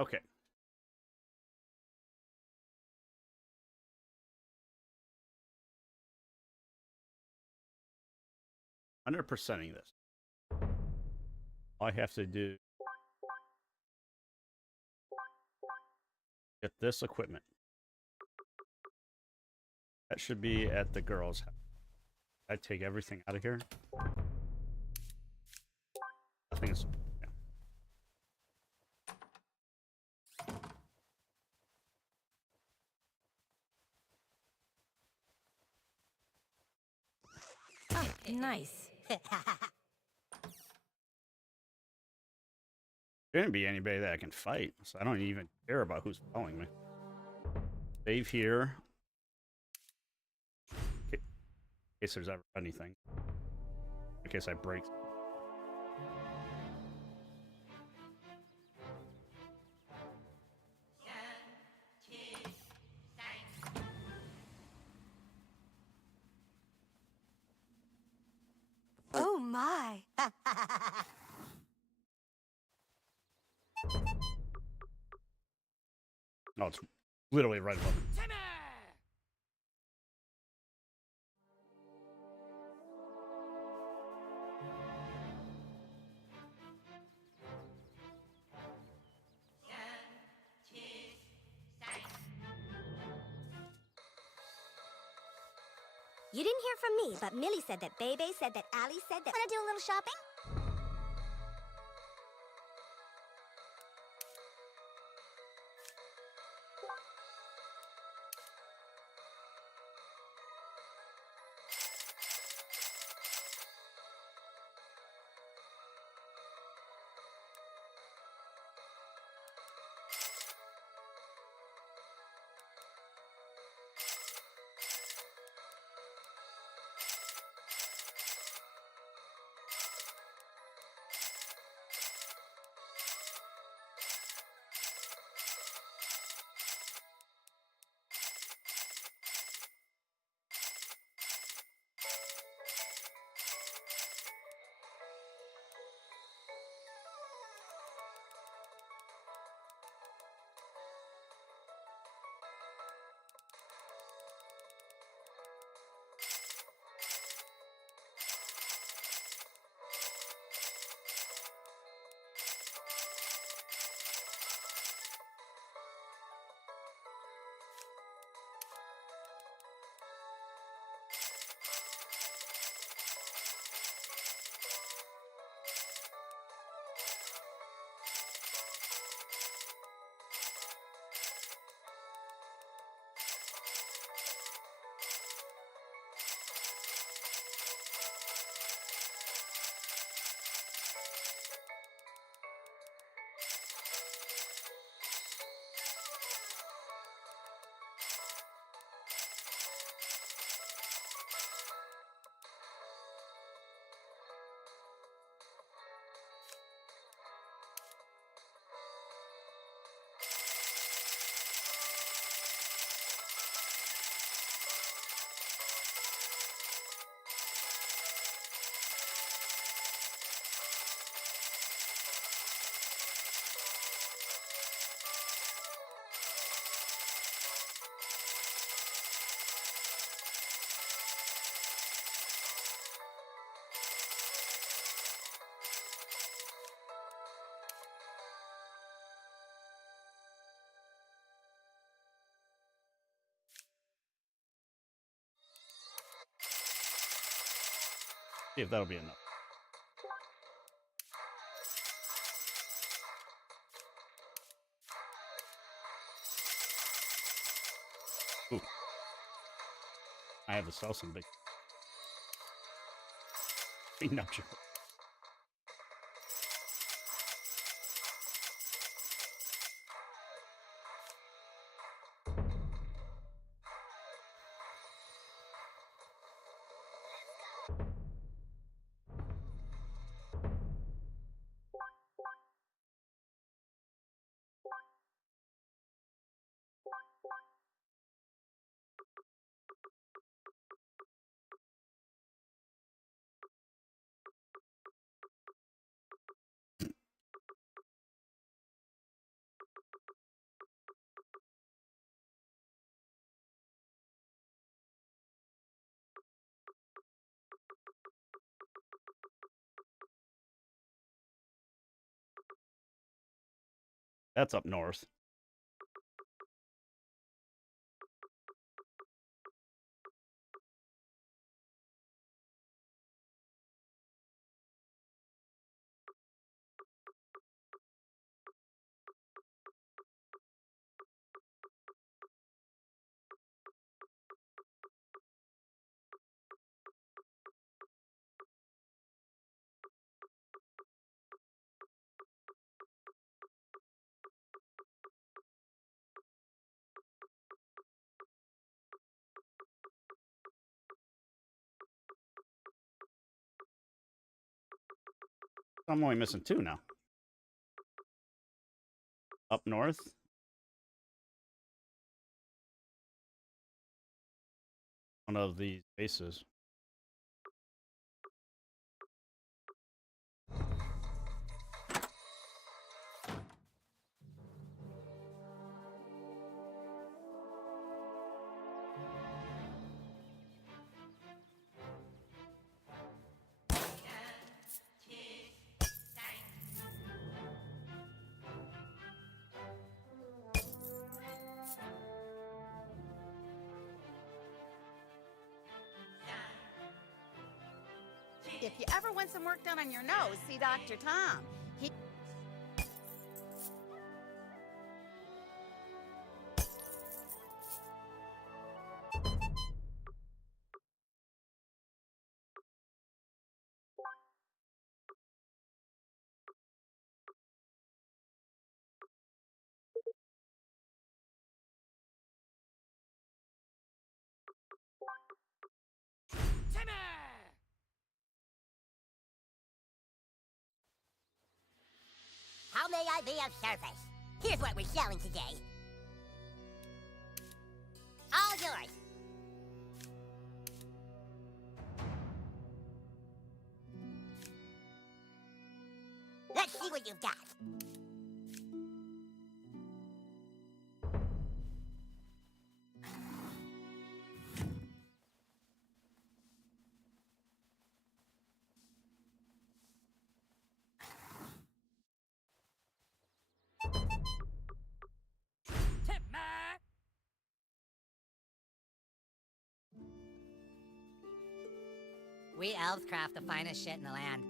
Okay. 100%ing this. All I have to do get this equipment. That should be at the girls' house. I take everything out of here. I think it's yeah. Oh, nice. There shouldn't be anybody that I can fight, so I don't even care about who's following me. Save here. In case there's ever anything. In case I break. Oh my. Oh, it's literally right above me. You didn't hear from me, but Millie said that Bebe said that Ali said that. Wanna do a little shopping? See if that'll be enough. Ooh. I have to sell some big. No joke. That's up north. I'm only missing 2 now. Up north. One of these bases. If you ever want some work done on your nose, see Dr. Tom. He... How may I be of service? Here's what we're selling today. All yours. Let's see what you've got. We elves craft the finest shit in the land.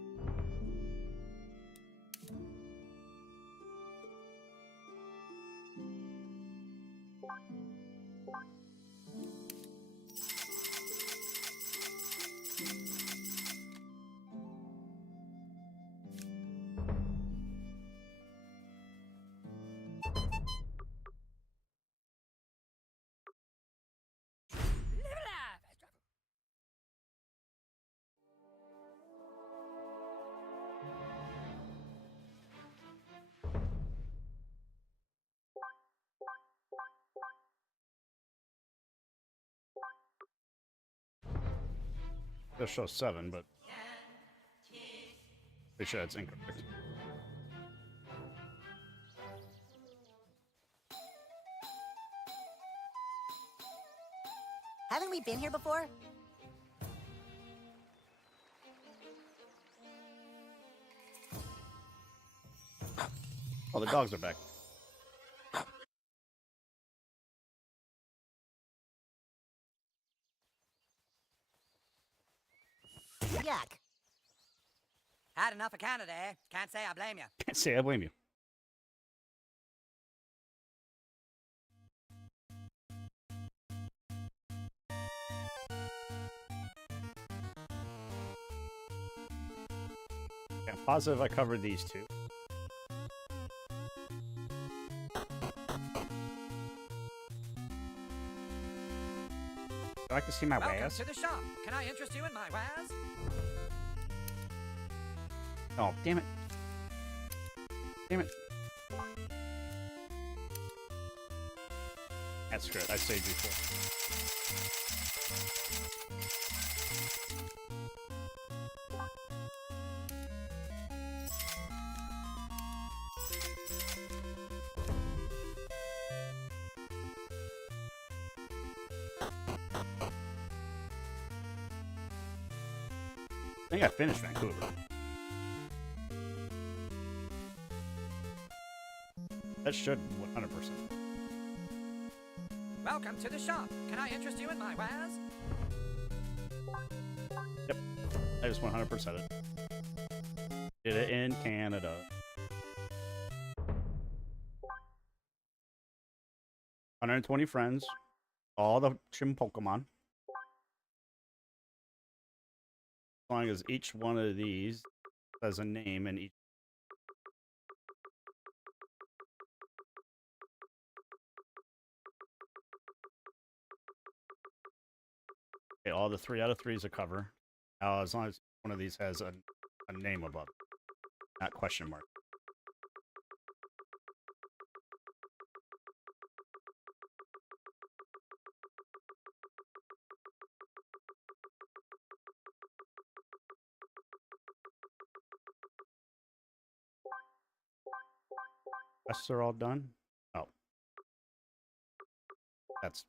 This shows 7, but pretty sure that's incorrect. Haven't we been here before? Oh, the dogs are back. Yuck. Had enough of Canada, eh? Can't say I blame you. Can't say I blame you. Okay, I'm positive I covered these 2. Would you like to see my Welcome wares? to the shop. Can I interest you in my wares? Oh, damn it. Damn it. That's good. I saved before. I think I finished Vancouver. That should 100%. Welcome to the shop. Can I interest you in my wares? Yep. I just 100% it. Did it in Canada. $120 friends. All the Chim Pokemon. As long as each one of these has a name and each. Okay, all the 3 out of 3s a cover. Now, as long as one of these has a name above it, not question mark. Quests are all done. Oh, that's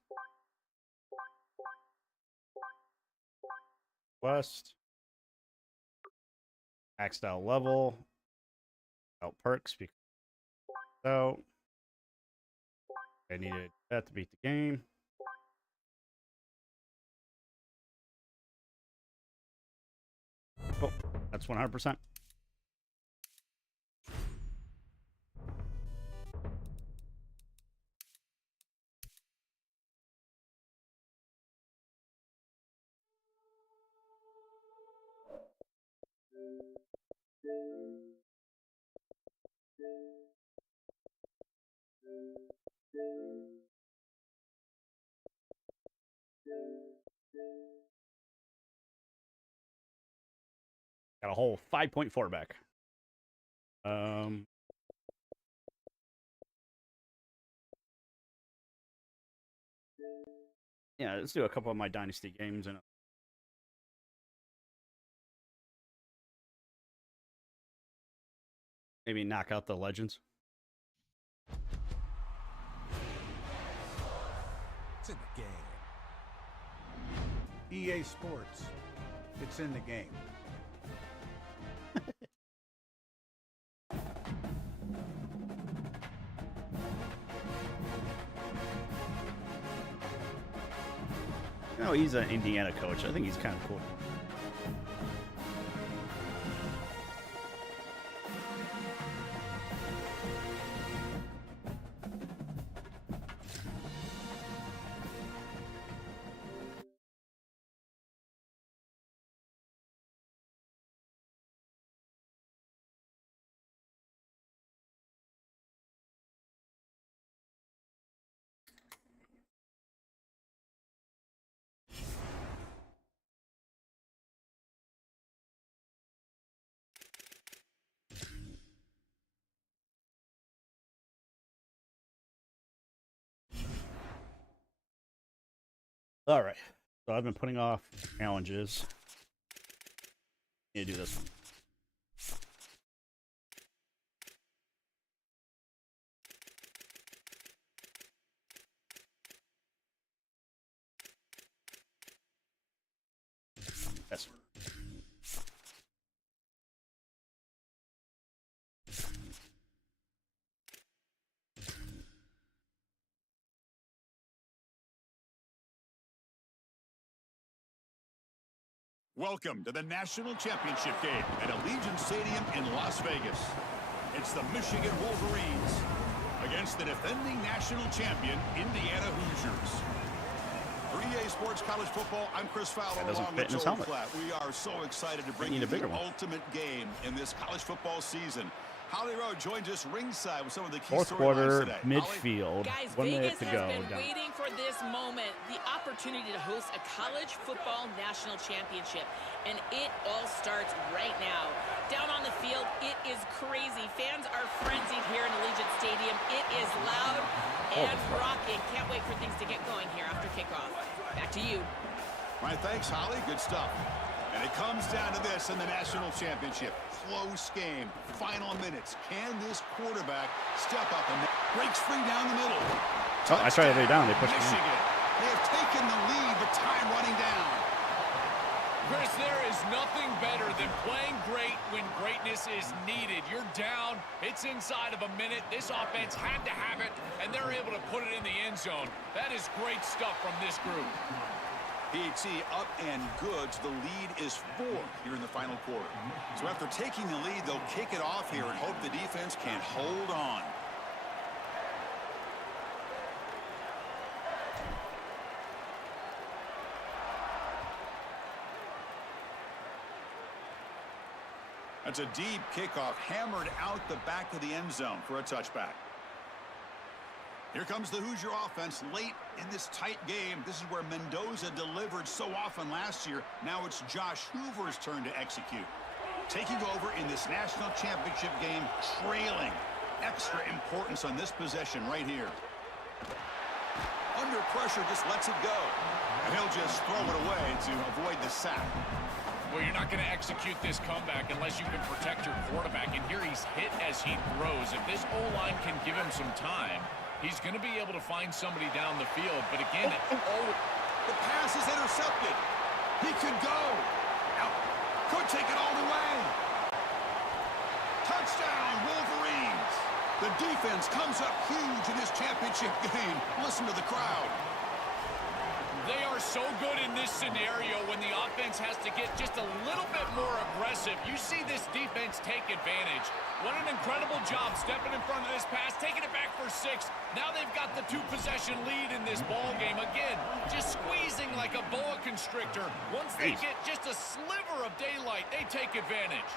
quest. Maxed out level. Out perks because out. I needed that to beat the game. Oh, that's 100%. Got a whole 5.4 back. Yeah, let's do a couple of my Dynasty games and maybe knock out the Legends. It's in the game. EA Sports. It's in the game. You know, he's an Indiana coach. I think he's kind of cool. All right, so I've been putting off challenges. Need to do this one. Yes. Welcome to the National Championship game at Allegiant Stadium in Las Vegas. It's the Michigan Wolverines against the defending national champion, Indiana Hoosiers. For EA Sports College Football, I'm Chris Fowler along with Joel Klatt. We are so excited to bring you the ultimate game in this college football season. Holly Rowe joins us ringside with some of the key fourth quarter, today. midfield, Guys, 1 minute Vegas to has go. been waiting for this moment, the opportunity to host a college football national championship, and it all starts right now. Down on the field, it is crazy. Fans are frenzied here in Allegiant Stadium. It is loud and rocking. Can't wait for things to get going here after kickoff. Back to you. All right, thanks, Holly. Good stuff. And it comes down to this in the national championship. Close game. Final minutes. Can this quarterback step up and breaks free down the middle? Oh, I tried to lay down. They pushed me in. Michigan. They have taken the lead, but time running down. Chris, there is nothing better than playing great when greatness is needed. You're down. It's inside of a minute. This offense had to have it, and they're able to put it in the end zone. That is great stuff from this group. PAT up and good. So the lead is 4 here in the final quarter. So after taking the lead, they'll kick it off here and hope the defense can hold on. That's a deep kickoff, hammered out the back of the end zone for a touchback. Here comes the Hoosier offense late in this tight game. This is where Mendoza delivered so often last year. Now it's Josh Hoover's turn to execute. Taking over in this national championship game, trailing. Extra importance on this possession right here. Under pressure, just lets it go. And he'll just throw it away to avoid the sack. Well, you're not going to execute this comeback unless you can protect your quarterback. And here he's hit as he throws. If this O-line can give him some time, he's going to be able to find somebody down the field. But again, the pass is intercepted. He could go. Now, could take it all the way. Touchdown, Wolverines. The defense comes up huge in this championship game. Listen to the crowd. They are so good in this scenario when the offense has to get just a little bit more aggressive. You see this defense take advantage. What an incredible job stepping in front of this pass, taking it back for 6. Now they've got the 2-possession lead in this ball game. Again, just squeezing like a boa constrictor. Once they get just a sliver of daylight, they take advantage.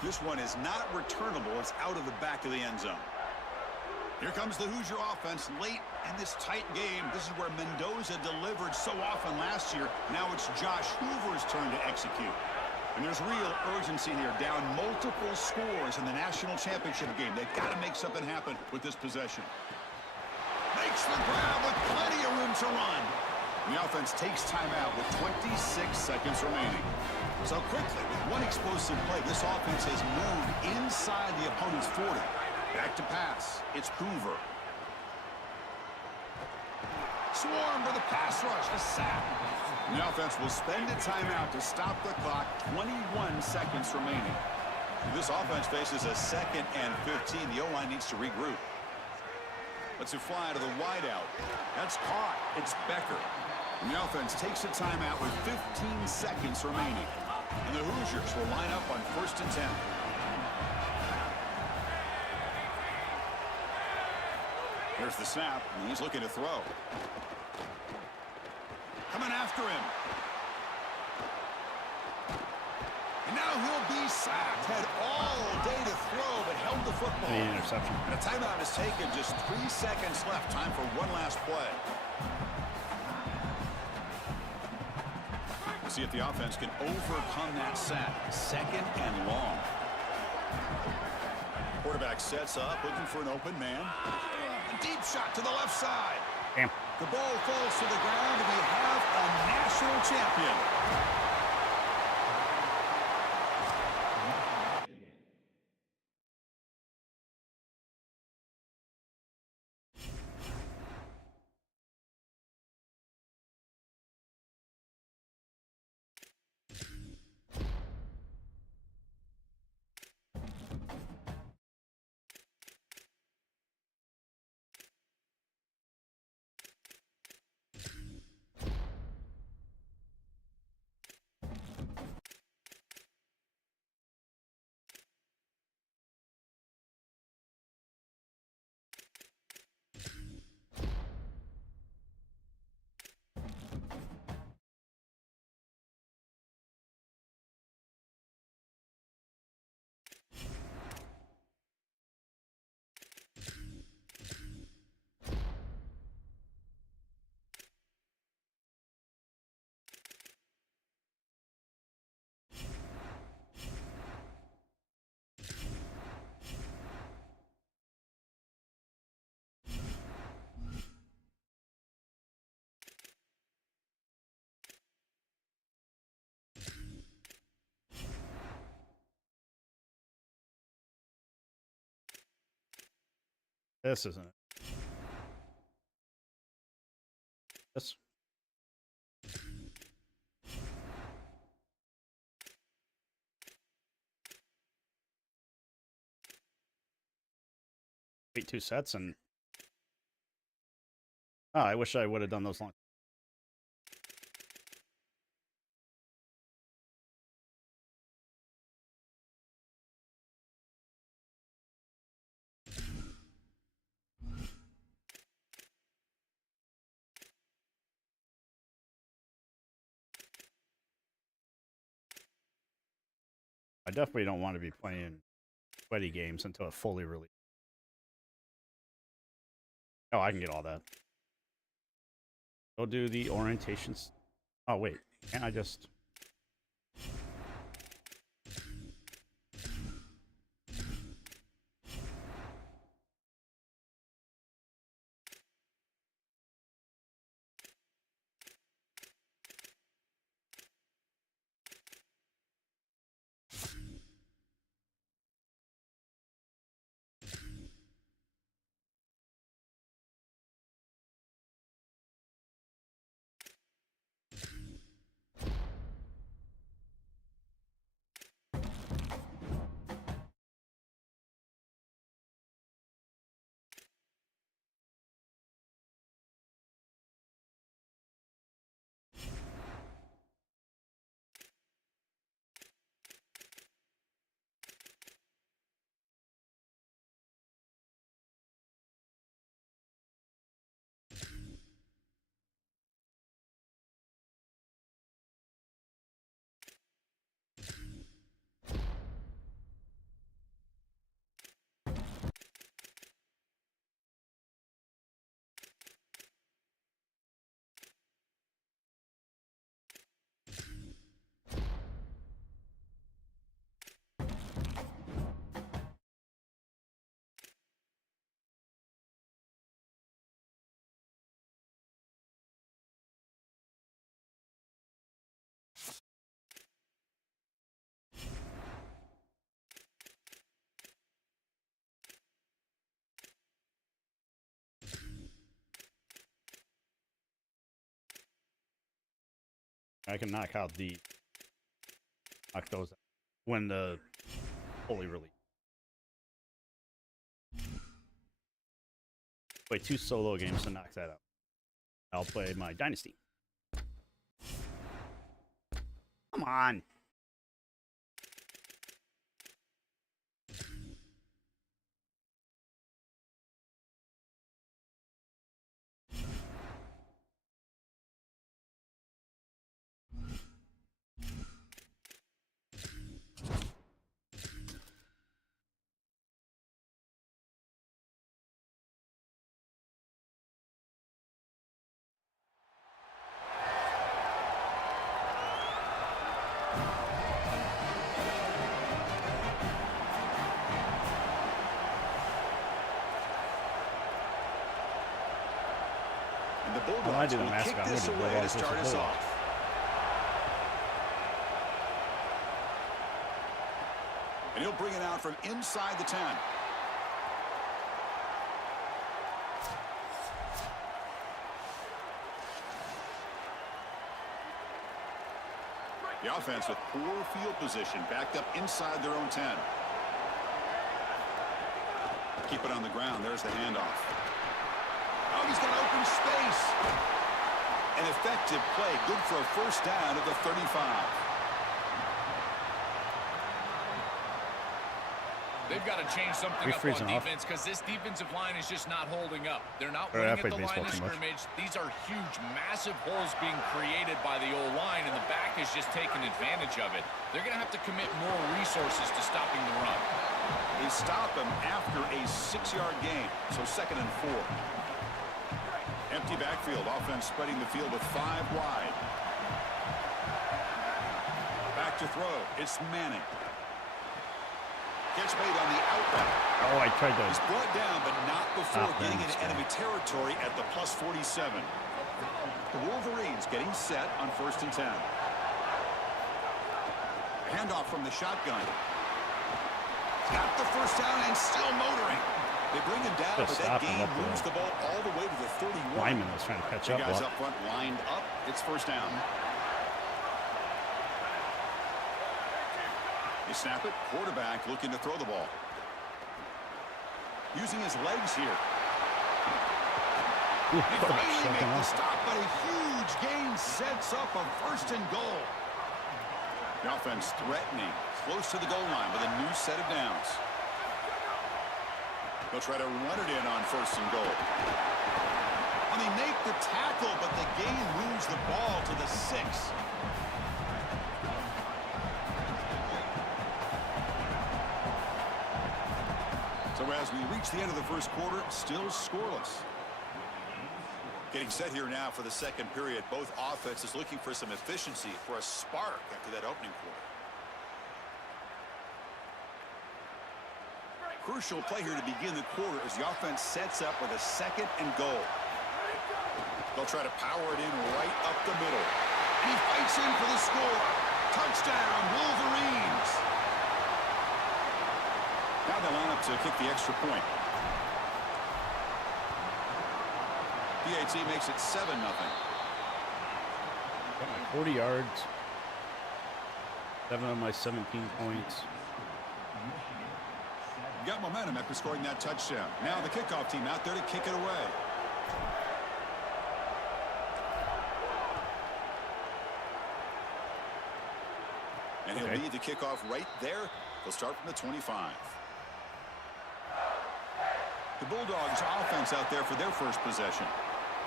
This one is not returnable. It's out of the back of the end zone. Here comes the Hoosier offense late in this tight game. This is where Mendoza delivered so often last year. Now it's Josh Hoover's turn to execute. And there's real urgency here, down multiple scores in the national championship game. They've got to make something happen with this possession. Makes the grab with plenty of room to run. And the offense takes timeout with 26 seconds remaining. So quickly, with one explosive play, this offense has moved inside the opponent's 40. Back to pass. It's Hoover. Swarm for the pass rush. A sack. The offense will spend a timeout to stop the clock. 21 seconds remaining. This offense faces a 2nd and 15. The O-line needs to regroup. Let's it fly to the wideout. That's caught. It's Becker. And the offense takes a timeout with 15 seconds remaining. And the Hoosiers will line up on 1st and 10. Here's the snap, and he's looking to throw. Coming after him. And now he'll be sacked. Had all day to throw, but held the football. The interception. And a timeout is taken. Just 3 seconds left. Time for one last play. We'll see if the offense can overcome that sack. 2nd and long. Quarterback sets up, looking for an open man. A deep shot to the left side. Damn. The ball falls to the ground, and we have a national champion. This isn't it. This. wait 2 sets and... Oh, I wish I would have done those long. I definitely don't want to be playing sweaty games until it fully released. Oh, I can get all that. Go do the orientations. Oh, wait. Can't I just... I can knock out the... Knock those out when the fully released. Play 2 solo games to knock that out. I'll play my Dynasty. Come on. The Bulldogs I do the will kick mascot. this I'm gonna do away to Bulldogs start versus us Bulldogs. off. And he'll bring it out from inside the 10. The offense with poor field position, backed up inside their own 10. Keep it on the ground. There's the handoff. Oh, he's got open space. An effective play. Good for a first down at the 35. They've got to change something up freezing on off. defense because this defensive line is just not holding up. They're not Or I winning at played the line baseball of too much. scrimmage. These are huge, massive holes being created by the O-line, and the back is just taking advantage of it. They're going to have to commit more resources to stopping the run. They stop him after a 6-yard gain, so 2nd and 4. Empty backfield, offense spreading the field with 5 wide. Back to throw, it's Manning. Catch made on the outback. Oh, I tried He's to... brought down, but not before Stop getting them, into Scott. enemy territory at the plus 47. The Wolverines getting set on 1st and 10. A handoff from the shotgun. Got the first down and still motoring. They bring him down, Just but that stop and game let the moves the ball all the way to the 31. Lyman was trying to catch The up. guys Well, up front lined up. It's first down. You snap it. Quarterback looking to throw the ball. using his legs here. Ooh, They finally second make the off. stop, but a huge gain sets up a 1st and goal. The offense threatening, close to the goal line with a new set of downs. They'll try to run it in on 1st and goal. And they make the tackle, but the gain moves the ball to the 6. So as we reach the end of the 1st quarter, still scoreless. Getting set here now for the 2nd period. Both offenses looking for some efficiency, for a spark after that opening quarter. Crucial play here to begin the quarter as the offense sets up with a 2nd and goal. They'll try to power it in right up the middle. And he fights in for the score. Touchdown, Wolverines. Now they line up to kick the extra point. PAT makes it 7-0. Got my 40 yards. 7 of my 17 points. Got momentum after scoring that touchdown. Now the kickoff team out there to kick it away. And he'll lead the kickoff right there. They'll start from the 25. The Bulldogs offense out there for their first possession.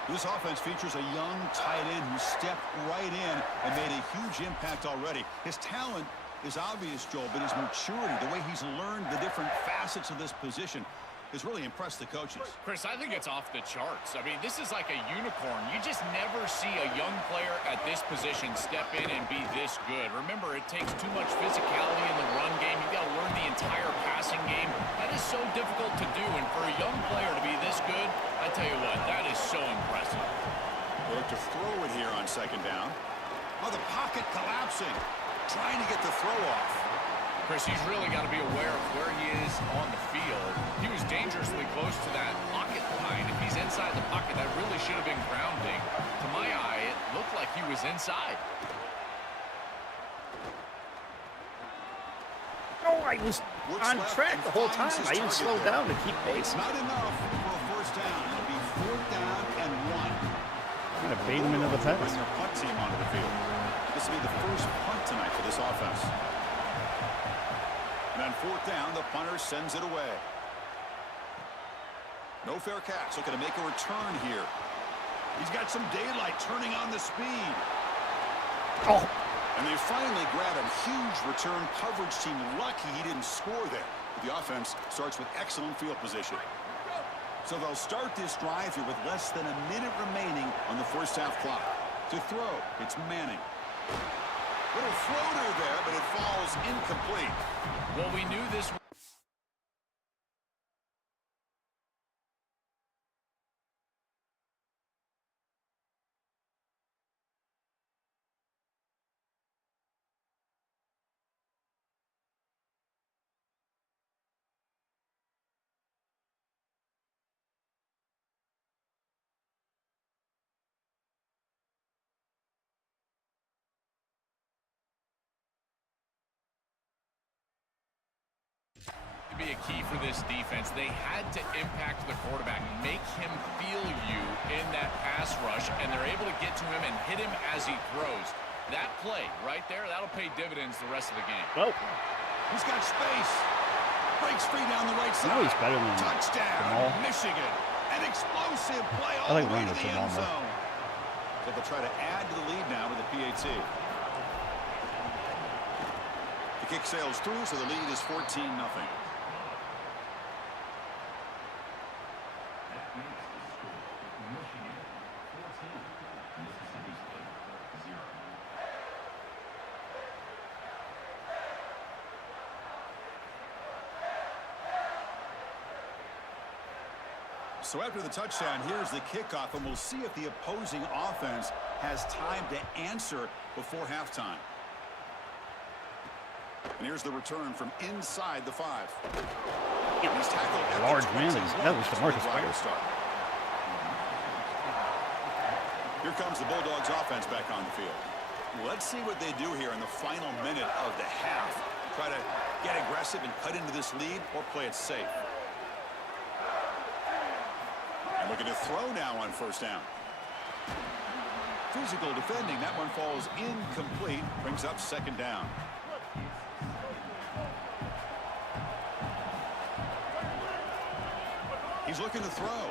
This offense features a young tight end who stepped right in and made a huge impact already. His talent is obvious, Joel, but his maturity, the way he's learned the different facets of this position, has really impressed the coaches. Chris, I think it's off the charts. I mean, this is like a unicorn. You just never see a young player at this position step in and be this good. Remember, it takes too much physicality in the run game. You got to learn the entire passing game. That is so difficult to do, and for a young player to be this good, I tell you what, that is so impressive. They look to throw it here on 2nd down. Oh, the pocket collapsing, trying to get the throw off. Chris, he's really got to be aware of where he is on the field. He was dangerously close to that pocket line. If he's inside the pocket, that really should have been grounding. To my eye, it looked like he was inside. Oh, I was on track the whole time. I didn't slow down to keep pace. Not enough for a 1st down. It'll be 4th down and 1. I'm going to bait him into the pass. Bring their punt team onto the field. This will be the first punt tonight for this offense. And on 4th down, the punter sends it away. No fair catch. Looking to make a return here. He's got some daylight, turning on the speed. Oh. And they finally grab a huge return. Coverage team lucky he didn't score there. But the offense starts with excellent field position. So they'll start this drive here with less than a minute remaining on the 1st half clock. To throw, it's Manning. Little floater there, but it falls incomplete. Well, we knew this. Be a key for this defense. They had to impact the quarterback, make him feel you in that pass rush, and they're able to get to him and hit him as he throws. That play right there, that'll pay dividends the rest of the game. Oh. He's got space. Breaks free down the right side. No, he's better than touchdown, Jamal. Michigan. An explosive play all I like the way running to with the Jamal end more. zone. So they'll try to add to the lead now with the PAT. The kick sails through, so the lead is 14-0. So after the touchdown, here's the kickoff, and we'll see if the opposing offense has time to answer before halftime. And here's the return from inside the 5. He's tackled at Large the man. 21. That was DeMarcus Drive Ware. start. Here comes the Bulldogs offense back on the field. Let's see what they do here in the final minute of the half. Try to get aggressive and cut into this lead, or play it safe. Looking to throw now on first down. Physical defending. That one falls incomplete. Brings up second down. He's looking to throw.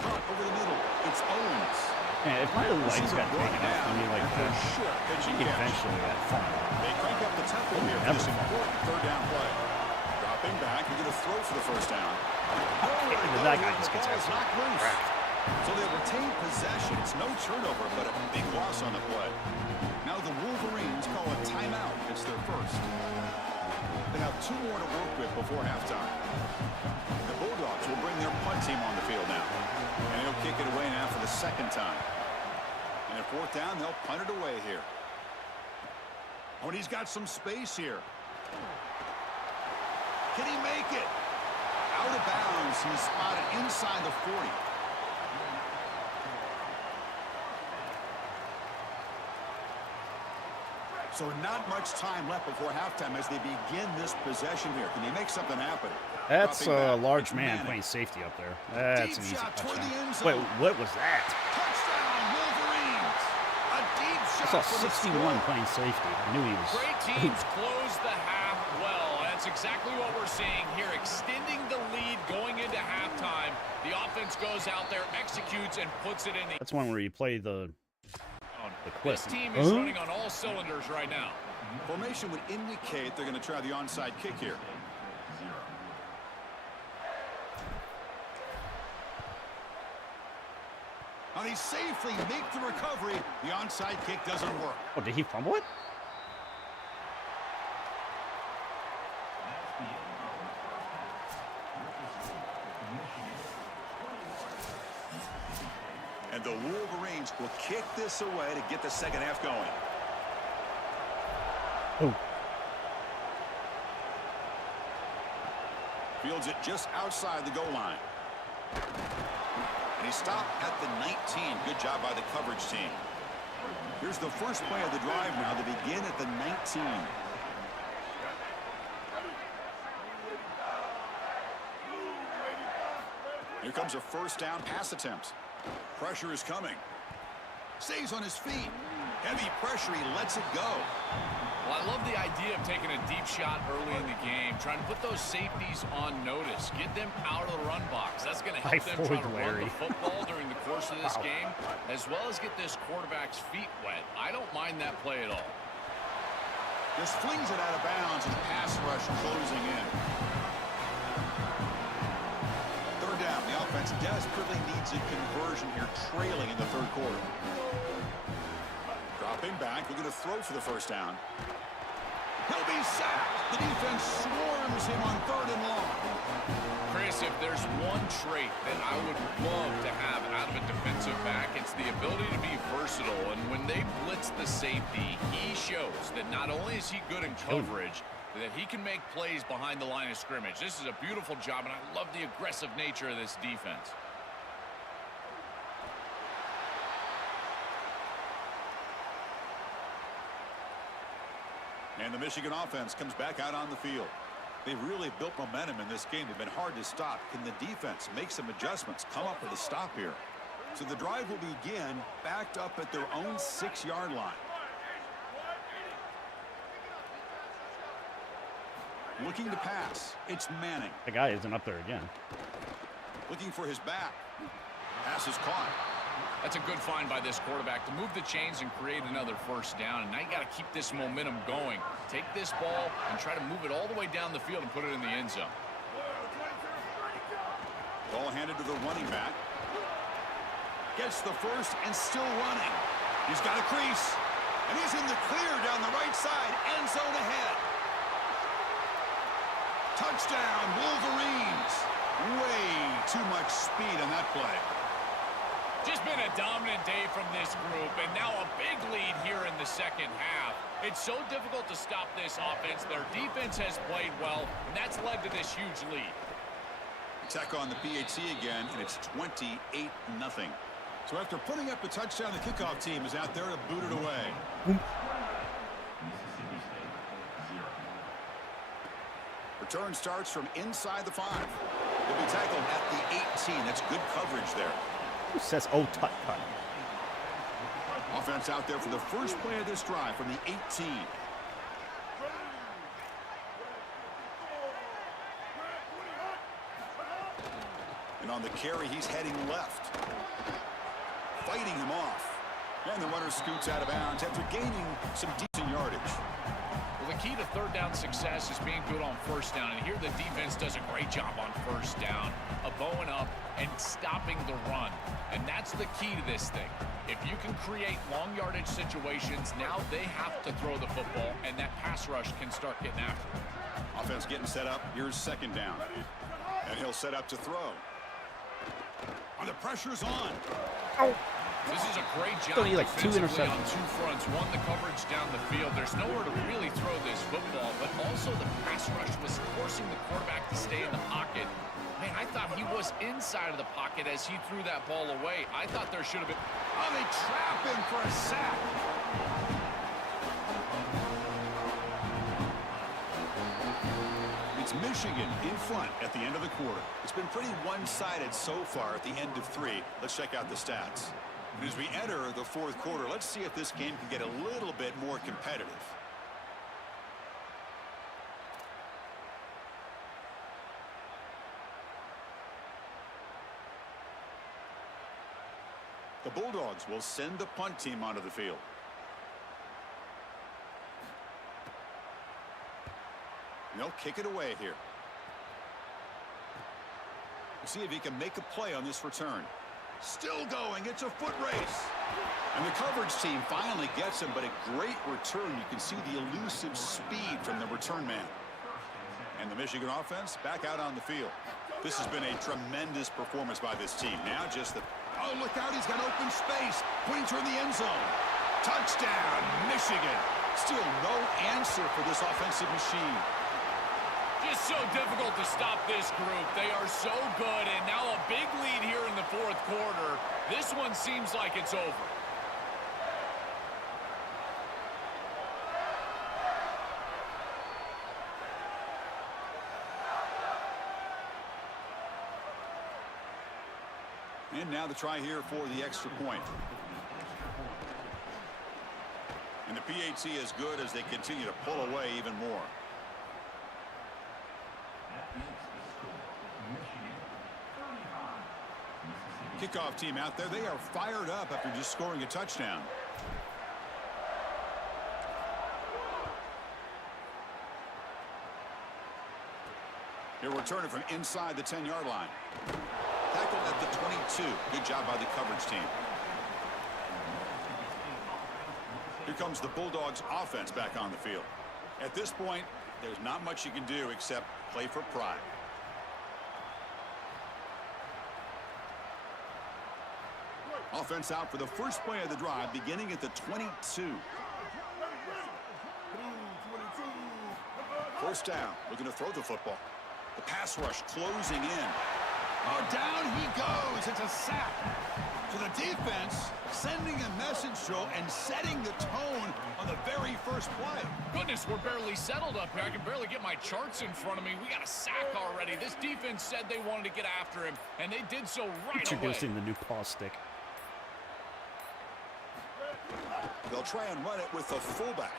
Caught over the middle. It's Owens. Yeah, if my legs got taken off on me like that, Short pitching catch. eventually I'd fall. They crank up the tempo here for this important third down play. Dropping back, he's going to throw for the first down. That guy just gets knocked loose. So they retain possession. It's no turnover, but a big loss on the play. Now the Wolverines call a timeout. It's their first. They have 2 more to work with before halftime. The Bulldogs will bring their punt team on the field now. And he'll kick it away now for the second time. And at fourth down, they'll punt it away here. Oh, and he's got some space here. Can he make it? Out of bounds. He's spotted inside the 40. So not much time left before halftime as they begin this possession here. Can they make something happen? That's a large man playing safety up there. That's an easy touchdown. Wait, what was that? Touchdown, Wolverines! A deep I shot. saw 61 playing safety. I knew he was. Great teams close the half well. That's exactly what we're seeing here. Extending the lead going into halftime. The offense goes out there, executes, and puts it in the... That's one where you play the clip. This team is running on all cylinders right now. Formation would indicate they're going to try the onside kick here. And he safely make the recovery. The onside kick doesn't work. Oh, did he fumble it? And the Wolverines will kick this away to get the second half going. Oh. Fields it just outside the goal line. And he stopped at the 19. Good job by the coverage team. Here's the first play of the drive now. They begin at the 19. Here comes a first down pass attempt. Pressure is coming. Stays on his feet. Heavy pressure. He lets it go. Well, I love the idea of taking a deep shot early in the game, trying to put those safeties on notice, get them out of the run box. That's going to help them try to run the football during the course of this game, as well as get this quarterback's feet wet. I don't mind that play at all. Just flings it out of bounds and pass rush closing in. Third down. The offense desperately needs a conversion here, trailing in the third quarter. Dropping back, we're going to throw for the first down. He'll be sacked. The defense swarms him on third and long. Chris, if there's one trait that I would love to have out of a defensive back, it's the ability to be versatile. And when they blitz the safety, he shows that not only is he good in coverage, that he can make plays behind the line of scrimmage. This is a beautiful job, and I love the aggressive nature of this defense. And the Michigan offense comes back out on the field. They've really built momentum in this game. They've been hard to stop. Can the defense make some adjustments, come up with a stop here? So the drive will begin backed up at their own 6-yard line. Looking to pass. It's Manning. The guy isn't up there again. Looking for his back. Pass is caught. That's a good find by this quarterback to move the chains and create another first down. And now you got to keep this momentum going. Take this ball and try to move it all the way down the field and put it in the end zone. Ball handed to the running back. Gets the first and still running. He's got a crease. And he's in the clear down the right side. End zone ahead. Touchdown, Wolverines. Way too much speed on that play. Just been a dominant day from this group, and now a big lead here in the second half. It's so difficult to stop this offense. Their defense has played well, and that's led to this huge lead. Tech on the PAT again, and it's 28-0. So after putting up the touchdown, the kickoff team is out there to boot it away. Return starts from inside the 5. He'll be tackled at the 18. That's good coverage there. Who says, oh, tut. Offense out there for the first play of this drive from the 18. And on the carry, he's heading left. Fighting him off. And the runner scoots out of bounds after gaining some decent yardage. Well, the key to third down success is being good on first down. And here the defense does a great job on first down of bowing up and stopping the run. And that's the key to this thing. If you can create long yardage situations, now they have to throw the football, and that pass rush can start getting after it. Offense getting set up. Here's second down. And he'll set up to throw. And the pressure's on. This is a great job Don't need like 2 defensively on interceptions. 2 fronts. One, the coverage down the field. There's nowhere to really throw this football, but also the pass rush was forcing the quarterback to stay in the pocket. Man, I thought he was inside of the pocket as he threw that ball away. I thought there should have been... Oh, they trap him for a sack. It's Michigan in front at the end of the quarter. It's been pretty one-sided so far at the end of 3. Let's check out the stats. And as we enter the fourth quarter, let's see if this game can get a little bit more competitive. The Bulldogs will send the punt team onto the field. And they'll kick it away here. We'll see if he can make a play on this return. Still going. It's a foot race. And the coverage team finally gets him, but a great return. You can see the elusive speed from the return man. And the Michigan offense back out on the field. This has been a tremendous performance by this team. Now just the... Oh, look out. He's got open space. Pointer in the end zone. Touchdown, Michigan. Still no answer for this offensive machine. Just so difficult to stop this group. They are so good, and now a big lead here in the fourth quarter. This one seems like it's over. And now the try here for the extra point. And the PAT is good as they continue to pull away even more. Kickoff team out there. They are fired up after just scoring a touchdown. He'll return it from inside the 10-yard line. Tackled at the 22. Good job by the coverage team. Here comes the Bulldogs offense back on the field. At this point, there's not much you can do except play for pride. Offense out for the first play of the drive, beginning at the 22. First down, looking to throw the football. The pass rush closing in. Oh, down he goes. It's a sack. So the defense sending a message throw and setting the tone on the very first play. Goodness, we're barely settled up here. I can barely get my charts in front of me. We got a sack already. This defense said they wanted to get after him, and they did so right Introducing away. the new paw stick. They'll try and run it with the fullback.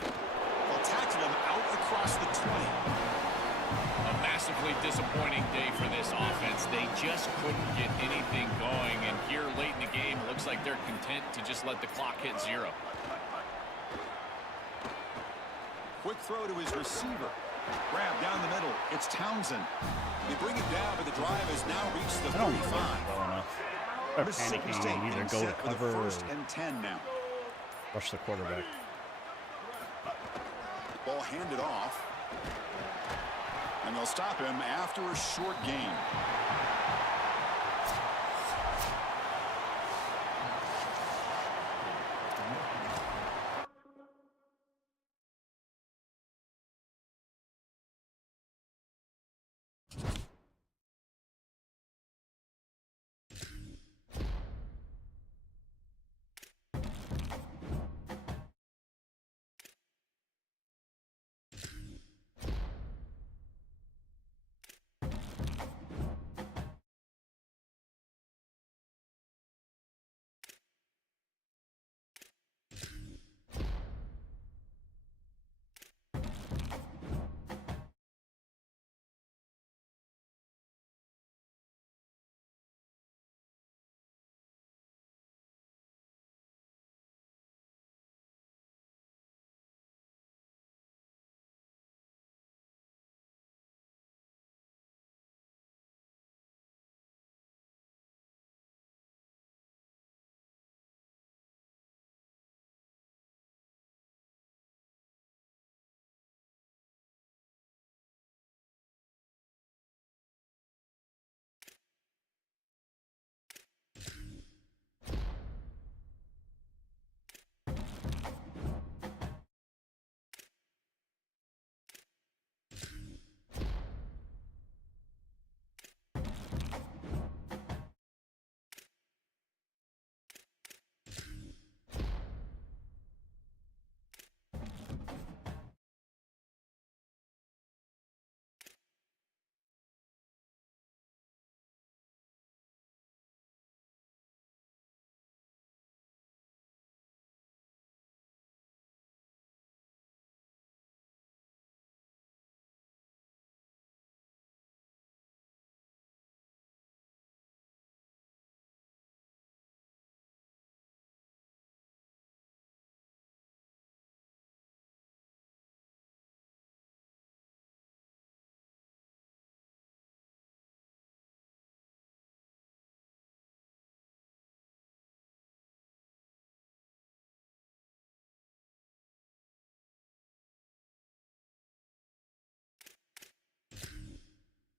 They'll tackle him out across the 20. A massively disappointing day for this offense. They just couldn't get anything going, and here late in the game, it looks like they're content to just let the clock hit 0. Quick throw to his receiver. Grab down the middle. It's Townsend. They bring it down, but the drive has now reached the 35. They're Mississippi panicking State and either getting go to set for the cover or first and 10 now. rush the quarterback. Ball handed off. And they'll stop him after a short gain.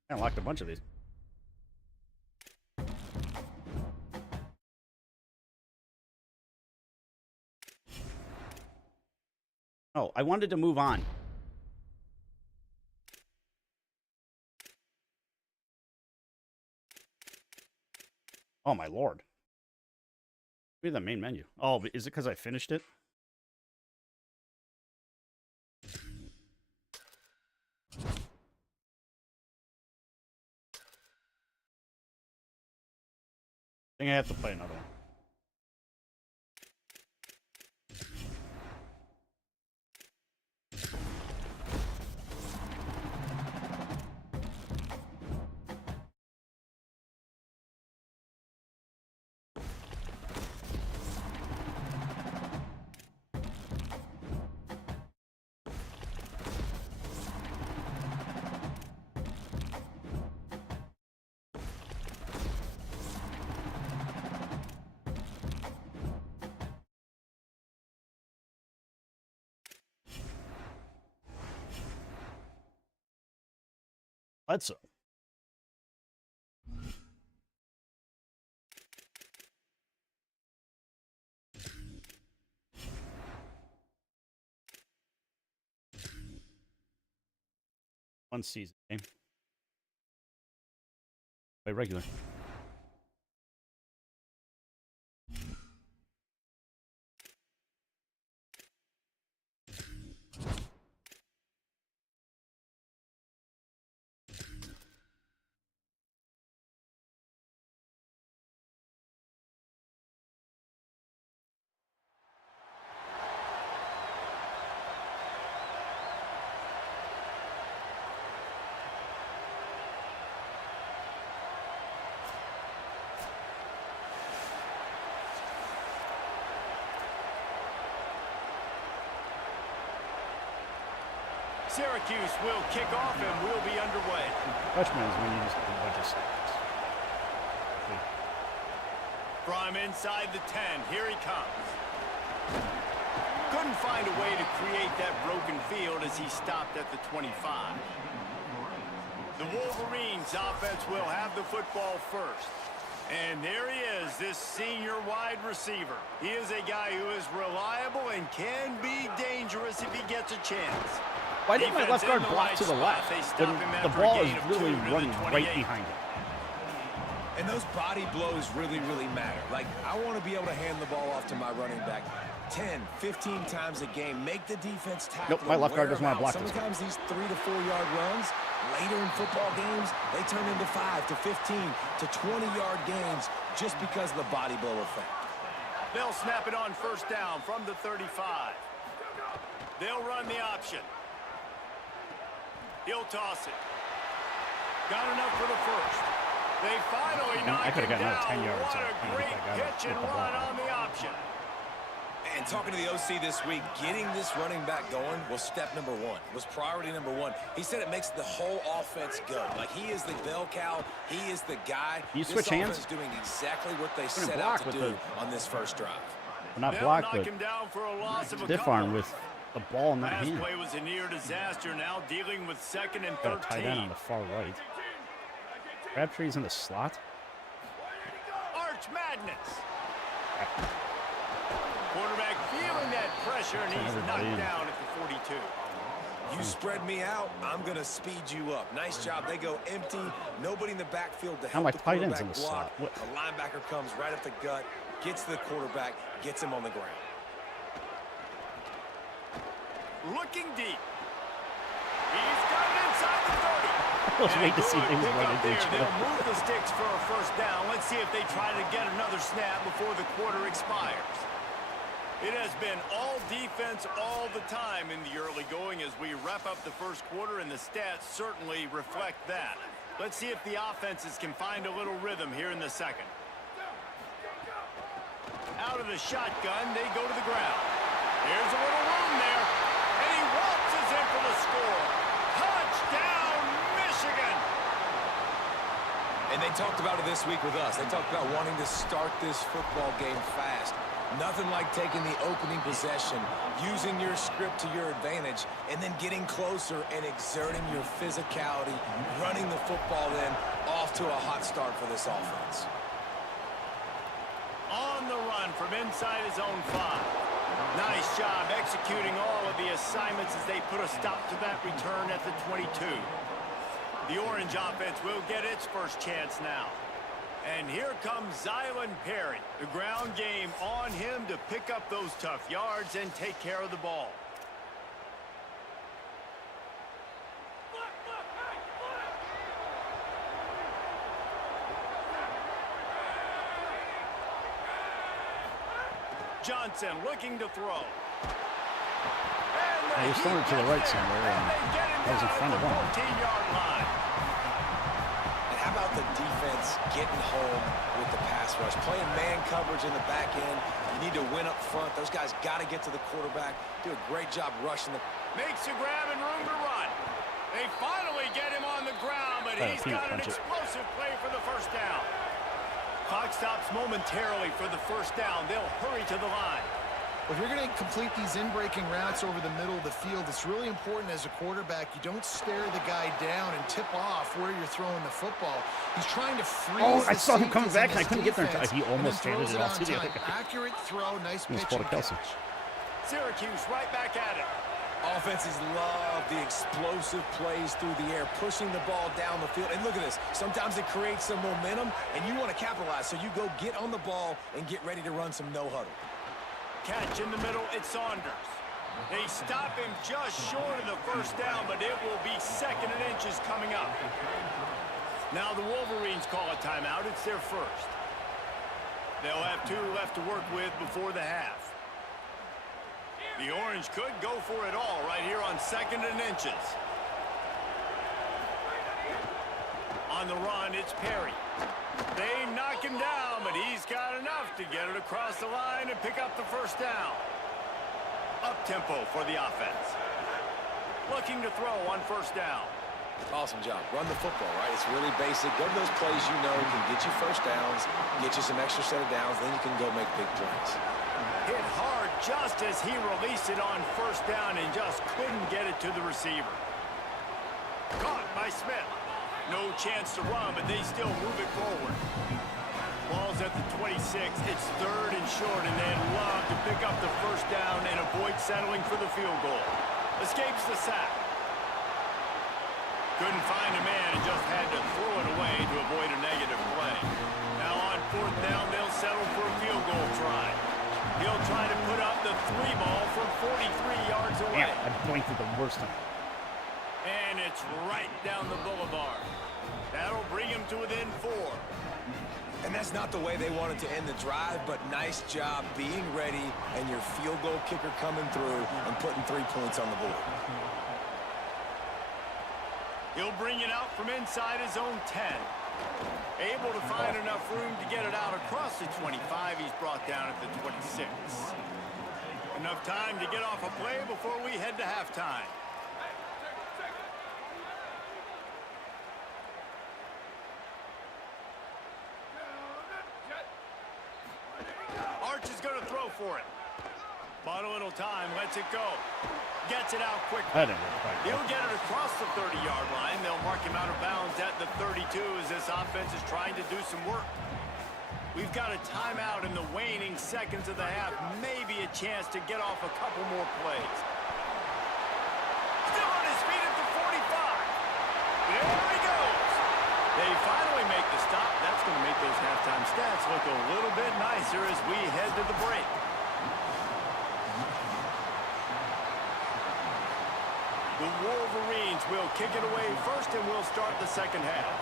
I unlocked a bunch of these. Oh, I wanted to move on. Oh, my lord. Maybe the main menu. Oh, but is it because I finished it? I think I have to play another one. Bledsoe. One season game. Play regular. Syracuse will kick off and we'll be underway. Freshman is when you just do a bunch of stats. From inside the 10, here he comes. Couldn't find a way to create that broken field as he stopped at the 25. The Wolverines offense will have the football first. And there he is, this senior wide receiver. He is a guy who is reliable and can be dangerous if he gets a chance. Why didn't my left guard block to the left? When the ball is really running right behind him. And those body blows really, really matter. Like, I want to be able to hand the ball off to my running back 10, 15 times a game. Make the defense tackle. Nope, my left guard doesn't want to block this. Sometimes these 3 to 4 yard runs, later in football games, they turn into 5 to 15 to 20-yard games just because of the body blow effect. They'll snap it on first down from the 35. They'll run the option. He'll toss it. Got enough for the first. They finally knock him down. What a great pitch and run on the option. And talking to the OC this week, getting this running back going was step number one, was priority number one. He said it makes the whole offense go. Like, he is the bell cow. He is the guy. You switch hands? This offense doing exactly what they set out to do on this first drive. Well, not block, but stiff arm with the ball in that hand. Play was a near disaster, now dealing with 2nd and 13. Got a tight end on the far right. Crabtree's in the slot. Arch Madness. Quarterback feeling that pressure, and he's knocked down at the 42. You spread me out, I'm going to speed you up. Nice job. They go empty. Nobody in the backfield to help the quarterback block. A linebacker comes right up the gut, gets to the quarterback, gets him on the ground. Looking deep. He's got it inside the 30. I was waiting to see if they would run into each other. They'll move the sticks for a first down. Let's see if they try to get another snap before the quarter expires. It has been all defense all the time in the early going as we wrap up the first quarter, and the stats certainly reflect that. Let's see if the offenses can find a little rhythm here in the second. Out of the shotgun, they go to the ground. There's a little room there, and he waltzes in for the score. Touchdown, Michigan! And they talked about it this week with us. They talked about wanting to start this football game fast. Nothing like taking the opening possession, using your script to your advantage, and then getting closer and exerting your physicality, running the football then off to a hot start for this offense. On the run from inside his own 5. Nice job executing all of the assignments as they put a stop to that return at the 22. The Orange offense will get its first chance now. And here comes Zylan Perry. The ground game on him to pick up those tough yards and take care of the ball. Johnson looking to throw. He was throwing it to the right somewhere, and that was in front of him. 14-yard line. And how about the defense getting home with the pass rush? Playing man coverage in the back end. You need to win up front. Those guys got to get to the quarterback. Do a great job rushing the... Makes a grab and room to run. They finally get him on the ground, but he's got an explosive play for the first down. Clock stops momentarily for the first down. They'll hurry to the line. If you're going to complete these in-breaking routes over the middle of the field, it's really important as a quarterback you don't stare the guy down and tip off where you're throwing the football. He's trying to freeze. Oh, I saw him coming back, and I couldn't get there. He almost handed it off to the other guy. Accurate throw, nice pitch. Syracuse right back at it. Offenses love the explosive plays through the air, pushing the ball down the field. And look at this. Sometimes it creates some momentum, and you want to capitalize. So you go get on the ball and get ready to run some no-huddle. Catch in the middle, it's Saunders. They stop him just short of the first down, but it will be 2nd and inches coming up. Now the Wolverines call a timeout. It's their first. They'll have 2 left to work with before the half. The Orange could go for it all right here on 2nd and inches. On the run, it's Perry. They knock him down, but he's got enough to get it across the line and pick up the first down. Up-tempo for the offense. Looking to throw on first down. Awesome job. Run the football, right? It's really basic. Go to those plays you know can get you first downs, get you some extra set of downs, then you can go make big plays. Hit hard just as he released it on first down and just couldn't get it to the receiver. Caught by Smith. No chance to run, but they still move it forward. Ball's at the 26. It's 3rd and short, and they'd love to pick up the first down and avoid settling for the field goal. Escapes the sack. Couldn't find a man and just had to throw it away to avoid a negative play. Now on 4th down, they'll settle for a field goal try. He'll try to put up the 3 ball from 43 yards away. Yeah, I'm going through the worst time. And it's right down the boulevard. That'll bring him to within 4. And that's not the way they wanted to end the drive, but nice job being ready and your field goal kicker coming through and putting 3 points on the board. He'll bring it out from inside his own 10. Able to find enough room to get it out across the 25. He's brought down at the 26. Enough time to get off a play before we head to halftime. Arch is going to throw for it. Bought a little time, lets it go. Gets it out quickly. He'll get it across the 30-yard line. They'll mark him out of bounds at the 32 as this offense is trying to do some work. We've got a timeout in the waning seconds of the half. Maybe a chance to get off a couple more plays. Still on his feet at the 45. There he goes. They finally make the stop. That's going to make those halftime stats look a little bit nicer as we head to the break. The Wolverines will kick it away first, and we'll start the second half.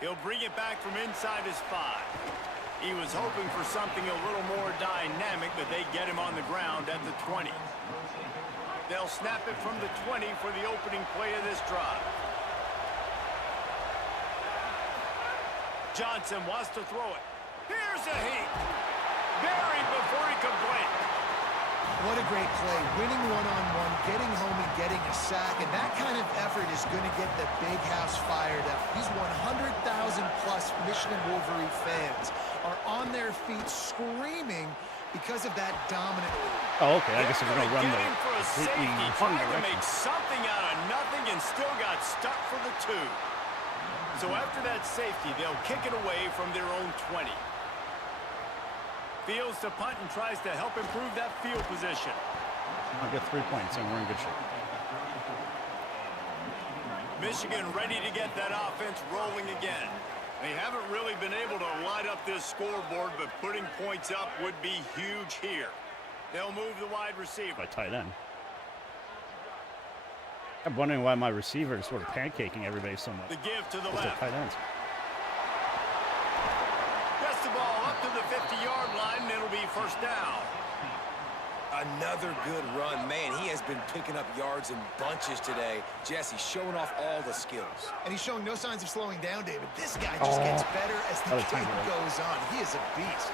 He'll bring it back from inside his 5. He was hoping for something a little more dynamic, but they get him on the ground at the 20. They'll snap it from the 20 for the opening play of this drive. Johnson wants to throw it. Here's a heat. Buried before he could blink. What a great play. Winning one-on-one, getting home and getting a sack, and that kind of effort is going to get the big house fired up. These 100,000-plus Michigan Wolverine fans are on their feet screaming because of that dominant. Oh, okay. I guess we're going to run the for a safety, trying to make something out of nothing and still got stuck for the 2. So after that safety, they'll kick it away from their own 20. Fields to punt and tries to help improve that field position. I'll get 3 points and we're in good shape. Michigan ready to get that offense rolling again. They haven't really been able to light up this scoreboard, but putting points up would be huge here. They'll move the wide receiver. By tight end. I'm wondering why my receiver is sort of pancaking everybody so much. The give to the left. left. Tight ends. Gets the ball up to the 50-yard line, and it'll be first down. Another good run. Man, he has been picking up yards in bunches today. Jesse showing off all the skills. And he's showing no signs of slowing down, David. This guy just gets better as the game goes on. He is a beast.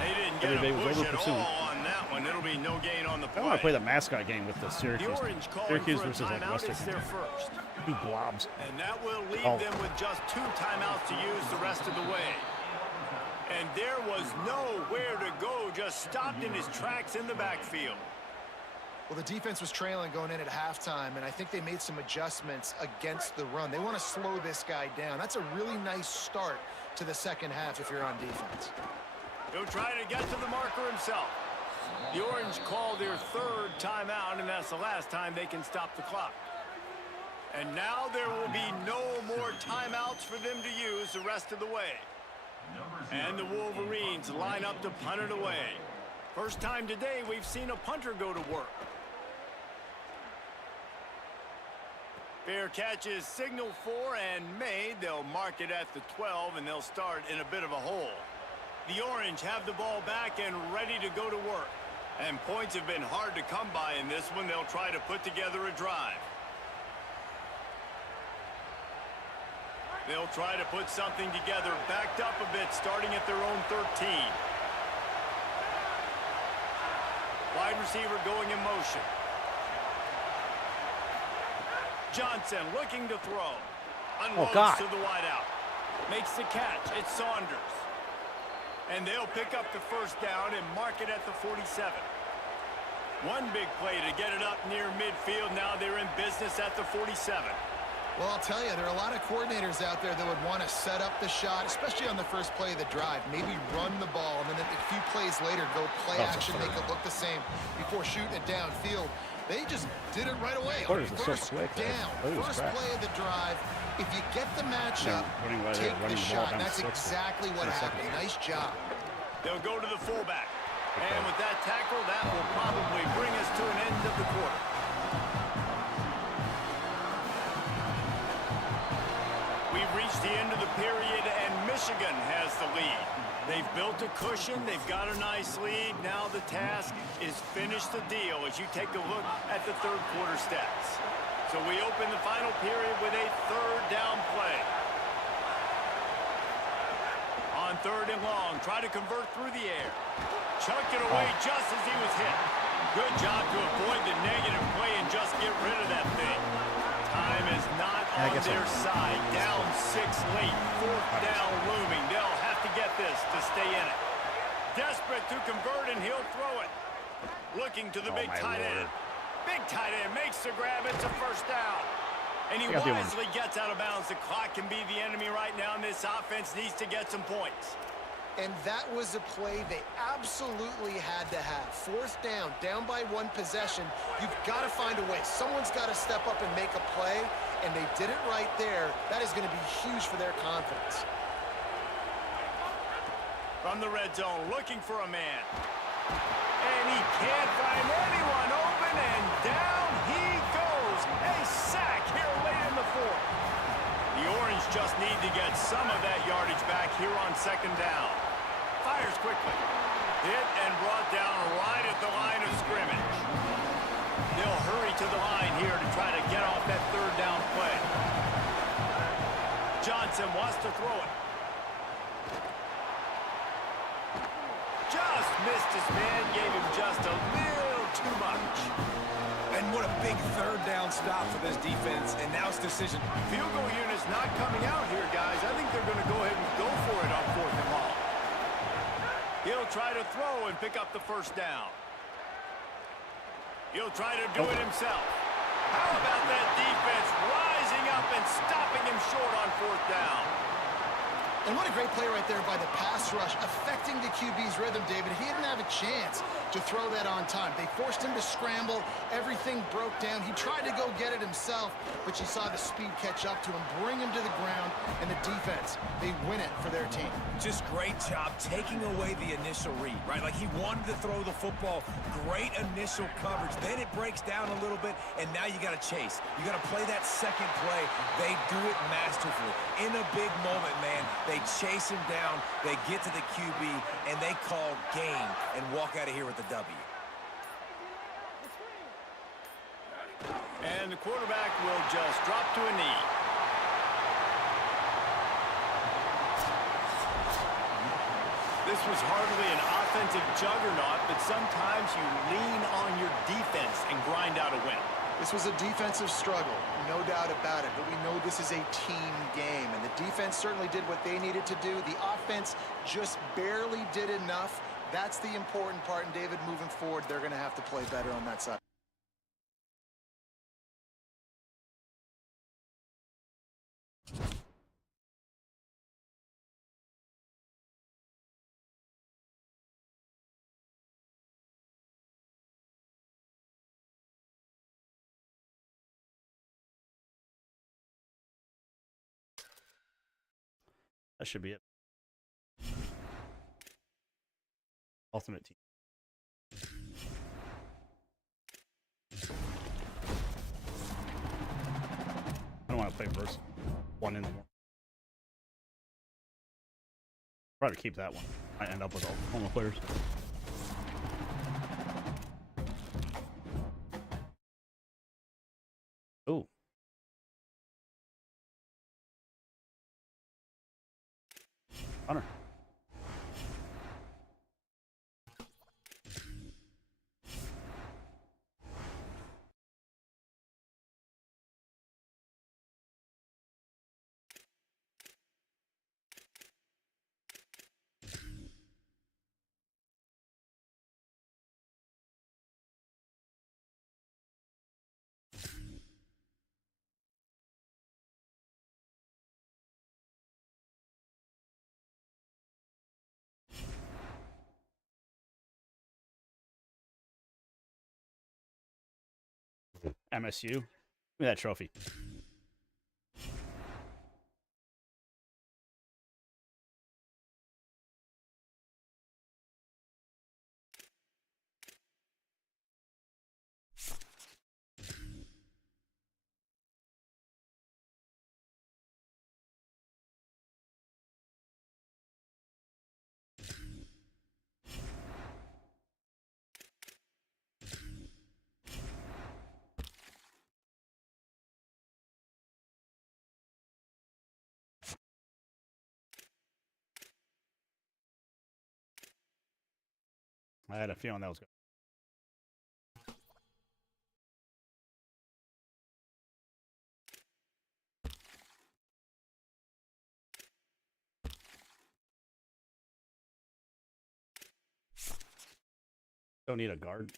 They didn't get a push at all on that one. It'll be no gain on the play. I want to play the mascot game with the Syracuse. The Orange Syracuse versus like timeout. Western. It's their first. 2 blobs. And that will leave them with just 2 timeouts to use the rest of the way. And there was nowhere to go, just stopped in his tracks in the backfield. Well, the defense was trailing going in at halftime, and I think they made some adjustments against the run. They want to slow this guy down. That's a really nice start to the second half if you're on defense. He'll try to get to the marker himself. The Orange called their 3rd timeout, and that's the last time they can stop the clock. And now there will be no more timeouts for them to use the rest of the way. And the Wolverines line up to punt it away. First time today we've seen a punter go to work. Fair catch is signaled for and made. They'll mark it at the 12, and they'll start in a bit of a hole. The Orange have the ball back and ready to go to work. And points have been hard to come by in this one. They'll try to put together a drive. They'll try to put something together, backed up a bit, starting at their own 13. Wide receiver going in motion. Johnson looking to throw. Unloads to the wideout. Makes the catch. It's Saunders. And they'll pick up the first down and mark it at the 47. One big play to get it up near midfield. Now they're in business at the 47. Well, I'll tell you, there are a lot of coordinators out there that would want to set up the shot, especially on the first play of the drive. Maybe run the ball, and then a few plays later, go play action, make it look the same before shooting it downfield. They just did it right away. First down, first play of the drive. If you get the matchup, take the shot. That's exactly what happened. Nice job. They'll go to the fullback. And with that tackle, that will probably bring us to an end of the quarter. We've reached the end of the period, and Michigan has the lead. They've built a cushion. They've got a nice lead. Now the task is finish the deal as you take a look at the third quarter stats. So we open the final period with a 3rd down play. On 3rd and long, try to convert through the air. Chucked it away just as he was hit. Good job to avoid the negative play and just get rid of that thing. Time is not on their side. Down 6 late. 4th down looming. They'll have to get this to stay in it. Desperate to convert, and he'll throw it. Looking to the big tight end. Big tight end makes the grab. It's a first down. And he wisely gets out of bounds. The clock can be the enemy right now, and this offense needs to get some points. And that was a play they absolutely had to have. 4th down, down by 1 possession. You've got to find a way. Someone's got to step up and make a play, and they did it right there. That is going to be huge for their confidence. From the red zone, looking for a man. And he can't find anyone open, and down he goes. A sack here late in the 4th. The Orange just need to get some of that yardage back here on 2nd down. Fires quickly. Hit and brought down right at the line of scrimmage. They'll hurry to the line here to try to get off that 3rd down play. Johnson wants to throw it. Just missed his man, gave him just a little down stop for this defense, and now it's decision. Field goal unit's not coming out here, guys. I think they're going to go ahead and go for it on 4th and long. He'll try to throw and pick up the first down. He'll try to do it himself. How about that defense rising up and stopping him short on 4th down? And what a great play right there by the pass rush, affecting the QB's rhythm, David. He didn't have a chance to throw that on time. They forced him to scramble. Everything broke down. He tried to go get it himself, but you saw the speed catch up to him, bring him to the ground, and the defense, they win it for their team. Just great job taking away the initial read, right? Like he wanted to throw the football. Great initial coverage. Then it breaks down a little bit, and now you got to chase. You got to play that second play. They do it masterfully. In a big moment, man, they chase him down, they get to the QB, and they call game and walk out of here with the W. And the quarterback will just drop to a knee. This was hardly an offensive juggernaut, but sometimes you lean on your defense and grind out a win. This was a defensive struggle, no doubt about it, but we know this is a team game, and the defense certainly did what they needed to do. The offense just barely did enough. That's the important part, and David, moving forward, they're going to have to play better on that side. That should be it. Ultimate team. I don't want to play verse 1 anymore. Probably keep that one. I end up with all my players. Ooh. Hunter. MSU. Give me that trophy. I had a feeling that was good. Don't need a guard.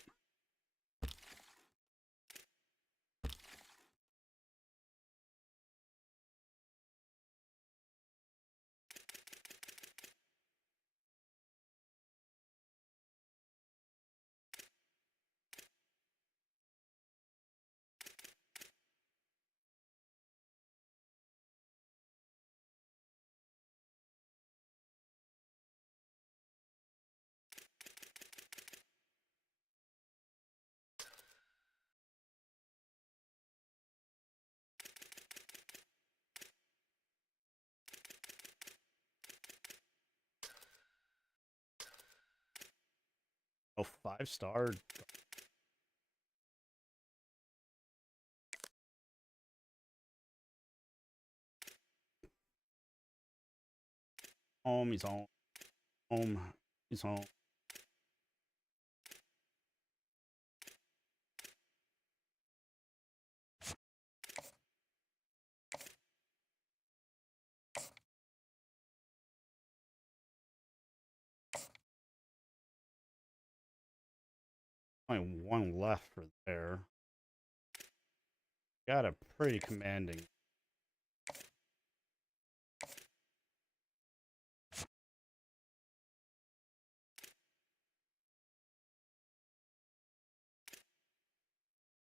Oh, 5-star. Home, he's home. Home, he's home. only one left for there. Got a pretty commanding.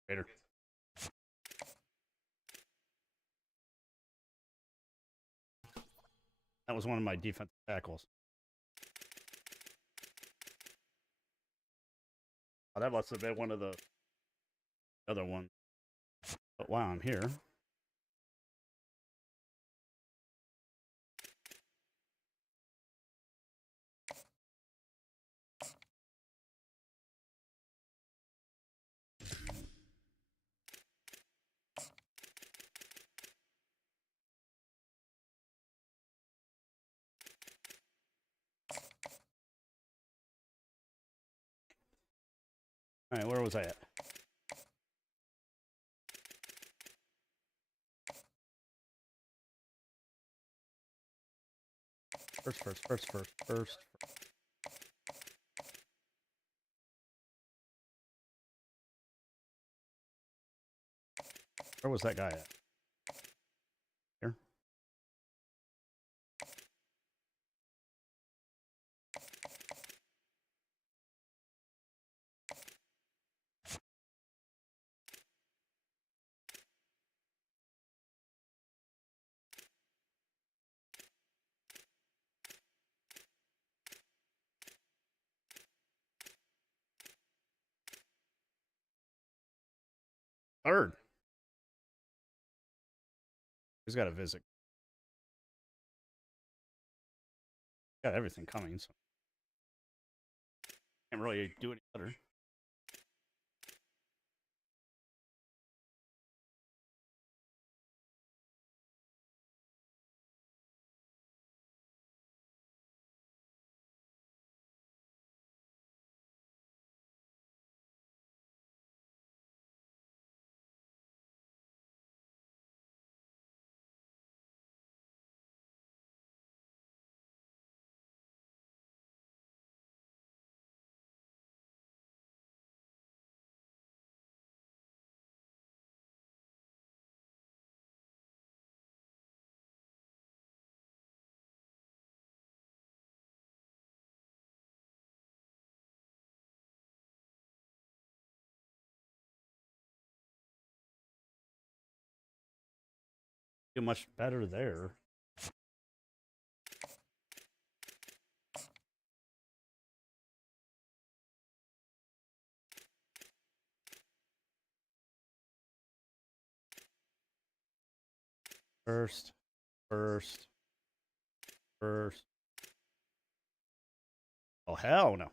Later. That was one of my defensive tackles. Oh, that must have been one of the other ones. But while I'm here. All right, where was I at? First. Where was that guy at? Here? Third. He's got a visit. Got everything coming, so can't really do any better. Do much better there. First. Oh, hell no.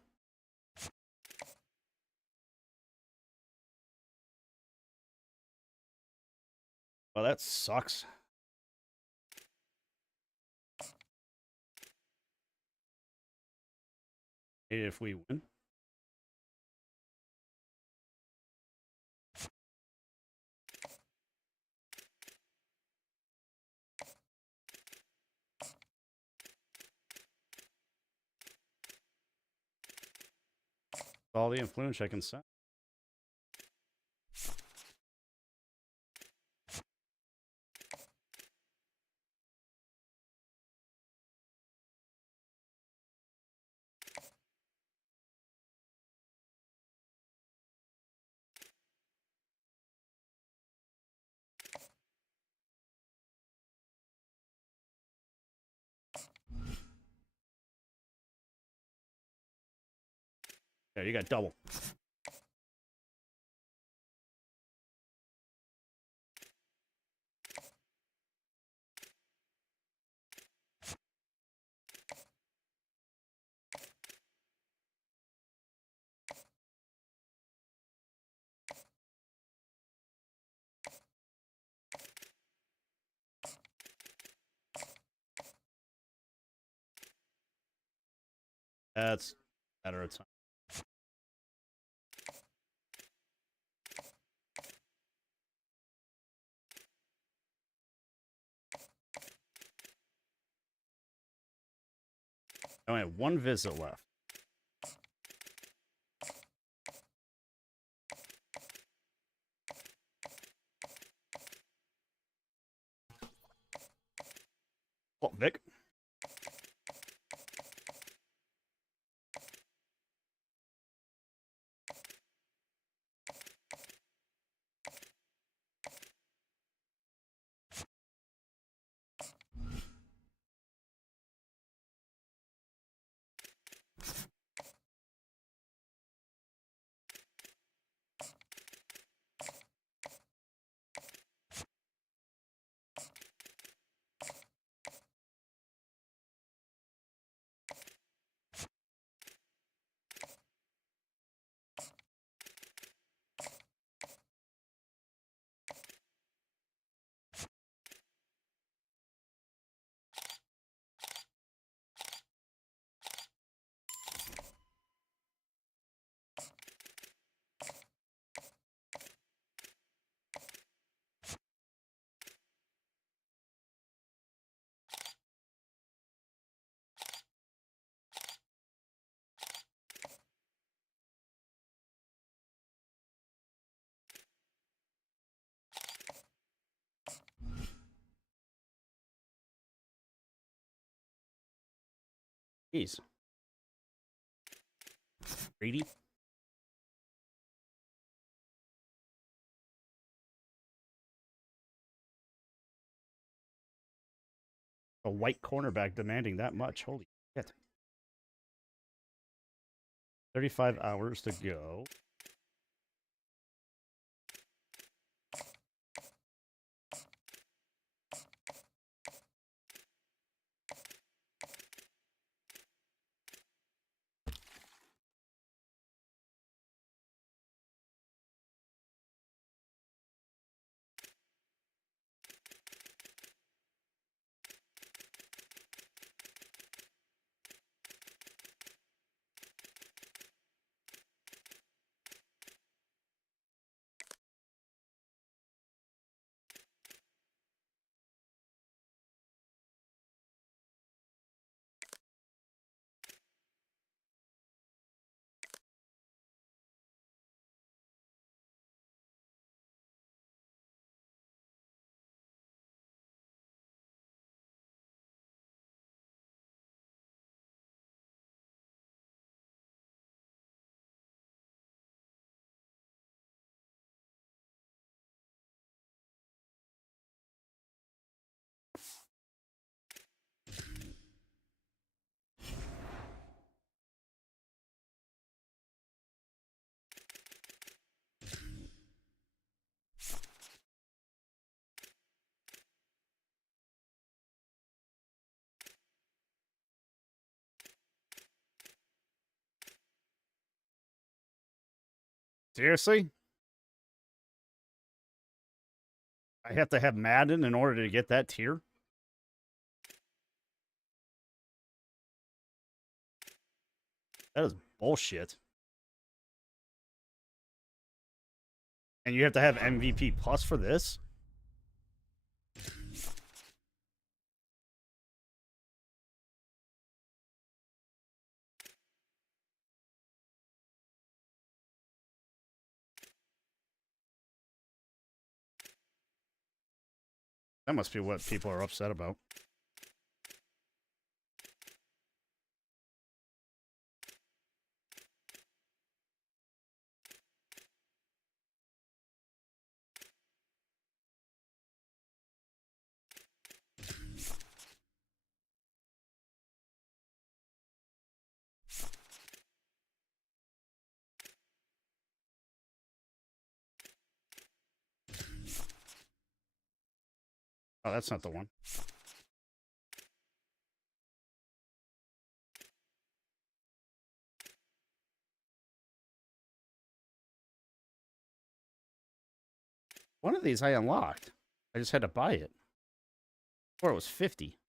Well, that sucks. If we win. All the influence I can send. Yeah, you got double. That's better at time. I only have one visit left. What, Vic? Jeez. Greedy. A white cornerback demanding that much. Holy shit. 35 hours to go. Seriously? I have to have Madden in order to get that tier? That is bullshit. And you have to have MVP Plus for this? That must be what people are upset about. Oh, that's not the one. One of these I unlocked. I just had to buy it. Or it was 50.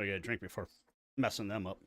I get a drink before messing them up.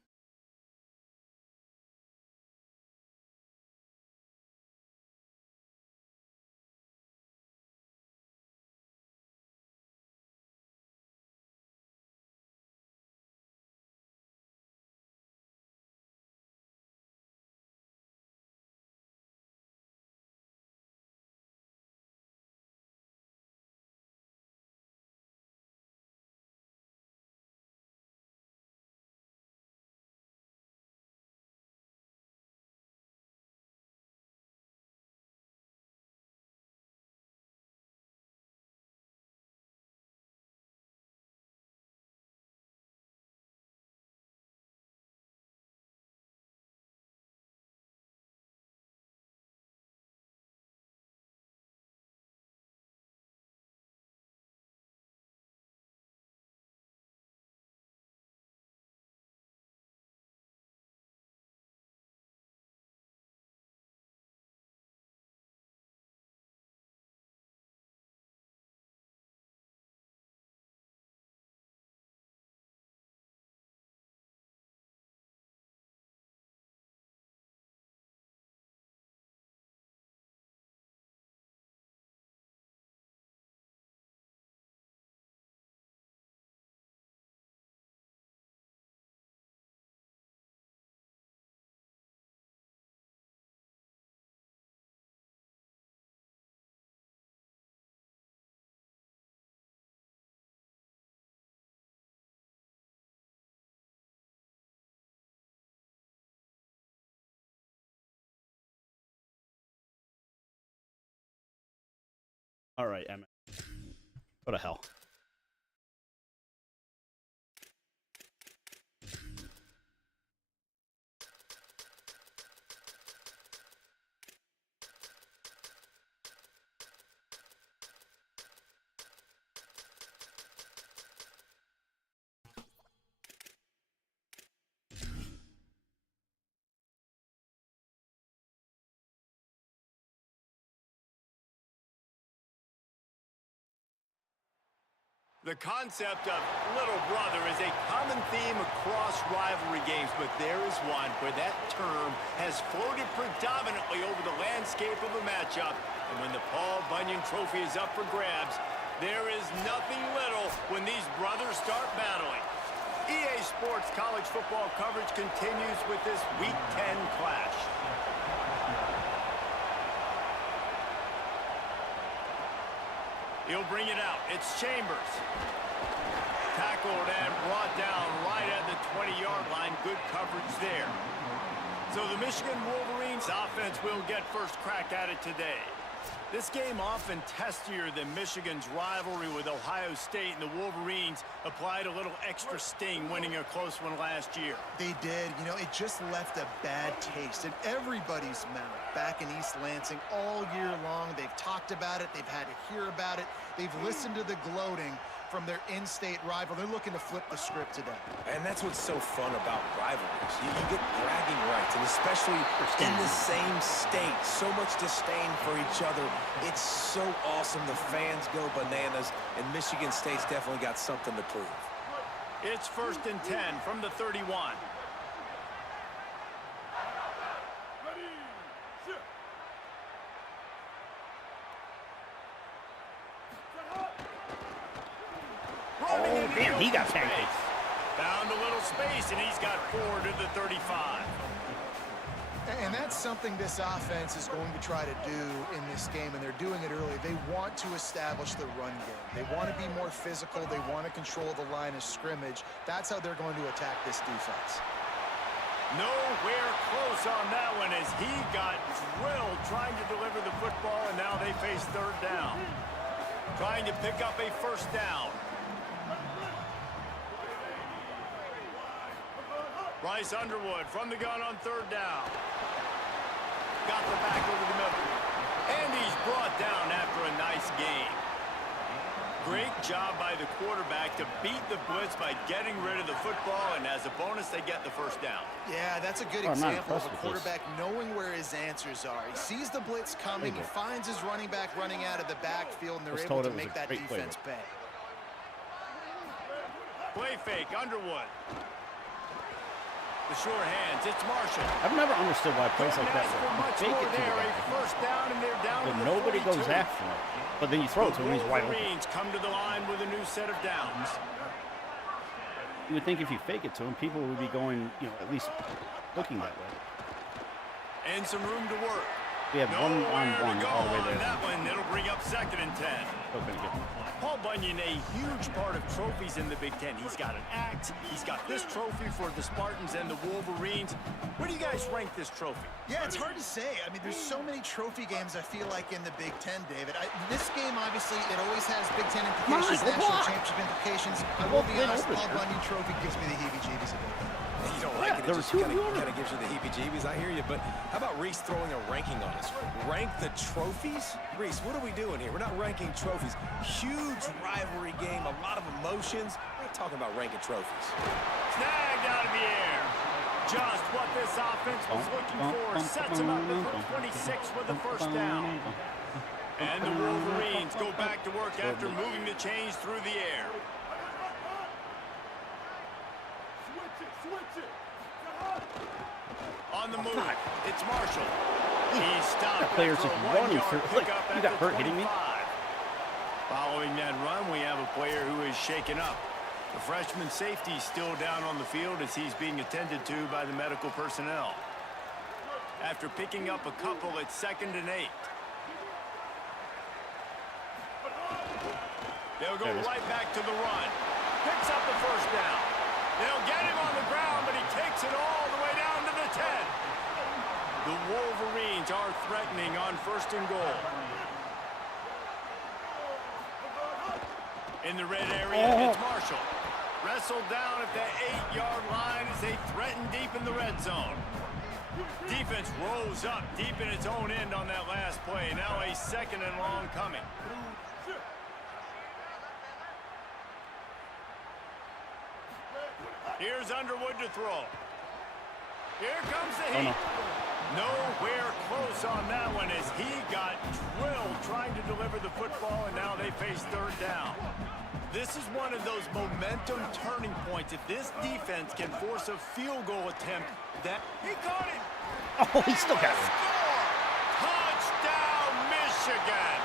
All right, Emmett. Go to hell. The concept of little brother is a common theme across rivalry games, but there is one where that term has floated predominantly over the landscape of a matchup. And when the Paul Bunyan Trophy is up for grabs, there is nothing little when these brothers start battling. EA Sports college football coverage continues with this Week 10 clash. He'll bring it out. It's Chambers. Tackled and brought down right at the 20-yard line. Good coverage there. So the Michigan Wolverines offense will get first crack at it today. This game often testier than Michigan's rivalry with Ohio State, and the Wolverines applied a little extra sting winning a close one last year. They did. You know, it just left a bad taste in everybody's mouth back in East Lansing all year long. They've talked about it. They've had to hear about it. They've listened to the gloating from their in-state rival. They're looking to flip the script today. And that's what's so fun about rivalries. You get bragging rights, and especially in the same state. So much disdain for each other. It's so awesome. The fans go bananas, and Michigan State's definitely got something to prove. It's 1st and 10 from the 31. Oh, damn, he got pancaked. Found a little space, and he's got 4 to the 35. And that's something this offense is going to try to do in this game, and they're doing it early. They want to establish the run game. They want to be more physical. They want to control the line of scrimmage. That's how they're going to attack this defense. Nowhere close on that one as he got drilled trying to deliver the football, and now they face 3rd down. Trying to pick up a 1st down. Bryce Underwood from the gun on 3rd down. Got the back over the middle. And he's brought down after a nice gain. Great job by the quarterback to beat the blitz by getting rid of the football, and as a bonus, they get the 1st down. Yeah, that's a good example of a quarterback knowing where his answers are. He sees the blitz coming, he finds his running back running out of the backfield, and they're able to make that defense pay. Play fake, Underwood. The sure hands, it's Marshall. I've never understood why plays like that fake it to the guy. First down, and they're down But to the nobody 42. goes after him. But then you throw it to him, he's wide open. Wolverines come to the line with a new set of downs. You would think if you fake it to him, people would be going, at least looking that way. And some room to work. We have one-on-one all the way there. That one, it'll bring up 2nd and 10. Paul Bunyan, a huge part of trophies in the Big Ten. He's got an axe. He's got this trophy for the Spartans and the Wolverines. Where do you guys rank this trophy? Yeah, it's hard to say. I mean, there's so many trophy games, I feel like, in the Big Ten, David. This game, obviously, it always has Big Ten implications, national championship implications. I will be honest, Paul Bunyan trophy gives me the heebie-jeebies a bit. You don't like it. It just kind of gives you the heebie-jeebies. I hear you. But how about Reese throwing a ranking on us? Rank the trophies? Reese, what are we doing here? We're not ranking trophies. Huge rivalry game, a lot of emotions. We're not talking about ranking trophies. Snagged out of the air. Just what this offense was looking for. Sets him up at 26 with the first down. And the Wolverines go back to work after moving the chains through the air. On the move, it's Marshall. He's stopped. That player's just running through. Look, you got hurt hitting me. Following that run, we have a player who is shaken up. The freshman safety is still down on the field as he's being attended to by the medical personnel. After picking up a couple, it's 2nd and 8. They'll go right back to the run. Picks up the first down. They'll get him on the ground, but he takes it all the way down to the 10. The Wolverines are threatening on 1st and goal. In the red area, it's Marshall. Wrestled down at the 8-yard line as they threaten deep in the red zone. Defense rose up deep in its own end on that last play. Now a 2nd and long coming. Here's Underwood to throw. Here comes the heat. Nowhere close on that one as he got drilled trying to deliver the football, and now they face 3rd down. This is one of those momentum turning points. If this defense can force a field goal attempt, that he caught it. Oh, he still got it. Touchdown, Michigan.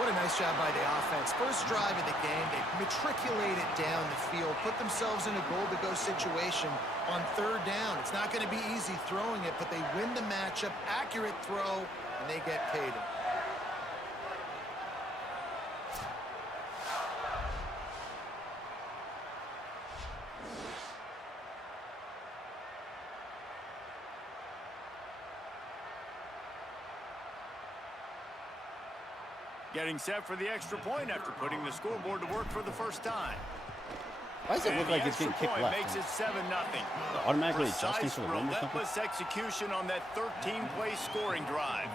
What a nice job by the offense. First drive of the game, they matriculated down the field, put themselves in a goal-to-go situation on 3rd down. It's not going to be easy throwing it, but they win the matchup, accurate throw, and they get paid. Getting set for the extra point after putting the scoreboard to work for the first time. Why does it look like it's getting kicked left? Makes it 7-0. Automatically adjusting for the wind or something? Relentless execution on that 13-play scoring drive.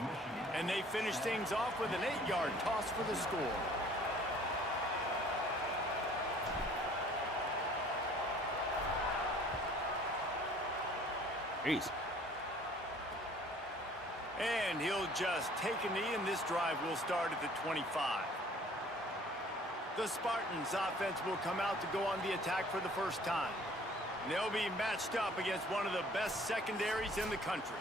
And they finish things off with an 8-yard toss for the score. Jeez. And he'll just take a knee, and this drive will start at the 25. The Spartans offense will come out to go on the attack for the first time. They'll be matched up against one of the best secondaries in the country.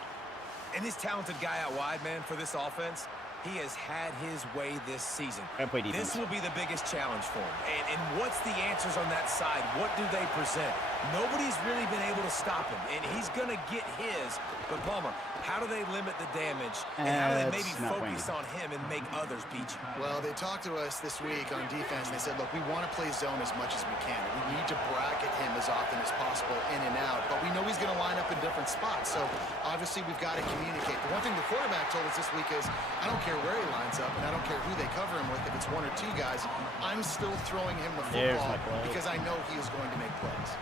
And this talented guy out wide, man, for this offense, he has had his way this season. This will be the biggest challenge for him. And what's the answers on that side? What do they present? Nobody's really been able to stop him, and he's going to get his. But, Palmer, how do they limit the damage, and how do they maybe focus on him and make others beat you? Well, they talked to us this week on defense, and they said, look, we want to play zone as much as we can. We need to bracket him as often as possible in and out, but we know he's going to line up in different spots, so obviously we've got to communicate. The one thing the quarterback told us this week is, I don't care where he lines up, and I don't care who they cover him with, if it's 1 or 2 guys, I'm still throwing him the football because I know he is going to make plays.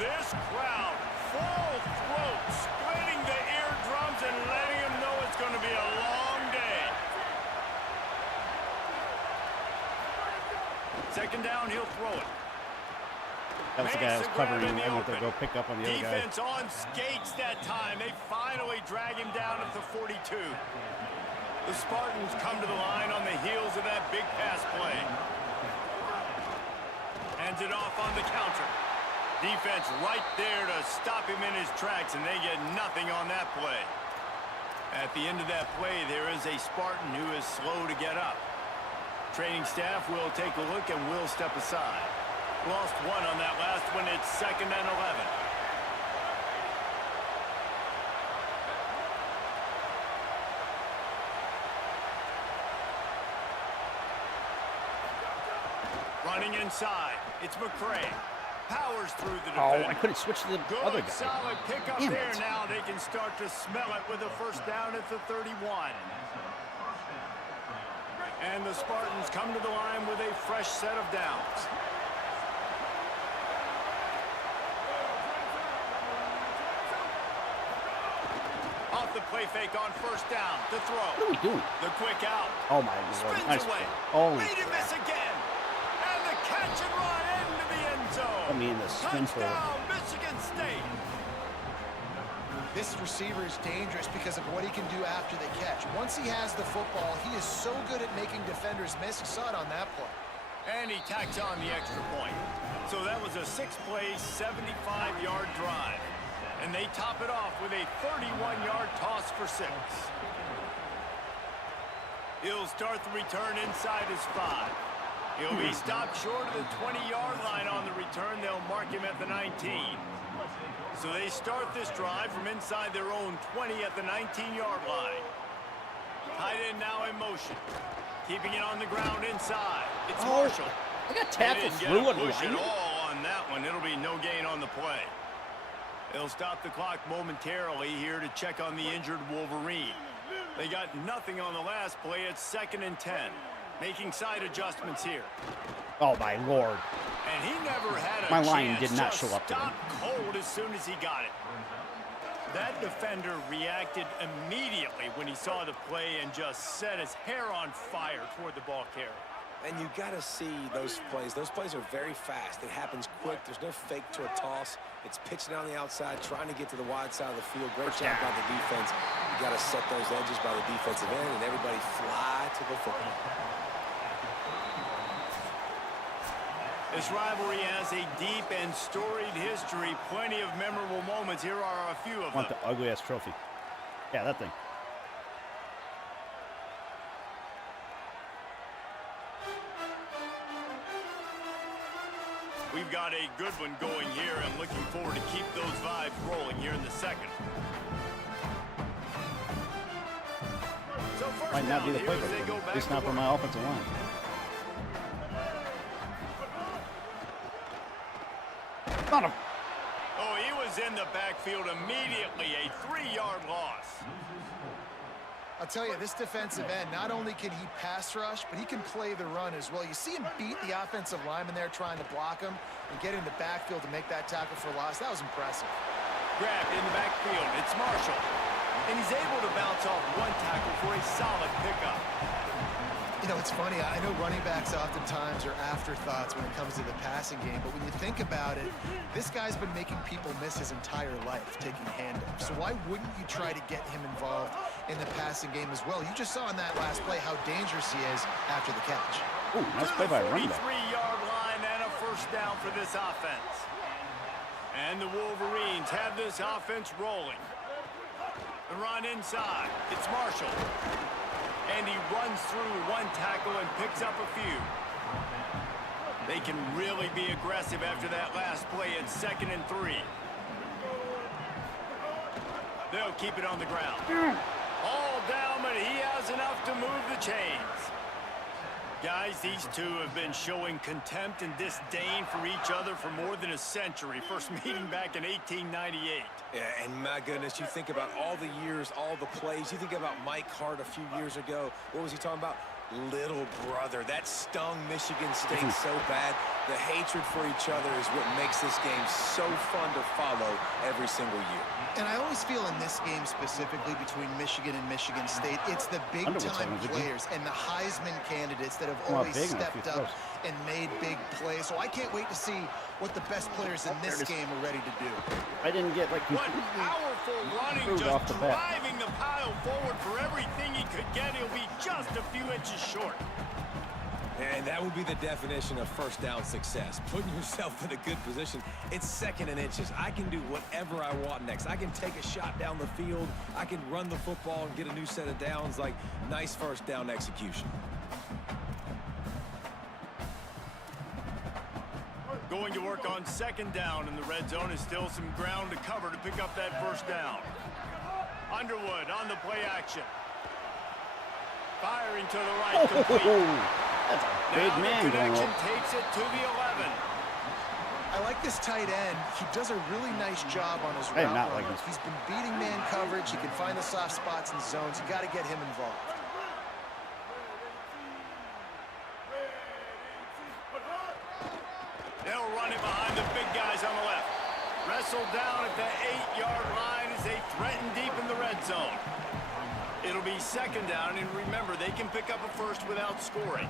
This crowd, full throat, splitting the eardrums and letting them know it's going to be a long day. 2nd down, he'll throw it. That was the guy that was covering him. I went to go pick up on the other guy. Defense on skates that time. They finally drag him down at the 42. The Spartans come to the line on the heels of that big pass play. Hands it off on the counter. Defense right there to stop him in his tracks, and they get nothing on that play. At the end of that play, there is a Spartan who is slow to get up. Training staff will take a look and will step aside. Lost one on that last one. It's 2nd and 11. Running inside, it's McCray. Powers through the defense. Oh, I couldn't switch to the Good, other guy. solid pickup there. Now they can start to smell it with a first down at the 31. And the Spartans come to the line with a fresh set of downs. Off the play fake on first down to throw. What are we doing? The quick out. Oh, my Lord. Spins Nice away. play. Holy Made him miss crap. again. And the catch and run into the end zone. I mean, the spin for... Touchdown, Michigan State. This receiver is dangerous because of what he can do after the catch. Once he has the football, he is so good at making defenders miss. You saw it on that play. And he tacks on the extra point. So that was a 6-play, 75-yard drive. And they top it off with a 31-yard toss for 6. He'll start the return inside his 5. He'll be stopped short of the 20-yard line on the return. They'll mark him at the 19. So they start this drive from inside their own 20 at the 19-yard line. Tight end now in motion. Keeping it on the ground inside. It's Marshall. I got tackled They through didn't it. get a push at all on that one. It'll be no gain on the play. They'll stop the clock momentarily here to check on the injured Wolverine. They got nothing on the last play. It's 2nd and 10. Making side adjustments here. Oh, my Lord. And he never had a My line chance. did not Just show up to him. stopped cold as soon as he got it. That defender reacted immediately when he saw the play and just set his hair on fire toward the ball carrier. And you got to see those plays. Those plays are very fast. It happens quick. There's no fake to a toss. It's pitching on the outside, trying to get to the wide side of the field. Great job by the defense. You got to set those edges by the defensive end, and everybody fly to the football. This rivalry has a deep and storied history. Plenty of memorable moments. Here are a few of I want them. the ugly-ass trophy. Yeah, that thing. We've got a good one going here and looking forward to keep those vibes rolling here in the second. So first Might not be down the here play as they for go me. back At least to not for work. my offensive line. Son of... Oh, he was in the backfield immediately. A 3-yard loss. I'll tell you, this defensive end, not only can he pass rush, but he can play the run as well. You see him beat the offensive lineman there trying to block him and get in the backfield to make that tackle for loss. That was impressive. Grabbed in the backfield. It's Marshall. And he's able to bounce off one tackle for a solid pickup. You know, it's funny. I know running backs oftentimes are afterthoughts when it comes to the passing game, but when you think about it, this guy's been making people miss his entire life taking handoffs. So why wouldn't you try to get him involved in the passing game as well? You just saw in that last play how dangerous he is after the catch. Ooh, nice play by a running back. 43-yard line and a first down for this offense. And the Wolverines have this offense rolling. The run inside. It's Marshall. And he runs through one tackle and picks up a few. They can really be aggressive after that last play. It's 2nd and 3. They'll keep it on the ground. All down, but he has enough to move the chains. Guys, these two have been showing contempt and disdain for each other for more than a century. First meeting back in 1898. Yeah, and my goodness, you think about all the years, all the plays. You think about Mike Hart a few years ago. What was he talking about? Little brother. That stung Michigan State so bad. The hatred for each other is what makes this game so fun to follow every single year. And I always feel in this game specifically between Michigan and Michigan State, it's the big-time players and the Heisman candidates that have always stepped up and made big plays. So I can't wait to see what the best players in this game are ready to do. I didn't get, like, What powerful running, off just the bat. driving the pile forward for everything he could get. He'll be just a few inches short. And that would be the definition of first down success. Putting yourself in a good position. It's 2nd and inches. I can do whatever I want next. I can take a shot down the field. I can run the football and get a new set of downs. Like, nice first down execution. Going to work on 2nd down in the red zone is still some ground to cover to pick up that first down. Underwood on the play action. Firing to the right, complete. That's a big man going up. Takes it to the 11. I like this tight end. He does a really nice job on his route running. He's been beating man coverage. He can find the soft spots and zones. You got to get him involved. They'll run it behind the big guys on the left. Wrestled down at the 8-yard line as they threaten deep in the red zone. It'll be 2nd down, and remember, they can pick up a first without scoring.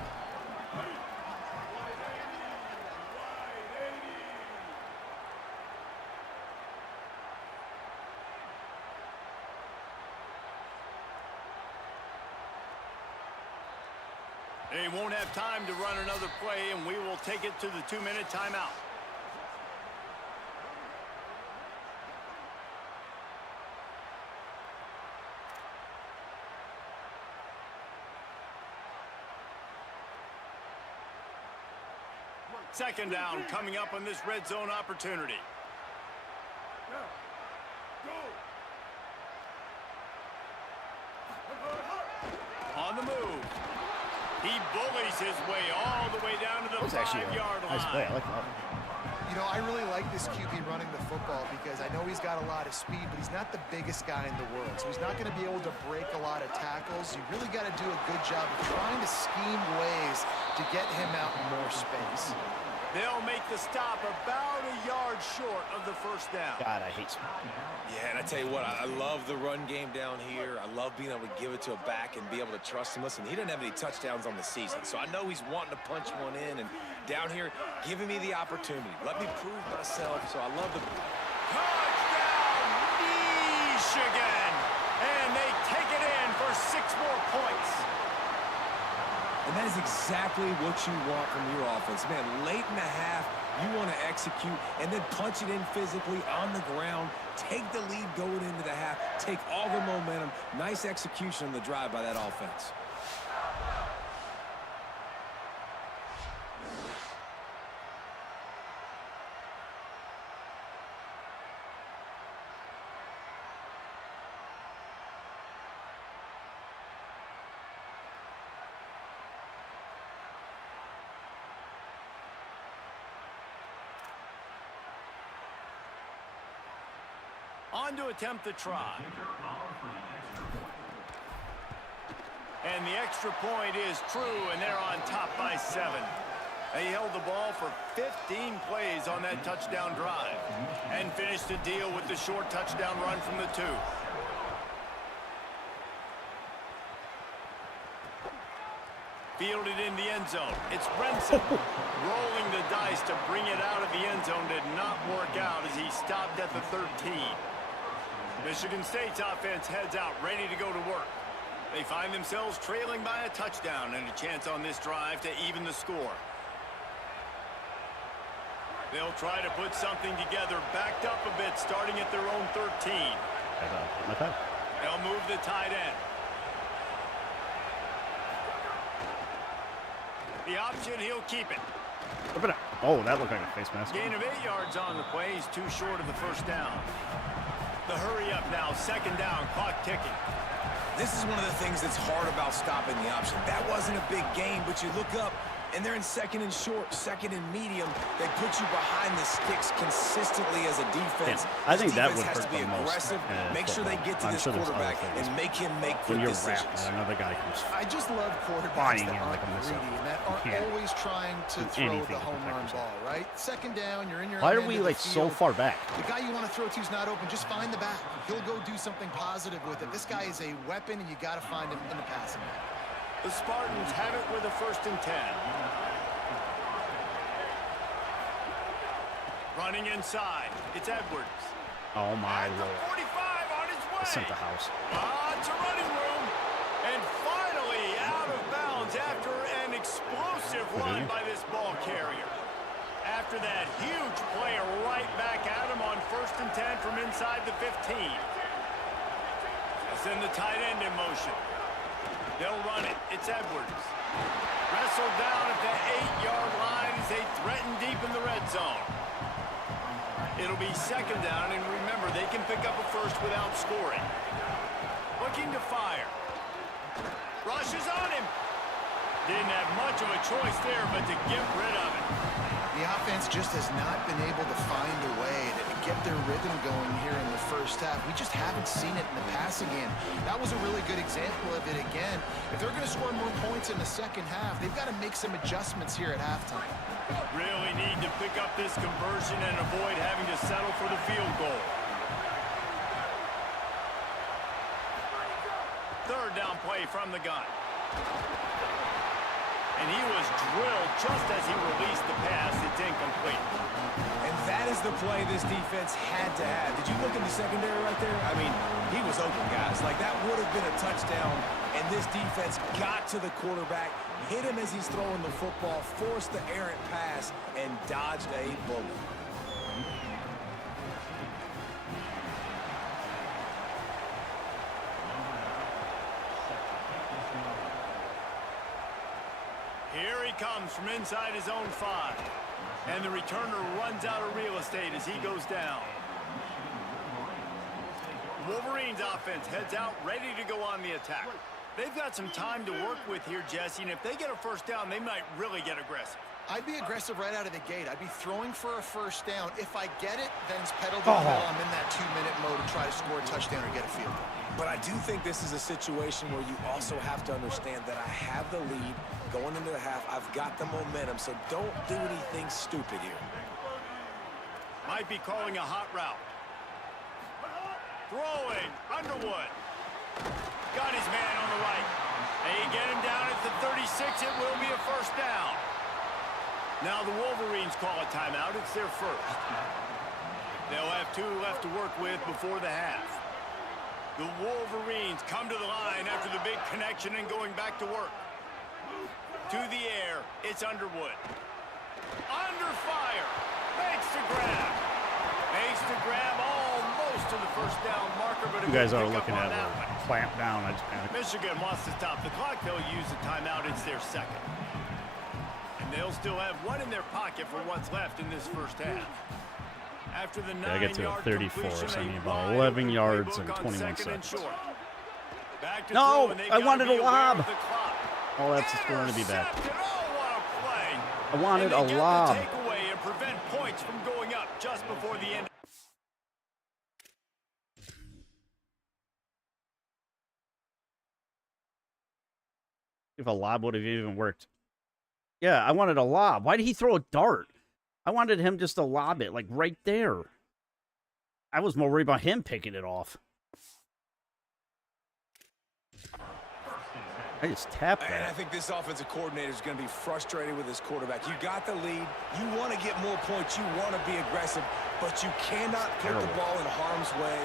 They won't have time to run another play, and we will take it to the 2-minute timeout. Second down coming up on this red zone opportunity. On the move. He bullies his way all the way down to the 5-yard line. Nice play. I like that. You know, I really like this QB running the football because I know he's got a lot of speed, but he's not the biggest guy in the world. So he's not going to be able to break a lot of tackles. You really got to do a good job of trying to scheme ways to get him out in more space. They'll make the stop about a yard short of the first down. God, I hate speed. Yeah, and I tell you what, I love the run game down here. I love being able to give it to a back and be able to trust him. Listen, he didn't have any touchdowns on the season, so I know he's wanting to punch one in. And down here, giving me the opportunity. Let me prove myself, so I love the... Touchdown, Michigan! And they take it in for 6 more points. And that is exactly what you want from your offense. Man, late in the half, you want to execute and then punch it in physically on the ground. Take the lead going into the half. Take all the momentum. Nice execution on the drive by that offense. On to attempt the try. And the extra point is true, and they're on top by 7. They held the ball for 15 plays on that touchdown drive and finished the deal with the short touchdown run from the 2. Fielded in the end zone. It's Brenson rolling the dice to bring it out of the end zone. Did not work out as he stopped at the 13. Michigan State's offense heads out, ready to go to work. They find themselves trailing by a touchdown and a chance on this drive to even the score. They'll try to put something together, backed up a bit, starting at their own 13. They'll move the tight end. The option, he'll keep it. Oh, that looked like a face mask. Gain of 8 yards on the play. He's too short of the first down. The hurry up now, second down, clock ticking. This is one of the things that's hard about stopping the option. That wasn't a big gain, but you look up, and they're in second and short, second and medium. They put you behind the sticks consistently as a defense. Yeah, I think that would has hurt to be the most. aggressive. Make sure they get to this quarterback and make him make when quick you're decisions. wrapped and another guy comes I just love quarterbacks that aren't greedy and that aren't always trying to throw the home run ball, right? Second down, you're in your Why own are end we of the like so field. far back? The guy you want to throw to is not open. Just find the back. He'll go do something positive with it. This guy is a weapon, and you got to find him in the passing game. The Spartans have it with a 1st and 10. Running inside, it's Edwards. Oh my lord! 45 on his way. I sent the house. It's a running room, and finally out of bounds after an explosive that huge play right back at him on 1st and 10 from inside the 15. Send the tight end in motion. They'll run it. It's Edwards. Wrestled down at the 8-yard line as they threaten deep in the red zone. It'll be 2nd down, and remember, they can pick up a first without scoring. Looking to fire. Rushes on him. Didn't have much of a choice there, but to get rid of it. The offense just has not been able to find a way to get their rhythm going here in the first half. We just haven't seen it in the passing game. That was a really good example of it again. If they're going to score more points in the second half, they've got to make some adjustments here at halftime. Really need to pick up this conversion and avoid having to settle for the field goal. 3rd down play from the gun. And he was drilled just as he released the pass. It's incomplete. And that is the play this defense had to have. Did you look in the secondary right there? I mean, he was open, guys. Like, that would have been a touchdown. And this defense got to the quarterback, hit him as he's throwing the football, forced the errant pass, and dodged a bullet. Here he comes from inside his own 5. And the returner runs out of real estate as he goes down. Wolverines offense heads out, ready to go on the attack. They've got some time to work with here, Jesse, and if they get a first down, they might really get aggressive. I'd be aggressive right out of the gate. I'd be throwing for a first down. If I get it, then it's pedal to the metal. I'm in that 2-minute mode to try to score a touchdown or get a field goal. But I do think this is a situation where you also have to understand that I have the lead going into the half. I've got the momentum, so don't do anything stupid here. Might be calling a hot route. Throwing, Underwood. Got his man on the right. They get him down at the 36. It will be a first down. Now the Wolverines call a timeout. It's their first. They'll have 2 left to work with before the half. The Wolverines come to the line after the big connection and going back to work. To the air, it's Underwood. Under fire. Makes the grab. Makes the grab almost to the first down marker, but you guys are looking at a clamp down. I just panicked. Michigan wants to stop the clock. They'll use the timeout. It's their 2nd. And they'll still have 1 in their pocket for what's left in this first half. After the 9-yard I get to a 34, so I need about 11 yards and 21 seconds. No, I wanted a lob. Oh, that's just going to be bad. I wanted a lob. And prevent points from going up just before the end. If a lob would have even worked. Yeah, I wanted a lob. Why did he throw a dart? I wanted him just to lob it, like right there. I was more worried about him picking it off. I just tapped that. And I think this offensive coordinator is going to be frustrated with his quarterback. You got the lead. You want to get more points. You want to be aggressive, but you cannot put the ball in harm's way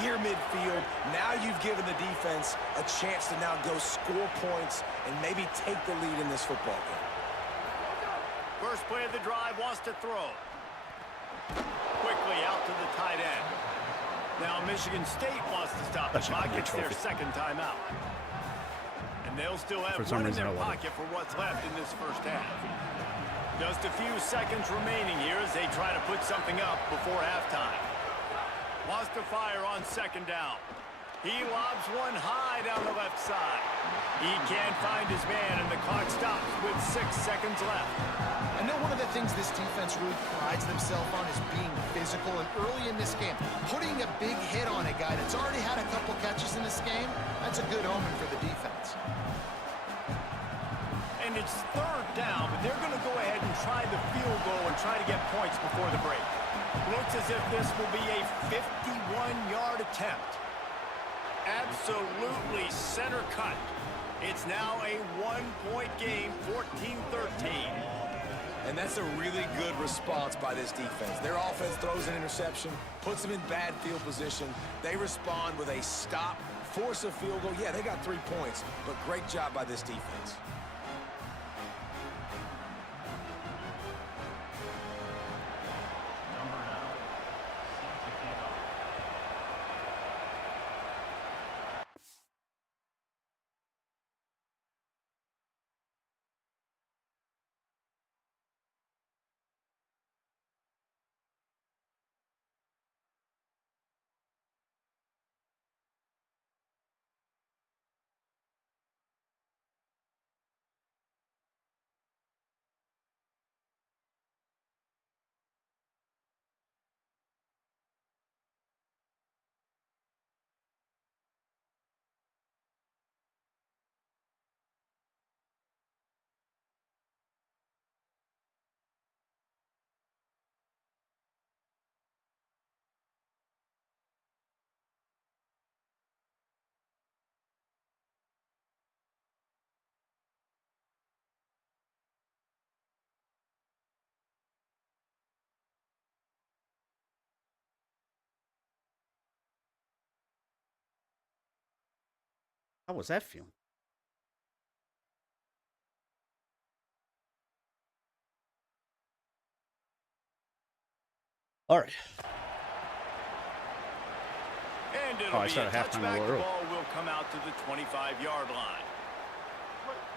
near midfield. Now you've given the defense a chance to now go score points and maybe take the lead in this football game. First play of the drive, wants to throw. Quickly out to the tight end. Now Michigan State wants to stop the clock. It's their 2nd timeout. And they'll still have 1 in their pocket for what's left in this first half. Just a few seconds remaining here as they try to put something up before halftime. Wants to fire on 2nd down. He lobs one high down the left side. He can't find his man, and the clock stops with 6 seconds left. I know one of the things this defense really prides themselves on is being physical, and early in this game, putting a big hit on a guy that's already had a couple catches in this game, that's a good omen for the defense. And it's 3rd down, but they're going to go ahead and try the field goal and try to get points before the break. Looks as if this will be a 51-yard attempt. Absolutely center cut. It's now a 1-point game, 14-13. And that's a really good response by this defense. Their offense throws an interception, puts them in bad field position. They respond with a stop, force a field goal. Yeah, they got 3 points, but great job by this defense. How was that feeling? All right. And it'll I be a started halftime a touchback. little The early. ball will come out to the 25-yard line.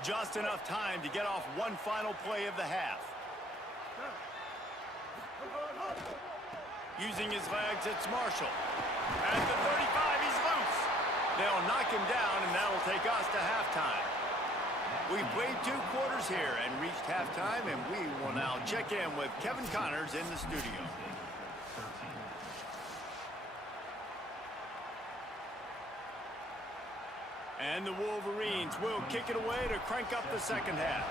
Just enough time to get off one final play of the half. Using his legs, it's Marshall. At the 35, he's loose. They'll knock him down, and that'll take us to halftime. We've played 2 quarters here and reached halftime, and we will now check in with Kevin Connors in the studio. And the Wolverines will kick it away to crank up the second half.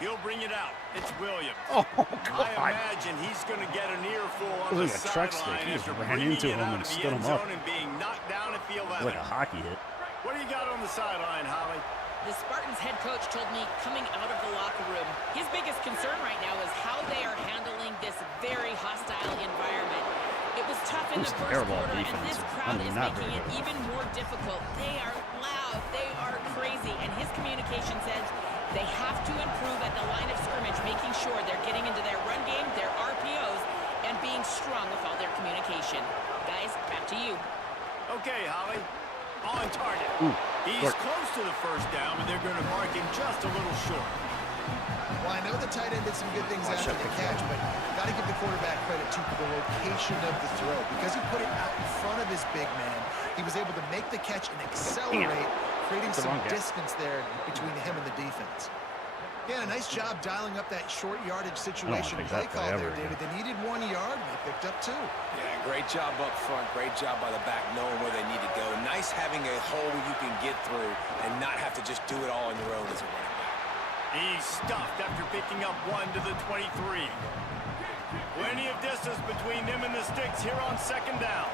He'll bring it out. It's Williams. Oh, God. I imagine he's going to get an earful on It was the like a truck stick. sideline He just after ran bringing into it him out and of the stood end him up. zone and being knocked down at the 11. Like a hockey hit. What do you got on the sideline, Holly? The Spartans head coach told me coming out of the locker room, his biggest concern right now is how they are handling this very hostile environment. It was tough in the first terrible quarter, and defense. this crowd is Not making very it good. even more difficult. They are loud. They are crazy. And his communication says they have to improve at the line of scrimmage, making sure they're getting into their run game, their RPOs, and being strong with all their communication. Guys, back to you. Okay, Holly. On target. He's short. close to the first down, but they're going to mark him just a little short. Well, I know the tight end did some good things after the catch, but got to give the quarterback credit too for the location of the throw. Because he put it out in front of his big man, he was able to make the catch and accelerate, creating The some wrong guy. distance there between him and the defense. Yeah, a nice job dialing up that short yardage situation. pick Play that play call ever there, David. They needed 1 yard, and they picked up 2. Yeah, great job up front. Great job by the back knowing where they need to go. Nice having a hole you can get through and not have to just do it all on your own as a running back. He's stuffed after picking up 1 to the 23. Plenty of distance between him and the sticks here on second down.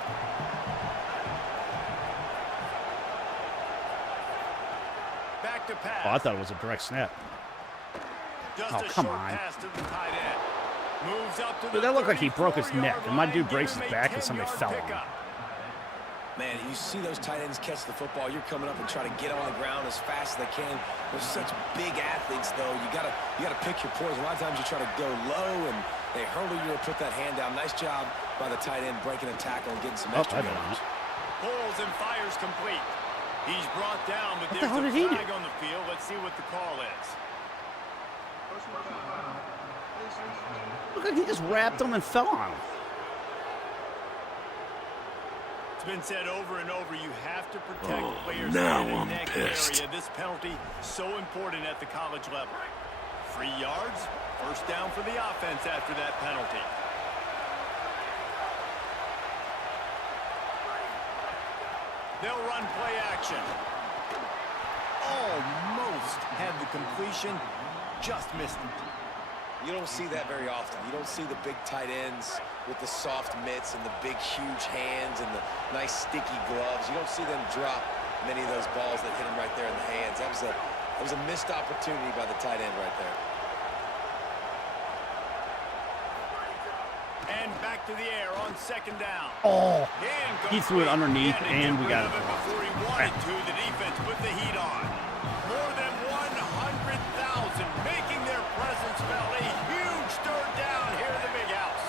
Back to pass. Oh, I thought it was a direct snap. Just Oh, a come short on. pass to the tight end. Moves up to Dude, the that looked like he broke his 34-yard neck, and my line, dude breaks giving his him a back and somebody 10-yard fell on him. pickup. Man, you see those tight ends catch the football. You're coming up and try to get on the ground as fast as they can. They're such big athletes, though. You gotta pick your poison. A lot of times you try to go low, and they hurdle you or put that hand down. Nice job by the tight end breaking a tackle and getting some extra I didn't. yards. Pulls and fires complete. He's brought down, but What the there's hell a did he do? flag on the field. Let's see what the call is. Look like he just wrapped him and fell on him. It's been said over and over, you have to protect players in the neck area. This penalty so important at the college level. 3 yards, first down for the offense after that penalty. They'll run play action. Almost had the completion, just missed it. You don't see that very often. You don't see the big tight ends with the soft mitts and the big, huge hands and the nice, sticky gloves. You don't see them drop many of those balls that hit them right there in the hands. That was a missed opportunity by the tight end right there. And back to the air on second down. Oh, And he threw it complete. underneath, he and took we got rid of it. before he wanted to. The defense put the heat on. More than 100,000 making their presence felt. A huge third down here in the big house.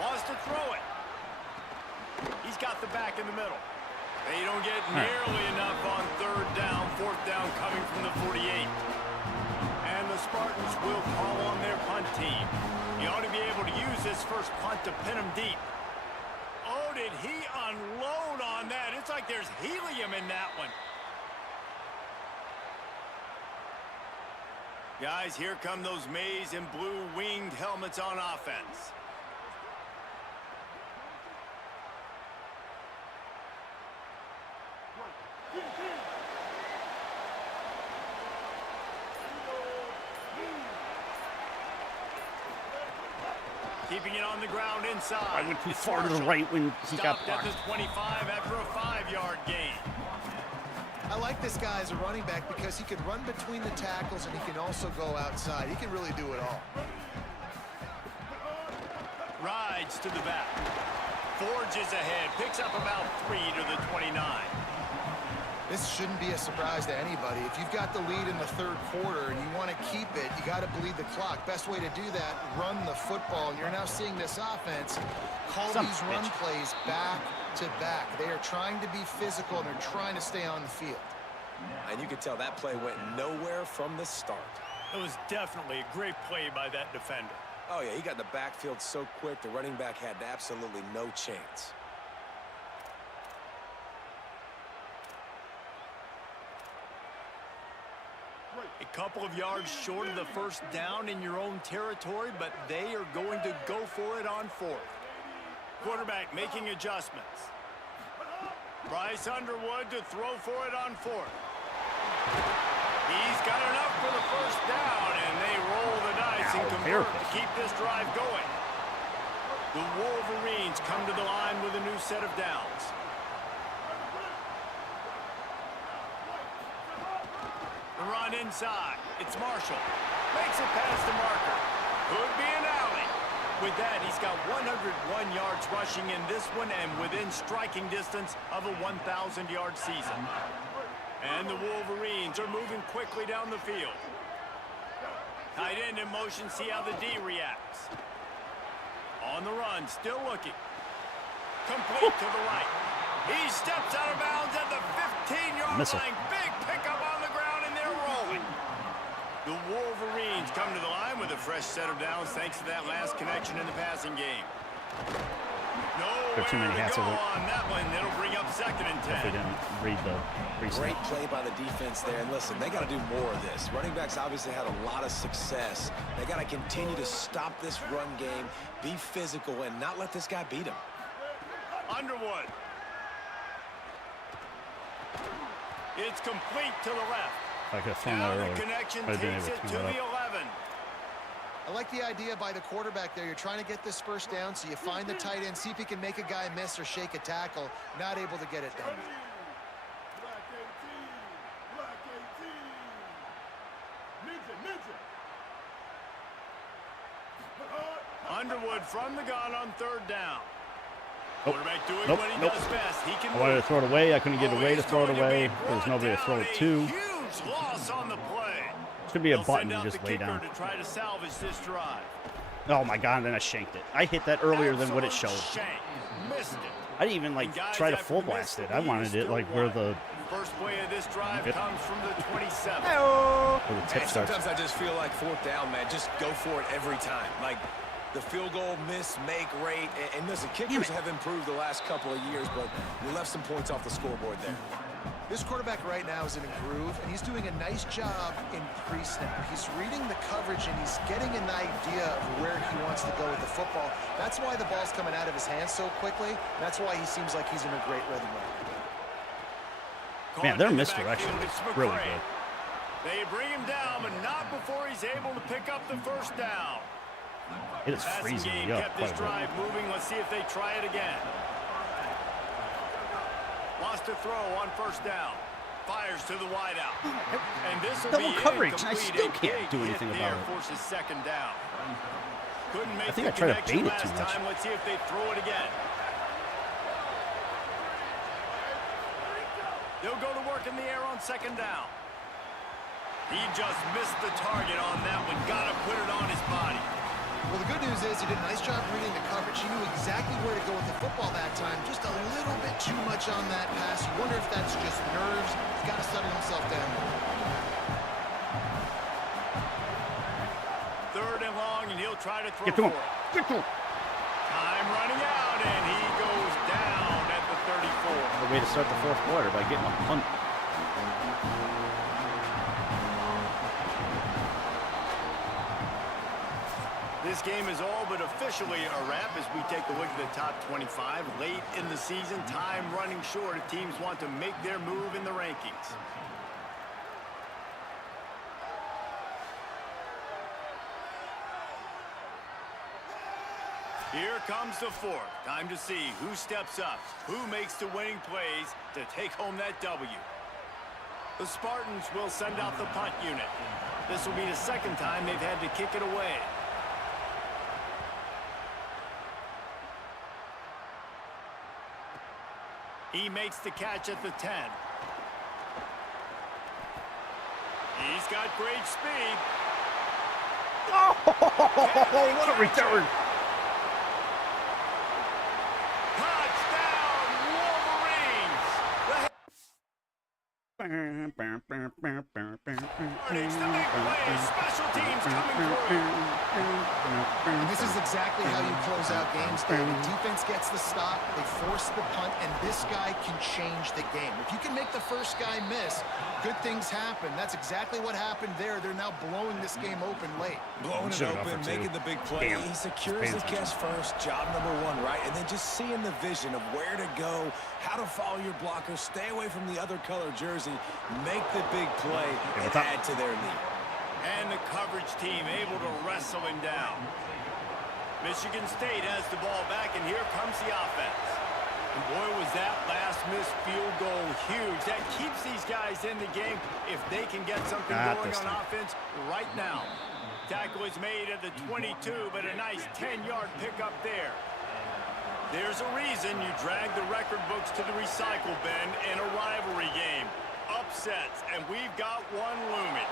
Wants to throw it. He's got the back in the middle. They don't get nearly enough on third down, fourth down coming from the 48. And the Spartans will call on their punt team. You ought to be able to use this first punt to pin them deep. Oh, did he unload on that? It's like there's helium in that one. Guys, here come those maize and blue winged helmets on offense. Keeping it on the ground inside. I went too It's far to the Marshall. right when he got Stopped at blocked. the 25 after a 5-yard gain. I like this guy as a running back because he can run between the tackles and he can also go outside. He can really do it all. Rides to the back. Forges ahead. Picks up about 3 to the 29. This shouldn't be a surprise to anybody. If you've got the lead in the third quarter and you want to keep it, you got to bleed the clock. Best way to do that, run the football. And you're now seeing this offense call these run plays back to back. They are trying to be physical and they're trying to stay on the field. And you could tell that play went nowhere from the start. It was definitely a great play by that defender. Oh, yeah, he got in the backfield so quick, the running back had absolutely no chance. A couple of yards short of the first down in your own territory, but they are going to go for it on fourth. Quarterback making adjustments. Bryce Underwood to throw for it on fourth. He's got enough for the first down, and they roll the dice and convert to keep this drive going. The Wolverines come to the line with a new set of downs. The run inside. It's Marshall. Makes it past the marker. Could be an alley. With that, he's got 101 yards rushing in this one and within striking distance of a 1,000-yard season. And the Wolverines are moving quickly down the field. Tight end in motion, see how the D reacts. On the run, still looking. Complete to the right. He steps out of bounds at the 15-yard line. Big pickup on the ground, and they're rolling. The Wolverines come to the line with a fresh set of downs thanks to that last connection in the passing game. There are too many hats over. On that one, it'll bring up 2nd and 10. If we didn't read the reset. Great play by the defense there. And listen, they got to do more of this. Running backs obviously had a lot of success. They got to continue to stop this run game, be physical, and not let this guy beat him. Underwood. It's complete to the left. I could have thrown that earlier. Connection I'd have been takes able it to to come the up. 11. I like the idea by the quarterback there. You're trying to get this first down, so you find the tight end, see if he can make a guy miss or shake a tackle. Not able to get it done. Underwood from the gun on 3rd down. Quarterback doing Nope. what he Nope. does best. He can I wanted to throw it away. I couldn't get away to throw it away. There was brought nobody to down. throw it A to. huge loss on the play. Should be a They'll button send you out just the lay kicker down. to try to salvage this drive. Oh my god, and then I shanked it. I hit that earlier than what it Absolute showed. Shank. Missed it. I didn't even like And guys, try to after full the blast missed it. I lead, wanted it still like where won. the First play of this drive Yep. comes from the 27. where the tip Man, starts. sometimes I just feel like 4th down, man. Just go for it every time. Like the field goal miss, make rate. And listen, kickers have improved the last couple of years, but we left some points off the scoreboard there. This quarterback right now is in a groove, and he's doing a nice job in pre-snap. He's reading the coverage, and he's getting an idea of where he wants to go with the football. That's why the ball's coming out of his hands so quickly. That's why he seems like he's in a great rhythm right now. Man, their misdirection is really good. They bring him down, but not before he's able to pick up the first down. It is Passing freezing game me up kept quite this a bit. drive moving. Let's see if they try it again. Lost a throw on 1st down. Fires to the wideout. And this will Double be coverage, and I incomplete. still A can't do big anything hit about there it. Forces 2nd down. Couldn't make I think the I tried to connection bait it too last much. time. Let's see if they throw it again. They'll go to work in the air on 2nd down. He just missed the target on that one. Got to put it on his body. Well, the good news is he did a nice job reading the coverage. He knew exactly where to go with the football that time. Just a little bit too much on that pass. You wonder if that's just nerves. He's got to settle himself down. 3rd and long, and he'll try to throw Get to him. for it. Get to him. Time running out, and he goes down at the 34. The way to start the 4th quarter by getting a punt. This game is all but officially a wrap as we take a look at the top 25. Late in the season, time running short if teams want to make their move in the rankings. Here comes the 4th. Time to see who steps up, who makes the winning plays to take home that W. The Spartans will send out the punt unit. This will be the second time they've had to kick it away. He makes the catch at the 10. He's got great speed. Oh, what a return. Touchdown, Wolverines! It's the big play. Special teams coming through. And this is exactly how you close out games, Dave. The defense gets the stop, they force the punt, and this guy can change the game. If you can make the first guy miss, good things happen. That's exactly what happened there. They're now blowing this game open late. Blowing it open, making the big play. He secures the catch first, job number one, right? And then just seeing the vision of where to go, how to follow your blocker, stay away from the other color jersey, make the big play, and add to their lead. And the coverage team able to wrestle him down. Michigan State has the ball back, and here comes the offense. And boy, was that last missed field goal huge. That keeps these guys in the game if they can get something going on offense right now. Tackle is made at the 22, but a nice 10-yard pickup there. There's a reason you drag the record books to the recycle bin in a rivalry game. Upsets, and we've got one looming.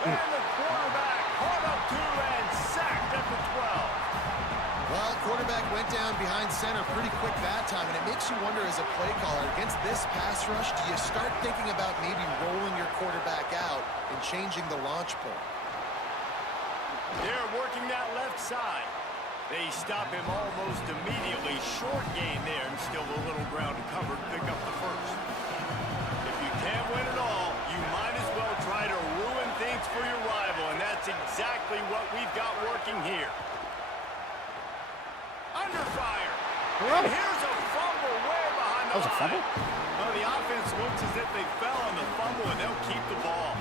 And the quarterback caught up to and sacked at the 12. Well, quarterback went down behind center pretty quick that time, and it makes you wonder as a play caller, against this pass rush, do you start thinking about maybe rolling your quarterback out and changing the launch point? They're working that left side. They stop him almost immediately. Short gain there, and still a little ground to cover to pick up the first. If you can't win it all, you might as well try to ruin things for your rival, and that's exactly what we've got working here. Under fire. And here's a fumble way behind the line. That was a fumble? Well, the offense looks as if they fell on the fumble, and they'll keep the ball.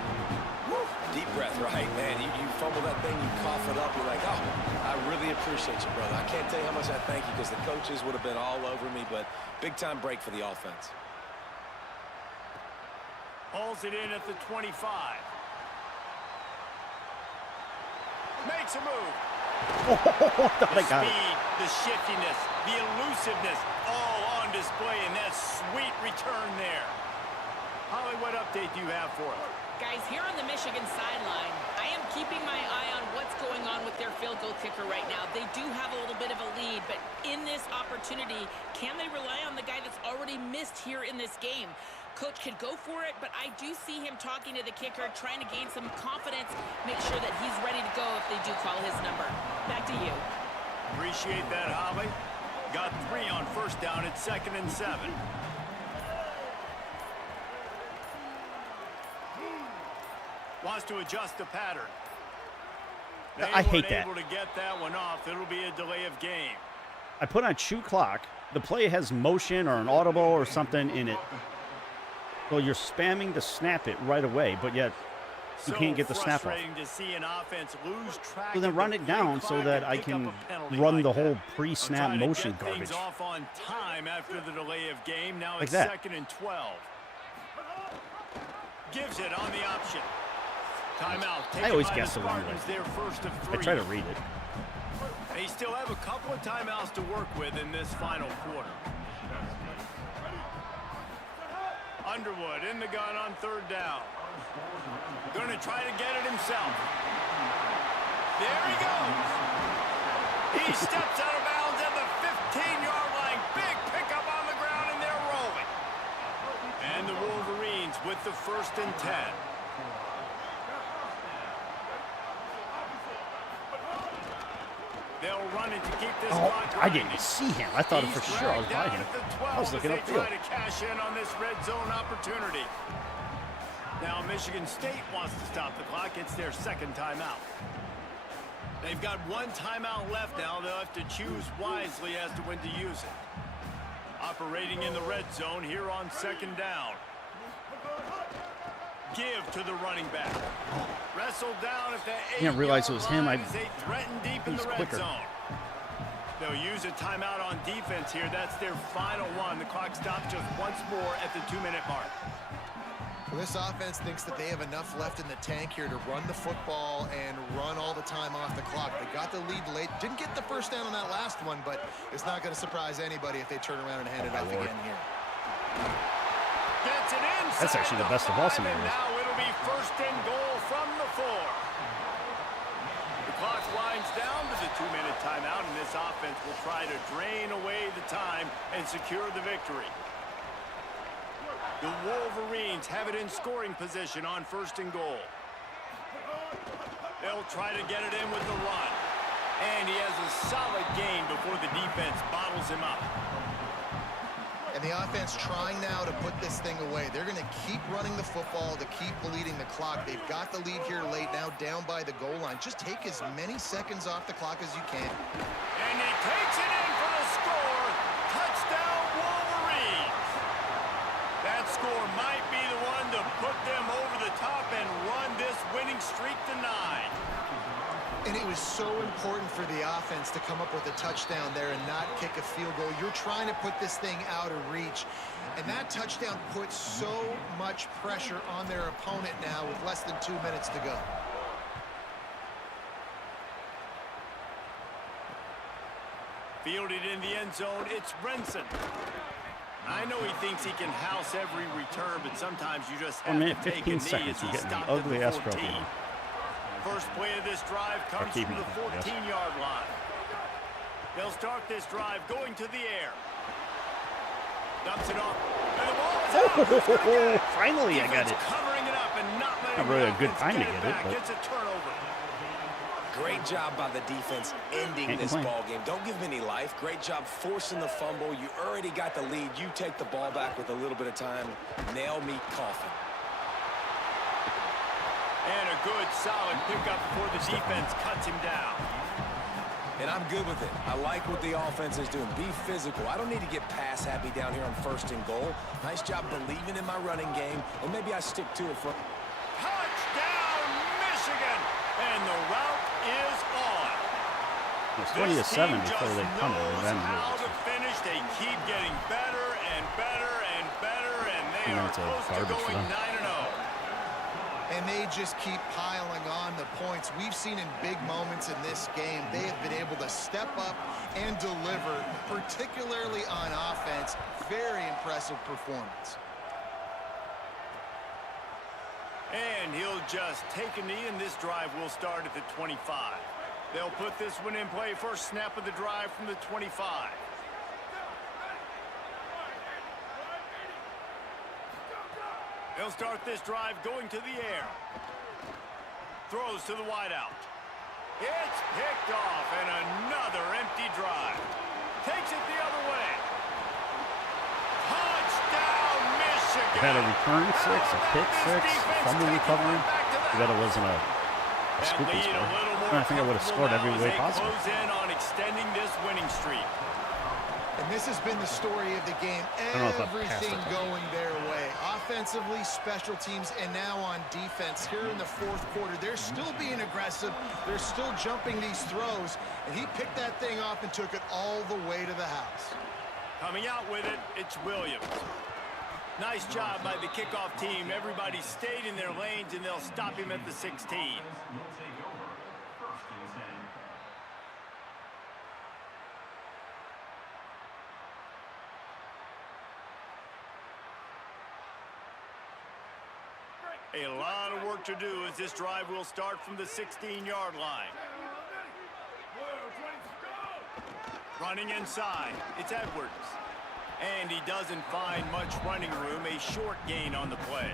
Woo. Deep breath, right, man? You fumble that thing, you cough it up, you're like, oh, I really appreciate you, brother. I can't tell you how much I thank you, because the coaches would have been all over me, but big-time break for the offense. Hauls it in at the 25. Makes a move. The speed, the shiftiness, the elusiveness, all on display in that sweet return there. Holly, what update do you have for us? Guys, here on the Michigan sideline, I am keeping my eye on what's going on with their field goal kicker right now. They do have a little bit of a lead, but in this opportunity, can they rely on the guy that's already missed here in this game? Coach could go for it, but I do see him talking to the kicker, trying to gain some confidence, make sure that he's ready to go if they do call his number. Back to you. Appreciate that, Holly. Got 3 on first down at 2nd and 7. Wants to adjust the pattern. I hate that. Able to get that one off. It'll be a delay of game. I put on shoe clock. The play has motion or an audible or something in it. So you're spamming to snap it right away, but yet you can't get the snap off. To see an offense lose track so then run it down so that I can run the whole pre-snap motion garbage. Off on time after the delay of game. Now like it's that. 2nd and 12. Gives it on the option. Timeout. I always guess the wrong way. Their first of 3. I try to read it. They still have a couple of timeouts to work with in this final quarter. Underwood in the gun on 3rd down. Going to try to get it himself. There he goes. He steps out of bounds at the 15-yard line. Big pickup on the ground, and they're rolling. And the Wolverines with the 1st and 10. They'll run it to keep this clock I didn't see him. I thought for sure I was by him. I was looking upfield. Try to cash in on this red zone opportunity. Now Michigan State wants to stop the clock. It's their 2nd timeout. They've got 1 timeout left now. They'll have to choose wisely as to when to use it. Operating in the red zone here on 2nd down. Give to the running back. Wrestled down at the 8-yard didn't realize it was him. They threaten deep in the red zone. They'll use a timeout on defense here. That's their final one. The clock stops just once more at the 2-minute mark. Well, this offense thinks that they have enough left in the tank here to run the football and run all the time off the clock. They got the lead late. Didn't get the first down on that last one, but it's not going to surprise anybody if they turn around and hand it off again here. Gets it inside. That's actually the best of all scenarios. Now it'll be 1st and goal from the 4. The clock winds down to the 2-minute timeout, and this offense will try to drain away the time and secure the victory. The Wolverines have it in scoring position on 1st and goal. They'll try to get it in with the run. And he has a solid gain before the defense bottles him up. And the offense trying now to put this thing away. They're going to keep running the football to keep bleeding the clock. They've got the lead here late, now down by the goal line. Just take as many seconds off the clock as you can. And he takes it in for the score. Touchdown, Wolverines. That score might be the one to put them over the top and run this winning streak to 9. And it was so important for the offense to come up with a touchdown there and not kick a field goal. You're trying to put this thing out of reach. And that touchdown puts so much pressure on their opponent now with less than 2 minutes to go. Fielded in the end zone, it's Brinson. I know he thinks he can house every return, but sometimes you just have 1 minute, to take a 15 knee seconds. as You're he getting an stopped at ugly the ass 14. trophy. First play of this drive comes from the 14-yard line. They'll start this drive going to the air. Dumps it off. And the ball is out. Who's gonna get it? Finally, I got Defense it. covering it up and not letting Not really the a good offense time to get get it, back. but- Gets a turnover. Great job by the defense ending Can't this complain. ball game. Don't give them any life. Great job forcing the fumble. You already got the lead. You take the ball back with a little bit of time. Nail meet Coffin. And a good, solid pickup before the defense cuts him down. And I'm good with it. I like what the offense is doing. Be physical. I don't need to get pass happy down here on 1st and goal. Nice job believing in my running game, and maybe I stick to it for... Touchdown, Michigan! And the route is on. It's This 20-7 team before just they punted. knows And then how to finish. They keep getting better and better and better, and they And are it's a close to garbage for going them. 9-0. And they just keep piling on the points. We've seen in big moments in this game, they have been able to step up and deliver, particularly on offense. Very impressive performance. And he'll just take a knee, and this drive will start at the 25. They'll put this one in play. First snap of the drive from the 25. They'll start this drive going to the air. Throws to the wideout. It's picked off, and another empty drive. Takes it the other way. Touchdown, Michigan! They had a return 6, a pick 6, fumble recovery. Too bad it wasn't a scooping score. I think I would have scored every way possible. Close in on extending this winning streak. And this has been the story of the game. don't know if I've passed Everything it. going their way. Offensively, special teams, and now on defense. Here in the 4th quarter, they're still being aggressive. They're still jumping these throws. And he picked that thing off and took it all the way to the house. Coming out with it, it's Williams. Nice job by the kickoff team. Everybody stayed in their lanes, and they'll stop him at the 16. A lot of work to do as this drive will start from the 16-yard line. Running inside, it's Edwards. And he doesn't find much running room, a short gain on the play.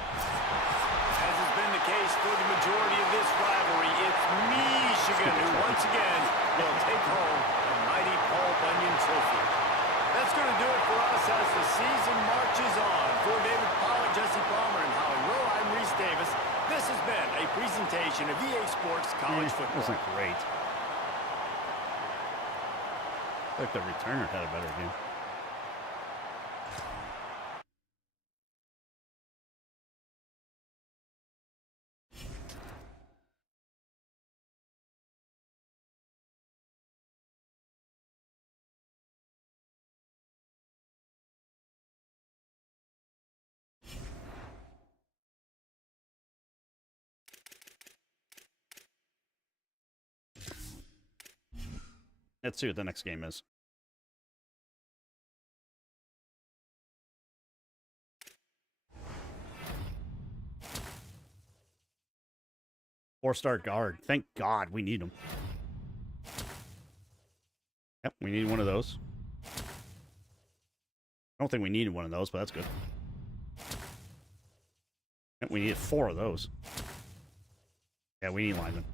As has been the case for the majority of this rivalry, it's Michigan who once again will take home the mighty Paul Bunyan Trophy. That's going to do it for us as the season marches on. For David Pollack, Jesse Palmer, and Howie Rowe, I'm Reese Davis. This has been a presentation of EA Sports College Football. It wasn't great. I think the returner had a better game. Let's see what the next game is. Four-star guard. Thank God we need him. Yep, we need one of those. I don't think we needed one of those, but that's good. Yep, we needed 4 of those. Yeah, we need linemen.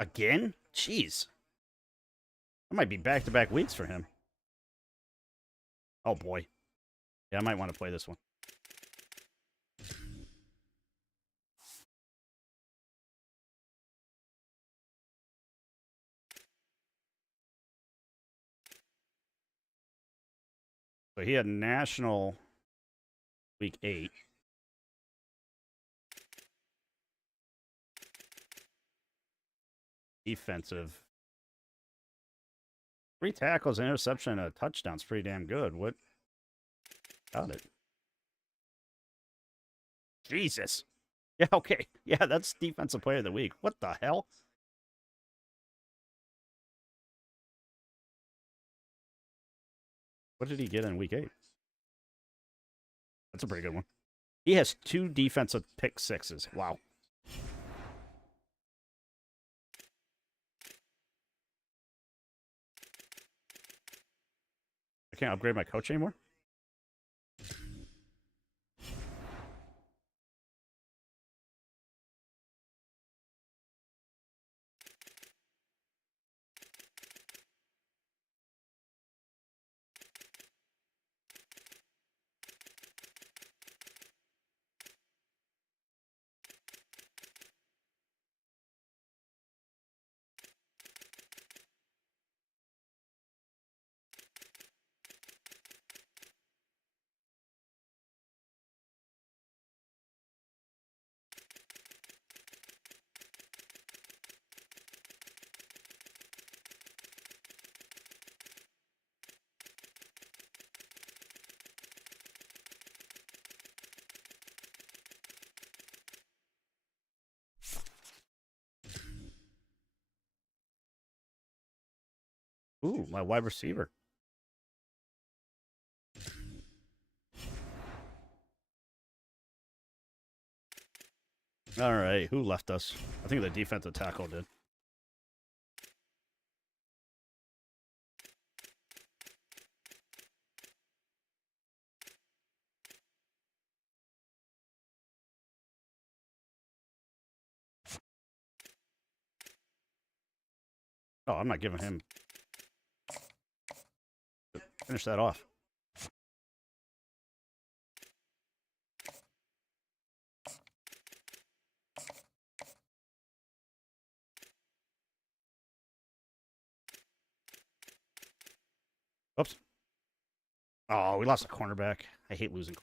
Again? Jeez. That might be back-to-back weeks for him. Oh, boy. Yeah, I might want to play this one. So he had national week 8. Defensive. 3 tackles, an interception, and a touchdown's pretty damn good. What? Got it. Jesus. Yeah, okay. Yeah, that's defensive player of the week. What the hell? What did he get in week 8? That's a pretty good one. He has 2 defensive pick sixes. Wow. I can't upgrade my coach anymore? Ooh, my wide receiver. All right, who left us? I think the defensive tackle did. Oh, I'm not giving him. Finish that off. Oops. Oh, we lost a cornerback. I hate losing.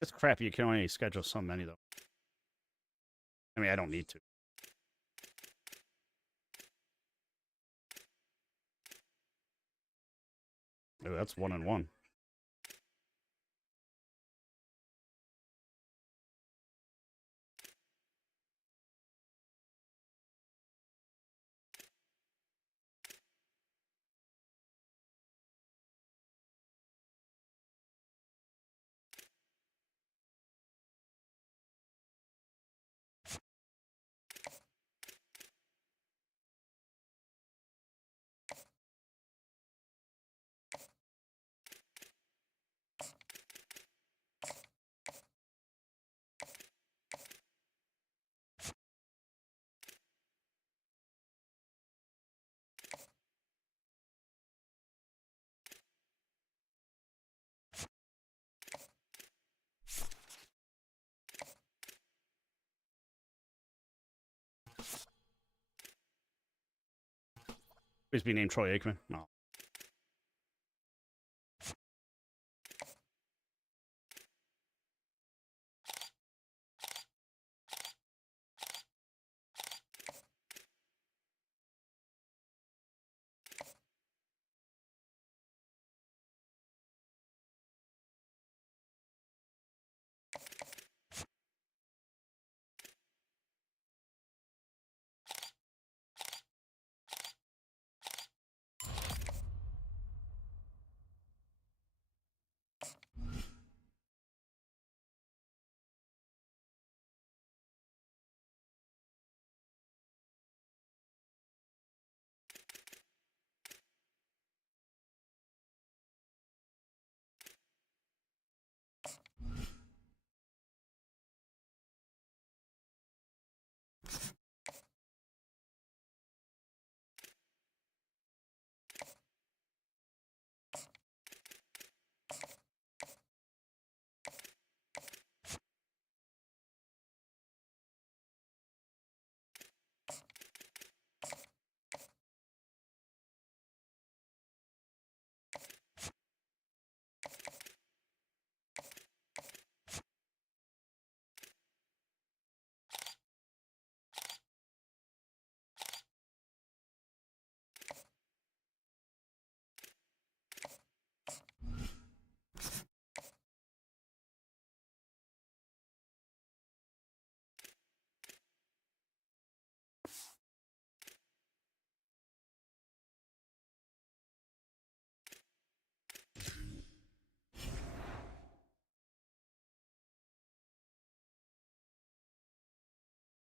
It's crap. You can only schedule so many, though. I mean, I don't need to. Oh, that's 1-1. Please be named Troy Aikman. No.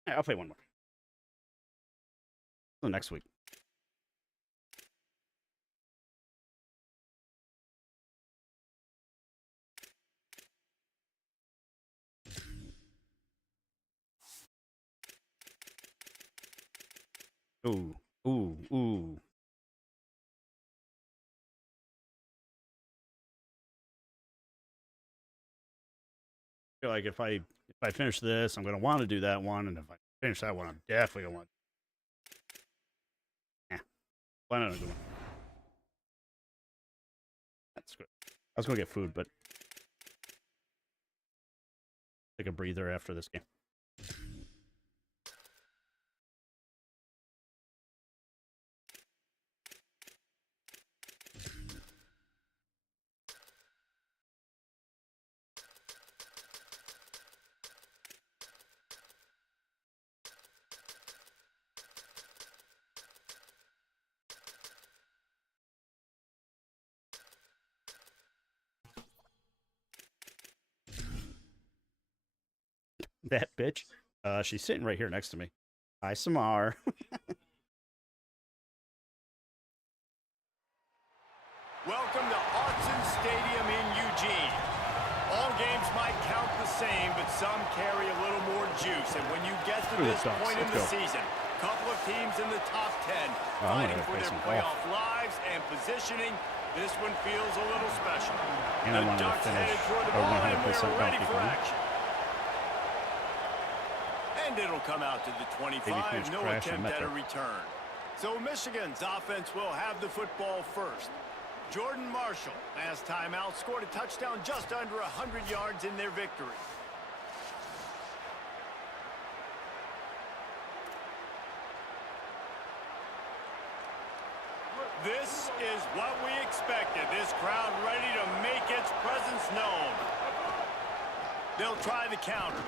Yeah, I'll play one more. Till next week. Ooh, ooh, ooh. I feel like if I finish this, I'm gonna want to do that one, and if I finish that one, I'm definitely gonna want. Yeah, why not do one? That's good. I was gonna get food, but take a breather after this game. That bitch. She's sitting right here next to me. Hi, Samar. Welcome to Autzen Stadium in Eugene. All games might count the same, but some carry a little more juice. And when you get to this point in the season, a couple of teams in the top 10 fighting for their playoff lives and positioning, this one feels a little special. And I wanted to finish 100% ready for action. And it'll come out to the 25, no attempt at a return. So Michigan's offense will have the football first. Jordan Marshall, last time out, scored a touchdown just under 100 yards in their victory. This is what we expected. This crowd ready to make its presence known. They'll try the counter.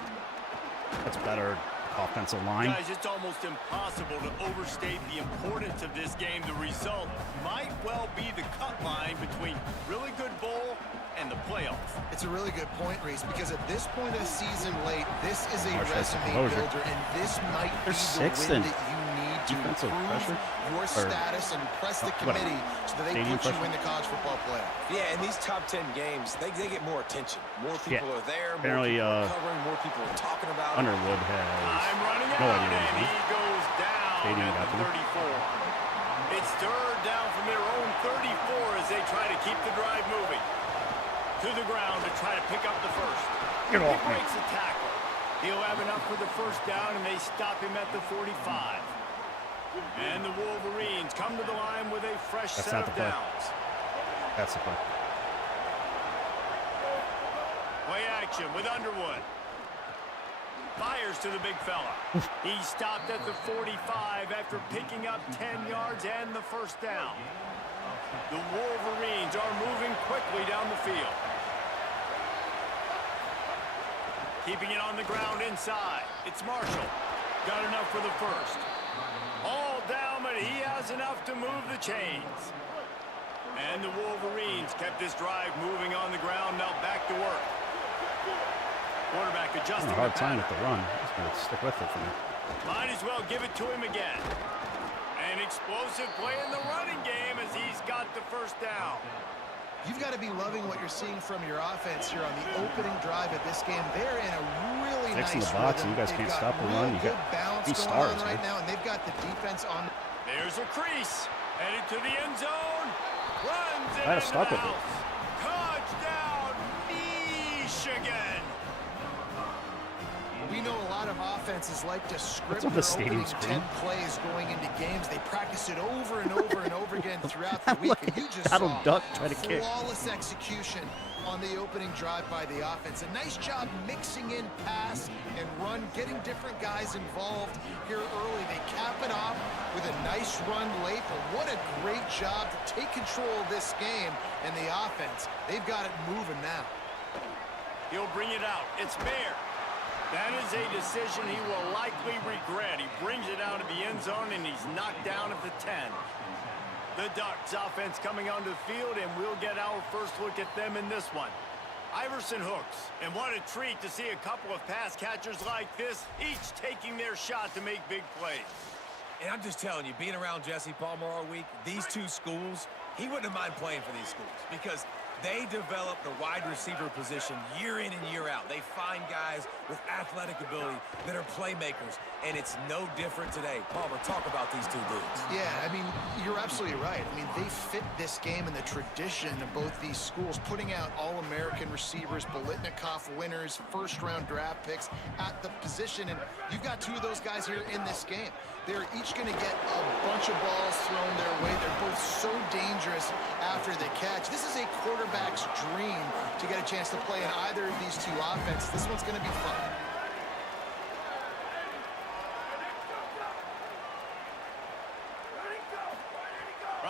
That's better. Offensive line. Guys, it's almost impossible to overstate the importance of this game. The result might well be the cut line between really good bowl and the playoffs. It's a really good point, Reese, because at this point of the season late, this is a resume builder, and this might be the win that you need to improve your status and press the committee so that they put you in the college football playoff. Yeah, in these top 10 games, they get more attention. More people are there, more apparently, people are covering, more people are talking about it. Underwood has no idea what he's doing. He goes down at the 34. It's third down from their own 34 as they try to keep the drive moving. To the ground to try to pick up the first. He breaks a tackle. He'll have enough for the first down, and they stop him at the 45. And the Wolverines come to the line with a fresh That's set not of the play. downs. That's the play. Play action with Underwood. Fires to the big fella. He stopped at the 45 after picking up 10 yards and the first down. The Wolverines are moving quickly down the field. Keeping it on the ground inside. It's Marshall. Got enough for the first. All down, but he has enough to move the chains. And the Wolverines kept this drive moving on the ground. Now back to work. Quarterback adjusting. A hard time with the run. He's going to stick with it for me. Might as well give it to him again. An explosive play in the running game as he's got the first down. You've got to be loving what you're seeing from your offense here on the opening drive of this game. They're in a really Fixing nice the box, rhythm. and you guys They've can't got stop the real run. You good got balance these going stars on right here. now, and they've got the defense on. There's a crease. Headed to the end zone. Runs it I into stuck the with it. house. Touchdown, Michigan. We know a lot of offenses like to script What's on the their stadium opening 10 screen? plays going into games. They practice it over and over and over again throughout the week. And you just Donald saw Duck try to kick. flawless execution on the opening drive by the offense. A nice job mixing in pass and run, getting different guys involved here early. They cap it off with a nice run late, but what a great job to take control of this game and the offense. They've got it moving now. He'll bring it out. It's Bear. That is a decision he will likely regret. He brings it out of the end zone, and he's knocked down at the 10. The Ducks offense coming onto the field, and we'll get our first look at them in this one. Iverson hooks, and what a treat to see a couple of pass catchers like this, each taking their shot to make big plays. And I'm just telling you, being around Jesse Palmer all week, these two schools, he wouldn't have mind playing for these schools because they develop the wide receiver position year in and year out. They find guys with athletic ability that are playmakers, and it's no different today. Palmer, talk about these two dudes. Yeah, I mean, you're absolutely right. I mean, they fit this game in the tradition of both these schools, putting out All-American receivers, Biletnikoff winners, first-round draft picks at the position, and you've got two of those guys here in this game. They're each going to get a bunch of balls thrown their way. They're both so dangerous after the catch. This is a quarterback's dream to get a chance to play in either of these two offenses. This one's going to be fun.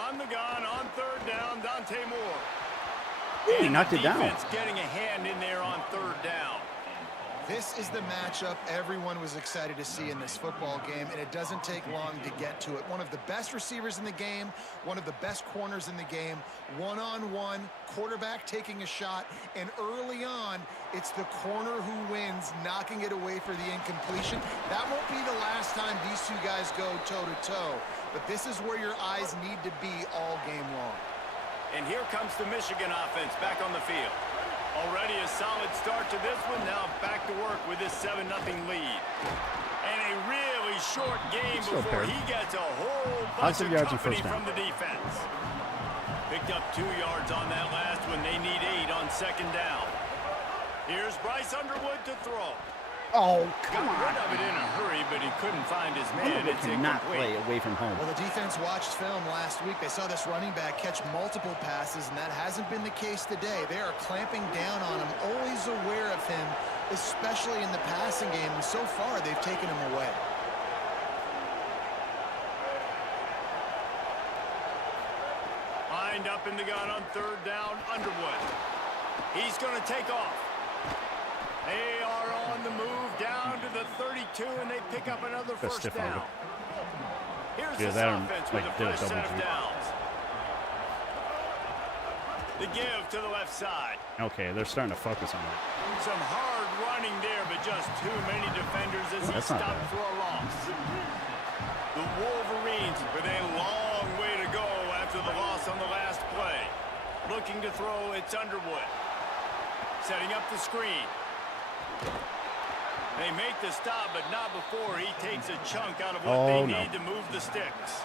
On the gun, on third down, Dante Moore. He knocked it down. Defense getting a hand in there on third down. This is the matchup everyone was excited to see in this football game, and it doesn't take long to get to it. One of the best receivers in the game, one of the best corners in the game, one-on-one, quarterback taking a shot, and early on, it's the corner who wins, knocking it away for the incompletion. That won't be the last time these two guys go toe-to-toe, but this is where your eyes need to be all game long. And here comes the Michigan offense back on the field. Already a solid start to this one. Now back to work with this 7-0 lead. And a really short game before he gets a whole bunch of company from the defense. Picked up 2 yards on that last one. They need 8 on second down. Here's Bryce Underwood to throw. Oh, come on. Got rid of it in a hurry, but he couldn't find his man. Underwood cannot play away from home. Well, the defense watched film last week. They saw this running back catch multiple passes, and that hasn't been the case today. They are clamping down on him, always aware of him, especially in the passing game. And so far, they've taken him away. Lined up in the gun on third down, Underwood. He's going to take off. They are on the move down to the 32, and they pick up another first down. Here's this offense with a fresh set of downs. The give to the left side. Okay, they're starting to focus on that. Some hard running there, but just too many defenders as he stopped for a loss. The Wolverines with a long way to go after the loss on the last play. Looking to throw, it's Underwood. Setting up the screen. They make the stop, but not before he takes a chunk out of what they need to move the sticks.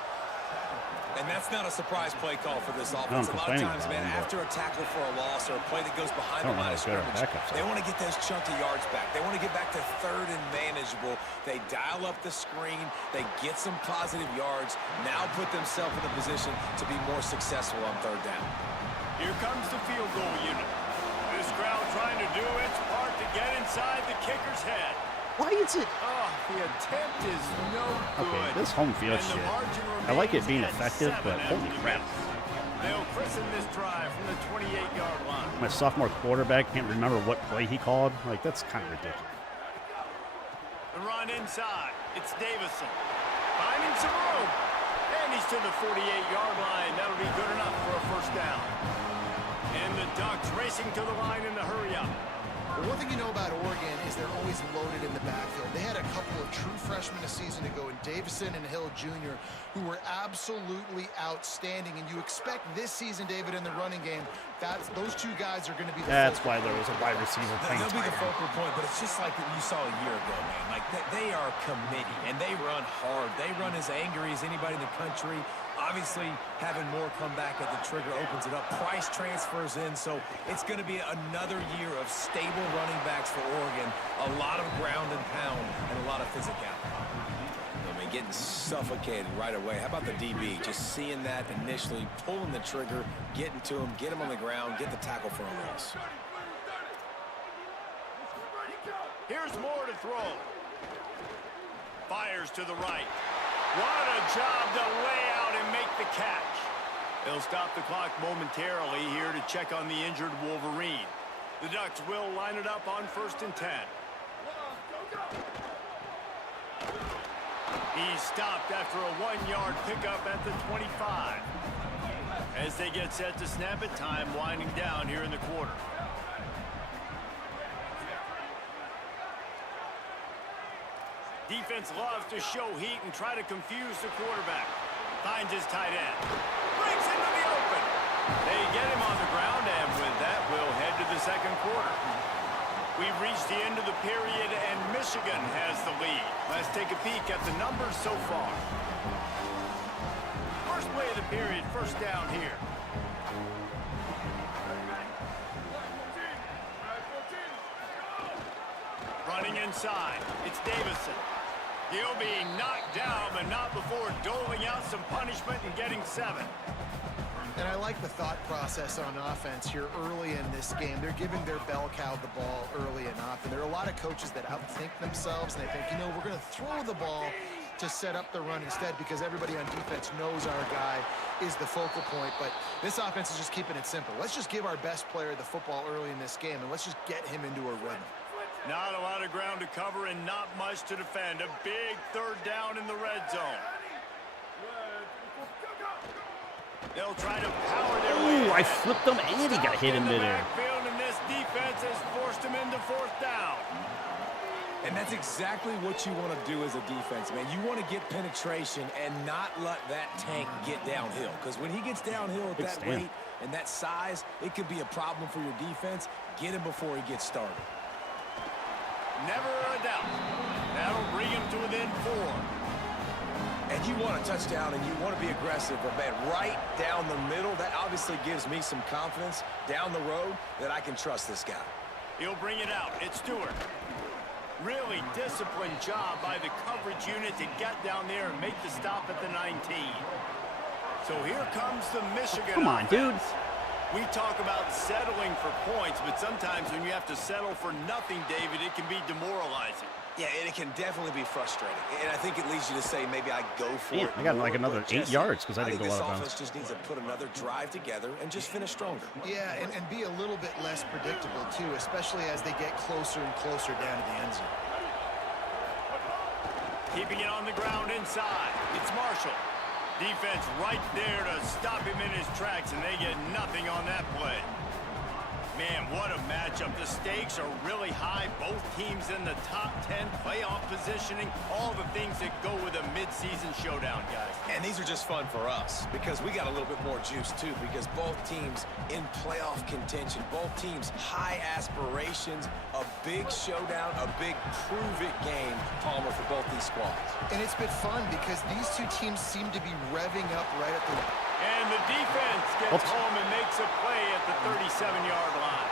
And that's not a surprise play call for this offense. A lot of times, man, after a tackle for a loss or a play that goes behind the line of scrimmage, they want to get those chunky yards back. They want to get back to third and manageable. They dial up the screen. They get some positive yards. Now put themselves in a position to be more successful on third down. Here comes the field goal unit. This crowd trying to do its part to get inside the kicker's head. Why is it? Oh, the attempt is no good. Okay, this home field shit. I like it being effective, but holy crap. They'll christen this drive from the 28-yard line. My sophomore quarterback can't remember what play he called. Like, that's kind of ridiculous. The run inside. It's Davison. Finding some room. And he's to the 48-yard line. That'll be good enough for a first down. And the Ducks racing to the line in the hurry-up. Well, one thing you know about Oregon is they're always loaded in the backfield. They had a couple of true freshmen a season ago in Davison and Hill Jr. who were absolutely outstanding. And you expect this season, David, in the running game, those two guys are going to be the That's why there was a wide receiver playing. They'll be the focal point, but it's just like you saw a year ago, man. Like, they are committed, and they run hard. They run as angry as anybody in the country. Obviously, having more come back at the trigger opens it up. Price transfers in, so it's going to be another year of stable running backs for Oregon. A lot of ground and pound and a lot of physicality. I mean, getting suffocated right away. How about the DB? Just seeing that initially, pulling the trigger, getting to him, get him on the ground, get the tackle for a loss. Here's more to throw. Fires to the right. What a job to lay out and make the catch. They'll stop the clock momentarily here to check on the injured Wolverine. The Ducks will line it up on 1st and 10. He's stopped after a 1-yard pickup at the 25. As they get set to snap it, time winding down here in the quarter. Defense loves to show heat and try to confuse the quarterback. Finds his tight end. Breaks into the open. They get him on the ground, and with that, we'll head to the second quarter. We've reached the end of the period, and Michigan has the lead. Let's take a peek at the numbers so far. First play of the period, first down here. Running inside, it's Davison. He'll be knocked down, but not before doling out some punishment and getting 7. And I like the thought process on offense here early in this game. They're giving their bell cow the ball early enough. And there are a lot of coaches that outthink themselves, and they think, you know, we're going to throw the ball to set up the run instead because everybody on defense knows our guy is the focal point. But this offense is just keeping it simple. Let's just give our best player the football early in this game, and let's just get him into a rhythm. Not a lot of ground to cover and not much to defend. A big third down in the red zone. They'll try to power their way. Ooh, I flipped him and he got hit in midair. And this defense has forced him into 4th down. And that's exactly what you want to do as a defense, man. You want to get penetration and not let that tank get downhill. Because when he gets downhill at that weight and that size, it could be a problem for your defense. Get him before he gets started. Never a doubt. That'll bring him to within 4. And you want a touchdown and you want to be aggressive, but man, right down the middle, that obviously gives me some confidence down the road that I can trust this guy. He'll bring it out. It's Stewart. Really disciplined job by the coverage unit to get down there and make the stop at the 19. So here comes the Michigan. Come on, dude. We talk about settling for points, but sometimes when you have to settle for nothing, David, it can be demoralizing. Yeah, and it can definitely be frustrating. And I think it leads you to say, maybe I go for it. I got like another 8 yards because I didn't go out of bounds. This offense just needs to put another drive together and just finish stronger. Yeah, and be a little bit less predictable, too, especially as they get closer and closer down to the end zone. Keeping it on the ground inside. It's Marshall. Defense right there to stop him in his tracks, and they get nothing on that play. Man, what a matchup. The stakes are really high. Both teams in the top 10, playoff positioning, all the things that go with a midseason showdown, guys. And these are just fun for us because we got a little bit more juice, too, because both teams in playoff contention, both teams high aspirations, a big showdown, a big prove-it game, Palmer, for both these squads. And it's been fun because these two teams seem to be revving up right at the... And the defense gets home and makes a play at the 37-yard line.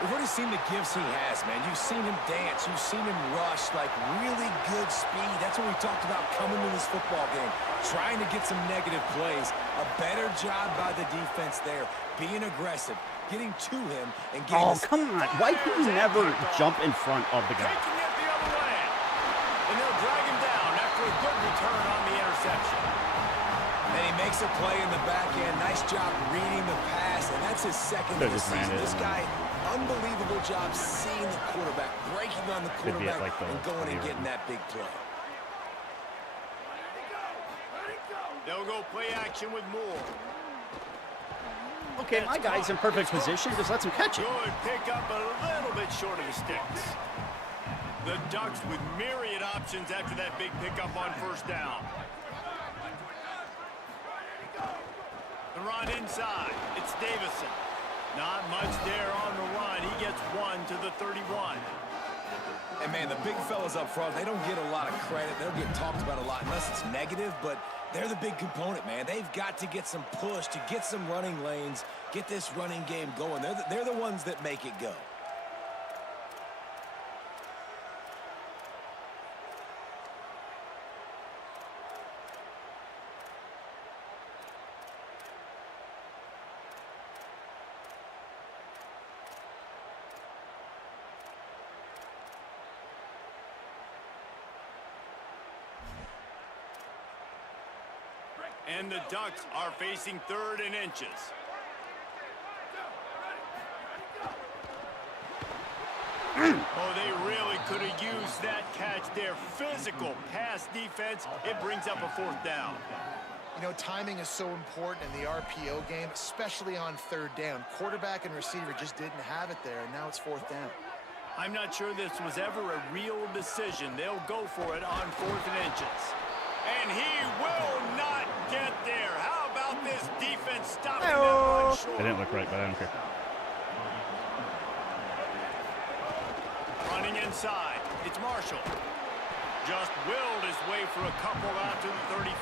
We've already seen the gifts he has, man. You've seen him dance. You've seen him rush, like really good speed. That's what we talked about coming to this football game, trying to get some negative plays. A better job by the defense there, being aggressive, getting to him, and getting... Oh, come on. Why can you never jump in front of the guy? Taking it the other way. And they'll drag him down after a good return on the interception. And he makes a play in the back end. Nice job reading the pass, and that's his second of the season. This guy, unbelievable job seeing the quarterback, breaking on the quarterback, and going and getting that big play. They'll go play action with Moore. Okay, my guy's in perfect position. Just lets him catch it. Good pick up a little bit short of the sticks. The Ducks with myriad options after that big pickup on first down. The run inside. It's Davison. Not much there on the run. He gets one to the 31. And, man, the big fellas up front, they don't get a lot of credit. They don't get talked about a lot unless it's negative, but they're the big component, man. They've got to get some push, to get some running lanes, get this running game going. They're the ones that make it go. And the Ducks are facing 3rd and inches. Oh, they really could have used that catch there. Physical pass defense. It brings up a 4th down. You know, timing is so important in the RPO game, especially on 3rd down. Quarterback and receiver just didn't have it there, and now it's 4th down. I'm not sure this was ever a real decision. They'll go for it on 4th and inches. And he will not get there. How about this defense stopping that run short? It didn't look right, but I don't care. Running inside. It's Marshall. Just willed his way for a couple out to the 35.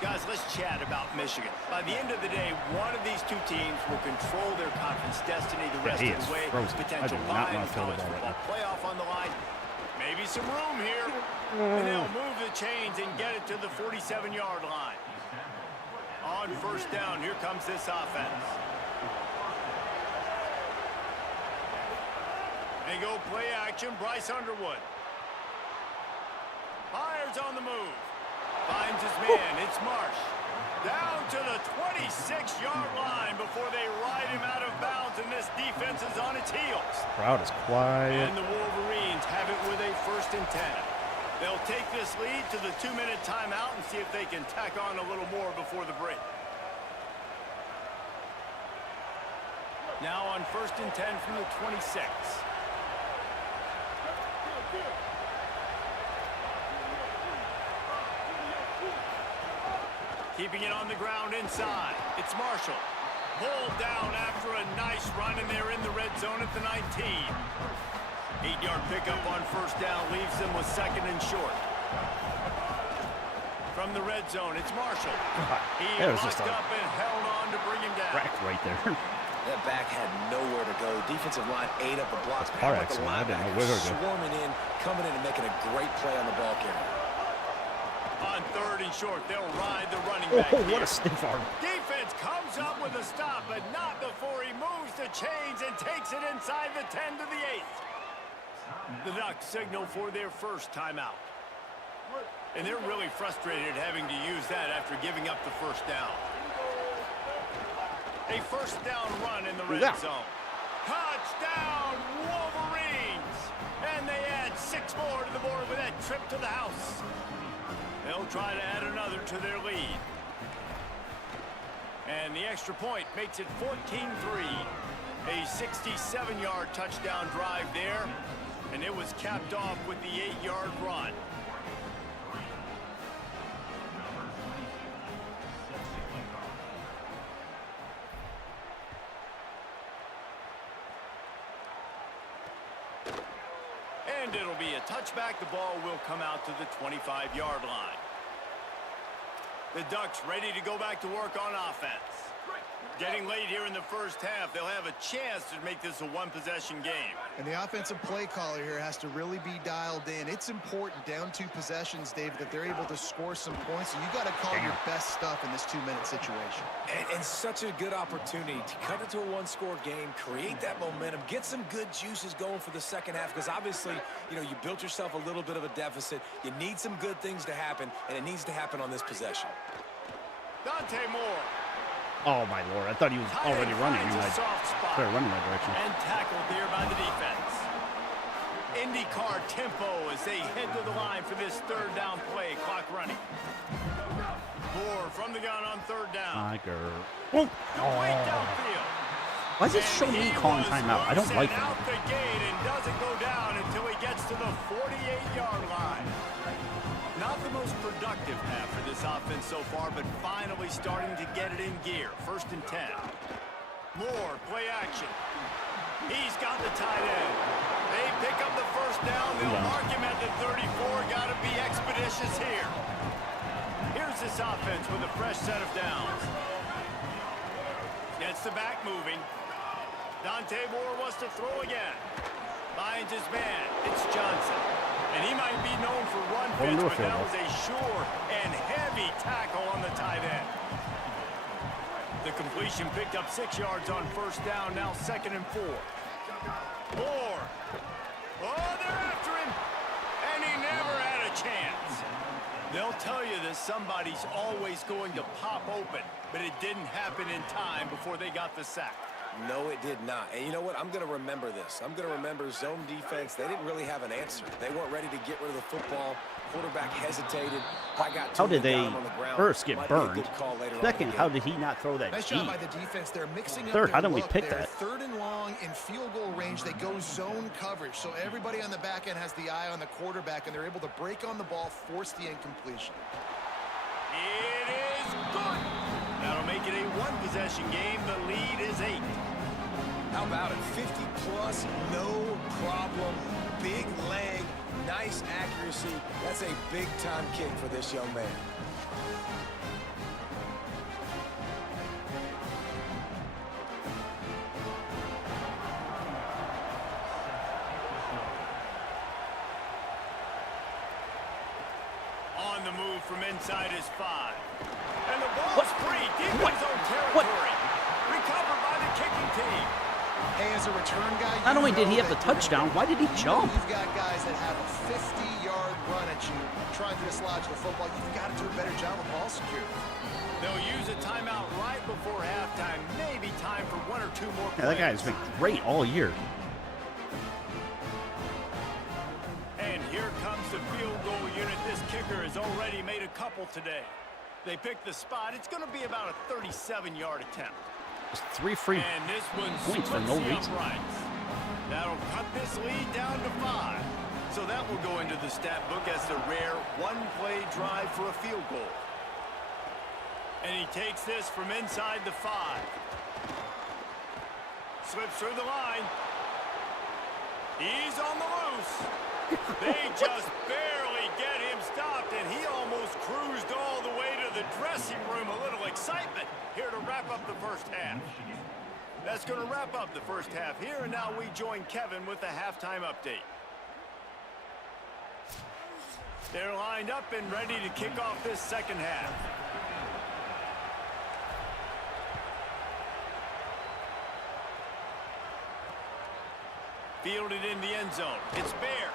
Guys, let's chat about Michigan. By the end of the day, one of these two teams will control their conference destiny the rest of the way. Potential bye in the college football playoff on the line. Maybe some room here. And they'll move the chains and get it to the 47-yard line. On first down, here comes this offense. They go play action. Bryce Underwood. Hires on the move. Finds his man. It's Marsh. Down to the 26-yard line before they ride him out of bounds, and this defense is on its heels. Crowd is quiet. And the Wolverines have it with a 1st and 10. They'll take this lead to the 2-minute timeout and see if they can tack on a little more before the break. Now on 1st and 10 from the 26. Keeping it on the ground inside. It's Marshall. Pulled down after a nice run, and they're in the red zone at the 19. 8-yard pickup on first down leaves them with 2nd and short. From the red zone, it's Marshall. He locked up and held on to bring him down. Crack right there. That back had nowhere to go. Defensive line ate up the blocks. Car accident. I didn't know where to go. Swarming in, coming in and making a great play on the ball carrier. On 3rd and short, they'll ride the running back. Oh, what a stiff arm. Defense comes up with a stop, but not before he moves the chains and takes it inside the 10 to the 8. The Ducks signal for their first timeout. And they're really frustrated having to use that after giving up the first down. A first down run in the red zone. Touchdown, Wolverines! And they add 6 more to the board with that trip to the house. They'll try to add another to their lead. And the extra point makes it 14-3. A 67-yard touchdown drive there, and it was capped off with the 8-yard run. And it'll be a touchback. The ball will come out to the 25-yard line. The Ducks ready to go back to work on offense. Getting late here in the first half, they'll have a chance to make this a one-possession game. And the offensive play caller here has to really be dialed in. It's important down 2 possessions, David, that they're able to score some points. So you got to call your best stuff in this 2-minute situation. And such a good opportunity to cut it to a one-score game, create that momentum, get some good juices going for the second half, because obviously, you know, you built yourself a little bit of a deficit. You need some good things to happen, and it needs to happen on this possession. Dante Moore. Oh, my Lord. I thought he was already running. I started running that direction. And tackled there by the defense. IndyCar tempo as they head to the line for this third down play. Clock running. Moore from the gun on third down. Tiger. Oh. Way downfield. Why does it show me calling timeout? I don't like that. Out the gate and doesn't go down until he gets to the 48-yard line. Not the most productive half for this offense so far, but finally starting to get it in gear. 1st and 10. Moore, play action. He's got the tight end. They pick up the first down. They'll mark him at the 34. Got to be expeditious here. Here's this offense with a fresh set of downs. Gets the back moving. Dante Moore wants to throw again. Finds his man. It's Johnson. And he might be known for run fits, but that was a sure and heavy tackle on the tight end. The completion picked up 6 yards on first down, now 2nd and 4. Moore. Oh, they're after him. And he never had a chance. They'll tell you that somebody's always going to pop open, but it didn't happen in time before they got the sack. No, it did not. And you know what? I'm going to remember this. I'm going to remember zone defense. They didn't really have an answer. They weren't ready to get rid of the football. Quarterback hesitated. How did they first get burned? Second, how did he not throw that Nice deep? job by the defense. They're mixing up Third, their how did we look. pick They're that? 3rd and long in field goal range. They go zone coverage. So everybody on the back end has the eye on the quarterback, and they're able to break on the ball, force the incompletion. It is good. That'll make it a one-possession game. The lead is 8. How about it? 50-plus, no problem. Big leg, nice accuracy. That's a big-time kick for this young man. On the move from inside is 5. And the ball's free. Deep in zone territory. Recovered by the kicking team. Hey, as a return guy, Not only did he have the touchdown, why did he jump? You've got guys that have a 50-yard run at you trying to dislodge the football. You've got to do a better job of ball security. They'll use a timeout right before halftime. Maybe time for 1 or 2 more plays. Yeah, that guy's been great all year. And here comes the field goal unit. This kicker has already made a couple today. They pick the spot. It's going to be about a 37-yard attempt. Just 3 free and this points for no reason. That'll cut this lead down to 5. So that will go into the stat book as the rare one-play drive for a field goal. And he takes this from inside the 5. Slips through the line. He's on the loose. They just barely get him stopped, and he almost cruised all the way to the dressing room. A little excitement here to wrap up the first half. That's going to wrap up the first half here, and now we join Kevin with the halftime update. They're lined up and ready to kick off this second half. Fielded in the end zone. It's Bear.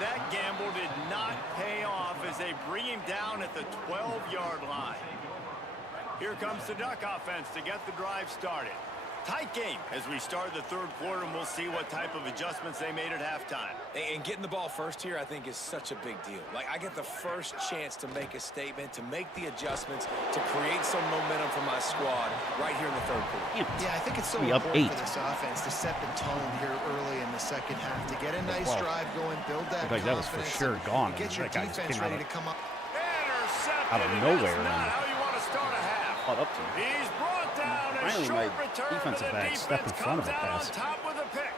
That gamble did not pay off as they bring him down at the 12-yard line. Here comes the Duck offense to get the drive started. Tight game as we start the third quarter, and we'll see what type of adjustments they made at halftime. And getting the ball first here, I think, is such a big deal. Like, I get the first chance to make a statement, to make the adjustments, to create some momentum for my squad right here in the third quarter. Yeah, I think it's so important for this offense to set the tone here early in the second half, to get a nice drive going, build that confidence. That was for sure gone. Get your defense ready to come up. Out of nowhere. Not how you want to start a half. Caught up to him. He's brought down a Finally, short my return. defensive back stepped in front of a pass. On top with a pick.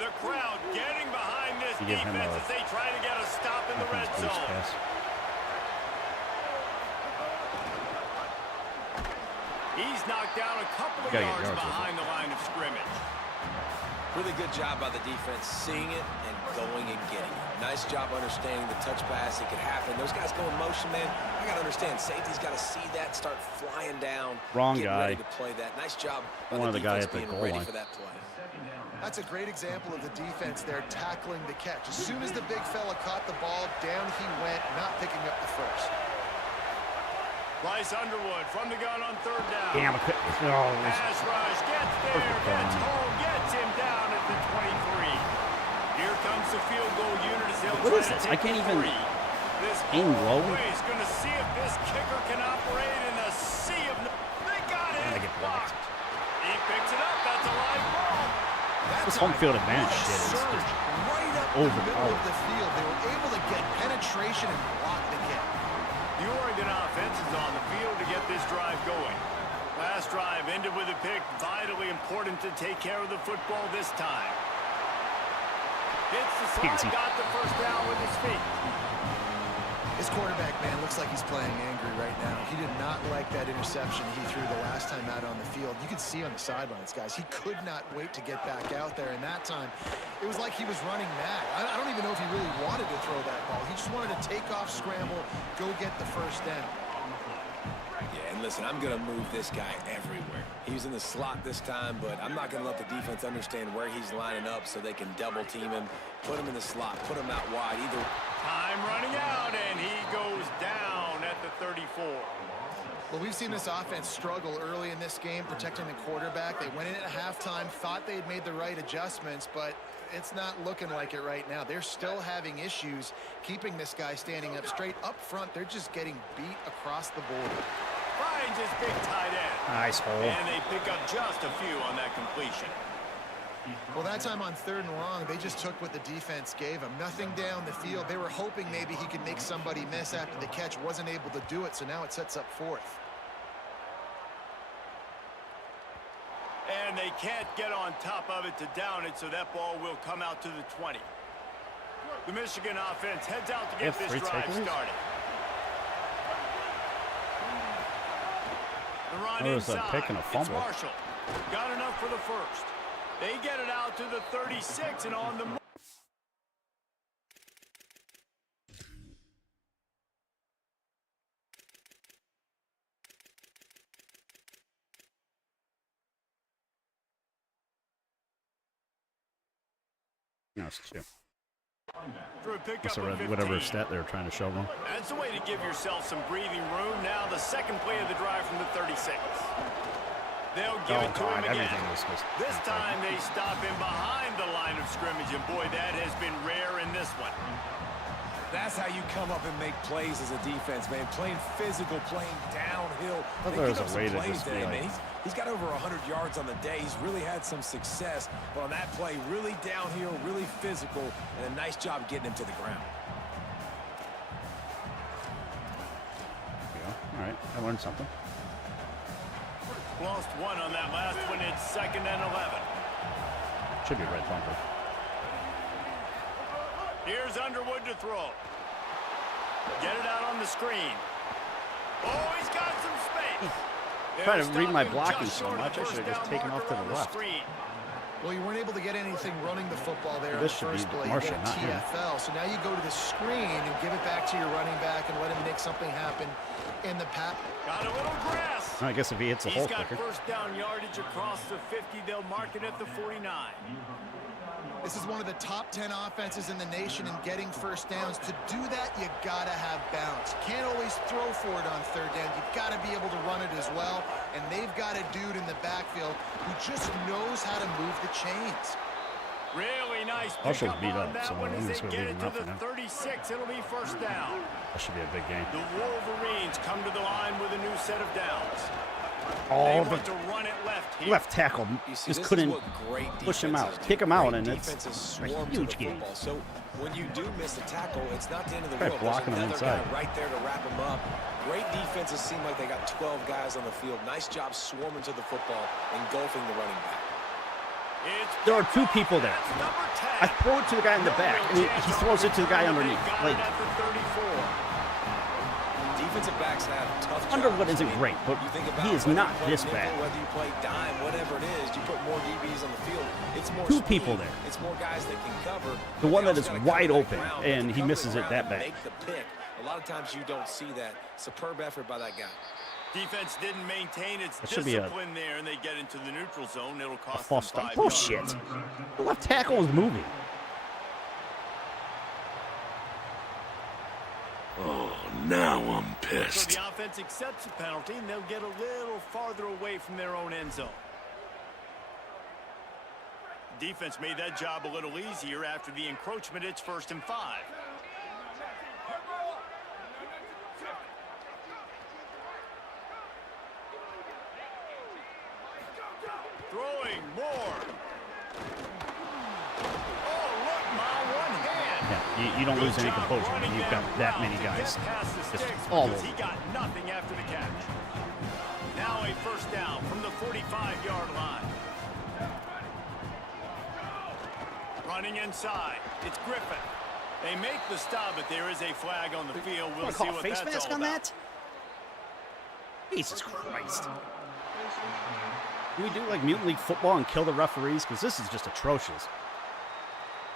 The crowd getting behind this defense as they try to get a stop in the red zone. Pass. He's knocked down a couple of yards behind the line of scrimmage. Really good job by the defense, seeing it and going and getting it. Nice job understanding the touch pass. It could happen. Those guys go in motion, man. I got to understand. Safety's got to see that, start flying down. Wrong Ready guy. to play that. Nice job by One of the guys defense at the being goal ready line. for that play. That's a great example of the defense there tackling the catch. As soon as the big fella caught the ball, down he went, not picking up the first. Bryce Underwood from the gun on third down. Damn, Pass rush gets there, gets home, gets him down at the 23. Here comes the field goal unit as they'll What try is to this? take I can't even This aim low. He's going to see if this kicker can operate in a sea of... They got it. I get blocked. He picks it up. That's a live ball. This home field advantage shit is just right up the middle of the field. They were able to get penetration and block the kick. The Oregon offense is on the field to get this drive going. Last drive ended with a pick. Vitally important to take care of the football this time. Hits the side, got the first down with his feet. His quarterback, man, looks like he's playing angry right now. He did not like that interception he threw the last time out on the field. You could see on the sidelines, guys, he could not wait to get back out there. And that time, it was like he was running mad. I don't even know if he really wanted to throw that ball. He just wanted to take off, scramble, go get the first down. Yeah, and listen, I'm going to move this guy everywhere. He's in the slot this time, but I'm not going to let the defense understand where he's lining up so they can double team him, put him in the slot, put him out wide. Either time running out, and he goes down at the 34. Well, we've seen this offense struggle early in this game protecting the quarterback. They went in at halftime, thought they had made the right adjustments, but it's not looking like it right now. They're still having issues keeping this guy standing up straight. Up front, they're just getting beat across the board. Finds his big tight end. Nice hole. And they pick up just a few on that completion. Well, that time on 3rd and long, they just took what the defense gave them. Nothing down the field. They were hoping maybe he could make somebody miss after the catch. Wasn't able to do it, so now it sets up 4th. And they can't get on top of it to down it, so that ball will come out to the 20. The Michigan offense heads out to get this drive started. The run inside. Pick and a fumble. It's Marshall. Got enough for the first. They get it out to the 36 and on the move. No, it's 2. That's whatever stat they were trying to show them. That's a way to give yourself some breathing room. Now the second play of the drive from the 36. They'll give it to him again. This time they stop him behind the line of scrimmage, and boy, that has been rare in this one. that's how you come up and make plays as a defense, man. Playing physical, playing downhill. There was a way to just be like... He's got over 100 yards on the day. He's really had some success. But on that play, really downhill, really physical, and a nice job getting him to the ground. There you go. All right, I learned something. Lost one on that last one. It's 2nd and 11. Should be right bumper. Here's Underwood to throw. Get it out on the screen. Oh, he's got some space. I'm trying to read my blocking so much. I should have just taken off to the left. Well, you weren't able to get anything running the football there this on the first play. Marshall, you get TFL. So now you go to the screen and give it back to your running back and let him make something happen in the pass. Got a little grass. I guess if he hits the hole quicker. He's got first down yardage across the 50. They'll mark it at the 49. This is one of the top 10 offenses in the nation in getting first downs. To do that, you gotta have balance. You can't always throw for it on third down. You've got to be able to run it as well. And they've got a dude in the backfield who just knows how to move the chains. Really nice Marshall's pickup beat on up, that so one as it's they gonna get be it to nothing the now. 36. It'll be first down. That should be a big game. The Wolverines come to the line with a new set of downs. Oh, They but want to run it left here. left tackle just couldn't push him out, kick him out, and it's a huge game. So when you do miss a tackle, it's not the end of the Try world. blocking him There's another inside. guy right there to wrap him up. Great defenses seem like they got 12 guys on the field. Nice job swarming to the football, engulfing the running back. There are two people there. I throw it to the guy in the back, and he throws it to the guy underneath. Like, Defensive backs have tough jobs. Underwood isn't great, but he is not this bad. Whether you play dime, whatever it is, you put more DBs on the field. It's more Two speed. people there. It's more guys that can cover. The one They that also is gotta wide cover open, ground, and but to he cover misses the it ground that and bad. Make the pick. A lot of times you don't see that. Superb effort by that guy. Defense didn't maintain its That should be a- discipline there, and they get into the neutral zone. It'll A cost them false start. 5 Bullshit. yards. The left tackle is moving. Oh, now I'm So pissed. the offense accepts the penalty, and they'll get a little farther away from their own end zone. Defense made that job a little easier after the encroachment. It's 1st and 5. Throwing more. Oh, look, my one hand. Yeah, you don't lose any composure when you've got that many guys. Just all over. He got nothing after the catch. Now a first down from the 45-yard line. Running inside. It's Griffin. They make the stop, but there is a flag on the field. We'll Want to see call a what face that's mask all on about. that? Jesus Christ. Do we do like Mutant League football and kill the referees? Because this is just atrocious.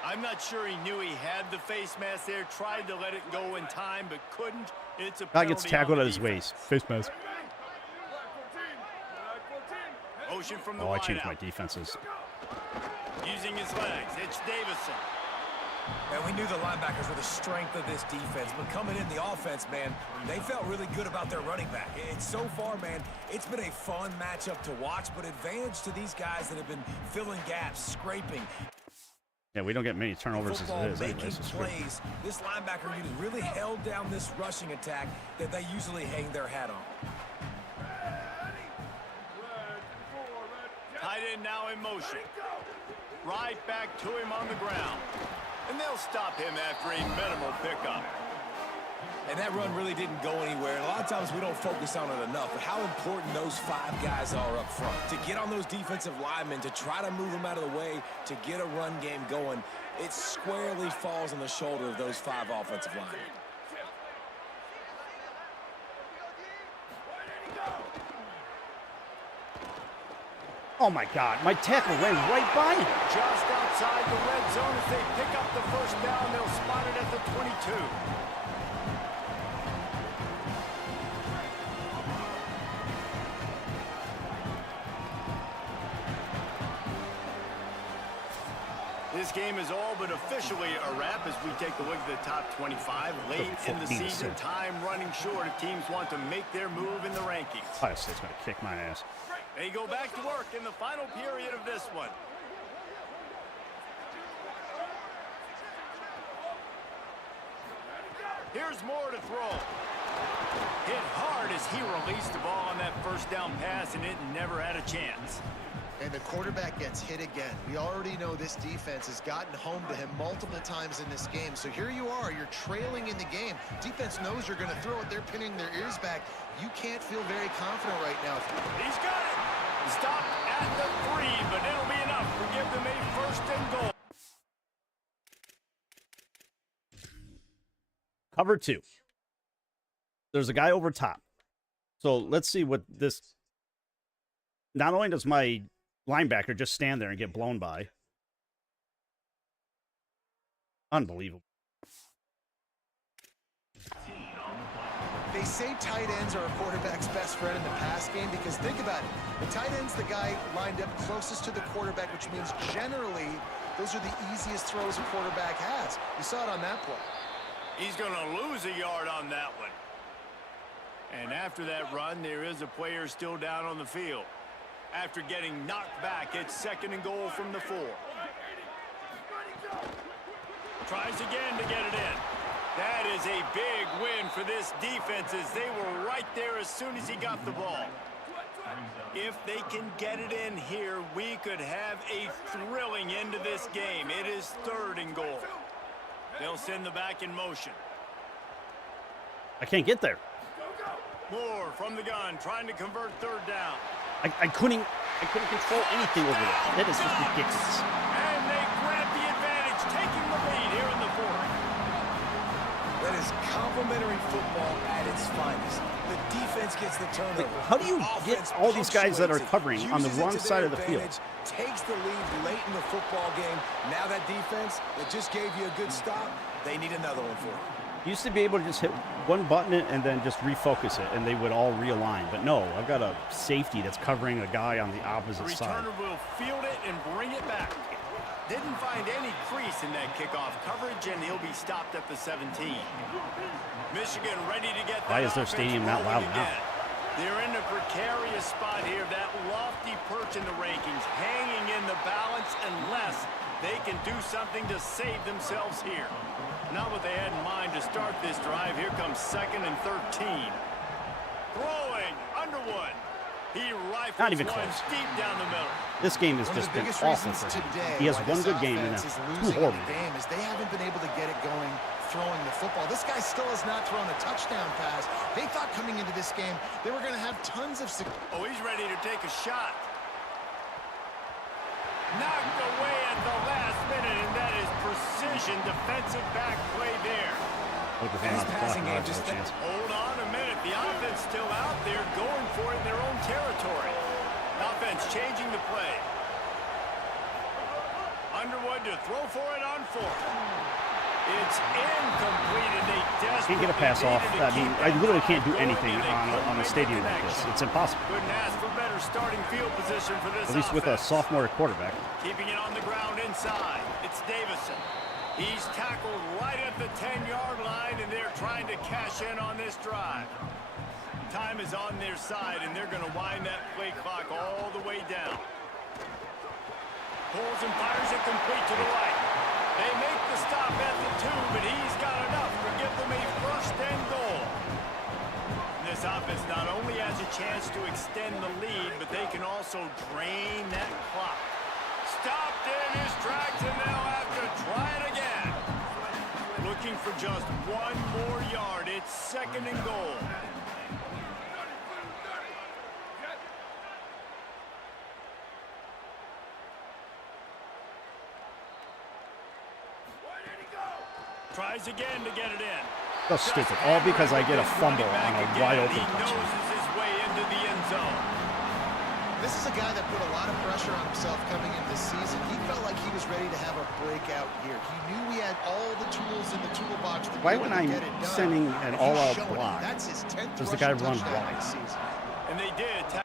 I'm not sure he knew he had the face mask there. Tried to let it go in time, but couldn't. It's a Guy gets penalty tackled on at the his defense. waist. Face mask. Motion from the Oh, I wide changed out. my defenses. Using his legs. It's Davison. And we knew the linebackers were the strength of this defense, but coming in the offense, man, they felt really good about their running back. It's so far, man, it's been a fun matchup to watch, but advantage to these guys that have been filling gaps, scraping. Yeah, we don't get many turnovers as Football it is. making Anyways, it's great. plays. This linebacker unit really held down this rushing attack that they usually hang their hat on. Tight end now in motion. Right back to him on the ground. And they'll stop him after a minimal pickup. And that run really didn't go anywhere. And a lot of times we don't focus on it enough, but how important those 5 guys are up front. To get on those defensive linemen, to try to move them out of the way, to get a run game going, it squarely falls on the shoulder of those 5 offensive linemen. Oh my God, my tackle ran right by him. Just outside the red zone as they pick up the first down. They'll spot it at the 22. This game is all but officially a wrap as we take a look at the top 25. Late in the season, time running short if teams want to make their move in the rankings. Ohio State's going to kick my ass. They go back to work in the final period of this one. Here's Moore to throw. Hit hard as he released the ball on that first down pass, and it never had a chance. And the quarterback gets hit again. We already know this defense has gotten home to him multiple times in this game. So here you are, you're trailing in the game. Defense knows you're going to throw it. They're pinning their ears back. You can't feel very confident right now. He's got it. Stop at the 3, but it'll be enough to give them a first and goal. Cover 2. There's a guy over top. So let's see what this... Not only does my linebacker just stand there and get blown by. Unbelievable. They say tight ends are a quarterback's best friend in the pass game because think about it. The tight end's the guy lined up closest to the quarterback, which means generally Those are the easiest throws a quarterback has. You saw it on that play. He's going to lose a yard on that one. And after that run, there is a player still down on the field. After getting knocked back, it's 2nd and goal from the 4. Tries again to get it in. That is a big win for this defense as they were right there as soon as he got the ball. If they can get it in here, we could have a thrilling end to this game. It is 3rd and goal. They'll send the back in motion. I can't get there. Moore from the gun, trying to convert 3rd down. I couldn't control anything over there. That is just ridiculous. And they grab the advantage, taking the lead here in the 4th. That is complimentary football at its finest. The defense gets the turnover. How do you get all these guys that are covering on the wrong side of the field? Takes the lead late in the football game. Now that defense that just gave you a good stop, they need another one for it. Used to be able to just hit one button and then just refocus it, and they would all realign. But no, I've got a safety that's covering a guy on the opposite side. Returner will field it and bring it back. Didn't find any crease in that kickoff coverage, and he'll be stopped at the 17. Michigan ready to get that. Why is their stadium not loud now? They're in a precarious spot here. That lofty perch in the rankings, hanging in the balance unless they can do something to save themselves here. Not what they had in mind to start this drive. Here comes 2nd and 13. Throwing, Underwood. He rifles not even one close. deep down the middle. This game has just been awful for him. He has one good game and that's two horrible. Is they haven't been able to get it going throwing the football. This guy still has not thrown a touchdown pass. They thought coming into this game they were going to have tons of success. Oh, he's ready to take a shot. Knocked away at the last minute, and that is precision defensive back play there. Hold on a minute. The offense still out there going for it in their own territory. Offense changing the play. Underwood to throw for it on 4th. It's incomplete, and they desperately can't get a pass off. I mean, I literally can't do anything on a stadium like this. It's impossible. Couldn't ask for better starting field position for this At least with a sophomore quarterback. Keeping it on the ground inside. It's Davison. He's tackled right at the 10-yard line, and they're trying to cash in on this drive. Time is on their side, and they're going to wind that play clock all the way down. Pulls and fires it complete to the right. They make the stop at the 2, but he's got enough to give them a 1st and goal. This offense not only has a chance to extend the lead, but they can also drain that clock. Stopped in his tracks, and they'll have to try it again. Looking for just one more yard. It's 2nd and goal. Tries again to get it in. That's stupid. All because I get a fumble on a wide open touchdown. Noses his way into the end zone. This is a guy that put a lot of pressure on himself coming into this season. He felt like he was ready to have a breakout year. He knew he had all the tools in the toolbox to Why when I'm sending an all-out block, that's his 10th does the guy run touchdown wide? this season. And they did.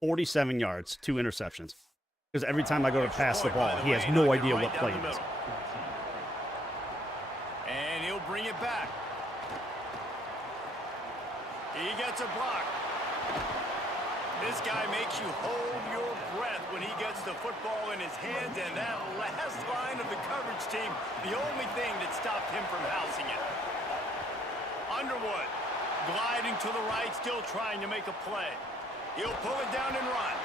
47 yards, 2 interceptions. Because every time I go to pass the ball, he has no idea what play it is. And he'll bring it back. He gets a block. This guy makes you hold your breath when he gets the football in his hands, and that last line of the coverage team, the only thing that stopped him from housing it. Underwood gliding to the right, still trying to make a play. He'll pull it down and run.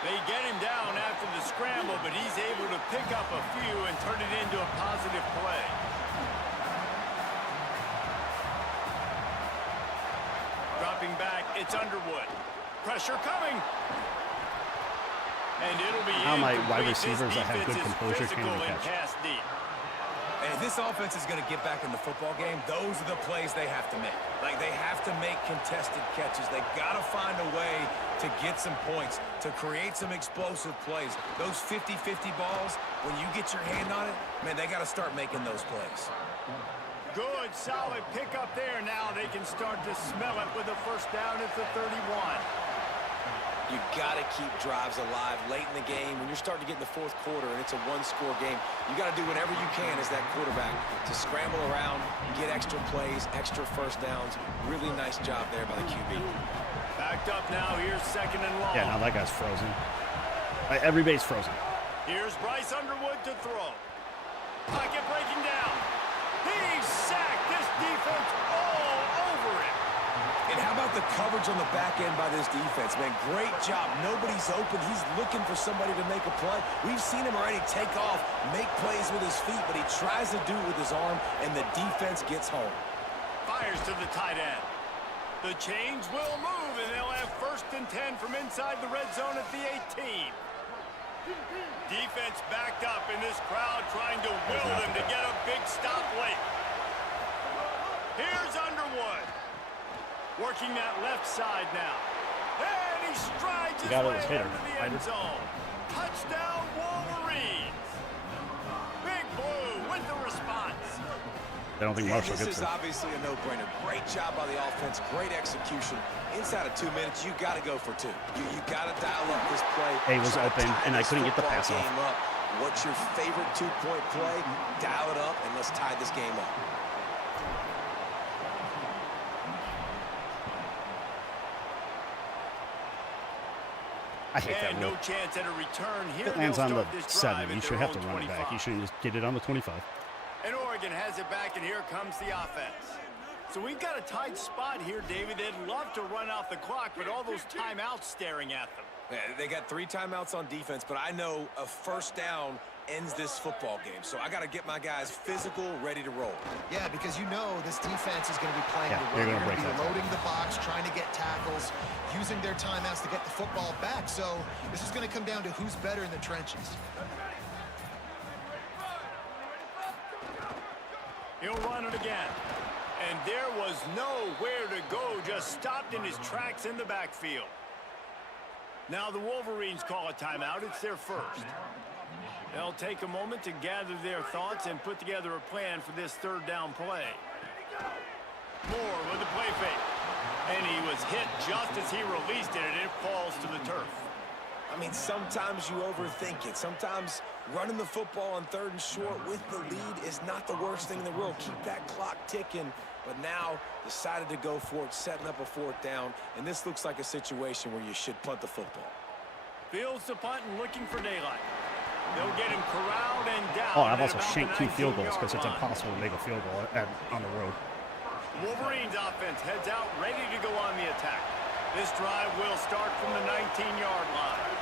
They get him down after the scramble, but he's able to pick up a few and turn it into a positive play. Dropping back, it's Underwood. Pressure coming. And it'll be how my wide receivers that have good composure can't catch. And if this offense is going to get back in the football game, those are the plays they have to make. Like, they have to make contested catches. They got to find a way to get some points, to create some explosive plays. Those 50-50 balls, when you get your hand on it, man, they got to start making those plays. Good, solid pickup there. Now they can start to smell it with a first down at the 31. You got to keep drives alive late in the game. When you're starting to get in the fourth quarter and it's a one-score game, you got to do whatever you can as that quarterback to scramble around, get extra plays, extra first downs. Really nice job there by the QB. Backed up now. Here's second and long. Yeah, now that guy's frozen. Everybody's frozen. Here's Bryce Underwood to throw. Pocket breaking down. He's sacked. This defense all over him. And how about the coverage on the back end by this defense, man? Great job. Nobody's open. He's looking for somebody to make a play. We've seen him already take off, make plays with his feet, but he tries to do it with his arm, and the defense gets home. Fires to the tight end. The chains will move, and they'll have 1st and 10 from inside the red zone at the 18. Defense backed up in this crowd trying to will them to get a big stop late. Here's Underwood. Working that left side now. And he strides his way into the end zone. Touchdown, Wolverines. Big Blue with the response. I don't think Marshall This gets is it. obviously a no-brainer. Great job by the offense. Great execution. Inside of 2 minutes, you got to go for 2. You got to dial up this play. A was open, and I couldn't get the pass off. What's your favorite 2-point play? Dial it up, and let's tie this game up. I hate that no rule. chance at a return here. If it lands on the 7, you should have to run it back. You shouldn't just get it on the 25. And Oregon has it back, and here comes the offense. So we've got a tight spot here, David. They'd love to run out the clock, but all those timeouts staring at them. Yeah, they got 3 timeouts on defense, but I know a first down ends this football game. So I got to get my guys physical, ready to roll. Yeah, because you know this defense is going to be playing Yeah, the they're run. gonna They're break going to that be loading the box, trying to get tackles, using their timeouts to get the football back. So this is going to come down to who's better in the trenches. He'll run it again. And there was nowhere to go, just stopped in his tracks in the backfield. Now the Wolverines call a timeout. It's their first. They'll take a moment to gather their thoughts and put together a plan for this 3rd down play. Moore with the play fake. And he was hit just as he released it, and it falls to the turf. I mean, sometimes you overthink it. Sometimes running the football on 3rd and short with the lead is not the worst thing in the world. Keep that clock ticking. But now decided to go for it, setting up a 4th down. And this looks like a situation where you should punt the football. Fields the punt and looking for daylight. They'll get him corralled and down. Oh, I've also shanked 2 field goals because it's impossible to make a field goal on the road. Wolverines offense heads out, ready to go on the attack. This drive will start from the 19-yard line.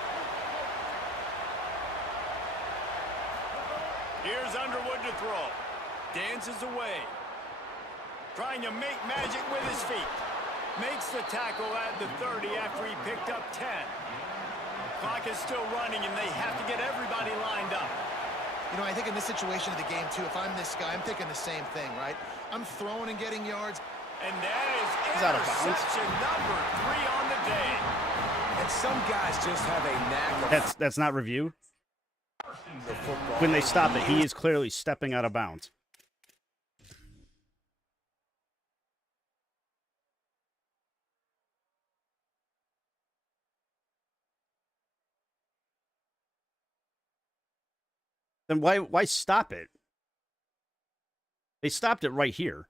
Here's Underwood to throw. Dances away. Trying to make magic with his feet. Makes the tackle at the 30 after he picked up 10. Clock is still running, and they have to get everybody lined up. You know, I think in this situation of the game, too, if I'm this guy, I'm thinking the same thing, right? I'm throwing and getting yards. And that is out of bounds. interception number 3 on the day. And some guys just have a knack of That's not review. the football. When they stop it, he is clearly stepping out of bounds. Then why stop it? They stopped it right here.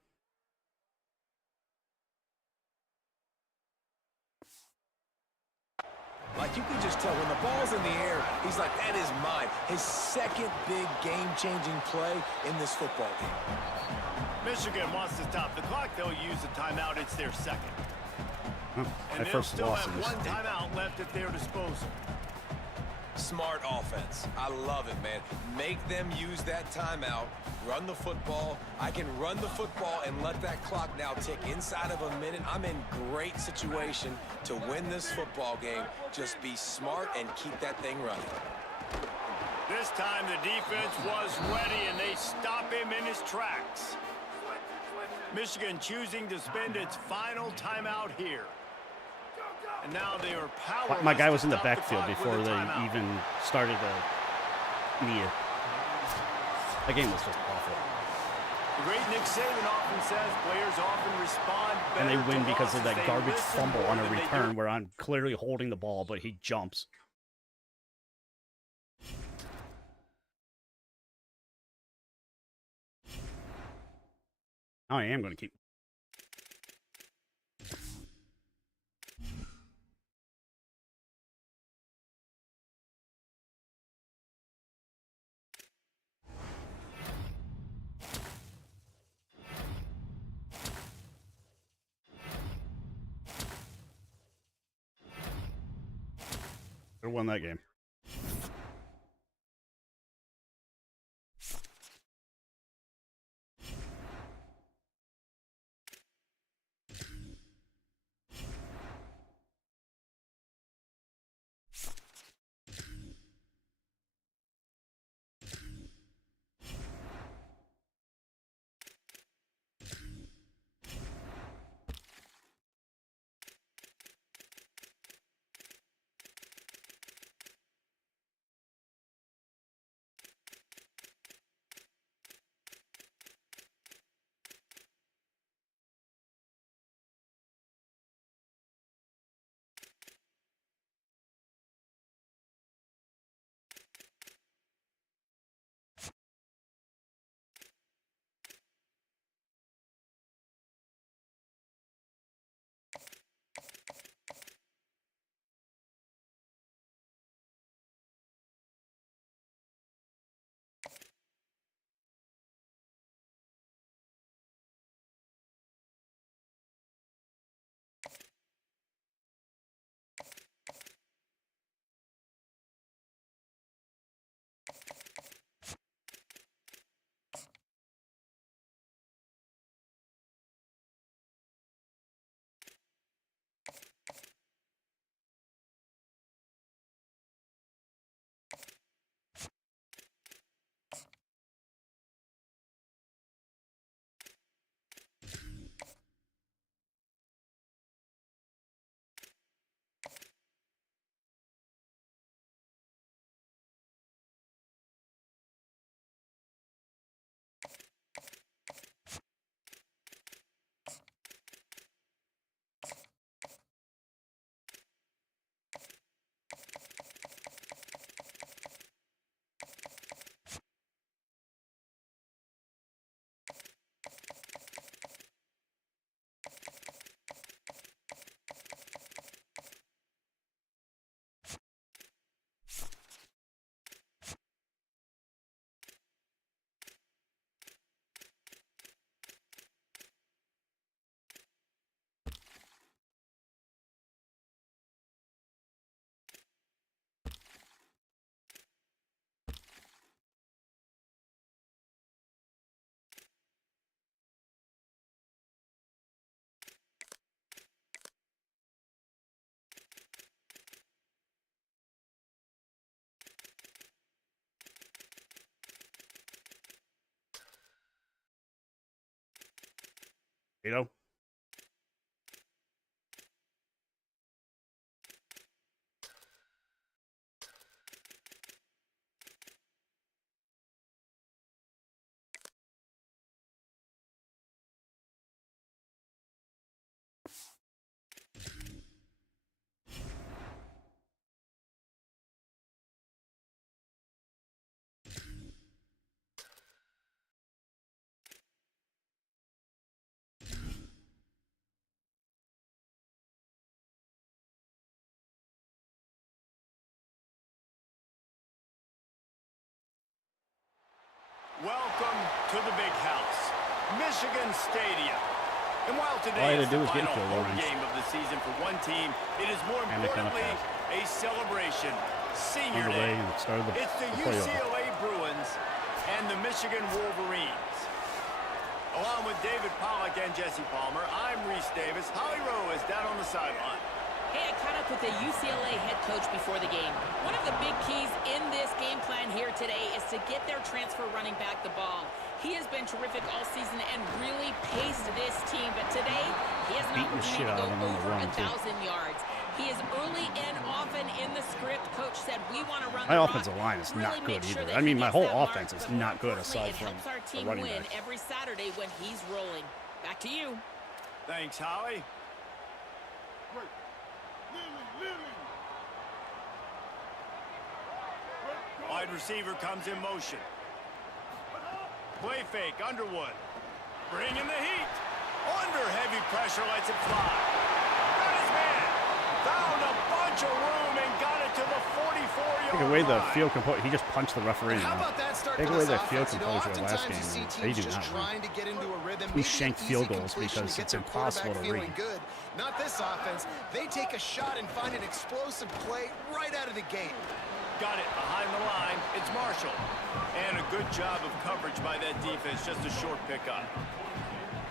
Like, you can just tell when the ball's in the air, he's like, that is mine. His second big game-changing play in this football game. Michigan wants to stop the clock. They'll use a timeout. It's their second. My And they'll first still loss have in this one game. timeout left at their disposal. Smart offense. I love it, man. Make them use that timeout. Run the football. I can run the football and let that clock now tick inside of a minute. I'm in great situation to win this football game. Just be smart and keep that thing running. This time the defense was ready, and they stop him in his tracks. Michigan choosing to spend its final timeout here. And now they are powerless. My guy was in the to stop backfield clock with before a they timeout. even started the knee. That game was just awful. The great Nick Saban often says players often respond better. And they win to because of losses. that They garbage listen fumble more on a than they return do. where I'm clearly holding the ball, but he jumps. I am going to keep. They won that game. You know? Welcome to the big house, Michigan Stadium. And while All I today had is to do the was get final to home Lawrence. game of the season for one team, it is more And they come up importantly a celebration. Senior Underway Day. and started the It's the playoff. UCLA Bruins and the Michigan Wolverines. Along with David Pollack and Jesse Palmer, I'm Reese Davis. Holly Rowe is down on the sideline. Hey, I caught up with the UCLA head coach before the game. One of the big keys in this game plan here today is to get their transfer running back the ball. He has been terrific all season and really paced this team, but today he has an Beating the opportunity shit to out go of them on the over run, too. 1,000 yards. He is early and often in the script coach said we want to run My the offensive rock, line is really not good make sure either. that I he mean, my makes whole that mark, offense is but not good importantly, aside it from helps our the team running win back. every Saturday when he's rolling. Back to you. Thanks, Howie. Wide receiver comes in motion. Play fake, Underwood. Bringing the heat. Under heavy pressure, lets it fly. Got his man. Found a bunch of room and got it to the 44-yard Take away the line. field composure. He just punched the referee. How about that start Take to away this the field offense? You know, composure last oftentimes you game. see They teams do just not trying to get into a rhythm. We maybe shanked an field easy goals completion because to get it's their impossible quarterback to read. feeling good. Not this offense. They take a shot and find an explosive play right out of the gate. Got it behind the line. It's Marshall. And a good job of coverage by that defense. Just a short pickup.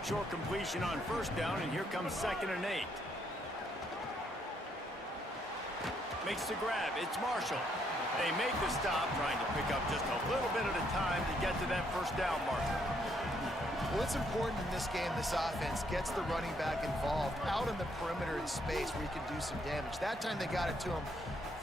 Short completion on first down, and here comes 2nd and 8. Makes the grab. It's Marshall. They make the stop, trying to pick up just a little bit at a time to get to that first down marker. Well, it's important in this game, this offense gets the running back involved out on the perimeter in space where he can do some damage. That time they got it to him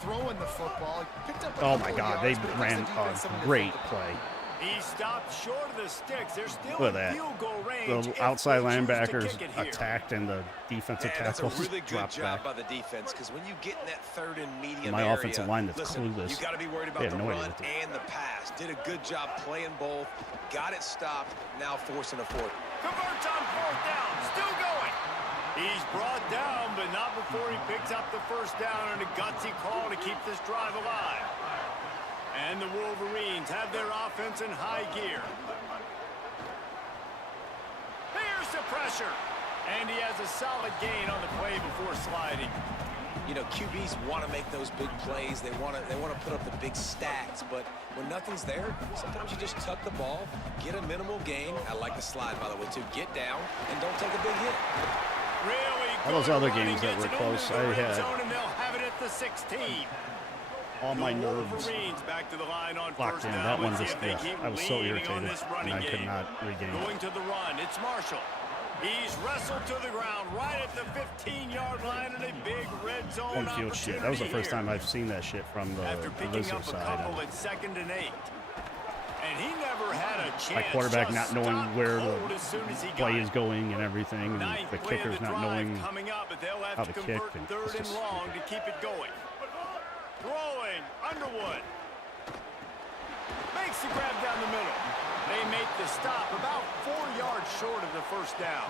throwing the football. Picked up a Oh my couple of God, yards, they but it gives ran the defense something a to great think about. play. He stopped short of the sticks. They're still Look in at that. field goal range. The if outside they choose to linebackers kick it here. attacked and the defensive Man, that's a tackles really good dropped job back. by the defense, because when you get in that third and medium My area, offensive line that's listen, clueless. you got to be worried They about have the no idea run what to do. and the pass. Did a good job playing both. Got it stopped. Now forcing a fourth. Converts on 4th down. Still going. He's brought down, but not before he picks up the first down and a gutsy call to keep this drive alive. And the Wolverines have their offense in high gear. Here's the pressure. And he has a solid gain on the play before sliding. You know, QBs want to make those big plays. They want to put up the big stats. But when nothing's there, sometimes you just tuck the ball, get a minimal gain. I like the slide, by the way, too. Get down and don't take a big hit. Really All those good other running, games that gets were it close, into the I red had zone, and they'll have it at the 16. all my The nerves Wolverines back to the line on locked first in. down. That one Let's see just, if they yeah, keep I was so leaning on irritated, this and running I could game. not regain. Going to the run, it's Marshall. He's wrestled to the ground right at the 15-yard line in a big red zone Home field shit. That was the first here. time I've seen that shit from the After picking visitor up a side. couple at 2nd and 8. And he never had a chance. My quarterback Just not knowing stopped where cold the as soon as he play got is it. going and everything, and Ninth the play of kicker's the not drive knowing coming up, but they'll have how to to kick, convert and third it's and just long to keep it going. Throwing, Underwood. Makes the grab down the middle. They make the stop about 4 yards short of the first down.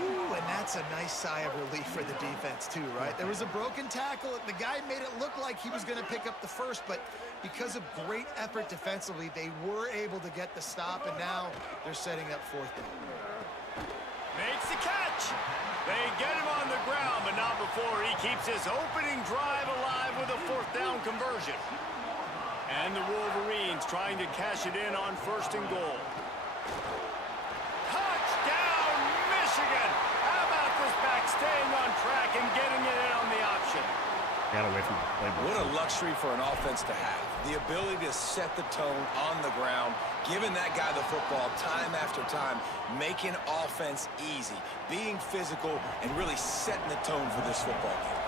Ooh, and that's a nice sigh of relief for the defense, too, right? There was a broken tackle. The guy made it look like he was going to pick up the first, but because of great effort defensively, they were able to get the stop, and now they're setting up 4th down. Makes the catch. They get him on the ground, but not before he keeps his opening drive alive with a 4th down conversion. And the Wolverines trying to cash it in on 1st and goal. Touchdown, Michigan! How about this back staying on track and getting it in on the option? got away from the playbook. What a luxury for an offense to have. The ability to set the tone on the ground, giving that guy the football time after time, making offense easy, being physical, and really setting the tone for this football game.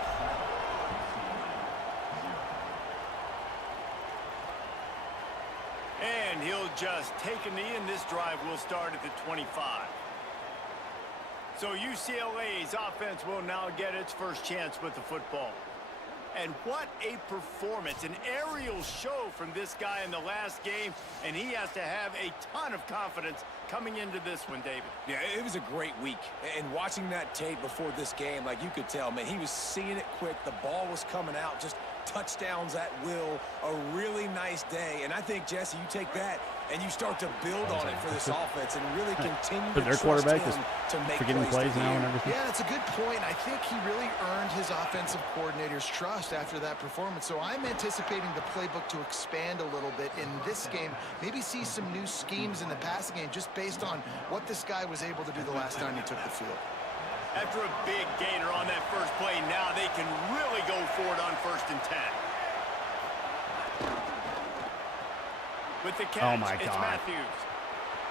And he'll just take a knee, and this drive will start at the 25. So UCLA's offense will now get its first chance with the football. And what a performance, an aerial show from this guy in the last game, and he has to have a ton of confidence coming into this one, David. Yeah, it was a great week. And watching that tape before this game, like you could tell, man, he was seeing it quick. The ball was coming out, just touchdowns at will. A really nice day. And I think, Jesse, you take that and you start to build on it for this offense and really continue to their trust quarterback him is to make forgetting plays through the now air. and everything. Yeah, that's a good point. I think he really earned his offensive coordinator's trust after that performance. So I'm anticipating the playbook to expand a little bit in this game. Maybe see some new schemes in the passing game just based on what this guy was able to do the last time he took the field. After a big gainer on that first play, now they can really go for it on 1st and 10. With the catch, Oh my it's God. Matthews.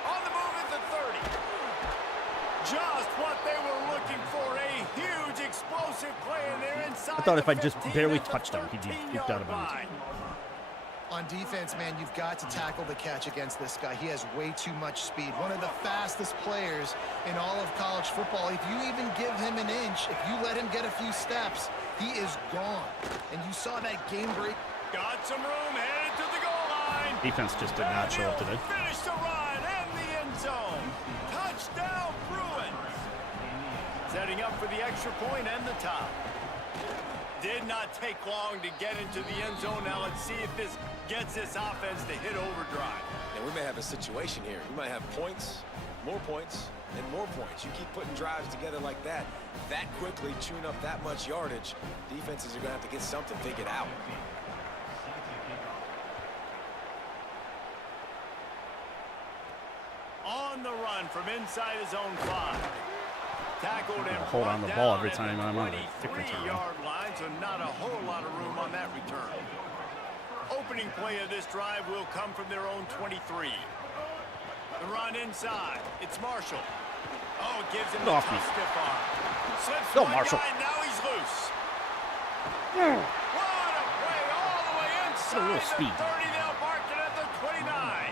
On the move at the 30. Just what they were looking for, a huge explosive play in there inside. I thought if the I just 15 barely at the touched him, he'd be pooped out of bounds. line. On defense, man, you've got to tackle the catch against this guy. He has way too much speed. One of the fastest players in all of college football. If you even give him an inch, if you let him get a few steps, he is gone. And you saw that game break. Got some room, headed to the goal line. Defense just did not show up today. Finish the run and the end zone. Touchdown, Bruins. Setting up for the extra point and the top. Did not take long to get into the end zone. Now let's see if this gets this offense to hit overdrive. And we may have a situation here. You might have points, and more points. You keep putting drives together like that quickly, chewing up that much yardage, defenses are going to have to get something figured out. On the run from inside his own 5. Tackled and hold on the ball every time I'm on the kick return. 23-yard line, so not a whole lot of room on that return. Opening play of this drive will come from their own 23. The run inside. It's Marshall. Oh, it gives him a tough stiff arm. Slips one Marshall. guy, now he's loose. What a play all the way inside a little speed. the 30. They'll mark it at the 29.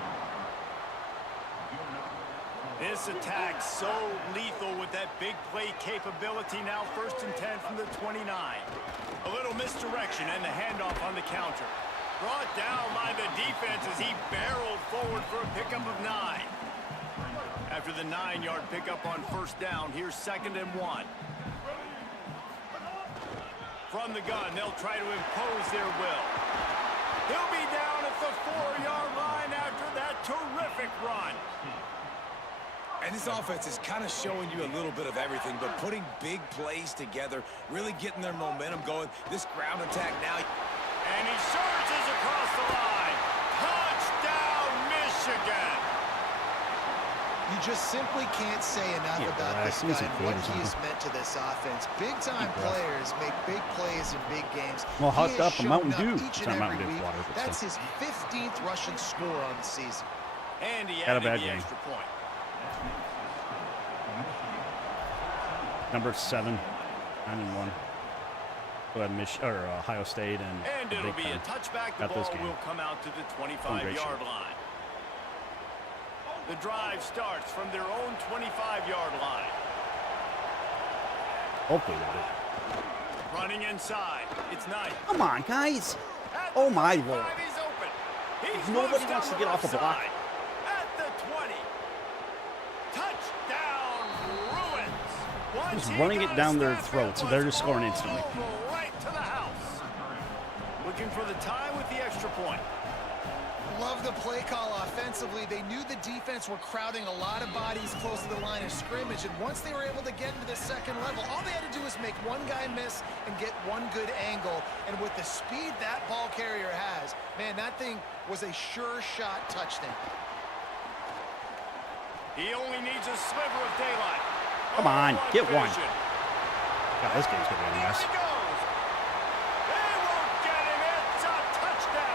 This attack so lethal with that big play capability. Now 1st and 10 from the 29. A little misdirection and the handoff on the counter. Brought down by the defense as he barreled forward for a pickup of 9. After the 9-yard pickup on 1st down, here's 2nd and 1. From the gun, they'll try to impose their will. He'll be down at the 4-yard line after that terrific run. And this offense is kind of showing you a little bit of everything, but putting big plays together, really getting their momentum going. This ground attack now. And he surges across the line. Touchdown, Michigan. You just simply can't say enough about this guy and what he has meant to this offense. Big-time players make big plays in big games. Well, hooked up a Mountain Dew. Each and every week. That's his 15th rushing score on the season. And he had a added bad the game. extra point. Number 7, 9-1. Go ahead, Ohio State And it'll be a touchback. The ball will come out to the 25-yard line. The drive starts from their own 25-yard line. Hopefully they do. Running inside. It's Knight. Come on, guys. Oh, my Lord. He's open. He's Nobody wants to get off the block. At the 20. Touchdown, Bruins. Just running it down their throats, so they're just scoring instantly. Right to the house. Looking for the tie with the extra point. Love the play call offensively. They knew the defense were crowding a lot of bodies close to the line of scrimmage, and once they were able to get into the second level, all they had to do was make one guy miss and get one good angle. And with the speed that ball carrier has, man, that thing was a sure shot touchdown. He only needs a sliver of daylight. Come on, get one. Vision. God, this game's gonna be a mess.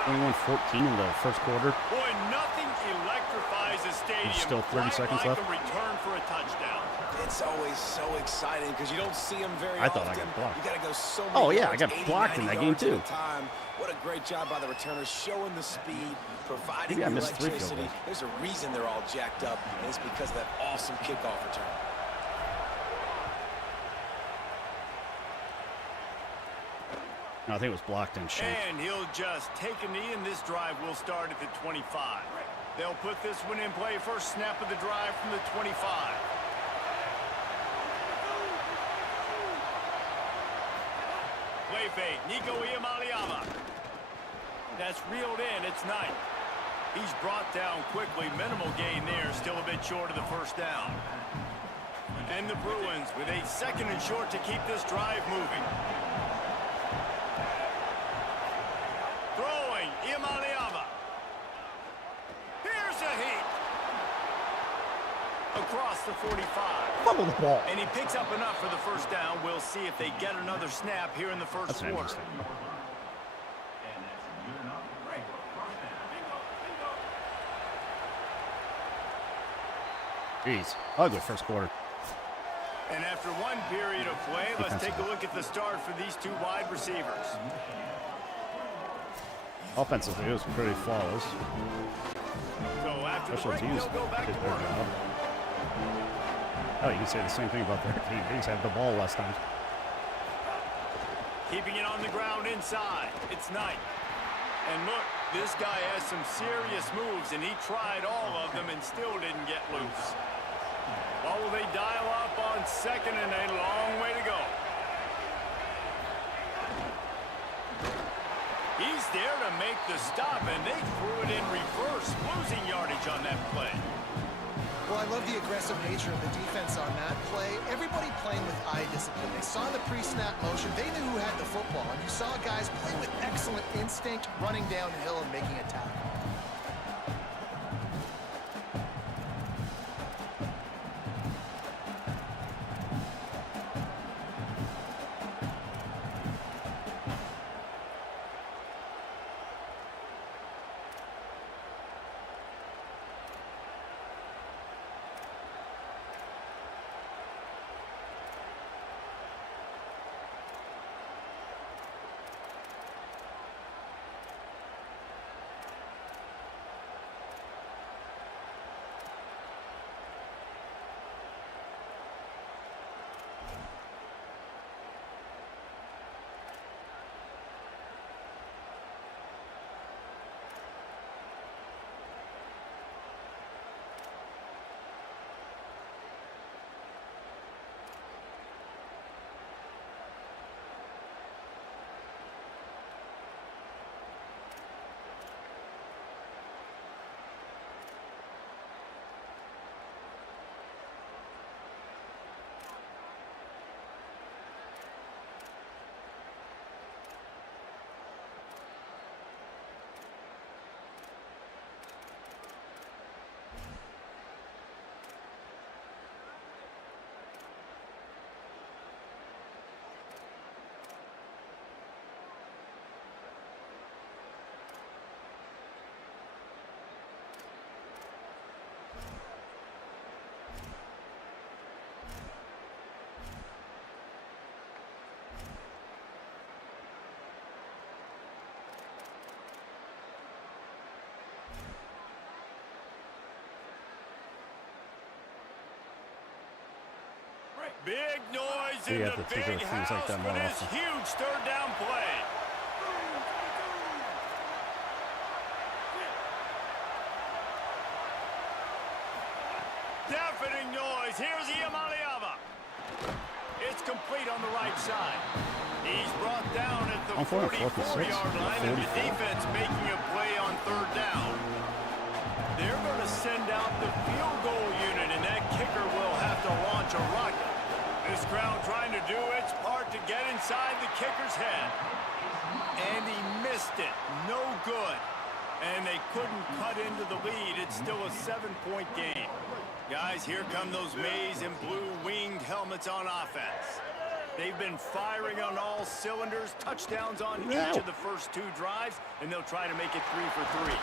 21-14 in the first quarter. Boy, nothing electrifies a stadium. There's still 30 seconds left. A return for a touchdown. It's always so exciting because you don't see them very often. I thought I got blocked. You got to go so many Oh, yeah, yards, I got 80, blocked in that 90 game, yards at too. a time. What a great job by the returners, showing the speed, providing Maybe I the missed 3 field electricity. goals. There's a reason they're all jacked up, and it's because of that awesome kickoff return. No, I think it was blocked and shanked. And he'll just take a knee, and this drive will start at the 25. They'll put this one in play. First snap of the drive from the 25. Play fake. Nico Iamaleava. That's reeled in. It's Knight. He's brought down quickly. Minimal gain there. Still a bit short of the first down. And the Bruins with a 2nd and short to keep this drive moving. Throwing, Iamaleava. Here's a heat. Across the 45. Fumble the ball. And he picks up enough for the first down. We'll see if they get another snap here in the first quarter. Interesting. Jeez, ugly first quarter. And after one period of play, let's take a look at the start for these two wide receivers. Offensively, it was pretty flawless. So after the Special break, teams they'll go back did to their work. job. Oh, you can say the same thing about their team. They just have the ball less times. Keeping it on the ground inside. It's Knight. And look, this guy has some serious moves, and he tried all of them and still didn't get loose. Well, will they dial up on second and a long way to go? He's there to make the stop, and they threw it in reverse, losing yardage on that play. Well, I love the aggressive nature of the defense on that play. Everybody playing with eye discipline. They saw the pre-snap motion. They knew who had the football. And you saw guys play with excellent instinct, running downhill and making a tackle. Big noise You in have the to take big things like house that for more this often. huge third down play. Deafening noise. Here's Iamaleava. It's complete on the right side. He's brought down at the 44-yard line, and the defense making a play on third down. They're going to send out the field goal unit, and that kicker will have to launch a rocket. This crowd trying to do its part to get inside the kicker's head. And he missed it. No good. And they couldn't cut into the lead. It's still a 7-point game. Guys, here come those maize and blue winged helmets on offense. They've been firing on all cylinders, touchdowns on each of the first two drives, and they'll try to make it 3 for 3.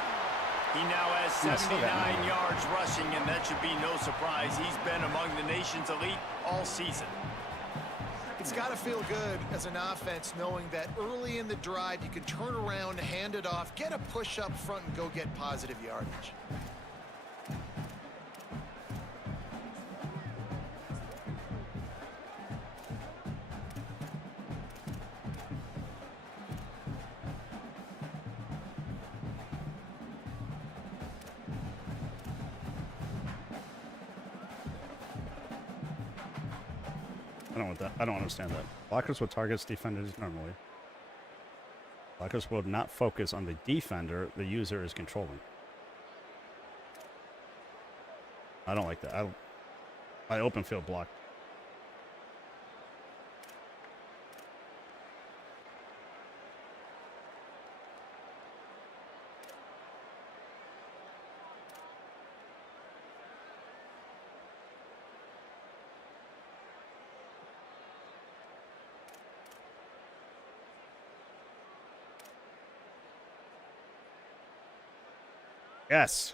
He now has 79 yards rushing, and that should be no surprise. He's been among the nation's elite all season. It's got to feel good as an offense knowing that early in the drive you can turn around, hand it off, get a push up front, and go get positive yardage. I don't understand that. Blockers will target defenders normally. Blockers will not focus on the defender the user is controlling. I don't like that. I open field block. Yes.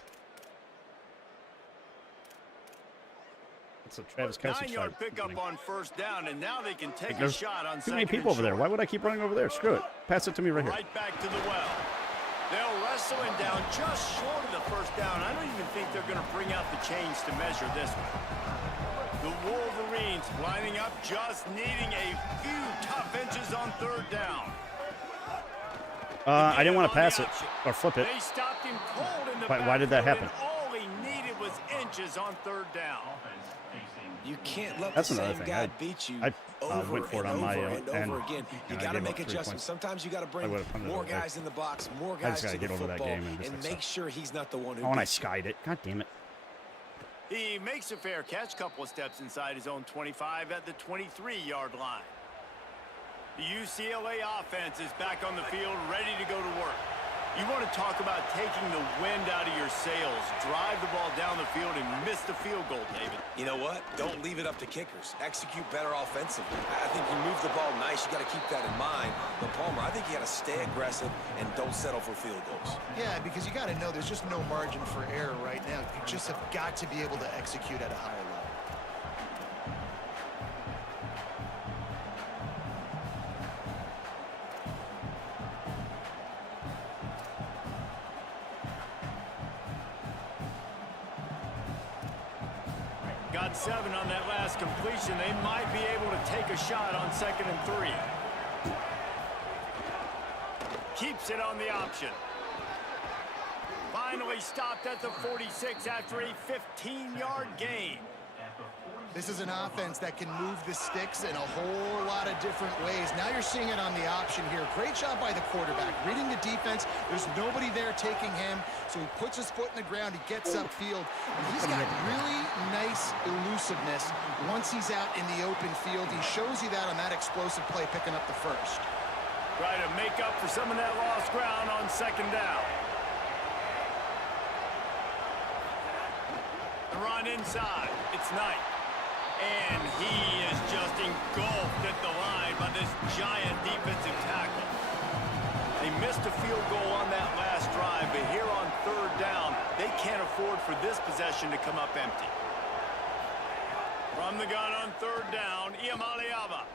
That's a Travis Kelce 9-yard pickup on first down, and now they can take a there's shot on too many second people and over there. short. Why would I keep running over there? Screw it. Pass it to me right here. Right back to the well. They'll wrestle him down just short of the first down. I don't even think they're going to bring out the chains to measure this one. The Wolverines lining up, just needing a few tough inches on third down. I didn't want to pass it or flip it. They stopped him cold in the Why did that happen? backfield, and all he needed was inches on third down. You can't let That's the another same thing. guy beat you I over went for it and on my over and end, over again. You and I got to gave up make 3 adjustments. points. Sometimes you got to I bring would've punted it more away. guys in the box, more I guys just to gotta the get over that football, game and just and mix make up. sure he's not the one who Oh, and I beats you. skied it. God damn it. He makes a fair catch, couple of steps inside his own 25 at the 23-yard line. The UCLA offense is back on the field, ready to go to work. You want to talk about taking the wind out of your sails. Drive the ball down the field and miss the field goal, David. You know what? Don't leave it up to kickers. Execute better offensively. I think you move the ball nice. You got to keep that in mind. But Palmer, I think you got to stay aggressive and don't settle for field goals. Yeah, because you got to know there's just no margin for error right now. You just have got to be able to execute at a higher level. Got 7 on that last completion. They might be able to take a shot on 2nd and 3. Keeps it on the option. Finally stopped at the 46 after a 15-yard gain. This is an offense that can move the sticks in a whole lot of different ways. Now you're seeing it on the option here. Great job by the quarterback. Reading the defense. There's nobody there taking him. So he puts his foot in the ground. He gets upfield. And he's got really nice elusiveness once he's out in the open field. He shows you that on that explosive play, picking up the first. Try to make up for some of that lost ground on 2nd down. The run inside. It's Knight. And he is just engulfed at the line by this giant defensive tackle. They missed a field goal on that last drive, but here on 3rd down, they can't afford for this possession to come up empty. From the gun on 3rd down, Iamaleava.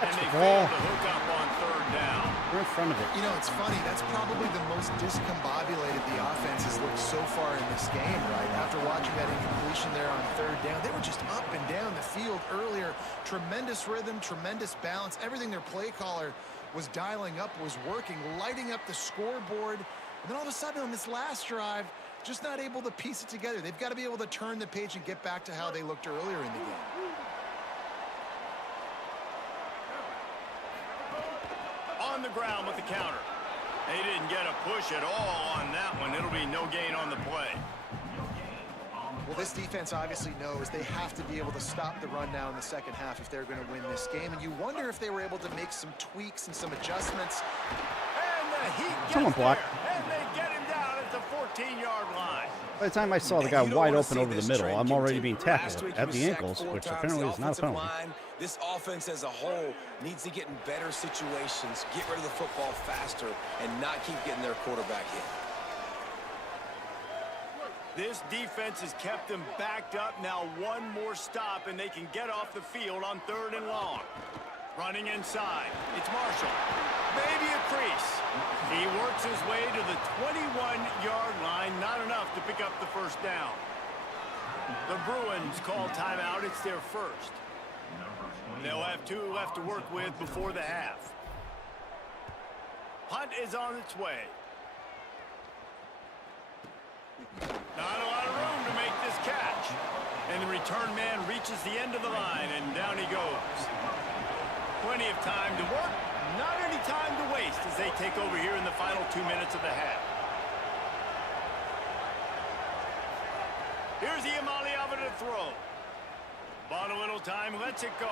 And they failed to hook up on 3rd down. We're in front of it. You know, it's funny. That's probably the most discombobulated the offense has looked so far in this game, right? After watching that incompletion there on 3rd down, they were just up and down the field earlier. Tremendous rhythm, tremendous balance. Everything their play caller was dialing up was working, lighting up the scoreboard. And then all of a sudden on this last drive, just not able to piece it together. They've got to be able to turn the page and get back to how they looked earlier in the game. On the ground with the counter. They didn't get a push at all on that one. It'll be no gain on the play. Well, this defense obviously knows they have to be able to stop the run now in the second half if they're going to win this game. And you wonder if they were able to make some tweaks and some adjustments. And the Heat gets Someone blocked. there, and they get him down at the 14-yard line. By the time I saw the guy wide open over the middle, I'm already being tackled at the ankles, which apparently is not a penalty. This offense as a whole needs to get in better situations, get rid of the football faster, and not keep getting their quarterback hit. This defense has kept them backed up. Now one more stop, and they can get off the field on 3rd and long. Running inside. It's Marshall. Maybe a crease. He works his way to the 21-yard line. Not enough to pick up the first down. The Bruins call timeout. It's their first. They'll have 2 left to work with before the half. Punt is on its way. Not a lot of room to make this catch. And the return man reaches the end of the line, and down he goes. Plenty of time to work, not any time to waste as they take over here in the final 2 minutes of the half. Here's Iamaleava to throw. Bought a little time, lets it go.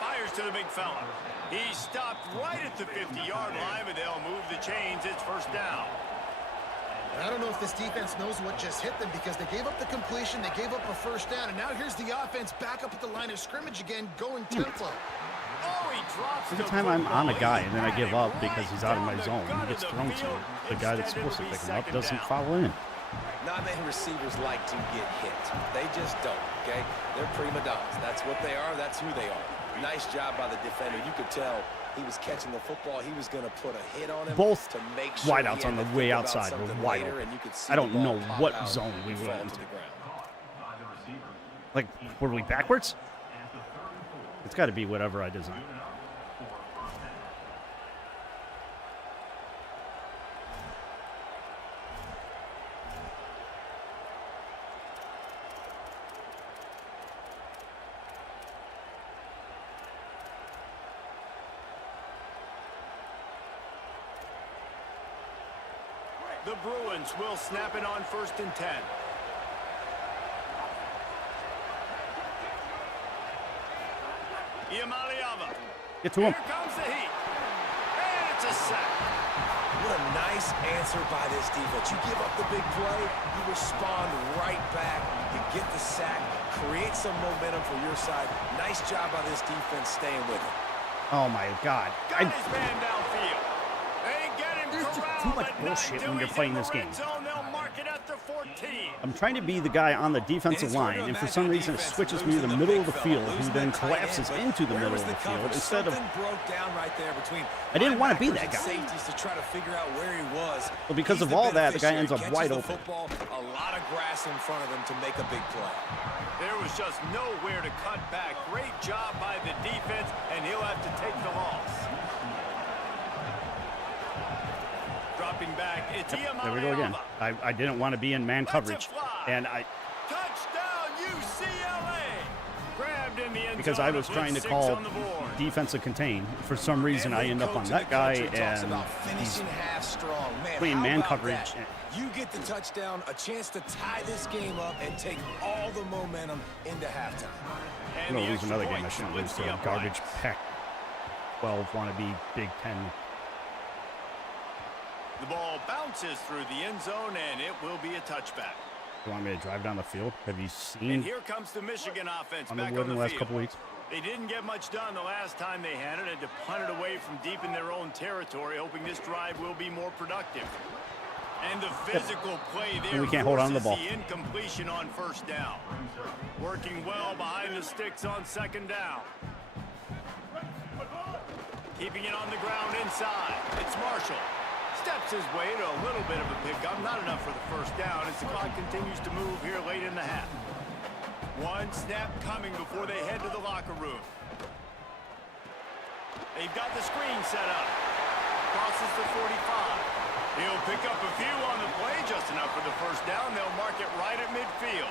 Fires to the big fella. He stopped right at the 50-yard line, but they'll move the chains. It's first down. I don't know if this defense knows what just hit them because they gave up the completion, they gave up a first down, and now here's the offense back up at the line of scrimmage again, going tempo. Oh, he drops Every time I'm on a guy and then I give up because he's out of my zone, he gets thrown to me. The guy that's supposed to pick him up doesn't follow in. Not many receivers like to get hit. They just don't, okay? They're prima donnas. That's what they are. That's who they are. Nice job by the defender. You could tell he was catching the football. He was going to put a hit on him. Both to make sure wideouts on the way outside were wide open. I don't know what zone we were into. Like, were we backwards? It's got to be whatever I designed. The Bruins will snap it on 1st and 10. Iamaleava. Get to him. Here comes the heat. And it's a sack. What a nice answer by this defense. You give up the big play, you respond right back, you get the sack, create some momentum for your side. Nice job by this defense staying with it. Oh my God. Got his man downfield. They get him There's just corralled, too much but bullshit not when you're until playing he's this in the game. red zone. They'll mark it at the 14. I'm trying to be the guy on the defensive line, and for some reason it switches me to the middle of the field, who then collapses into the middle of the field instead of... I didn't want to be that guy. Safeties to try to figure out where he was. Well, because of all that, the guy ends up wide open. Football, a lot of grass in front of him to make a big play. There was just nowhere to cut back. Great job by the defense, and he'll have to take the loss. Dropping back, it's There we go again. I didn't want to be in man coverage, and touchdown UCLA. Grabbed in the end because I was trying to call defensive contain. For some reason, I end up on that guy, and he's playing man coverage. You get the touchdown, a chance to tie this game up and take all the momentum into halftime. I'm going to lose another game. I shouldn't lose to a garbage Pac-12 wannabe Big Ten. The ball bounces through the end zone, and it will be a touchback. You want me to drive down the field? Have you seen? And here comes the Michigan offense on the back wood on in the the last field. couple weeks? They didn't get much done the last time they had it, and to punt it away from deep in their own territory, hoping this drive will be more productive. And the physical play there we can't hold on to the ball. The incompletion on 1st down. Working well behind the sticks on 2nd down. Keeping it on the ground inside. It's Marshall. Steps his way to a little bit of a pickup. Not enough for the 1st down as the clock continues to move here late in the half. One snap coming before they head to the locker room. They've got the screen set up. Crosses the 45. He'll pick up a few on the play, just enough for the 1st down. They'll mark it right at midfield.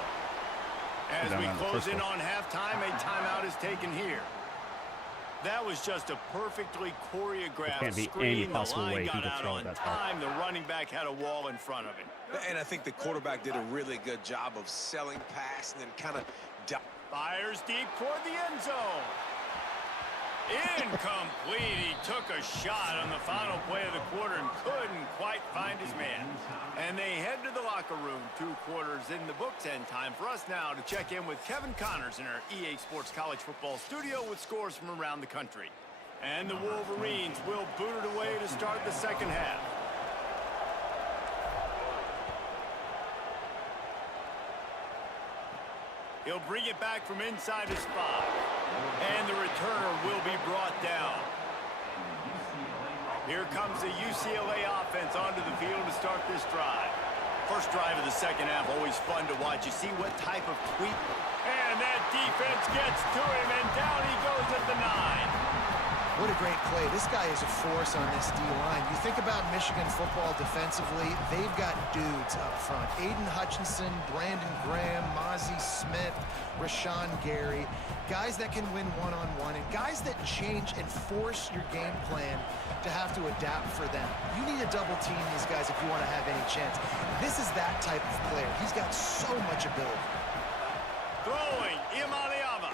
As we close in on halftime, a timeout is taken here. That was just a perfectly choreographed screen. The line got out on time. The running back had a wall in front of him. And I think the quarterback did a really good job of selling pass and then kind of... Fires deep toward the end zone. Incomplete. He took a shot on the final play of the quarter and couldn't quite find his man. And they head to the locker room. 2 quarters in the books, and time for us now to check in with Kevin Connors in our EA Sports College Football studio with scores from around the country. And the Wolverines will boot it away to start the 2nd half. He'll bring it back from inside his 5. And the returner will be brought down. Here comes the UCLA offense onto the field to start this drive. First drive of the 2nd half, always fun to watch. You see what type of tweak. And that defense gets to him, and down he goes at the 9. What a great play. This guy is a force on this D-line. You think about Michigan football defensively, they've got dudes up front. Aiden Hutchinson, Brandon Graham, Mozzie Smith, Rashawn Gary. Guys that can win one-on-one and guys that change and force your game plan to have to adapt for them. You need to double team these guys if you want to have any chance. This is that type of player. He's got so much ability. Throwing, Iamaleava.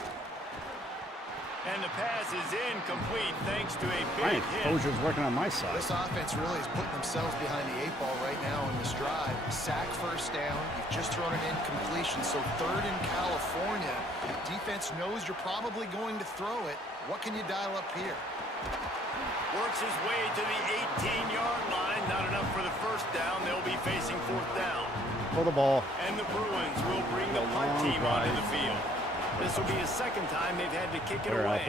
And the pass is incomplete thanks to a big hit. Dozier's working on my side. This offense really is putting themselves behind the 8 ball right now in this drive. Sack 1st down. You've just thrown an incompletion. So 3rd in California. Defense knows you're probably going to throw it. What can you dial up here? Works his way to the 18-yard line. Not enough for the 1st down. They'll be facing 4th down. for the ball. And the Bruins will bring the punt team onto the field. This will be the second time they've had to kick it away.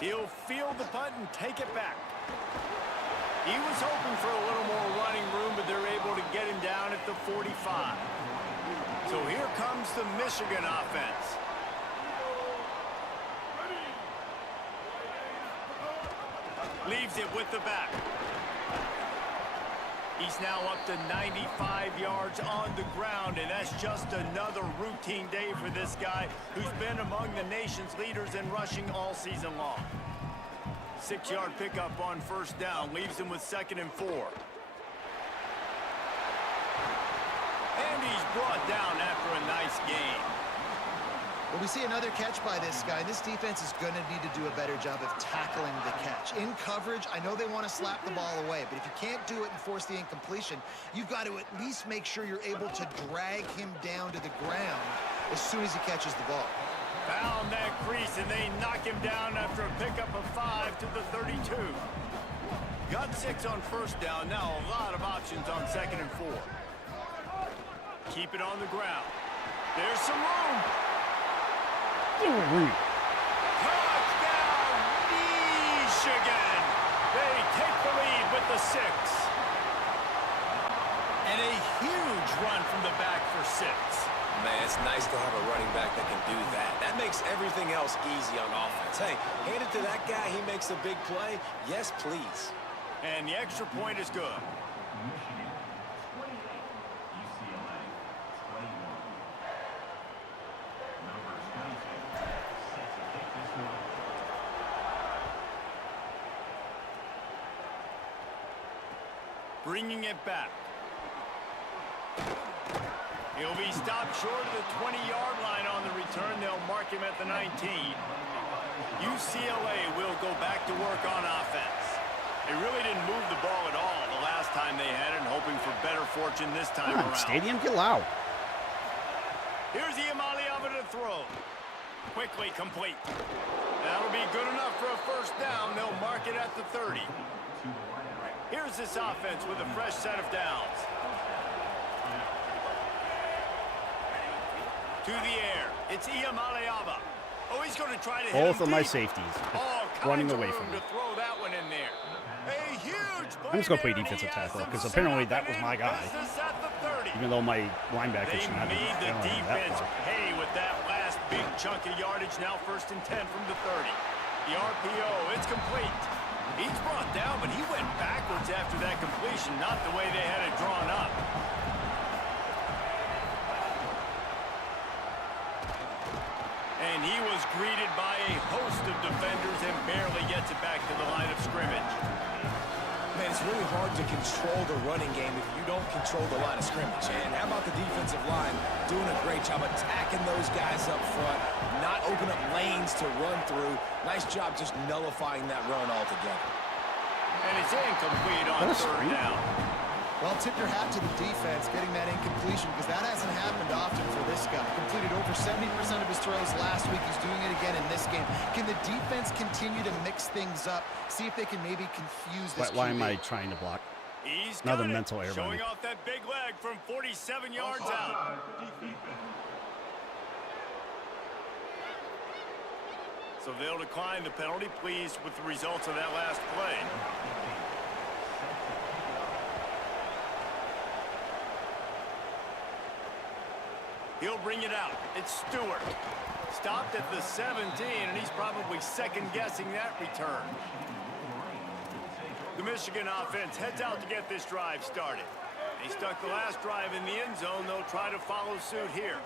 He'll field the punt and take it back. He was hoping for a little more running room, but they're able to get him down at the 45. So here comes the Michigan offense. Leaves it with the back. He's now up to 95 yards on the ground, and that's just another routine day for this guy who's been among the nation's leaders in rushing all season long. 6-yard pickup on first down, leaves him with 2nd and 4. And he's brought down after a nice gain. Well, we see another catch by this guy. This defense is going to need to do a better job of tackling the catch. In coverage, I know they want to slap the ball away, but if you can't do it and force the incompletion, you've got to at least make sure you're able to drag him down to the ground as soon as he catches the ball. Found that crease, and they knock him down after a pickup of 5 to the 32. Got 6 on first down. Now a lot of options on 2nd and 4. Keep it on the ground. There's some room. Touchdown, Michigan! They take the lead with the 6. And a huge run from the back for 6. Man, it's nice to have a running back that can do that. That makes everything else easy on offense. Hey, hand it to that guy. He makes a big play. Yes, please. And the extra point is good. Bringing it back. He'll be stopped short of the 20-yard line on the return. They'll mark him at the 19. UCLA will go back to work on offense. They really didn't move the ball at all the last time they had it, hoping for better fortune this time around. Stadium, get loud. Here's Iamaleava to throw. Quickly complete. That'll be good enough for a first down. They'll mark it at the 30. Here's this offense with a fresh set of downs. To the air. It's Iamaleava. Oh, he's going to try to hit both of my deep. safeties All running kinds of away room from me. to throw that one in there. A huge I'm just going to play defensive tackle because apparently that was my guy. Even though my linebacker They should not be made the failing that defense far. pay with that last big chunk of yardage. Now 1st and 10 from the 30. The RPO, it's complete. He's brought down, but he went backwards after that completion, not the way they had it drawn up. And he was greeted by a host of defenders and barely gets it back to the line of scrimmage. Man, it's really hard to control the running game if you don't control the line of scrimmage. And how about the defensive line doing a great job attacking those guys up front, not open up lanes to run through. Nice job just nullifying that run altogether. And it's incomplete on 3rd down. Well, tip your hat to the defense getting that incompletion because that hasn't happened often for this guy. Completed over 70% of his throws last week. He's doing it again in this game. Can the defense continue to mix things up? See if they can maybe confuse this Why QB. am I trying to block? He's Another got it. mental error. Showing off that big leg from 47 yards out. So they'll decline the penalty, pleased with the results of that last play. He'll bring it out. It's Stewart. Stopped at the 17, and he's probably second-guessing that return. The Michigan offense heads out to get this drive started. They stuck the last drive in the end zone. They'll try to follow suit here.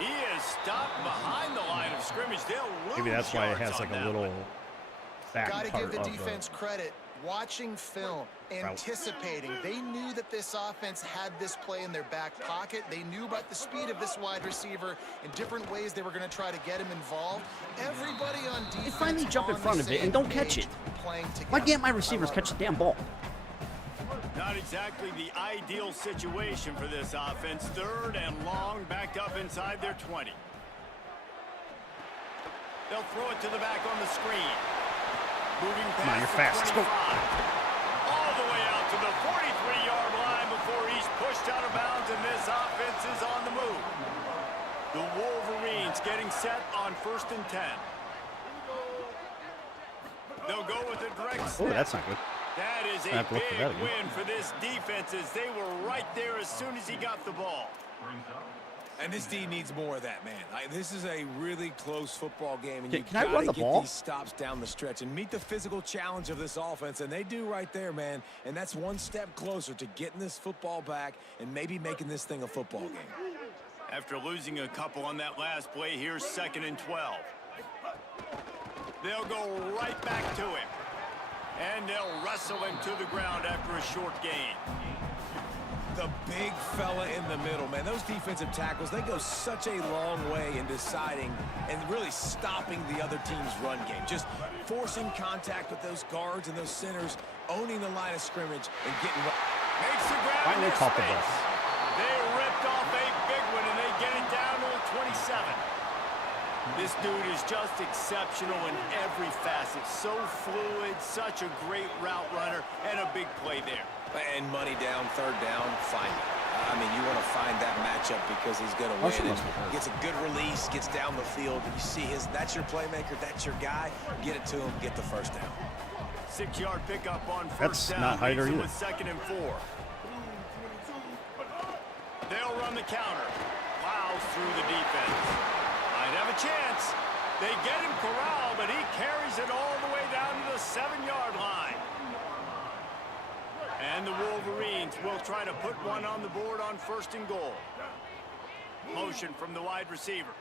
He is stopped behind the line of scrimmage. They'll lose Maybe that's why it yards has like on a that little one. back Got to part give the of defense credit. Watching film, anticipating. They knew that this offense had this play in their back pocket. They knew about the speed of this wide receiver in different ways they were going to try to get him involved. Everybody on defense. They finally jump in on front the of it and same don't catch page, it. playing together. Why can't my receivers catch the damn ball? Not exactly the ideal situation for this offense. 3rd and long, backed up inside their 20. They'll throw it to the back on the screen. Moving past Come on, you're fast. Let's go. All the way out to the 43-yard line before he's pushed out of bounds, and this offense is on the move. The Wolverines getting set on 1st and 10. They'll go with a direct snap. Oh, that's not good. That is a big win for this defense as they were right there as soon as he got the ball. And this D needs more of that, man. This is a really close football game, and you can I run the get ball? these stops down the stretch and meet the physical challenge of this offense, and they do right there, man. And that's one step closer to getting this football back and maybe making this thing a football game. After losing a couple on that last play, here's 2nd and 12. They'll go right back to him. And they'll wrestle him to the ground after a short gain. The big fella in the middle, man. Those defensive tackles, they go such a long way in deciding and really stopping the other team's run game. Just forcing contact with those guards and those centers, owning the line of scrimmage, and getting... Makes the ground. Finally caught the ball. They ripped off a big one, and they get it down to the 27. This dude is just exceptional in every facet. So fluid, such a great route runner, and a big play there. And money down, 3rd down, find it. I mean, you want to find that matchup because he's going to win. Gets a good release, gets down the field. You see that's your playmaker, that's your guy. Get it to him, get the 1st down. 6-yard pickup on 1st that's down. Not Hyder either. With 2nd and 4. They'll run the counter. Plows through the defense. Might have a chance. They get him corralled, but he carries it all the way down to the 7-yard line. And the Wolverines will try to put one on the board on 1st and goal. Motion from the wide receiver.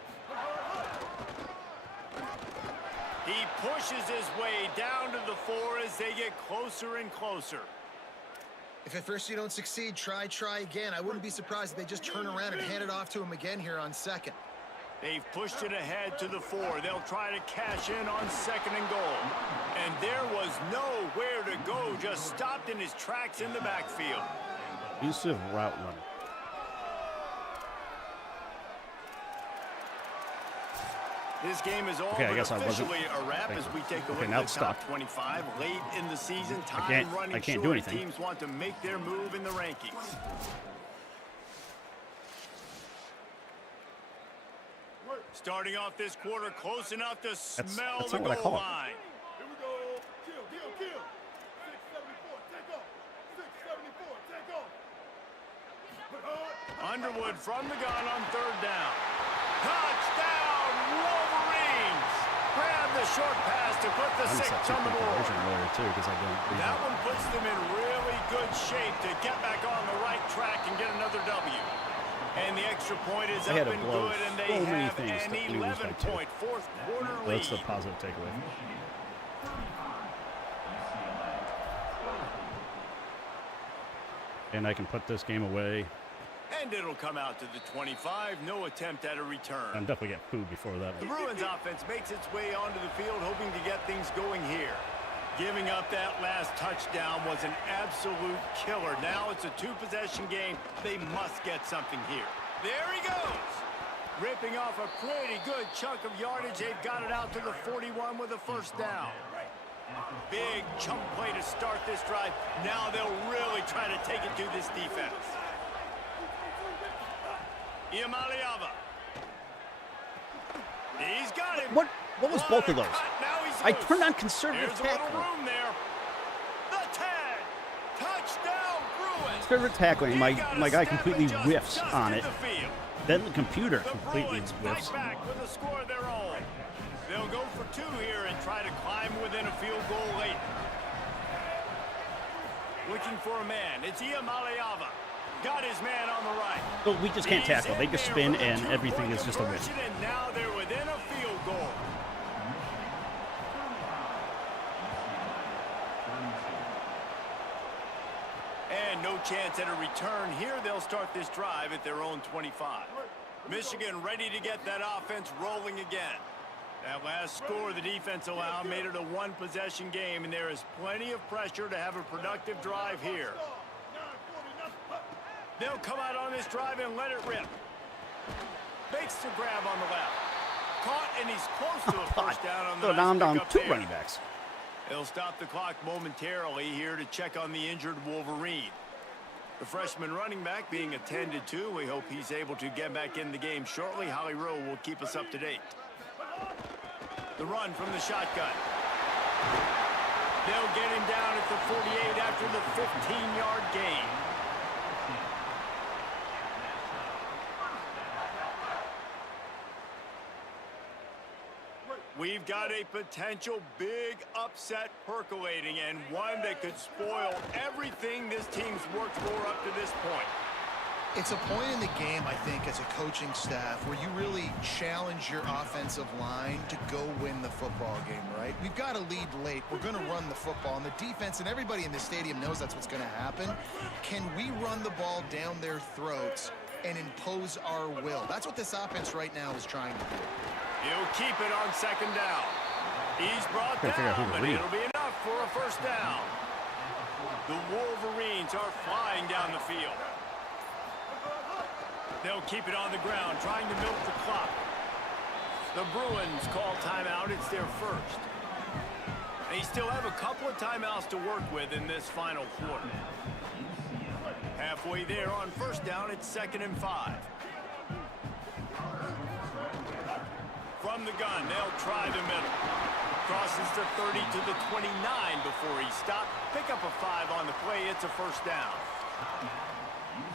He pushes his way down to the 4 as they get closer and closer. If at first you don't succeed, try again. I wouldn't be surprised if they just turn around and hand it off to him again here on 2nd. They've pushed it ahead to the 4. They'll try to cash in on 2nd and goal. And there was nowhere to go, just stopped in his tracks in the backfield. Abusive route runner. This game is all I guess officially a wrap as we take a look at the top 25 late in the season. Time running I can't short. do anything. Teams want to make their move in the rankings. Starting off this quarter close enough to smell the goal line. Here we go. Kill. 674, take off. 674, take off. Underwood from the gun on 3rd down. Touchdown, Wolverines! Grab the short pass to put the 6 on the board. That one puts them in really good shape to get back on the right track and get another W. And the extra point is up and good, and they have an 11-point 4th quarter lead. That's the positive takeaway. And I can put this game away. And it'll come out to the 25. No attempt at a return. I'm definitely get food before that. The Bruins offense makes its way onto the field, hoping to get things going here. Giving up that last touchdown was an absolute killer. Now it's a 2-possession game. They must get something here. There he goes. Ripping off a pretty good chunk of yardage. They've got it out to the 41 with a 1st down. Big chunk play to start this drive. Now they'll really try to take it to this defense. Iamaleava. He's got him. What was both of those? I turned on conservative tackling. tackling. The tag. Touchdown, Bruins. Conservative tackling. My guy completely whiffs on it. Then the computer completely whiffs. Back with a score of their own. They'll go for 2 here and try to climb within a field goal late. Looking for a man. It's Iamaleava. Got his man on the right. But we just can't tackle. They just spin and everything is just a win. And now they're within a field goal. And no chance at a return here. They'll start this drive at their own 25. Michigan ready to get that offense rolling again. That last score the defense allowed made it a 1-possession game, and there is plenty of pressure to have a productive drive here. They'll come out on this drive and let it rip. Makes the grab on the left. caught, and he's close to a first down on the So now I'm down pickup 2 there. running backs. They'll stop the clock momentarily here to check on the injured Wolverine. The freshman running back being attended to. We hope he's able to get back in the game shortly. Holly Rowe will keep us up to date. The run from the shotgun. They'll get him down at the 48 after the 15-yard gain. We've got a potential big upset percolating, and one that could spoil everything this team's worked for up to this point. It's a point in the game, I think, as a coaching staff where you really challenge your offensive line to go win the football game, right? We've got to lead late. We're going to run the football, and the defense and everybody in the stadium knows that's what's going to happen. Can we run the ball down their throats and impose our will? That's what this offense right now is trying to do. He'll keep it on second down. He's brought down, but it'll be enough for a first down. The Wolverines are flying down the field. They'll keep it on the ground, trying to milk the clock. The Bruins call timeout. It's their first. They still have a couple of timeouts to work with in this final quarter. Halfway there on first down, it's 2nd and 5. From the gun, they'll try the middle. Crosses the 30 to the 29 before he stopped. Pick up a 5 on the play. It's a first down.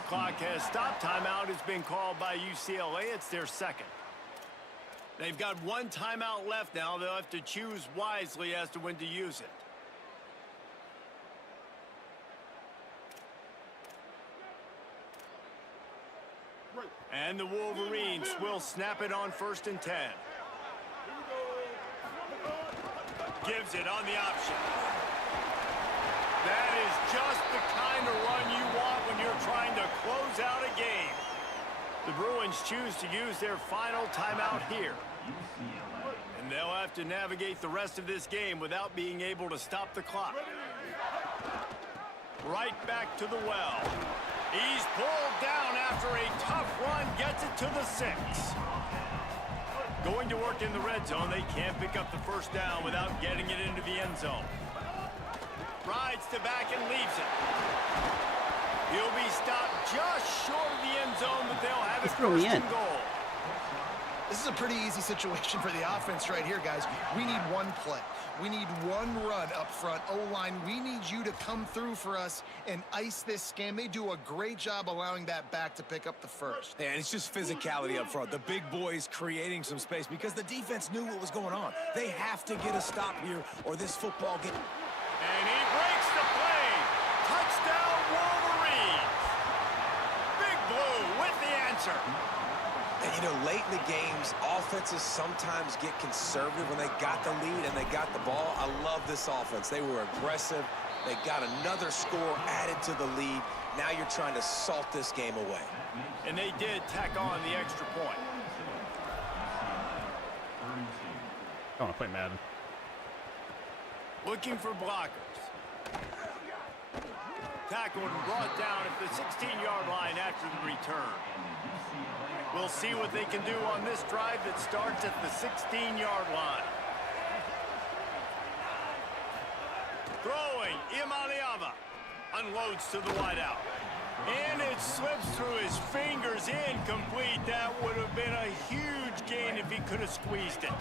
Clock has stopped. Timeout has been called by UCLA. It's their second. They've got one timeout left now. They'll have to choose wisely as to when to use it. And the Wolverines will snap it on 1st and 10. Gives it on the option. That is just the kind of run you want when you're trying to close out a game. The Bruins choose to use their final timeout here. And they'll have to navigate the rest of this game without being able to stop the clock. Right back to the well. He's pulled down after a tough run, gets it to the 6. Going to work in the red zone. They can't pick up the first down without getting it into the end zone. Rides to back and leaves it. He'll be stopped just short of the end zone, but they'll have it first and goal. This is a pretty easy situation for the offense right here, guys. We need one play. We need one run up front. O-line, we need you to come through for us and ice this game. They do a great job allowing that back to pick up the first. And it's just physicality up front. The big boys creating some space because the defense knew what was going on. They have to get a stop here or this football game. And he breaks the play. Touchdown, Wolverines. Big Blue with the answer. And, you know, late in the games, offenses sometimes get conservative when they got the lead and they got the ball. I love this offense. They were aggressive. They got another score added to the lead. Now you're trying to salt this game away. And they did tack on the extra point. I want to play Madden. Looking for blockers. Tackled and brought down at the 16-yard line after the return. We'll see what they can do on this drive that starts at the 16-yard line. Throwing, Imaliava unloads to the wideout. And it slips through his fingers, incomplete. That would have been a huge gain if he could have squeezed it.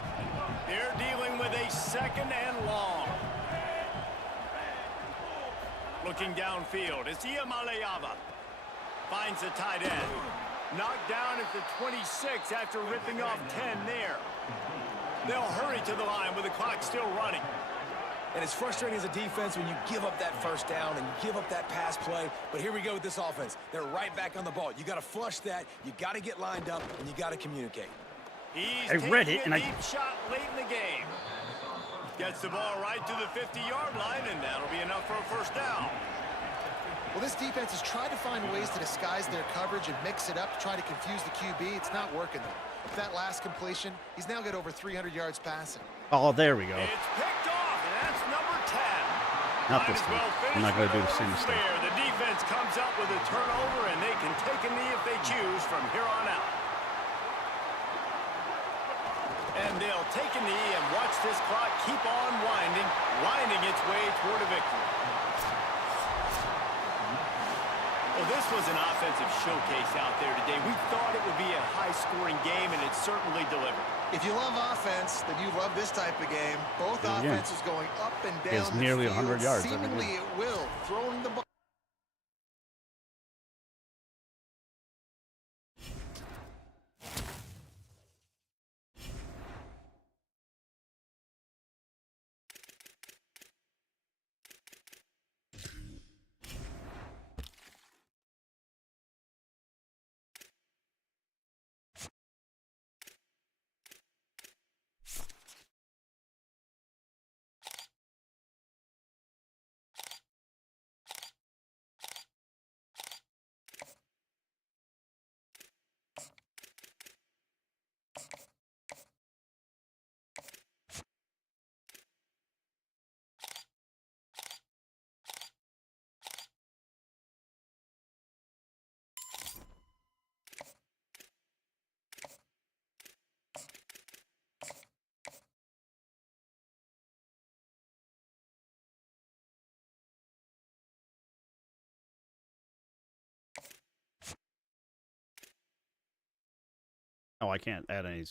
They're dealing with a 2nd and long. Looking downfield, it's Imaliava. Finds the tight end. Knocked down at the 26 after ripping off 10 there. They'll hurry to the line with the clock still running. And it's frustrating as a defense when you give up that first down and you give up that pass play. But here we go with this offense. They're right back on the ball. You got to flush that. You got to get lined up, and you got to communicate. I read it, and deep shot late in the game. Gets the ball right to the 50-yard line, and that'll be enough for a first down. Well, this defense has tried to find ways to disguise their coverage and mix it up to try to confuse the QB. It's not working, though. With that last completion, he's now got over 300 yards passing. Oh, there we go. It's picked off, and that's number 10. Not this time. I'm not going to do the same mistake. The defense comes up with a turnover, and they can take a knee if they choose from here on out. And they'll take a knee and watch this clock keep on winding its way toward a victory. Well, this was an offensive showcase out there today. We thought it would be a high-scoring game, and it certainly delivered. If you love offense, then you love this type of game. Both offenses going up and down It's the nearly field. 100 yards. Seemingly it will. Throwing the ball. Oh, I can't add any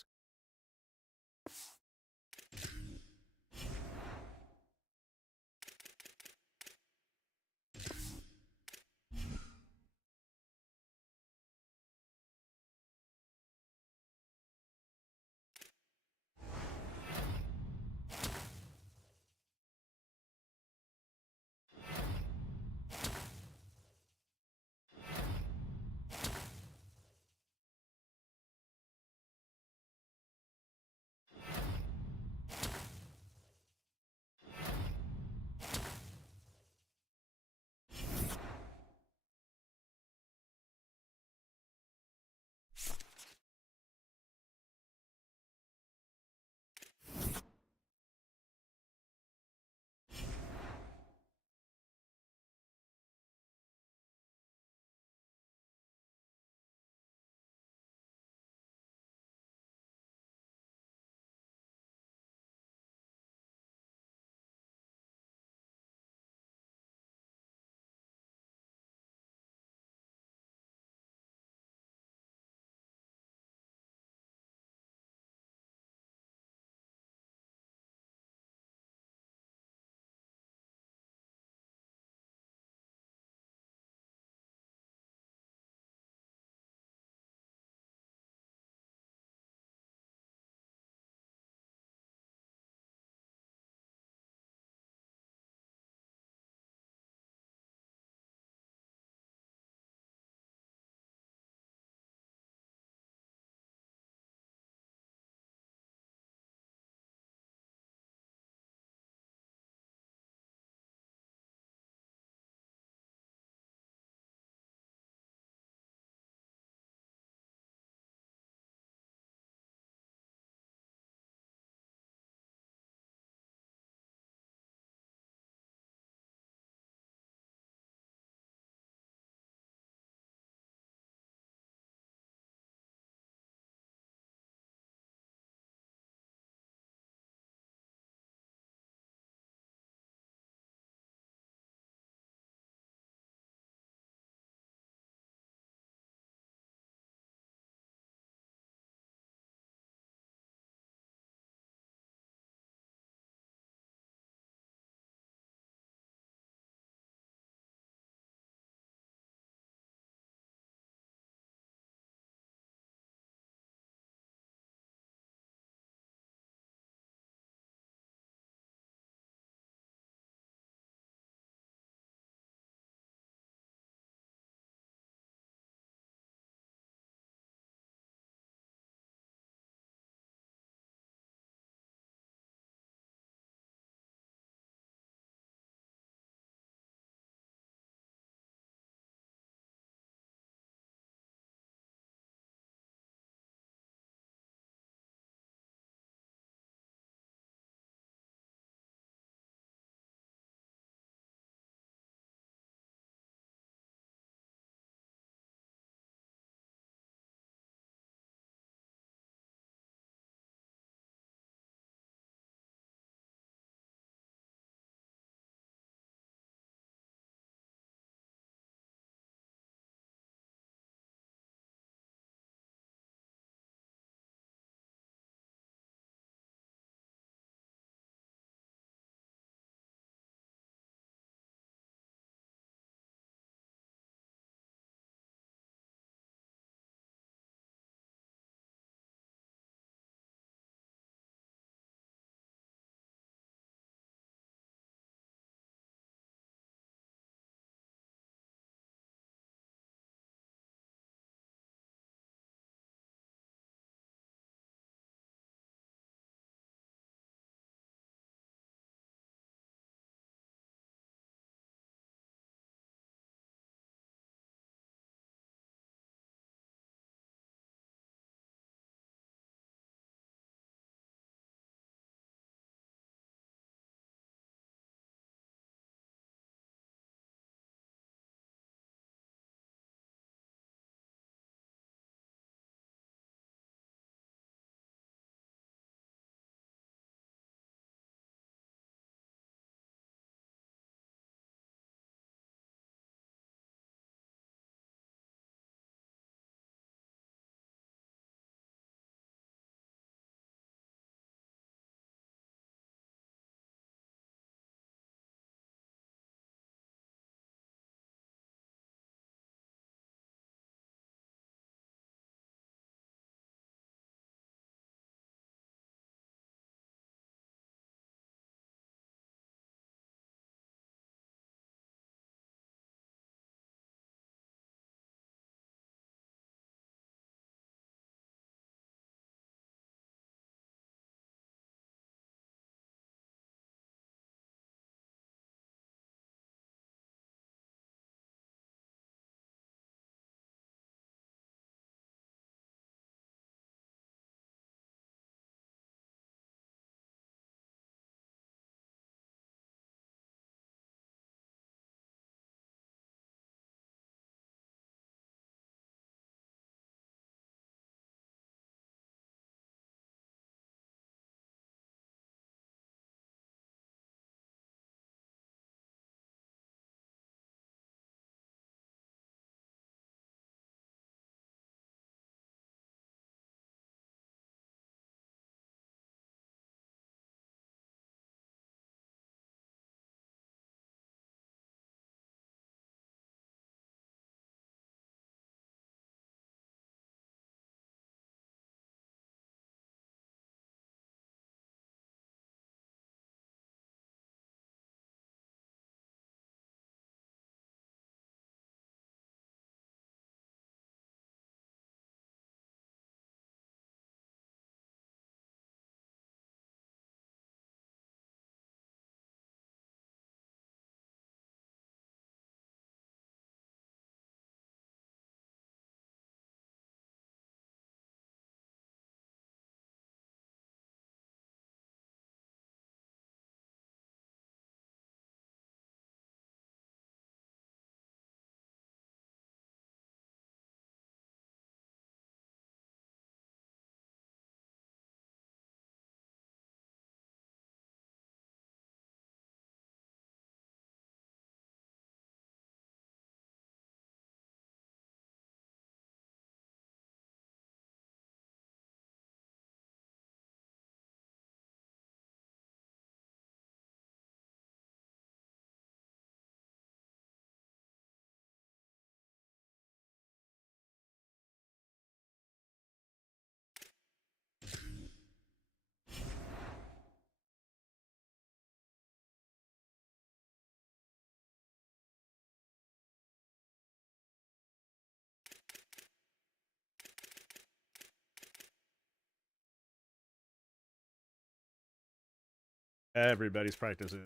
Everybody's practicing.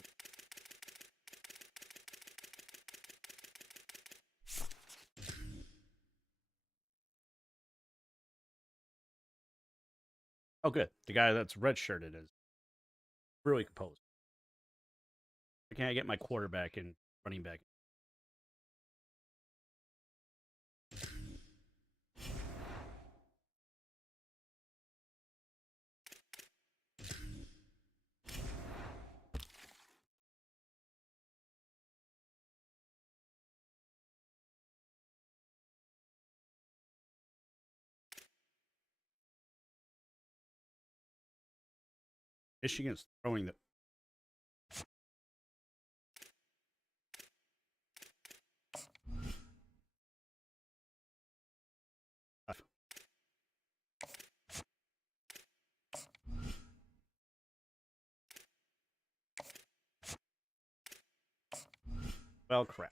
Oh, good. The guy that's redshirted is really composed. Why can't I get my quarterback and running back? Michigan's throwing the... Well, crap.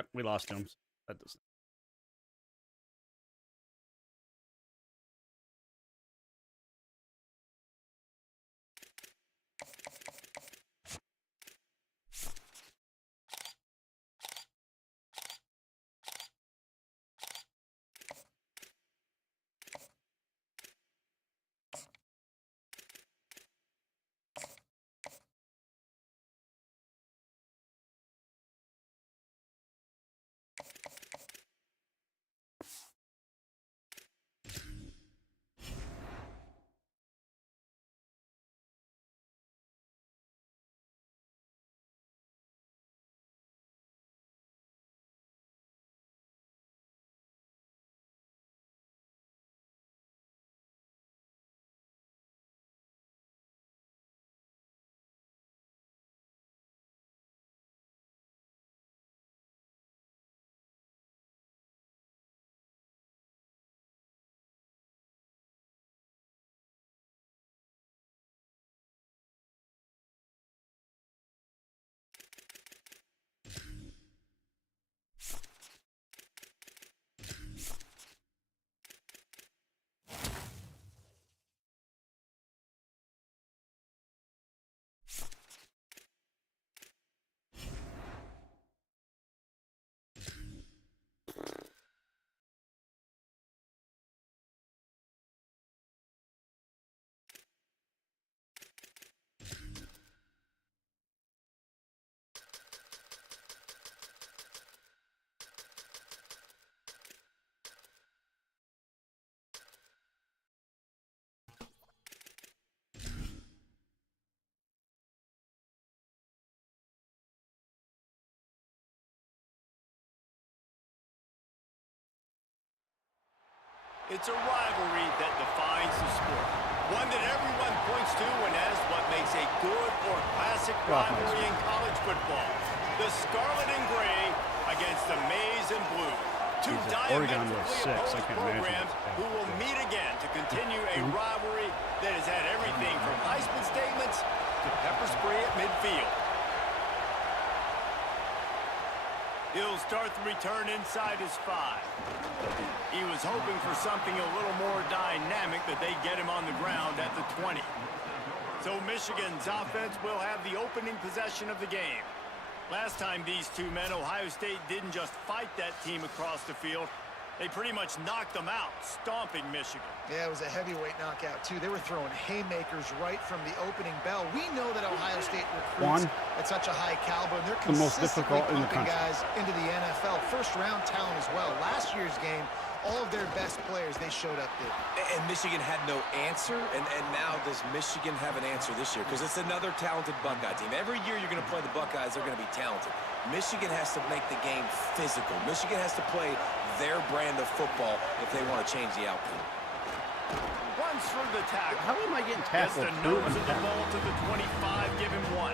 Yep, we lost him. That does. It's a rivalry that defines the sport. One that everyone points to and as what makes a good or classic rivalry in college football. The Scarlet and Gray against the Maize and Blue. Two diametrically opposed programs who will meet again to continue a rivalry that has had everything from Heisman statements to pepper spray at midfield. He'll start the return inside his 5. He was hoping for something a little more dynamic, that they get him on the ground at the 20. So Michigan's offense will have the opening possession of the game. Last time these two men, Ohio State, didn't just fight that team across the field. They pretty much knocked them out, stomping Michigan. Yeah, it was a heavyweight knockout, too. They were throwing haymakers right from the opening bell. We know that Ohio State recruits at such a high caliber, and they're consistently pumping guys into the NFL. First-round talent as well. Last year's game, all of their best players, they showed up there. And Michigan had no answer, and now does Michigan have an answer this year? Because it's another talented Buckeye team. Every year you're going to play the Buckeyes, they're going to be talented. Michigan has to make the game physical. Michigan has to play their brand of football if they want to change the outcome. Runs through the tackle. How am I getting Gets tackled? the nose of the ball to the 25, give him 1.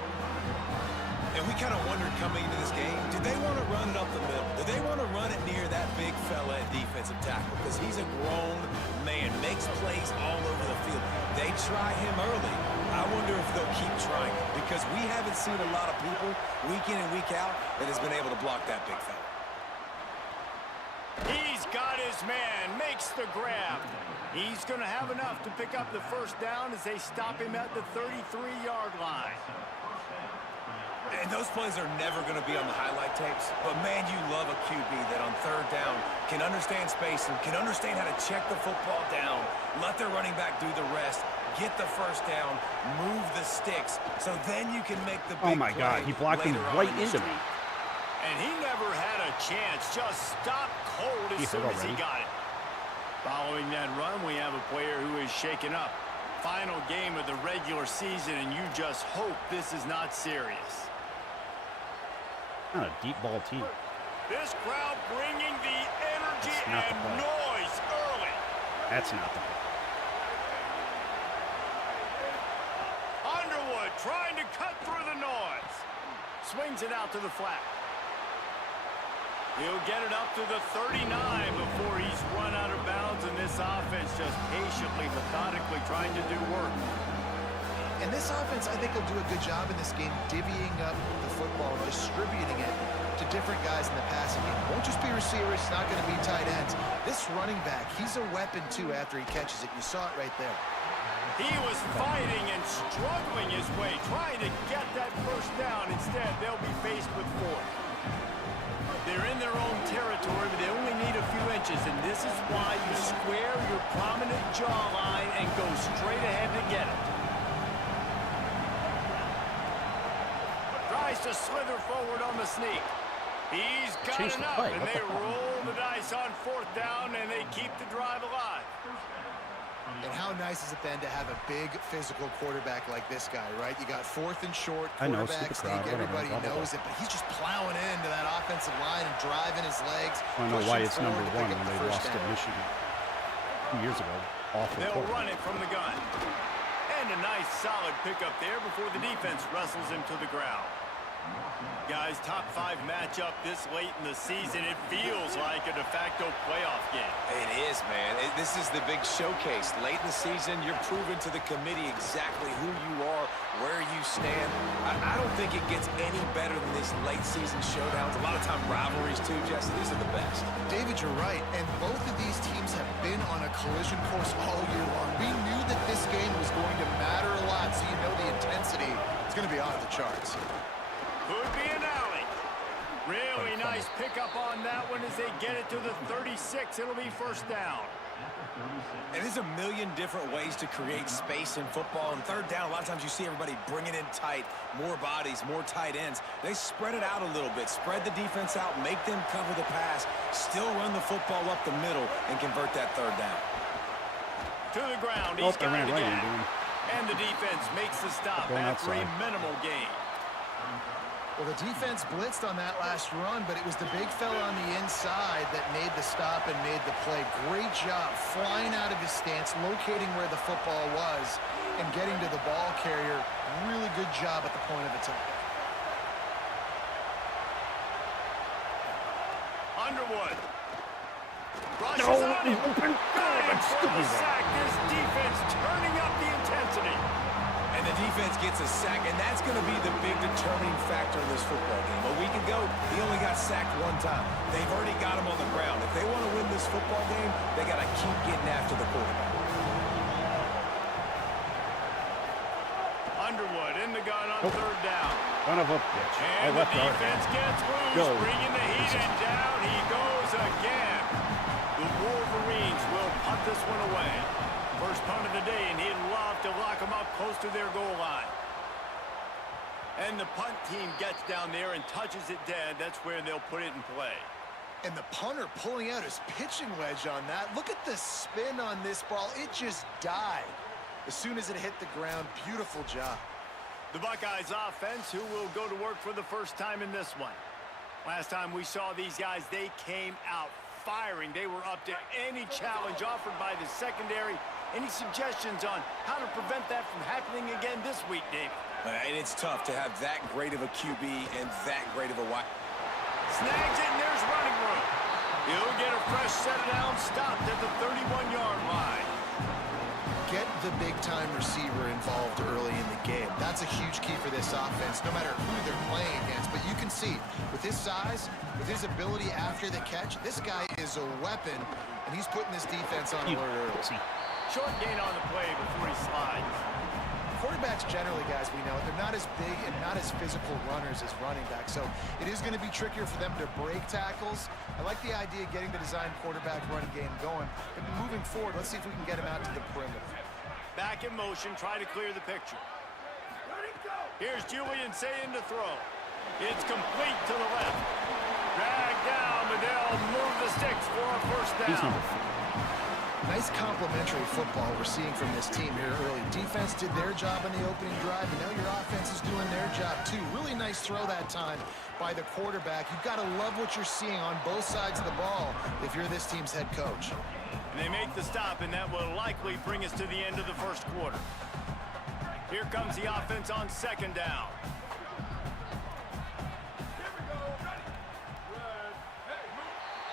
And we kind of wondered coming into this game, did they want to run it up the middle? Did they want to run it near that big fella at defensive tackle? Because he's a grown man, makes plays all over the field. They try him early. I wonder if they'll keep trying him, because we haven't seen a lot of people week in and week out that has been able to block that big fella. He's got his man, makes the grab. He's going to have enough to pick up the first down as they stop him at the 33-yard line. And those plays are never going to be on the highlight tapes, but man, you love a QB that on third down can understand spacing, can understand how to check the football down, let their running back do the rest, get the first down, move the sticks, so then you can make the big Oh my God, he blocked him right into me. And he never had a chance, just stopped cold as soon as he got it. Following that run, we have a player who is shaken up. Final game of the regular season, and you just hope this is not serious. Not a deep ball team. This crowd bringing the energy and noise early. That's not the play. Underwood trying to cut through the noise. Swings it out to the flat. He'll get it up to the 39 before he's run out of bounds, and this offense just patiently, methodically trying to do work. And this offense, I think, will do a good job in this game divvying up the football, distributing it to different guys in the passing game. It won't just be receivers, it's not going to be tight ends. This running back, he's a weapon, too, after he catches it. You saw it right there. He was fighting and struggling his way, trying to get that first down. Instead, they'll be faced with 4. They're in their own territory, but they only need a few inches, and this is why you square your prominent jawline and go straight ahead to get it. Tries to slither forward on the sneak. He's got enough, and they roll the dice on 4th down, and they keep the drive alive. And how nice is it then to have a big physical quarterback like this guy, right? You got 4th and short, quarterback sneak, everybody knows it, but he's just plowing into that offensive line and driving his legs. I don't know why it's number 1 when they lost to Michigan 2 years ago. Awful. They'll run it from the gun. And a nice solid pickup there before the defense wrestles him to the ground. Guys, top 5 matchup this late in the season. It feels like a de facto playoff game. It is, man. This is the big showcase. Late in the season, you're proving to the committee exactly who you are, where you stand. I don't think it gets any better than these late season showdowns. A lot of time rivalries, too, Jesse. These are the best. David, you're right. And both of these teams have been on a collision course all year long. We knew that this game was going to matter a lot, so you know the intensity is going to be off the charts. Could be an alley. Really nice pickup on that one as they get it to the 36. It'll be first down. And there's a million different ways to create space in football. And third down, a lot of times you see everybody bring it in tight, more bodies, more tight ends. They spread it out a little bit, spread the defense out, make them cover the pass, still run the football up the middle, and convert that third down. To the ground, he's got it again. And the defense makes the stop after a minimal gain. Well, the defense blitzed on that last run, but it was the big fella on the inside that made the stop and made the play. Great job flying out of his stance, locating where the football was, and getting to the ball carrier. Really good job at the point of attack. Underwood. Rushes on him. Got him for the sack. This defense turning up the intensity. And the defense gets a sack, and that's going to be the big determining factor in this football game. A week ago, he only got sacked 1 time. They've already got him on the ground. If they want to win this football game, they got to keep getting after the quarterback. Underwood in the gun on 3rd down. Son of a bitch. And the defense gets loose, bringing the heat, and down he goes again. The Wolverines will punt this one away. First punt of the day, and he'd love to lock them up close to their goal line. And the punt team gets down there and touches it dead. That's where they'll put it in play. And the punter pulling out his pitching wedge on that. Look at the spin on this ball. It just died as soon as it hit the ground. Beautiful job. The Buckeyes offense, who will go to work for the first time in this one. Last time we saw these guys, they came out firing. They were up to any challenge offered by the secondary, Any suggestions on how to prevent that from happening again this week, David? And it's tough to have that great of a QB and that great of a wide. Snags it, and there's running room. He'll get a fresh set down, stopped at the 31-yard line. Get the big-time receiver involved early in the game. That's a huge key for this offense, no matter who they're playing against. But you can see, with his size, with his ability after the catch, this guy is a weapon, and he's putting this defense on alert early. Short gain on the play before he slides. Quarterbacks generally, guys, we know, they're not as big and not as physical runners as running backs, so it is going to be trickier for them to break tackles. I like the idea of getting the design quarterback running game going. But moving forward, let's see if we can get him out to the perimeter. Back in motion, try to clear the picture. Here's Julian Sayin to throw. It's complete to the left. Drag down, but they'll move the sticks for a first down. Nice complementary football we're seeing from this team here early. Defense did their job in the opening drive, and now your offense is doing their job too. Really nice throw that time by the quarterback. You've got to love what you're seeing on both sides of the ball if you're this team's head coach. And they make the stop, and that will likely bring us to the end of the first quarter. Here comes the offense on second down.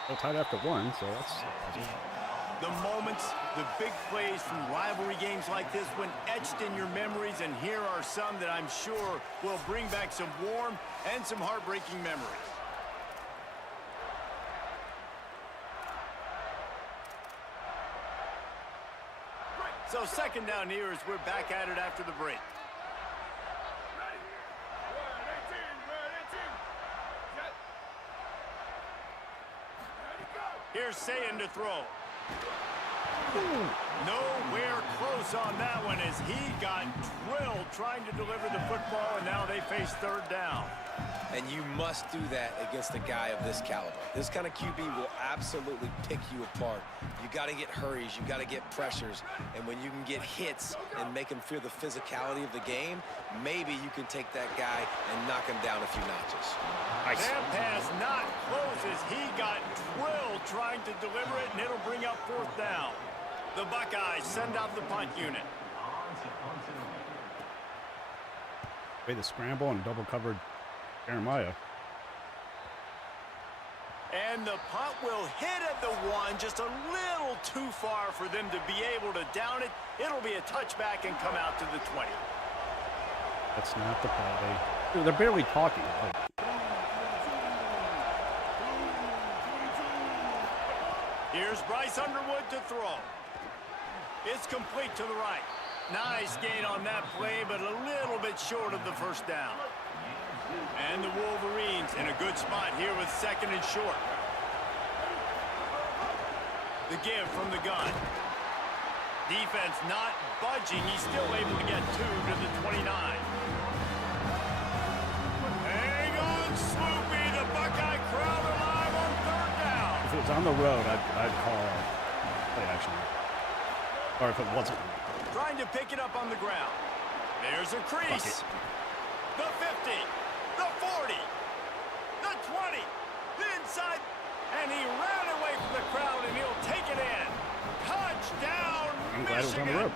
Well, tied after one, so that's... The moments, the big plays from rivalry games like this went etched in your memories, and here are some that I'm sure will bring back some warm and some heartbreaking memories. So second down here as we're back at it after the break. Here's Sayin to throw. Nowhere close on that one as he got drilled trying to deliver the football, and now they face third down. And you must do that against a guy of this caliber. This kind of QB will absolutely pick you apart. You got to get hurries, you got to get pressures, and when you can get hits and make him feel the physicality of the game, maybe you can take that guy and knock him down a few notches. That pass not close as he got drilled trying to deliver it, and it'll bring up fourth down. The Buckeyes send out the punt unit. Way the scramble and double covered Jeremiah. And the punt will hit at the one, just a little too far for them to be able to down it. It'll be a touchback and come out to the 20. That's not the play. They're barely talking. Here's Bryce Underwood to throw. It's complete to the right. Nice gain on that play, but a little bit short of the first down. And the Wolverines in a good spot here with second and short. The give from the gun. Defense not budging. He's still able to get two to the 29. Hang on, Swoopy. The Buckeye crowd alive on third down. If it was on the road, I'd call play action. Or if it wasn't. Trying to pick it up on the ground. There's a crease. The 50. The 40. The 20. The inside. And he ran away from the crowd, and he'll take it in. Touchdown, I'm glad it was on the road.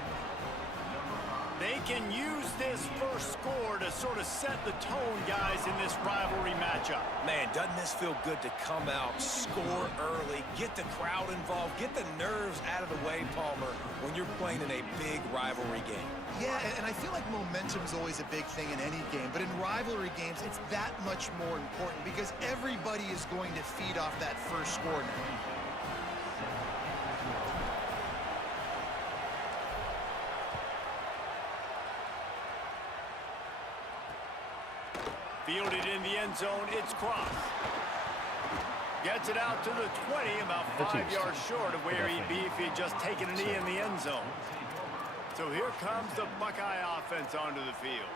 They can use this first score to sort of set the tone, guys, in this rivalry matchup. Man, doesn't this feel good to come out, score early, get the crowd involved, get the nerves out of the way, Palmer, when you're playing in a big rivalry game? Yeah, and I feel like momentum is always a big thing in any game, but in rivalry games, it's that much more important because everybody is going to feed off that first score now. Fielded in the end zone, it's Cross. Gets it out to the 20, about 5 yards short of where he'd be if he'd just taken a knee in the end zone. So here comes the Buckeye offense onto the field.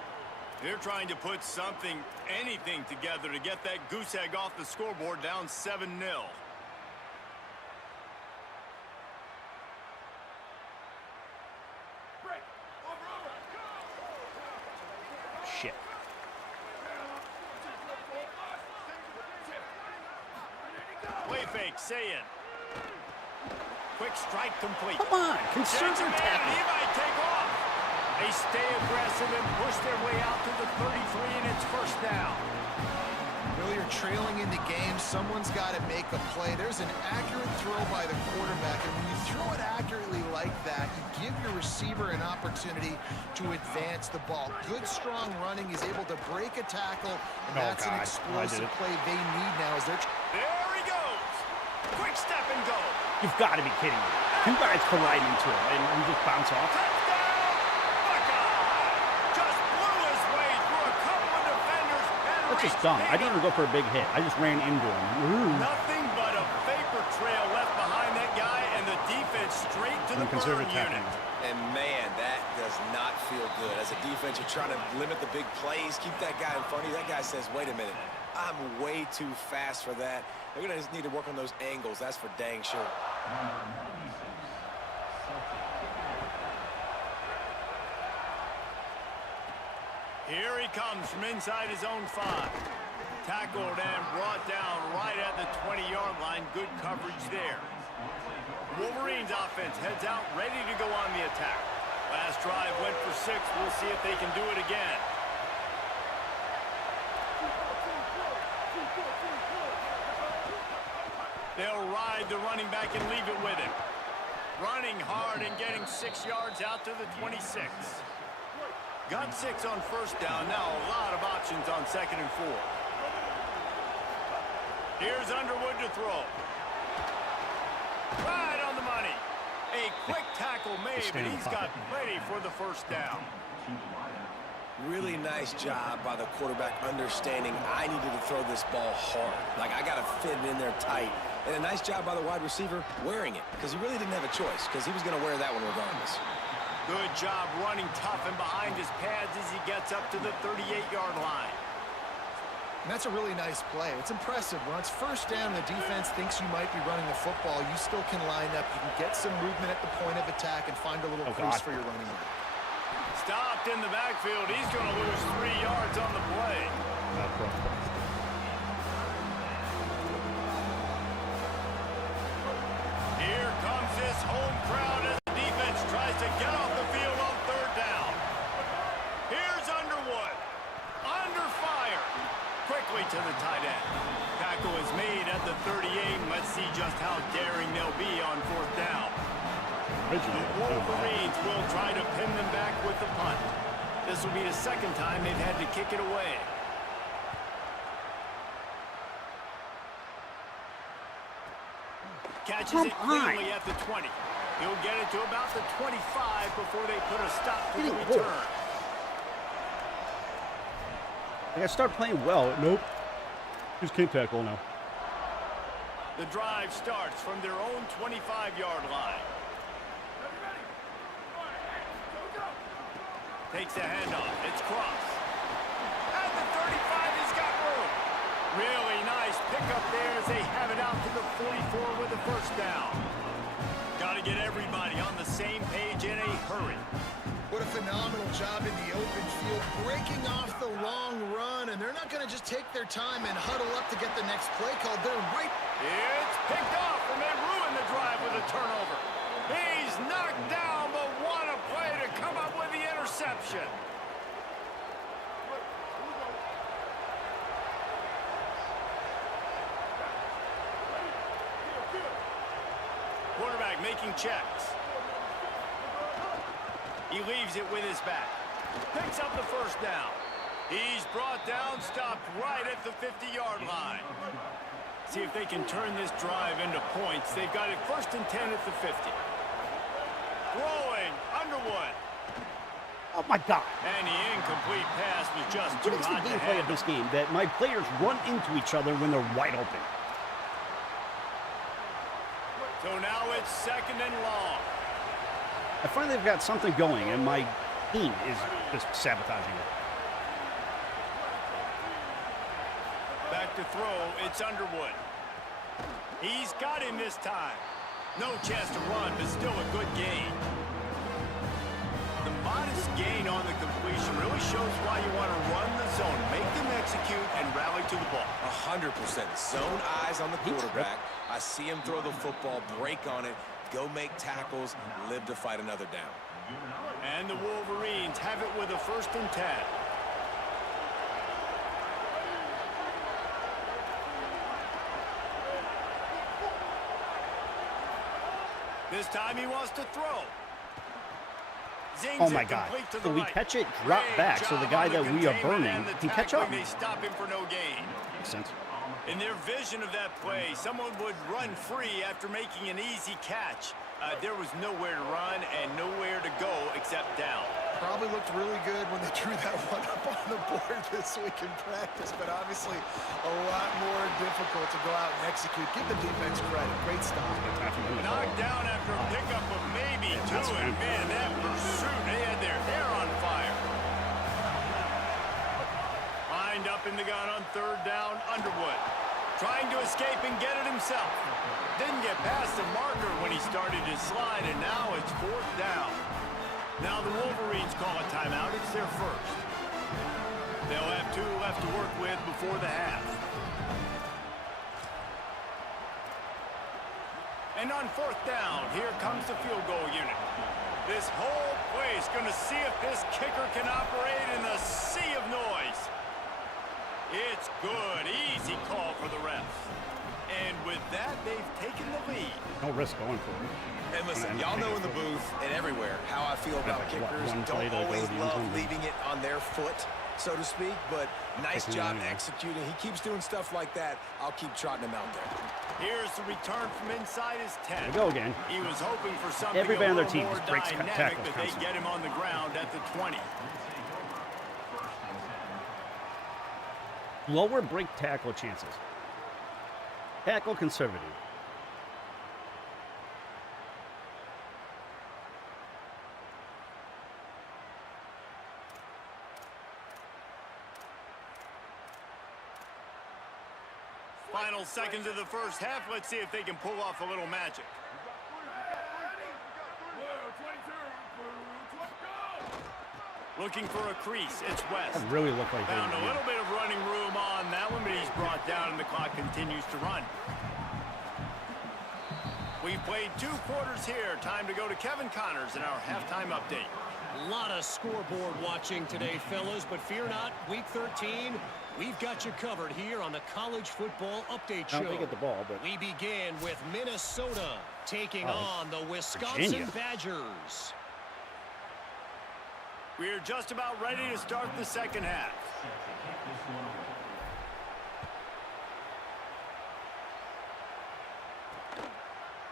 They're trying to put something, anything together to get that goose egg off the scoreboard down 7-0. Shit. Play fake, Sayin. Quick strike complete. Come on, conservative tackle. He might take off. They stay aggressive and push their way out to the 33, and it's first down. Really, you're trailing in the game. Someone's got to make a play. There's an accurate throw by the quarterback, and when you throw it accurately like that, you give your receiver an opportunity to advance the ball. Good, strong running. He's able to break a tackle, and that's an explosive play they need now. There he goes. Quick step and go. You've got to be kidding me. Two guys collide into him, and you just bounce off. Touchdown! Buckeye! Just blew his way through a couple of defenders and That's just dumb. I didn't even go for a big hit. I just ran into him. Ooh. Nothing but a vapor trail left behind that guy, and the defense straight to the burn unit. And man, that does not feel good. As a defense, you're trying to limit the big plays, keep that guy in front of you. That guy says, wait a minute, I'm way too fast for that. They're going to just need to work on those angles. That's for dang sure. Here he comes from inside his own 5. Tackled and brought down right at the 20-yard line. Good coverage there. Wolverines offense heads out, ready to go on the attack. Last drive went for 6. We'll see if they can do it again. They'll ride the running back and leave it with him. Running hard and getting 6 yards out to the 26. Got 6 on first down. Now a lot of options on 2nd and 4. Here's Underwood to throw. Right on the money. A quick tackle made, but he's got plenty for the first down. Really nice job by the quarterback understanding I needed to throw this ball hard. Like, I got to fit it in there tight. And a nice job by the wide receiver wearing it, because he really didn't have a choice, because he was going to wear that one regardless. Good job running tough and behind his pads as he gets up to the 38-yard line. And that's a really nice play. It's impressive. When it's first down, the defense thinks you might be running the football. You still can line up. You can get some movement at the point of attack and find a little crease for your running back. Stopped in the backfield. He's going to lose 3 yards on the play. Here comes this home crowd as the defense tries to get off the field on 3rd down. Here's Underwood. Under fire. Quickly to the tight end. Tackle is made at the 38. Let's see just how daring they'll be on 4th down. The Wolverines will try to pin them back with the punt. This will be the 2nd time they've had to kick it away. Catches it cleanly at the 20. He'll get it to about the 25 before they put a stop to the return. I gotta start playing well. Nope. Just can't tackle now. The drive starts from their own 25-yard line. Takes the handoff. It's Cross. At the 35, he's got room. Really nice pickup there as they have it out to the 44 with the first down. Got to get everybody on the same page in a hurry. What a phenomenal job in the open field, breaking off the long run, and they're not going to just take their time and huddle up to get the next play called. They're right. It's picked off, and they ruin the drive with a turnover. He's knocked down, but what a play to come up with the interception. Quarterback making checks. He leaves it with his back. Picks up the first down. He's brought down, stopped right at the 50-yard line. See if they can turn this drive into points. They've got it 1st and 10 at the 50. Throwing, Underwood. Oh, my God. And the incomplete pass was just too What is the hot to gameplay of handle. this game? That my players run into each other when they're wide open. So now it's 2nd and long. I find they've got something going, and my team is just sabotaging it. Back to throw, it's Underwood. He's got him this time. No chance to run, but still a good gain. The modest gain on the completion really shows why you want to run the zone, make them execute, and rally to the ball. 100%. Zone eyes on the quarterback. I see him throw the football, break on it, Go make tackles, live to fight another down. And the Wolverines have it with a 1st and 10. This time he wants to throw. Zings Oh my God. So we catch it, drop back, so the guy that we are burning can catch up. They stop him for no gain. Makes sense. In their vision of that play, someone would run free after making an easy catch. There was nowhere to run and nowhere to go except down. Probably looked really good when they drew that one up on the board this week in practice, but obviously a lot more difficult to go out and execute. Give the defense credit. Great stop. Knocked down after a pickup of maybe 2, and man, that pursuit, they had their hair on fire. Lined up in the gun on 3rd down, Underwood. Trying to escape and get it himself. Didn't get past the marker when he started to slide, and now it's 4th down. Now the Wolverines call a timeout. It's their 1st. They'll have 2 left to work with before the half. And on 4th down, here comes the field goal unit. This whole place going to see if this kicker can operate in a sea of noise. It's good. Easy call for the refs. And with that, they've taken the lead. No risk going for it. And listen, y'all know in the booth and everywhere how I feel about kickers. Don't always love leaving it on their foot, so to speak, but nice job executing. He keeps doing stuff like that. I'll keep trotting him out there. Here's the return from inside his 10. There we go again. He was hoping for something Everybody on their a team little more breaks dynamic, tackles but they constantly. get him on the ground at the 20. Lower break tackle chances. Tackle conservative. Final seconds of the 1st half. Let's see if they can pull off a little magic. Looking for a crease. It's West. That really looked like Found a little bit of running room on that one, but he's brought down and the clock continues to run. We've played 2 quarters here. Time to go to Kevin Connors in our halftime update. A lot of scoreboard watching today, fellas, but fear not, Week 13, we've got you covered here on the College Football Update Show. I don't think get the ball, but we begin with Minnesota taking on the Wisconsin Virginia. Badgers. We're just about ready to start the 2nd half.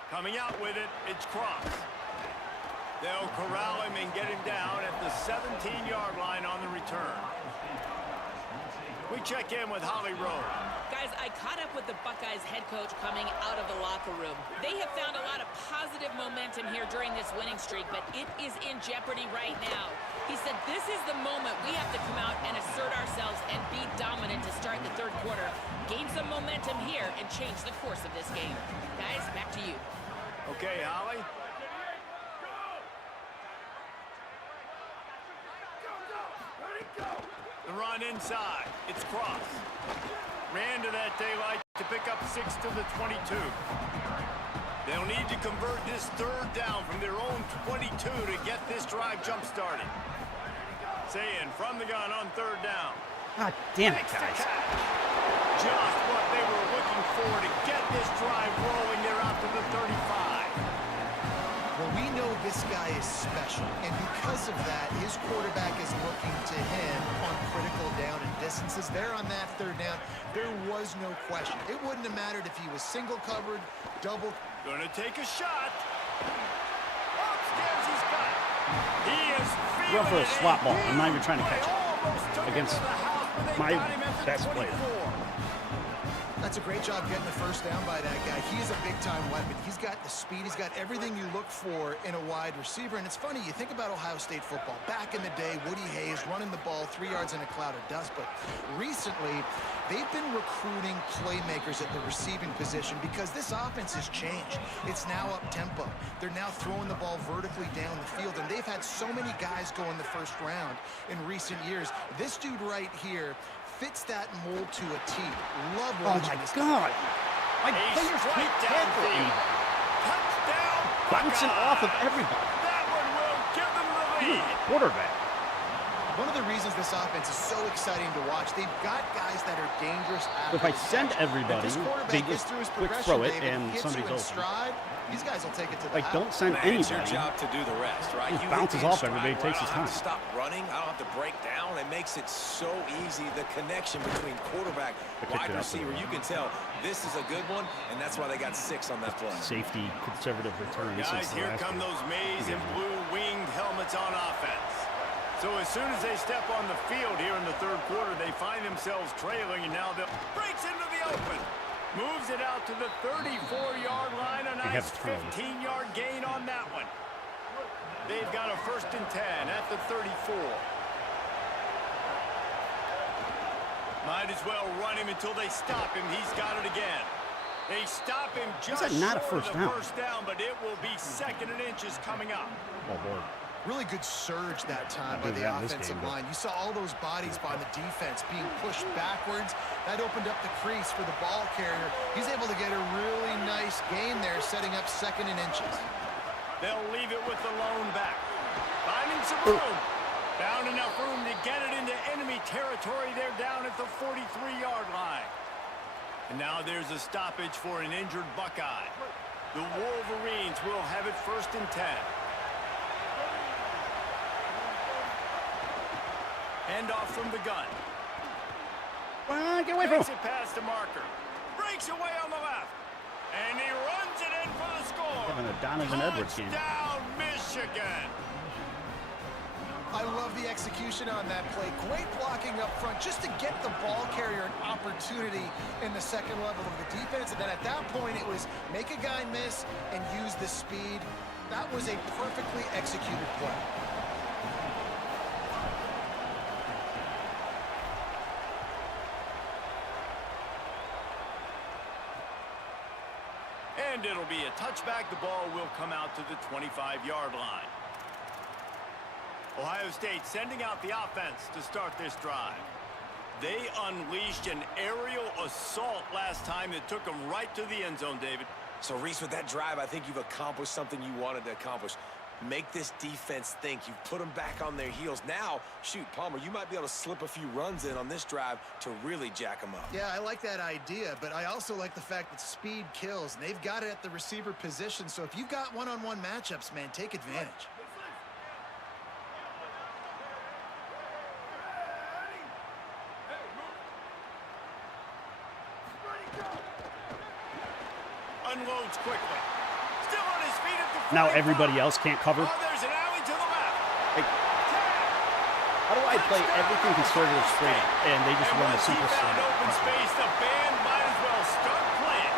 Coming out with it, it's Cross. They'll corral him and get him down at the 17-yard line on the return. We check in with Holly Rowe. Guys, I caught up with the Buckeyes head coach coming out of the locker room. They have found a lot of positive momentum here during this winning streak, but it is in jeopardy right now. He said this is the moment we have to come out and assert ourselves and be dominant to start the 3rd quarter, gain some momentum here, and change the course of this game. Guys, back to you. Okay, Holly. The run inside. It's Cross. Ran to that daylight to pick up 6 to the 22. They'll need to convert this 3rd down from their own 22 to get this drive jump-started. Saying from the gun on 3rd down. God damn it, guys. Just what they were looking for to get this drive rolling. They're out to the 35. Well, we know this guy is special, and because of that, his quarterback is looking to him on critical down and distances. There on that 3rd down, there was no question. It wouldn't have mattered if he was single covered, double. Gonna take a shot. Upstairs he's got it. He is Run for a feeling slot it. ball. I'm not even trying to catch it. Almost took it Against to the house, but they my got him at the best player. 24. That's a great job getting the 1st down by that guy. He's a big-time weapon. He's got the speed. He's got everything you look for in a wide receiver. And it's funny, you think about Ohio State football. Back in the day, Woody Hayes running the ball 3 yards in a cloud of dust. But recently, they've been recruiting playmakers at the receiving position because this offense has changed. It's now up-tempo. They're now throwing the ball vertically down the field. And they've had so many guys go in the 1st round in recent years. This dude right here fits that mold to a T. Love watching this. God. My He's players right can't tackle downfield. anybody. Touchdown, bouncing off of everybody. That one will give them the lead. Quarterback. One of the reasons this offense is so exciting to watch, they've got guys that are dangerous If I athletes. send everybody, If this quarterback they gets just through his quick progression, throw it David, and hits somebody's you in open. stride, these guys will take it to the Like, house. don't send Man, it's your anybody. job to do the rest, right? Just You bounces hit me in off everybody, stride takes where his I don't have time. to stop running. I don't have to break down. It makes it so easy. The connection between quarterback, wide receiver, you can tell this is a good one, and that's why they got 6 on that play. Safety, conservative return. Guys, here come those maize and blue winged helmets on offense. So as soon as they step on the field here in the third quarter, they find themselves trailing, and now they'll breaks into the open. Moves it out to the 34-yard line. A nice 15-yard gain on that one. They've got a 1st and 10 at the 34. Might as well run him until they stop him. He's got it again. They stop him just Is that not a short first of the down? first down, but it will be 2nd and inches coming up. Oh, Lord. Really good surge that time by Not doing the that in this offensive game, but- line. You saw all those bodies by the defense being pushed backwards. That opened up the crease for the ball carrier. He's able to get a really nice gain there, setting up 2nd and inches. They'll leave it with the lone back. Finding some room. Found enough room to get it into enemy territory. They're down at the 43-yard line. And now there's a stoppage for an injured Buckeye. The Wolverines will have it 1st and 10. Hand off from the gun. Get away from Takes him. it past the marker. Breaks away on the left. And he runs it in for the score. Having a Donovan Edwards game. Touchdown, Michigan. I love the execution on that play. Great blocking up front just to get the ball carrier an opportunity in the 2nd level of the defense. And then at that point, it was make a guy miss and use the speed. That was a perfectly executed play. And it'll be a touchback. The ball will come out to the 25-yard line. Ohio State sending out the offense to start this drive. They unleashed an aerial assault last time that took them right to the end zone, David. So, Reese, with that drive, I think you've accomplished something you wanted to accomplish. Make this defense think. You've put them back on their heels. Now, shoot, Palmer, you might be able to slip a few runs in on this drive to really jack them up. Yeah, I like that idea, but I also like the fact that speed kills, and they've got it at the receiver position. So if you've got one-on-one matchups, man, take advantage. Unloads quickly. Still on his feet at the 45. Now everybody else can't cover. Oh, there's an alley to the left. Like, how do I play everything conservative straight and they just run the super Found straight? open space. The band might as well start playing.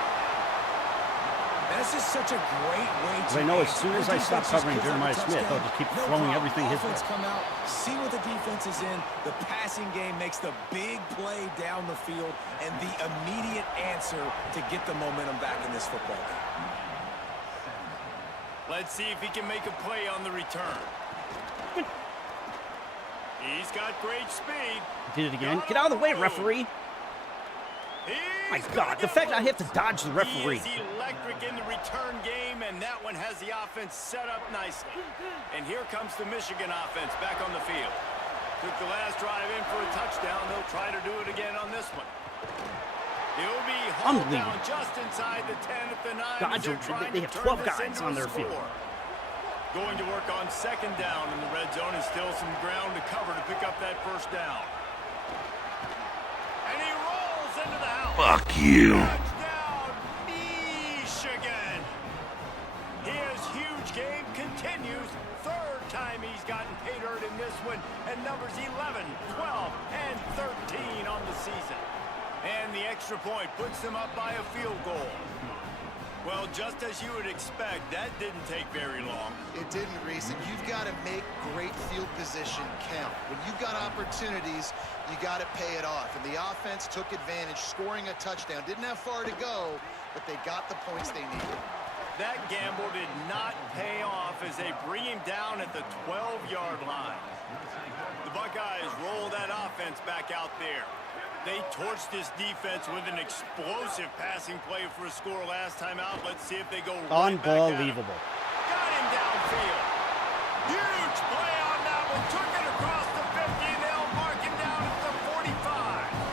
And it's just such a great way to. I know as soon as I stop covering Jeremiah Smith, I'll just keep throwing everything his way. Offense come out, see what the defense is in. The passing game makes the big play down the field and the immediate answer to get the momentum back in this football game. Let's see if he can make a play on the return. He's got great speed. Did it again. Get out of the way, referee. My God, the fact I have to dodge the referee. He is electric in the return game, and that one has the offense set up nicely. And here comes the Michigan offense back on the field. Took the last drive in for a touchdown. They'll try to do it again on this one. He'll be hauled down just inside the 10 at the 9. They have 12 guys on their field. Going to work on 2nd down in the red zone, and still some ground to cover to pick up that 1st down. And he rolls into the house. Fuck you. Touchdown, Michigan. His huge game continues. 3rd time he's gotten pay dirt in this one, and numbers 11, 12, and 13 on the season. And the extra point puts them up by a field goal. Well, just as you would expect, that didn't take very long. It didn't, Reese, and you've got to make great field position count. When you've got opportunities, you got to pay it off. And the offense took advantage, scoring a touchdown. Didn't have far to go, but they got the points they needed. That gamble did not pay off as they bring him down at the 12-yard line. The Buckeyes roll that offense back out there. They torched this defense with an explosive passing play for a score last time out. Let's see if they go right back at him. Unbelievable. field. Huge play on that one. Took it across the 50, and they'll mark him down at the 45.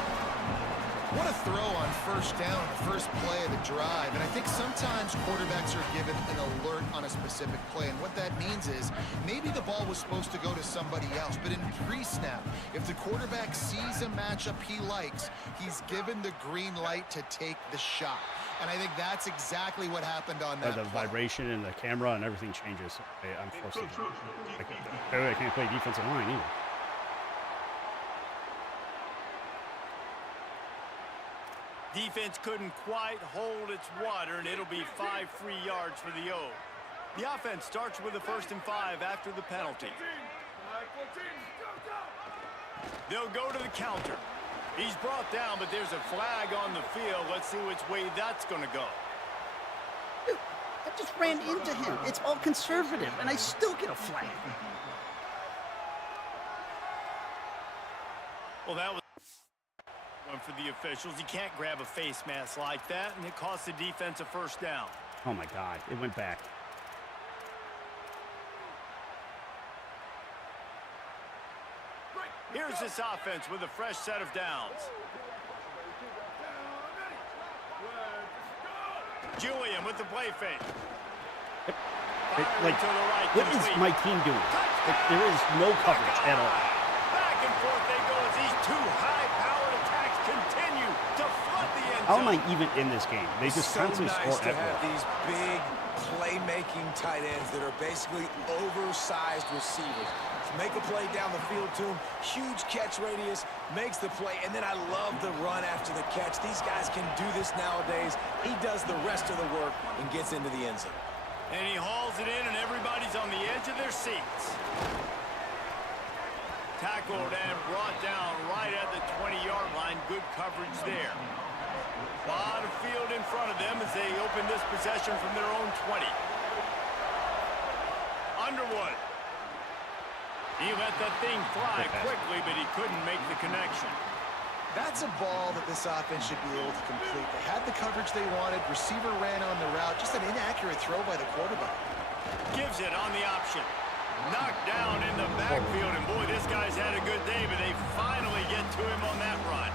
What a throw on first down, the first play of the drive. And I think sometimes quarterbacks are given an alert on a specific play. And what that means is maybe the ball was supposed to go to somebody else. But in pre-snap, if the quarterback sees a matchup he likes, he's given the green light to take the shot. And I think that's exactly what happened on that The play. vibration and the camera and everything changes. I'm forced to. I can't play defensive line either. Defense couldn't quite hold its water, and it'll be 5 free yards for the O. The offense starts with a 1st and 5 after the penalty. They'll go to the counter. He's brought down, but there's a flag on the field. Let's see which way that's going to go. I just ran into him. It's all conservative, and I still get a flag. Well, that was one for the officials. You can't grab a face mask like that, and it costs the defense a 1st down. Oh, my God. It went back. Here's this offense with a fresh set of downs. Julian with the play fake. Like, what is my team doing? Like, there is no coverage at all. Back and forth they go as these two high-powered attacks continue to flood the end zone. How am I even in this game? They just so constantly nice score to at have will. these big playmaking tight ends that are basically oversized receivers. Make a play down the field to him. Huge catch radius, makes the play, and then I love the run after the catch. These guys can do this nowadays. He does the rest of the work and gets into the end zone. And he hauls it in, and everybody's on the edge of their seats. Tackled and brought down right at the 20-yard line. Good coverage there. A lot of field in front of them as they open this possession from their own 20. Underwood. He let that thing fly quickly, but he couldn't make the connection. That's a ball that this offense should be able to complete. They had the coverage they wanted. Receiver ran on the route. Just an inaccurate throw by the quarterback. Gives it on the option. Knocked down in the backfield, and boy, this guy's had a good day, but they finally get to him on that run.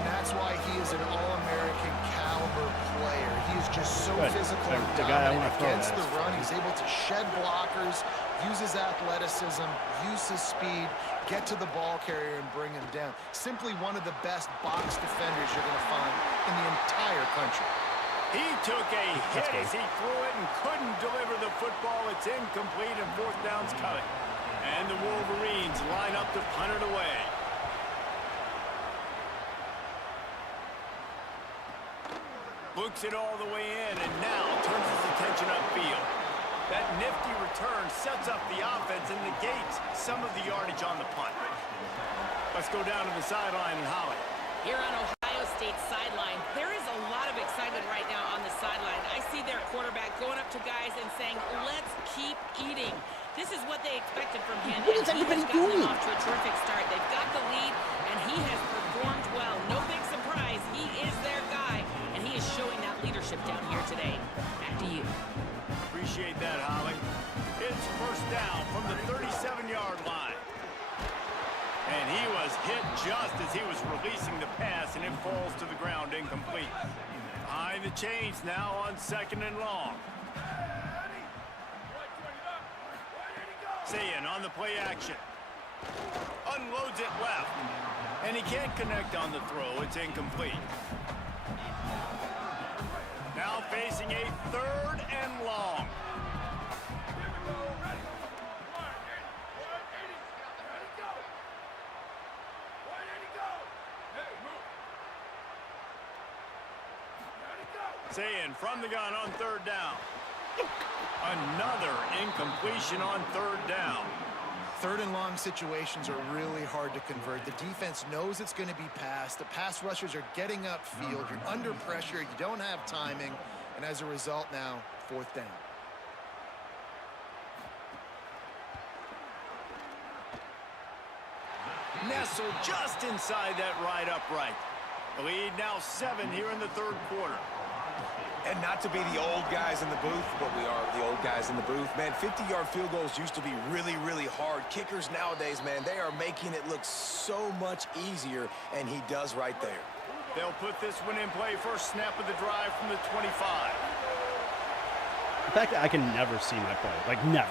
And that's why he is an All-American caliber player. He is just so physical and dominant against the run. He's able to shed blockers, use his athleticism, use his speed, get to the ball carrier and bring him down. Simply one of the best box defenders you're going to find in the entire country. He took a hit as he threw it and couldn't deliver the football. It's incomplete and 4th down's coming. And the Wolverines line up to punt it away. Looks it all the way in and now turns his attention upfield. That nifty return sets up the offense and negates some of the yardage on the punt. Let's go down to the sideline and Holly. Here on Ohio State's sideline, there is a lot of excitement right now on the sideline. I see their quarterback going up to guys and saying, let's keep eating. This is what they expected from him. What is everybody doing? Off to a terrific start. They've got the lead, and he has performed well. No big surprise. He is their guy, and he is showing that leadership down here today. Back to you. Appreciate that, Holly. It's 1st down from the 37-yard line. And he was hit just as he was releasing the pass, and it falls to the ground incomplete. Behind the chains now on 2nd and long. Sayin on the play action. Unloads it left. And he can't connect on the throw. It's incomplete. Now facing a 3rd and long. Sayin from the gun on 3rd down. Another incompletion on 3rd down. 3rd and long situations are really hard to convert. The defense knows it's going to be passed. The pass rushers are getting upfield. You're under pressure. You don't have timing. And as a result now, 4th down. Nestled just inside that right upright. The lead now 7 here in the 3rd quarter. And not to be the old guys in the booth, but we are the old guys in the booth. Man, 50-yard field goals used to be really, really hard. Kickers nowadays, man, they are making it look so much easier, and he does right there. They'll put this one in play. First snap of the drive from the 25. The fact that I can never see my play, like never.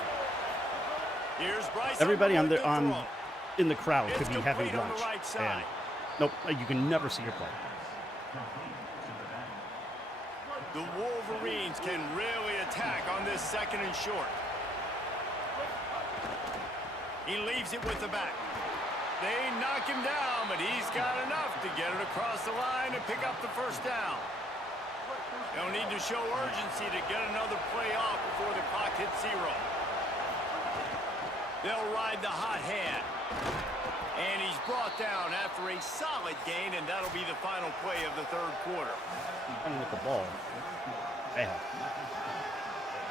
Here's Bryce. Everybody in the crowd It's could be having complete on lunch. the right side. And, nope, you can never see your play. The Wolverines can really attack on this second and short. He leaves it with the back. They knock him down, but he's got enough to get it across the line and pick up the first down. They'll need to show urgency to get another play off before the clock hits 0. They'll ride the hot hand. And he's brought down after a solid gain, and that'll be the final play of the third quarter. Running with the ball. Yeah.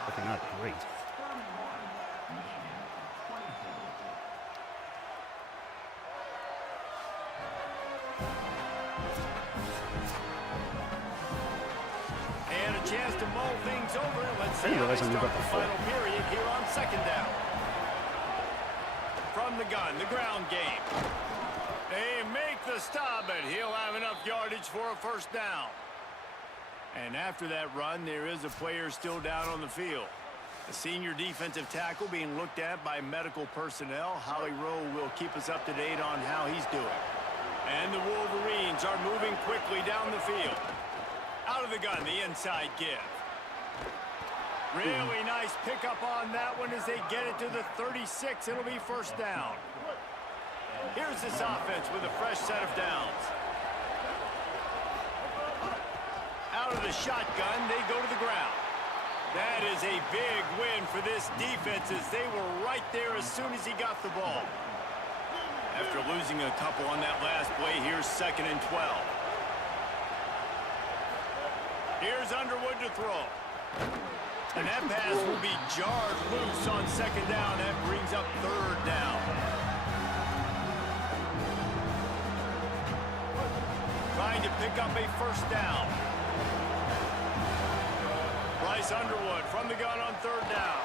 Looking not great. And a chance to mull things over. Let's see I didn't how they realize I moved start up the the foot. final period here on second down. From the gun, the ground game. They make the stop, but he'll have enough yardage for a first down. And after that run, there is a player still down on the field. A senior defensive tackle being looked at by medical personnel. Holly Rowe will keep us up to date on how he's doing. And the Wolverines are moving quickly down the field. Out of the gun, the inside give. Really nice pickup on that one as they get it to the 36. It'll be first down. Here's this offense with a fresh set of downs. Out of the shotgun, they go to the ground. That is a big win for this defense as they were right there as soon as he got the ball. After losing a couple on that last play, here's 2nd and 12. Here's Underwood to throw. And that pass will be jarred loose on 2nd down. That brings up 3rd down. Trying to pick up a first down. Bryce Underwood from the gun on 3rd down.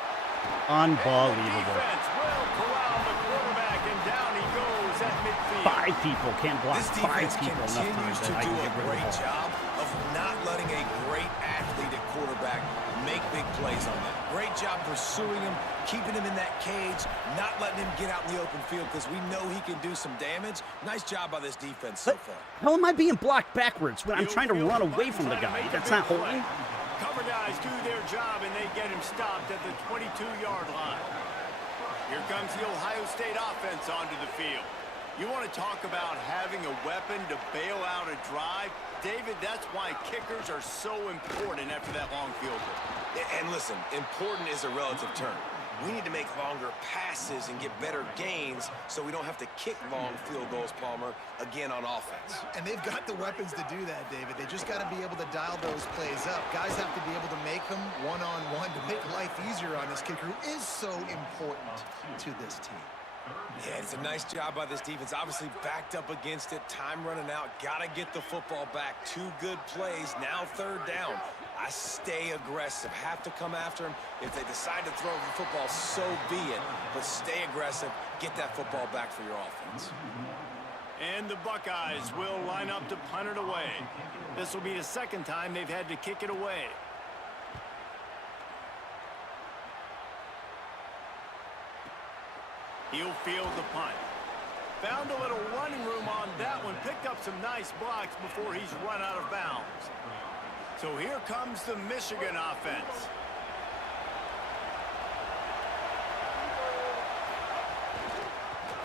Unbelievable. Defense will corral the quarterback, and down he goes at midfield. 5 people can't block. This 5 defense people enough continues times to that I do can a get rid great of the ball. job of not letting a great athlete at quarterback make big plays on them. Great job pursuing him, keeping him in that cage, not letting him get out in the open field because we know he can do some damage. Nice job by this defense so far. How am I being blocked backwards when I'm trying to run away from the guy? That's not holding. Cover guys do their job, and they get him stopped at the 22-yard line. Here comes the Ohio State offense onto the field. You want to talk about having a weapon to bail out a drive? David, that's why kickers are so important after that long field goal. And listen, important is a relative term. We need to make longer passes and get better gains so we don't have to kick long field goals, Palmer, again on offense. And they've got the weapons to do that, David. They just got to be able to dial those plays up. Guys have to be able to make them one-on-one to make life easier on this kicker who is so important to this team. Yeah, it's a nice job by this defense. Obviously backed up against it. Time running out. Got to get the football back. 2 good plays. Now 3rd down. I stay aggressive. Have to come after him. If they decide to throw the football, so be it. But stay aggressive. Get that football back for your offense. And the Buckeyes will line up to punt it away. This will be the 2nd time they've had to kick it away. He'll field the punt. Found a little running room on that one. Picked up some nice blocks before he's run out of bounds. So here comes the Michigan offense.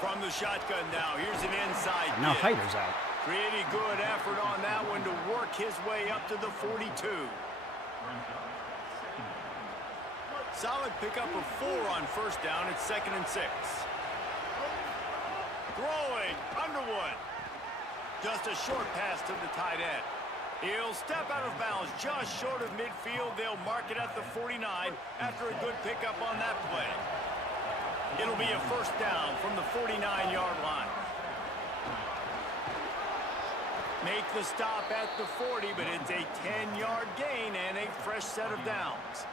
From the shotgun now, here's an inside Now kick. Hyder's out. Pretty good effort on that one to work his way up to the 42. Solid pickup of 4 on 1st down. It's 2nd and 6. Throwing, Underwood. Just a short pass to the tight end. He'll step out of bounds just short of midfield. They'll mark it at the 49 after a good pickup on that play. It'll be a first down from the 49-yard line. Make the stop at the 40, but it's a 10-yard gain and a fresh set of downs.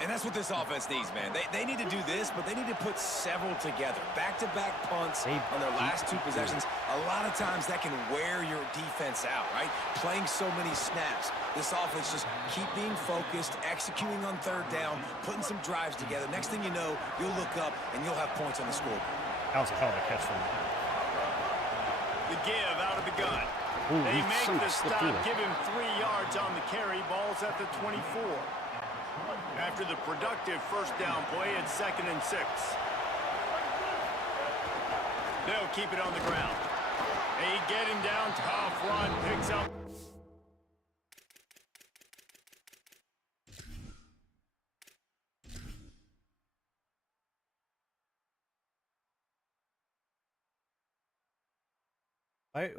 And that's what this offense needs, man. They need to do this, but they need to put several together. Back-to-back punts on their last 2 possessions. A lot of times that can wear your defense out, right? Playing so many snaps. This offense just keep being focused, executing on 3rd down, putting some drives together. Next thing you know, you'll look up and you'll have points on the scoreboard. That was a hell of a catch from him. The give out of the gun. Ooh, they make the stop, through give him 3 yards on the carry. Ball's at the 24. After the productive first down play at 2nd and 6. They'll keep it on the ground. They get him down, tough run, picks up.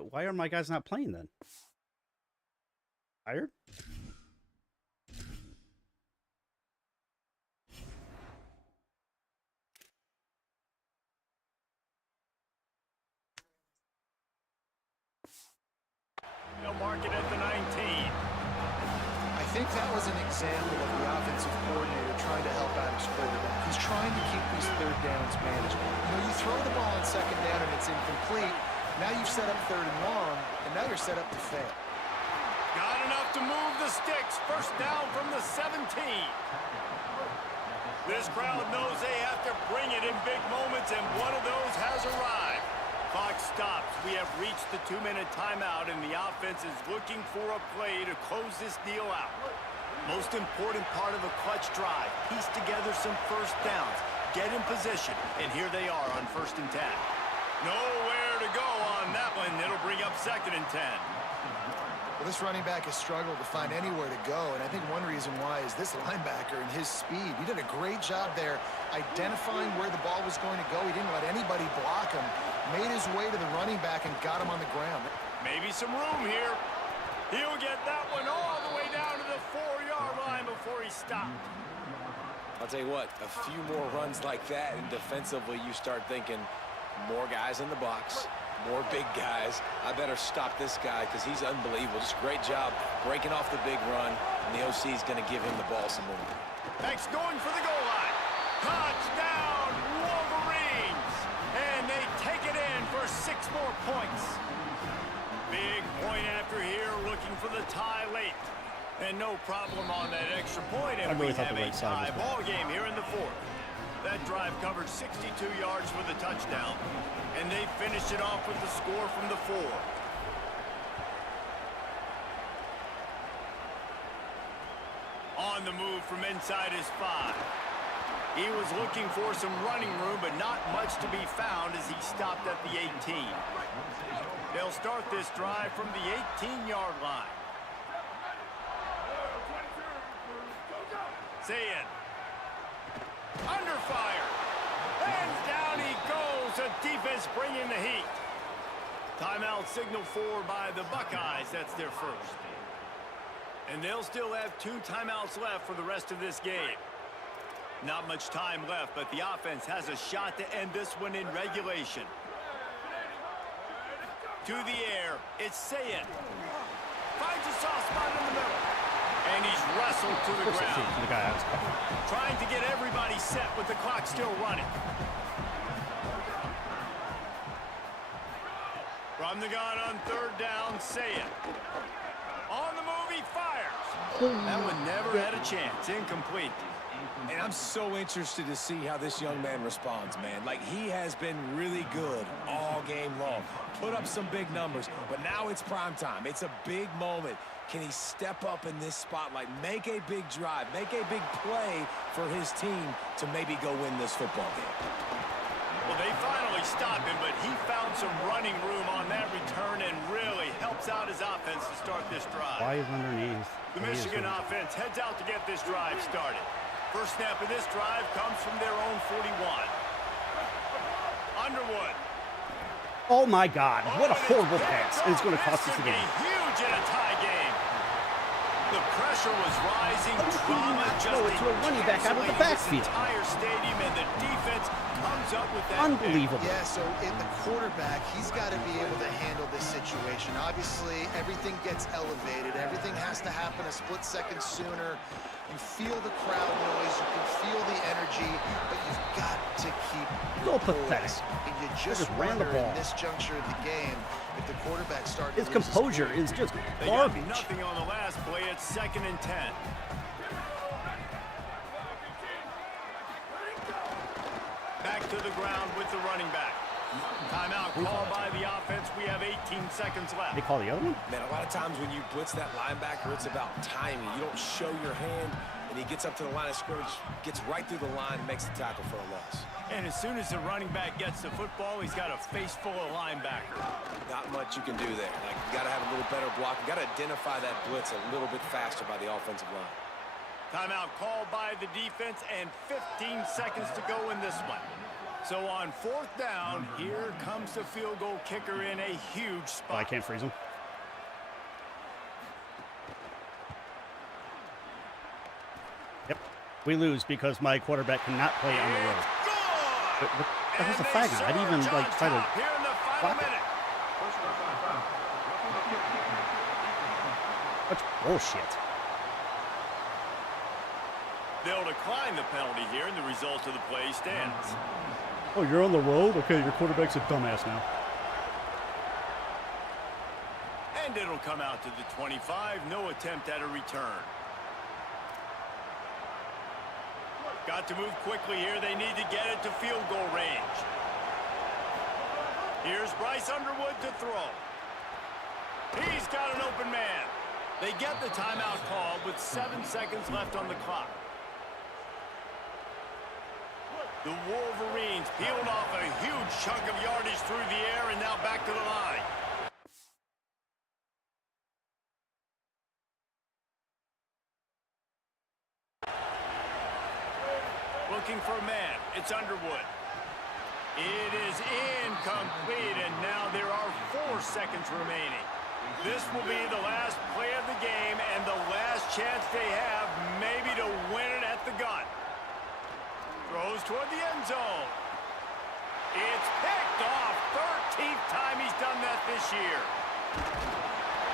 Why are my guys not playing then? Tired? They'll mark it at the 19. I think that was an example of the offensive coordinator trying to help out his quarterback. He's trying to keep these 3rd downs manageable. You know, you throw the ball on 2nd down and it's incomplete. Now you've set up 3rd and long, and now you're set up to fail. Got enough to move the sticks. First down from the 17. This crowd knows they have to bring it in big moments, and one of those has arrived. Clock stops. We have reached the 2-minute timeout, and the offense is looking for a play to close this deal out. Most important part of a clutch drive. Piece together some first downs. Get in position, and here they are on 1st and 10. Nowhere to go on that one. It'll bring up 2nd and 10. Well, this running back has struggled to find anywhere to go, and I think one reason why is this linebacker and his speed. He did a great job there identifying where the ball was going to go. He didn't let anybody block him. Made his way to the running back and got him on the ground. Maybe some room here. He'll get that one all the way down to the 4-yard line before he stopped. I'll tell you what, a few more runs like that, and defensively you start thinking more guys in the box, more big guys. I better stop this guy because he's unbelievable. Just great job breaking off the big run, and the OC is going to give him the ball some more. X going for the goal line. Touchdown, Wolverines! And they take it in for 6 more points. Big point after here, looking for the tie late. And no problem on that extra point, and we have a tie ball game here in the 4th. That drive covered 62 yards for the touchdown, and they finished it off with the score from the 4. On the move from inside his 5. He was looking for some running room, but not much to be found as he stopped at the 18. They'll start this drive from the 18-yard line. Zayn. Under fire. And down he goes. The defense bringing the heat. Timeout signal for by the Buckeyes. That's their first. And they'll still have 2 timeouts left for the rest of this game. Not much time left, but the offense has a shot to end this one in regulation. To the air, it's Zayn. Finds a soft spot in the middle. And he's wrestled to the ground. Trying to get everybody set with the clock still running. From the gun on 3rd down, Zayn. On the move, he fires. That one never had a chance. Incomplete. And I'm so interested to see how this young man responds, man. Like, he has been really good all game long. Put up some big numbers, but now it's prime time. It's a big moment. Can he step up in this spotlight, make a big drive, make a big play for his team to maybe go win this football game? Well, they finally stopped him, but he found some running room on that return and really helps out his offense to start this drive. Why is underneath? The Michigan offense heads out to get this drive started. First snap of this drive comes from their own 41. Underwood. Oh my God, what a horrible pass. And it's going to cost us the game. Huge in a tie game. The pressure was rising. Drama just it's a running back out of the backfield. Entire stadium, and the defense comes up with that. Unbelievable. Yeah, so in the quarterback, he's got to be able to handle this situation. Obviously, everything gets elevated. Everything has to happen a split second sooner. You feel the crowd noise. You can feel the energy, but you've got to keep so pathetic. And you just ran the wonder ball in this juncture of the game if the quarterback started. His composure is just They garbage. got nothing on the last play. It's 2nd and 10. Back to the ground with the running back. Timeout called by the offense. We have 18 seconds left. They call the other one? Man, a lot of times when you blitz that linebacker, it's about timing. You don't show your hand, and he gets up to the line of scrimmage, gets right through the line, and makes the tackle for a loss. And as soon as the running back gets the football, he's got a face full of linebackers. Not much you can do there. Like, you got to have a little better block. You got to identify that blitz a little bit faster by the offensive line. Timeout called by the defense, and 15 seconds to go in this one. So on 4th down, here comes the field goal kicker in a huge spot. Oh, I can't freeze him. Yep. We lose because my quarterback cannot play on the road. That was a flag on. I didn't even like try to block it. That's bullshit. They'll decline the penalty here, and the result of the play stands. Oh, you're on the road? Okay, your quarterback's a dumbass now. And it'll come out to the 25. No attempt at a return. Got to move quickly here. They need to get it to field goal range. Here's Bryce Underwood to throw. He's got an open man. They get the timeout call with 7 seconds left on the clock. The Wolverines peeled off a huge chunk of yardage through the air and now back to the line. Looking for a man. It's Underwood. It is incomplete, and now there are 4 seconds remaining. This will be the last play of the game and the last chance they have maybe to win it at the gun. Throws toward the end zone. It's picked off. 13th time he's done that this year.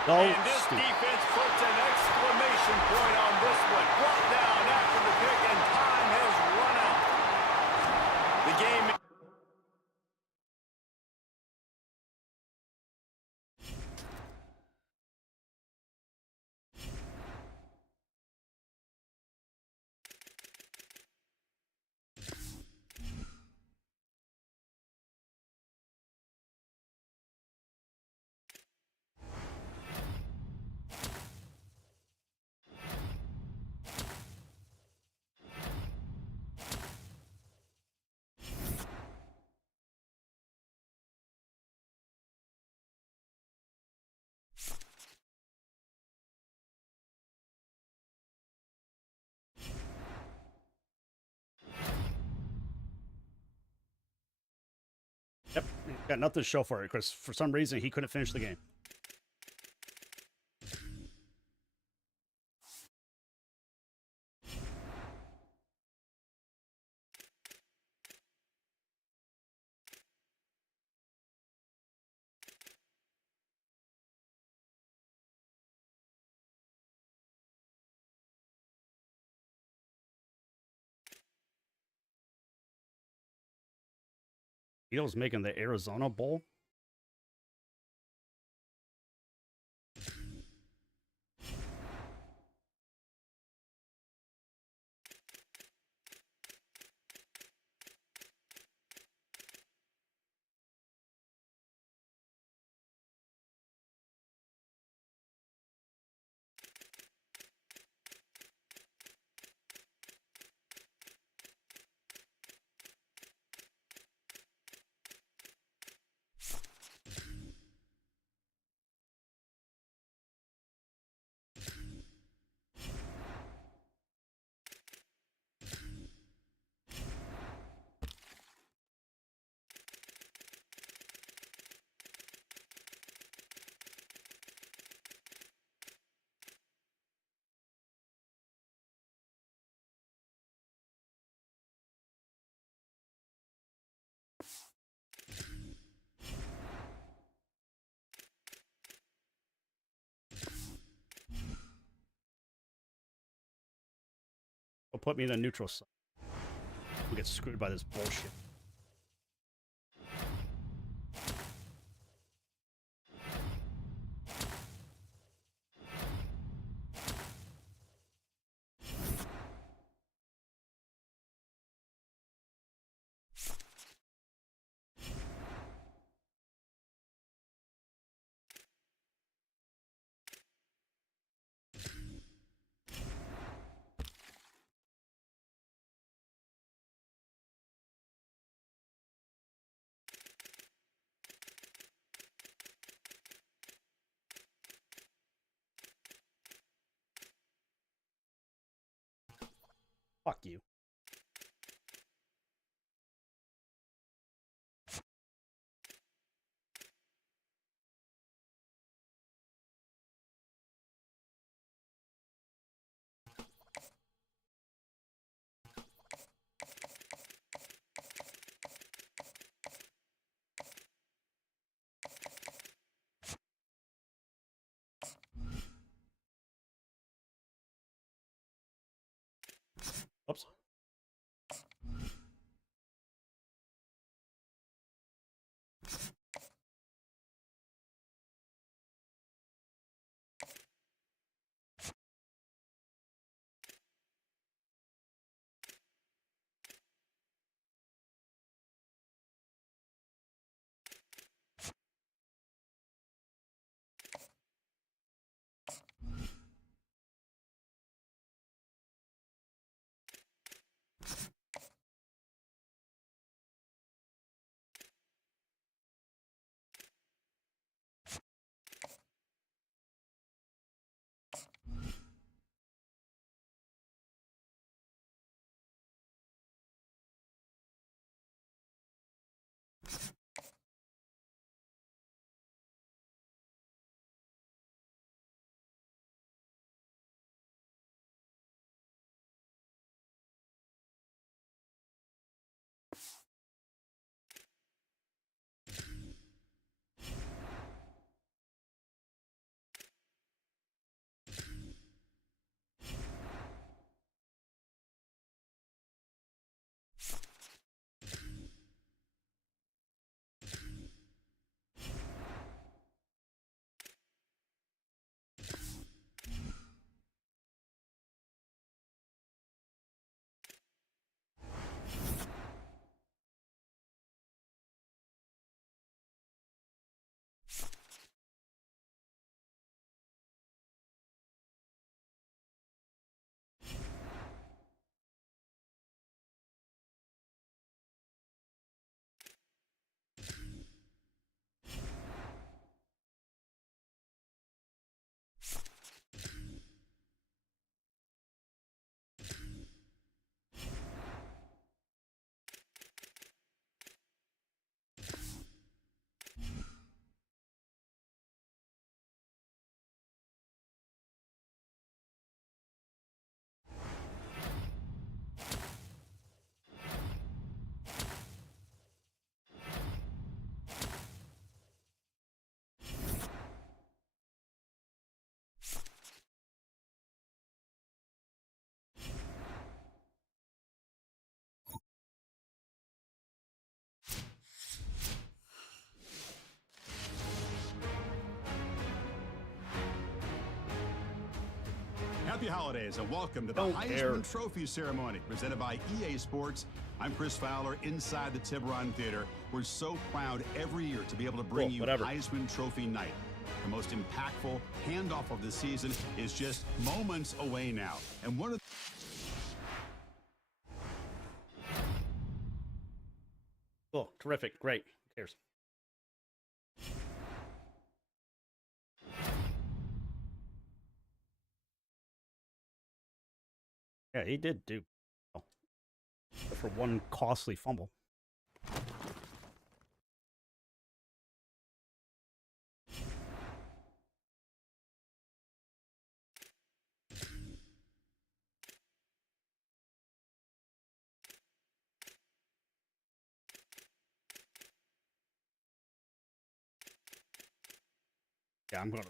Oh, and this defense puts an exclamation point on this one. Brought down after the pick, and time has run out. The game... Yep, got nothing to show for it because for some reason he couldn't finish the game. Eagles making the Arizona Bowl. Or put me in a neutral site. We get screwed by this bullshit. Fuck you. Oops. Happy holidays and welcome to the Heisman Trophy ceremony presented by EA Sports. I'm Chris Fowler inside the Tiburon Theater. We're so proud every year to be able to bring you Heisman Trophy night. The most impactful handoff of the season is just moments away now. And one of Cool, terrific, great. Who cares? Yeah, he did do well. Except for one costly fumble. Yeah, I'm going to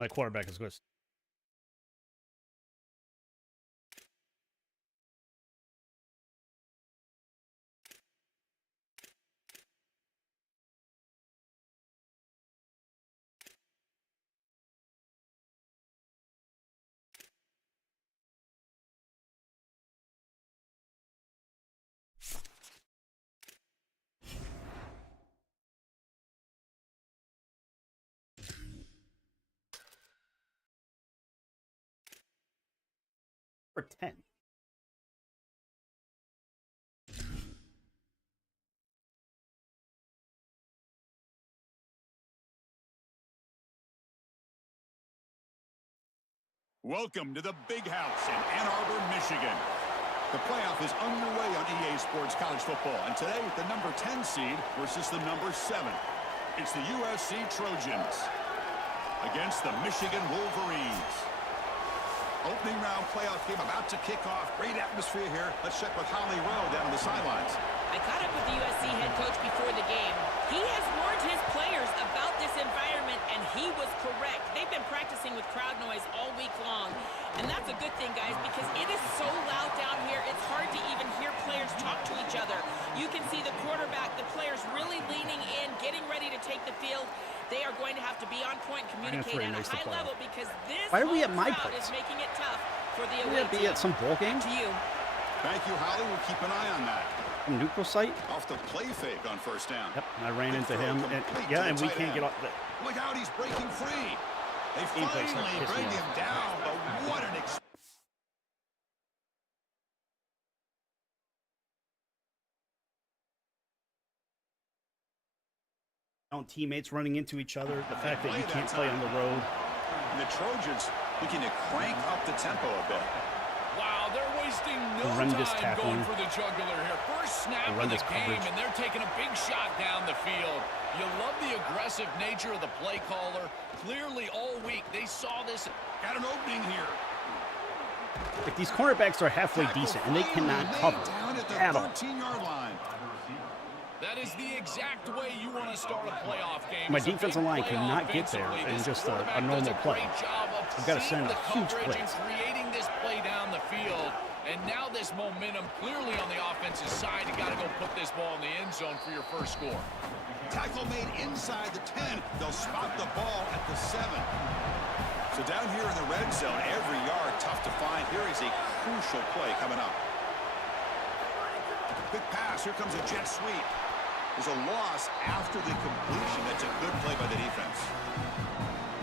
My quarterback is good. Or 10. Welcome to the Big House in Ann Arbor, Michigan. The playoff is underway on EA Sports College Football, and today the number 10 seed versus the number 7. It's the USC Trojans against the Michigan Wolverines. Opening round playoff game about to kick off. Great atmosphere here. Let's check with Holly Rowe down on the sidelines. I caught up with the USC head coach before the game. He has warned his players about this environment, and he was correct. They've been practicing with crowd noise all week long, and that's a good thing, guys, because it is so loud down here, it's hard to even hear players talk to each other. You can see the quarterback, the players really leaning in, getting ready to take the field. They are going to have to be on point and communicate at a high level because this Why are we at my crowd place? is making it tough for the Would away it be team. at some bowl game? To you. Thank you, Holly. We'll keep an eye on that. Neutral site? Off the play fake on first down. Yep, I ran into Throw him. And, complete yeah, to and the we tight can't end. get off the... Look out, he's breaking free. They He plays like finally piss me bring off. him down, but what an teammates running into each other. The fact that you can't play on the road. And the Trojans looking to crank up the tempo a bit. Wow, they're wasting no Horrendous time tackling. going for the jugular here. First snap of the Horrendous game, coverage. and they're taking a big shot down the field. You love the aggressive nature of the play caller. Clearly, all week, they saw this. Got an opening here. Like, these cornerbacks are halfway decent, and they cannot cover Down at the at all. 13-yard line. That is the exact way you want to start a playoff game. My It's a defensive big line play cannot get there offensively. in This just a quarterback normal does a play. great job of We've got to seeing send the a huge coverage blitz. and creating this play down the field. And now this momentum clearly on the offensive side. You got to go put this ball in the end zone for your first score. Tackle made inside the 10. They'll spot the ball at the 7. So down here in the red zone, every yard tough to find. Here is a crucial play coming up. Quick pass. Here comes a jet sweep. There's a loss after the completion. That's a good play by the defense.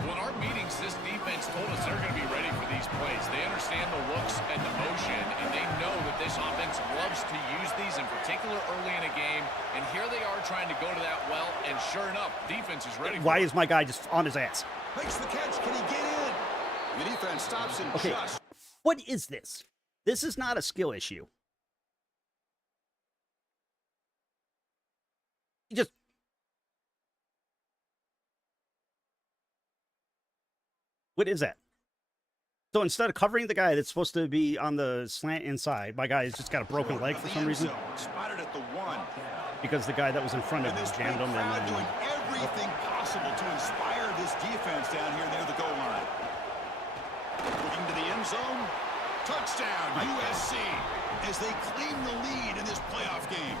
Well, in our meetings, this defense told us they're going to be ready for these plays. They understand the looks and the motion, and they know that this offense loves to use these, in particular early in a game. And here they are trying to go to that well, and sure enough, defense is ready. Why is my guy just on his ass? Makes the catch. Can he get in? The defense stops him Okay, just. what is this? This is not a skill issue. He just... What is that? So instead of covering the guy that's supposed to be on the slant inside, my guy has just got a broken leg for some reason. Spotted at the 1. Because the guy that was in front of him jammed him. Crowd doing everything possible to inspire this defense down here near the goal line. Looking to the end zone. Touchdown, USC, as they claim the lead in this playoff game.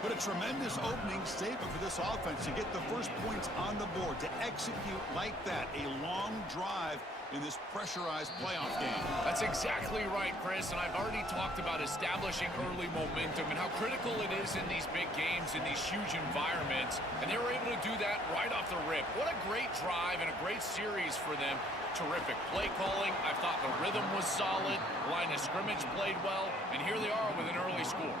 But a tremendous opening statement for this offense to get the first points on the board, to execute like that, a long drive in this pressurized playoff game. That's exactly right, Chris, and I've already talked about establishing early momentum and how critical it is in these big games, in these huge environments, and they were able to do that right off the rip. What a great drive and a great series for them. Terrific play calling. I thought the rhythm was solid, line of scrimmage played well, and here they are with an early score.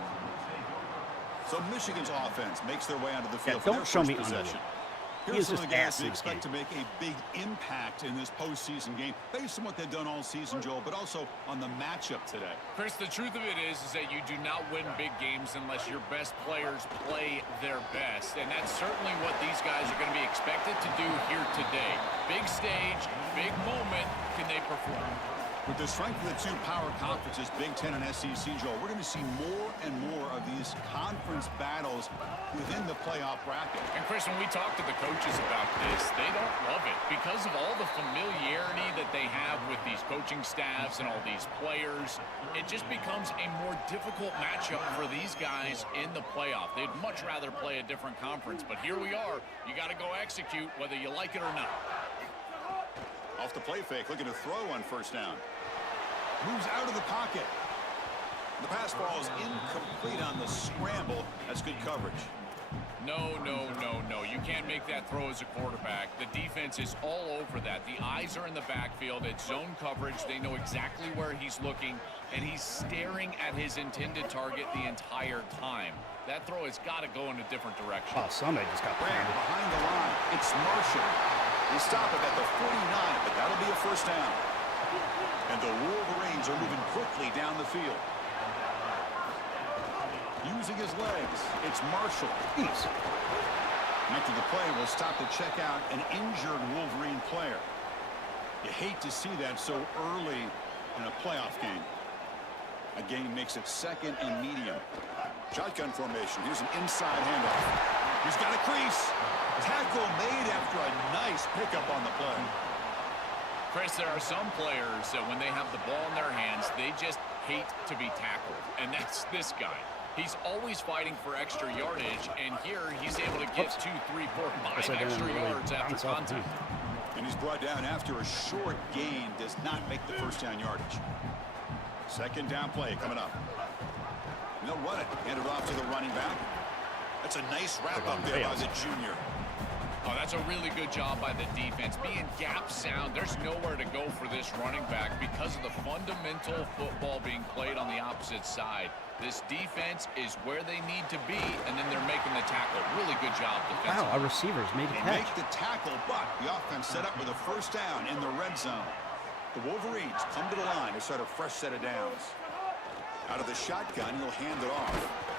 So Michigan's offense makes their way onto the field. Don't show me possession. He Here's is some of just the guys ass we in this expect game. to make a big impact in this postseason game, based on what they've done all season, Joel, but also on the matchup today. Chris, the truth of it is that you do not win big games unless your best players play their best, and that's certainly what these guys are going to be expected to do here today. Big stage, big moment. Can they perform? With the strength of the two power conferences, Big Ten and SEC, Joel, we're going to see more and more of these conference battles within the playoff bracket. And Chris, when we talk to the coaches about this, they don't love it because of all the familiarity that they have with these coaching staffs and all these players. It just becomes a more difficult matchup for these guys in the playoff. They'd much rather play a different conference, but here we are. You got to go execute whether you like it or not. Off the play fake, looking to throw on first down. Moves out of the pocket. The pass ball is incomplete on the scramble. That's good coverage. No, no, no, no. You can't make that throw as a quarterback. The defense is all over that. The eyes are in the backfield. It's zone coverage. They know exactly where he's looking, and he's staring at his intended target the entire time. That throw has got to go in a different direction. Oh, somebody just got Brand behind the line. It's Marshall. They stop it at the 49, but that'll be a first down. And the Wolverines are moving quickly down the field. Using his legs, it's Marshall. After the play, will stop to check out an injured Wolverine player. You hate to see that so early in a playoff game. A game makes it second and medium. Shotgun formation. Here's an inside handoff. He's got a crease. Tackle made after a nice pickup on the play. Chris, there are some players that when they have the ball in their hands, they just hate to be tackled. And that's this guy. He's always fighting for extra yardage, and here he's able to get 2, 3, 4, 5 extra yards after contact. And he's brought down after a short gain. Does not make the first down yardage. Second down play coming up. And they'll run it. Hand it off to the running back. That's a nice wrap up there by the junior. Oh, that's a really good job by the defense. Being gap sound, there's nowhere to go for this running back because of the fundamental football being played on the opposite side. This defense is where they need to be, and then they're making the tackle. Really good job defensively. Wow, our receivers made a catch. Make the tackle, but the offense set up with a first down in the red zone. The Wolverines come to the line to start a fresh set of downs. Out of the shotgun, he'll hand it off.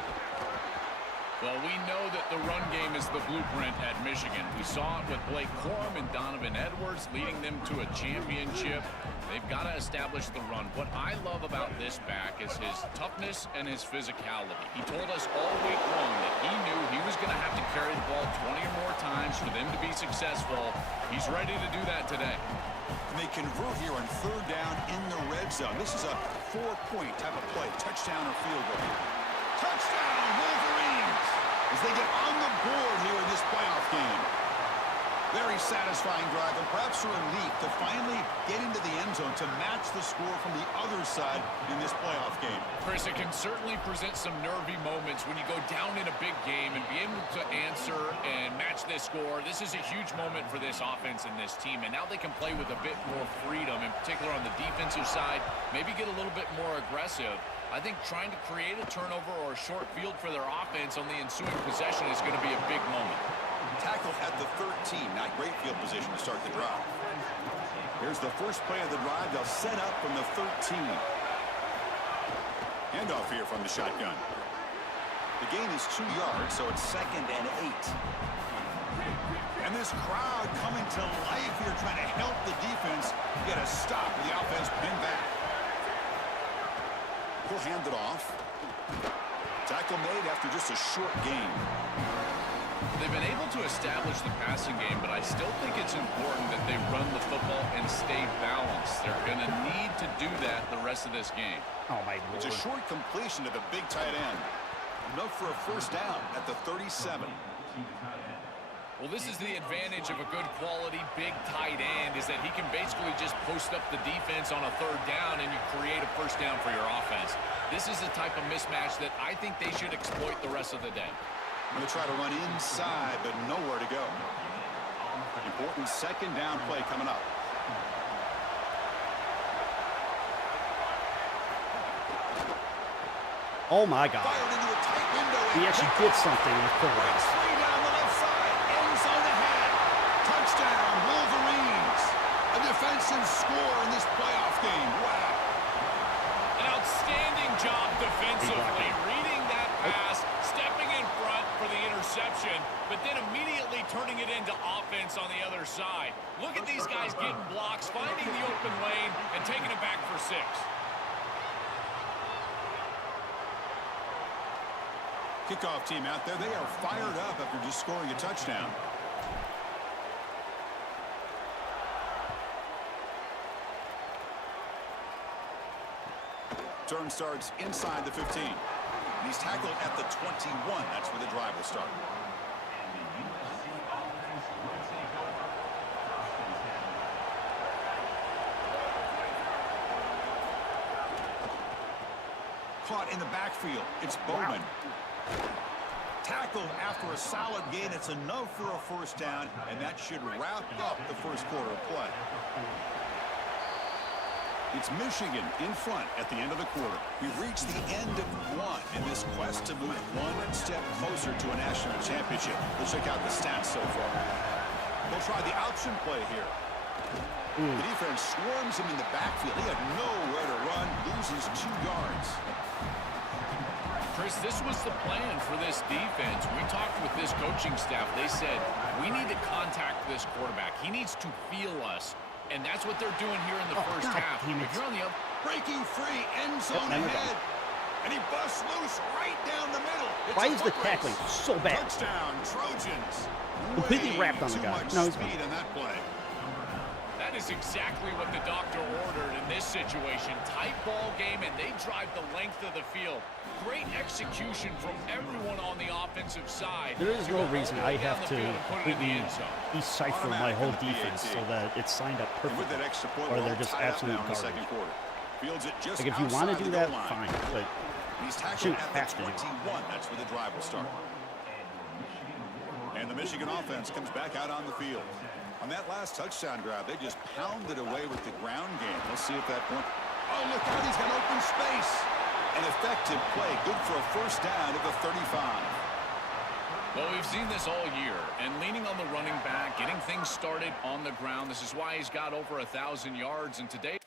Well, we know that the run game is the blueprint at Michigan. We saw it with Blake Corum and Donovan Edwards leading them to a championship. They've got to establish the run. What I love about this back is his toughness and his physicality. He told us all week long that he knew he was going to have to carry the ball 20 or more times for them to be successful. He's ready to do that today. And they convert here on third down in the red zone. This is a 4-point type of play. Touchdown or field goal. Touchdown, Wolverines! As they get on the board here in this playoff game. Very satisfying drive, and perhaps a relief to finally get into the end zone to match the score from the other side in this playoff game. Chris, it can certainly present some nervy moments when you go down in a big game and be able to answer and match this score. This is a huge moment for this offense and this team, and now they can play with a bit more freedom, in particular on the defensive side, maybe get a little bit more aggressive. I think trying to create a turnover or a short field for their offense on the ensuing possession is going to be a big moment. Tackle at the 13, not great field position to start the drive. Here's the first play of the drive. They'll set up from the 13. Handoff here from the shotgun. The gain is 2 yards, so it's second and 8. And this crowd coming to life here, trying to help the defense get a stop with the offense pinned back. He'll hand it off. Tackle made after just a short gain. They've been able to establish the passing game, but I still think it's important that they run the football and stay balanced. They're going to need to do that the rest of this game. Oh, my Lord. It's a short completion to the big tight end. Enough for a first down at the 37. Well, this is the advantage of a good quality big tight end, is that he can basically just post up the defense on a third down and you create a first down for your offense. This is the type of mismatch that I think they should exploit the rest of the day. Going to try to run inside, but nowhere to go. Important second down play coming up. Oh, my God. Fired into a tight window. He actually did something with Correct. Three down the left side. End zone ahead. Touchdown, Wolverines. A defensive score in this playoff game. Wow. An outstanding job defensively. Reading that pass, stepping in front for the interception. possession, but then immediately turning it into offense on the other side. Look at these guys getting blocks, finding the open lane, and taking it back for 6. Kickoff team out there, they are fired up after just scoring a touchdown. Turn starts inside the 15. He's tackled at the 21. That's where the drive will start. Caught in the backfield. It's Bowman. Tackled after a solid gain. It's enough for a first down, and that should wrap up the first quarter of play. It's Michigan in front at the end of the quarter. We've reached the end of one in this quest to move one step closer to a national championship. Let's check out the stats so far. They'll try the option play here. The defense swarms him in the backfield. He had nowhere to run, loses 2 yards. Chris, this was the plan for this defense. We talked with this coaching staff. They said, we need to contact this quarterback. He needs to feel us. And that's what they're doing here in the first half. If you're on the breaking free, end zone ahead. And he busts loose right down the middle. Why is the tackling so bad? Touchdown, Trojans. Completely wrapped on the guy. No, he's speed in that play. That is exactly what the doctor ordered in this situation. Tight ball game, and they drive the length of the field. Great execution from everyone on the offensive side. There is no reason I have to completely decipher my whole defense so that it's signed up perfectly, or they're just absolute garbage. Like, if you want to do that, fine, but shoot, have to do it. That's where the drive will start. And the Michigan offense comes back out on the field. On that last touchdown drive, they just pounded away with the ground game. Let's see if that point. Oh, look out, he's got open space. An effective play, good for a first down at the 35. Well, we've seen this all year, and leaning on the running back, getting things started on the ground. This is why he's got over 1,000 yards, and today...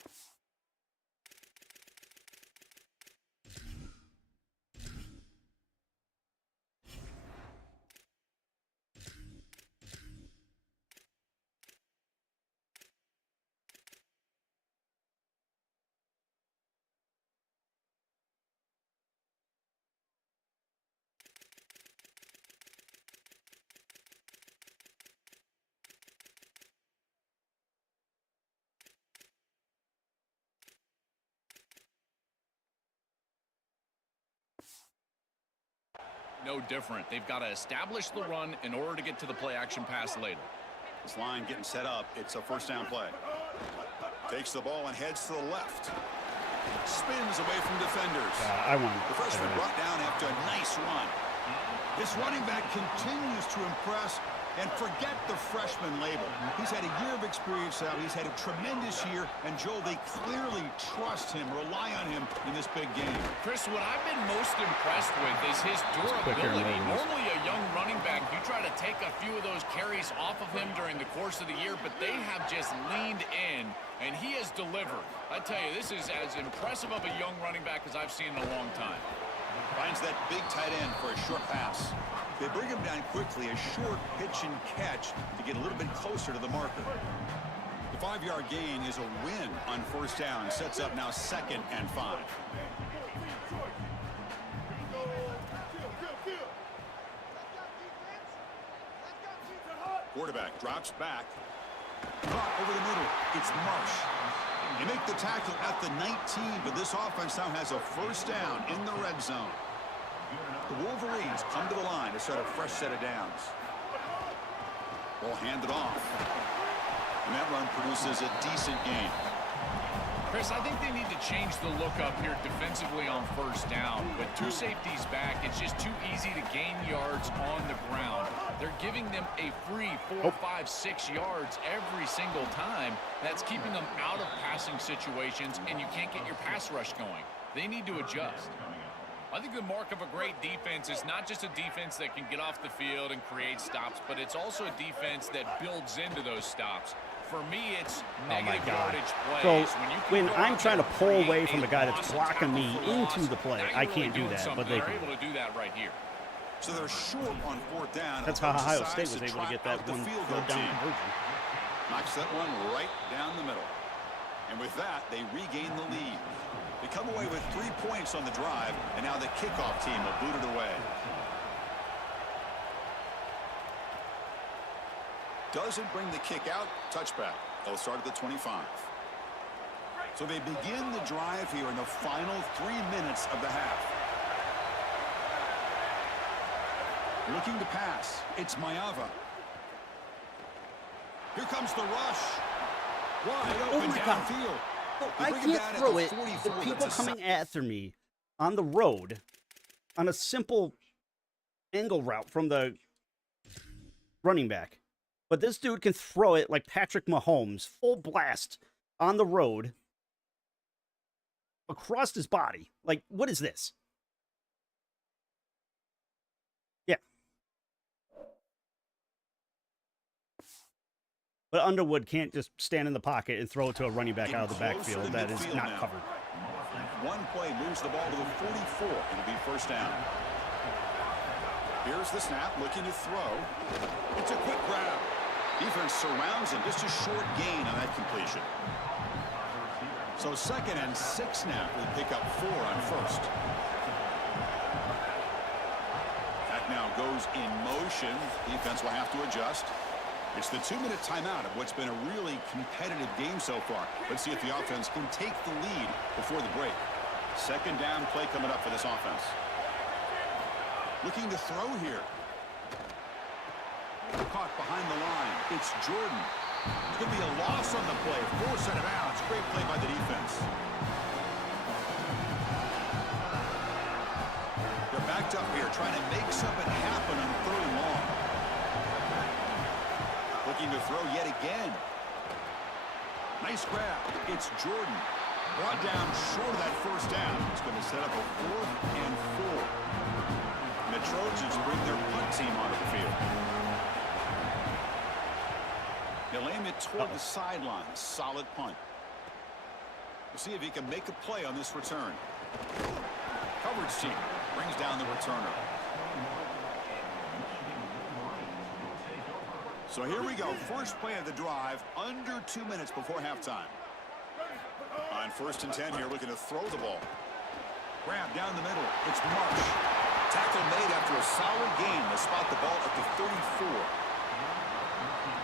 No different. They've got to establish the run in order to get to the play-action pass later. This line getting set up. It's a first down play. Takes the ball and heads to the left. Spins away from defenders. The freshman brought down after a nice run. This running back continues to impress. And forget the freshman label. He's had a year of experience now. He's had a tremendous year. And, Joel, they clearly trust him, rely on him in this big game. Chris, what I've been most impressed with is his durability. Normally a young running back, you try to take a few of those carries off of him during the course of the year, but they have just leaned in, and he has delivered. I tell you, this is as impressive of a young running back as I've seen in a long time. Finds that big tight end for a short pass. They bring him down quickly, a short pitch and catch to get a little bit closer to the marker. The 5-yard gain is a win on first down. Sets up now 2nd and 5. Quarterback drops back. Caught over the middle. It's Marsh. They make the tackle at the 19, but this offense now has a first down in the red zone. The Wolverines come to the line to start a fresh set of downs. Ball handed off. And that run produces a decent gain. Chris, I think they need to change the look up here defensively on first down. With 2 safeties back, it's just too easy to gain yards on the ground. They're giving them a free 4, 5, 6 yards every single time. That's keeping them out of passing situations, and you can't get your pass rush going. They need to adjust. I think the mark of a great defense is not just a defense that can get off the field and create stops, but it's also a defense that builds into those stops. For me, it's negative yardage plays. So when I'm trying to pull away from the guy that's blocking me into the play, I can't do that, but they are able to do that right here. So they're short on 4th down. That's how Ohio State was able to get that one field down conversion. Knocks that one right down the middle. And with that, they regain the lead. They come away with 3 points on the drive, and now the kickoff team will boot it away. Doesn't bring the kick out. Touchback. They'll start at the 25. So they begin the drive here in the final 3 minutes of the half. Looking to pass. It's Maeva. Here comes the rush. Wide open downfield. Oh, I can't throw it. The people coming after me on the road on a simple angle route from the running back. But this dude can throw it like Patrick Mahomes, full blast on the road across his body. Like, what is this? Yeah. But Underwood can't just stand in the pocket and throw it to a running back out of the backfield that is not covered. One play moves the ball to the 44. It'll be first down. Here's the snap, looking to throw. It's a quick grab. Defense surrounds him. Just a short gain on that completion. So 2nd and 6 now. We pick up 4 on first. That now goes in motion. Defense will have to adjust. It's the 2-minute timeout of what's been a really competitive game so far. Let's see if the offense can take the lead before the break. 2nd down play coming up for this offense. Looking to throw here. Caught behind the line. It's Jordan. It's going to be a loss on the play. Force out of bounds. Great play by the defense. They're backed up here trying to make something happen on 3rd and long. Looking to throw yet again. Nice grab. It's Jordan. Brought down short of that first down. It's going to set up a 4th and 4. And the Trojans bring their punt team onto the field. They'll aim it toward the sideline. Solid punt. We'll see if he can make a play on this return. Coverage team brings down the returner. So here we go. First play of the drive. Under 2 minutes before halftime. On 1st and 10 here, looking to throw the ball. Grab down the middle. It's Marsh. Tackle made after a solid gain to spot the ball at the 34.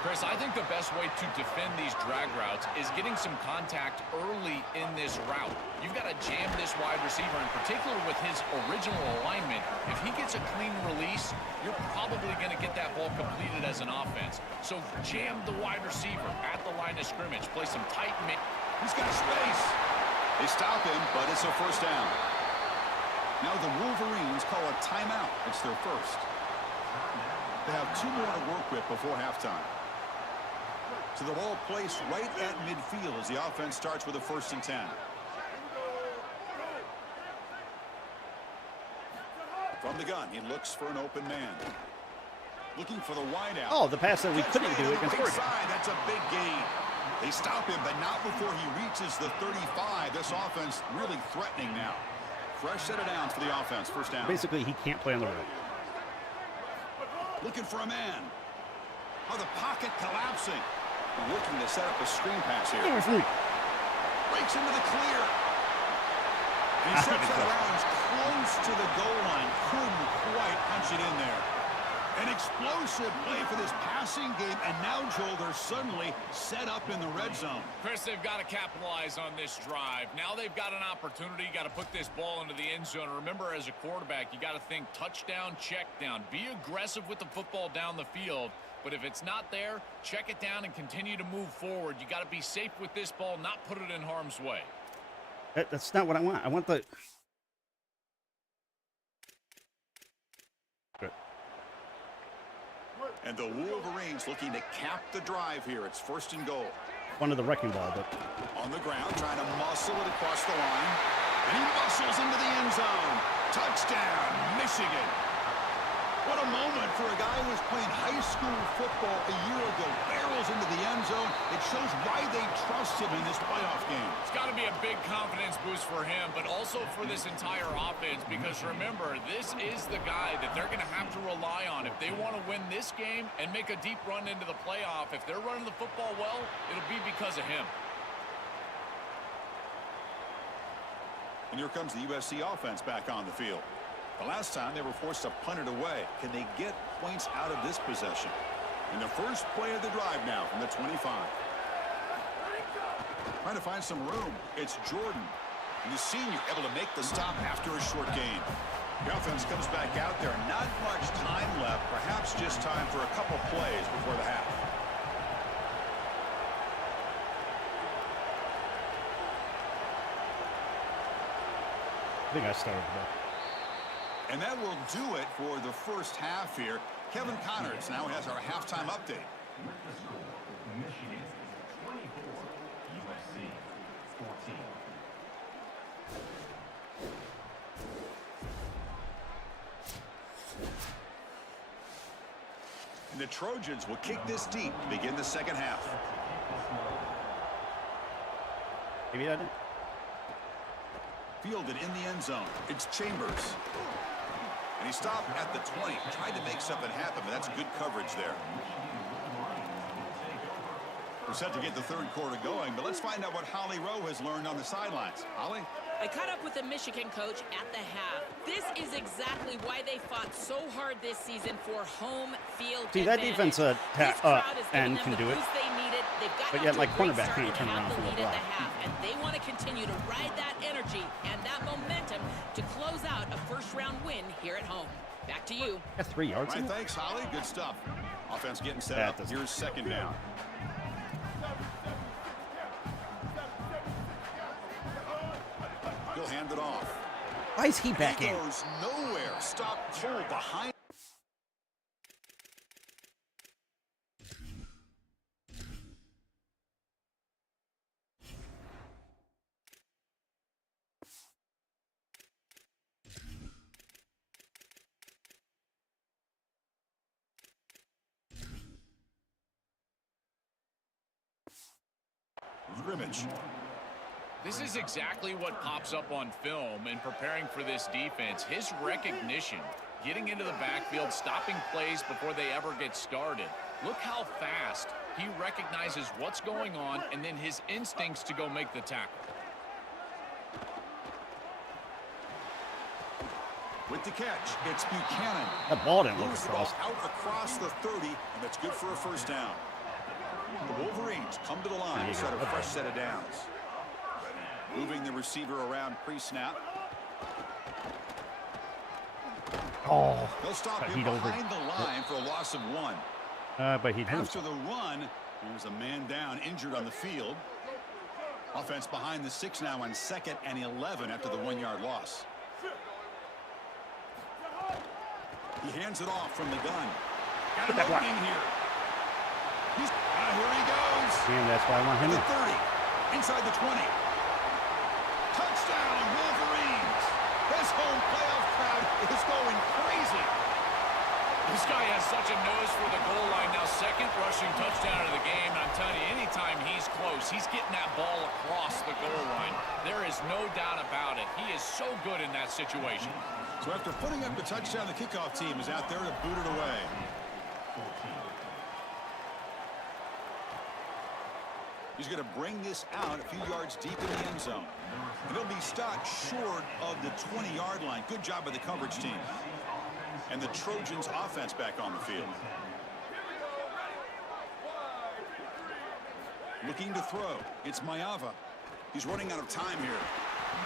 Chris, I think the best way to defend these drag routes is getting some contact early in this route. You've got to jam this wide receiver, in particular with his original alignment. If he gets a clean release, you're probably going to get that ball completed as an offense. So jam the wide receiver at the line of scrimmage. Play some tight man. He's got space. They stop him, but it's a first down. Now the Wolverines call a timeout. It's their first. They have 2 more to work with before halftime. So the ball placed right at midfield as the offense starts with a 1st and 10. From the gun, he looks for an open man. Looking for the wideout. Oh, the pass that we couldn't do against Oregon. That's a big gain. They stop him, but not before he reaches the 35. This offense really threatening now. Fresh set of downs for the offense. First down. Basically, he can't play on the road. Looking for a man. Oh, the pocket collapsing. Looking to set up a screen pass here. Breaks into the clear. He sets out of bounds close to the goal line. Couldn't quite punch it in there. An explosive play for this passing game, and now, Joel, they're suddenly set up in the red zone. Chris, they've got to capitalize on this drive. Now they've got an opportunity. You got to put this ball into the end zone. Remember, as a quarterback, you got to think touchdown, check down. Be aggressive with the football down the field. But if it's not there, check it down and continue to move forward. You got to be safe with this ball, not put it in harm's way. That's not what I want. I want the... And the Wolverines looking to cap the drive here. It's 1st and goal. One of the wrecking ball, but... On the ground, trying to muscle it across the line. And he muscles into the end zone. Touchdown, Michigan. What a moment for a guy who was playing high school football a year ago. Barrels into the end zone. It shows why they trust him in this playoff game. It's got to be a big confidence boost for him, but also for this entire offense, because remember, this is the guy that they're going to have to rely on if they want to win this game and make a deep run into the playoff. If they're running the football well, it'll be because of him. And here comes the USC offense back on the field. The last time they were forced to punt it away. Can they get points out of this possession? In the first play of the drive now from the 25. Trying to find some room. It's Jordan. And the senior able to make the stop after a short gain. The offense comes back out there. Not much time left. Perhaps just time for a couple plays before the half. I think I started the ball. And that will do it for the first half here. Kevin Connors now has our halftime update. And the Trojans will kick this deep to begin the second half. Maybe I didn't. Fielded in the end zone. It's Chambers. And he stopped at the 20. Tried to make something happen, but that's good coverage there. We're set to get the third quarter going, but let's find out what Holly Rowe has learned on the sidelines. Holly? I caught up with the Michigan coach at the half. This is exactly why they fought so hard this season for home field See, that advantage. defense end can do it. They needed. They've got But off yet, to like, a great cornerback start can't turn and around have from the the lead at block. the half, and they want to continue to ride that energy and that momentum to close out a first-round win here at home. Back to you. Got 3 yards. All right, thanks, Holly. Good stuff. Offense getting set up. Here's second down. He'll hand it off. Why is he back in? He goes nowhere. Stop cold behind. Scrimmage. This is exactly what pops up on film in preparing for this defense. His recognition, getting into the backfield, stopping plays before they ever get started. Look how fast he recognizes what's going on and then his instincts to go make the tackle. With the catch, it's Buchanan. That ball didn't look Moves the across. ball out across the 30, and that's good for a first down. The Wolverines come to the line to set a fresh set of downs. Moving the receiver around pre-snap. Oh, They'll stop but him he'd over- behind the line for a loss of 1. but he After the run, there's a man down, injured on the field. Offense behind the 6 now on 2nd and 11 after the 1-yard loss. He hands it off from the gun. Got an opening here. Here he goes. And that's why I want him The in. 30, inside the 20. Touchdown, Wolverines. This home playoff crowd is going crazy. This guy has such a nose for the goal line. Now, second rushing touchdown of the game. And I'm telling you, anytime he's close, he's getting that ball across the goal line. There is no doubt about it. He is so good in that situation. So after putting up the touchdown, the kickoff team is out there to boot it away. He's going to bring this out a few yards deep in the end zone. And he'll be stopped short of the 20-yard line. Good job by the coverage team. And the Trojans offense back on the field. Looking to throw. It's Mayava. He's running out of time here.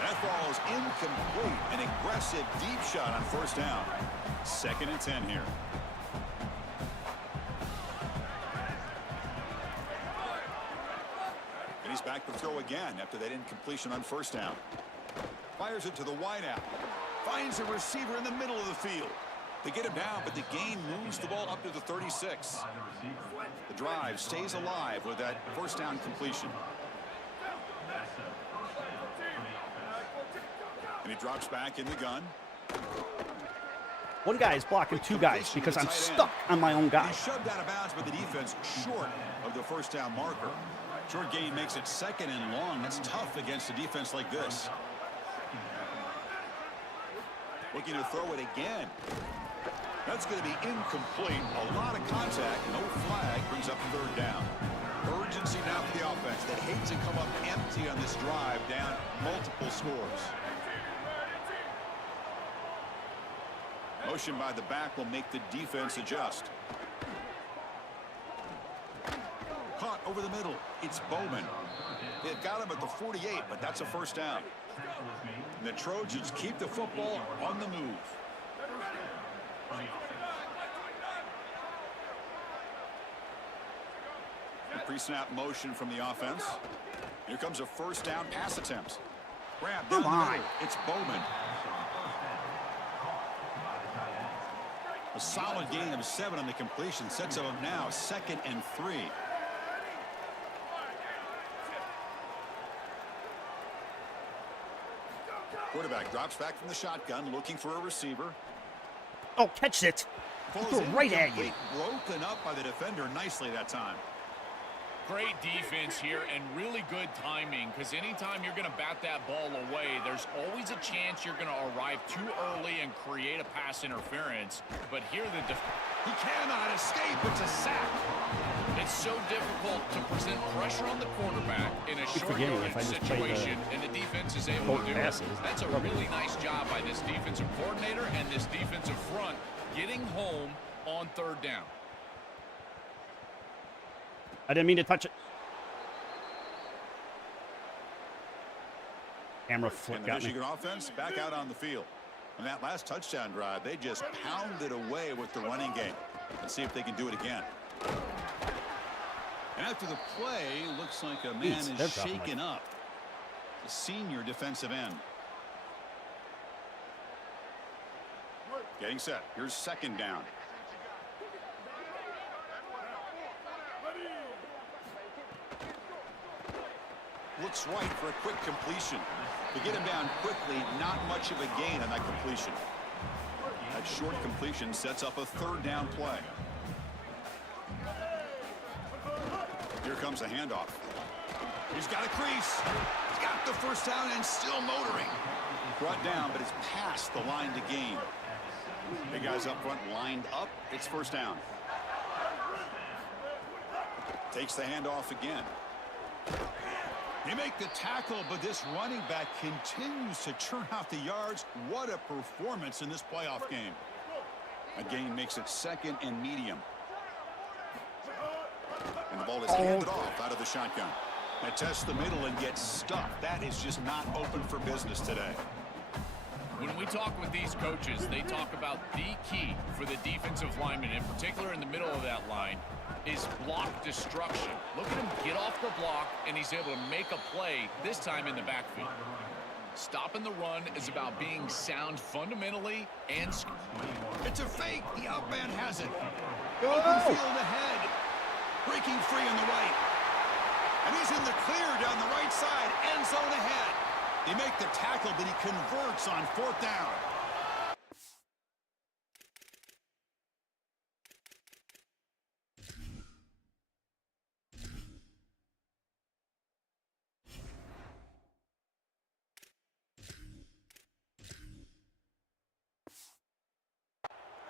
That ball is incomplete. An aggressive deep shot on first down. 2nd and 10 here. And he's back to throw again after that incompletion on first down. Fires it to the wideout. Finds a receiver in the middle of the field. They get him down, but the gain moves the ball up to the 36. The drive stays alive with that first down completion. And he drops back in the gun. One guy is blocking two guys because I'm stuck on my own guy. He shoved out of bounds, but the defense short of the first down marker. Short gain makes it 2nd and long. That's tough against a defense like this. Looking to throw it again. That's going to be incomplete. A lot of contact, no flag, brings up 3rd down. Urgency now for the offense that hates to come up empty on this drive, down multiple scores. Motion by the back will make the defense adjust. Caught over the middle. It's Bowman. They've got him at the 48, but that's a first down. And the Trojans keep the football on the move. Pre-snap motion from the offense. Here comes a first down pass attempt. Grab down the middle. It's Bowman. A solid gain of 7 on the completion sets him up now 2nd and 3. Quarterback drops back from the shotgun, looking for a receiver. Oh, catch it! Threw it right at you. Broken up by the defender nicely that time. Great defense here and really good timing, because anytime you're going to bat that ball away, there's always a chance you're going to arrive too early and create a pass interference. But here he cannot escape. It's a sack. It's so difficult to present pressure on the quarterback in a short yardage situation, and the defense is able to do it. That's a really nice job by this defensive coordinator and this defensive front getting home on 3rd down. I didn't mean to touch it. Camera flip got me. The Michigan offense back out on the field. On that last touchdown drive, they just pounded away with the running game. Let's see if they can do it again. After the play, looks like a man is shaken up. The senior defensive end. Getting set. Here's 2nd down. Looks right for a quick completion. To get him down quickly, not much of a gain on that completion. That short completion sets up a 3rd down play. Here comes a handoff. He's got a crease. He's got the first down and still motoring. Brought down, but it's past the line to gain. Big guys up front lined up. It's first down. Takes the handoff again. They make the tackle, but this running back continues to churn out the yards. What a performance in this playoff game. A gain makes it 2nd and medium. And the ball is handed off out of the shotgun. They test the middle and get stuffed. That is just not open for business today. When we talk with these coaches, they talk about the key for the defensive lineman, in particular in the middle of that line, is block destruction. Look at him get off the block, and he's able to make a play, this time in the backfield. Stopping the run is about being sound fundamentally and... It's a fake. The outman has it. Open field ahead. Breaking free on the right. And he's in the clear down the right side. End zone ahead. They make the tackle, but he converts on 4th down.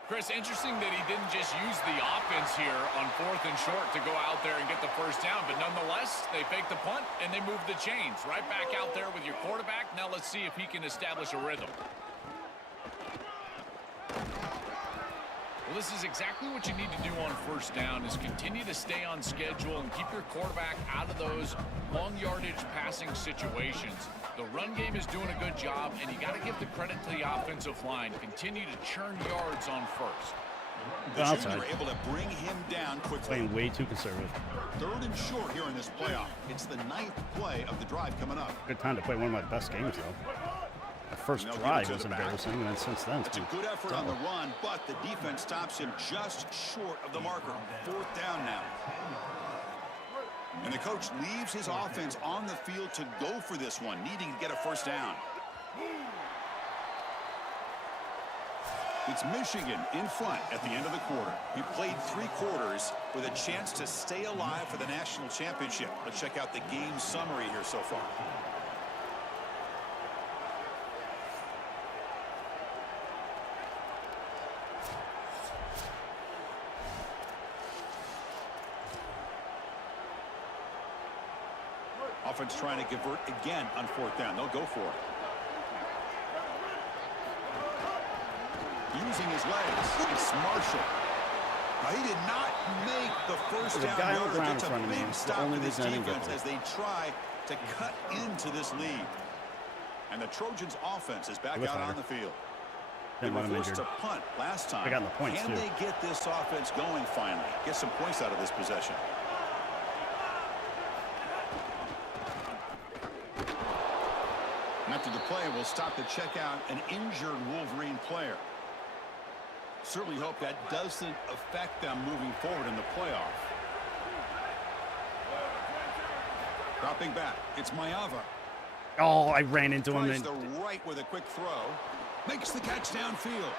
Chris, interesting that he didn't just use the offense here on 4th and short to go out there and get the first down, but nonetheless, they fake the punt and they move the chains right back out there with your quarterback. Now let's see if he can establish a rhythm. Well, this is exactly what you need to do on first down, is continue to stay on schedule and keep your quarterback out of those long yardage passing situations. The run game is doing a good job, and you got to give the credit to the offensive line. Continue to churn yards on first. The Juniors were able to bring him down quickly. Playing way too conservative. 3rd and short here in this playoff. It's the 9th play of the drive coming up. Good time to play one of my best games, though. The first drive was embarrassing, and then since then, it's a good effort on the run, but the defense stops him just short of the marker. 4th down now. And the coach leaves his offense on the field to go for this one, needing to get a first down. It's Michigan in front at the end of the quarter. We played 3 quarters with a chance to stay alive for the national championship. Let's check out the game summary here so far. Offense trying to convert again on 4th down. They'll go for it. Using his legs, it's Marshall. Now, he did not make the first down yardage. It's a big stop for this defense as they try to cut into this lead. And the Trojans' offense is back out on the field. They were forced to punt last time. Can they get this offense going finally? Get some points out of this possession. After the play, we'll stop to check out an injured Wolverine player. Certainly hope that doesn't affect them moving forward in the playoff. Dropping back, it's Mayava. Oh, I ran into him. Tries the right with a quick throw. Makes the catch downfield.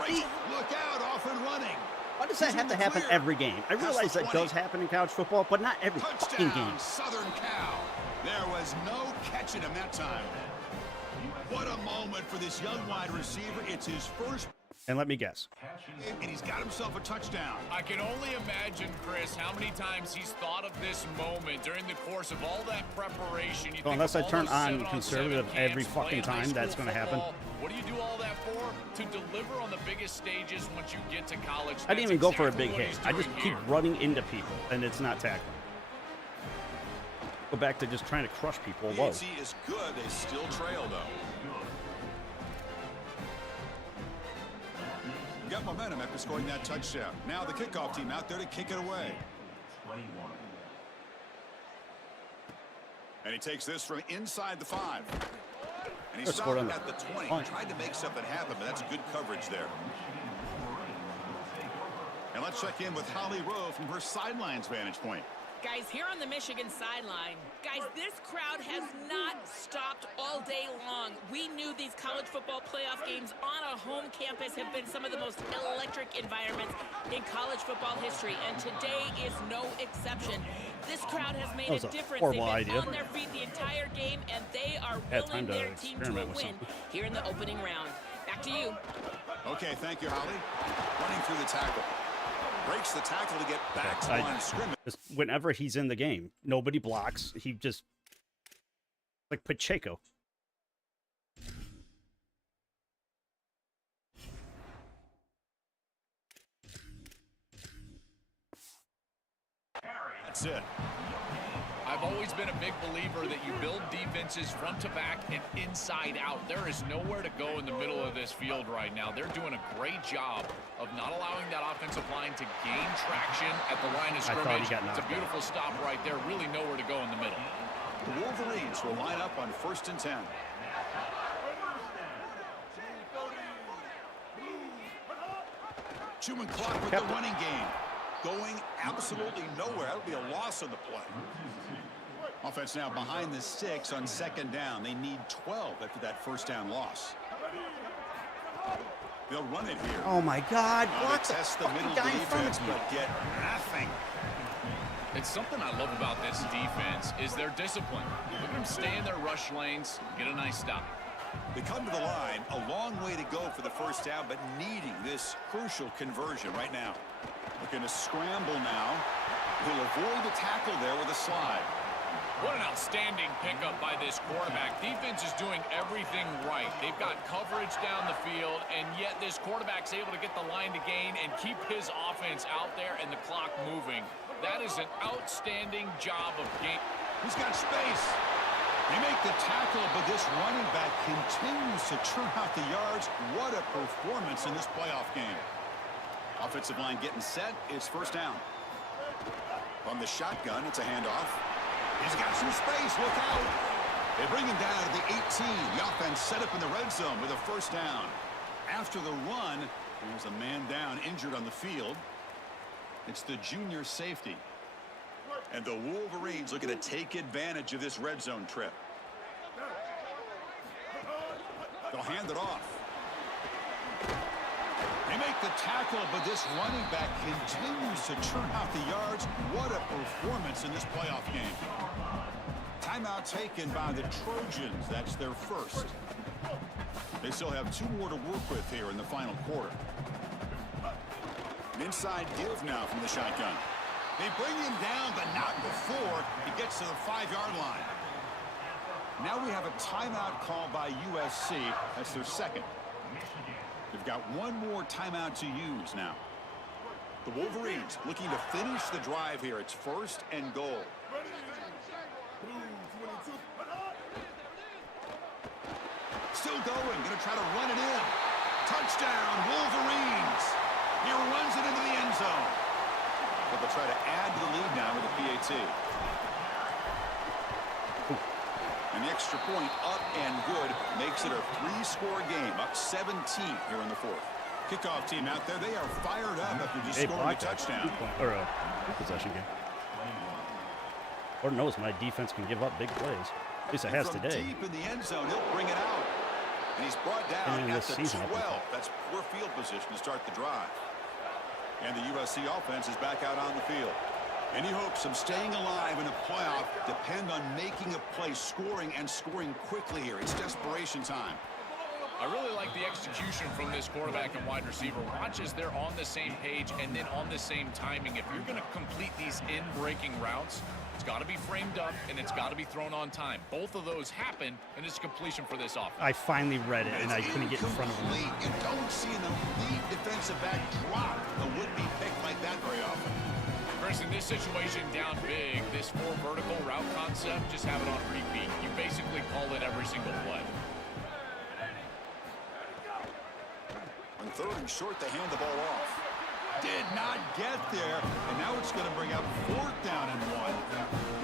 Right, look out, off and running. Why does that have to happen every game? I realize that does happen in college football, but not every game. Southern Cal. There was no catching him that time. What a moment for this young wide receiver. It's his first. And let me guess. And he's got himself a touchdown. I can only imagine, Chris, how many times he's thought of this moment during the course of all that preparation. Well, unless I turn on conservative every fucking time, that's going to happen. What do you do all that for? To deliver on the biggest stages once you get to college. I didn't even go for a big hit. I just keep running into people, and it's not tackling. Go back to just trying to crush people. Whoa. The is good. They still trail, though. Got momentum after scoring that touchdown. Now the kickoff team out there to kick it away. And he takes this from inside the 5. And he stopped at the 20. He tried to make something happen, but that's good coverage there. And let's check in with Holly Rowe from her sidelines vantage point. Guys, here on the Michigan sideline, guys, this crowd has not stopped all day long. We knew these college football playoff games on a home campus have been some of the most electric environments in college football history, and today is no exception. This crowd has made a difference. They've been on their feet the entire game, and they are willing their team to a win here in the opening round. Back to you. Okay, thank you, Holly. Running through the tackle. Breaks the tackle to get back to the line of scrimmage. Whenever he's in the game, nobody blocks. He just, like Pacheco. That's it. I've always been a big believer that you build defenses front to back and inside out. There is nowhere to go in the middle of this field right now. They're doing a great job of not allowing that offensive line to gain traction at the line of scrimmage. It's a beautiful stop right there. Really nowhere to go in the middle. The Wolverines will line up on 1st and 10. Chewing clock with the running game. Going absolutely nowhere. That'll be a loss on the play. Offense now behind the 6 on 2nd down. They need 12 after that 1st down loss. They'll run it here. Oh my God! Block the middle defense, but get nothing. It's something I love about this defense is their discipline. Look at them stay in their rush lanes, get a nice stop. They come to the line, a long way to go for the 1st down, but needing this crucial conversion right now. Looking to scramble now. He'll avoid the tackle there with a slide. What an outstanding pickup by this quarterback. Defense is doing everything right. They've got coverage down the field, and yet this quarterback's able to get the line to gain and keep his offense out there and the clock moving. That is an outstanding job of game. He's got space. They make the tackle, but this running back continues to churn out the yards. What a performance in this playoff game. Offensive line getting set. It's 1st down. From the shotgun, it's a handoff. He's got some space. Look out. They bring him down to the 18. The offense set up in the red zone with a 1st down. After the run, there's a man down injured on the field. It's the junior safety. And the Wolverines looking to take advantage of this red zone trip. They'll hand it off. the tackle, but this running back continues to churn out the yards. What a performance in this playoff game. Timeout taken by the Trojans. That's their first. They still have 2 more to work with here in the final quarter. An inside give now from the shotgun. They bring him down, but not before he gets to the 5-yard line. Now we have a timeout called by USC. That's their second. They've got 1 more timeout to use now. The Wolverines looking to finish the drive here. It's 1st and goal. Still going. Going to try to run it in. Touchdown, Wolverines. He runs it into the end zone. But they'll try to add to the lead now with a PAT. And the extra point up and good makes it a 3-score game, up 17 here in the 4th. Kickoff team out there, they are fired up after just scoring a touchdown. Or a possession game. Lord knows my defense can give up big plays. At least it has From today. deep in the end zone, he'll bring it out. And he's brought down at the 12. That's poor field position to start the drive. And the USC offense is back out on the field. Any hopes of staying alive in a playoff depend on making a play, scoring, and scoring quickly here. It's desperation time. I really like the execution from this quarterback and wide receiver. Watch as they're on the same page and then on the same timing. If you're going to complete these in-breaking routes, it's got to be framed up and it's got to be thrown on time. Both of those happen, and it's completion for this offense. I finally read it, and I couldn't get in front of him. You don't see an elite defensive back drop a would-be pick like that very often. Chris, in this situation down big, this 4 vertical route concept, just have it on repeat. You basically call it every single play. On 3rd and short, they hand the ball off. Did not get there, and now it's going to bring up 4th down and 1.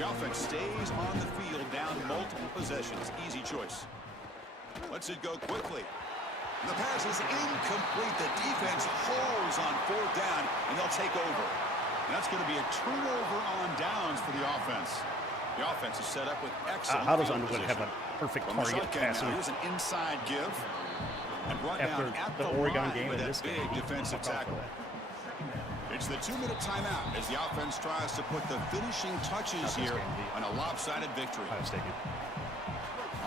The offense stays on the field, down multiple possessions. Easy choice. Lets it go quickly. The pass is incomplete. The defense holds on 4th down, and they'll take over. And that's going to be a turnover on downs for the offense. The offense is set up with excellent how does field Underwood have a perfect From the target shotgun passing? now, here's an inside give. And brought After down at the Oregon line game with and that this game, big defensive tackle. It's the 2-minute timeout as the offense tries to put the finishing touches here on a lopsided victory.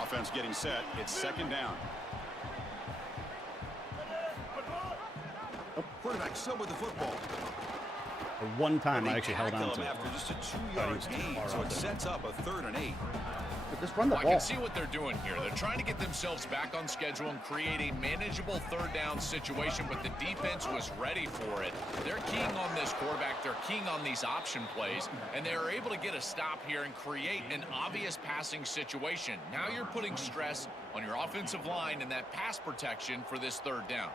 Offense getting set. It's 2nd down. Quarterback still with the football. For one time, I actually held on to it. After just a 2-yard gain, so it sets up a 3rd and 8. Just run the I ball. can see what they're doing here. They're trying to get themselves back on schedule and create a manageable 3rd down situation, but the defense was ready for it. They're keying on this quarterback. They're keying on these option plays, and they are able to get a stop here and create an obvious passing situation. Now you're putting stress on your offensive line and that pass protection for this 3rd down.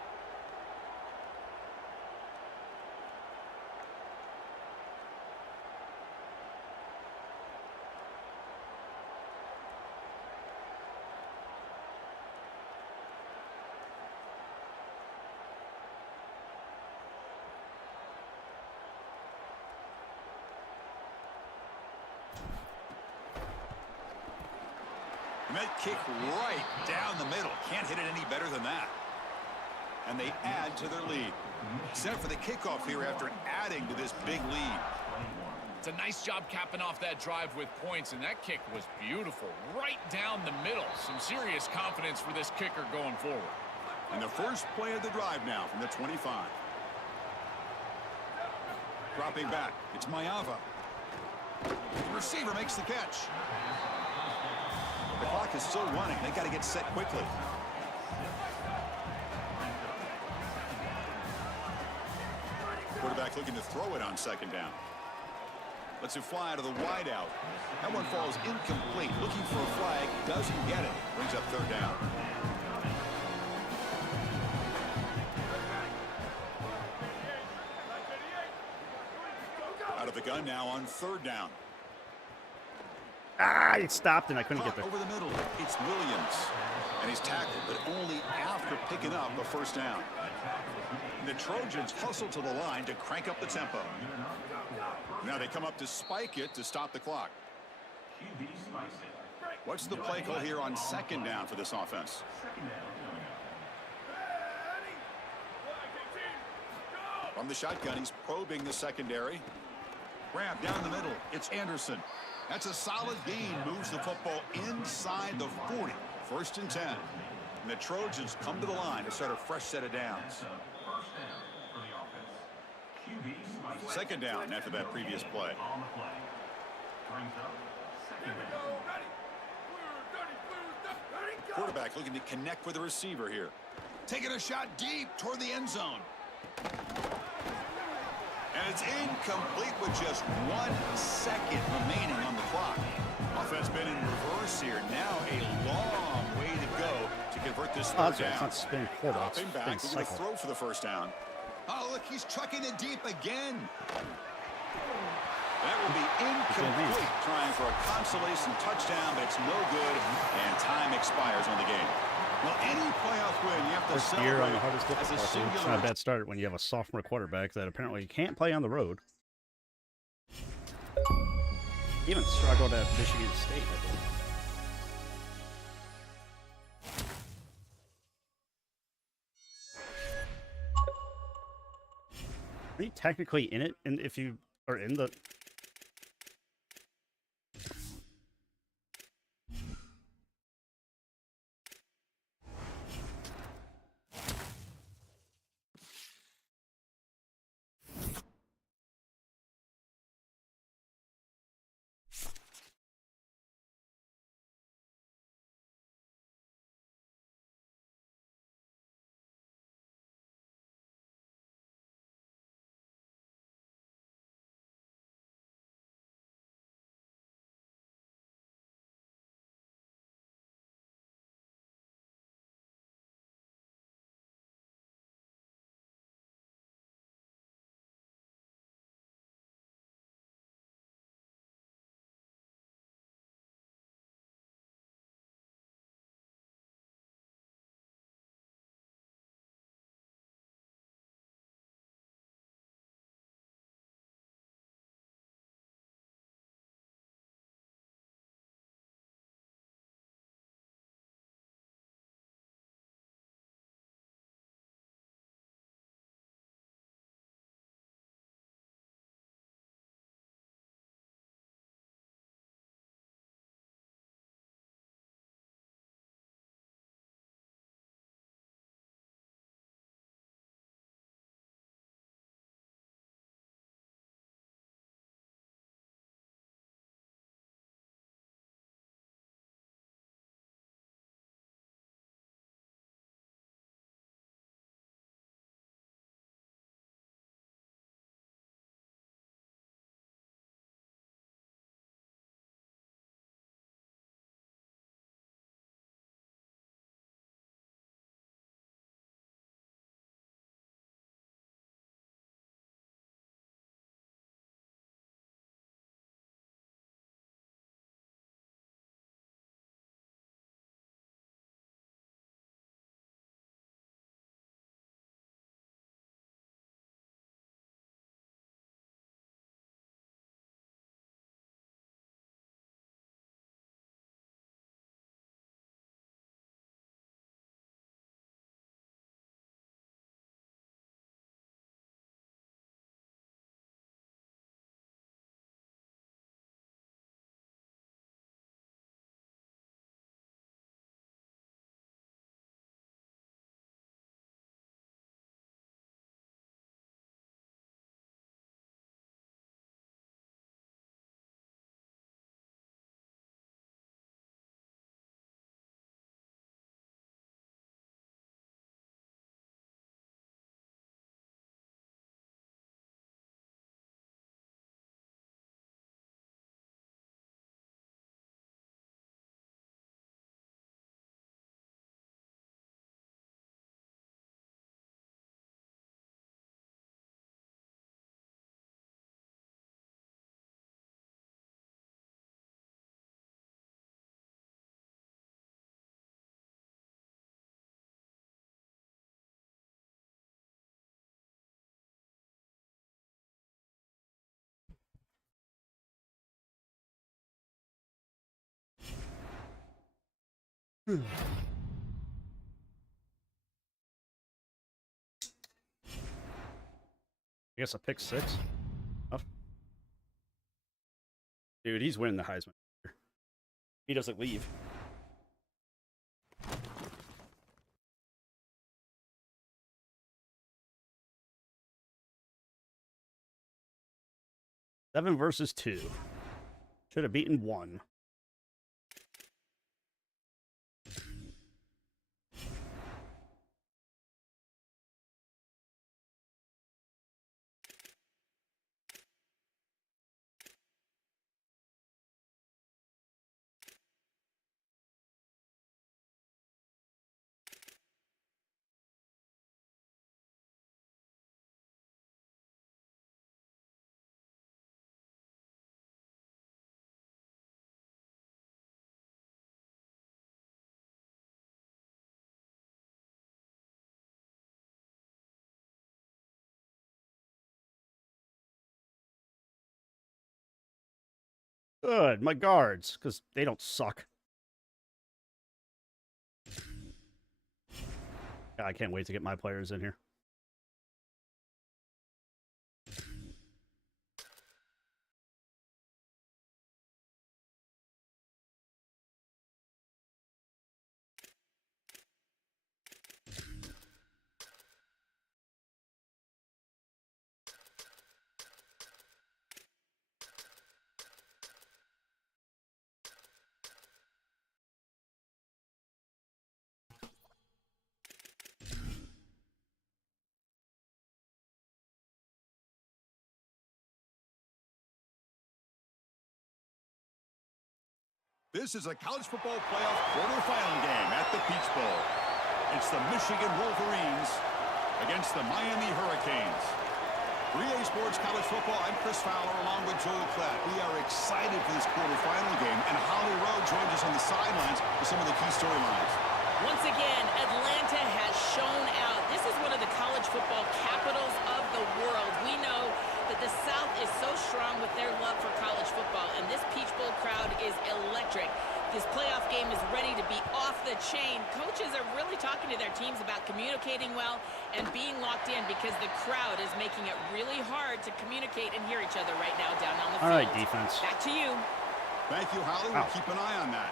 That kick right down the middle. Can't hit it any better than that. And they add to their lead. Set for the kickoff here after adding to this big lead. It's a nice job capping off that drive with points, and that kick was beautiful. Right down the middle. Some serious confidence for this kicker going forward. And the first play of the drive now from the 25. Dropping back. It's Mayava. The receiver makes the catch. The clock is still running. They got to get set quickly. Quarterback looking to throw it on 2nd down. Lets it fly to the wideout. That one falls incomplete. Looking for a flag. Doesn't get it. Brings up 3rd down. Out of the gun now on 3rd down. Ah, it stopped and I couldn't get there. Over the middle, it's Williams. And he's tackled, but only after picking up a 1st down. And the Trojans hustle to the line to crank up the tempo. Now they come up to spike it to stop the clock. What's the play call here on 2nd down for this offense? From the shotgun, he's probing the secondary. Grab down the middle. It's Anderson. That's a solid gain. Moves the football inside the 40. 1st and 10. And the Trojans come to the line to start a fresh set of downs. 2nd down after that previous play. Quarterback looking to connect with the receiver here. Taking a shot deep toward the end zone. And it's incomplete with just 1 second remaining on the clock. Offense been in reverse here. Now a long way to go to convert this 3rd down. It's not spin quarterback. Dropping back, looking to throw for the 1st down. Oh, look, he's trucking it deep again. That will be incomplete, trying for a consolation touchdown, but it's no good, and time expires on the game. Well, any playoff win, you have to First year on the celebrate hardest as a difficulty. It's not a singular. bad start when you have a sophomore quarterback that apparently can't play on the road. He even struggled at Michigan State, I believe. Are you technically in it? And if you are in the... I guess a pick 6. Oh. Dude, he's winning the Heisman. He doesn't leave. Seven versus 2. Should have beaten 1. Good, my guards, because they don't suck. God, I can't wait to get my players in here. This is a college football playoff quarterfinal game at the Peach Bowl. It's the Michigan Wolverines against the Miami Hurricanes. 3A Sports College Football, I'm Chris Fowler along with Joel Klatt. We are excited for this quarterfinal game, and Holly Rowe joins us on the sidelines with some of the key storylines. Once again, Atlanta has shown out. This is one of the college football capitals of the world. We know that the South is so strong with their love for college football, and this Peach Bowl crowd is electric. This playoff game is ready to be off the chain. Coaches are really talking to their teams about communicating well and being locked in because the crowd is making it really hard to communicate and hear each other right now down on the field. All right, defense. Back to you. Thank you, Holly. We'll keep an eye on that.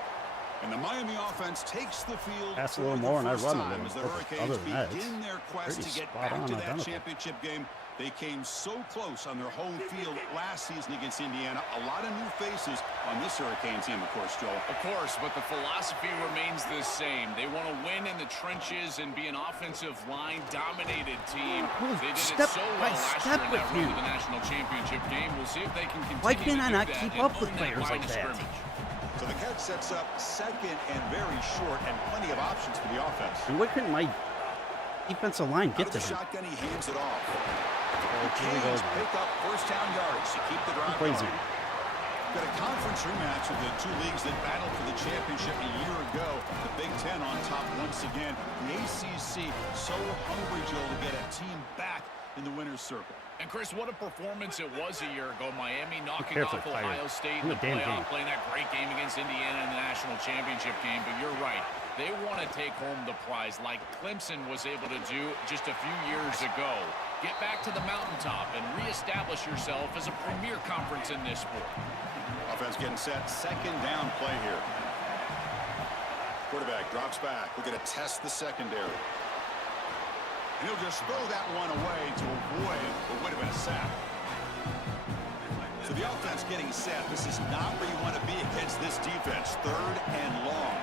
And the Miami offense takes the field. Pass a little more and I run a little as the bit. Hurricanes Other than that, begin their quest to get back to that championship game. They came so close on their home field last season against Indiana. A lot of new faces on this Hurricane team, of course, Joel. Of course, but the philosophy remains the same. They want to win in the trenches and be an offensive line-dominated team. They did it so well last year in that run to the national championship game. We'll see if they can continue. Why can't I not keep up with players like that? So the catch sets up second and very short and plenty of options for the offense. And why couldn't my defensive line get to him? Shotgun, he hands it off. The Canes pick up first down yards to keep the drive going. Got a conference rematch of the two leagues that battled for the championship a year ago. The Big Ten on top once again. The ACC so hungry, Joel, to get a team back in the winner's circle. And Chris, what a performance it was a year ago. Miami knocking off Ohio State in the playoff, playing that great game against Indiana in the national championship game. But you're right. They want to take home the prize like Clemson was able to do just a few years ago. Get back to the mountaintop and reestablish yourself as a premier conference in this sport. Offense getting set. Second down play here. Quarterback drops back. We're going to test the secondary. And he'll just throw that one away to avoid what would have been a sack. So the offense getting set. This is not where you want to be against this defense. Third and long.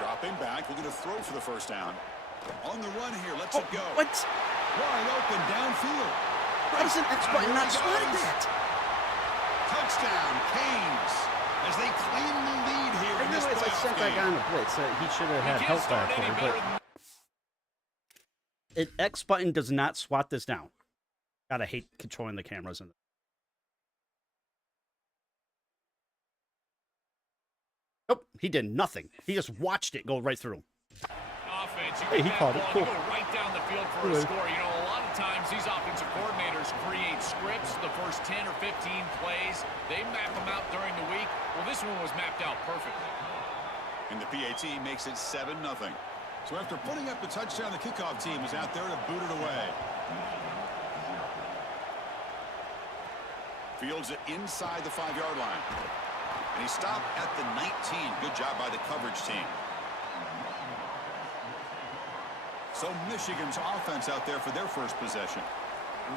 Dropping back. We're going to throw for the first down. On the run here. Let's it go. What? Wide open downfield. Why doesn't X button not spotted that? Touchdown, Canes. As they claim the lead here in this playoff I sent that guy on the blitz. He should have had help back there, but X button does not swat this down. Gotta hate controlling the cameras in. Nope, he did nothing. He just watched it go right through him. Offense, hey, he caught it. Cool. Go right down the field for a score. You know, a lot of times these offensive coordinators create scripts. The first 10 or 15 plays, they map them out during the week. Well, this one was mapped out perfectly. And the PAT makes it 7-0. So after putting up the touchdown, the kickoff team is out there to boot it away. Fields it inside the 5-yard line. And he stopped at the 19. Good job by the coverage team. So Michigan's offense out there for their first possession.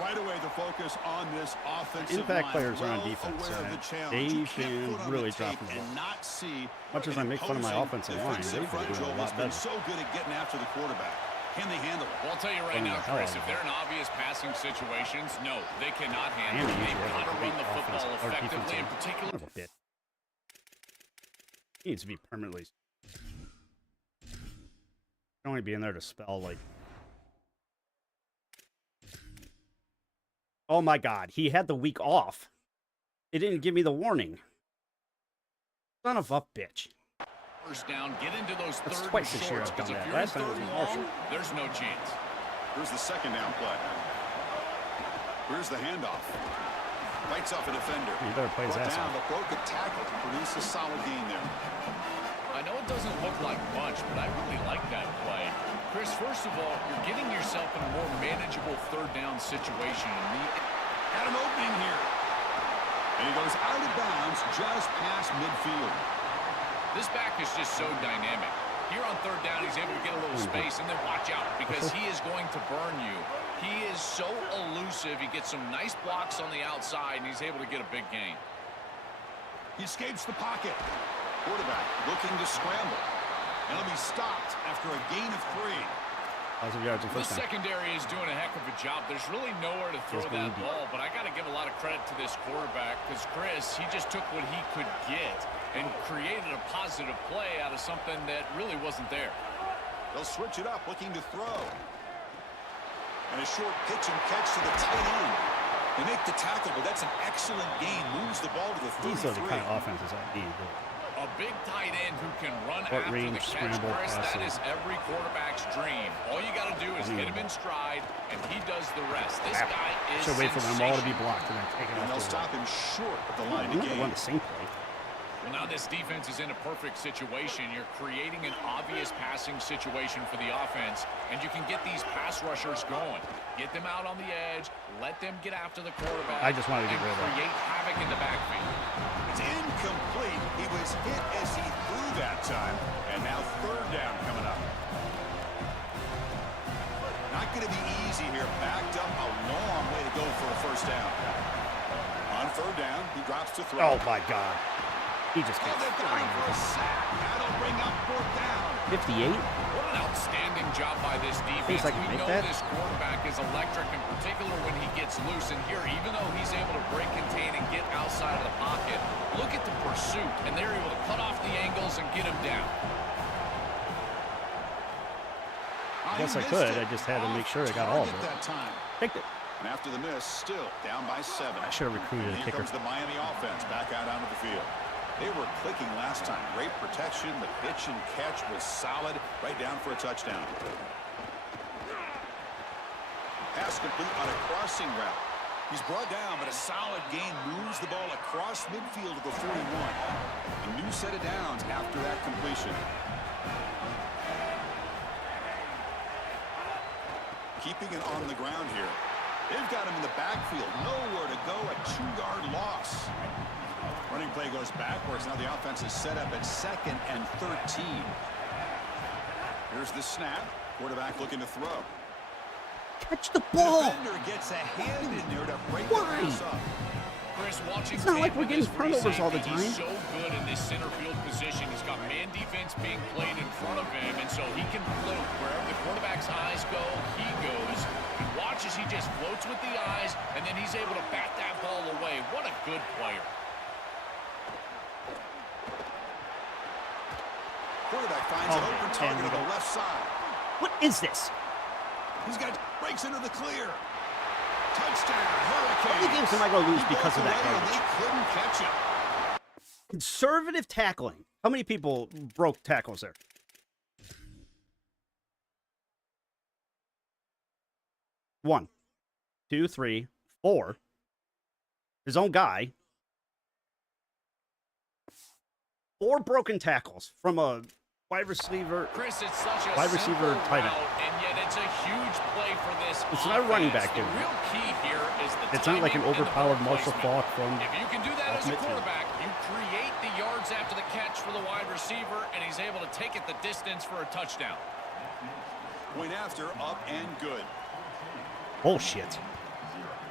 Right away, the focus on this offensive impact line. players are on defense. They can really drop the ball. Much as I make fun of my offensive line, they've been doing a lot better. So good at getting after the quarterback. Can they handle it? Well, I'll tell you right now, Chris, if they're in obvious passing situations, no, they cannot handle it. They've got to run the football effectively, in particular. He needs to be permanently. Only being there to spell like. Oh my God, he had the week off. It didn't give me the warning. Son of a bitch. First down, get into those That's third twice and this year shorts, I've done because if that. you're in Last time it third was and in long, Marshall. there's no chance. Here's the second down play. Here's the handoff. Fights off a defender. You better play his Brought ass down, off. but broke a tackle to produce a solid gain there. I know it doesn't look like much, but I really like that play. Chris, first of all, you're getting yourself in a more manageable third down situation. Had an opening here. And he goes out of bounds just past midfield. This back is just so dynamic. Here on third down, he's able to get a little space, and then watch out, because he is going to burn you. He is so elusive. He gets some nice blocks on the outside, and he's able to get a big gain. He escapes the pocket. Quarterback looking to scramble. And he'll be stopped after a gain of 3. Yards The first time. secondary is doing a heck of a job. There's really nowhere to throw that ball, but I got to give a lot of credit to this quarterback, because Chris, he just took what he could get and created a positive play out of something that really wasn't there. They'll switch it up, looking to throw. And a short pitch and catch to the tight end. They make the tackle, but that's an excellent gain. Moves the ball to the 33. These are the kind of offenses I need. A big tight end who can run Short after range, the catch, scramble, Chris, that passing. is every quarterback's dream. All you got to do is hit him in stride, and he does the rest. This guy is Should wait for them all to be blocked and then take it And off. they'll stop him short of the line I'm to going to gain. run the same play. Well, now this defense is in a perfect situation. You're creating an obvious passing situation for the offense, and you can get these pass rushers going. Get them out on the edge, let them get after the quarterback. I just wanted to get rid of that. Create havoc in the backfield. It's incomplete. He was hit as he threw that time. And now third down coming up. Not going to be easy here. Backed up a long way to go for a first down. On third down, he drops to throw. Oh my God. He just Oh, gets they've got him for a sack. That'll bring up fourth down. 58. What an outstanding job by this defense. Thinks I can We make know that? this quarterback is electric, in particular when he gets loose. And here, even though he's able to break, contain, and get outside of the pocket, look at the pursuit. And they're able to cut off the angles and get him down. I guess I could. I just had to make sure I got all of it. That time. Picked it. And after the miss, still down by 7. I should have recruited a Here kicker. comes the Miami offense back out onto the field. They were clicking last time. Great protection. The pitch and catch was solid. Right down for a touchdown. Pass complete on a crossing route. He's brought down, but a solid gain moves the ball across midfield to the 41. A new set of downs after that completion. Keeping it on the ground here. They've got him in the backfield. Nowhere to go. A 2-yard loss. Running play goes backwards. Now the offense is set up at 2nd and 13. Here's the snap. Quarterback looking to throw. Catch the ball. Defender gets a hand in there to break Why? the pass up. Chris, watching It's not like tape we're of getting this free turnovers all the safety, He's time. so good in this center field position. He's got man defense being played in front of him, and so he can float wherever the quarterback's eyes go. He goes. And watch as he just floats with the eyes, and then he's able to bat that ball away. What a good player. Quarterback finds an open target on the left side. What is this? He's got breaks into the clear. Touchdown, Hurricanes. How many games am I going to lose He because of broke that away and garbage? They couldn't catch him. Conservative tackling. How many people broke tackles there? One, two, three, four. His own guy. 4 broken tackles from a Wide receiver. Chris, it's such a wide receiver, tight end. route, and yet it's a huge play for this It's not a running offense. back, The dude. real key here is the It's not like an timing and the overpowered ball Marshall placement. Faulk from If you can do that as a Ultimate Team. quarterback, you create the yards after the catch for the wide receiver, and he's able to take it the distance for a touchdown. Point after, up and good. Bullshit.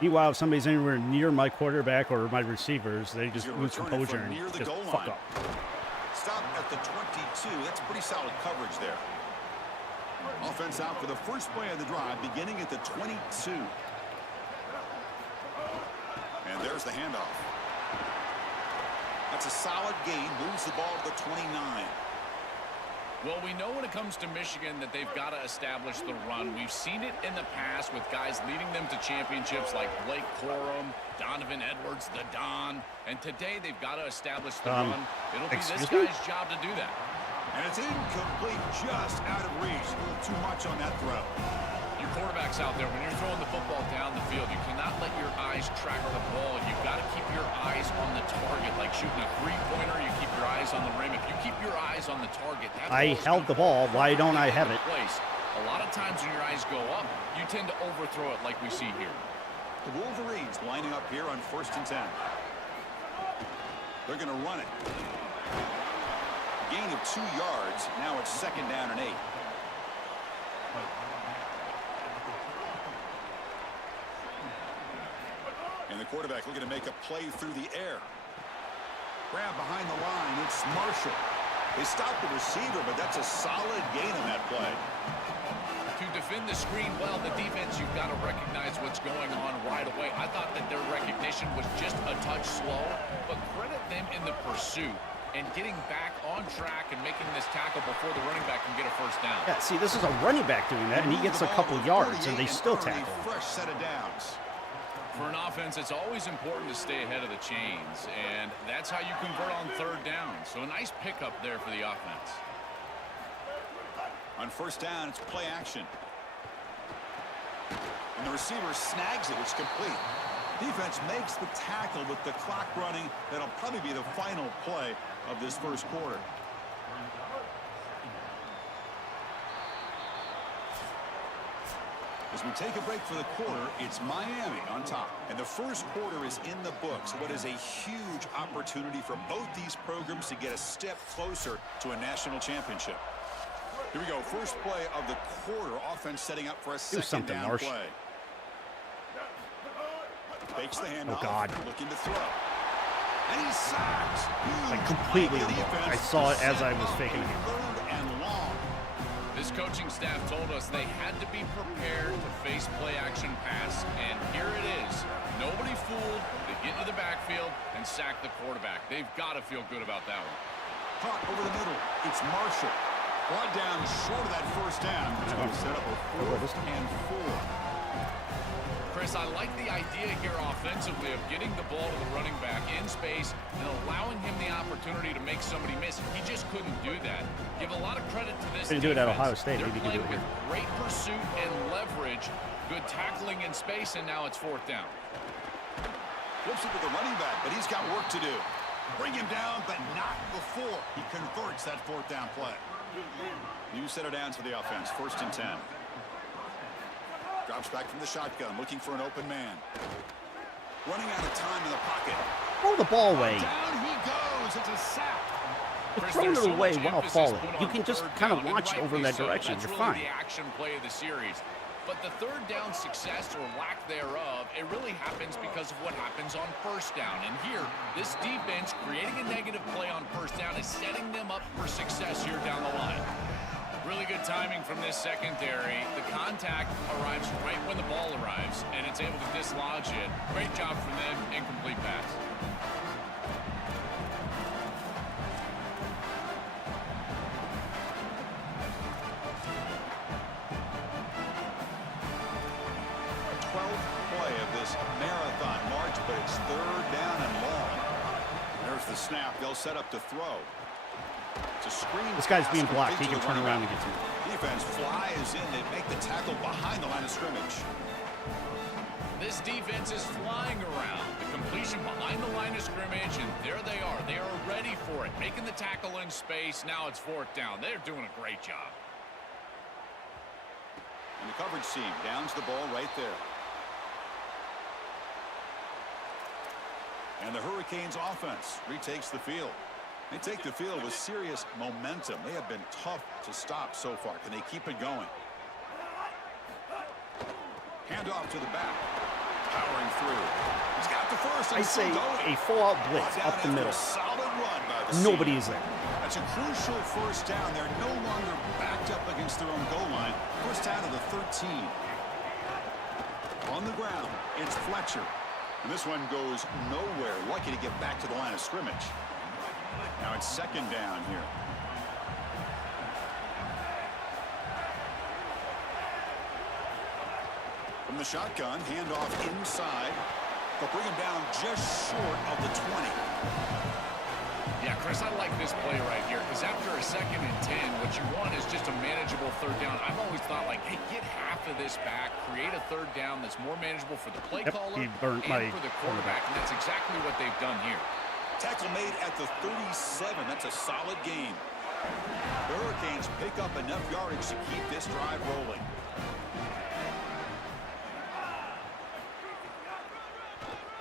Meanwhile, if somebody's anywhere near my quarterback or my receivers, they just lose composure and near the just goal fuck line. up. Stop at the 22. That's pretty solid coverage there. Offense out for the first play of the drive, beginning at the 22. And there's the handoff. That's a solid gain. Moves the ball to the 29. Well, we know when it comes to Michigan that they've got to establish the run. We've seen it in the past with guys leading them to championships like Blake Corum, Donovan Edwards, the Don. And today they've got to establish the run. It'll be this guy's job to do that. And it's incomplete, just out of reach. A little too much on that throw. Your quarterback's out there. When you're throwing the football down the field, you cannot let your eyes track the ball. You've got to keep your eyes on the target. Like shooting a three-pointer, you keep your eyes on the rim. If you keep your eyes on the target, that I held the ball. Why don't I have it? Place. A lot of times when your eyes go up, you tend to overthrow it like we see here. The Wolverines lining up here on 1st and 10. They're going to run it. Gain of 2 yards. Now it's 2nd down and 8. And the quarterback looking to make a play through the air. Grab behind the line. It's Marshall. They stopped the receiver, but that's a solid gain on that play. To defend the screen well, the defense, you've got to recognize what's going on right away. I thought that their recognition was just a touch slow, but credit them in the pursuit and getting back on track and making this tackle before the running back can get a first down. Yeah, see, this is a running back doing that, and he gets a couple yards, and they still tackle. Fresh set of downs. For an offense, it's always important to stay ahead of the chains, and that's how you convert on 3rd down. So a nice pickup there for the offense. On 1st down, it's play action. And the receiver snags it. It's complete. Defense makes the tackle with the clock running. That'll probably be the final play of this first quarter. As we take a break for the quarter, it's Miami on top. And the first quarter is in the books. What is a huge opportunity for both these programs to get a step closer to a national championship. Here we go. First play of the quarter. Offense setting up for a second down Marsh. play. Fakes the handoff. Oh, God. Looking to throw. And he's sacked. Like, completely. I saw it as I was faking it. 3rd and long. This coaching staff told us they had to be prepared to face play-action pass, and here it is. Nobody fooled. They get into the backfield and sack the quarterback. They've got to feel good about that one. Caught over the middle. It's Marshall. Brought down short of that first down. It's going to set up a 4th and 4. Chris, I like the idea here offensively of getting the ball to the running back in space and allowing him the opportunity to make somebody miss. He just couldn't do that. Give a lot of credit to this Couldn't do it at defense. Ohio State. They're Maybe you can do playing it with here. great pursuit and leverage, good tackling in space, and now it's 4th down. Flips it to the running back, but he's got work to do. Bring him down, but not before he converts that 4th down play. New set of downs for the offense. 1st and 10. Drops back from the shotgun, looking for an open man. Running out of time in the pocket. Throw the ball away. Down he goes. It's a sack. You're throwing it away while falling. You can just kind of launch it over in that direction. That's You're really fine. the action play of the series. But the 3rd down success or lack thereof, it really happens because of what happens on 1st down. And here, this defense creating a negative play on 1st down is setting them up for success here down the line. Really good timing from this secondary. The contact arrives right when the ball arrives, and it's able to dislodge it. Great job from them. Incomplete pass. Play of this marathon march, but it's 3rd down and long. There's the snap. They'll set up to throw. It's a screen. This guy's being blocked. He complete can to the turn running around and back. get to it. Defense flies in. They make the tackle behind the line of scrimmage. This defense is flying around. The completion behind the line of scrimmage, and there they are. They are ready for it. Making the tackle in space. Now it's 4th down. They're doing a great job. And the coverage seam downs the ball right there. And the Hurricanes offense retakes the field. They take the field with serious momentum. They have been tough to stop so far. Can they keep it going? Handoff to the back. Powering through. He's got the first. I say a full-out blitz up the middle. Solid run by the Nobody is there. That's a crucial first down. They're no longer backed up against their own goal line. First down to the 13. On the ground, it's Fletcher. And this one goes nowhere. Lucky to get back to the line of scrimmage. Now it's 2nd down here. From the shotgun, handoff inside. They'll bring him down just short of the 20. Yeah, Chris, I like this play right here because after a 2nd and 10, what you want is just a manageable 3rd down. I've always thought, like, hey, get half of this back, create a 3rd down that's more manageable for the play caller and for the quarterback, and that's exactly what they've done here. Tackle made at the 37. That's a solid gain. The Hurricanes pick up enough yardage to keep this drive rolling.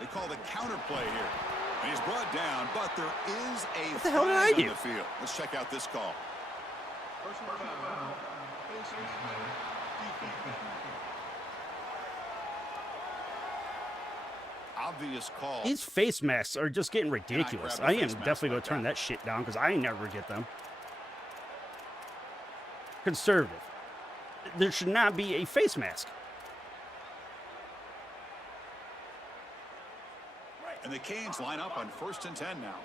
They call the counter play here. And he's brought down, but there is a what the hell did I do? on the field. Let's check out this call. Obvious call. These face masks are just getting ridiculous. I am definitely going to turn that shit down because I never get them. Conservative. There should not be a face mask. And the Canes line up on 1st and 10 now.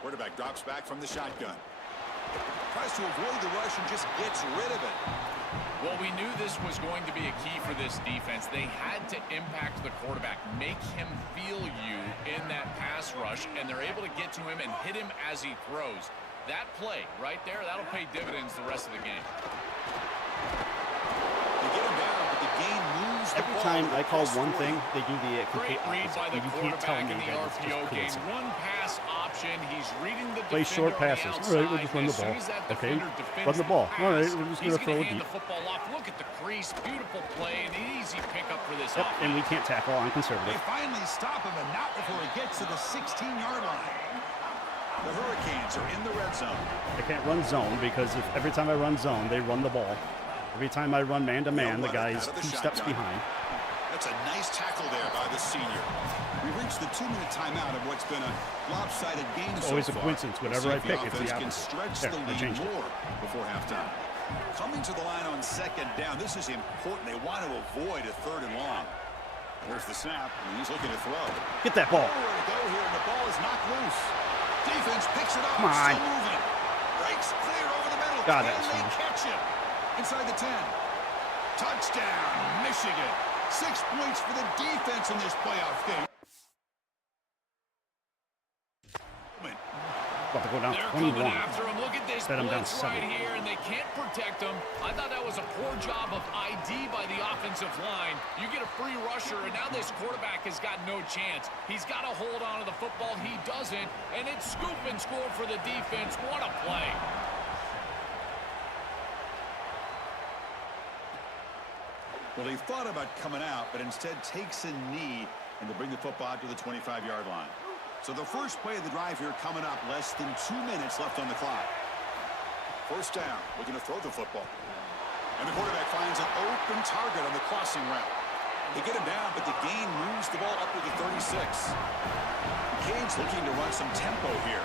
Quarterback drops back from the shotgun. Tries to avoid the rush and just gets rid of it. Well, we knew this was going to be a key for this defense. They had to impact the quarterback, make him feel you in that pass rush, and they're able to get to him and hit him as he throws. That play right there, that'll pay dividends the rest of the game. They get him down, but the game moves the Every ball time I call one thing, they do the complete Great read by opposite. the You can't tell quarterback me in the that it's RPO just game. coincidence. Run pass option. He's reading the Play short defender on the passes. All right, we'll just run the outside. ball. As soon as that Okay, defender defends run the ball. pass, All right, we're just he's going to throw it hand deep. the football off. Look at the crease. Beautiful play. An easy pickup for this Yep, offense. and we can't tackle on conservative. They finally stop him, and not before he gets to the 16-yard line. The Hurricanes are in the red zone. I can't run zone because if every time I run zone, they run the ball. Every time I run man-to-man, the guy's 2 steps behind. That's a nice tackle there by the senior. We reached the 2-minute timeout of what's been a lopsided game so far. Always a coincidence. Whatever I pick, it's the offense can opposite. stretch There, the I lead changed it. more before halftime. Coming to the line on 2nd down. This is important. They want to avoid a 3rd and long. There's the snap, and he's looking to throw. Get that ball. Nowhere to go here, and the ball is knocked loose. Defense picks it up. Come on. Still moving. Breaks clear over the middle. God, Can that was they huge. catch him? Inside the 10. Touchdown, Michigan. 6 points for the defense in this playoff game. About to go down They're 21. coming after him. Look at this Bet him down blitz 7. right here, and they can't protect him. I thought that was a poor job of ID by the offensive line. You get a free rusher, and now this quarterback has got no chance. He's got to hold on to the football. He doesn't, and it's scoop and score for the defense. What a play. Well, he thought about coming out, but instead takes a knee and to bring the football out to the 25-yard line. So the first play of the drive here coming up, less than 2 minutes left on the clock. First down, looking to throw the football. And the quarterback finds an open target on the crossing route. They get him down, but the gain moves the ball up to the 36. Canes looking to run some tempo here.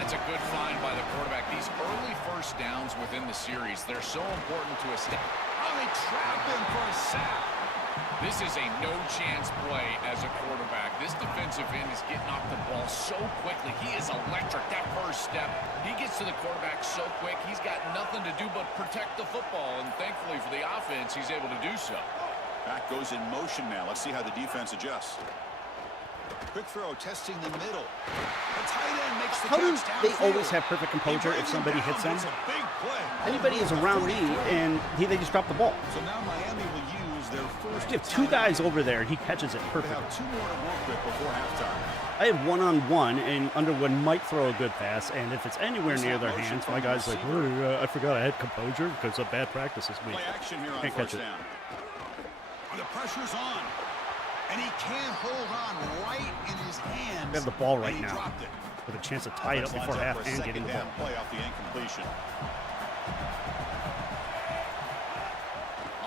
That's a good find by the quarterback. These early first downs within the series, they're so important to establish. Oh, they trap him for a sack. This is a no-chance play as a quarterback. This defensive end is getting off the ball so quickly. He is electric. That first step, he gets to the quarterback so quick. He's got nothing to do but protect the football, and thankfully for the offense, he's able to do so. Back goes in motion now. Let's see how the defense adjusts. Quick throw, testing the middle. The tight end makes the How do catch they downfield. always have perfect composure if somebody hits them? It's a big play. Anybody is around me, and they just drop the ball. So now Miami will use their first. You have two guys over there, and he catches it They perfectly. have 2 more to work with before halftime. I have one-on-one, and Underwood might throw a good pass, and if it's anywhere near their hands, my guy's like, oh, I forgot I had composure because of bad practice this week. Play action here on Can't catch first it. down. The pressure's on. And he can't hold on right in his hands. We have the ball right and he now dropped it. with a chance to tie it up before half and getting the ball. Play off the incompletion.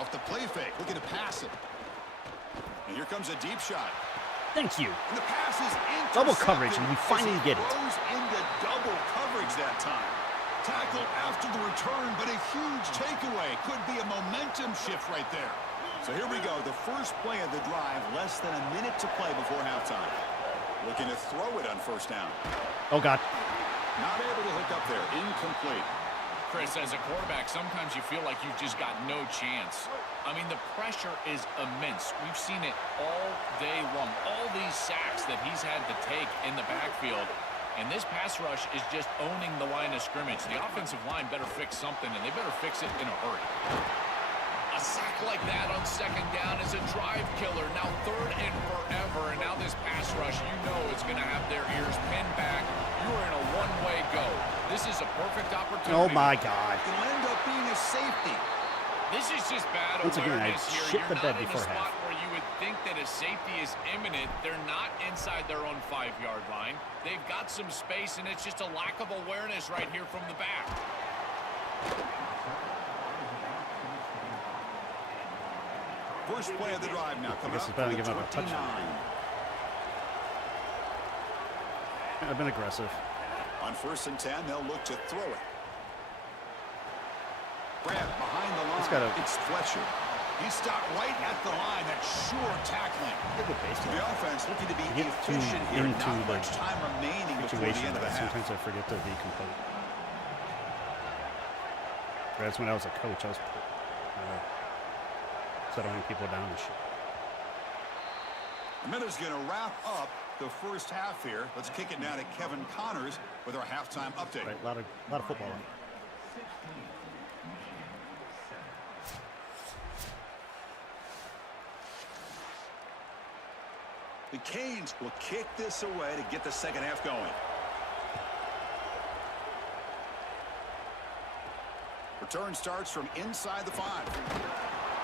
Off the play fake, looking to pass it. And here comes a deep shot. Thank you. And the pass is intercepted. Double coverage, and we finally get it. Goes into double coverage that time. Tackle after the return, but a huge takeaway. Could be a momentum shift right there. So here we go, the first play of the drive, less than a minute to play before halftime. Looking to throw it on first down. Oh, God. Not able to hook up there, incomplete. Chris, as a quarterback, sometimes you feel like you've just got no chance. I mean, the pressure is immense. We've seen it all day long. All these sacks that he's had to take in the backfield. And this pass rush is just owning the line of scrimmage. The offensive line better fix something, and they better fix it in a hurry. A sack like that on second down is a drive killer. Now third and forever, and now this pass rush, you know it's going to have their ears pinned back. You are in a one-way go. This is a perfect opportunity. Oh, my God. It'll end up being a safety. This is just bad Once again, I awareness here. shit the You're bed not in a before spot half. where you would think that a safety is imminent. They're not inside their own 5-yard line. They've got some space, and it's just a lack of awareness right here from the back. First play of the drive now. I guess it's better to give up a touchdown. I've been aggressive. On 1st and 10, they'll look to throw it. Brad behind the line. It's Fletcher. He's stopped right at the line. That's sure tackling. The offense looking to be efficient here. Not much time remaining before the end of the half. Sometimes I forget to be complete. That's when I was a coach. I was settling people down and shit. The Miller's going to wrap up the first half here. Let's kick it now to Kevin Connors with our halftime update. Right, a lot of football. The Canes will kick this away to get the second half going. Return starts from inside the 5.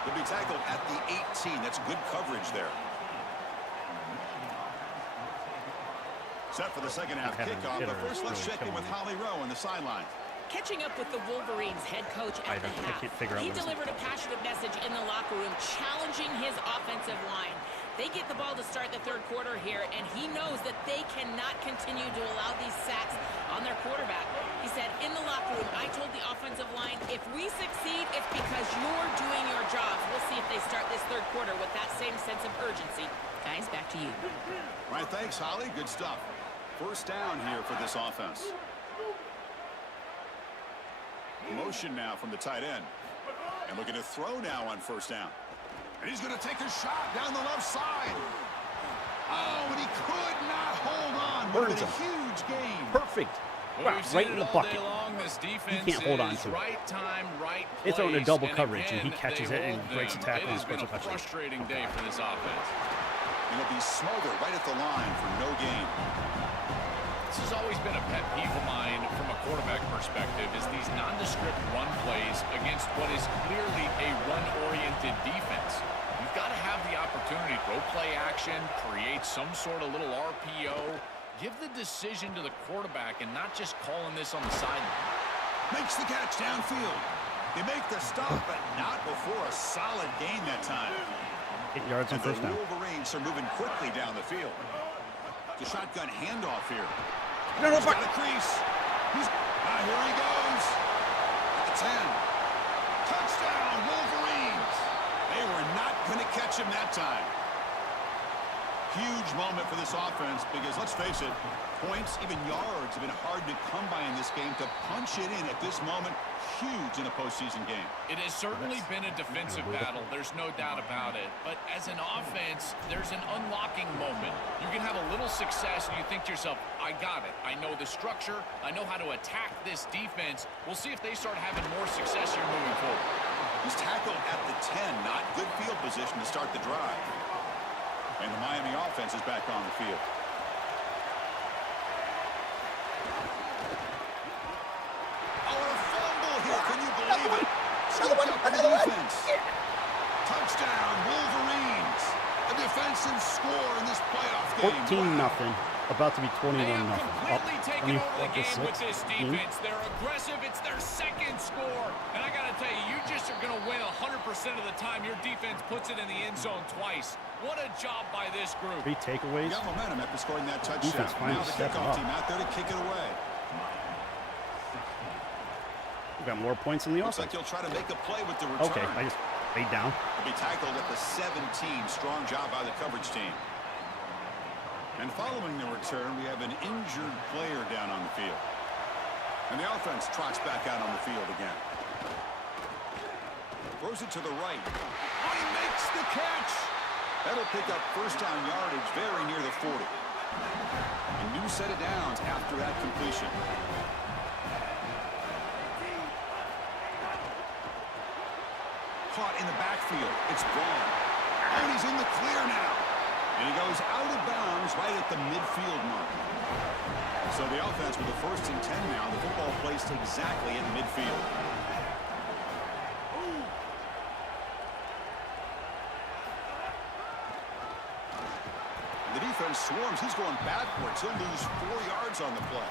He'll be tackled at the 18. That's good coverage there. Set for the second half kickoff, but first let's check in with Holly Rowe on the sideline. Catching up with the Wolverines head coach at the half, he delivered a passionate message in the locker room, challenging his offensive line. They get the ball to start the third quarter here, and he knows that they cannot continue to allow these sacks on their quarterback. He said, in the locker room, I told the offensive line, if we succeed, it's because you're doing your jobs. We'll see if they start this third quarter with that same sense of urgency. Guys, back to you. All right, thanks, Holly. Good stuff. First down here for this offense. Motion now from the tight end. And looking to throw now on first down. And he's going to take a shot down the left side. Oh, and he could not hold on. Burns a him. huge gain. Perfect. Right in the bucket. He can't hold on to it. Right time, right They throw in a double place, coverage, and he again, catches they it and hold breaks a them. tackle and It has been scores a a touchdown. frustrating day for this offense. And it'll be smothered right at the line for no gain. This has always been a pet peeve of mine from a quarterback perspective, is these nondescript run plays against what is clearly a run-oriented defense. You've got to have the opportunity to go play action, create some sort of little RPO, give the decision to the quarterback and not just calling this on the sideline. Makes the catch downfield. They make the stop, but not before a solid gain that time. 8 yards on first down. The Wolverines are moving quickly down the field. The shotgun handoff here. No, He's got a crease. Here he goes. At the 10. Touchdown, Wolverines. They were not going to catch him that time. huge moment for this offense because, let's face it, points, even yards, have been hard to come by in this game. To punch it in at this moment, huge in a postseason game. It has certainly been a defensive battle. There's no doubt about it. But as an offense, there's an unlocking moment. You can have a little success and you think to yourself, I got it. I know the structure. I know how to attack this defense. We'll see if they start having more success here moving forward. He's tackled at the 10, not good field position to start the drive. And the Miami offense is back on the field. Oh, a fumble here. Can you believe it? Scooped up by the defense. Touchdown, Wolverines. A defensive score in this playoff game. 14-0. About to be 21-0. Completely taken over the game with this defense. They're aggressive. It's their second score. And I got to tell you, you just are going to win 100% of the time your defense puts it in the end zone twice. What a job by this group. 3 takeaways. Got momentum after scoring that touchdown. Now the kickoff team out there to kick it away. We got more points in the Looks offense. like he'll try to make a play with the return. Okay, I just laid down. He'll be tackled at the 17. Strong job by the coverage team. And following the return, we have an injured player down on the field. And the offense trots back out on the field again. Throws it to the right. Oh, he makes the catch. That'll pick up first down yardage very near the 40. A new set of downs after that completion. Caught in the backfield. It's Braun. And he's in the clear now. And he goes out of bounds right at the midfield mark. So the offense with the 1st and 10 now. The football placed exactly at midfield. And the defense swarms. He's going backwards. He'll lose 4 yards on the play.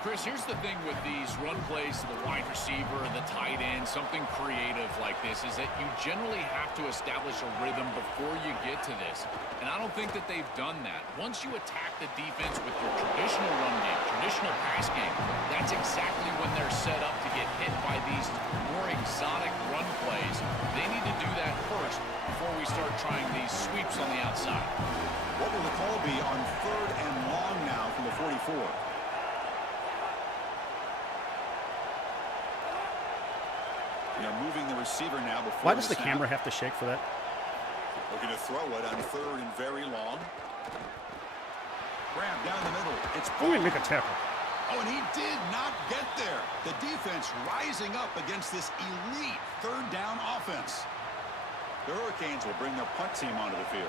Chris, here's the thing with these run plays to the wide receiver, the tight end, something creative like this, is that you generally have to establish a rhythm before you get to this. And I don't think that they've done that. Once you attack the defense with your traditional run game, traditional pass game, that's exactly when they're set up to get hit by these more exotic run plays. They need to do that first before we start trying these sweeps on the outside. What will the call be on 3rd and long now from the 44? They're moving the receiver now before. Why does the camera have to shake for that? Looking to throw it on 3rd and very long. Grab down the middle. It's Let me make a tackle. Oh, and he did not get there. The defense rising up against this elite 3rd down offense. The Hurricanes will bring their punt team onto the field.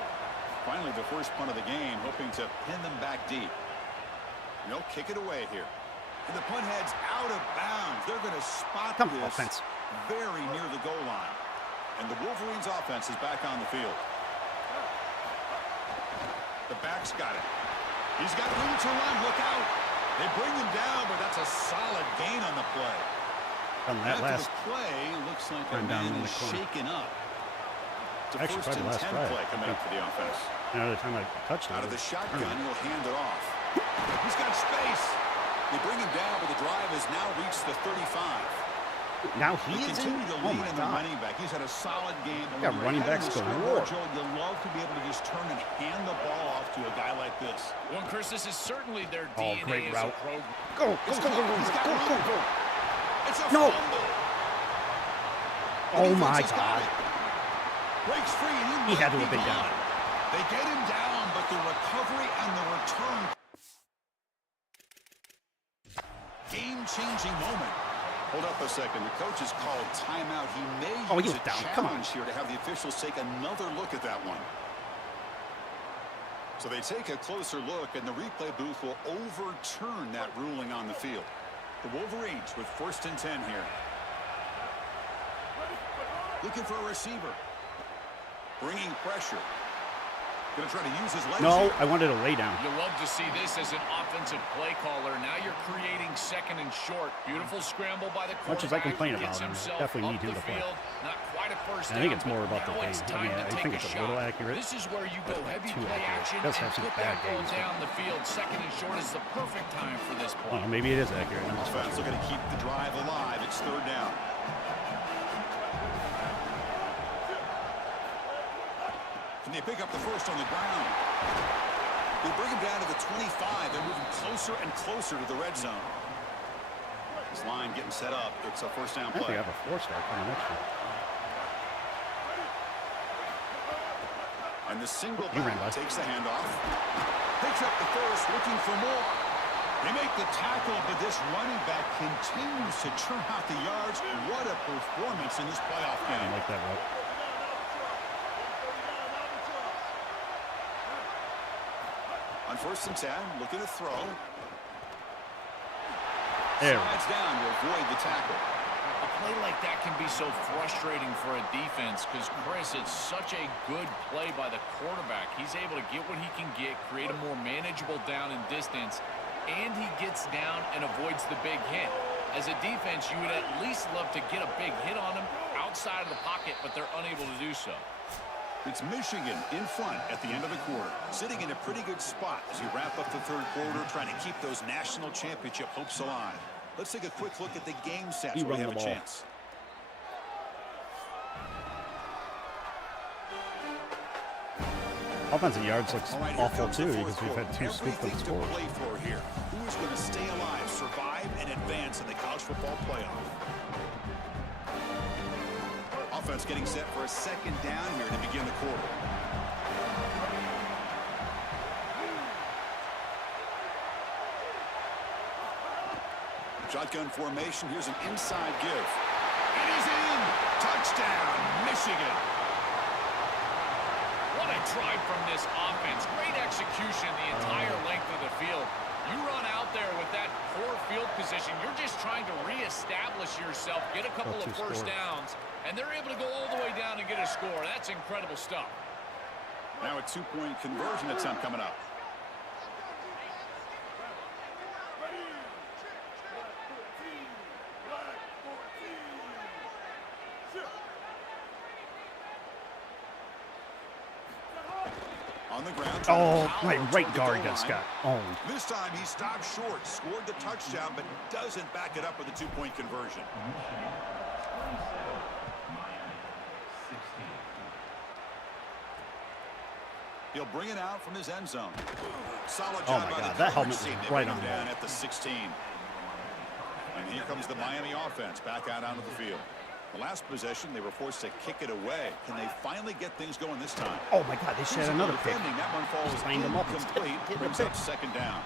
Finally, the first punt of the game, hoping to pin them back deep. And they'll kick it away here. And the punt head's out of bounds. They're going to spot this offense. Very near the goal line. And the Wolverines offense is back on the field. The back's got it. He's got room to run. Look out. They bring him down, but that's a solid gain on the play. On that After last the play, looks like a down man in the is corner. shaken up. It's a Actually, 1st and probably last 10 drive. play coming up for the offense. Another time I touched it. Out of the shotgun, he'll hand it off. He's got space. They bring him down, but the drive has now reached the 35. Now he They is continue in? to Oh lean my in the God. running back. He's had a solid game. We got running backs galore. Joe, you love to be able to just turn and hand the ball off to a guy like this. Well, Chris, this is certainly their Oh, DNA great as route. a program. Go, go, go, go, He's got go, go, room. go. It's a No. fumble. Oh The my defense has got God. it. Breaks free, and He had to might have be been down. gone. They get him down, but the recovery and the return. Game-changing moment. Hold up a second. The coach has called timeout. He may use a down. Come on. challenge here to have the officials take another look at that one. So they take a closer look, and the replay booth will overturn that ruling on the field. The Wolverines with 1st and 10 here. Looking for a receiver. Bringing pressure. Going to try to use his legs. No, here. I wanted to lay down. You love to see this as an offensive play caller. Now you're creating 2nd and short. Beautiful scramble by the quarterback. Much as I complain Gets about him, I himself definitely up need him the to play. field. Not quite a first I think down, it's more but about the now it's game. time to I take think a it's a shot. little accurate. This is where you go but heavy too play accurate. action It does and have some put bad that ball games, down the field. 2nd and short is the perfect time for this play. Well, maybe it is accurate. I'm just Offense looking to keep the drive alive. It's 3rd down. And they pick up the first on the ground. They bring him down to the 25. They're moving closer and closer to the red zone. This line getting set up. It's a first down play. I think I have a 4-star coming next year. And the single back takes the handoff. Picks up the first, looking for more. They make the tackle, but this running back continues to churn out the yards. What a performance in this playoff game. I like that, right? On 1st and 10, looking to throw. There. Slides down to avoid the tackle. A play like that can be so frustrating for a defense because, Chris, it's such a good play by the quarterback. He's able to get what he can get, create a more manageable down and distance, and he gets down and avoids the big hit. As a defense, you would at least love to get a big hit on him outside of the pocket, but they're unable to do so. It's Michigan in front at the end of the quarter, sitting in a pretty good spot as we wrap up the third quarter, trying to keep those national championship hopes alive. Let's take a quick look at the game stats where we have a chance. Offensive yards looks awful too because we've had 2 scoop-up scores. Play for here. Who is going to stay alive, survive, and advance in the college football playoff? Offense getting set for a second down here to begin the quarter. Shotgun formation. Here's an inside give. And he's in. Touchdown, Michigan. What a drive from this offense. Great execution the entire length of the field. You run out there with that poor field position. You're just trying to reestablish yourself, get a couple of first downs, and they're able to go all the way down and get a score. That's incredible stuff. Now a 2-point conversion attempt coming up. On the ground. Oh, my right guard just got owned. This time he stopped short, scored the touchdown, but doesn't back it up with a 2-point conversion. He'll bring it out from his end zone. Solid job by the that helmet was right on down at the 16. And here comes the Miami offense back out onto the field. The last possession, they were forced to kick it away. Can they finally get things going this time? Oh, my God, they should have another pick. That one falls incomplete, brings up second down.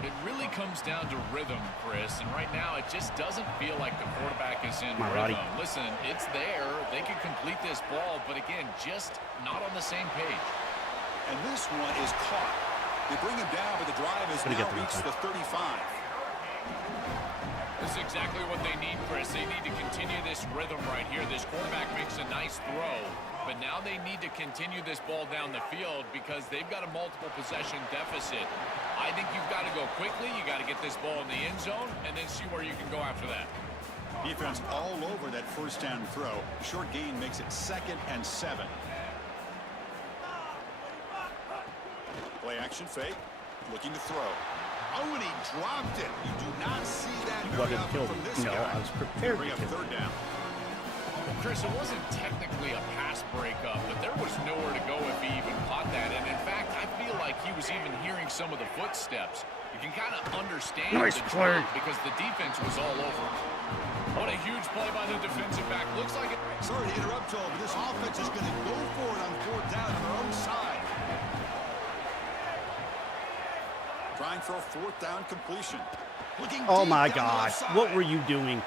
It really comes down to rhythm, Chris, and right now it just doesn't feel like the quarterback is in rhythm. Listen, it's there. They can complete this ball, but again, just not on the same page. And this one is caught. They bring him down, but the drive has now reached the 35. This is exactly what they need, Chris. They need to continue this rhythm right here. This quarterback makes a nice throw, but now they need to continue this ball down the field because they've got a multiple possession deficit. I think you've got to go quickly. You got to get this ball in the end zone and then see where you can go after that. Defense all over that first down throw. Short gain makes it 2nd and 7. Play action fake. Looking to throw. Oh, and he dropped it. You do not see that very often from this guy. I was prepared to kill. Third down. Well, Chris, it wasn't technically a pass breakup, but there was nowhere to go if he even caught that. And in fact, I feel like he was even hearing some of the footsteps. You can kind of understand the drop because the defense was all over. What a huge play by the defensive back. Looks like it. Sorry to interrupt, Joe, but this offense is going to go for it on 4th down on their own side. Trying for a 4th down completion. Oh my God! What were you doing?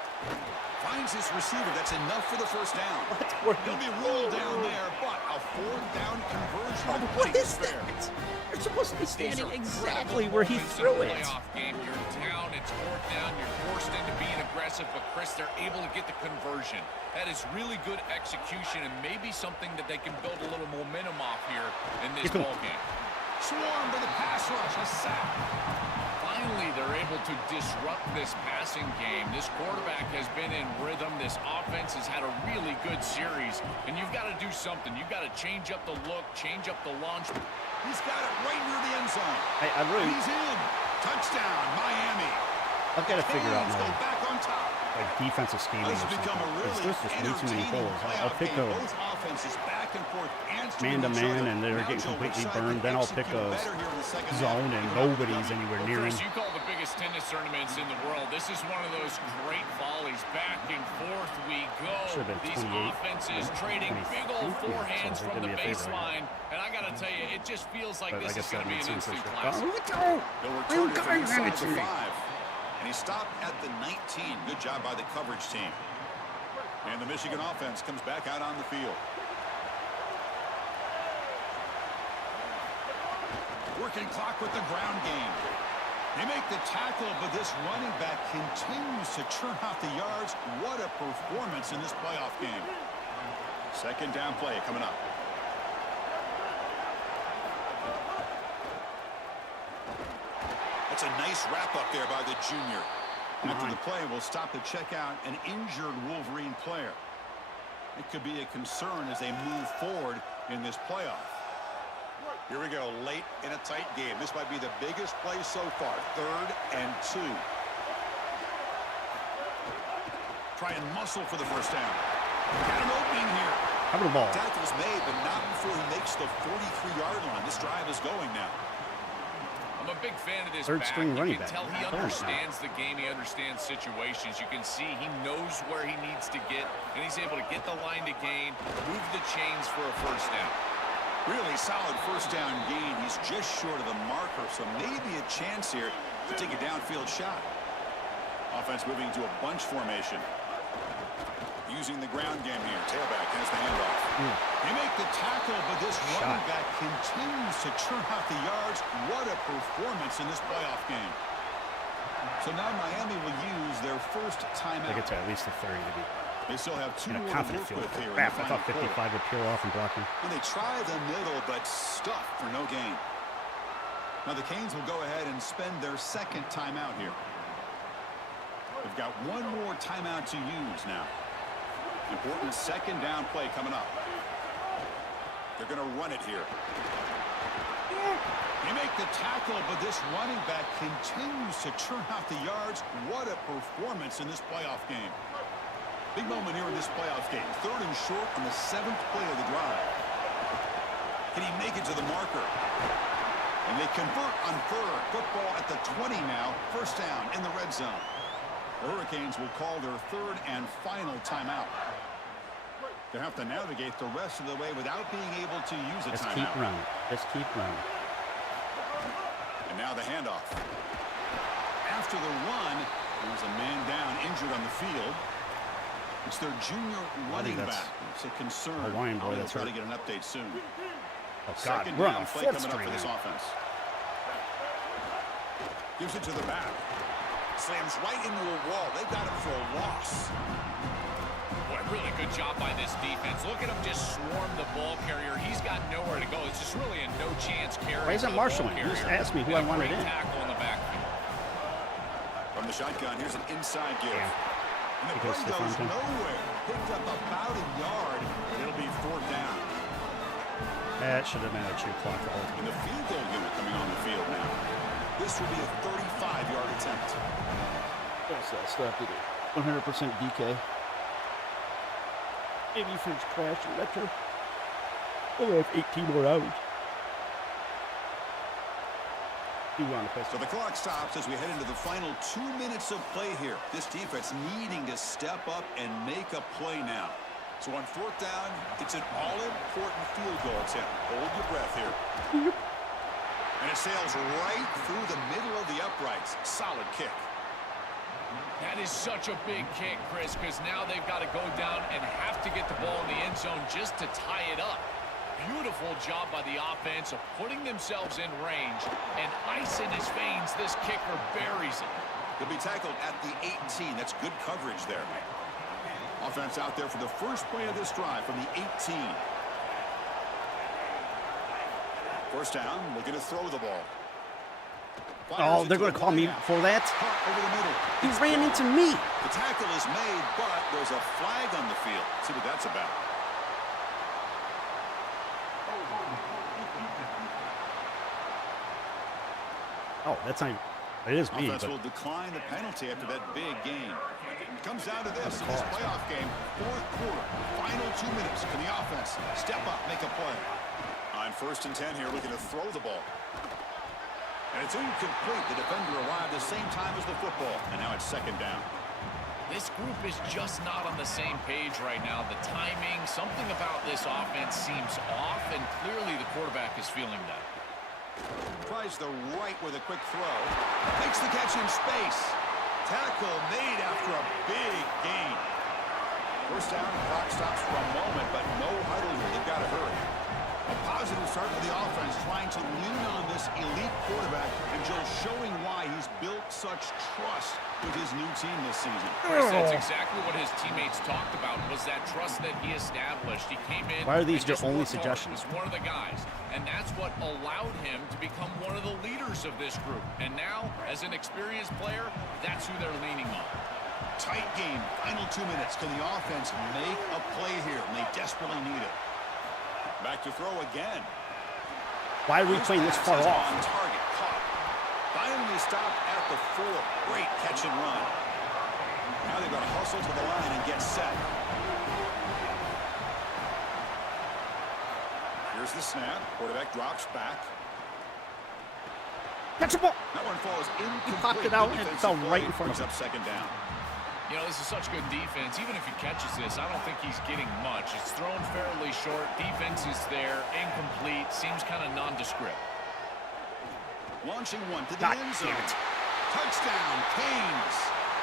Finds his receiver. That's enough for the first down. He'll be rolled down there, but a 4th down conversion. What is that? You're supposed to be standing exactly where he threw it. Game. You're down. It's 4th down. You're forced into being aggressive, but Chris, they're able to get the conversion. That is really good execution, and maybe something that they can build a little momentum off here in this ball game. Swarm to the pass rush, a sack. Finally, they're able to disrupt this passing game. This quarterback has been in rhythm. This offense has had a really good series, and you've got to do something. You've got to change up the look, change up the launch. He's got it right near the end zone. Hey, I really... And he's in. Touchdown, Miami. I've got to figure out back on top. like defensive scheming or something. Because there's just way too many holes. I'll pick a man-to-man, and they're getting completely burned. Then I'll pick a zone, and nobody's anywhere near him. Chris, you call the biggest tennis tournaments in the world. This is one of those great volleys. Back and forth we go. These offenses trading big old forehands from the baseline. And I got to tell you, it just feels like this is going to be an instant classic. They'll return it from inside the 5. And he stopped at the 19. Good job by the coverage team. And the Michigan offense comes back out on the field. Working clock with the ground game. They make the tackle, but this running back continues to churn out the yards. What a performance in this playoff game. Second down play coming up. That's a nice wrap up there by the junior. After the play, we'll stop to check out an injured Wolverine player. It could be a concern as they move forward in this playoff. Here we go, late in a tight game. This might be the biggest play so far. 3rd and 2. Try and muscle for the first down. Got an opening here. Cover the ball. Tackle's made, but not before he makes the 43-yard line. This drive is going now. I'm a big fan of this Third back. string running You can back. tell he understands the game. He understands situations. You can see he knows where he needs to get, and he's able to get the line to gain, move the chains for a first down. Really solid first down gain. He's just short of the marker, so maybe a chance here to take a downfield shot. Offense moving to a bunch formation. Using the ground game here. Tailback has the handoff. They make the tackle, but this running back continues to churn out the yards. What a performance in this playoff game. So now Miami will use their first timeout. They get to at least a 30 to be. They still have 2 in a more to confident work field. with here. I thought 55 would peel off and block him. And they try the middle, but stuff for no gain. Now the Canes will go ahead and spend their second timeout here. They've got one more timeout to use now. Important second down play coming up. They're going to run it here. They make the tackle, but this running back continues to churn out the yards. What a performance in this playoff game. Big moment here in this playoff game. 3rd and short on the 7th play of the drive. Can he make it to the marker? And they convert on 3rd. Football at the 20 now. First down in the red zone. The Hurricanes will call their 3rd and final timeout. They have to navigate the rest of the way without being able to use a timeout. Keep running. Just keep running. And now the handoff. After the run, there's a man down injured on the field. It's their junior running back. It's a concern. Hawaiian boy, They'll that's try hurt. to get an update soon. Oh, God. Second We're down on a play 4th coming up string for this now. offense. Gives it to the back. Slams right into a wall. They got him for a loss. Boy, really good job by this defense. Look at him just swarm the ball carrier. He's got nowhere to go. It's just really a no-chance carry. Why isn't Marshall in? You just asked me who I wanted in. Tackle in the backfield. From the shotgun, here's an inside give. And the Because play goes Stephon nowhere. Picked up about a yard. It'll be 4th down. That should have been a true clock the whole time. And the field goal unit coming on the field now. This will be a 35-yard attempt. That's that stuff to do. 100% DK. Maybe fridge crash and retro. Only have 18 more hours. So the clock stops as we head into the final 2 minutes of play here. This defense needing to step up and make a play now. So on 4th down, it's an all-important field goal attempt. Hold your breath here. And it sails right through the middle of the uprights. Solid kick. That is such a big kick, Chris, because now they've got to go down and have to get the ball in the end zone just to tie it up. Beautiful job by the offense of putting themselves in range, and ice in his veins, this kicker buries it. He'll be tackled at the 18. That's good coverage there. Offense out there for the first play of this drive from the 18. First down, looking to throw the ball. Oh, they're going to call me for that? Over the middle. He ran into me. The tackle is made, but there's a flag on the field. See what that's about. Oh, that's not even... It is me, Offense but will decline the penalty after that big gain. It comes down to this in this playoff game. Fourth quarter, final 2 minutes. Can the offense step up, make a play? On 1st and 10 here, looking to throw the ball. And it's incomplete. The defender arrived the same time as the football. And now it's 2nd down. This group is just not on the same page right now. The timing, something about this offense seems off, and clearly the quarterback is feeling that. Tries the right with a quick throw. Makes the catch in space. Tackle made after a big gain. 1st down, clock stops for a moment, but no huddle here. They've got to hurry. A positive start for the offense, trying to lean on this elite quarterback, and Joe showing why he's built such trust with his new team this season. Chris, that's exactly what his teammates talked about, was that trust that he established. He came in. Why are these your only suggestions? He's one of the guys, and that's what allowed him to become one of the leaders of this group. And now, as an experienced player, that's who they're leaning on. Tight game, final 2 minutes. Can the offense make a play here? And they desperately need it. Back to throw again. Why are we playing this far off? On target, caught. Finally stopped at the 4. Great catch and run. Now they've got to hustle to the line and get set. Here's the snap. Quarterback drops back. Catch the ball. That one falls incomplete. He popped it out and it fell right in front of him. Up 2nd down. You know, this is such good defense. Even if he catches this, I don't think he's getting much. It's thrown fairly short. Defense is there. Incomplete. Seems kind of nondescript. Launching one to the end zone. Touchdown, Canes.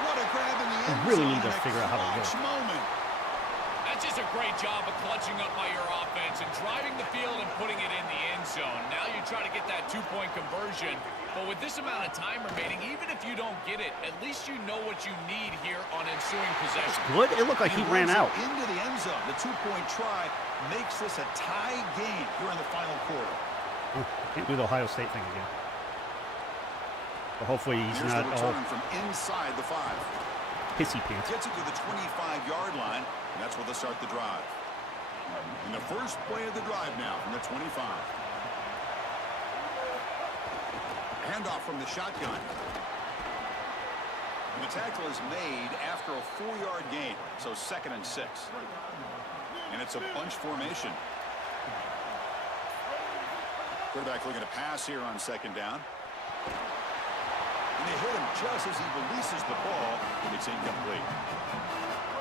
What a grab in the end zone. Really need to figure out how to work. Moment. That's just a great job of clutching up by your offense and driving the field and putting it in the end zone. Now you try to get that 2-point conversion. But with this amount of time remaining, even if you don't get it, at least you know what you need here on ensuing possession. Good. It looked like he ran out. Into the end zone. The 2-point try makes this a tie game here in the final quarter. Can't do the Ohio State thing again. But hopefully he's not all from inside the 5. pissy pants. Gets it to the 25-yard line, and that's where they'll start the drive. And the first play of the drive now from the 25. Handoff from the shotgun. And the tackle is made after a 4-yard gain, so 2nd and 6. And it's a bunch formation. Quarterback looking to pass here on 2nd down. And they hit him just as he releases the ball, and it's incomplete.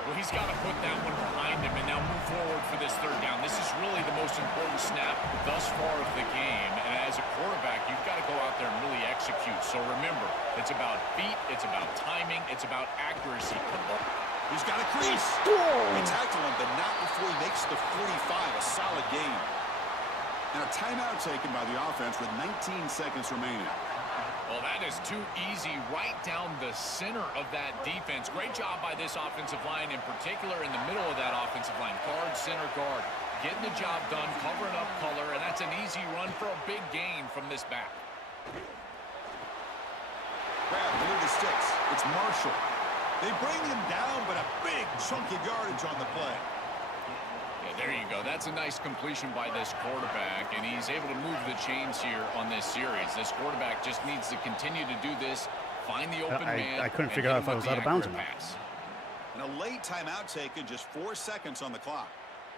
Well, he's got to put that one behind him and now move forward for this 3rd down. This is really the most important snap thus far of the game. And as a quarterback, you've got to go out there and really execute. So remember, it's about feet, it's about timing, it's about accuracy. He's got a crease. They tackle him, but not before he makes the 45. A solid gain. And a timeout taken by the offense with 19 seconds remaining. Well, that is too easy right down the center of that defense. Great job by this offensive line, in particular in the middle of that offensive line. Guard, center, guard. Getting the job done, covering up color, and that's an easy run for a big gain from this back. Grab near the sticks. It's Marshall. They bring him down, but a big chunk of yardage on the play. Yeah, there you go. That's a nice completion by this quarterback, and he's able to move the chains here on this series. This quarterback just needs to continue to do this, find the open man. I couldn't figure out if I was out of bounds or not. And a late timeout taken, just 4 seconds on the clock.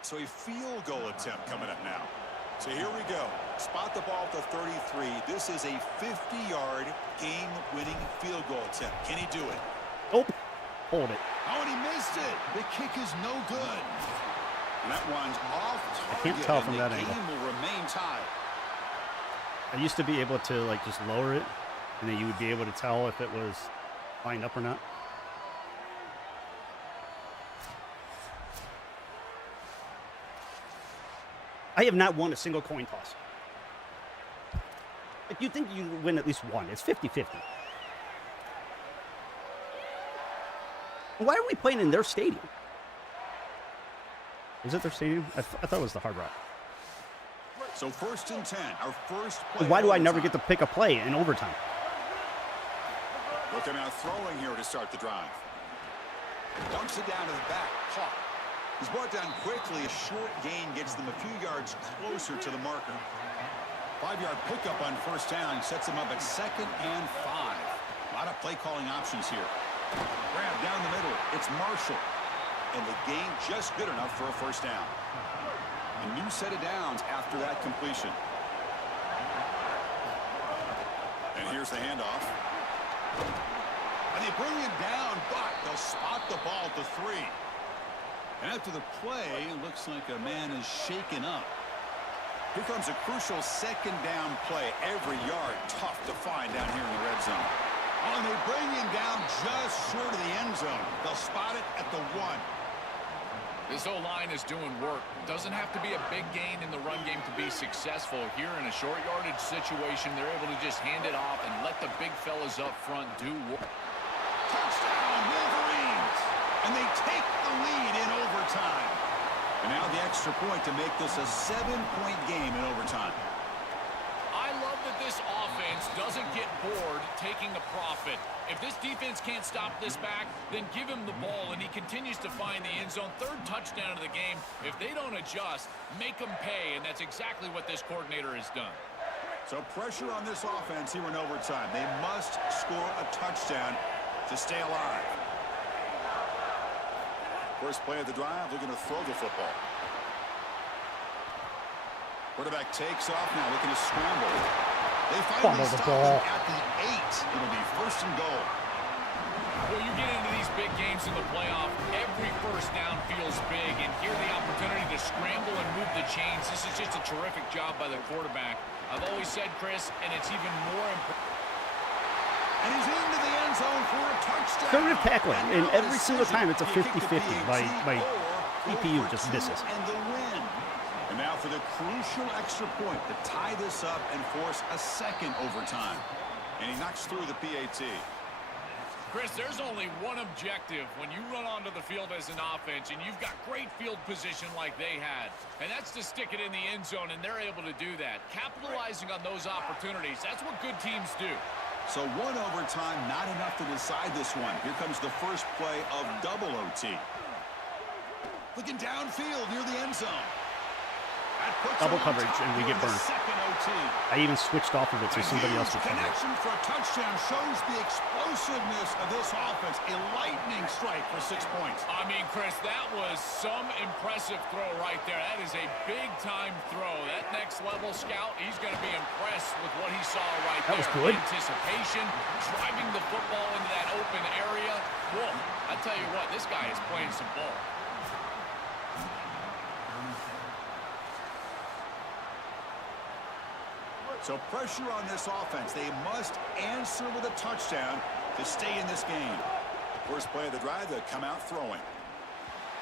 So a field goal attempt coming up now. So here we go. Spot the ball at the 33. This is a 50-yard game-winning field goal attempt. Can he do it? Nope. Hold it. Oh, and he missed it. The kick is no good. And that one's off target. I can't tell from that angle. angle. The game will remain tied. I used to be able to like just lower it, and then you would be able to tell if it was lined up or not. I have not won a single coin toss. Like, you think you win at least one. It's 50-50. Why are we playing in their stadium? Is it their stadium? I thought it was the Hard Rock. So 1st and 10, our first play. Why do I never get to pick a play in overtime? Looking out throwing here to start the drive. Dumps it down to the back. Caught. He's brought down quickly. A short gain gets them a few yards closer to the marker. 5-yard pickup on 1st down sets them up at 2nd and 5. A lot of play calling options here. Grab down the middle. It's Marshall. And the gain just good enough for a first down. A new set of downs after that completion. And here's the handoff. And they bring him down, but they'll spot the ball at the 3. And after the play, it looks like a man is shaken up. Here comes a crucial second down play. Every yard tough to find down here in the red zone. Oh, and they bring him down just short of the end zone. They'll spot it at the 1. This O-line is doing work. Doesn't have to be a big gain in the run game to be successful. Here in a short yardage situation, they're able to just hand it off and let the big fellas up front do work. Touchdown, Wolverines! And they take the lead in overtime. And now the extra point to make this a 7-point game in overtime. I love that this offense doesn't get bored taking a profit. If this defense can't stop this back, then give him the ball, and he continues to find the end zone. 3rd touchdown of the game. If they don't adjust, make them pay, and that's exactly what this coordinator has done. So pressure on this offense here in overtime. They must score a touchdown to stay alive. First play of the drive, they're going to throw the football. Quarterback takes off now, looking to scramble. They finally stop him at the 8. It'll be 1st and goal. Well, you get into these big games in the playoff, every first down feels big, and here the opportunity to scramble and move the chains. This is just a terrific job by the quarterback. I've always said, Chris, and it's even more important. And he's into the end zone for a touchdown. Conservative tackling, and every single time it's a 50-50. My EPU just misses. And the win. And now for the crucial extra point to tie this up and force a second overtime. And he knocks through the PAT. Chris, there's only one objective when you run onto the field as an offense and you've got great field position like they had. And that's to stick it in the end zone, and they're able to do that. Capitalizing on those opportunities, that's what good teams do. So 1 overtime, not enough to decide this one. Here comes the first play of double OT. Looking downfield near the end zone. Double coverage, and we get burned. I even switched off of it so somebody else would cover it. Connection for a touchdown shows the explosiveness of this offense. A lightning strike for 6 points. I mean, Chris, that was some impressive throw right there. That is a big-time throw. That next-level scout, he's going to be impressed with what he saw right there. That was good. Anticipation, driving the football into that open area. Whoa, I tell you what, this guy is playing some ball. So pressure on this offense. They must answer with a touchdown to stay in this game. First play of the drive, they'll come out throwing.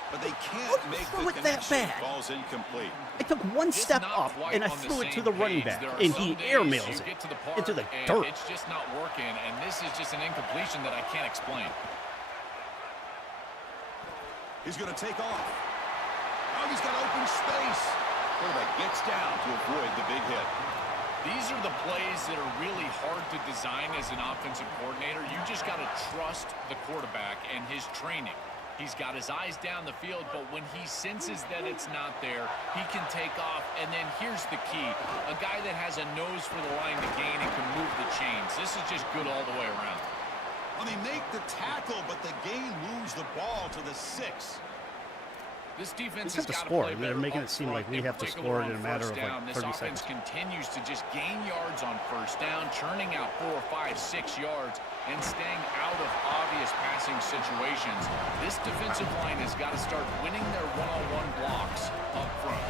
But they can't make the connection. Ball's incomplete. I took one step up, and I threw it to the running back, and he airmails it into the dirt. It's just not working, and this is just an incompletion that I can't explain. He's going to take off. Oh, he's got open space. Quarterback gets down to avoid the big hit. These are the plays that are really hard to design as an offensive coordinator. You just got to trust the quarterback and his training. He's got his eyes down the field, but when he senses that it's not there, he can take off. And then here's the key. A guy that has a nose for the line to gain and can move the chains. This is just good all the way around. Well, they make the tackle, but the gain moves the ball to the 6. This defense has got to score. play They're making it seem like we have to score it in a matter of like 30 This offense seconds. continues to just gain yards on first down, churning out 4, 5, 6 yards, and staying out of obvious passing situations. This defensive line has got to start winning their one-on-one blocks up front.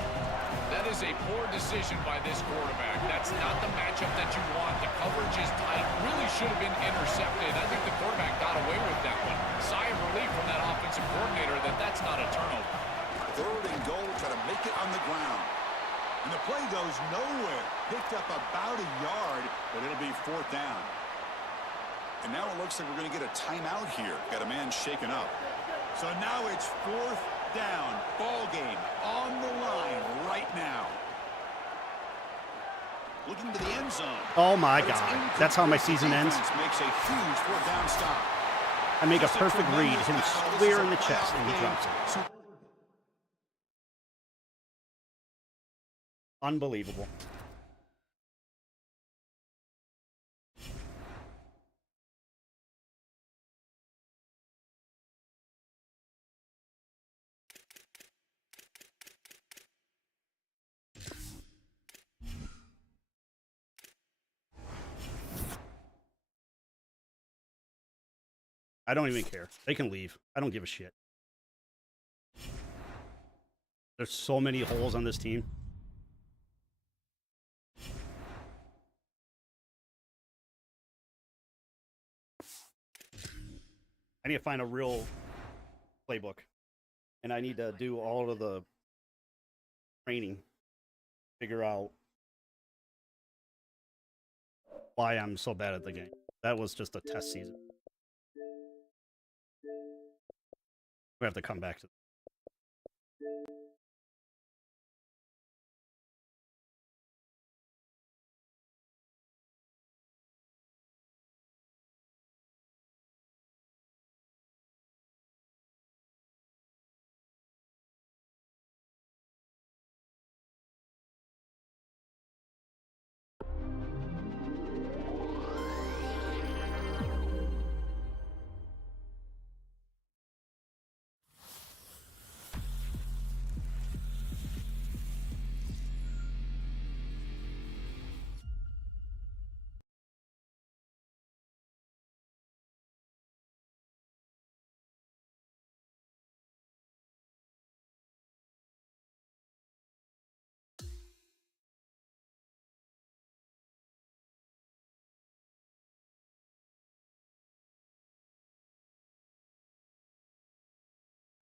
That is a poor decision by this quarterback. That's not the matchup that you want. The coverage is tight. Really should have been intercepted. I think the quarterback got away with that one. Sigh of relief from that offensive coordinator that that's not a turnover. 3rd and goal, try to make it on the ground. And the play goes nowhere. Picked up about a yard, but it'll be 4th down. And now it looks like we're going to get a timeout here. Got a man shaken up. So now it's 4th down. Ball game on the line right now. Looking to the end zone. Oh my God. That's how my season ends. Makes a huge 4th down stop. I make a perfect read, hit him square in the chest, and he drops it. Unbelievable. I don't even care. They can leave. I don't give a shit. There's so many holes on this team. I need to find a real playbook. And I need to do all of the training. Figure out why I'm so bad at the game. That was just a test season. We have to come back to that.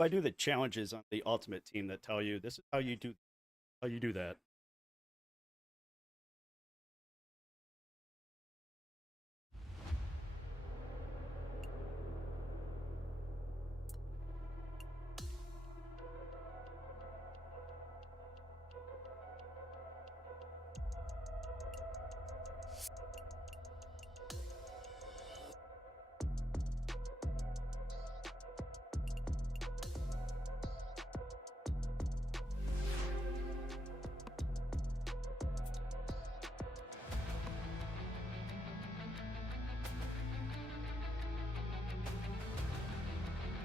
I do the challenges on the Ultimate Team that tell you this is how you do that.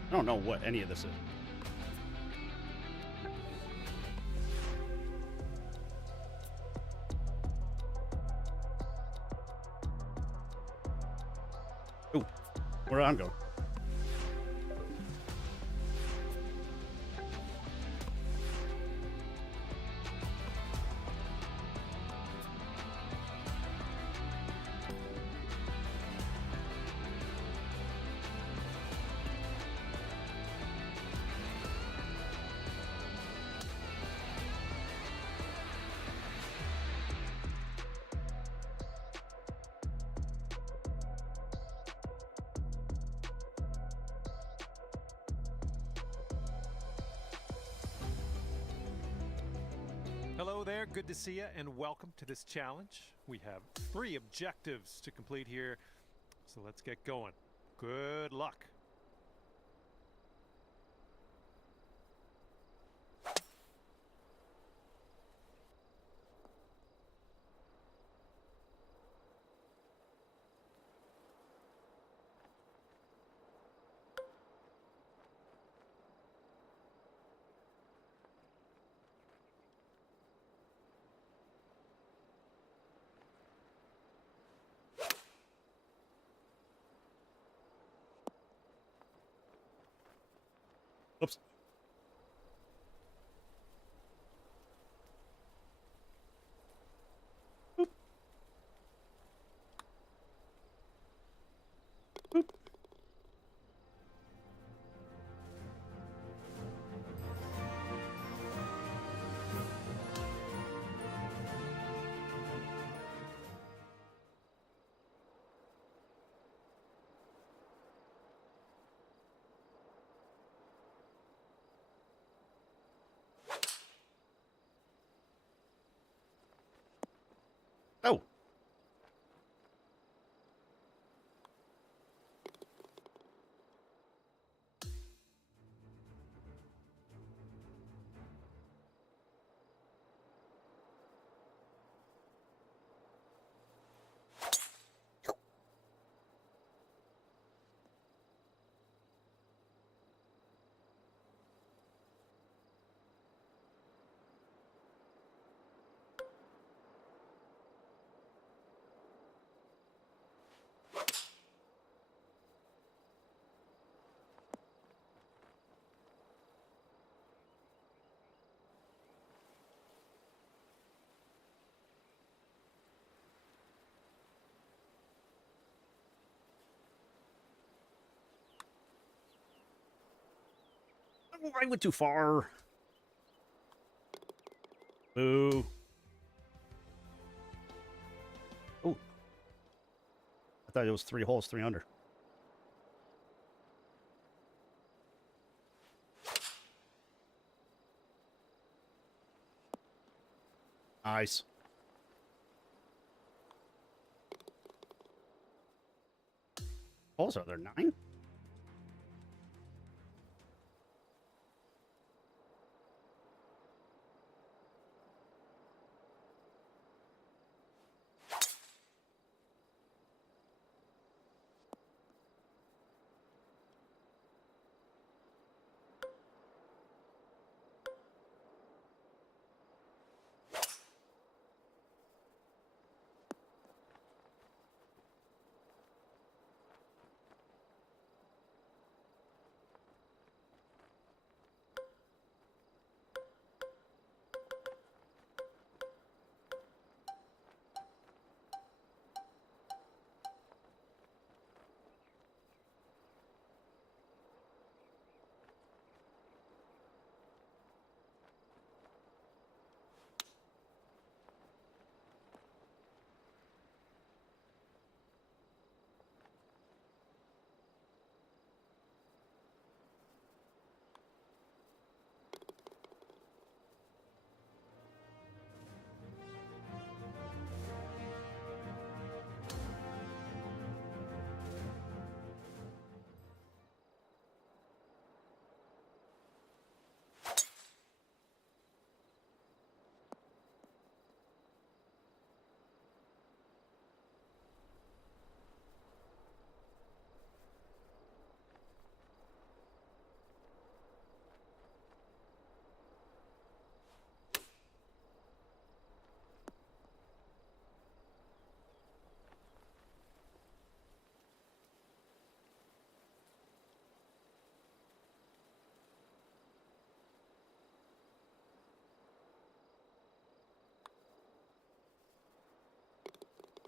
I don't know what any of this is. Ooh, where I'm going. Hello there, good to see you, and welcome to this challenge. We have 3 objectives to complete here, so let's get going. Good luck. Oops. Boop. Boop. Oh, I went too far. Boo. Oh. I thought it was 3 holes, 3 under. Nice. Holes are there 9?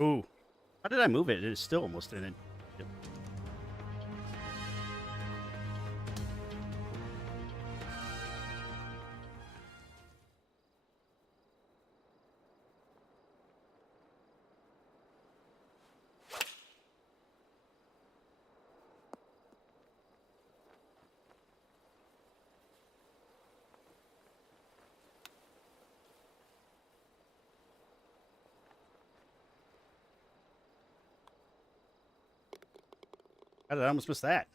Ooh. How did I move it? It is still almost in it. Yep. How did I almost miss that?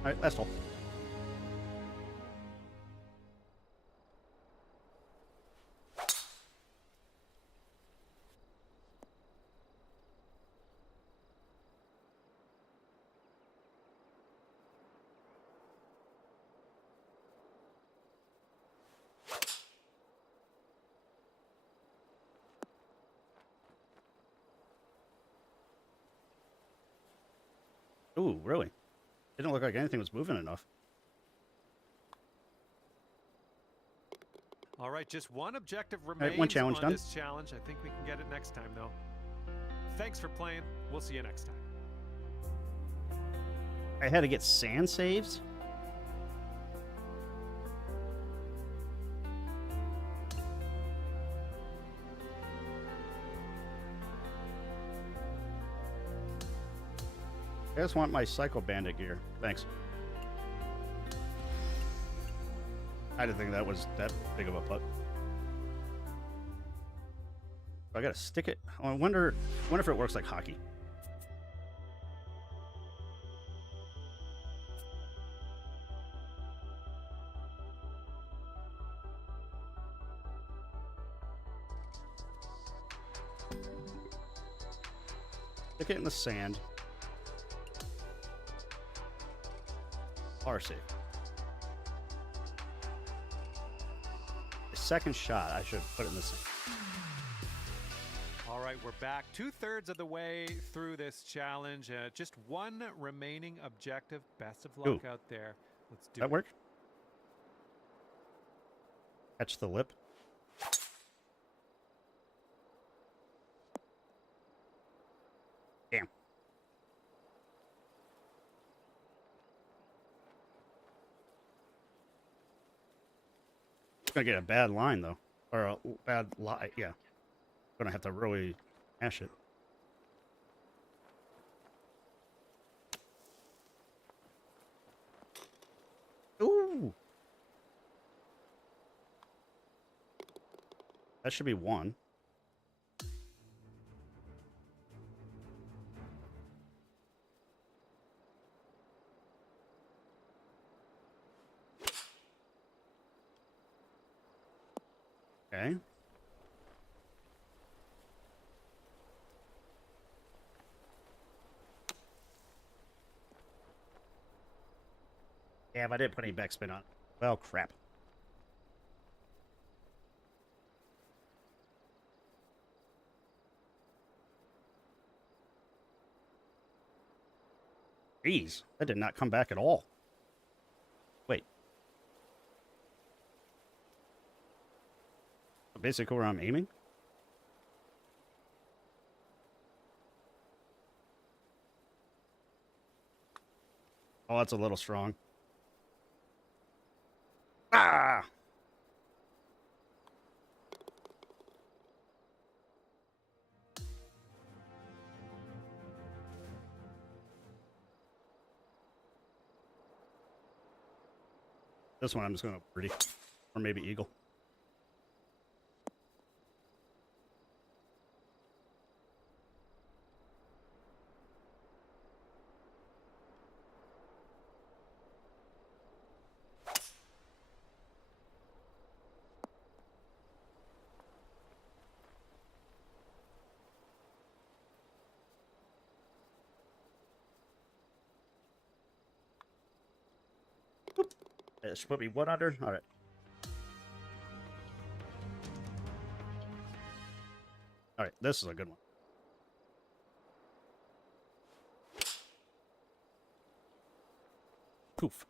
All right, last hole. Ooh, really? Didn't look like anything was moving enough. All right, just one objective remains one challenge on done. this challenge. I think we can get it next time, though. Thanks for playing. We'll see you next time. I had to get sand saves? I just want my Psycho Bandit gear. Thanks. I didn't think that was that big of a putt. I gotta stick it. Oh, I wonder if it works like hockey. Stick it in the sand. Are safe. The second shot, I should put it in the sand. All right, we're back 2/3 of the way through this challenge. Just one remaining objective. Best of luck out there. Let's do that it. Work? Catch the lip. Damn. It's gonna get a bad line though, or a bad lie. Yeah, gonna have to really hash it. Ooh, that should be one. Okay. Yeah, but I didn't put any backspin on. Well, crap. Jeez, that did not come back at all. Wait. Basically where I'm aiming? Oh, that's a little strong. Ah! This one I'm just going to birdie. Or maybe eagle. It should put me one under. All right. All right, this is a good one. Poof.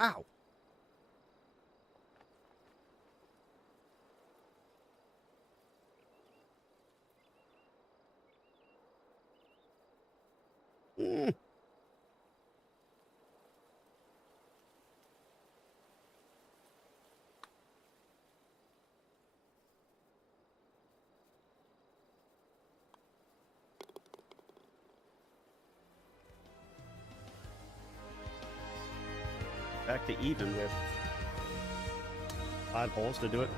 Ow. Mm. Back to even with 5 holes to do it.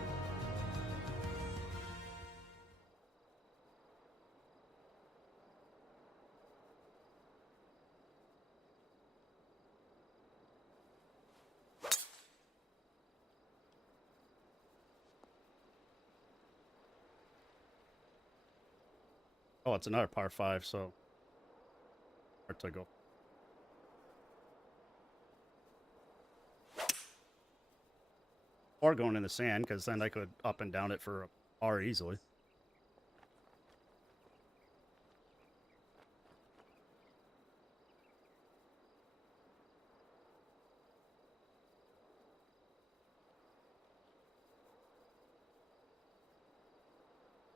Oh, it's another par 5, so hard to go. Or going in the sand, because then I could up and down it for a par easily.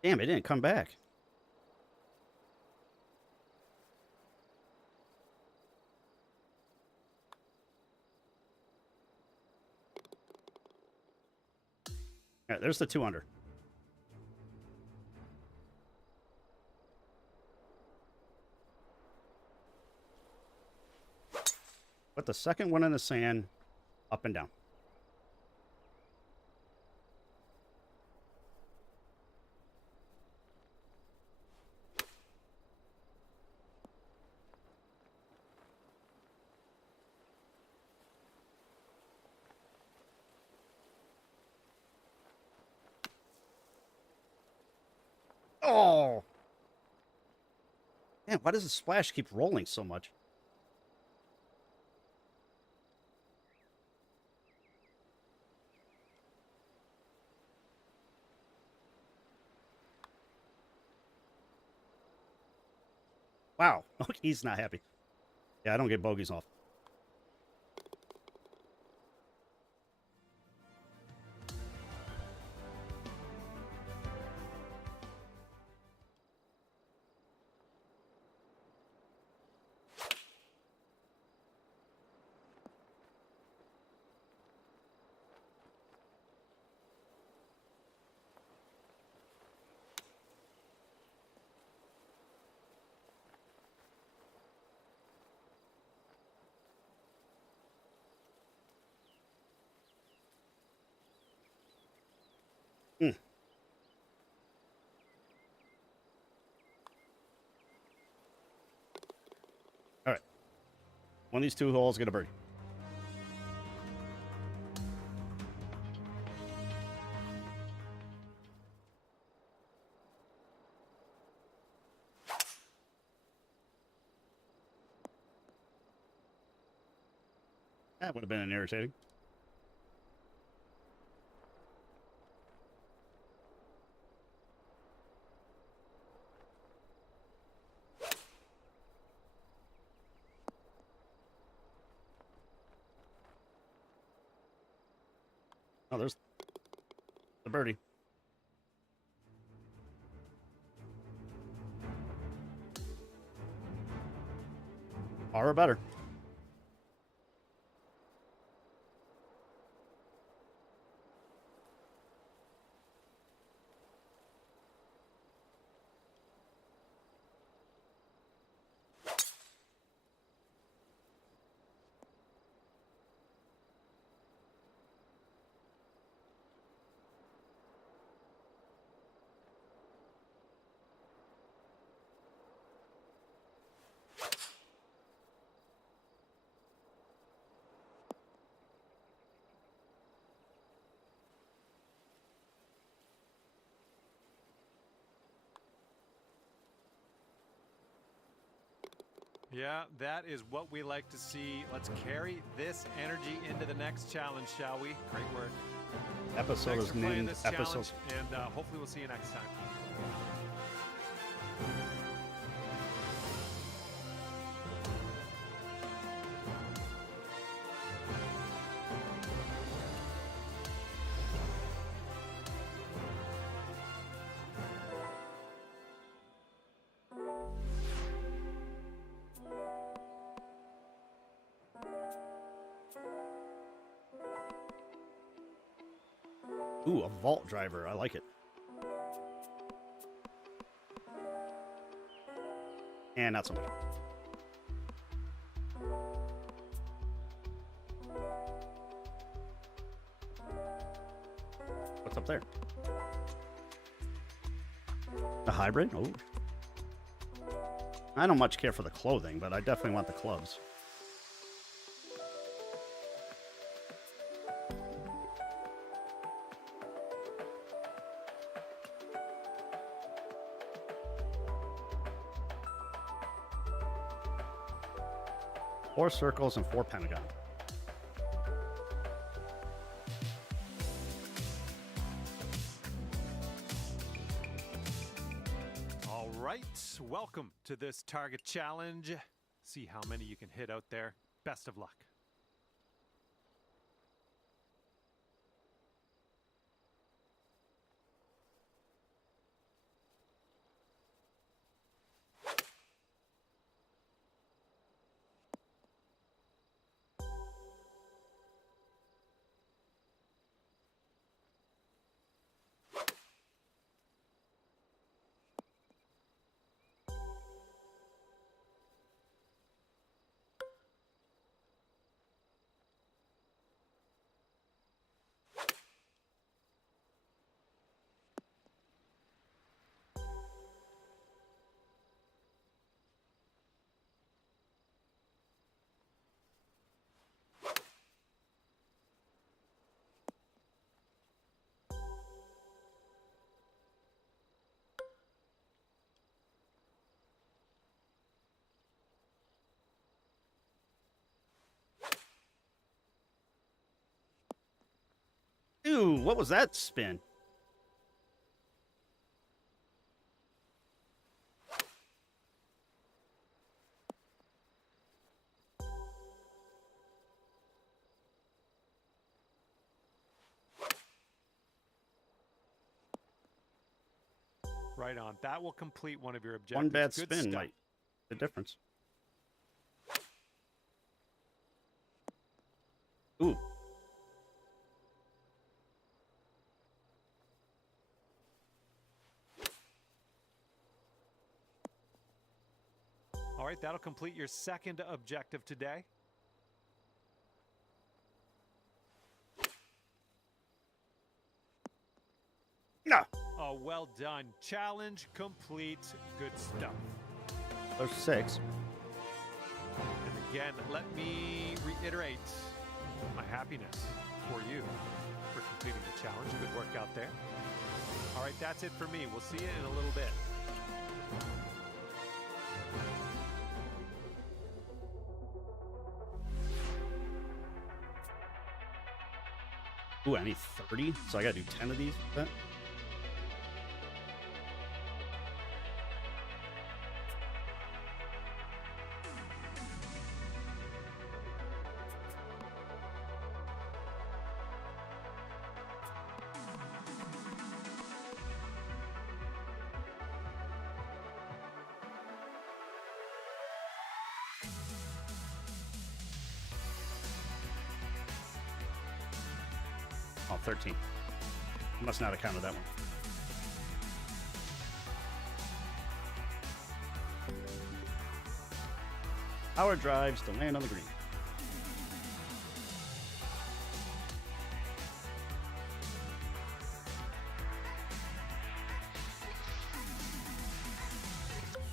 Damn, it didn't come back. All right, there's the 2 under. Put the second one in the sand, up and down. Oh. Man, why does the splash keep rolling so much? Wow. Okay, he's not happy. Yeah, I don't get bogeys off. Hmm. All right. One of these two holes get a birdie. That would have been irritating. Oh, there's the birdie. Par or better. Yeah, that is what we like to see. Let's carry this energy into the next challenge, shall we? Great work. Episode Thanks is for playing named this episode. challenge, and hopefully we'll see you next time. Ooh, a vault driver. I like it. And not so much. What's up there? A hybrid? Oh. I don't much care for the clothing, but I definitely want the clubs. Four circles and 4 pentagon. All right, welcome to this target challenge. See how many you can hit out there. Best of luck. Ew, what was that spin? Right on. That will complete one of your objectives. One bad Good spin stuff. might the difference. Ooh. All right, that'll complete your second objective today. No. Oh, well done. Challenge complete. Good stuff. There's 6. And again, let me reiterate my happiness for you for completing the challenge. Good work out there. All right, that's it for me. We'll see you in a little bit. Ooh, I need 30, so I gotta do 10 of these with that. Oh, 13. I must not have counted that one. Power drives to land on the green.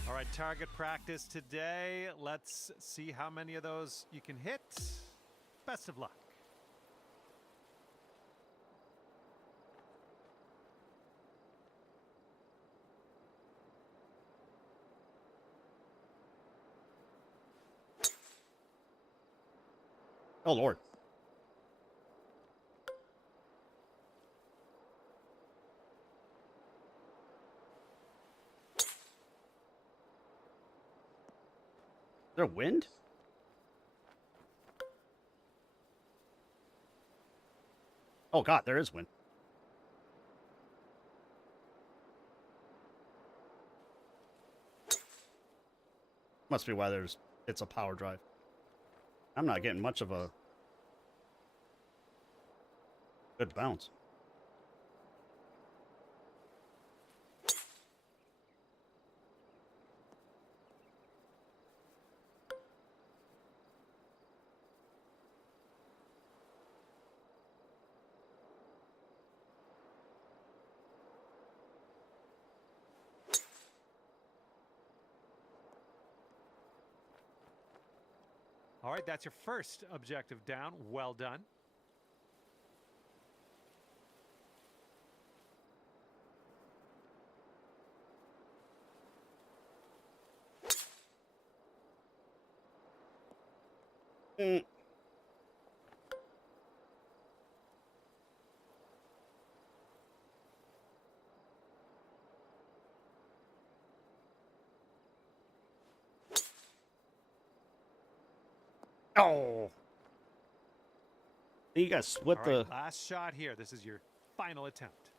All right, target practice today. Let's see how many of those you can hit. Best of luck. Oh, Lord. Is there wind? Oh, God, there is wind. Must be why it's a power drive. I'm not getting much of a good bounce. All right, that's your first objective down. Well done. Oh. You guys split All the right, last shot here. This is your final attempt.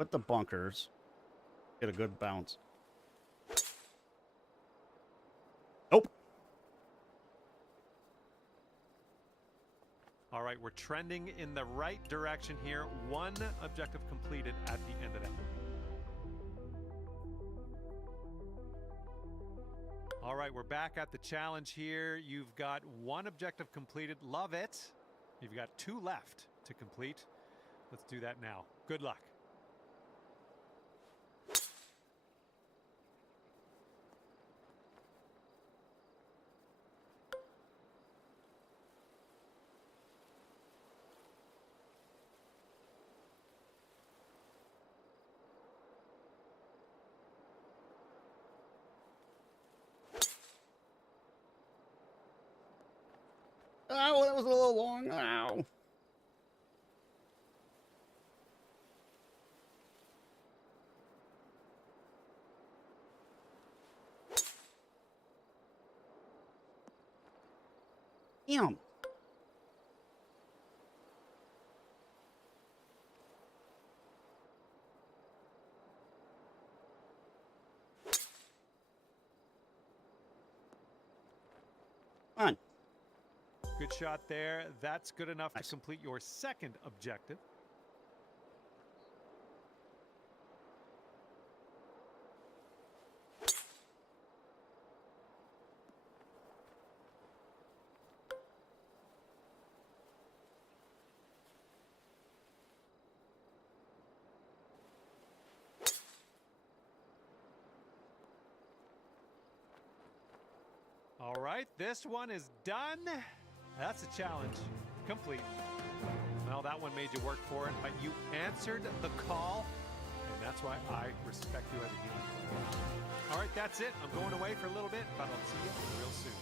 with the bunkers. Get a good bounce. Nope. All right, we're trending in the right direction here. One objective completed at the end of that. All right, we're back at the challenge here. You've got one objective completed. Love it. You've got 2 left to complete. Let's do that now. Good luck. Oh, that was a little long. Ow. Damn. On. Good shot there. That's good enough to complete your second objective. All right, this one is done. That's a challenge complete. Well, that one made you work for it, but you answered the call, and that's why I respect you as a human. All right, that's it. I'm going away for a little bit, but I'll see you real soon.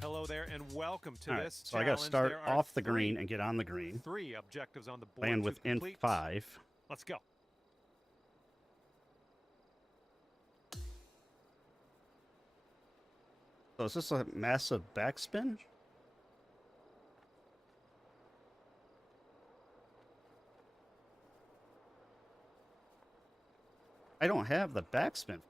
Hello there, and welcome to All right, this so I got to challenge. start There are off the green and get on the green. 3 objectives on the board Land to within complete. 5. Let's go. So is this a massive backspin? I don't have the backspin.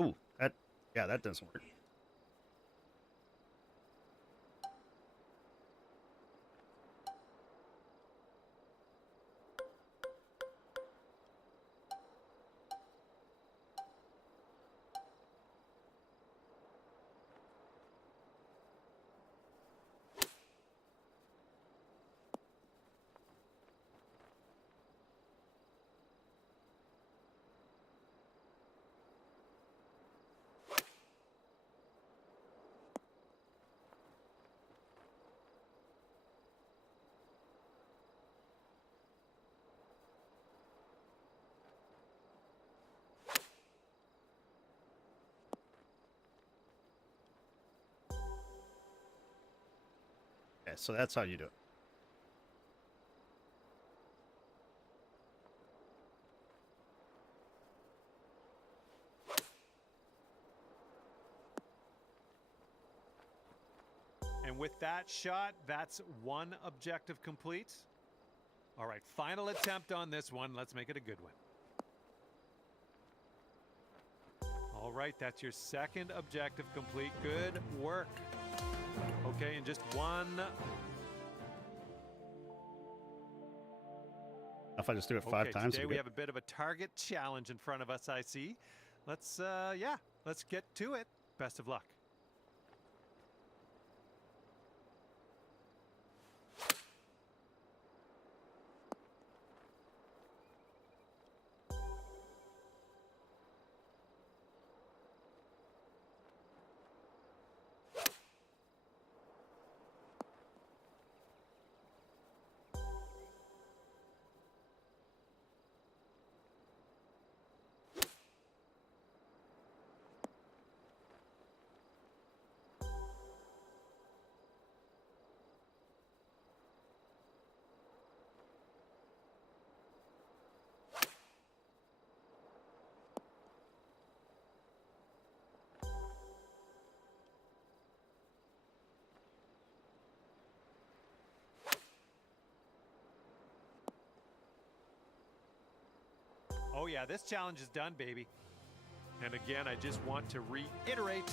Ooh, that doesn't work. Okay, so that's how you do it. And with that shot, that's 1 objective complete. All right, final attempt on this one. Let's make it a good one. All right, that's your second objective complete. Good work. Okay, and just 1. If I just do it 5 times. Today we have a bit of a target challenge in front of us, I see. Let's get to it. Best of luck. Oh yeah, this challenge is done, baby. And again, I just want to reiterate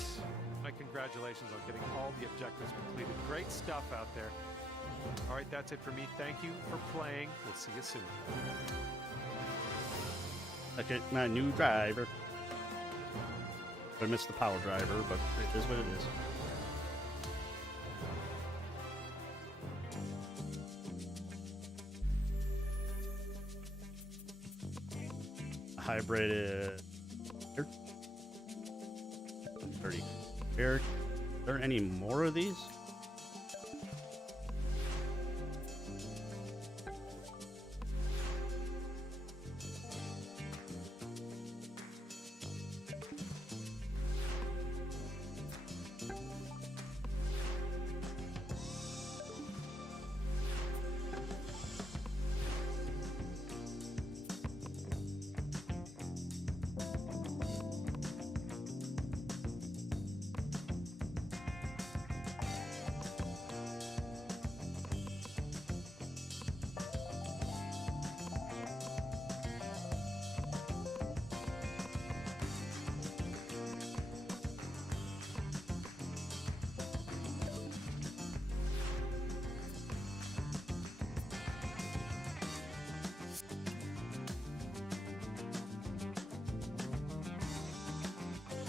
my congratulations on getting all the objectives completed. Great stuff out there. All right, that's it for me. Thank you for playing. We'll see you soon. Okay, my new driver. I missed the power driver, but it is what it is. Hybrid here. 30. Here. Are there any more of these?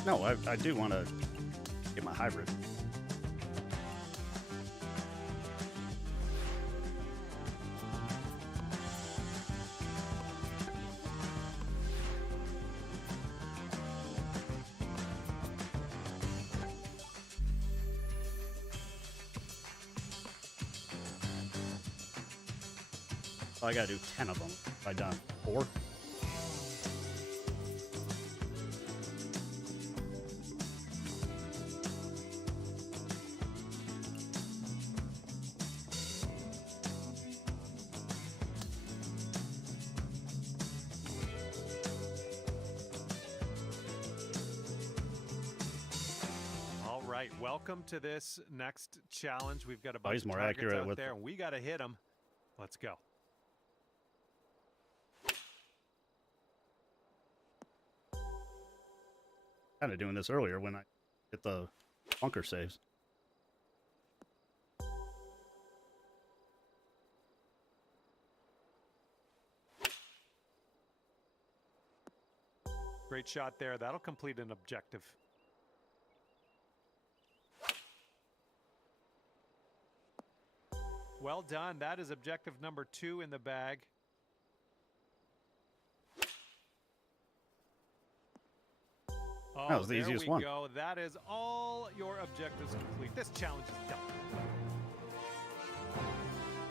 No, I do want to get my hybrid. So I gotta do 10 of them. Have I done 4? Welcome to this next challenge. We've got a bunch he's of more targets accurate out with there, and we got to hit them. Let's go. Kind of doing this earlier when I hit the bunker saves. Great shot there. That'll complete an objective. Well done. That is objective number 2 in the bag. Oh, that was the easiest one. There we go. That is all your objectives complete. This challenge is done.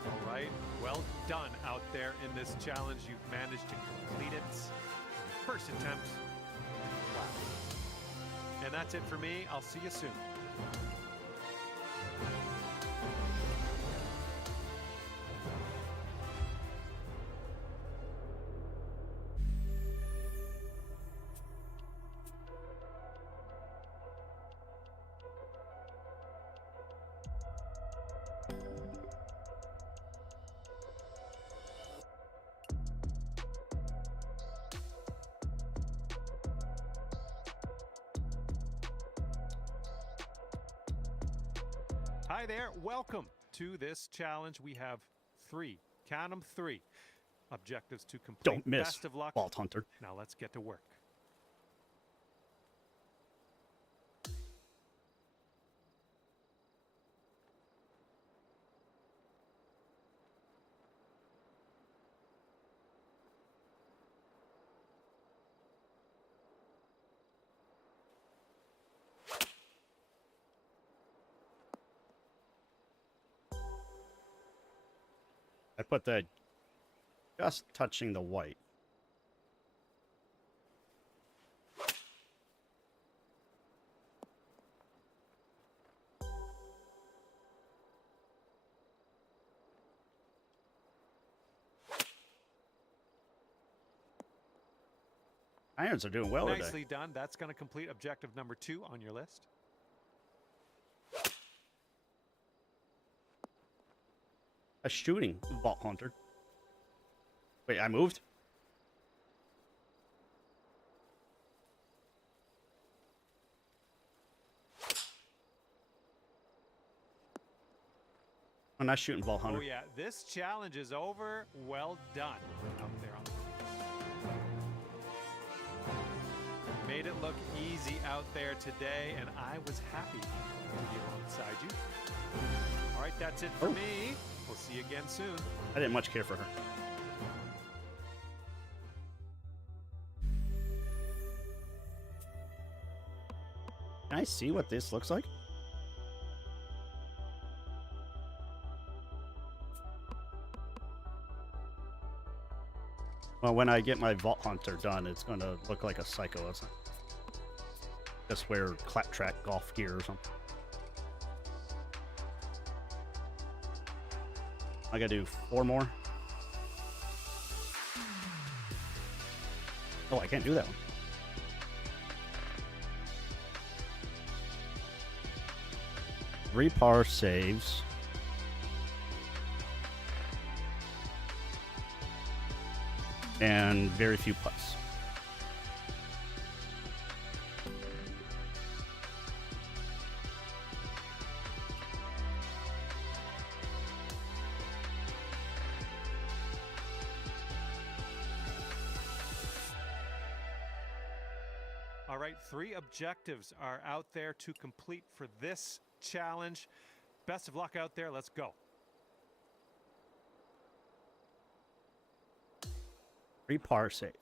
All right. Well done out there in this challenge. You've managed to complete it. First attempt. Wow. And that's it for me. I'll see you soon. Hi there, welcome to this challenge. We have 3, count them 3, objectives to complete. Don't miss, Best of luck. Vault Hunter. Now let's get to work. I put that just touching the white. Irons are doing well today. Nicely done. That's going to complete objective number 2 on your list. A shooting Vault Hunter. Wait, I moved? I'm not shooting ball, Hunter. Oh, yeah. This challenge is over. Well done out there on the made it look easy out there today, and I was happy to be alongside you. All right, that's it for me. We'll see you again soon. I didn't much care for her. Can I see what this looks like? Well, when I get my Vault Hunter done, it's going to look like a psycho. It's not just wear clap-track golf gear or something. I got to do 4 more. Oh, I can't do that one. Three par saves. And very few putts. All right, 3 objectives are out there to complete for this challenge. Best of luck out there. Let's go. 3 par saves.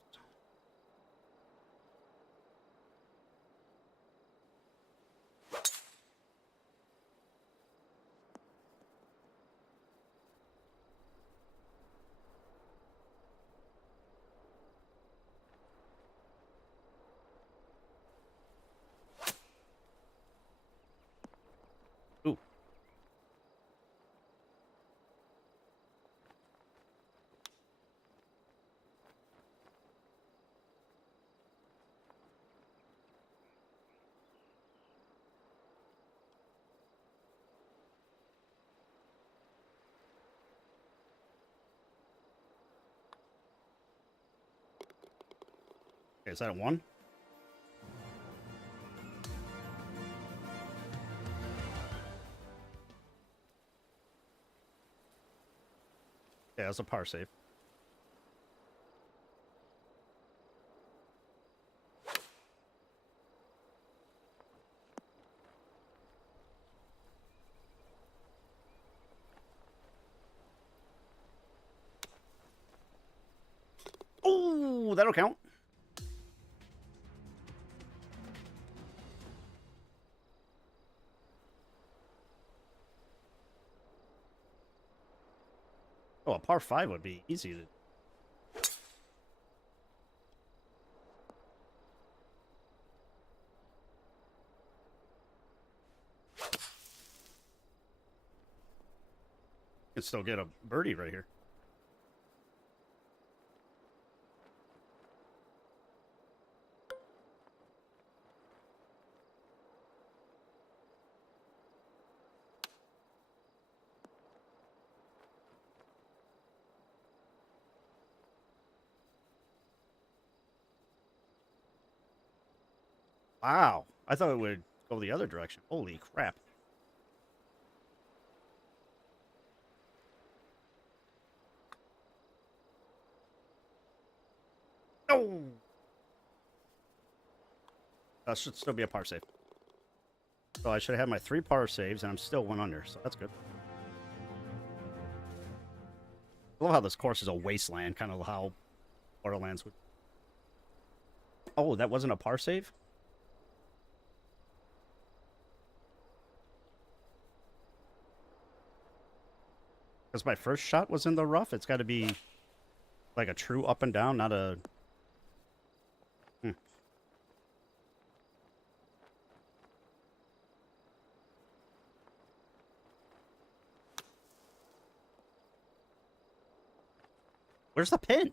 Ooh. Okay, is that a 1? Yeah, that's a par save. Oh, that'll count. Oh, a par 5 would be easy to... Can still get a birdie right here. Wow, I thought it would go the other direction. Holy crap. No! That should still be a par save. So I should have my 3 par saves, and I'm still 1 under, so that's good. I love how this course is a wasteland, kind of how Borderlands would... Oh, that wasn't a par save? Because my first shot was in the rough. It's got to be like a true up and down, not a... Where's the pin?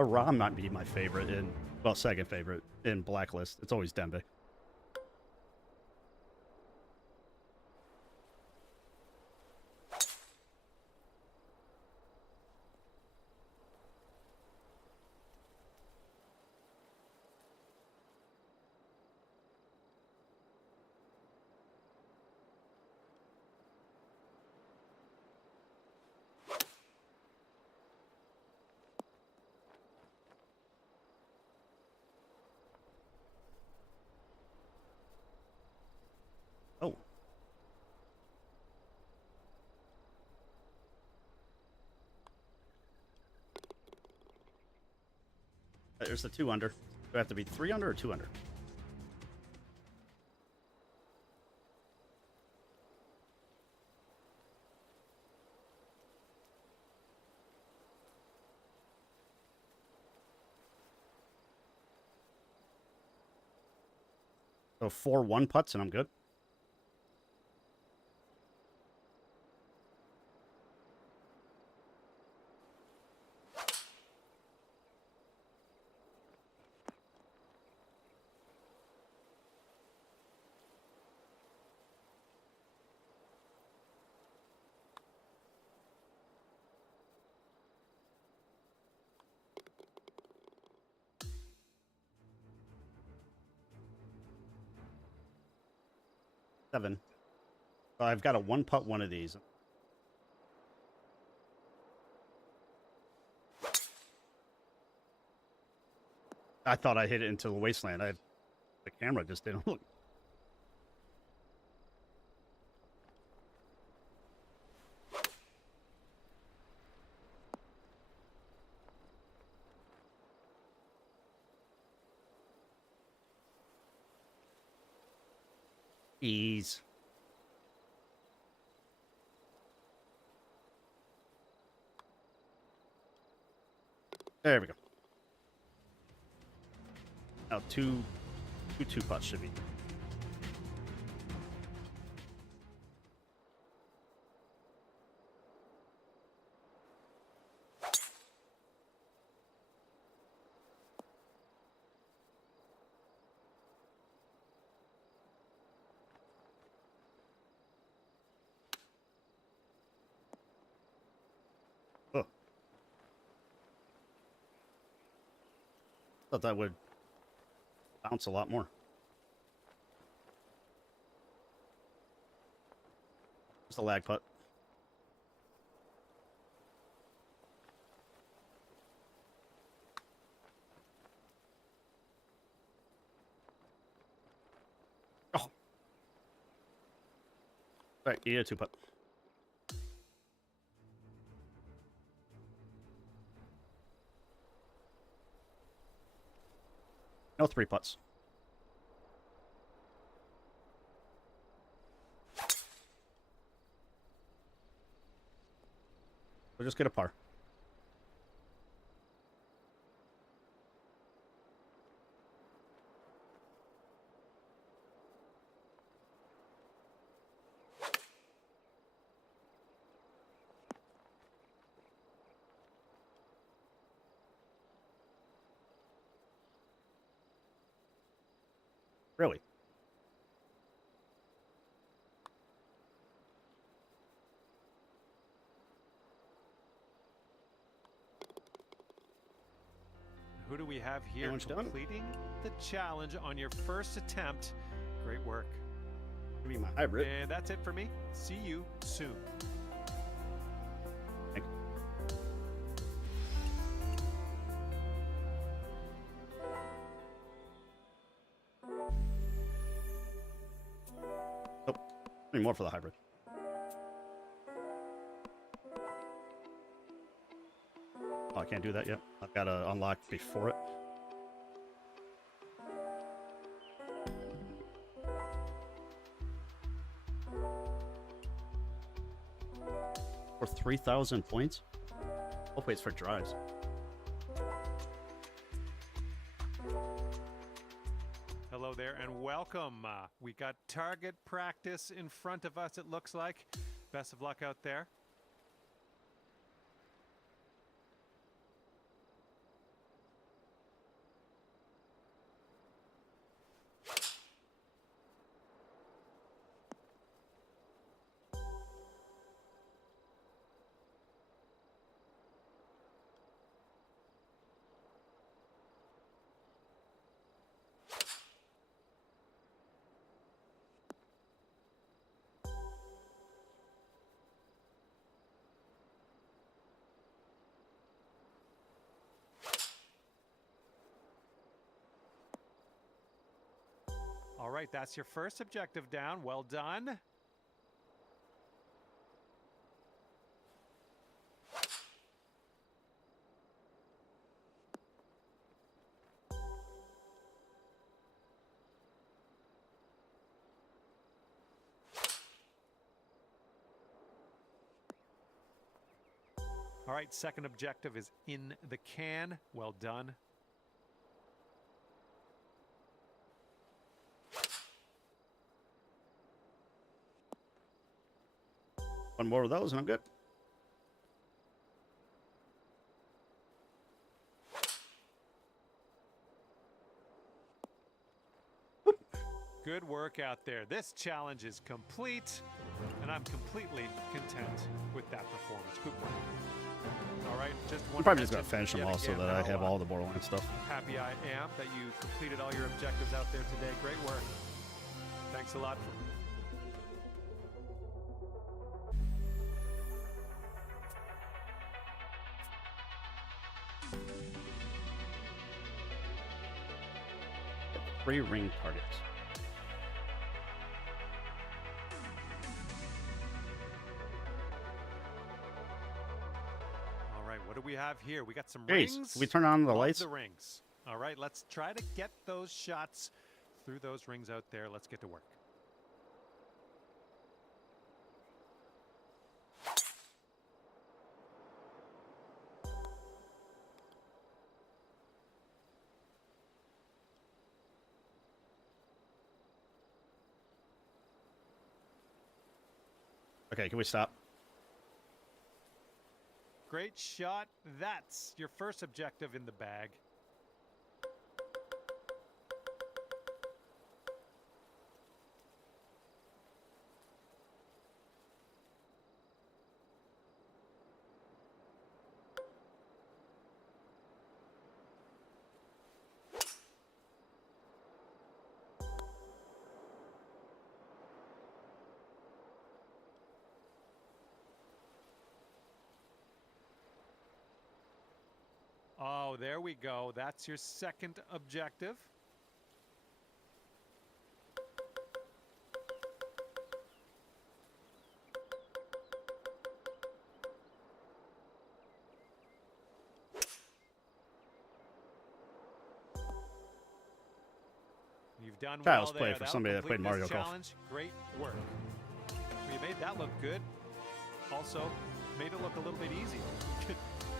Aram might be my favorite in, well, second favorite in Blacklist. It's always Dembe. Oh. There's the 2 under. Do I have to be 3 under or 2 under? So 4 1-putts and I'm good. Seven. So I've got a 1-putt one of these. I thought I hit it into the wasteland. The camera just didn't look. Ease. There we go. Now two 2-putts should be. Oh. Thought that would bounce a lot more. Just a lag putt. Oh. Right, you need a 2-putt. No 3-putts. We'll just get a par. Really? Who do we have here completing the challenge on your first attempt? Great work. Give me my hybrid. And that's it for me. See you soon. Thank you. Oh, need more for the hybrid. Oh, I can't do that yet. I've got to unlock before it. For 3,000 points? Hopefully it's for drives. Hello there and welcome. We got target practice in front of us, it looks like. Best of luck out there. All right, that's your first objective down. Well done. All right, second objective is in the can. Well done. One more of those and I'm good. Good work out there. This challenge is complete, and I'm completely content with that performance. Good work. All right, just one. I'm probably just going to finish them yet all so again that I how, have all the Borderlands stuff. Happy I am that you completed all your objectives out there today. Great work. Thanks a lot. Three ring targets. All right, what do we have here? We got some Jeez, rings. can we turn on the Love lights? The rings. All right, let's try to get those shots through those rings out there. Let's get to work. Okay, can we stop? Great shot. That's your first objective in the bag. Oh, there we go. That's your second objective. You've done Child's well play there. for That'll somebody that complete played this Mario Golf. challenge. Great work. Well, you made that look good. Also, made it look a little bit easy.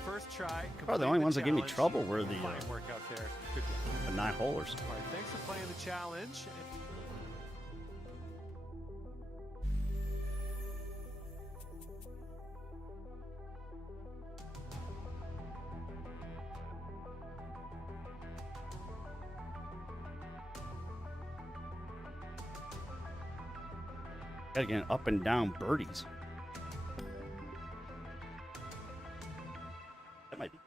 First try. Probably the only ones that give me challenge. trouble were the Fine work out there. Good job. the 9-holers. All right, thanks for playing the challenge. Gotta get up and down birdies. That might be.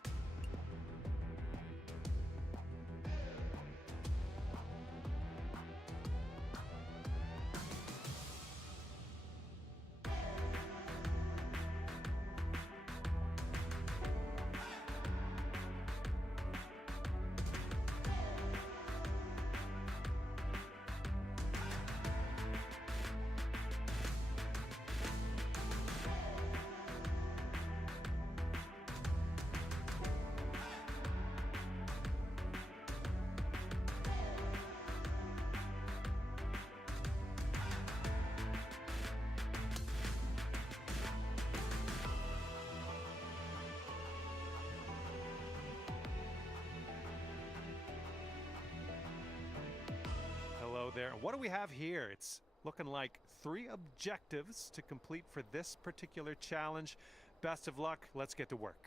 Hello there. What do we have here? It's looking like 3 objectives to complete for this particular challenge. Best of luck. Let's get to work.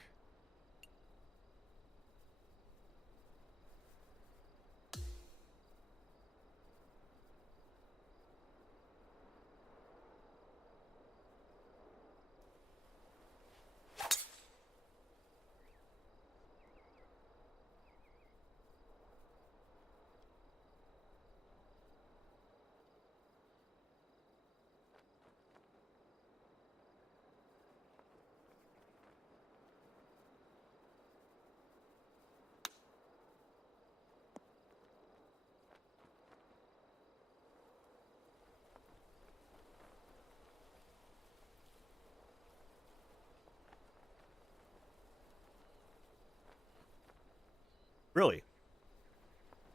Really?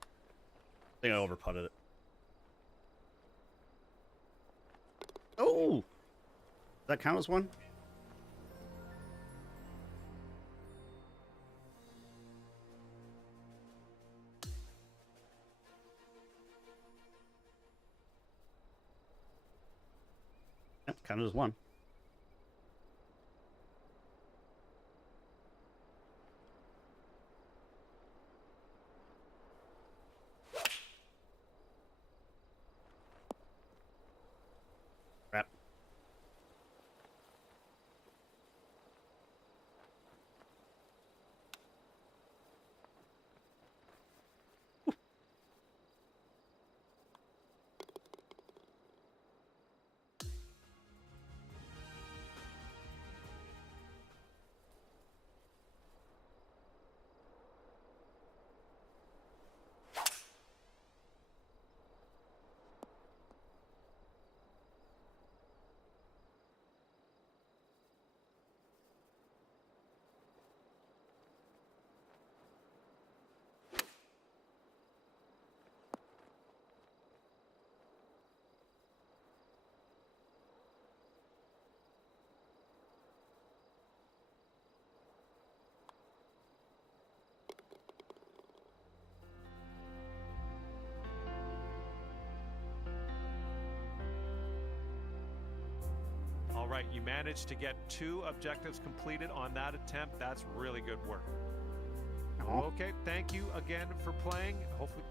I think I overputted it. Oh! Does that count as one? Yep, counted as one. Crap. All right, you managed to get 2 objectives completed on that attempt. That's really good work. Okay, thank you again for playing. Hopefully.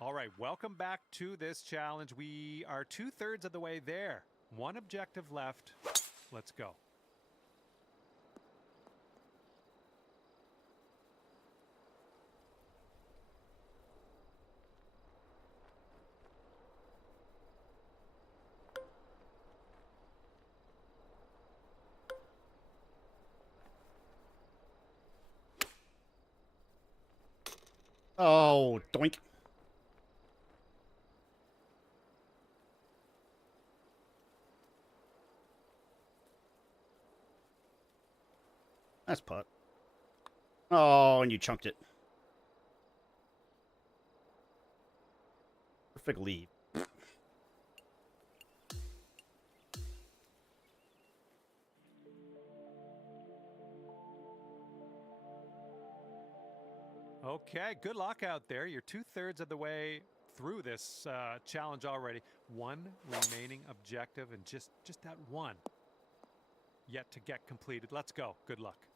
All right, welcome back to this challenge. We are 2/3 of the way there. 1 objective left. Let's go. Oh, doink. Nice putt. Oh, and you chunked it. Perfect lead. Okay, good luck out there. You're 2/3 of the way through this challenge already. 1 remaining objective, and just that 1 yet to get completed. Let's go. Good luck.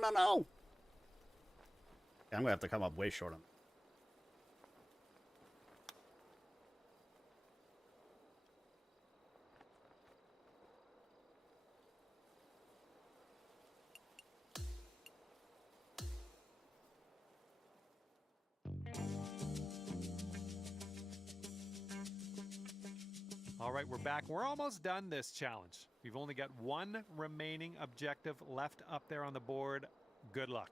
Oh, no. I'm gonna have to come up way short on. All right, we're back. We're almost done this challenge. We've only got 1 remaining objective left up there on the board. Good luck.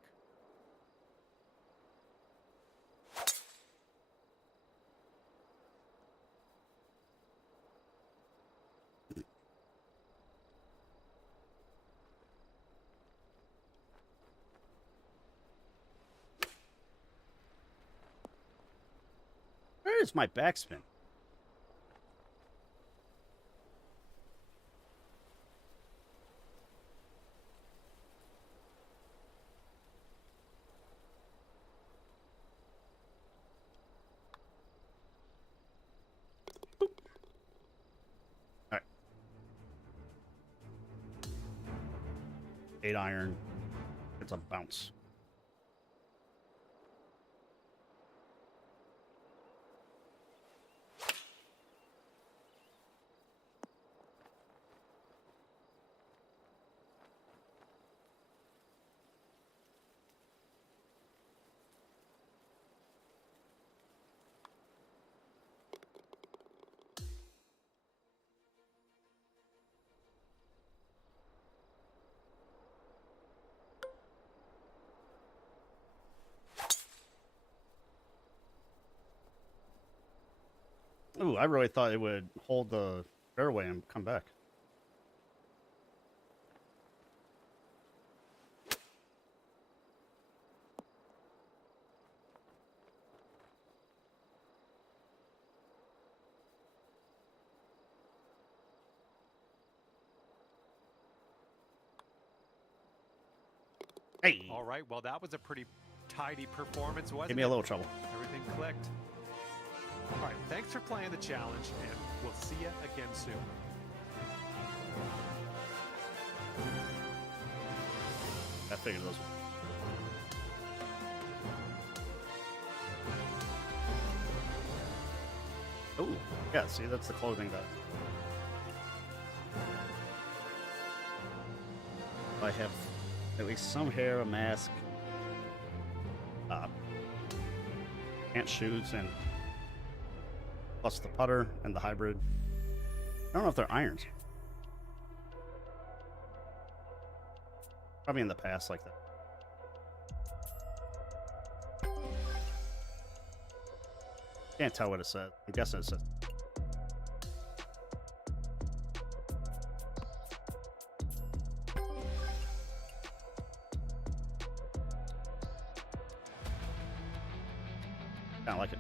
Where is my backspin? 8 iron. It's a bounce. Ooh, I really thought it would hold the fairway and come back. Hey. All right, well, that was a pretty tidy performance, wasn't it? Give me a little trouble. Everything clicked. All right, thanks for playing the challenge, and we'll see you again soon. I figured those. Oh, yeah, see, that's the clothing that I have at least some hair, a mask, pants, shoes, and plus the putter and the hybrid. I don't know if they're irons. Probably in the past like that. Can't tell what it said. I'm guessing it said. Kind of like it.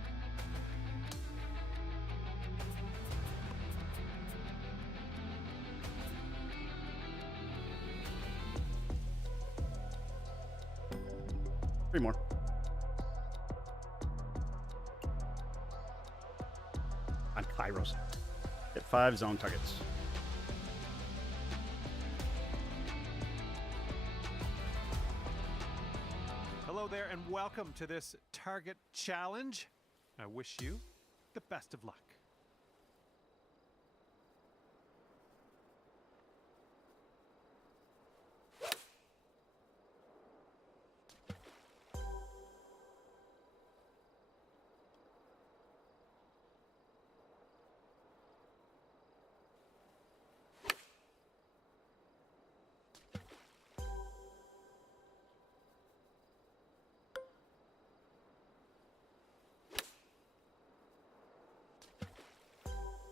Three more. On Kairos. Hit 5 zone targets. Hello there, and welcome to this target challenge. I wish you the best of luck.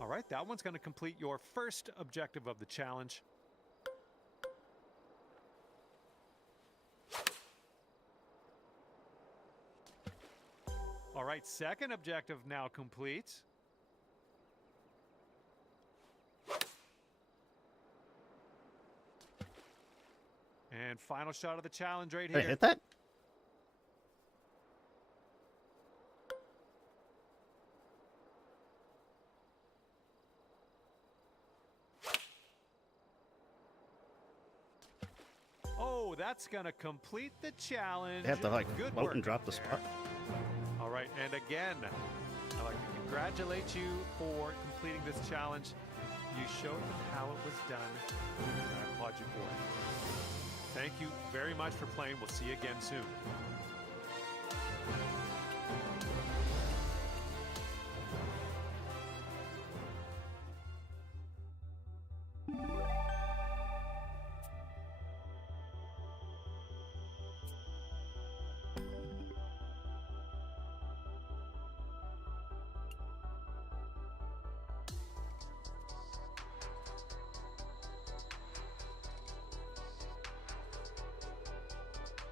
All right, that one's going to complete your first objective of the challenge. All right, second objective now complete. And final shot of the challenge right here. Hey, hit that? Oh, that's going to complete the challenge. They have to like Good float work and drop the there. spot. All right, and again, I'd like to congratulate you for completing this challenge. You showed them how it was done, and I applaud you for it. Thank you very much for playing. We'll see you again soon.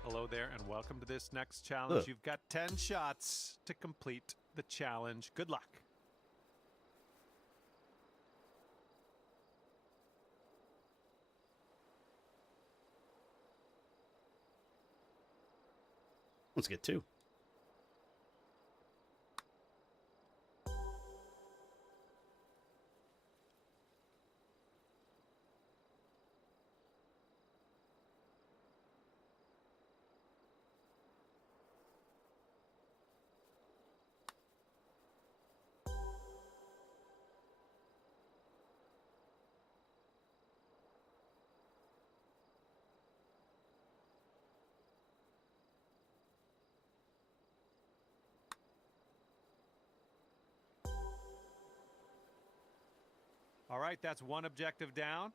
Hello there, and welcome to this next challenge. Ugh. You've got 10 shots to complete the challenge. Good luck. Let's get 2. All right, that's one objective down.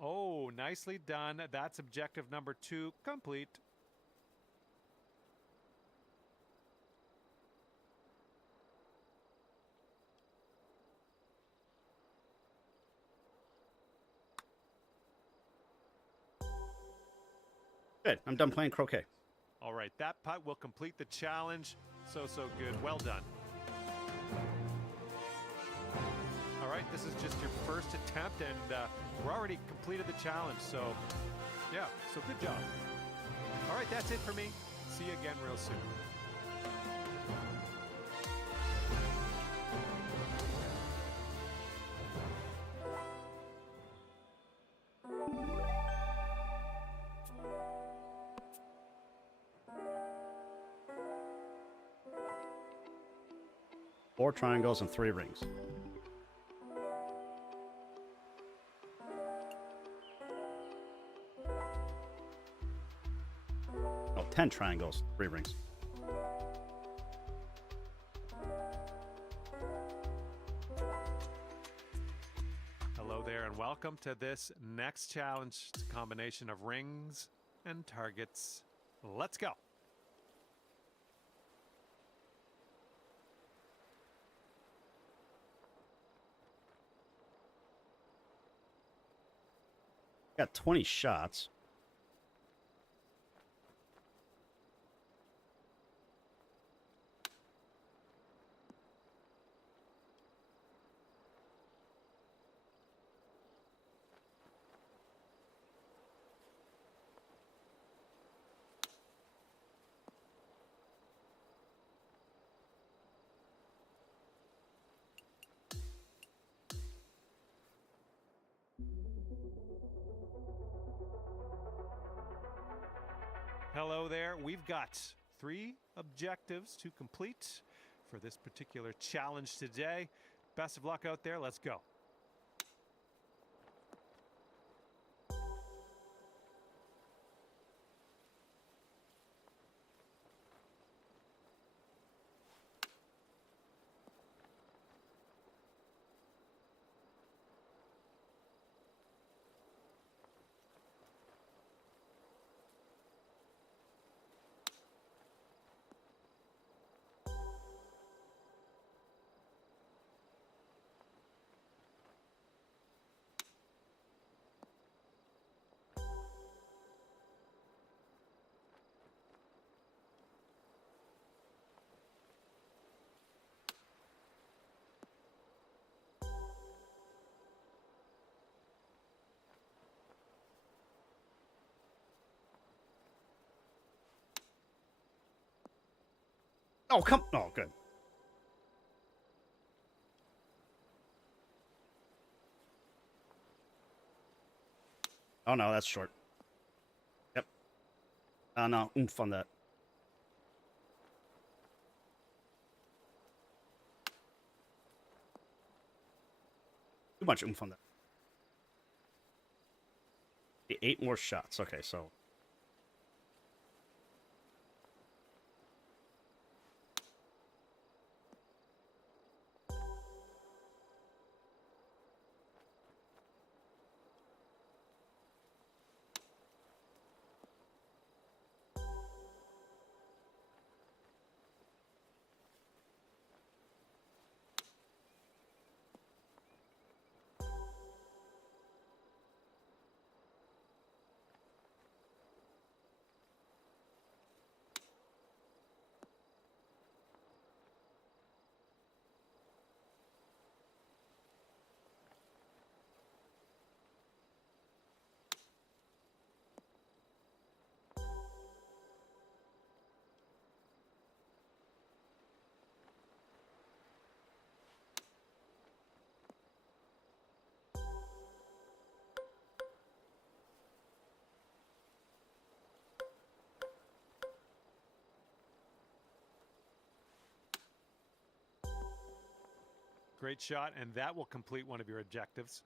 Oh, nicely done. That's objective number 2 complete. Good. I'm done playing croquet. All right, that putt will complete the challenge. So good. Well done. All right, this is just your first attempt, and we're already completed the challenge. So, yeah, so good job. All right, that's it for me. See you again real soon. Four triangles and 3 rings. Oh, 10 triangles, 3 rings. Hello there, and welcome to this next challenge. It's a combination of rings and targets. Let's go. Got 20 shots. Hello there. We've got 3 objectives to complete for this particular challenge today. Best of luck out there. Let's go. Oh, come. Oh, good. Oh, no, that's short. Yep. Oh, no. Oomph on that. Too much oomph on that. 8 more shots. Okay, so. Great shot, and that will complete one of your objectives.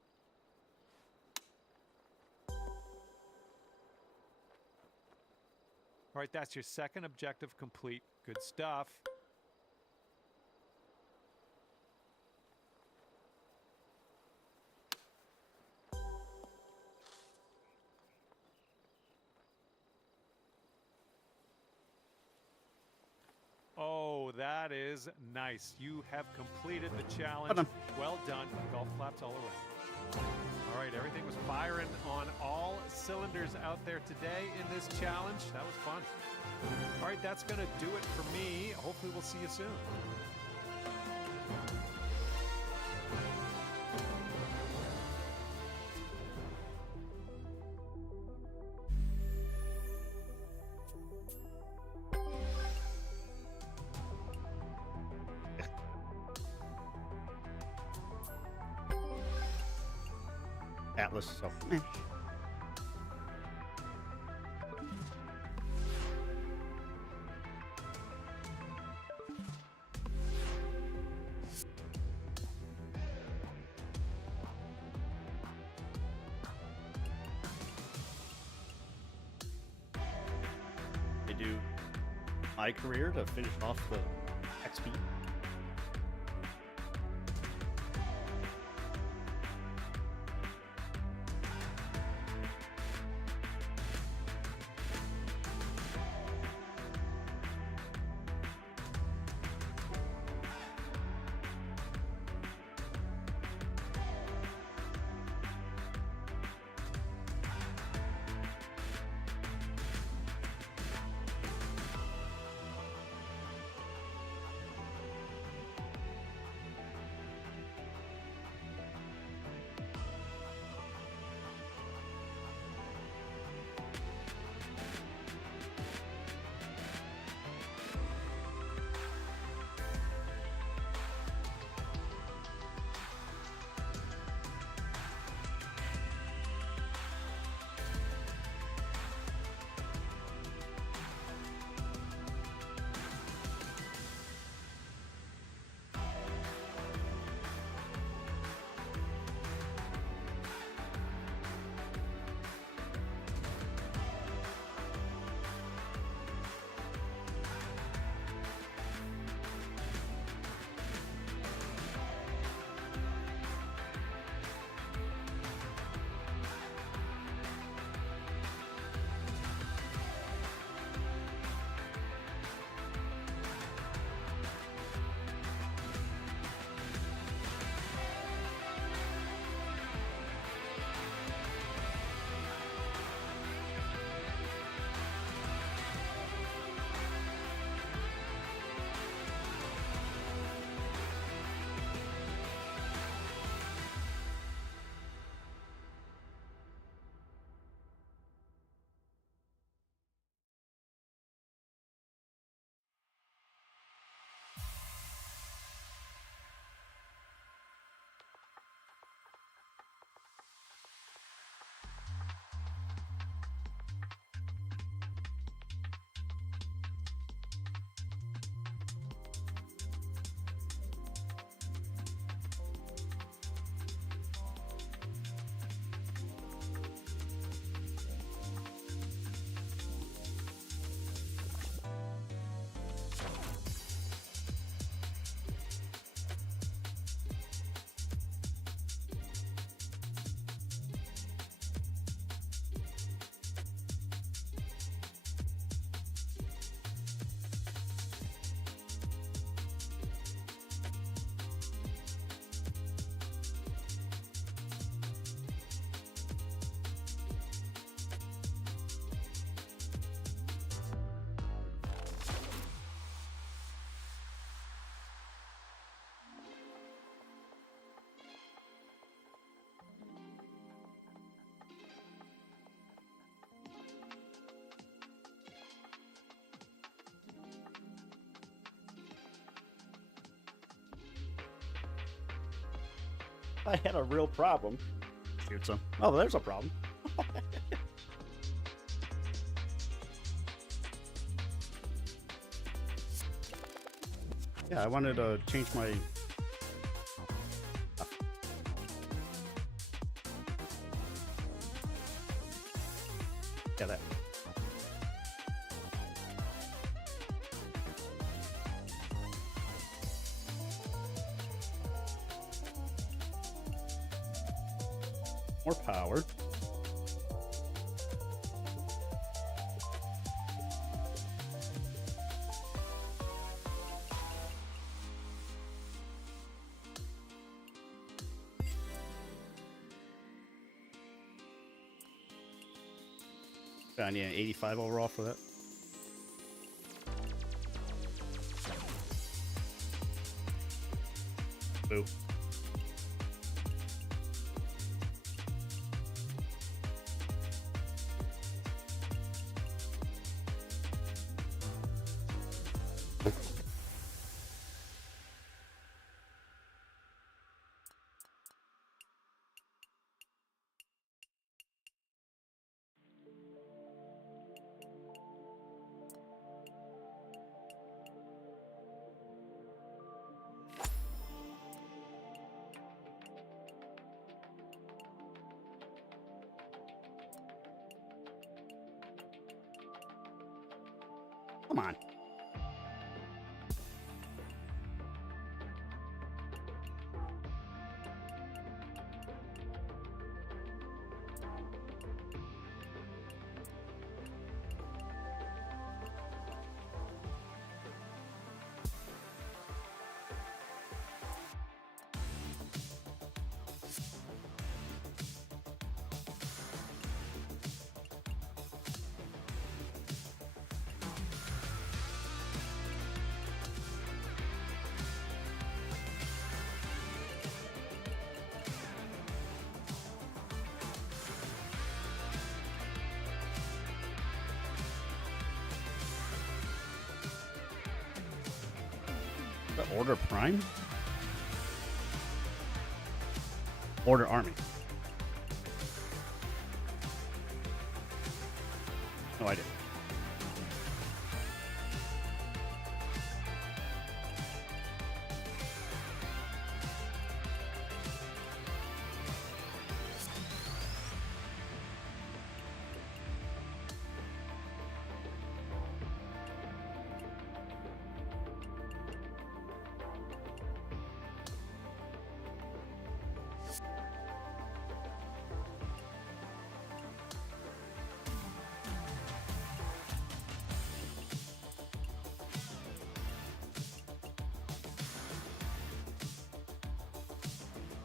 All right, that's your second objective complete. Good stuff. Oh, that is nice. You have completed the challenge. Well done. Golf claps all around. All right, everything was firing on all cylinders out there today in this challenge. That was fun. All right, that's going to do it for me. Hopefully we'll see you soon. Atlas, so. They do my career to finish off the XP. I had a real problem. Shoot some. Oh, there's a problem. Yeah, I wanted to change my... Yeah, that. More power. I need an 85 overall for that. Boo. Come on. The Order Prime? Order Army. No idea.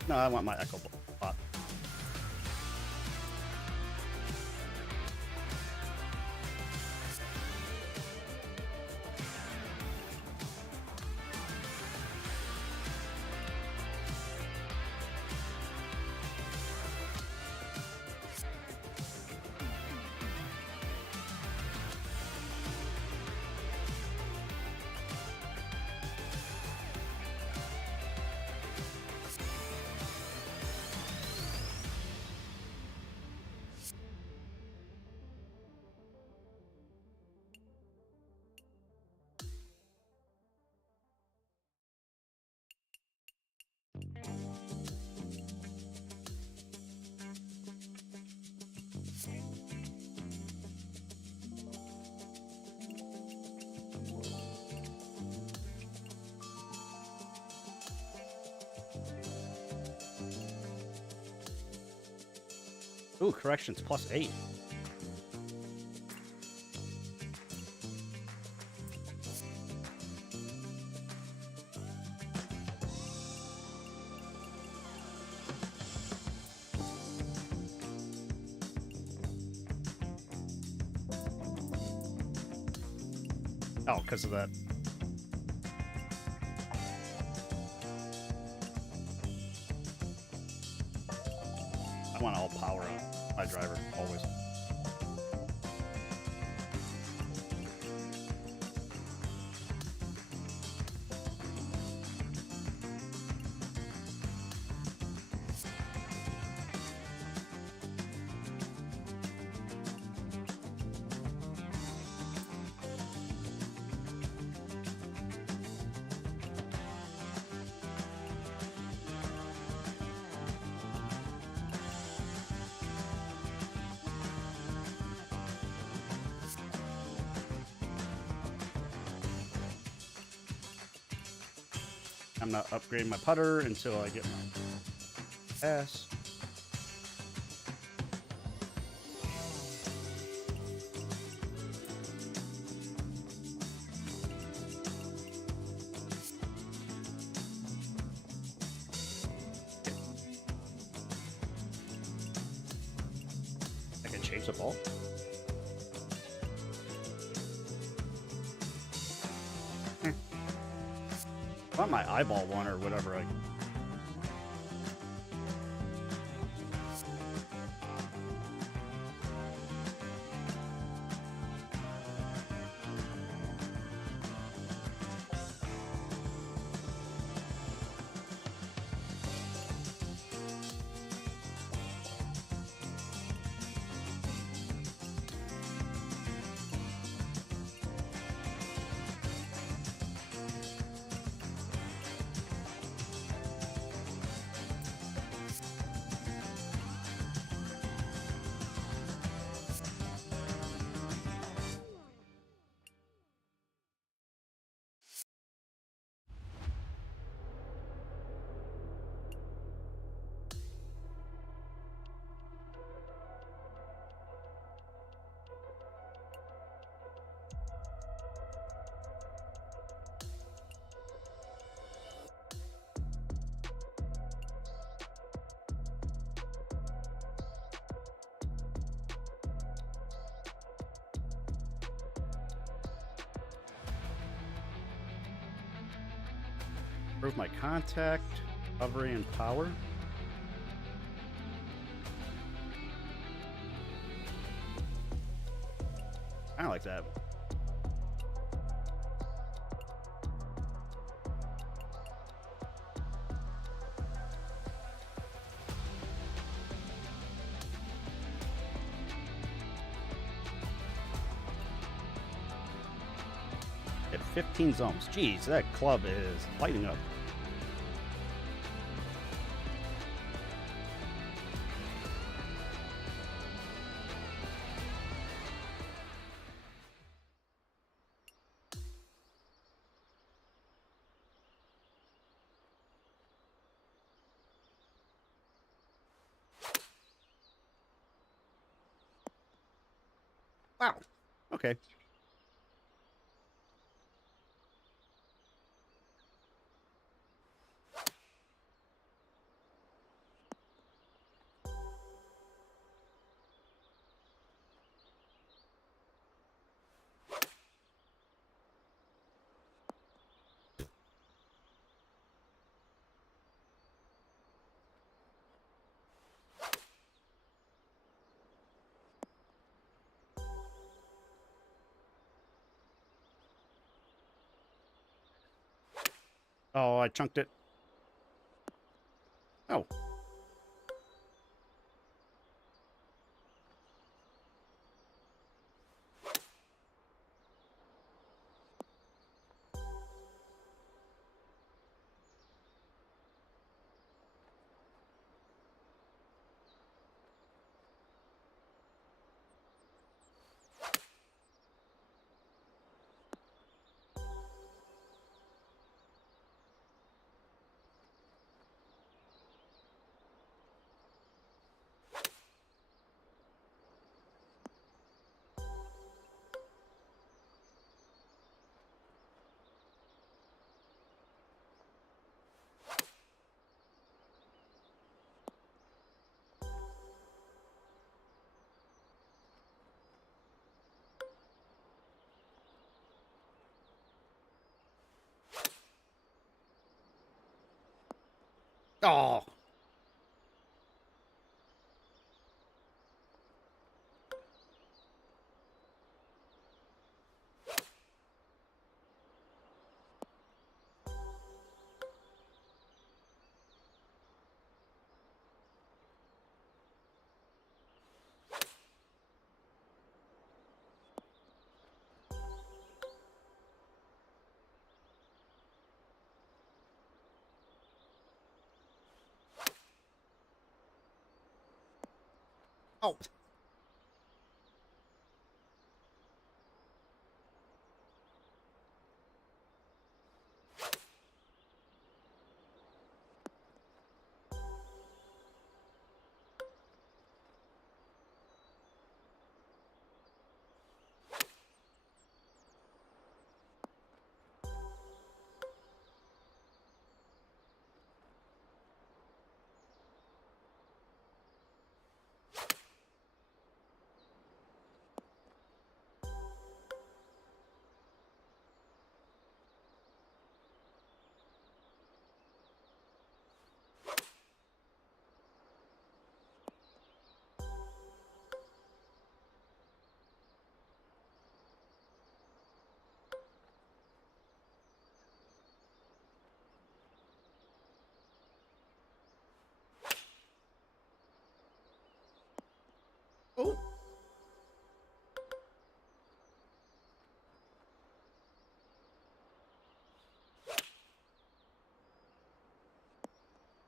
No, I want my Echo Bot. Ooh, corrections +8. Oh, because of that. I want all power on my driver, always. I'm not upgrading my putter until I get my pass. chase the ball. Not my eyeball one or whatever. Improve my contact, recovery, and power. Kind of like that. At 15 zones. Jeez, that club is lighting up. Wow. Okay. Oh, I chunked it. Oh. Oh. Oh.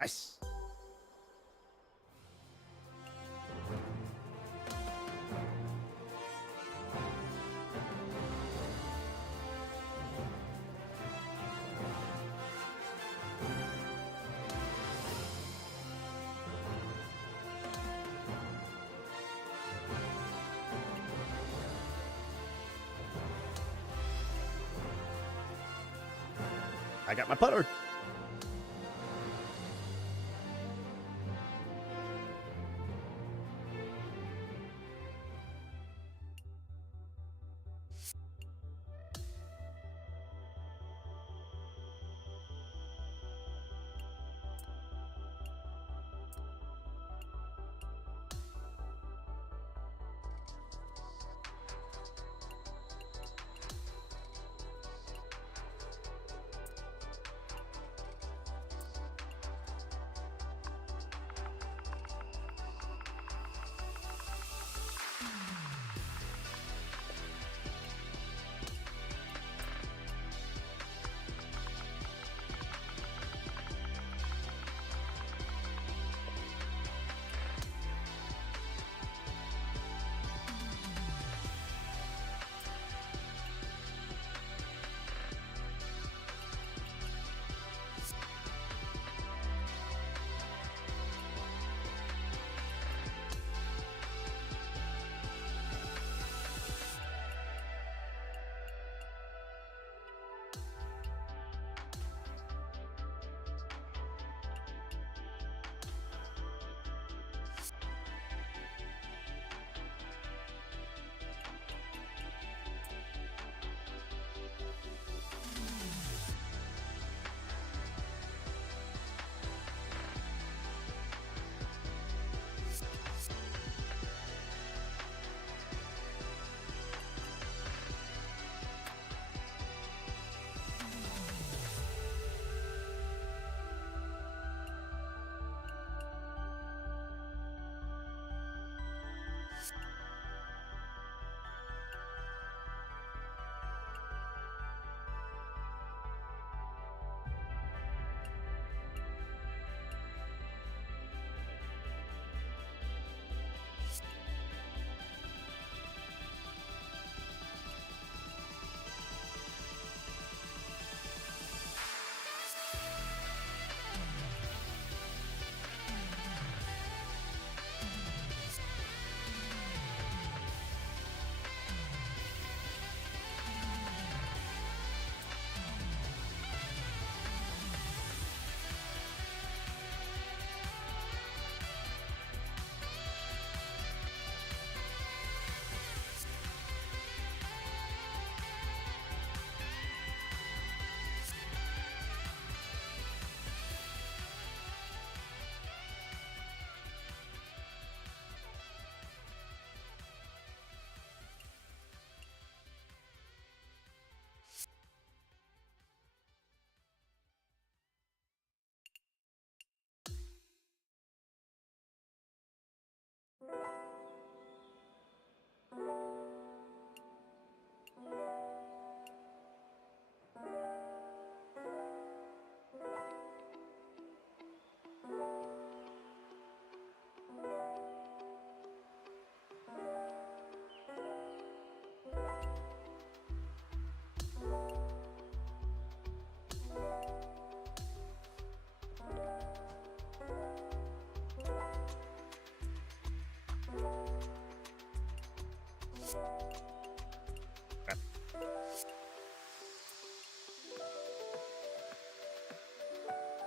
Nice. I got my putter.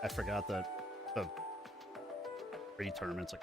I forgot that the pre-tournaments. Like,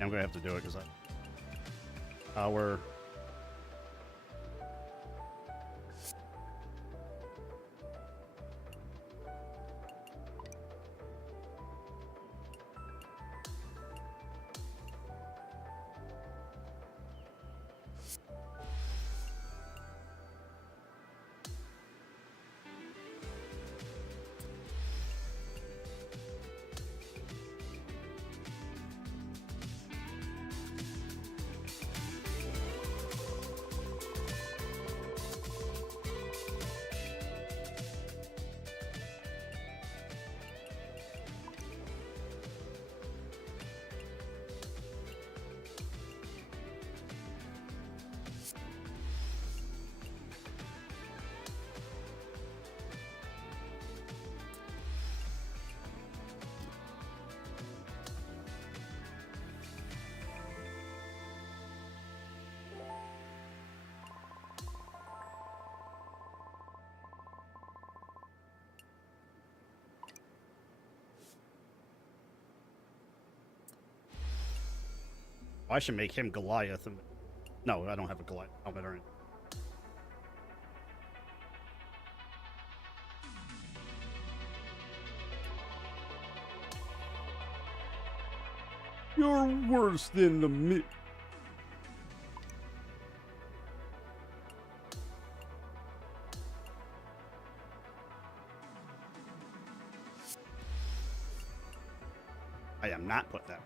I'm gonna have to do it because we're. I should make him Goliath. And... No, I don't have a Goliath helmet or anything. You're worse than the me. I am not putting that.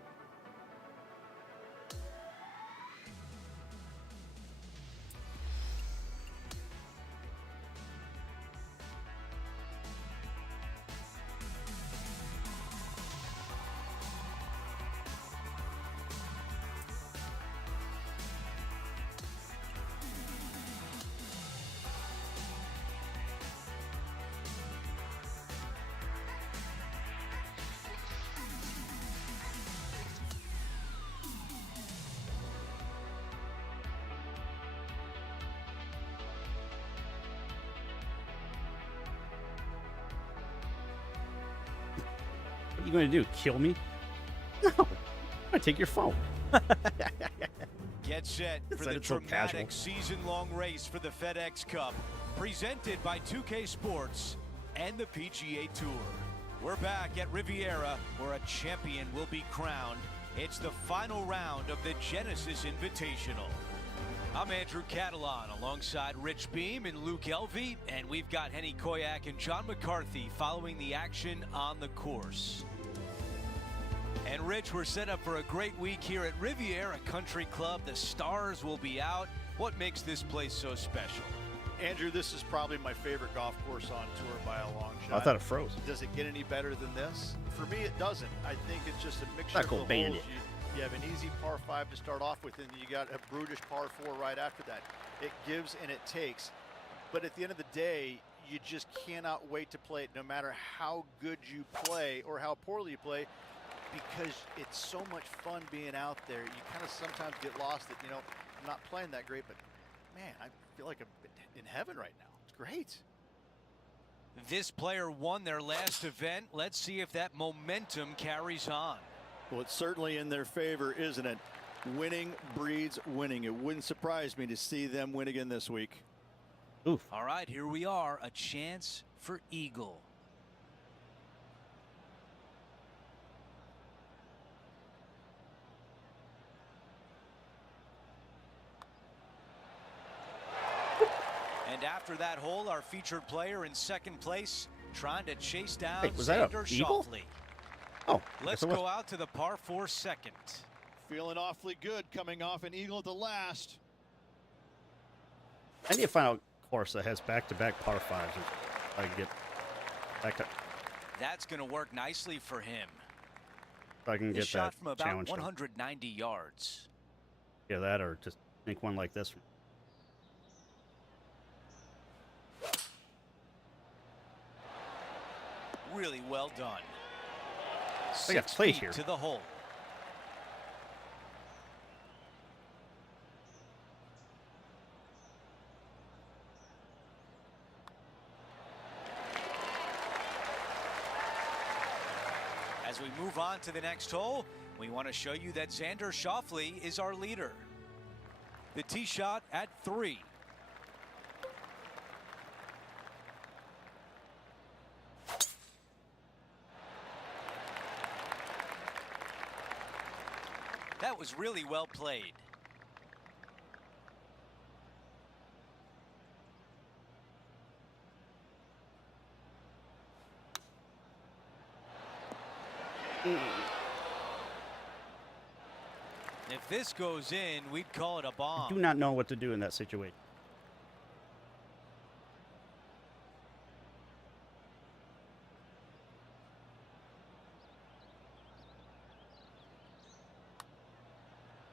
What are you going to do? Kill me? No. I'm going to take your phone. Get set for the dramatic season-long race for the FedEx Cup, presented by 2K Sports and the PGA Tour. We're back at Riviera, where a champion will be crowned. It's the final round of the Genesis Invitational. I'm Andrew Catalan alongside Rich Beam and Luke Elvey, and we've got Henny Koyak and John McCarthy following the action on the course. And Rich, we're set up for a great week here at Riviera Country Club. The stars will be out. What makes this place so special? Andrew, this is probably my favorite golf course on tour by a long shot. I thought it froze. Does it get any better than this? For me, it doesn't. I think it's just a mixture Not cool, of the holes. Bandit. You have an easy par 5 to start off with, and you got a brutish par 4 right after that. It gives and it takes. But at the end of the day, you just cannot wait to play it, no matter how good you play or how poorly you play, because it's so much fun being out there. You kind of sometimes get lost that, I'm not playing that great, but man, I feel like I'm in heaven right now. It's great. This player won their last event. Let's see if that momentum carries on. Well, it's certainly in their favor, isn't it? Winning breeds winning. It wouldn't surprise me to see them win again this week. Oof. All right, here we are. A chance for eagle. And after that hole, our featured player in second place trying to chase down Xander Schauffele. Oh, let's go out to the par 4 second. Feeling awfully good coming off an eagle at the last. I need to find out a course that has back-to-back par 5s. I can get back to. That's going to work nicely for him. I can get shot that from about challenge 190 yards. Yeah, that or just make one like this. Really well done. I got plate here. To the hole. As we move on to the next hole, We want to show you that Xander Schauffele is our leader. The tee shot at 3. That was really well played. If this goes in, we'd call it a bomb. I do not know what to do in that situation.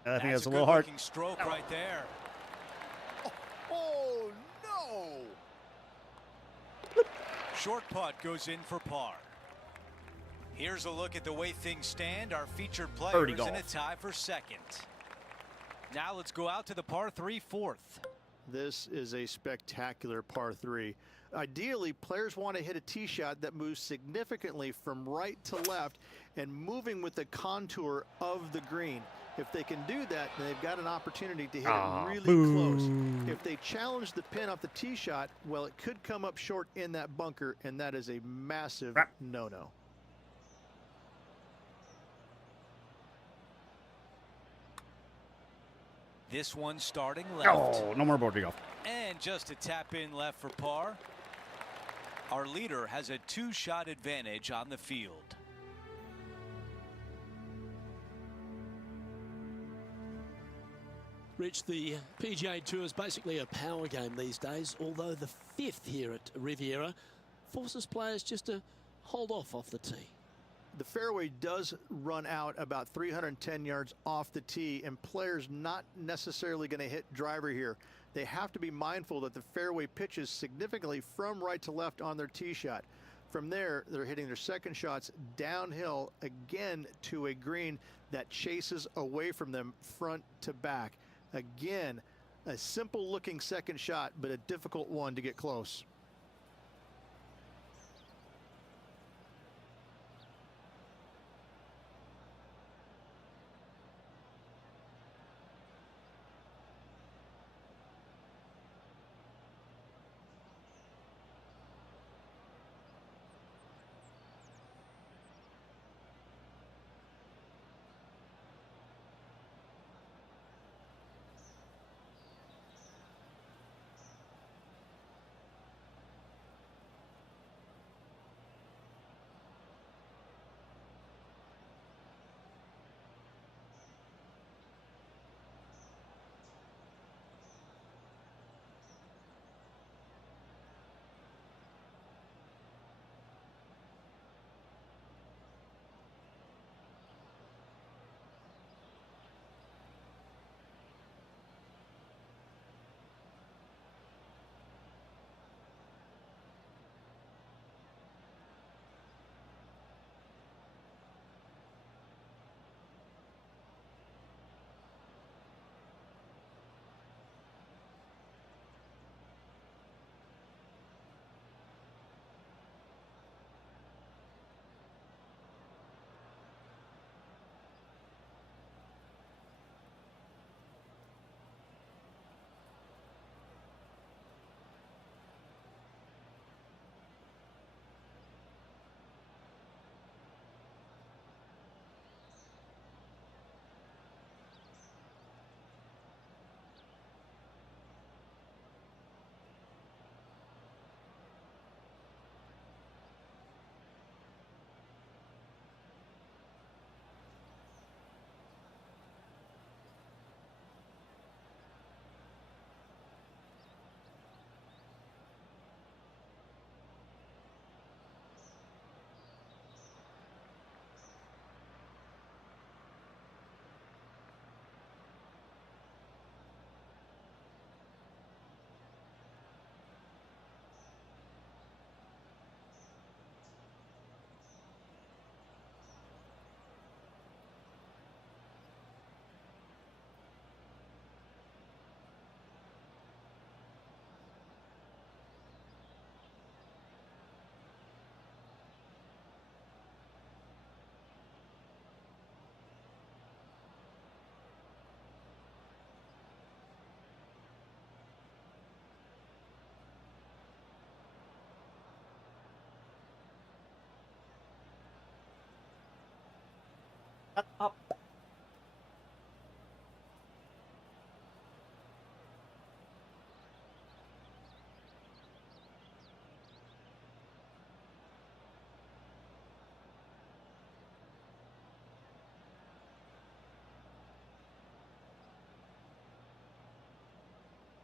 I think that's a little hard. Stroke right there. Oh, no! Short putt goes in for par. Here's a look at the way things stand. Our featured player is in a tie for second. Now let's go out to the par 3 fourth. This is a spectacular par 3. Ideally, players want to hit a tee shot that moves significantly from right to left and moving with the contour of the green. If they can do that, then they've got an opportunity to hit it really close. If they challenge the pin off the tee shot, well, it could come up short in that bunker, and that is a massive no-no. – This one starting left. Oh, no more birdie golf. And just a tap in left for par. Our leader has a 2-shot advantage on the field. Rich, the PGA Tour is basically a power game these days, although the 5th here at Riviera forces players just to hold off the tee. The fairway does run out about 310 yards off the tee, and players not necessarily going to hit driver here. They have to be mindful that the fairway pitches significantly from right to left on their tee shot. From there, they're hitting their second shots downhill again to a green that chases away from them front to back. Again, a simple looking second shot, but a difficult one to get close. Shut up.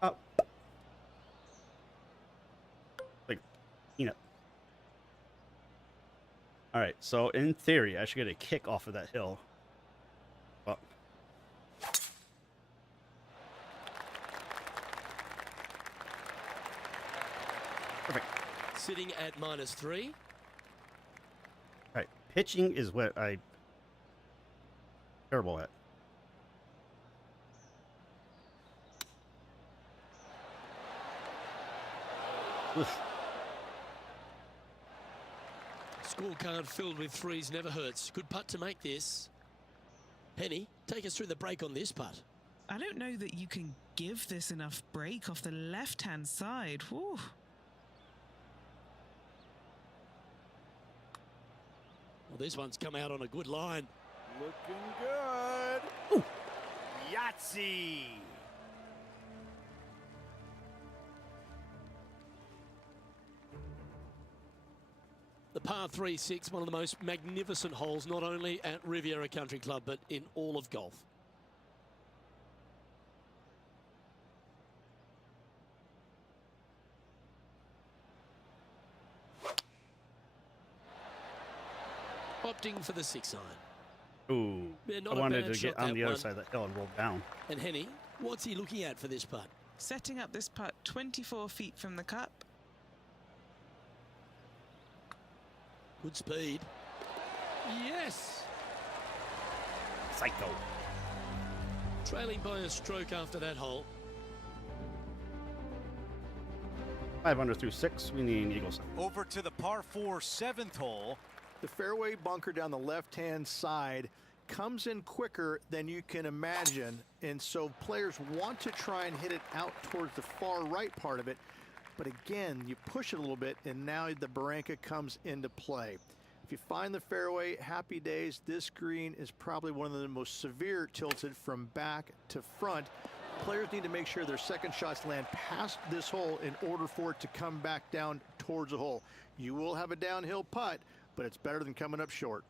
Up. Like, peanut. All right, so in theory, I should get a kick off of that hill. Well, perfect. Sitting at -3. All right, pitching is what I'm terrible at. Oof. Scorecard filled with threes never hurts. Good putt to make this. Penny, take us through the break on this putt. I don't know that you can give this enough break off the left-hand side. Whew. Well, this one's come out on a good line. Looking good. Ooh. Yahtzee. The par 3-6, one of the most magnificent holes, not only at Riviera Country Club, but in all of golf. Opting for the 6-iron. Ooh, Yeah, I not a wanted bad to shot, get on that the other one. side of that hill and roll down. And Henny, what's he looking at for this putt? Setting up this putt 24 feet from the cup. Good speed. Yes! Psycho. Trailing by a stroke after that hole. 5 under through 6. We need an eagle sign. Over to the par 4 7th hole. The fairway bunker down the left-hand side comes in quicker than you can imagine, and so players want to try and hit it out towards the far right part of it. But again, you push it a little bit, and now the Barranca comes into play. If you find the fairway, happy days. This green is probably one of the most severe tilted from back to front. Players need to make sure their second shots land past this hole in order for it to come back down towards the hole. You will have a downhill putt, but it's better than coming up short.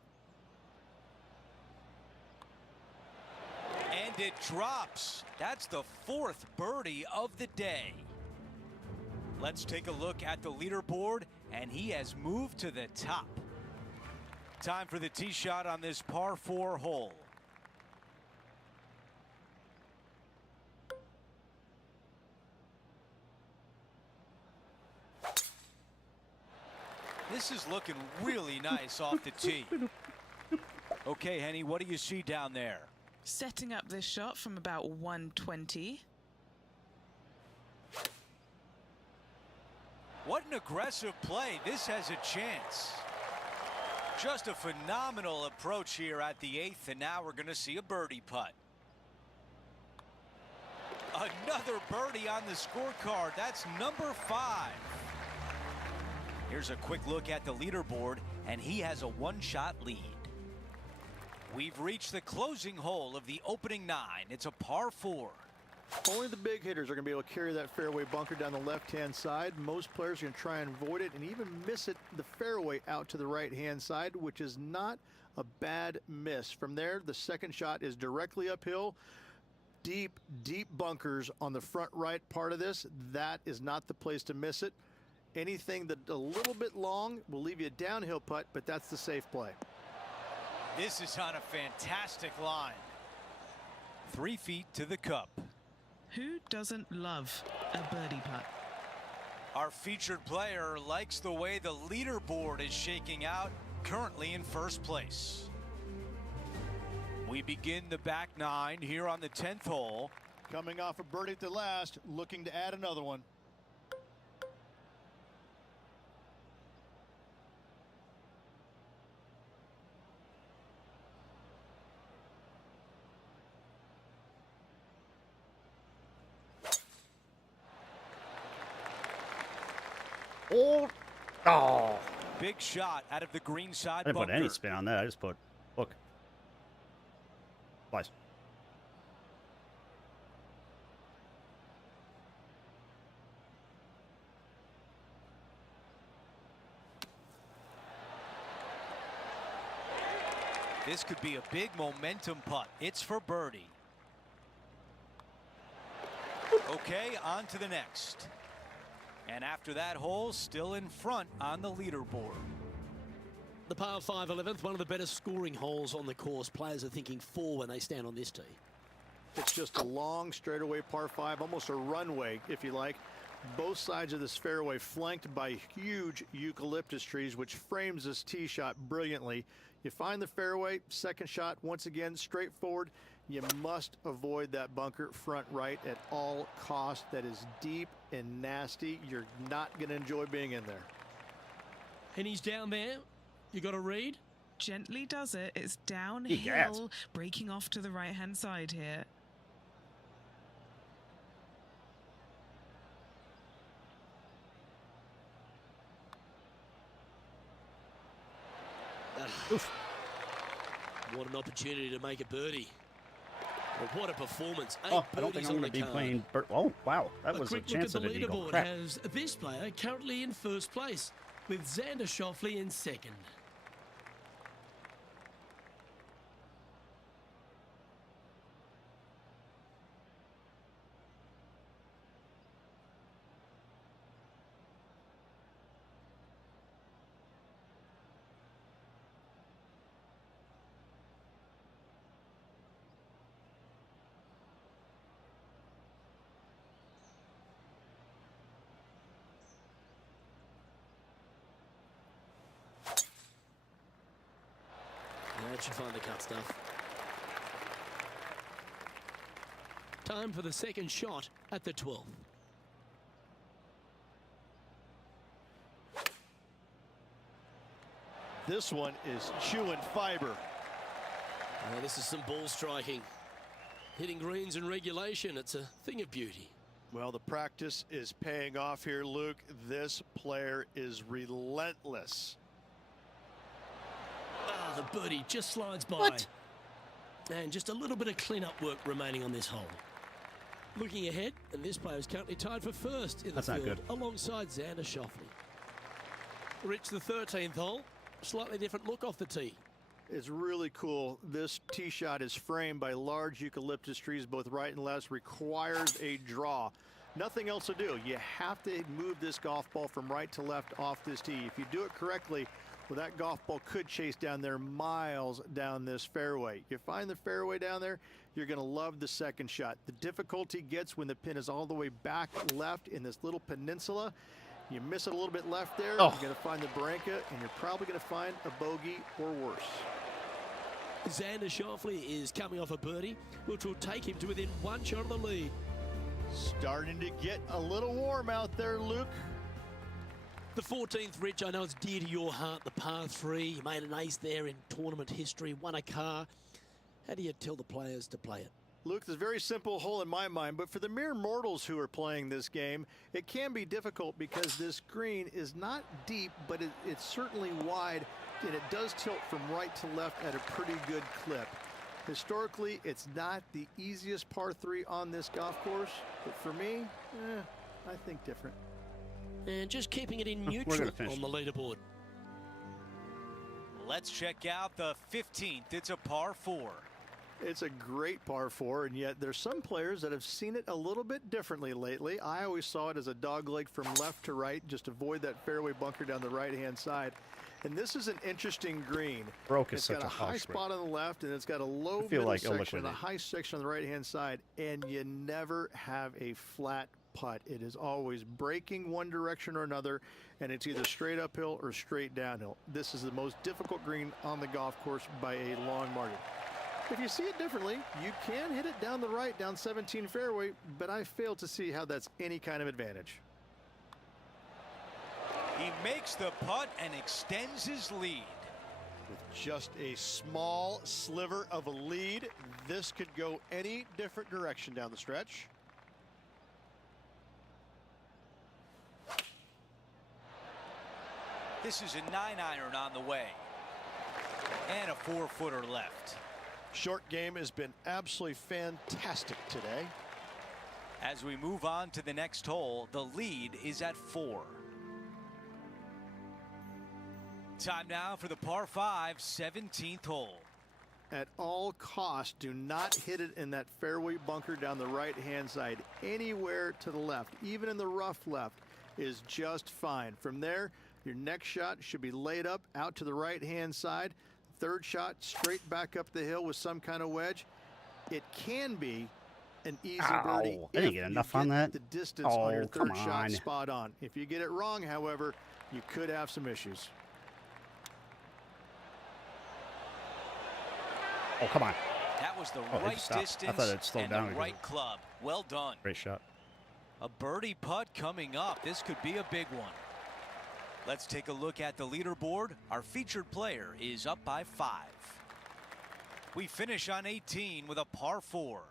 And it drops. That's the 4th birdie of the day. Let's take a look at the leaderboard, and he has moved to the top. Time for the tee shot on this par 4 hole. This is looking really nice off the tee. Okay, Henny, what do you see down there? Setting up this shot from about 120. What an aggressive play. This has a chance. Just a phenomenal approach here at the 8th, and now we're going to see a birdie putt. Another birdie on the scorecard. That's number 5. Here's a quick look at the leaderboard, and he has a 1-shot lead. We've reached the closing hole of the opening 9. It's a par 4. Only the big hitters are going to be able to carry that fairway bunker down the left-hand side. Most players are going to try and avoid it and even miss it the fairway out to the right-hand side, which is not a bad miss. From there, the second shot is directly uphill. Deep, deep bunkers on the front right part of this. That is not the place to miss it. Anything that a little bit long will leave you a downhill putt, but that's the safe play. This is on a fantastic line. 3 feet to the cup. Who doesn't love a birdie putt? Our featured player likes the way the leaderboard is shaking out, currently in first place. We begin the back 9 here on the 10th hole. Coming off a birdie at the last, looking to add another one. Oh. Big shot out of the green side I didn't bunker. put any spin on that. I just put hook. Slice. This could be a big momentum putt. It's for birdie. Okay, on to the next. And after that hole, still in front on the leaderboard. The par 5 11th, one of the better scoring holes on the course. Players are thinking 4 when they stand on this tee. It's just a long straightaway par 5, almost a runway, if you like. Both sides of this fairway flanked by huge eucalyptus trees, which frames this tee shot brilliantly. You find the fairway, second shot, once again, straightforward. You must avoid that bunker front right at all costs. That is deep and nasty. You're not going to enjoy being in there. And he's down there. You got to read. Gently does it. It's downhill, breaking off to the right-hand side here. What an opportunity to make a birdie. Well, what a performance. Oh, I don't think I'm going to be playing. Oh, wow. That was a chance at an eagle. Crap. Has this player currently in first place, with Xander Schauffele in second. That should find the cut stuff. Time for the second shot at the 12th. This one is chewing fiber. This is some ball striking. Hitting greens in regulation, it's a thing of beauty. Well, the practice is paying off here, Luke. This player is relentless. The birdie just slides by. What? And just a little bit of clean-up work remaining on this hole. Looking ahead, and this player is currently tied for first in the field alongside Xander Schauffele. Rich, the 13th hole, slightly different look off the tee. It's really cool. This tee shot is framed by large eucalyptus trees, both right and left, requires a draw. Nothing else to do. You have to move this golf ball from right to left off this tee. If you do it correctly, well, that golf ball could chase down there miles down this fairway. You find the fairway down there, you're going to love the second shot. The difficulty gets when the pin is all the way back left in this little peninsula. You miss it a little bit left there, you're going to find the Barranca, and you're probably going to find a bogey or worse. Xander Schauffele is coming off a birdie, which will take him to within one shot of the lead. Starting to get a little warm out there, Luke. The 14th, Rich, I know it's dear to your heart, the par 3. You made an ace there in tournament history, won a car. How do you tell the players to play it? Luke, it's a very simple hole in my mind, but for the mere mortals who are playing this game, it can be difficult because this green is not deep, but it's certainly wide, and it does tilt from right to left at a pretty good clip. Historically, it's not the easiest par 3 on this golf course, but for me, I think different. And just keeping it in neutral on the leaderboard. Let's check out the 15th. It's a par 4. It's a great par 4, and yet there's some players that have seen it a little bit differently lately. I always saw it as a dog leg from left to right, just avoid that fairway bunker down the right-hand side. And this is an interesting green. It's got a high spot on the left, and it's got a low middle section, a high section on the right-hand side, and you never have a flat putt. It is always breaking one direction or another, and it's either straight uphill or straight downhill. This is the most difficult green on the golf course by a long margin. If you see it differently, you can hit it down the right, down 17 fairway, but I fail to see how that's any kind of advantage. He makes the putt and extends his lead. With just a small sliver of a lead, this could go any different direction down the stretch. This is a 9-iron on the way. And a 4-footer left. Short game has been absolutely fantastic today. As we move on to the next hole, the lead is at 4. Time now for the par 5 17th hole. At all costs, do not hit it in that fairway bunker down the right-hand side. Anywhere to the left, even in the rough left, is just fine. From there, your next shot should be laid up out to the right-hand side. Third shot straight back up the hill with some kind of wedge. It can be an easy birdie. I didn't get enough on that. The distance on your third shot spot on. If you get it wrong, however, you could have some issues. Oh, come on. That was the Oh, right distance I thought it slowed and down the again. right club. Well done. Great shot. A birdie putt coming up. This could be a big one. Let's take a look at the leaderboard. Our featured player is up by 5. We finish on 18 with a par 4.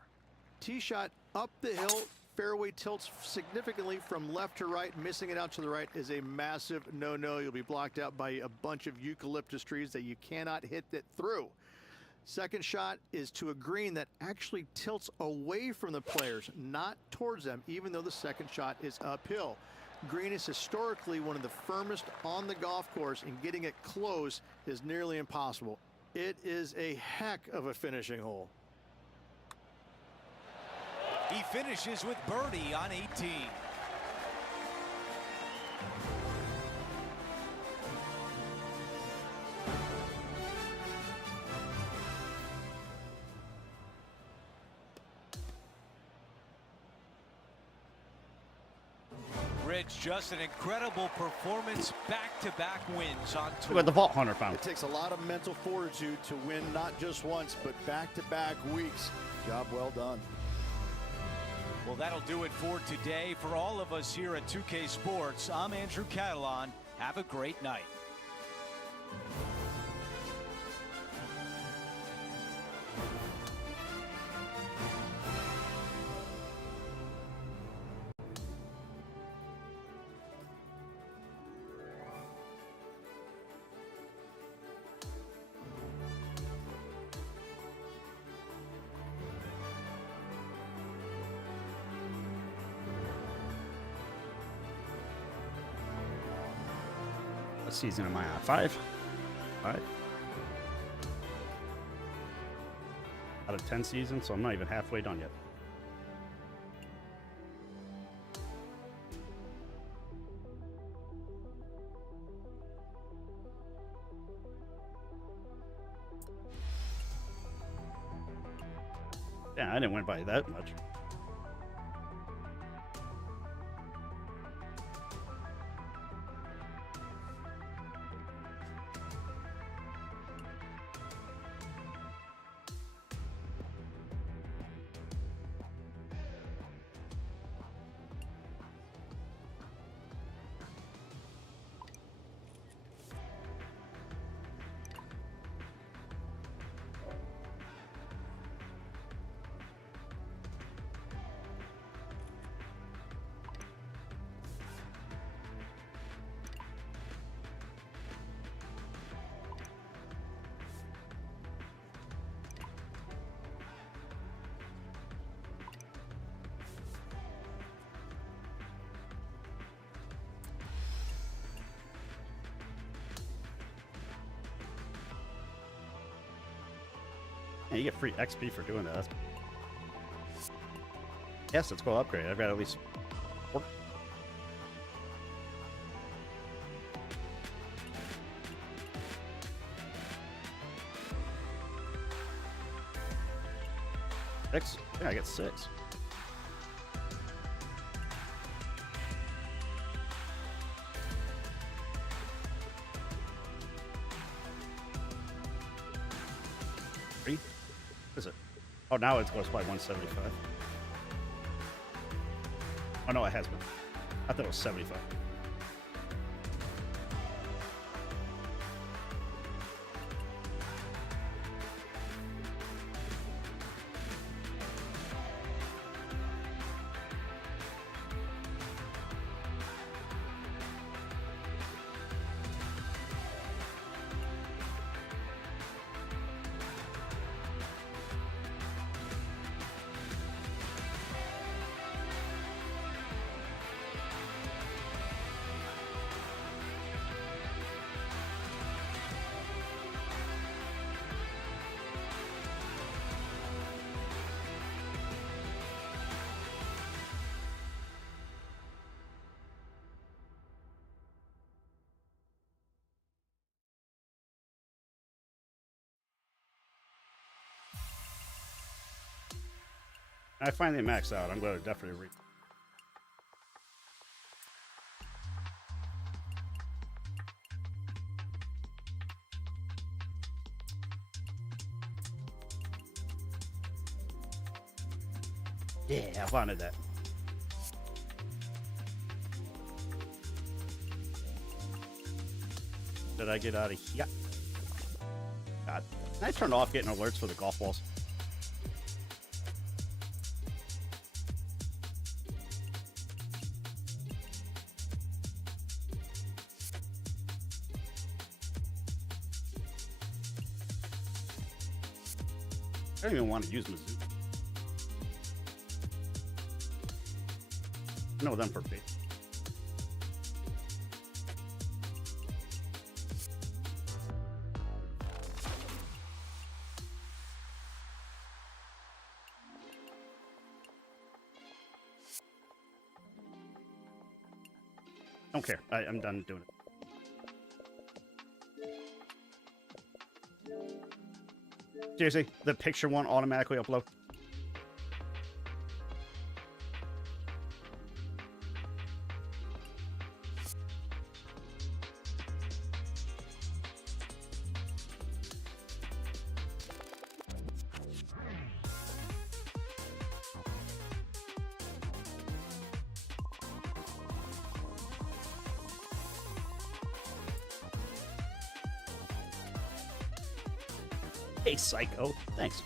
Tee shot up the hill. Fairway tilts significantly from left to right. Missing it out to the right is a massive no-no. You'll be blocked out by a bunch of eucalyptus trees that you cannot hit it through. Second shot is to a green that actually tilts away from the players, not towards them, even though the second shot is uphill. Green is historically one of the firmest on the golf course, and getting it close is nearly impossible. It is a heck of a finishing hole. He finishes with birdie on 18. Rich, just an incredible performance, back-to-back wins on tour. Look at the Vault Hunter found. It takes a lot of mental fortitude to win not just once, but back-to-back weeks. Job well done. Well, that'll do it for today. For all of us here at 2K Sports, I'm Andrew Catalon. Have a great night. What season am I on? 5? 5? Out of 10 seasons, so I'm not even halfway done yet. Yeah, I didn't win by that much. Yeah, you get free XP for doing that. Yes, let's go upgrade. I've got at least 4. Six? Yeah, I get 6. What is it? Oh, now it goes by 175. Oh, no, it has been. I thought it was 75. I finally maxed out. I'm going to definitely read. Yeah, I wanted that. Did I get out of here? God. I turned off getting alerts for the golf balls. I don't even want to use Mizzou. I know them for free. Don't care. I'm done doing it. Seriously, the picture won't automatically upload. Hey, psycho. Thanks.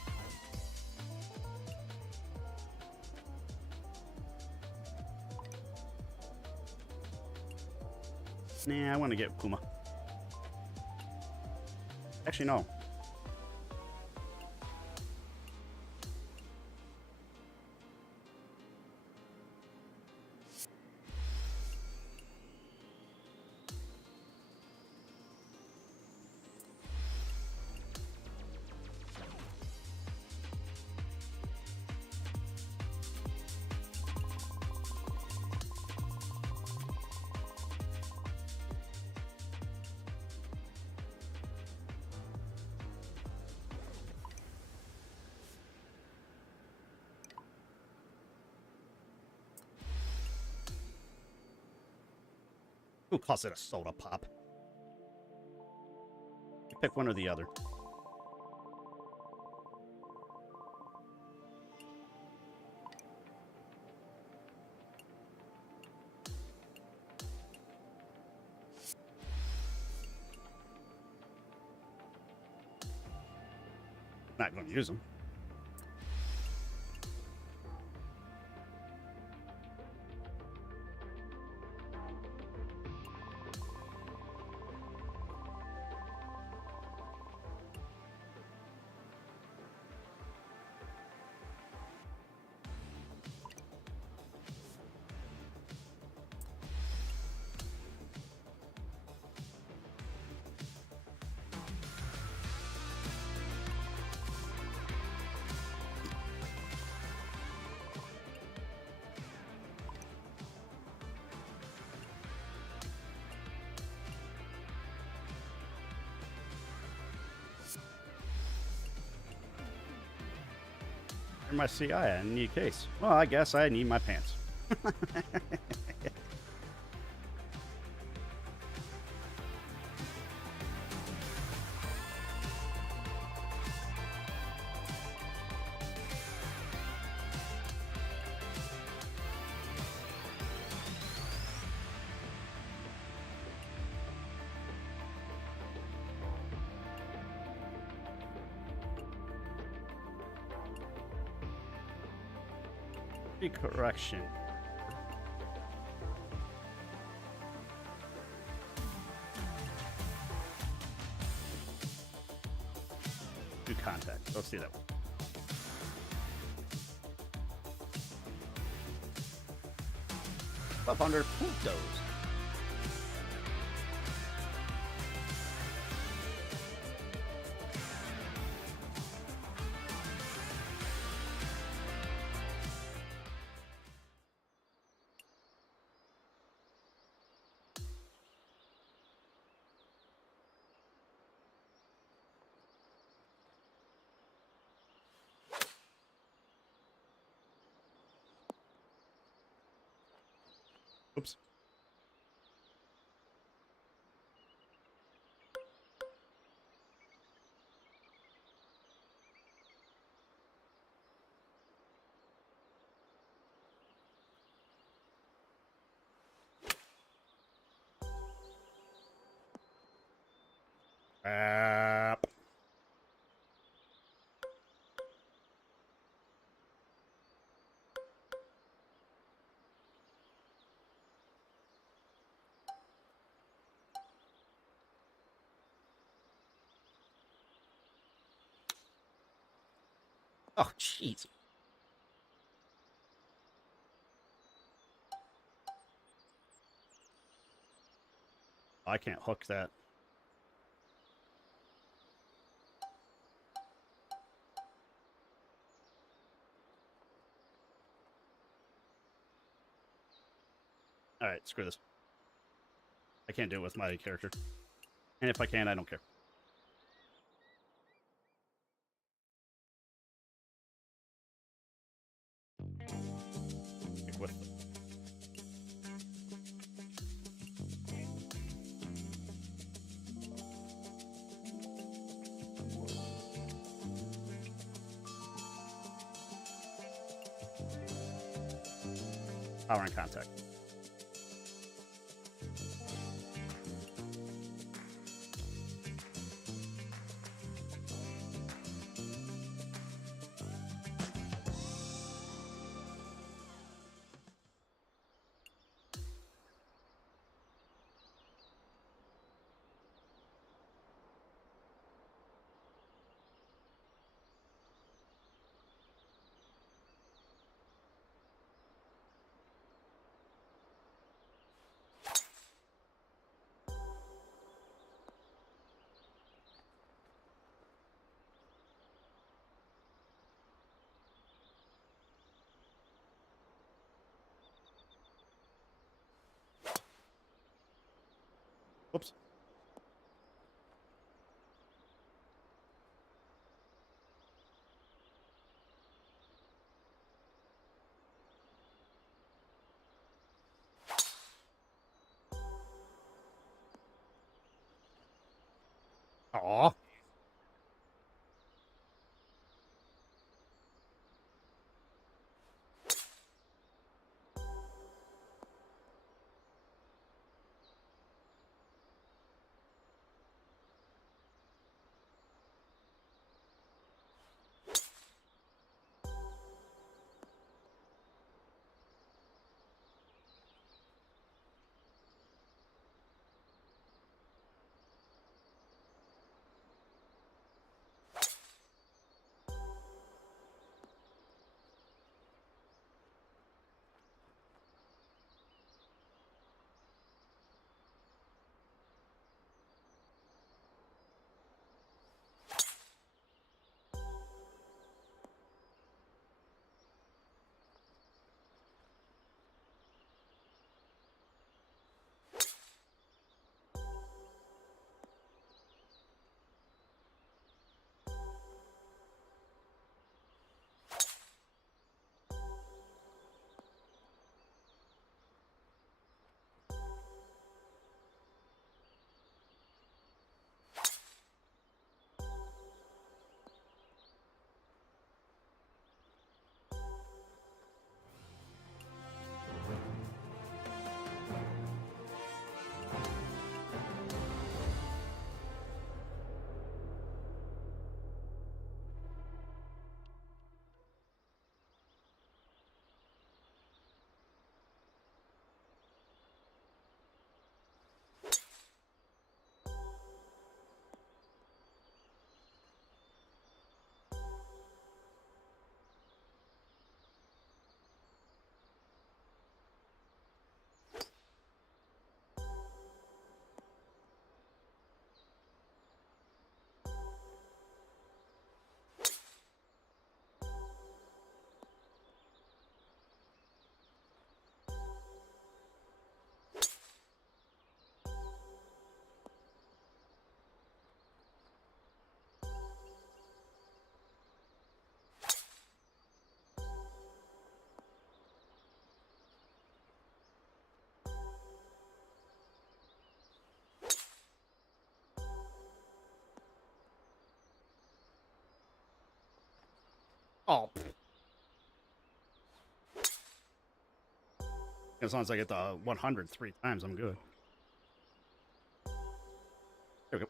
Nah, I want to get Puma. Actually, no. Who calls it a soda pop? You pick one or the other. Not going to use them. My CI, I need a case. Well, I guess I need my pants. Correction. Do contact. Let's see that one. Up under puntos. Oops. Oh, jeez. I can't hook that. All right, screw this. I can't do it with my character. And if I can, I don't care. With power and contact. Whoops. Aw. Oh. As long as I get the 100 3 times, I'm good. There we go.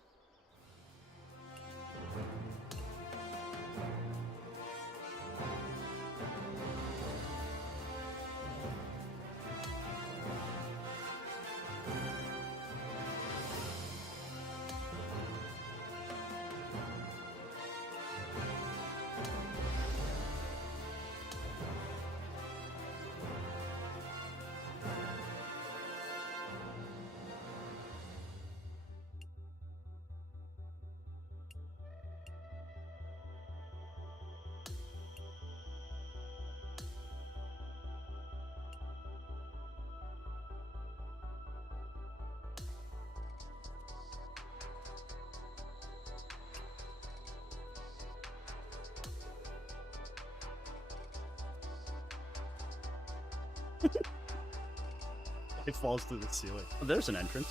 It falls through the ceiling. Oh, there's an entrance.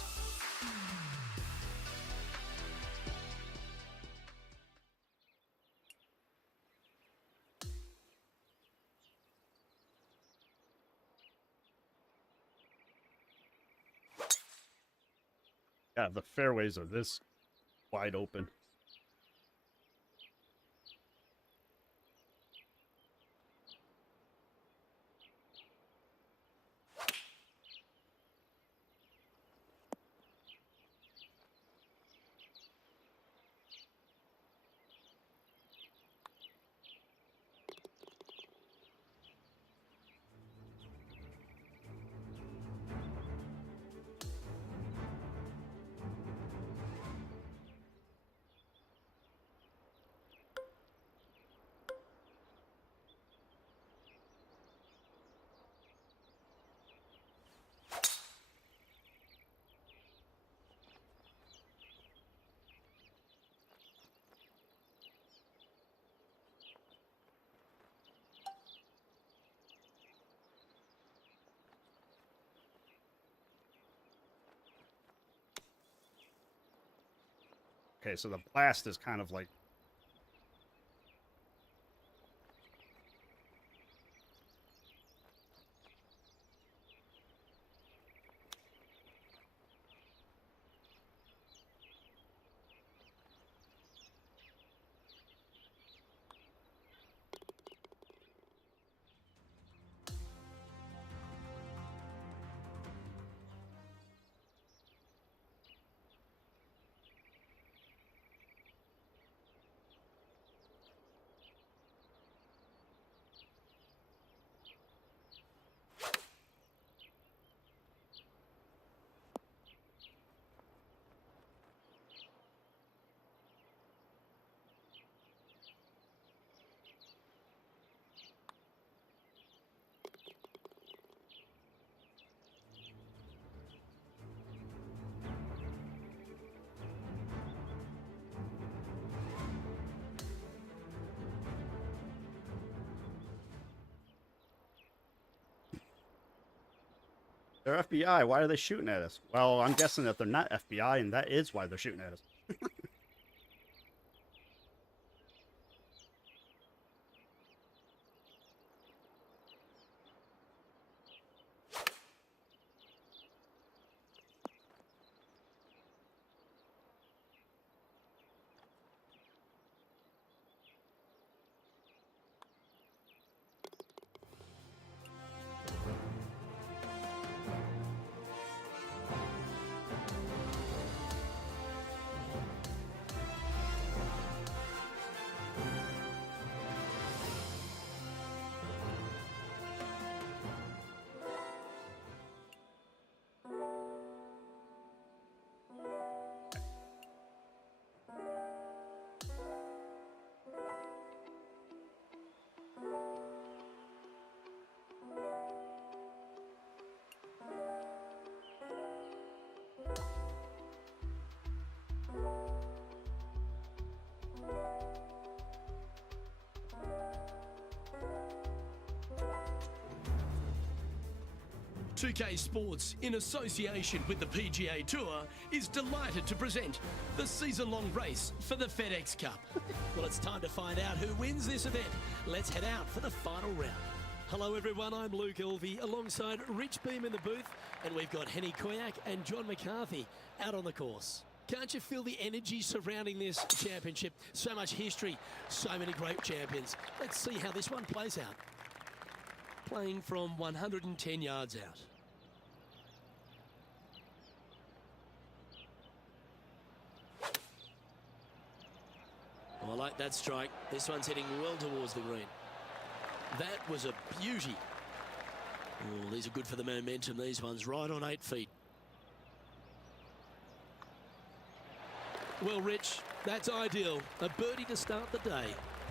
Yeah, the fairways are this wide open. Okay, so the blast is kind of like... They're FBI. Why are they shooting at us? Well, I'm guessing that they're not FBI, and that is why they're shooting at us. 2K Sports, in association with the PGA Tour, is delighted to present the season-long race for the FedEx Cup. Well, it's time to find out who wins this event. Let's head out for the final round. Hello, everyone. I'm Luke Elvey, alongside Rich Beam in the booth, and we've got Henny Koyak and John McCarthy out on the course. Can't you feel the energy surrounding this championship? So much history, so many great champions. Let's see how this one plays out. Playing from 110 yards out. Oh, I like that strike. This one's heading well towards the green. That was a beauty. Oh, these are good for the momentum. These ones right on 8 feet. Well, Rich, that's ideal. A birdie to start the day.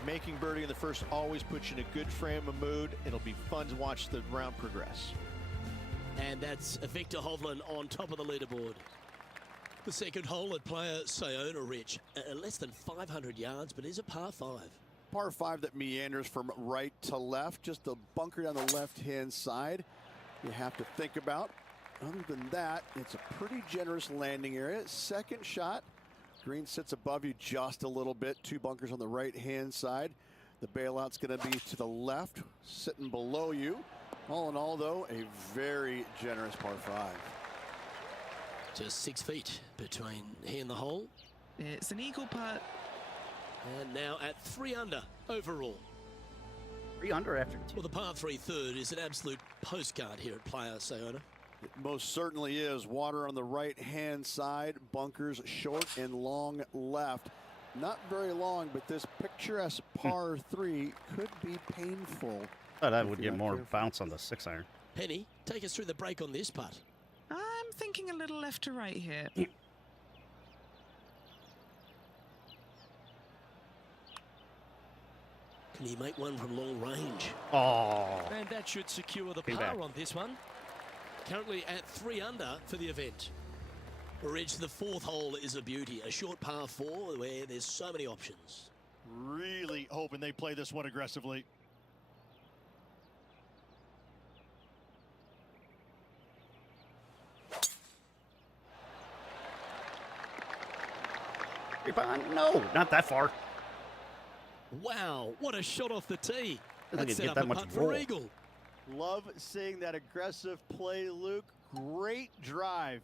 Making birdie in the first always puts you in a good frame of mood. It'll be fun to watch the round progress. And that's Victor Hovland on top of the leaderboard. The second hole at Playa Sayona, Rich. Less than 500 yards, but is a par 5. Par 5 that meanders from right to left. Just a bunker down the left-hand side you have to think about. Other than that, it's a pretty generous landing area. Second shot. Green sits above you just a little bit. 2 bunkers on the right-hand side. The bailout's going to be to the left, sitting below you. All in all, though, a very generous par 5. Just 6 feet between he and the hole. It's an eagle putt. And now at 3 under overall. 3 under after 2. Well, the par 3 third is an absolute postcard here at Playa Sayona. It most certainly is. Water on the right-hand side, bunkers short and long left. Not very long, but this picturesque par 3 could be painful. Thought I would get more bounce on the 6-iron. Henny, take us through the break on this putt. I'm thinking a little left to right here. Can he make one from long range? Oh. And that should secure the par on this one. Currently at 3 under for the event. Rich, the 4th hole is a beauty. A short par 4 where there's so many options. Really hoping they play this one aggressively. No, not that far. Wow, what a shot off the tee. Doesn't That's set get up that a much putt for roll. eagle. Love seeing that aggressive play, Luke. Great drive.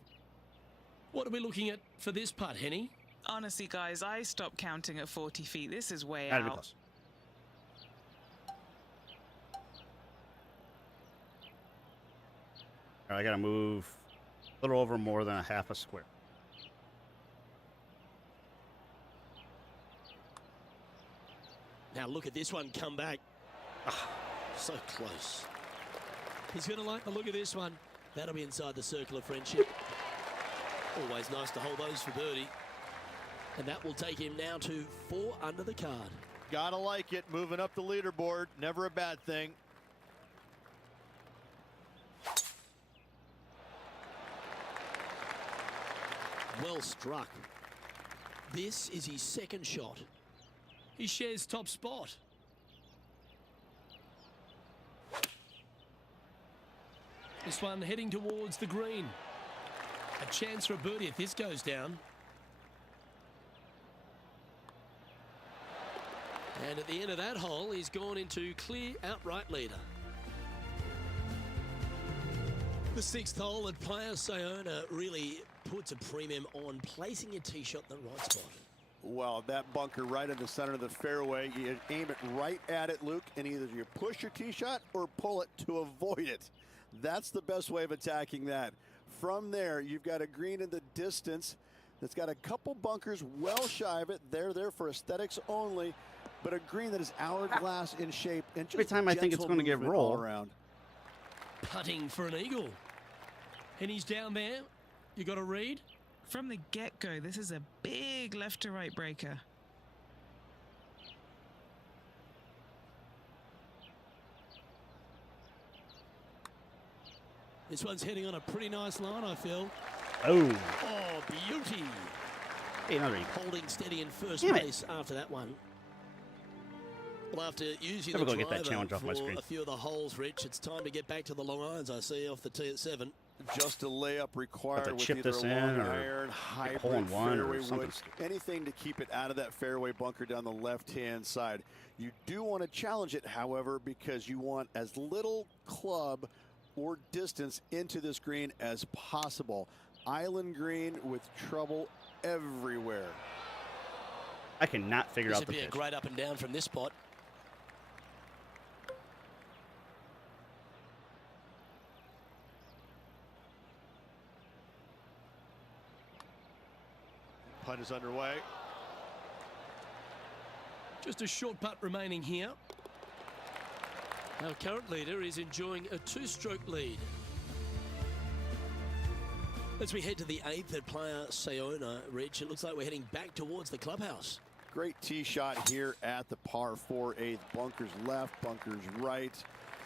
What are we looking at for this putt, Henny? Honestly, guys, I stopped counting at 40 feet. This is way Gotta be out. close. All right, I got to move a little over more than a half a square. Now look at this one come back. Ah, so close. He's going to like the look of this one. That'll be inside the circle of friendship. Always nice to hold those for birdie. And that will take him now to 4 under the card. Gotta like it. Moving up the leaderboard. Never a bad thing. Well struck. This is his 2nd shot. He shares top spot. This one heading towards the green. A chance for a birdie if this goes down. And at the end of that hole, he's gone into clear outright leader. The 6th hole at Playa Sayona really puts a premium on placing your tee shot in the right spot. Well, that bunker right in the center of the fairway, you aim it right at it, Luke, and either you push your tee shot or pull it to avoid it. That's the best way of attacking that. From there, you've got a green in the distance that's got a couple bunkers well shy of it. They're there for aesthetics only, but a green that is hourglass in shape. And just Every time I think it's going to get rolled. Around. Putting for an eagle. And he's down there. You got to read. From the get-go, this is a big left to right breaker. This one's heading on a pretty nice line, I feel. Oh. Oh, beauty. Hey, another eagle. Holding steady in first Damn it. place after that one. Well, after using Never the gonna get that driver challenge off my for screen. a few of the holes, Rich, it's time to get back to the long irons, I see, off the tee at 7. Just a layup required with chip either this a in long or iron, get a hole in hybrid, one or fairway something wood, anything to keep it out of that fairway bunker down the left-hand side. You do want to challenge it, however, because you want as little club or distance into this green as possible. Island green with trouble everywhere. I cannot figure This out would the be a pitch. great up and down from this spot. Putt is underway. Just a short putt remaining here. Our current leader is enjoying a 2-stroke lead. As we head to the 8th at Playa Sayona, Rich, it looks like we're heading back towards the clubhouse. Great tee shot here at the par 4 8th. Bunkers left, bunkers right.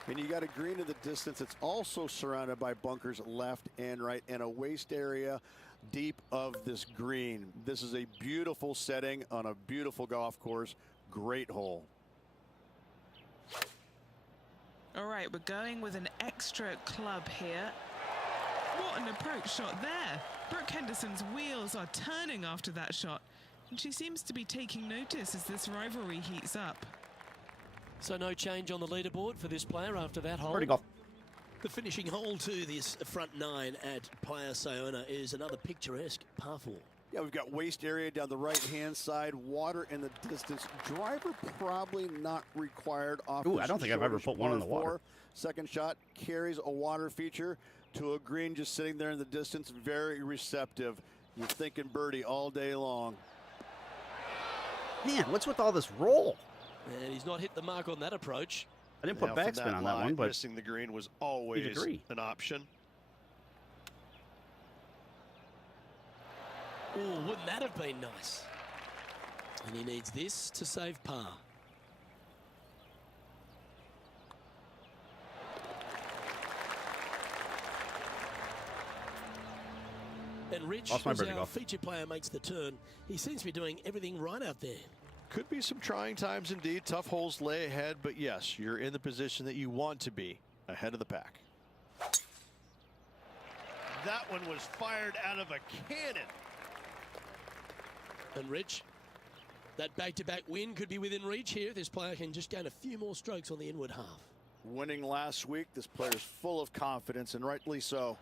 And you got a green in the distance. It's also surrounded by bunkers left and right and a waste area deep of this green. This is a beautiful setting on a beautiful golf course. Great hole. All right, we're going with an extra club here. What an approach shot there. Brooke Henderson's wheels are turning after that shot, and she seems to be taking notice as this rivalry heats up. So no change on the leaderboard for this player after that hole. Pretty golf. The finishing hole to this front 9 at Playa Sayona is another picturesque par 4. Yeah, we've got waste area down the right-hand side, water in the distance. Driver probably not required off. Ooh, I don't think I've ever put one in the water. Second shot carries a water feature to a green just sitting there in the distance. Very receptive. You're thinking birdie all day long. Man, what's with all this roll? And he's not hit the mark on that approach. I didn't put backspin on that one, but missing the green was always an option. Oh, wouldn't that have been nice? And he needs this to save par. And Rich, as our featured player makes the turn, he seems to be doing everything right out there. Could be some trying times indeed. Tough holes lay ahead, but yes, you're in the position that you want to be, ahead of the pack. That one was fired out of a cannon. And Rich, that back-to-back win could be within reach here. This player can just gain a few more strokes on the inward half. Winning last week, this player's full of confidence, and rightly so.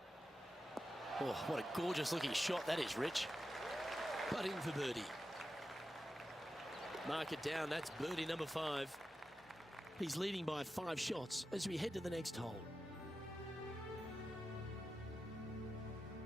Oh, what a gorgeous looking shot that is, Rich. Putting for birdie. Mark it down, that's birdie number 5. He's leading by 5 shots as we head to the next hole.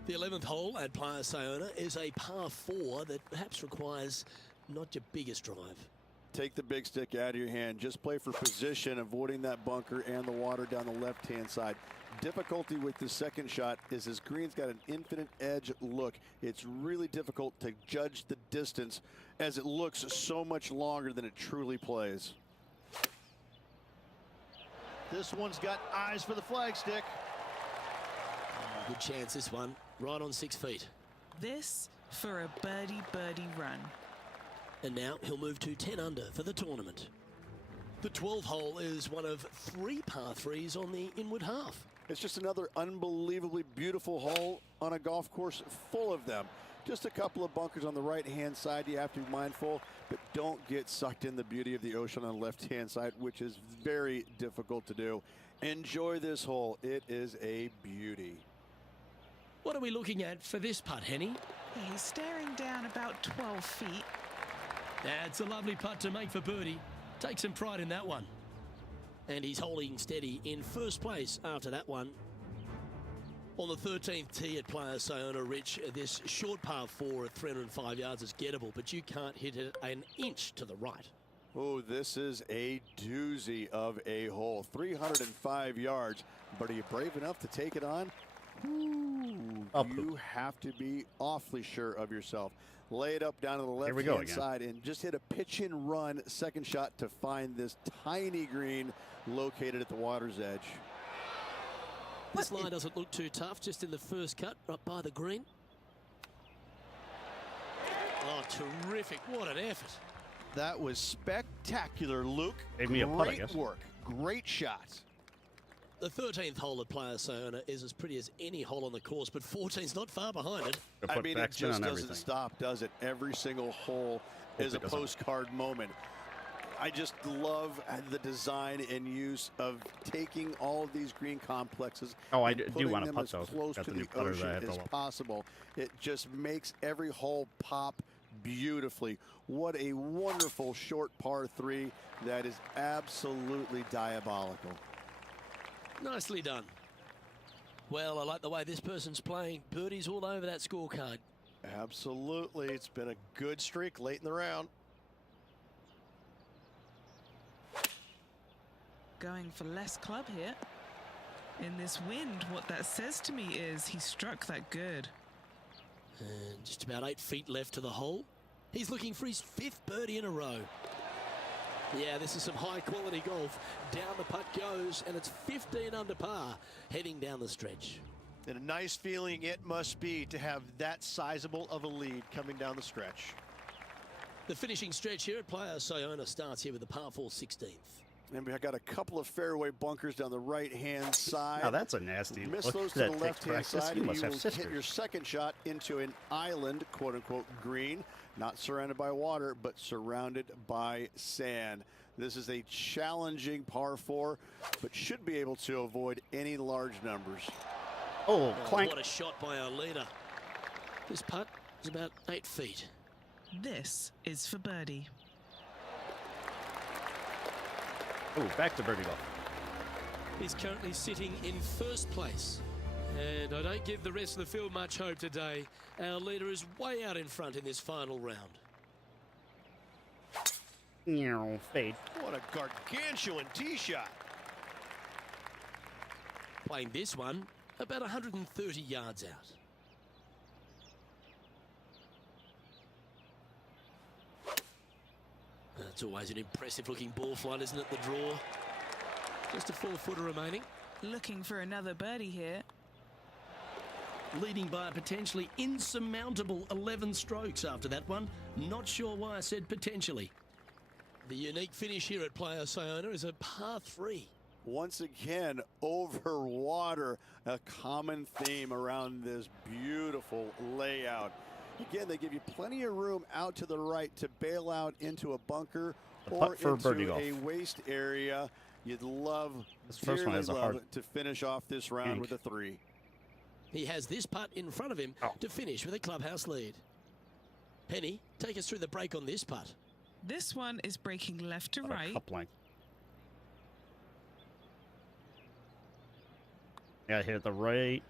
The 11th hole at Playa Sayona is a par 4 that perhaps requires not your biggest drive. Take the big stick out of your hand. Just play for position, avoiding that bunker and the water down the left-hand side. Difficulty with the second shot is this green's got an infinite edge look. It's really difficult to judge the distance as it looks so much longer than it truly plays. This one's got eyes for the flagstick. Good chance this one, right on 6 feet. This for a birdie run. And now he'll move to 10 under for the tournament. The 12th hole is one of 3 par 3s on the inward half. It's just another unbelievably beautiful hole on a golf course full of them. Just a couple of bunkers on the right-hand side you have to be mindful, but don't get sucked in the beauty of the ocean on the left-hand side, which is very difficult to do. Enjoy this hole. It is a beauty. What are we looking at for this putt, Henny? He's staring down about 12 feet. That's a lovely putt to make for birdie. Take some pride in that one. And he's holding steady in first place after that one. On the 13th tee at Playa Sayona, Rich, this short par 4 at 305 yards is gettable, but you can't hit it an inch to the right. Oh, this is a doozy of a hole. 305 yards, but are you brave enough to take it on? Ooh, you have to be awfully sure of yourself. Lay it up down to the left-hand side and just hit a pitch-and run second shot to find this tiny green located at the water's edge. This line doesn't look too tough, just in the first cut, right by the green. Oh, terrific. What an effort. That was spectacular, Luke. Gave me a putt, I Great guess. work. Great shot. The 13th hole at Players Sayona is as pretty as any hole on the course, but 14's not far behind it. I mean, it just doesn't stop, does it? Every single hole is a postcard moment. I just love the design and use of taking all of these green complexes. Oh, I and do putting want to them putt as those. close Got to the new the putters I ocean had to as love. possible. It just makes every hole pop beautifully. What a wonderful short par 3 that is absolutely diabolical. Nicely done. Well, I like the way this person's playing. Birdies all over that scorecard. Absolutely. It's been a good streak late in the round. Going for less club here. In this wind, what that says to me is he struck that good. And just about 8 feet left to the hole. He's looking for his 5th birdie in a row. Yeah, this is some high-quality golf. Down the putt goes, and it's 15 under par, heading down the stretch. And a nice feeling it must be to have that sizable of a lead coming down the stretch. The finishing stretch here at Players Sayona starts here with the par 4 16th. And we got a couple of fairway bunkers down the right-hand side. Now that's a nasty. Miss Look those at to that the thick left-hand practice. side, You and must you have will hit sisters. your second shot into an island, quote-unquote, green. Not surrounded by water, but surrounded by sand. This is a challenging par 4, but should be able to avoid any large numbers. Oh, clank. What a shot by our leader. This putt is about 8 feet. This is for birdie. Oh, back to birdie golf. He's currently sitting in first place. And I don't give the rest of the field much hope today. Our leader is way out in front in this final round. Fade. What a gargantuan tee shot. Playing this one about 130 yards out. That's always an impressive looking ball flight, isn't it, the draw? Just a 4-footer remaining. Looking for another birdie here. Leading by a potentially insurmountable 11 strokes after that one. Not sure why I said potentially. The unique finish here at Players Sayona is a par 3. Once again, over water, a common theme around this beautiful layout. Again, they give you plenty of room out to the right to bail out into a bunker or into a waste area. You'd love, dearly love to finish off this round with a 3. He has this putt in front of him to finish with a clubhouse lead. Penny, take us through the break on this putt. This one is breaking left to right. Yeah, hit the right.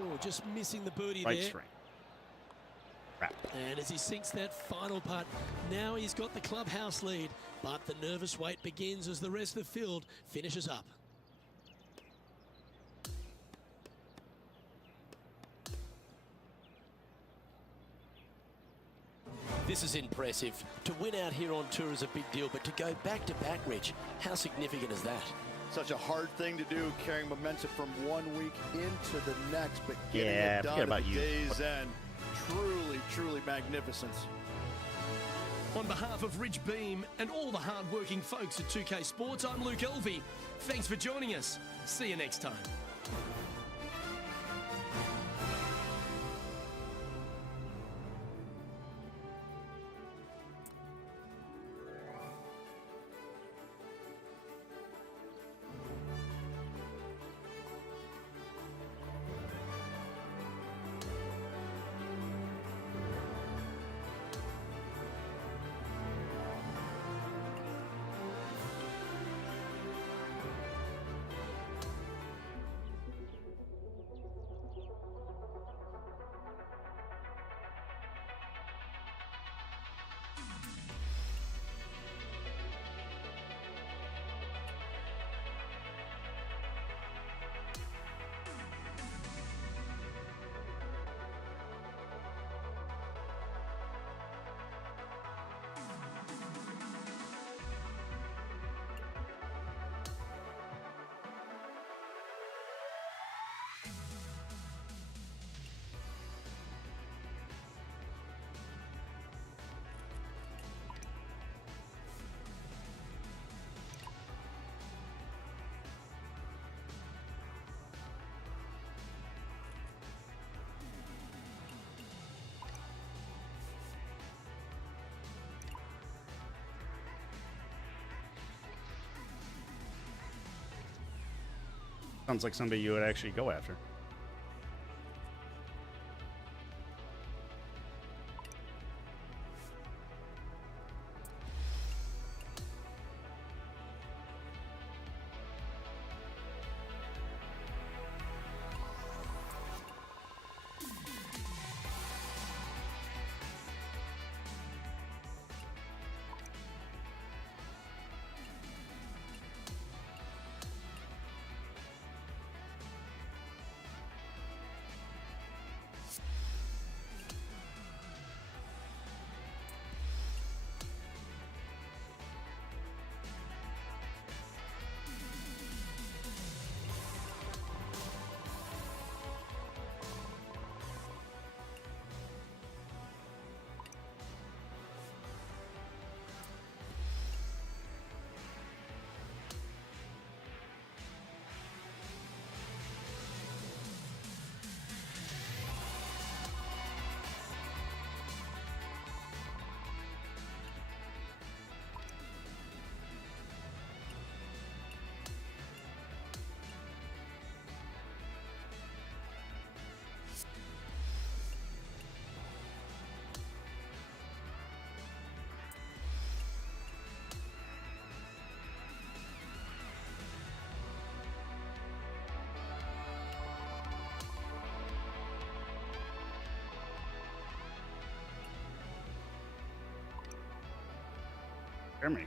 Oh, just missing the birdie right there. string. Crap. And as he sinks that final putt, now he's got the clubhouse lead. But the nervous wait begins as the rest of the field finishes up. This is impressive. To win out here on tour is a big deal, but to go back-to-back, Rich, how significant is that? Such a hard thing to do, carrying momentum from one week into the next, but getting Yeah, it done forget at about the you. day's end. Truly, truly magnificent. On behalf of Rich Beam and all the hard-working folks at 2K Sports, I'm Luke Elvey. Thanks for joining us. See you next time. Sounds like somebody you would actually go after. Germany.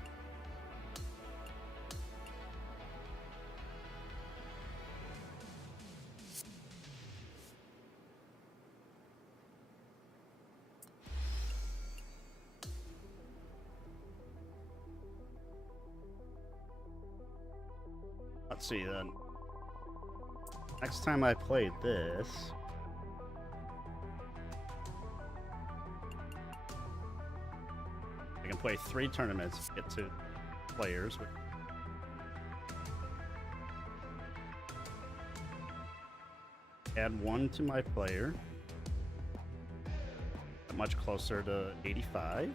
Let's see then. Next time I played this, I can play 3 tournaments, get 2 players. Add 1 to my player. Much closer to 85.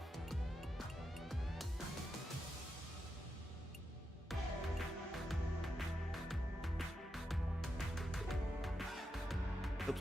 Oops.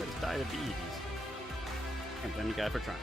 It's diabetes. Can't blame the guy for trying.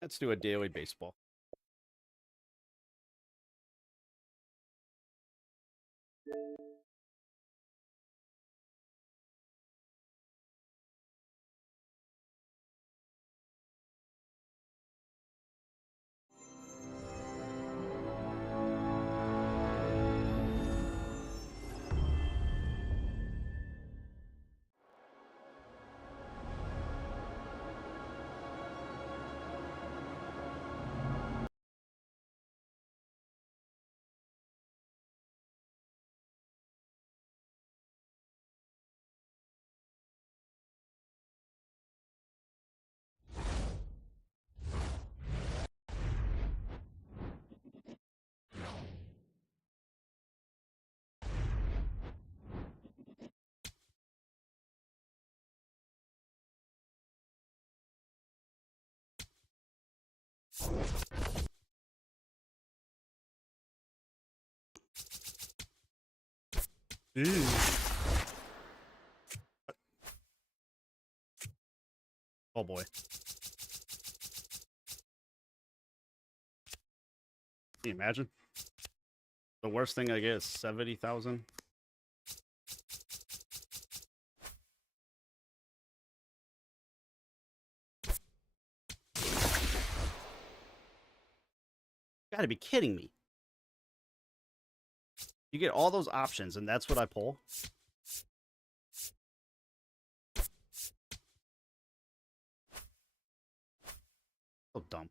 Let's do a daily baseball. Oh boy. Can you imagine? The worst thing I get is 70,000. Gotta be kidding me. You get all those options, and that's what I pull. So dumb.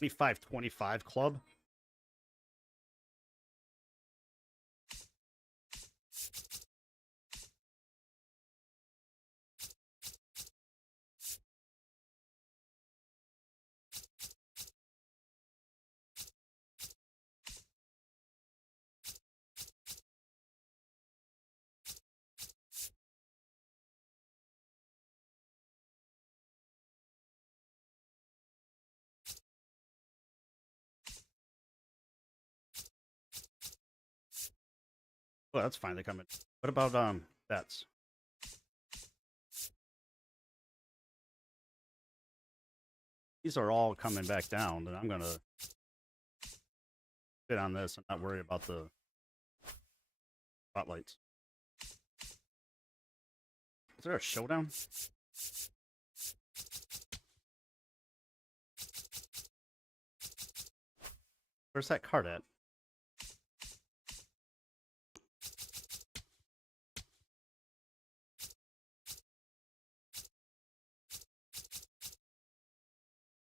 $25.25 club. Oh, that's finally coming. What about bets? These are all coming back down, and I'm gonna sit on this and not worry about the spotlights. Is there a showdown? Where's that card at?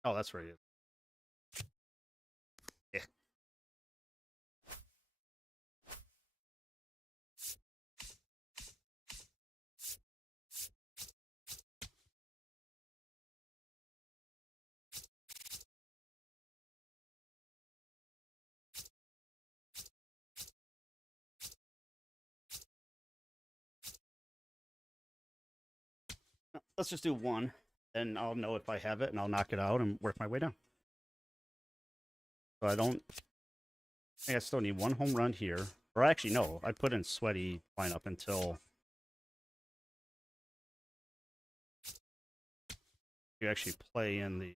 Oh, that's where he is. Yeah. Let's just do one, and I'll know if I have it, and I'll knock it out and work my way down. So I don't... I think I still need one home run here. Or actually, no. I put in Sweaty lineup until... you actually play in the...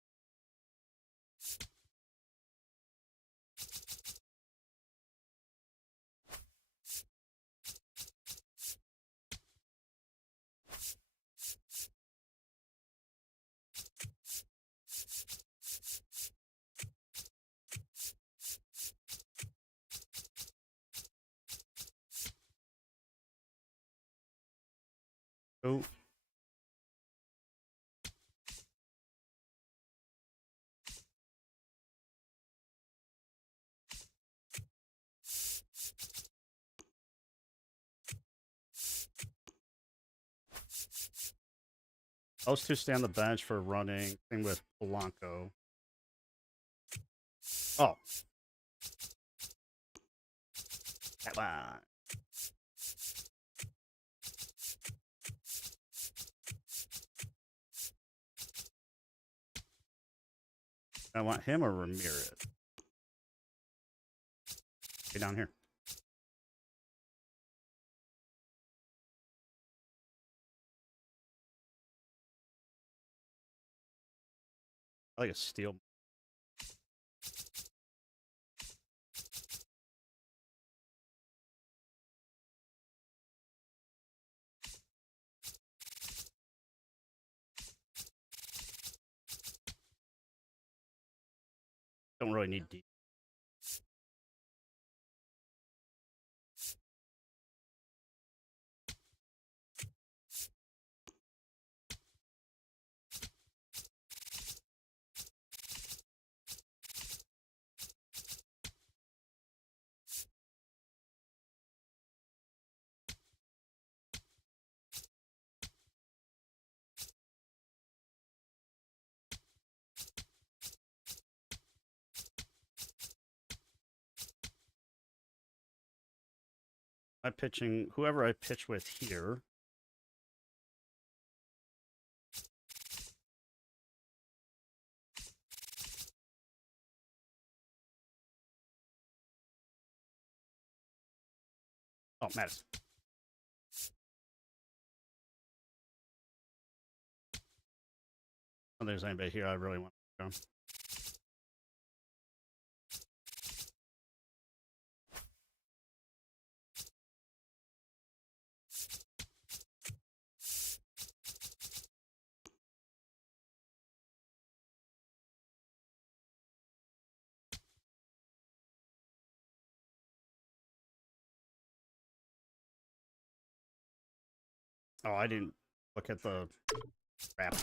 Oh. Those two stay on the bench for running. Same with Polanco. Oh. That one. I want him or Ramirez. Stay down here. I like a steal. Don't really need deep. I'm pitching whoever I pitch with here. Oh, Madison. I don't think there's anybody here I really want to go. Oh, I didn't look at the crap.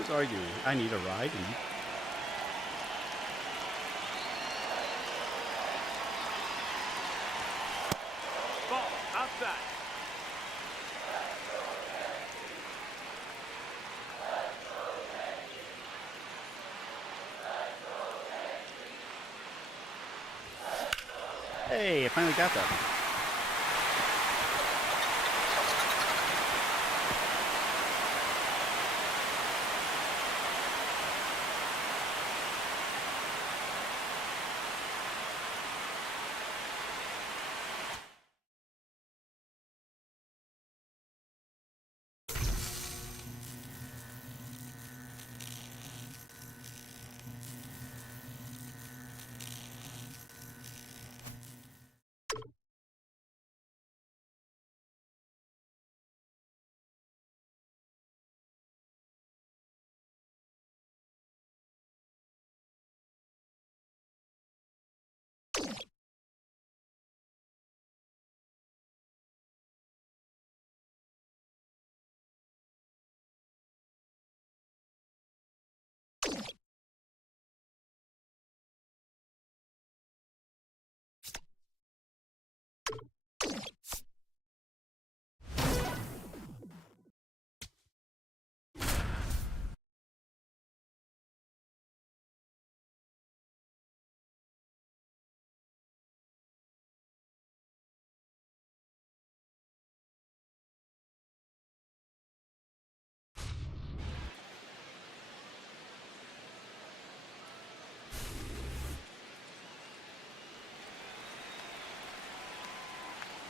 Who's arguing? I need a ride. And... Ball outside. Hey, I finally got that one.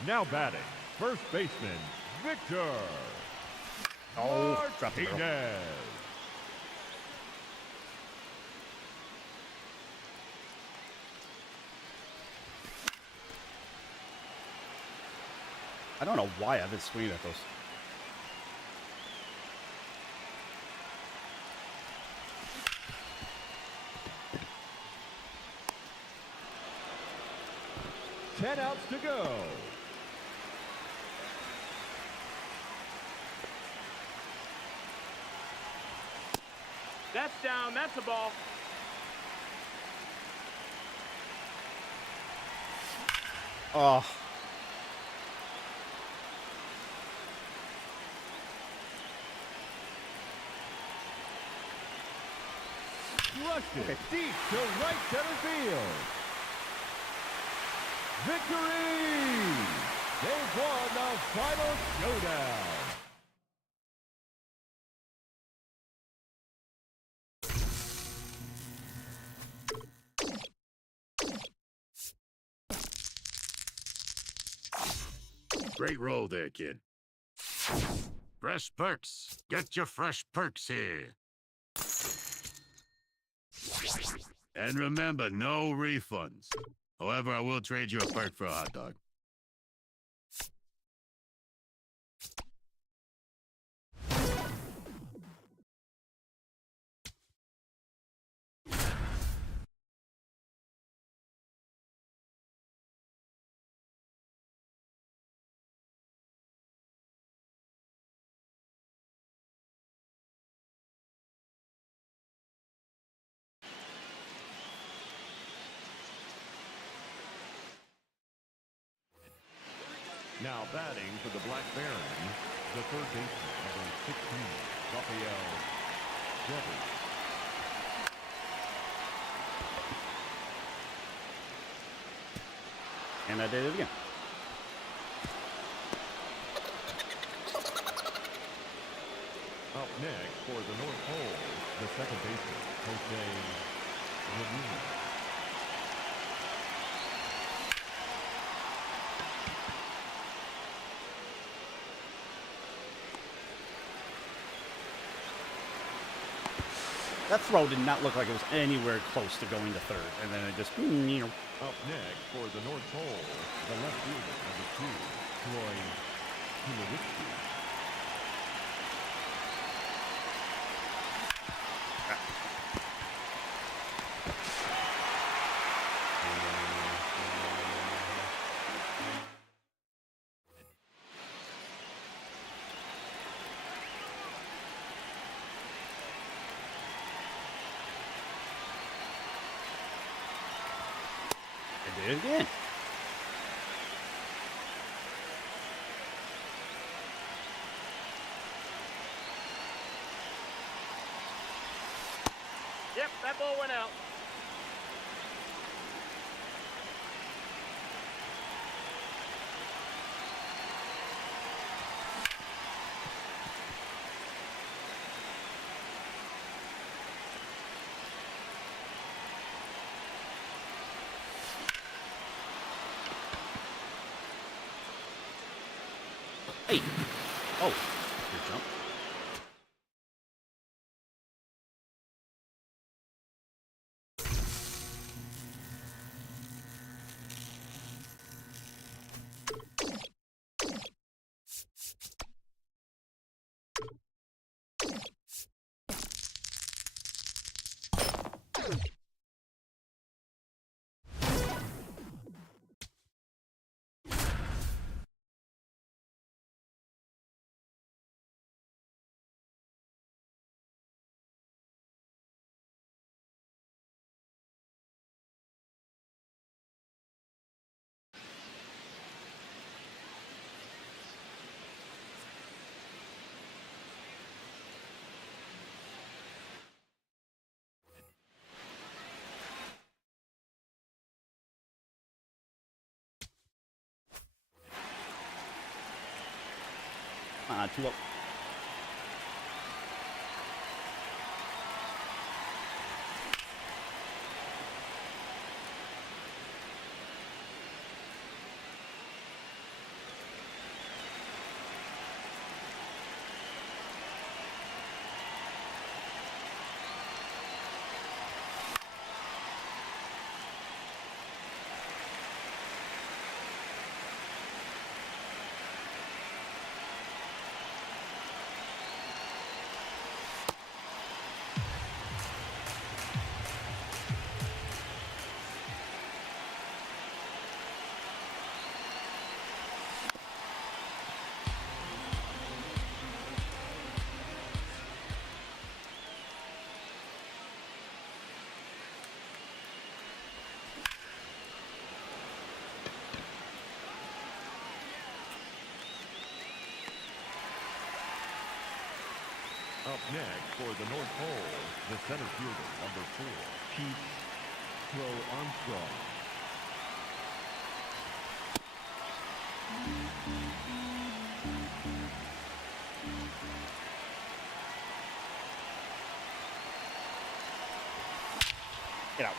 Now batting, first baseman, Victor drop the barrel. Martinez. I don't know why I've been swinging at those. Ten outs to go. That's down. That's a ball. Oh. Rushed it deep to right center field. Victory! They've won the final showdown. Great roll there, kid. Fresh perks. Get your fresh perks here. And remember, no refunds. However, I will trade you a perk for a hot dog. Now batting for the Black Barons, the third baseman, number 16, Rafael Devers. And I did it again. Up next for the North Pole, the second baseman, Jose Ramirez. That throw did not look like it was anywhere close to going to third. And then it just, you know. Up next for the North Pole, the left fielder, number 2, Troy Tulowitzki. I did it again. Yep, that ball went out. Hey. Oh, good jump. Two up. next for the North Pole, the center fielder, number 4, Pete Crow Armstrong. Get out.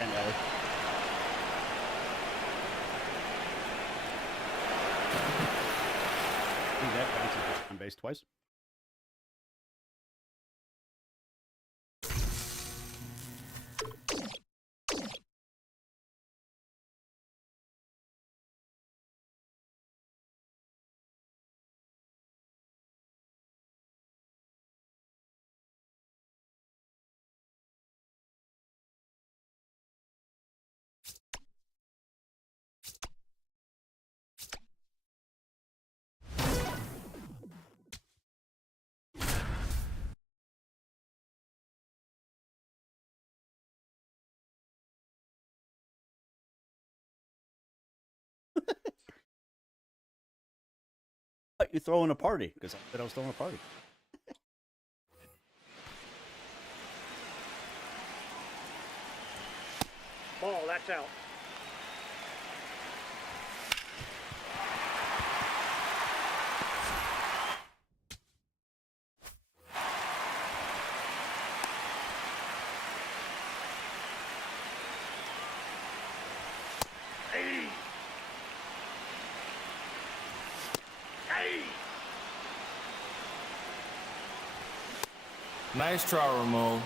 And Ellie. That bounces on base twice. You throwing a party because I said I was throwing a party. Ball, that's out. Nice try, Ramon.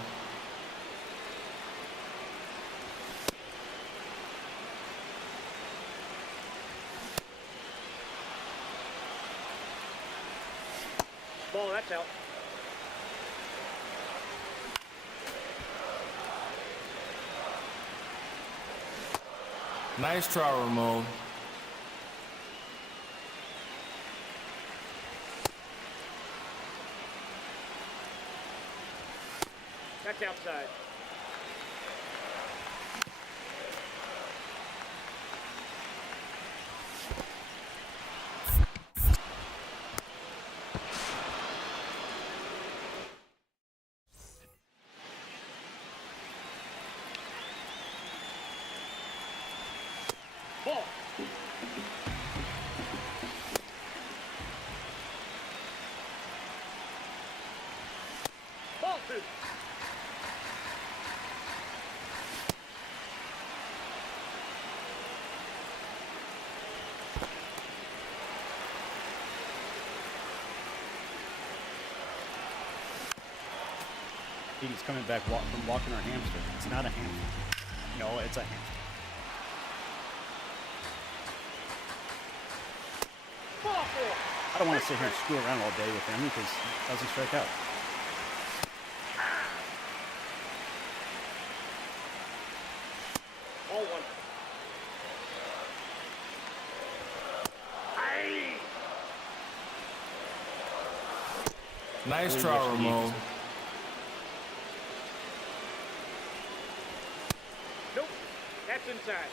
Ball, that's out. Nice try, Ramon. That's outside. Ball. Ball two. He's coming back from walking our hamster. It's not a hamster. No, it's a hamster. I don't want to sit here and screw around all day with him because he doesn't strike out. Ball one. Nice try, Ramon. Nope, that's inside.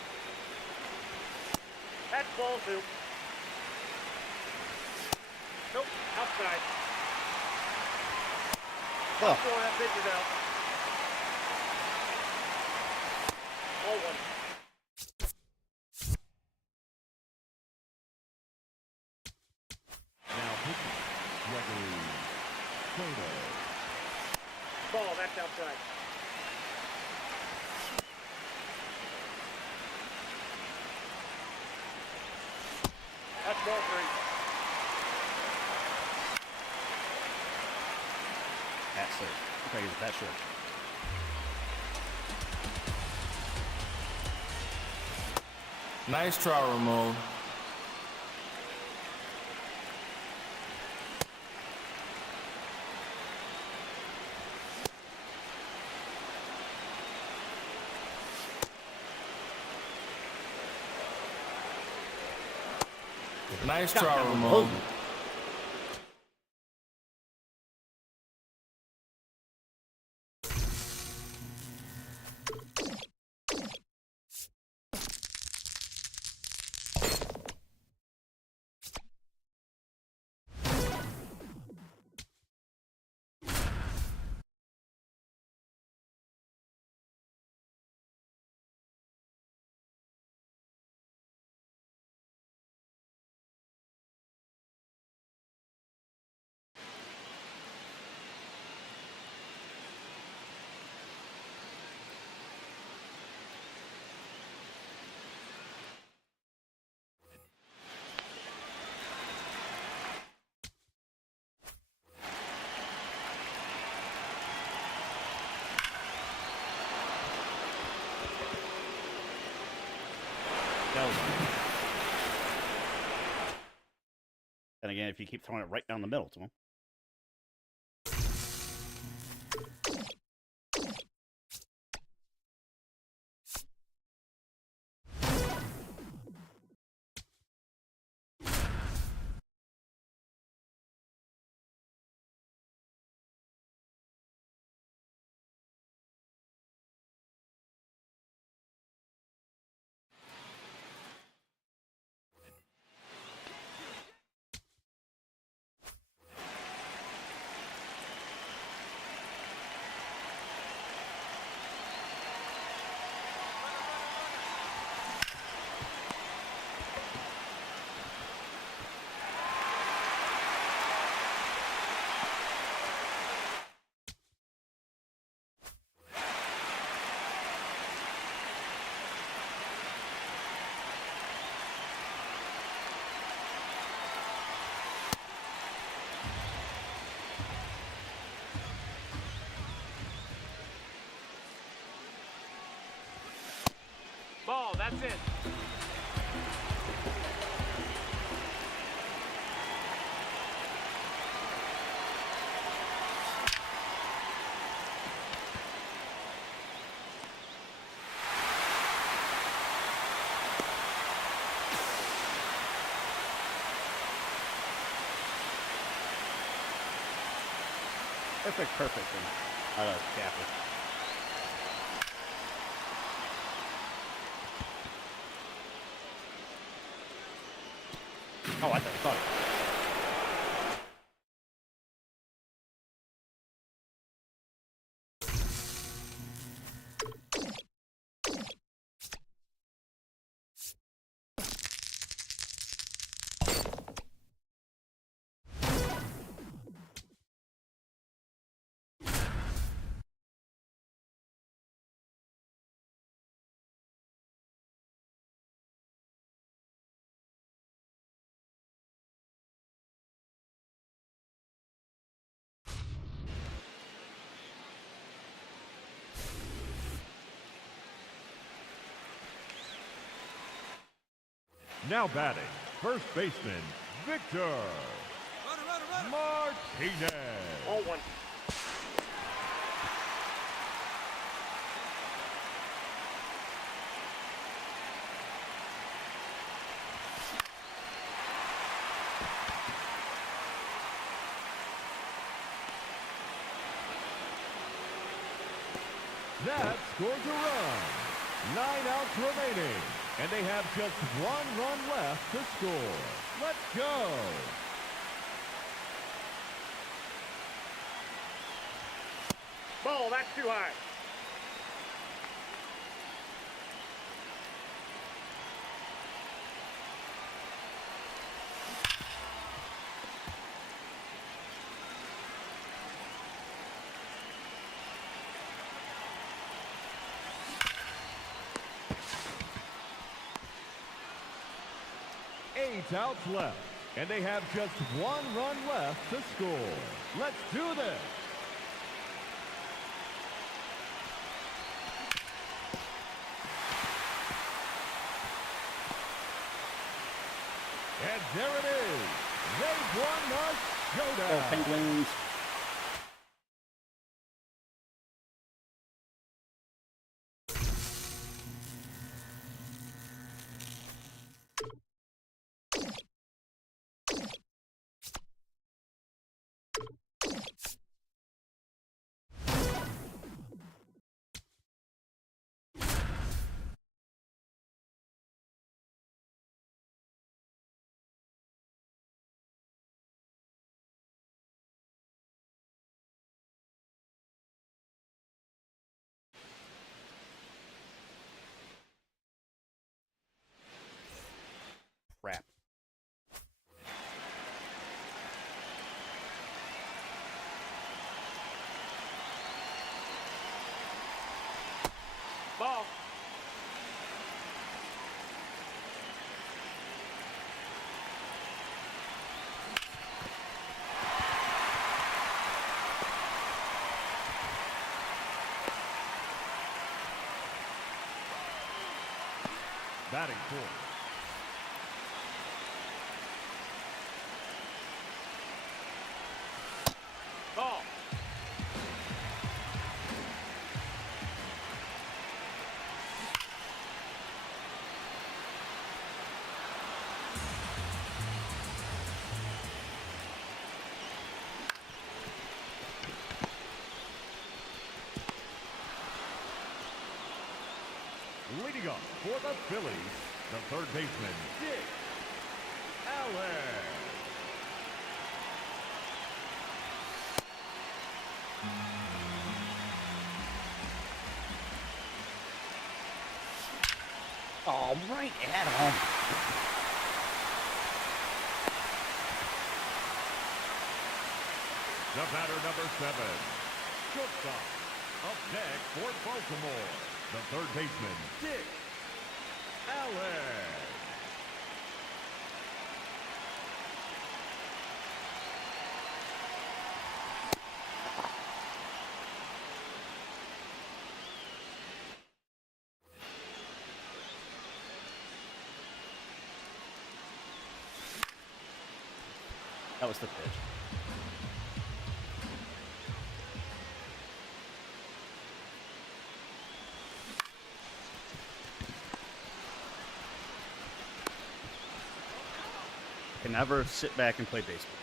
That's ball two. Nope, outside. Oh. That pitch is out. All one. Now pitching, Gregory Soto. Ball, that's outside. That's ball 3. That's it. Okay, that's short. Nice try, Ramon. Nice try, Ramon. And again, if you keep throwing it right down the middle to him. Ball, that's it. Perfect. Capper. Oh, I thought it. Now batting, first baseman, Victor Martinez. All one. That scores a run. 9 outs remaining. And they have just 1 run left to score. Let's go. Ball, that's too high. Eight outs left, and they have just 1 run left to score. Let's do this. And there it is. They've won the showdown. Oh, Penguins. Crap. Ball. Batting fourth. Ball. Leading off for the Phillies, the third baseman, Dick Allen. Oh, right at him. The batter, number 7, shortstop. Up next for Baltimore, the third baseman, Dick Allen. That was the pitch. Can never sit back and play baseball.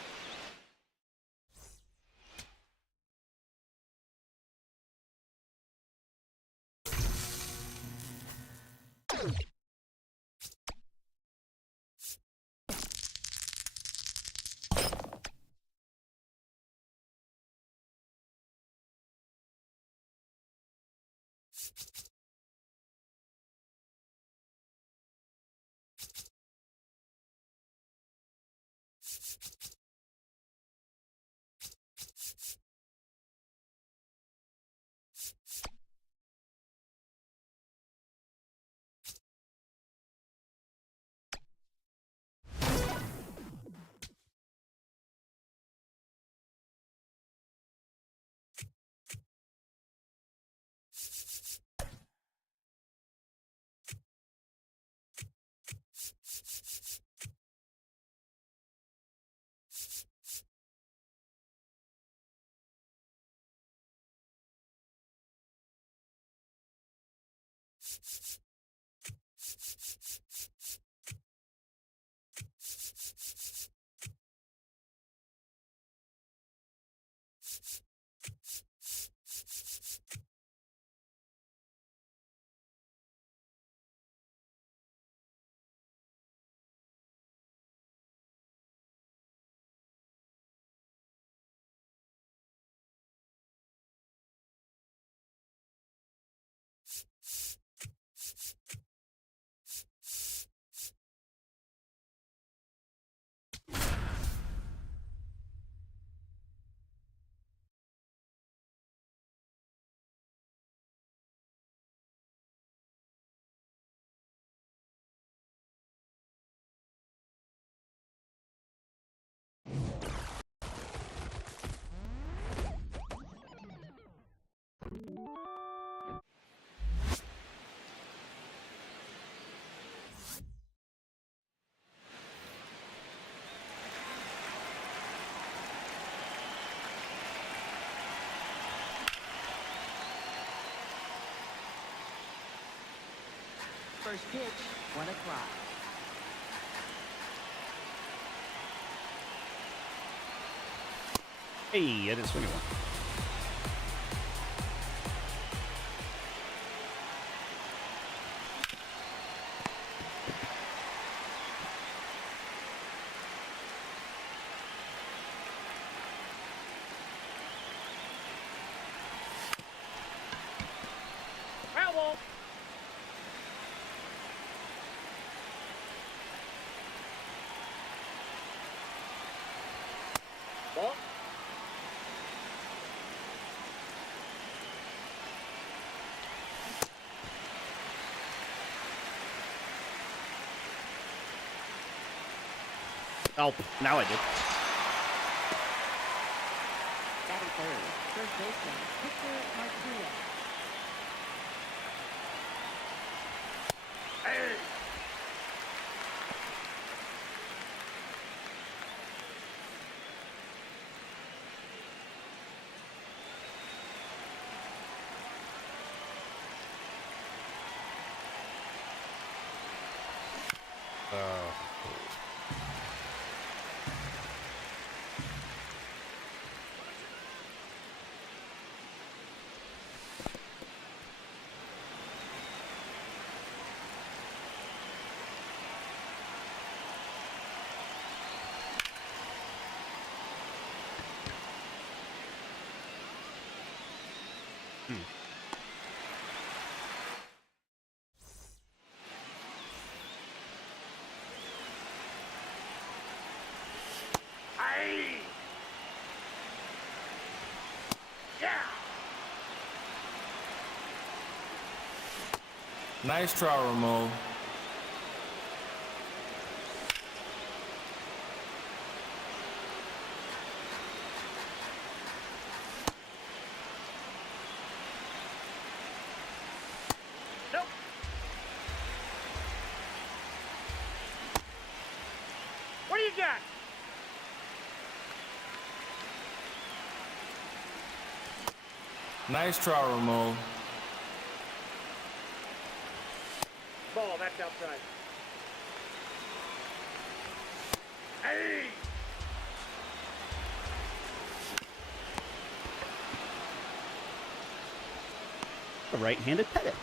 First pitch, 1 o'clock. Hey, I didn't swing it one. Ball. Oh, now I did. Batting third, first baseman, Victor Martinez. Hey. Hey. Yeah. Nice try, Ramon. Nope. What do you got? Nice try, Ramon. Ball, that's outside. Hey! A right-handed Pettit.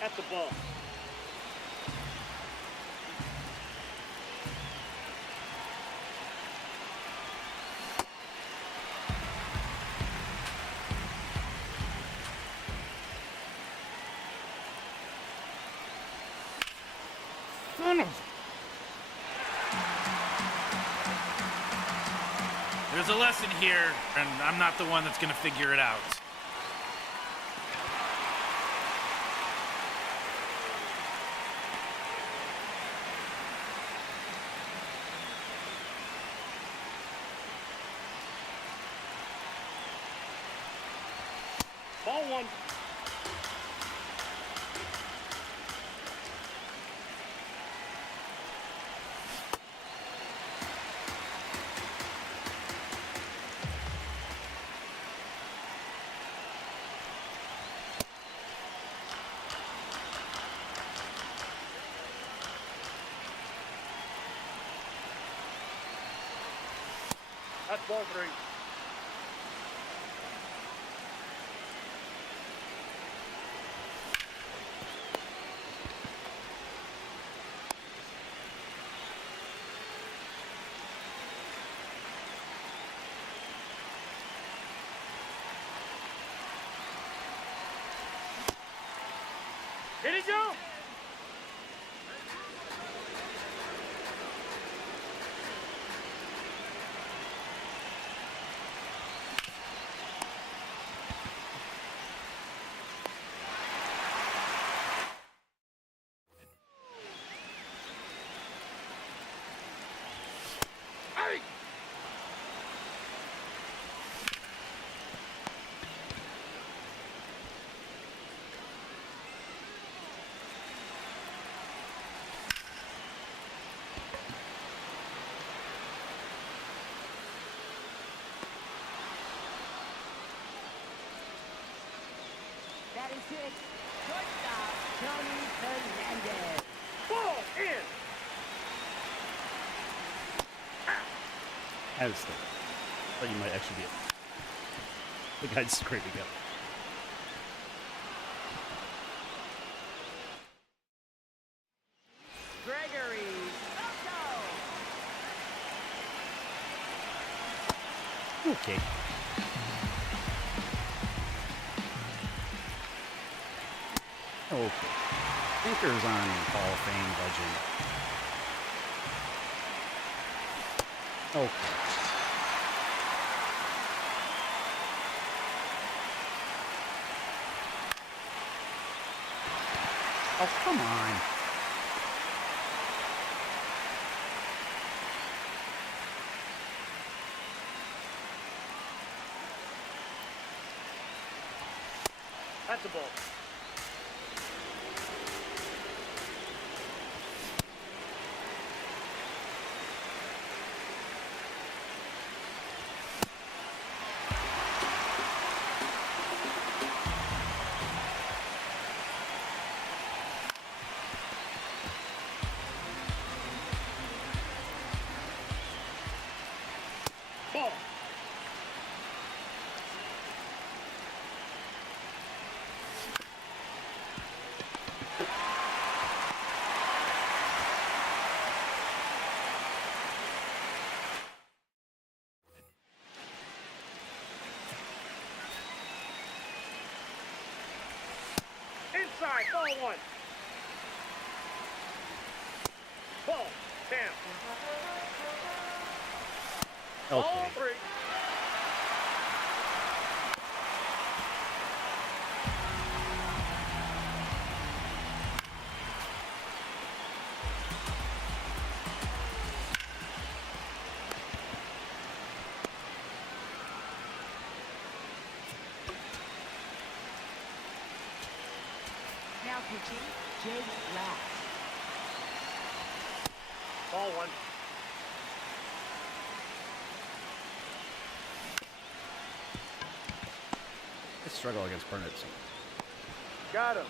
That's the ball. There's a lesson here, and I'm not the one that's going to figure it out. Ball one. That's ball three. Did he go? 6, shortstop, Tony Fernandez. Ball in. I was thinking. Thought you might actually be the guy's screaming up. Gregory Soto. Okay. Okay. Thinkers on Hall of Fame legend. Okay. Oh, come on. That's a ball. Ball. Inside, ball 1. Ball, Sam. Okay. Ball 3. Now pitching, Jake Lass. Ball 1. I struggle against Burnett. Got him.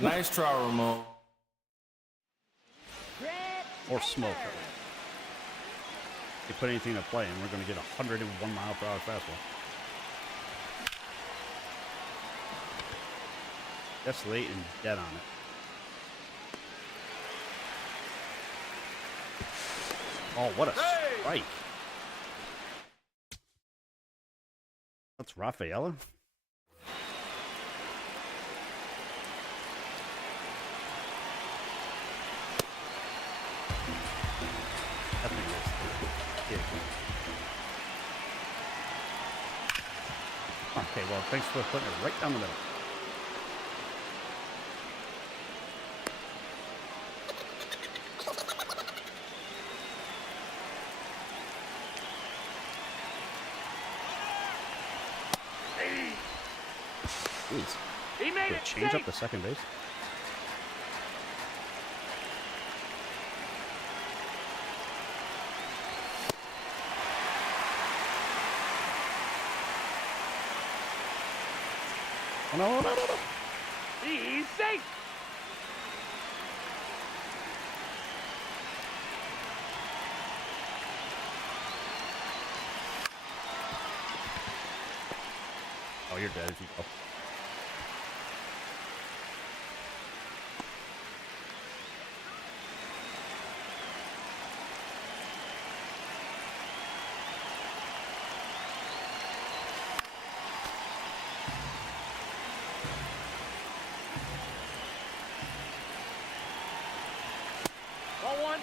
Nice try, Ramon. Or smoke. You put anything to play, and we're going to get 101 mile per hour fastball. That's late and dead on it. Oh, what a strike. That's Rafaela. That thing is big. Okay, well, thanks for putting it right down the middle. Jeez. He made Did it. Change up the second base. Oh, no, no, no, no. He's safe. Oh, you're dead if you go. Ball 1.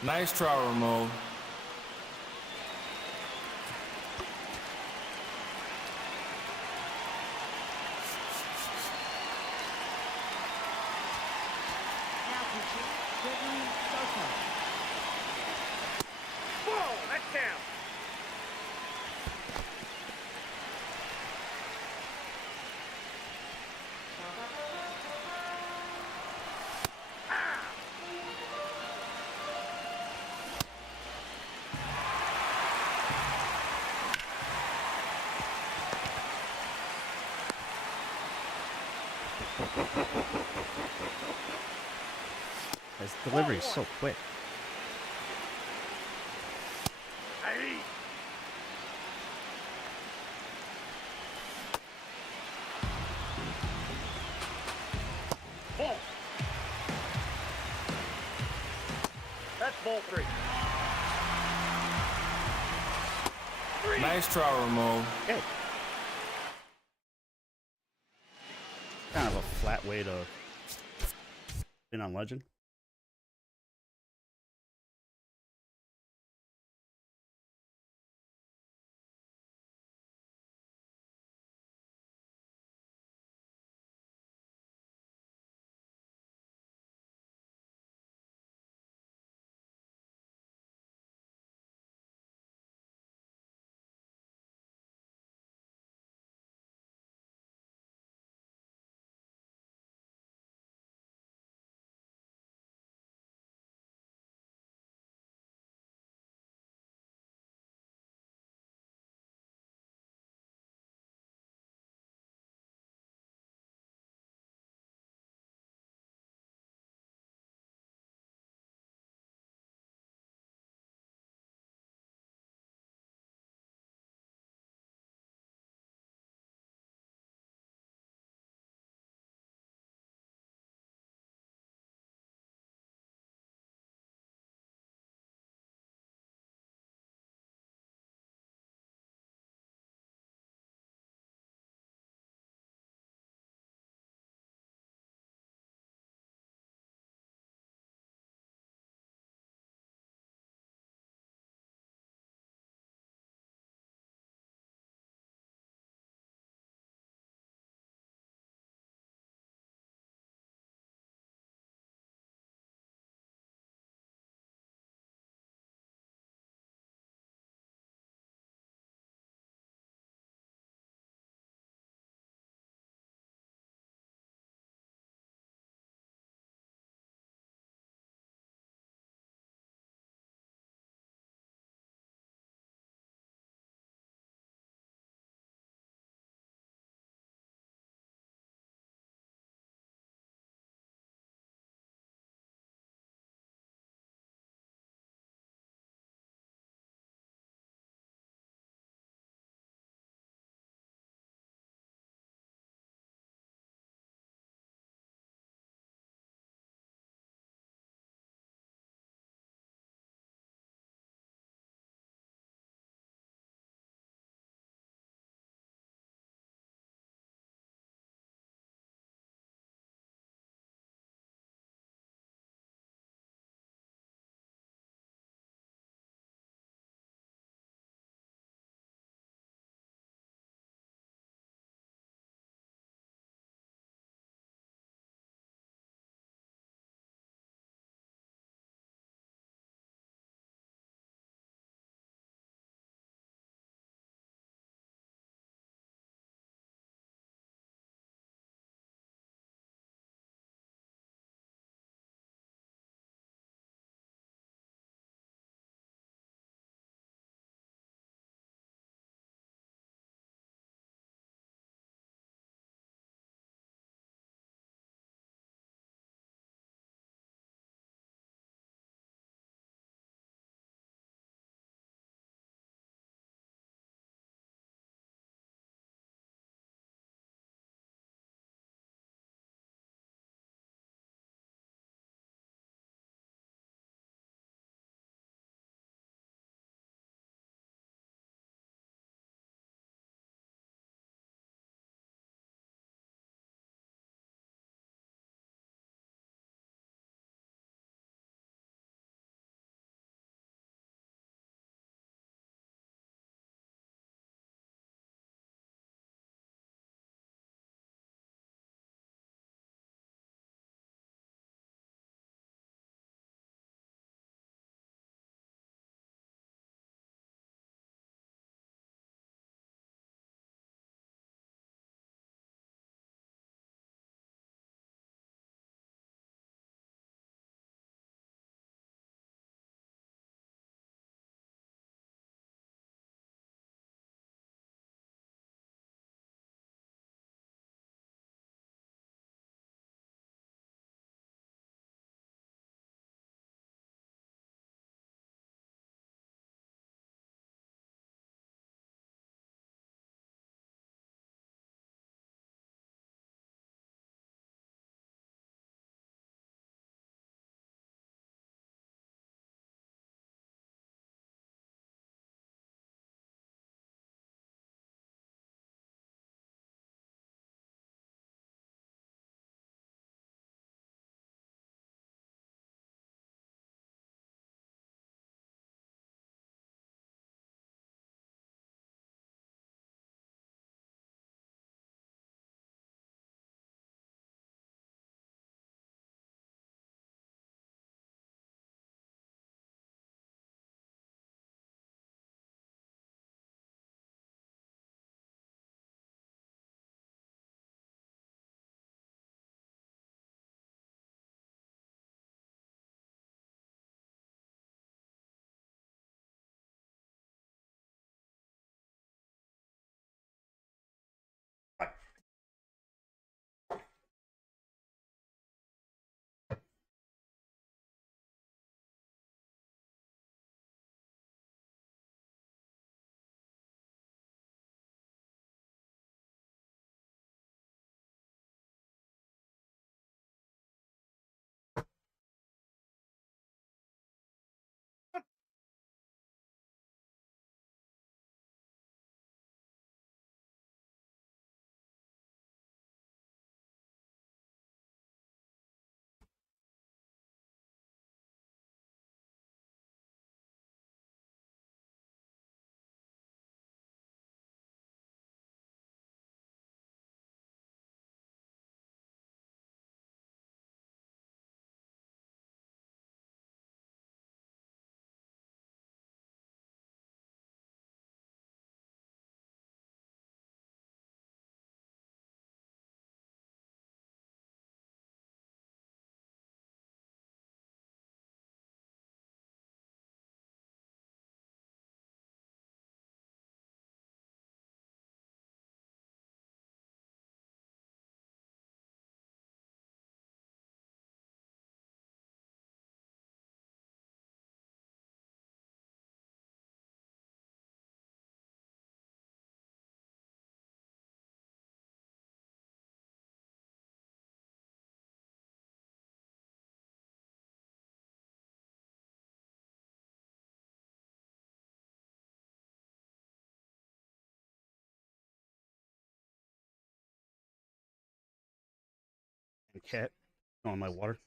Nice try, Ramon. Now pitching, Gregory Soto. Whoa, that's down. His delivery is so quick. Hey. Ball. That's ball 3. Nice try, Ramon. Okay. Kind of a flat way to win on Legend. A cat on my water.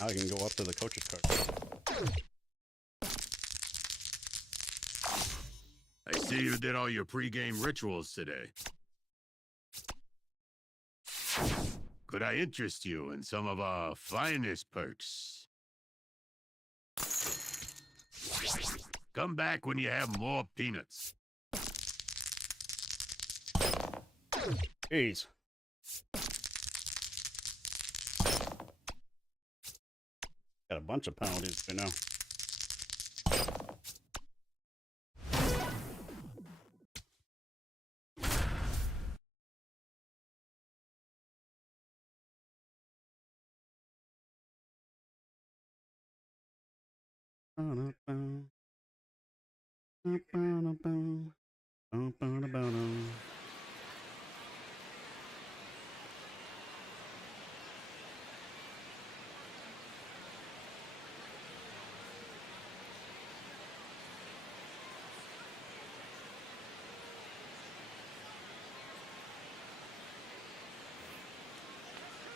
Now I can go up to the coach's cart. I see you did all your pregame rituals today. Could I interest you in some of our finest perks? Come back when you have more peanuts. Jeez. Got a bunch of penalties right now.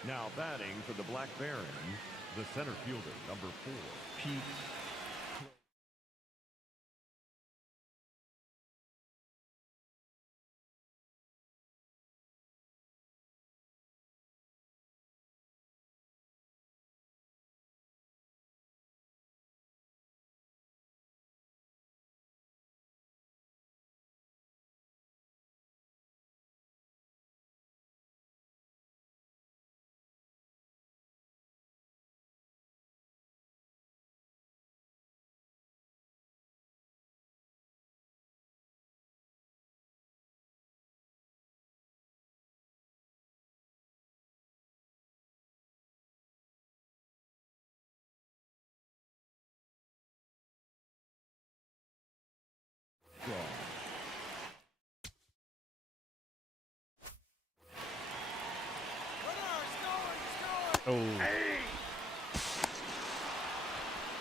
Now batting for the Black Barons, the center fielder, number 4, Pete. Oh.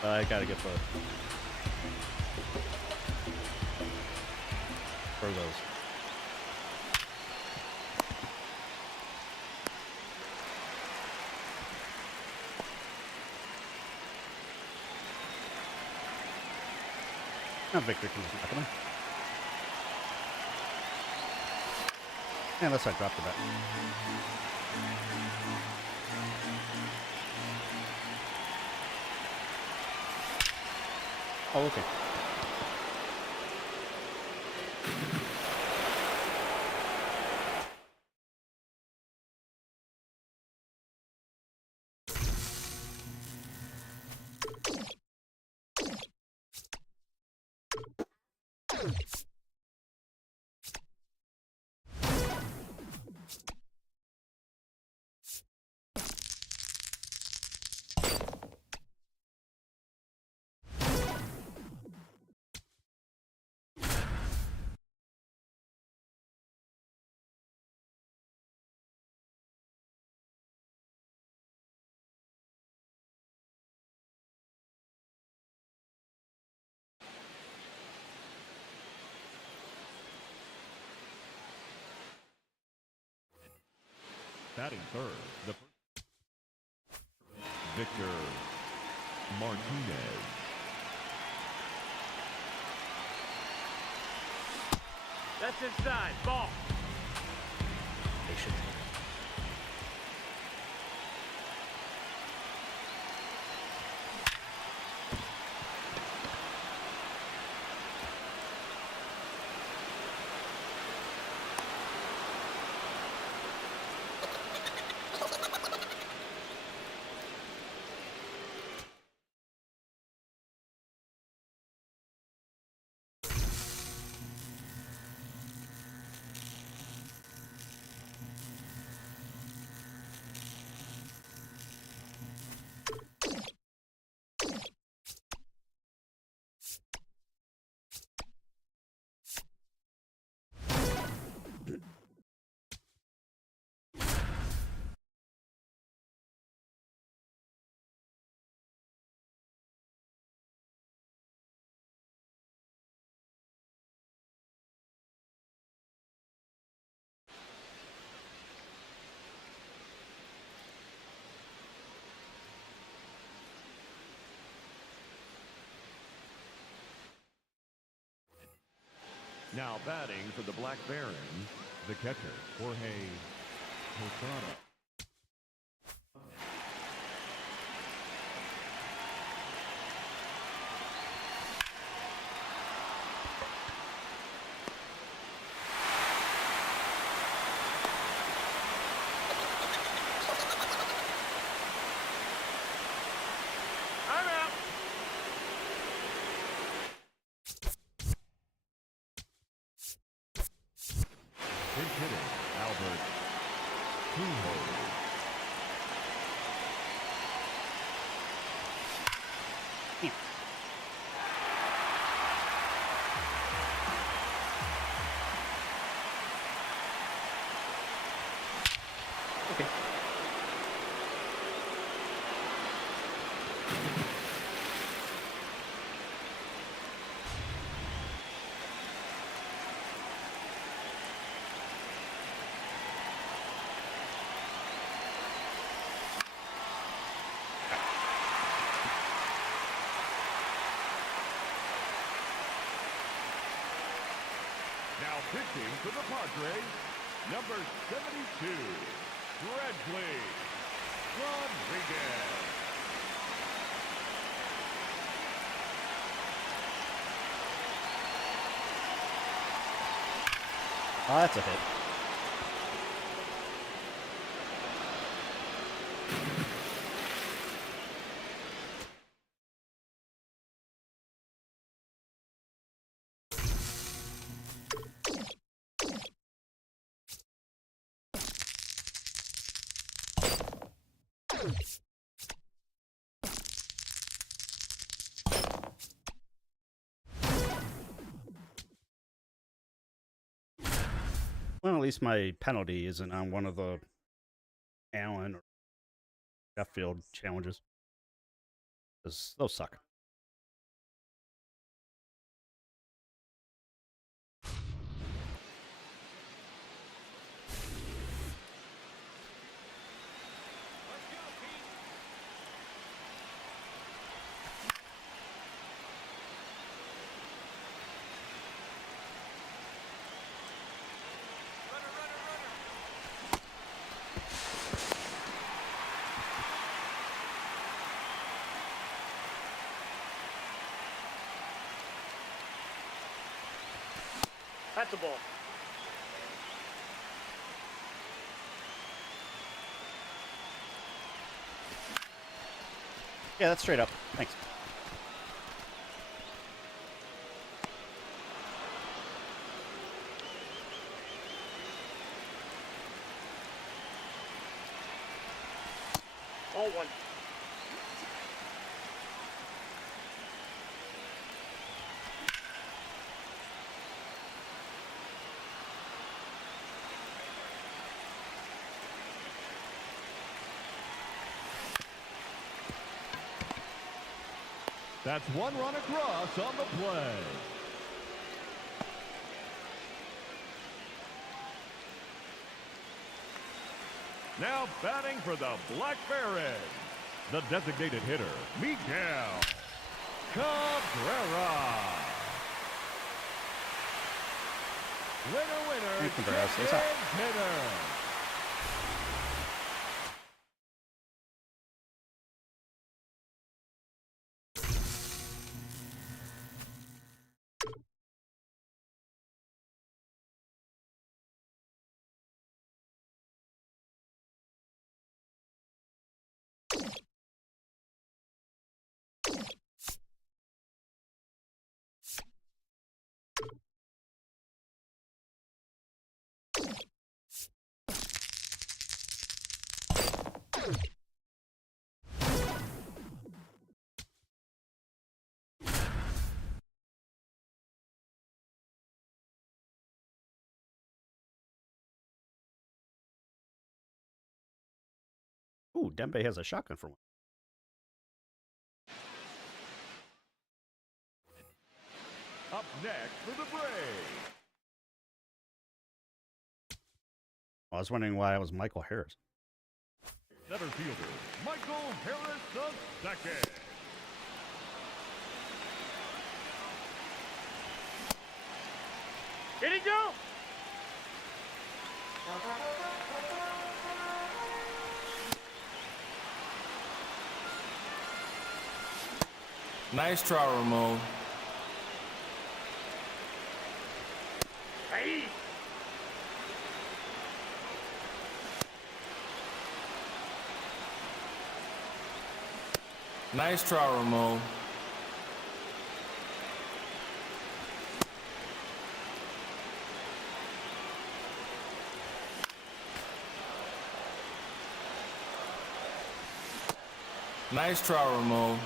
I gotta get the for those. Not Victor Cruz, not gonna. Yeah, unless I dropped the bat. Oh, okay. Batting third, the Victor Martinez. That's inside. Ball. Patient. Now batting for the Black Barons, the catcher, Jorge Posada. Now pitching for the Padres, number 72, Bradley Rodriguez. Oh, that's a hit. Well, at least my penalty isn't on one of the Allen or Sheffield challenges. Because those suck. That's a ball. Yeah, that's straight up. Thanks. All one. That's one run across on the play. Now batting for the Black Barons, the designated hitter, Miguel Cabrera. Winner, Cabrera, hitter. Ooh, Dembe has a shotgun for one. Up next for the Braves. I was wondering why it was Michael Harris. Center fielder, Michael Harris II. Here he go! Nice try, Ramon. Hey! Nice try, Ramon. Nice try, Ramon.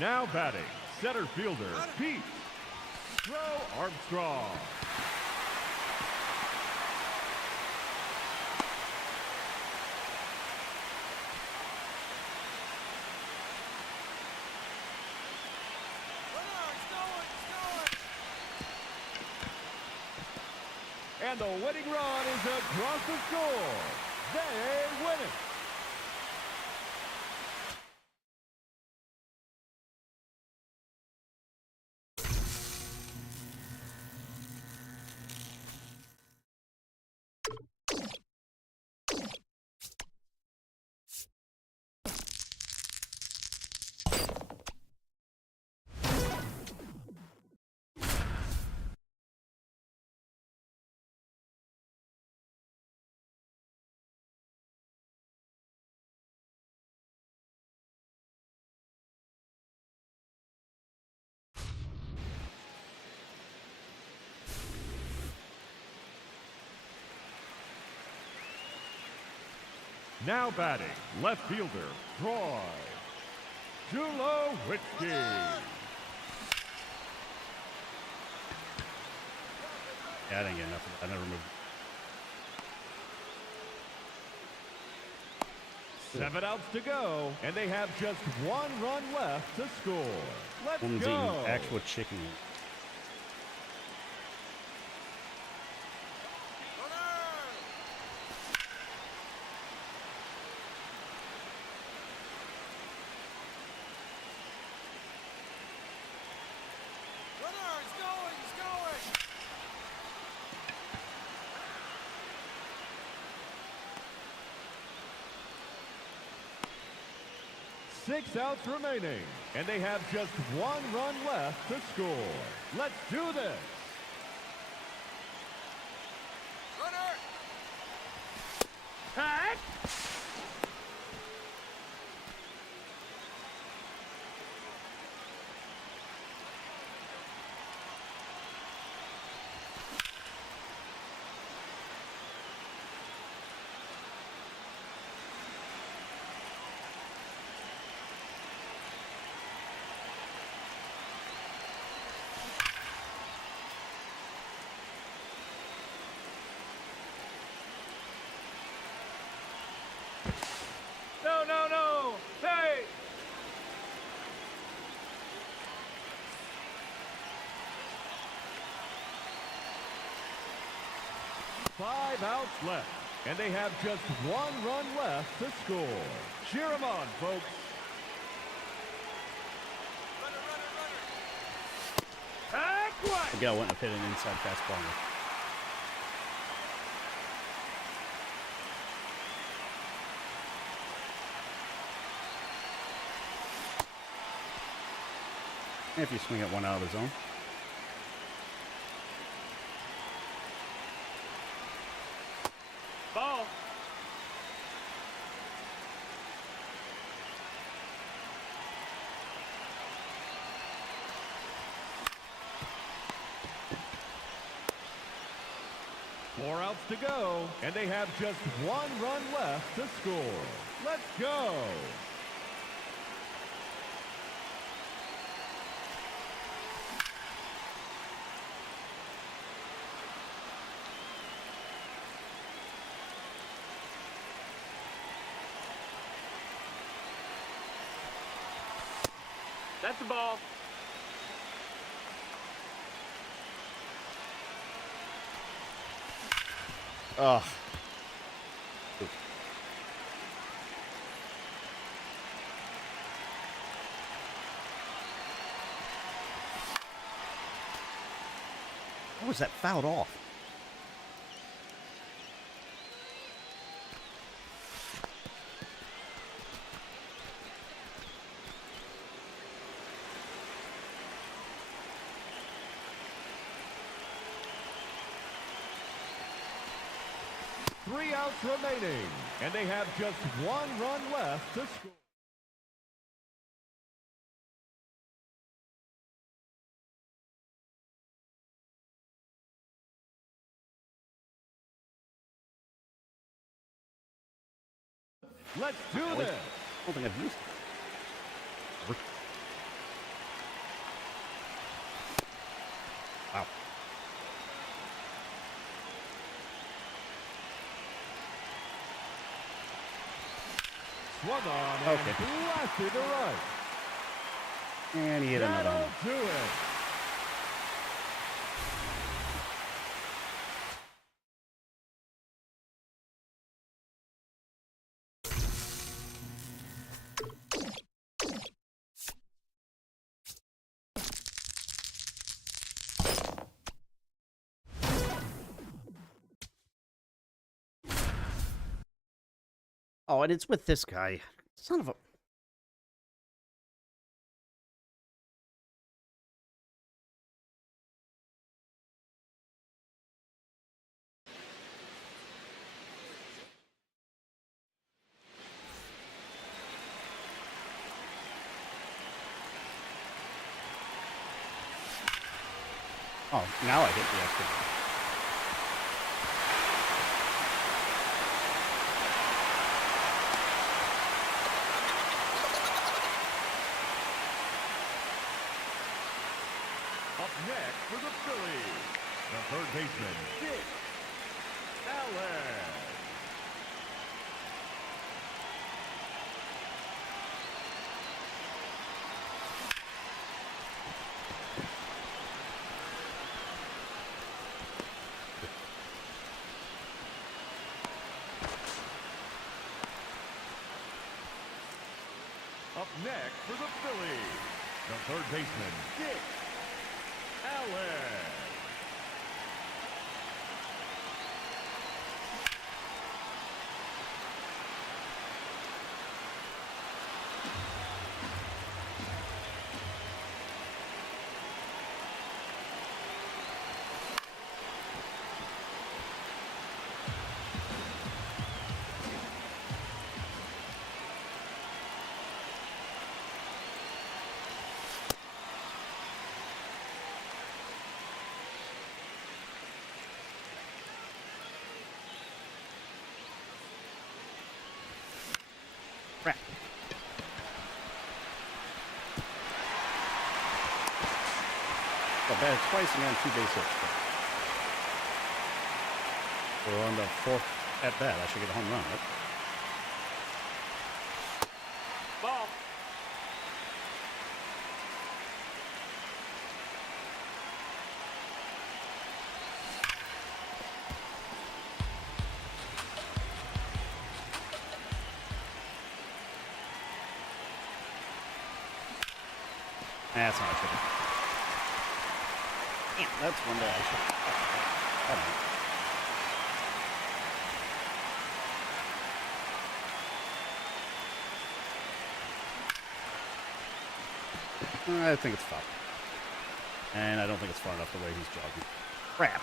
Now batting, center fielder, Pete Crow Armstrong. And the winning run is across the score. They win it. Now batting, left fielder, Troy Tulowitzki. Yeah, I didn't get nothing. I never moved. 7 outs to go, and they have just 1 run left to score. Let's Woman's go. eating actual chicken. Six outs remaining, and they have just 1 run left to score. Let's do this. Cut! No, no, no! Hey! 5 outs left, and they have just 1 run left to score. Cheer them on, folks. Miguel wouldn't have hit an inside fastball. If you swing at one out of the zone. outs to go, and they have just 1 run left to score. Let's go. That's the ball. Ugh. How was that fouled off? Three outs remaining, and they have just 1 run left to score. Let's do this. I don't think I've used it. Wow. Swung on and blasted to right. And he hit another one. That'll do it. Oh, and it's with this guy. Son of a... Oh, now I hit the extra. Up next for the Phillies, the third baseman, Dick Allen. Up next for the Phillies, the third baseman, Dick Allen. Crap. Got batted twice and got 2 base hits. We're on the 4th at bat. I should get a home run, right? Ball. That's not true. Damn, that's one that I should. I think it's foul. And I don't think it's far enough the way he's jogging. Crap.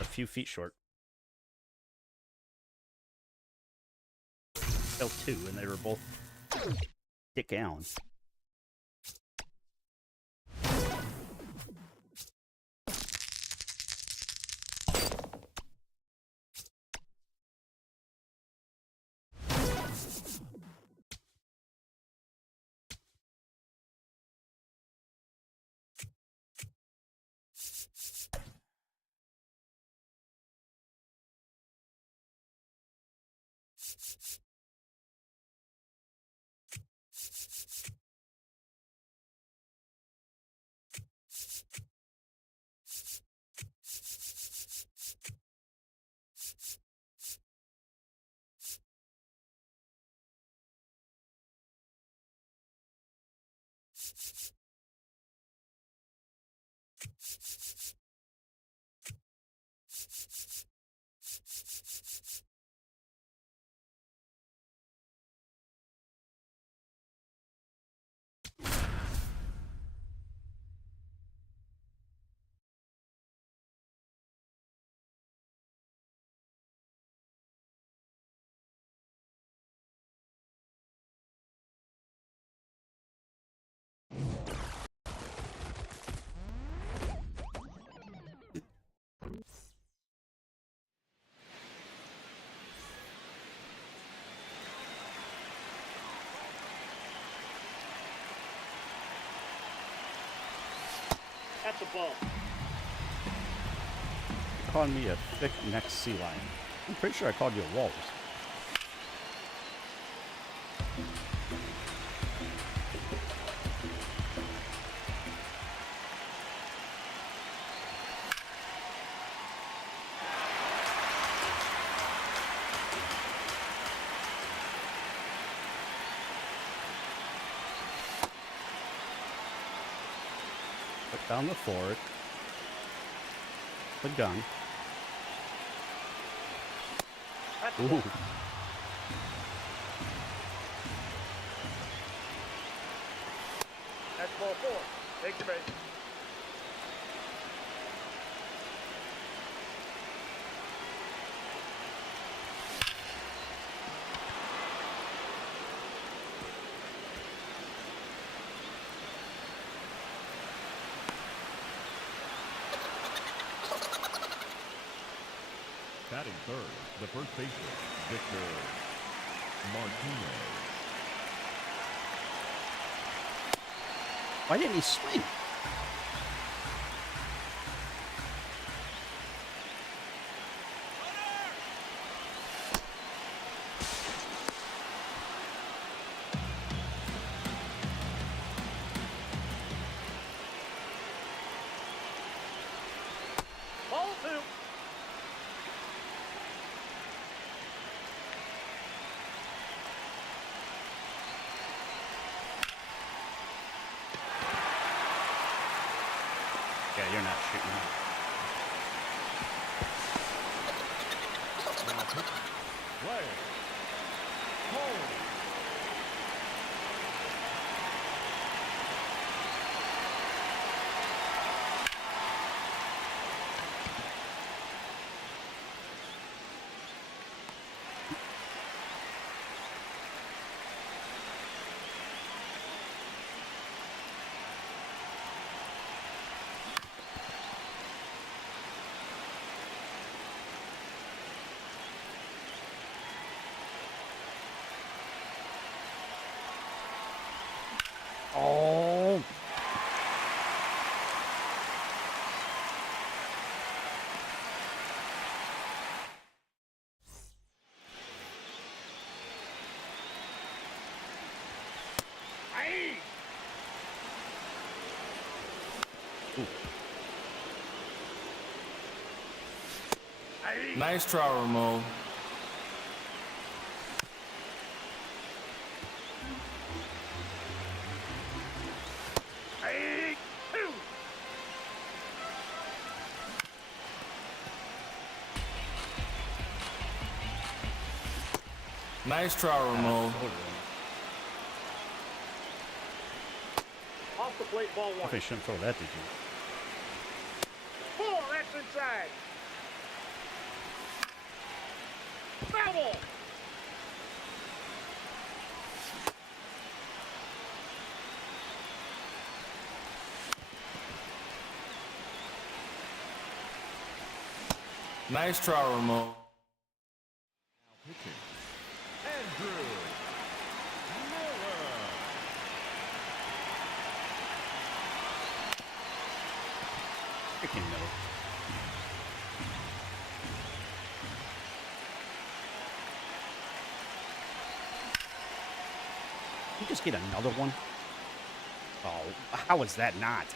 A few feet short. Fell 2, and they were both Dick Allen. At the ball. You're calling me a thick-necked sea lion. I'm pretty sure I called you a walrus. Put down the fork. The gun. Ooh. That's ball 4. Take the base. Batting third, the first baseman, Victor Martinez. Why didn't he swing? Ball 2. Yeah, you're not shooting. Play. Hold. Oh. Nice try, Ramon. Nice try, Ramon. Off the plate, ball 1. I think shouldn't throw that, did you? Ball, that's inside. Foul ball. Nice try, Ramon. Pitching. Andrew Miller. Freaking no. You just get another one? Oh, how is that not?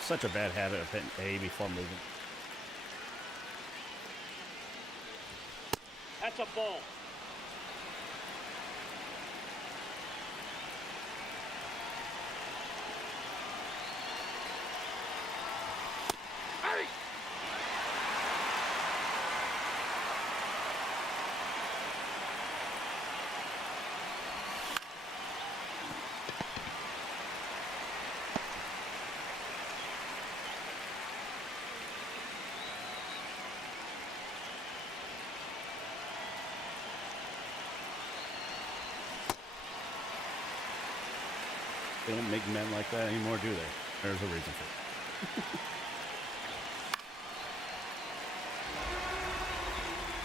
Such a bad habit of hitting A before moving. That's a ball. Hey! They don't make men like that anymore, do they? There's a reason for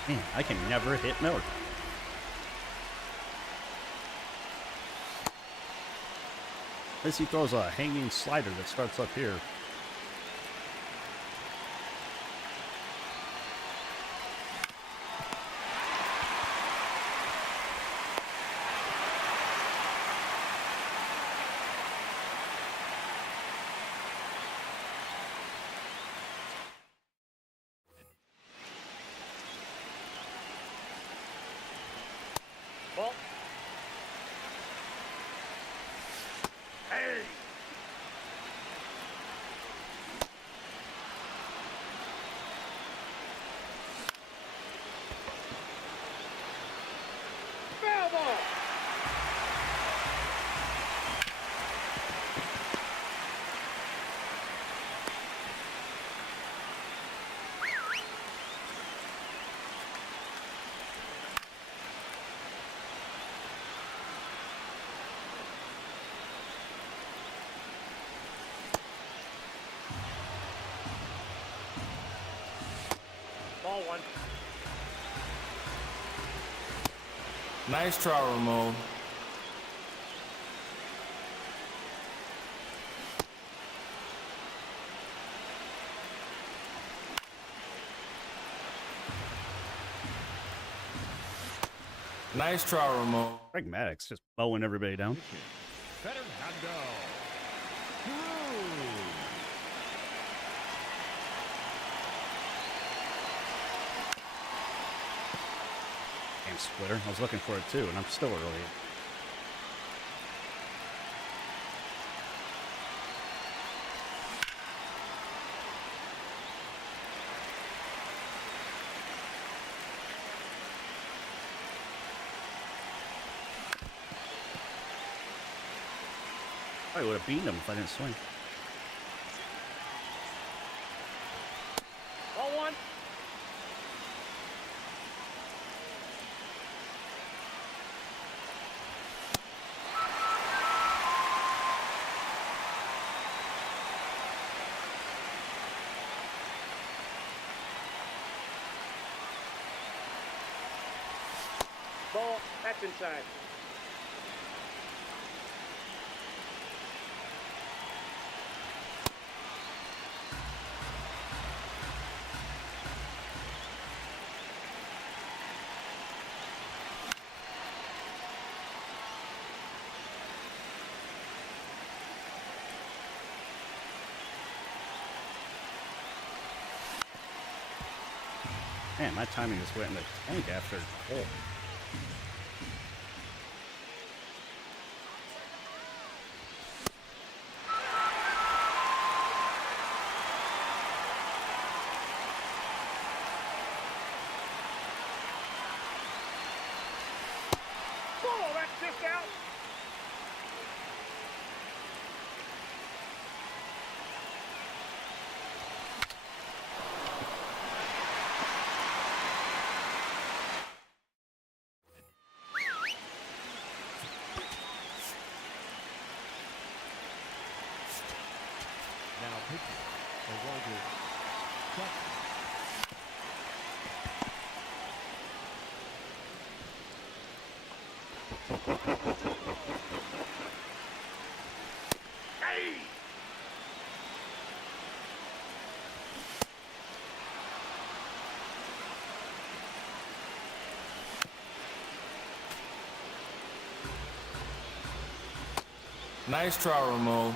it. Man, I can never hit Miller. Unless he throws a hanging slider that starts up here. Ball. Hey! Foul ball. Ball one. Nice try, Ramon. Nice try, Ramon. Pragmatics, just bowing everybody down. Fernando Cruz. Damn splitter. I was looking for it too, and I'm still early. I would have beaten him if I didn't swing. Ball one. Ball. That's inside. Man, my timing just went in the tank after hole. Ball. That's just out. Now pitching. Nice try, Ramon.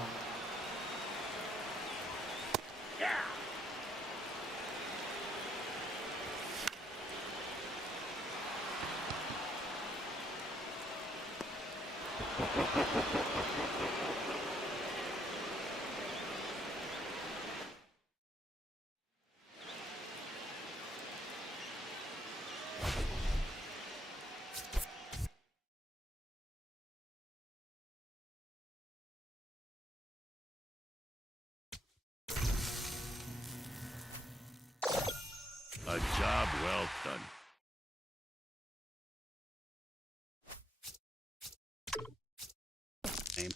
A job well done. Name.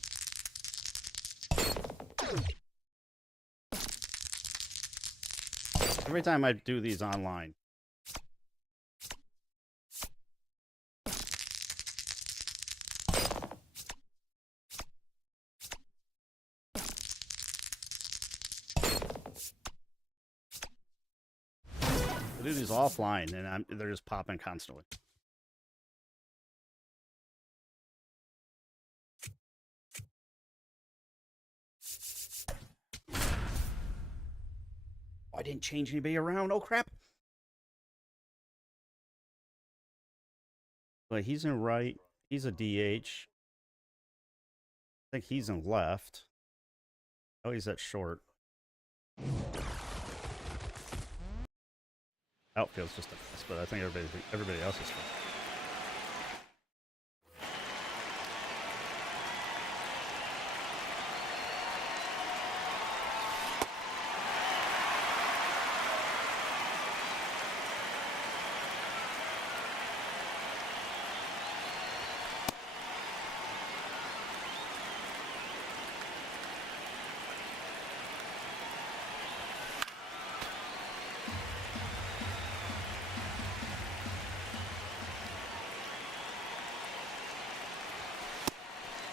Every time I do these online. I do these offline, and they're just popping constantly. I didn't change anybody around. Oh, crap. But he's in right. He's a DH. I think he's in left. Oh, he's at short. Outfield's just a mess, but I think everybody else is fine.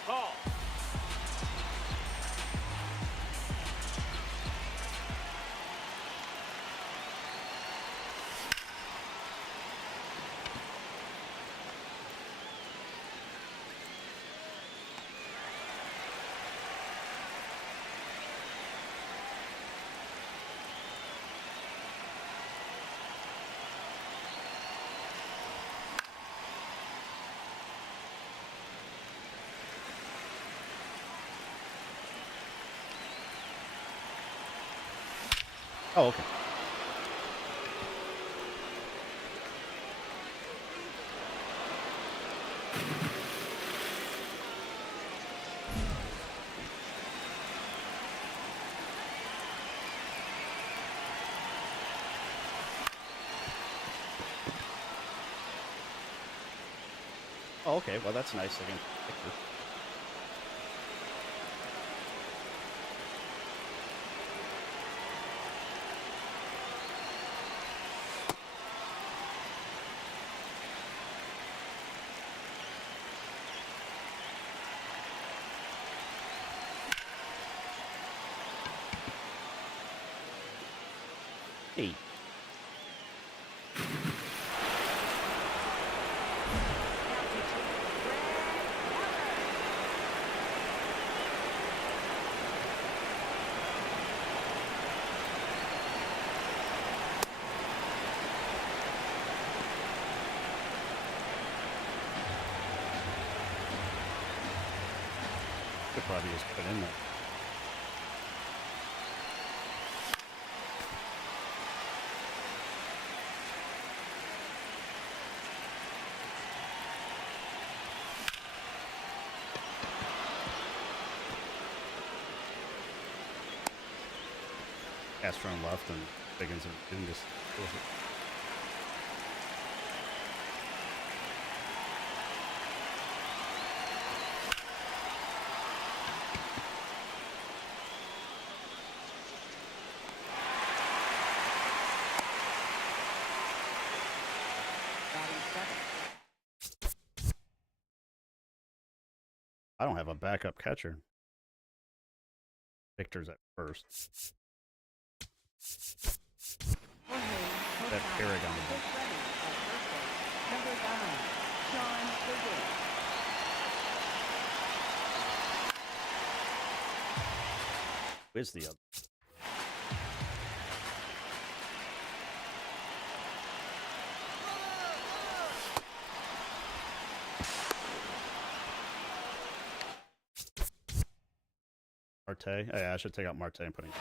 Ball. Oh, okay. Oh, okay. Well, that's nice. I can pick this. Hey. Could probably just put in there. Castro on left and Biggins didn't just. I don't have a backup catcher. Victor's at first. That Paragon. Number 9, Sean Higgins. Where's the other? Marte. Oh, yeah, I should take out Marte and put him.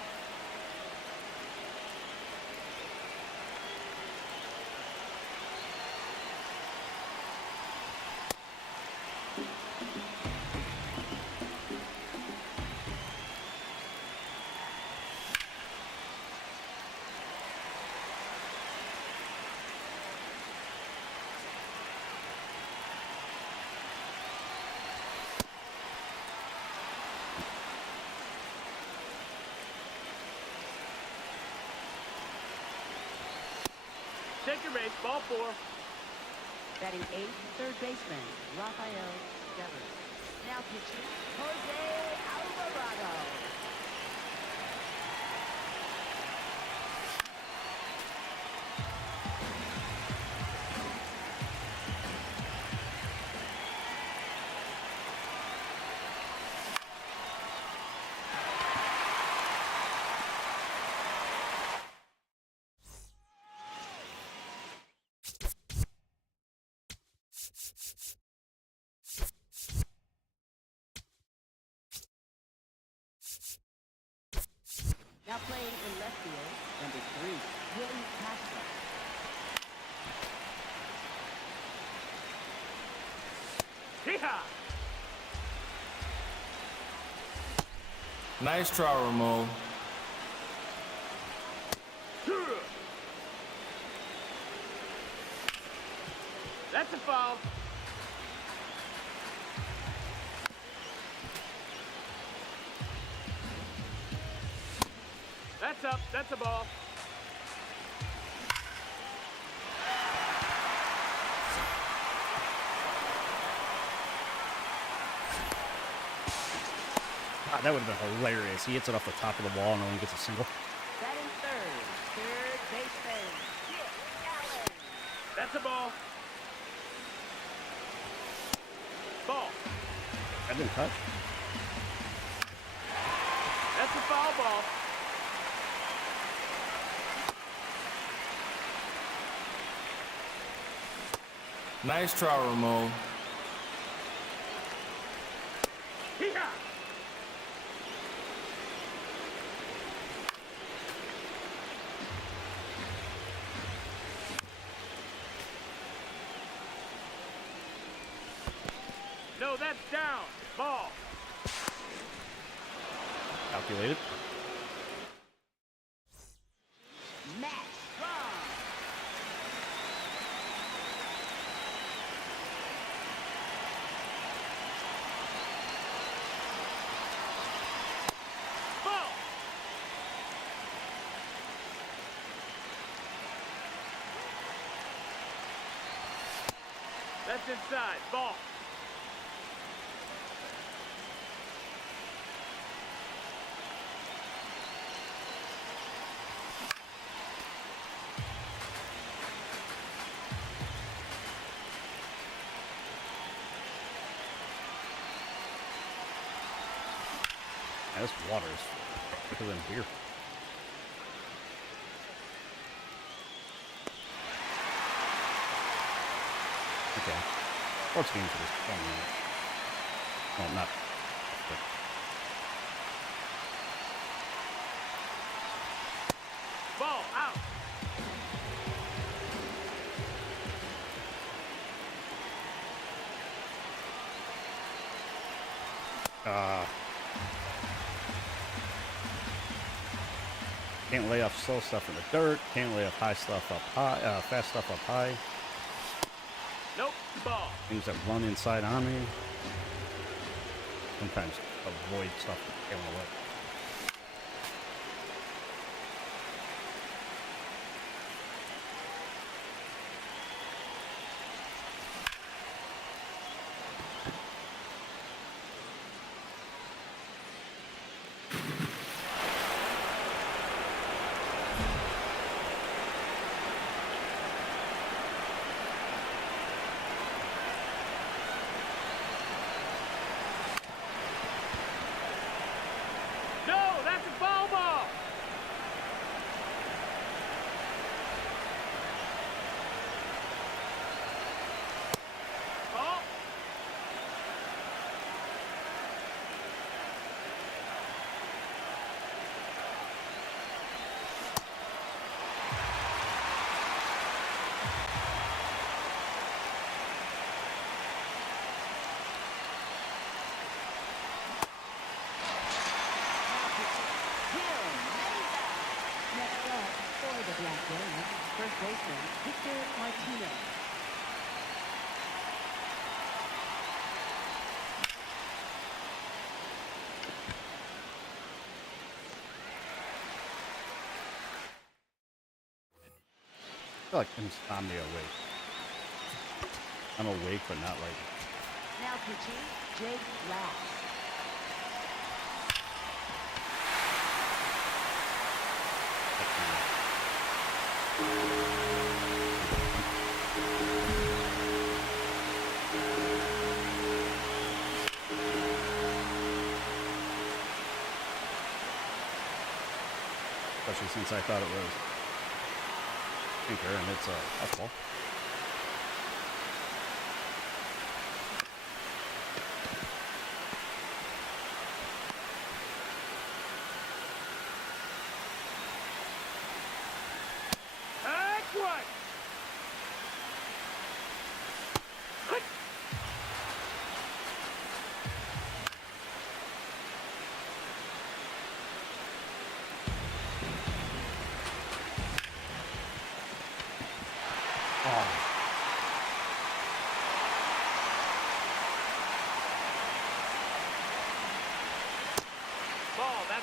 Take your base, ball 4. Batting 8th, third baseman, Rafael Devers. Now pitching, Jose Alvarado. Now playing in left field, number 3, Willie Castro. Hee-haw! Nice try, Ramon. That's a foul. That's up. That's a ball. God, that would have been hilarious. He hits it off the top of the wall and only gets a single. Batting third baseman, Dick Allen. That's a ball. Ball. That didn't touch. That's a foul ball. Nice try, Ramon. Hee-haw! No, that's down. Ball. Calculated. Matt Strong. Ball. That's inside. Ball. Yeah, this water is thicker than beer. Okay. Sports games are just fun. Well, not. But Ball out. Can't lay off slow stuff in the dirt. Can't lay off high stuff up high. Fast stuff up high. Nope. Ball. Things that run inside on me. Sometimes avoid stuff that's getting away. the black game, first baseman Victor Martinez. I feel like insomnia awake. I'm awake, but not like. Now pitching, Jake Lass. Especially since I thought it was sinker and it's a fastball.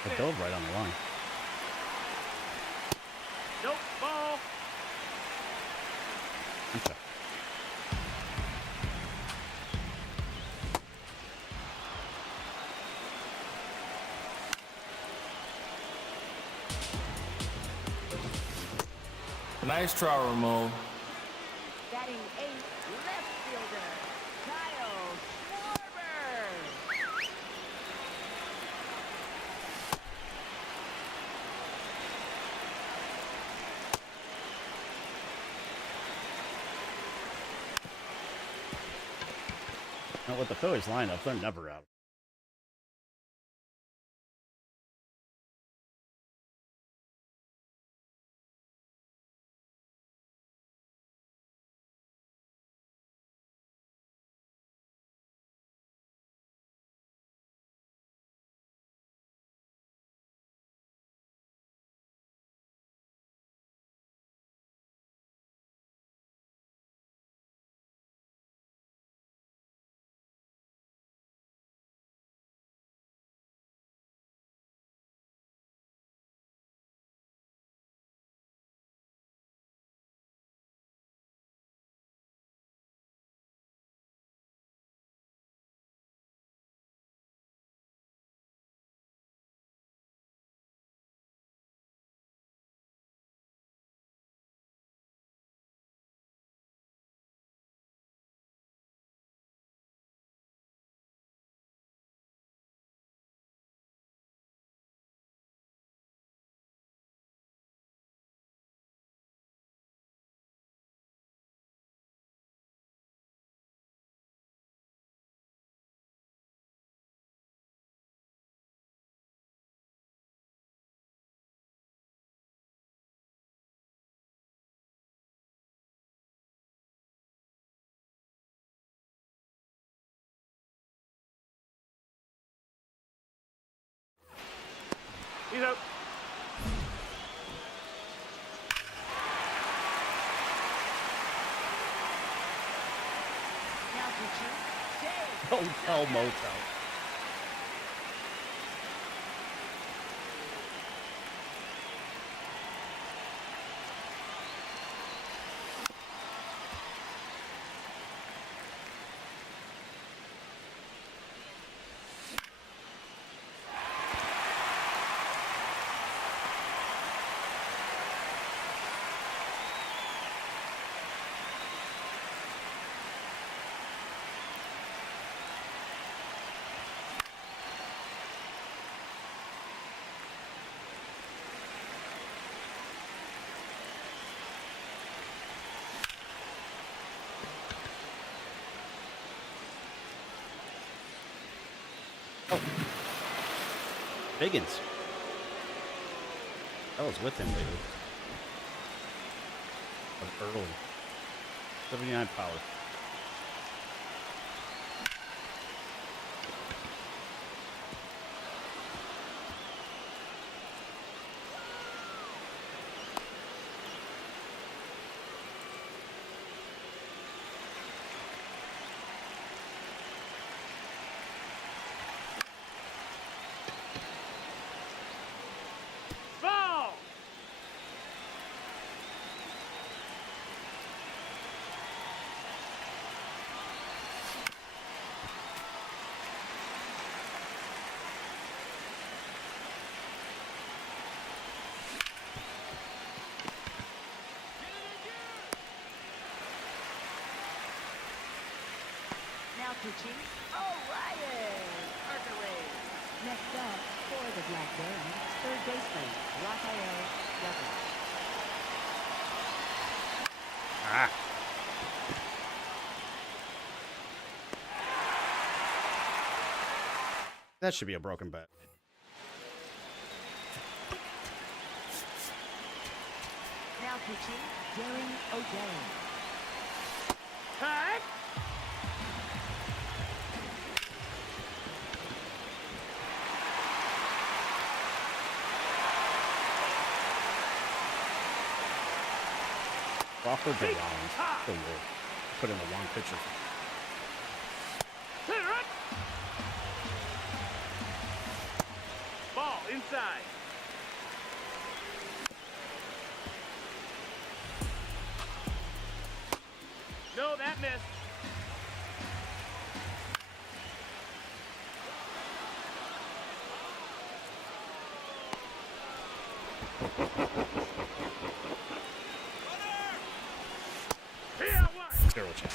I dove right on the line. Nope, ball. Okay. Nice try, Ramon. Batting eighth, left fielder, Kyle Schwarber. Now with the Phillies lineup, they're never out. He's out. Now pitching, Dave. Hotel motel. Oh. Biggins. I was with him lately. Early. 79 power. pitching, O'Reilly. Next up, for the Black Barons, third baseman, Rafael Devers. Ah. That should be a broken bat. Now pitching, Darren O'Day. Tag. Crawford the wrong. The Lord. Put in the wrong pitcher. Clear it. Ball inside. No, that missed. Zero chance.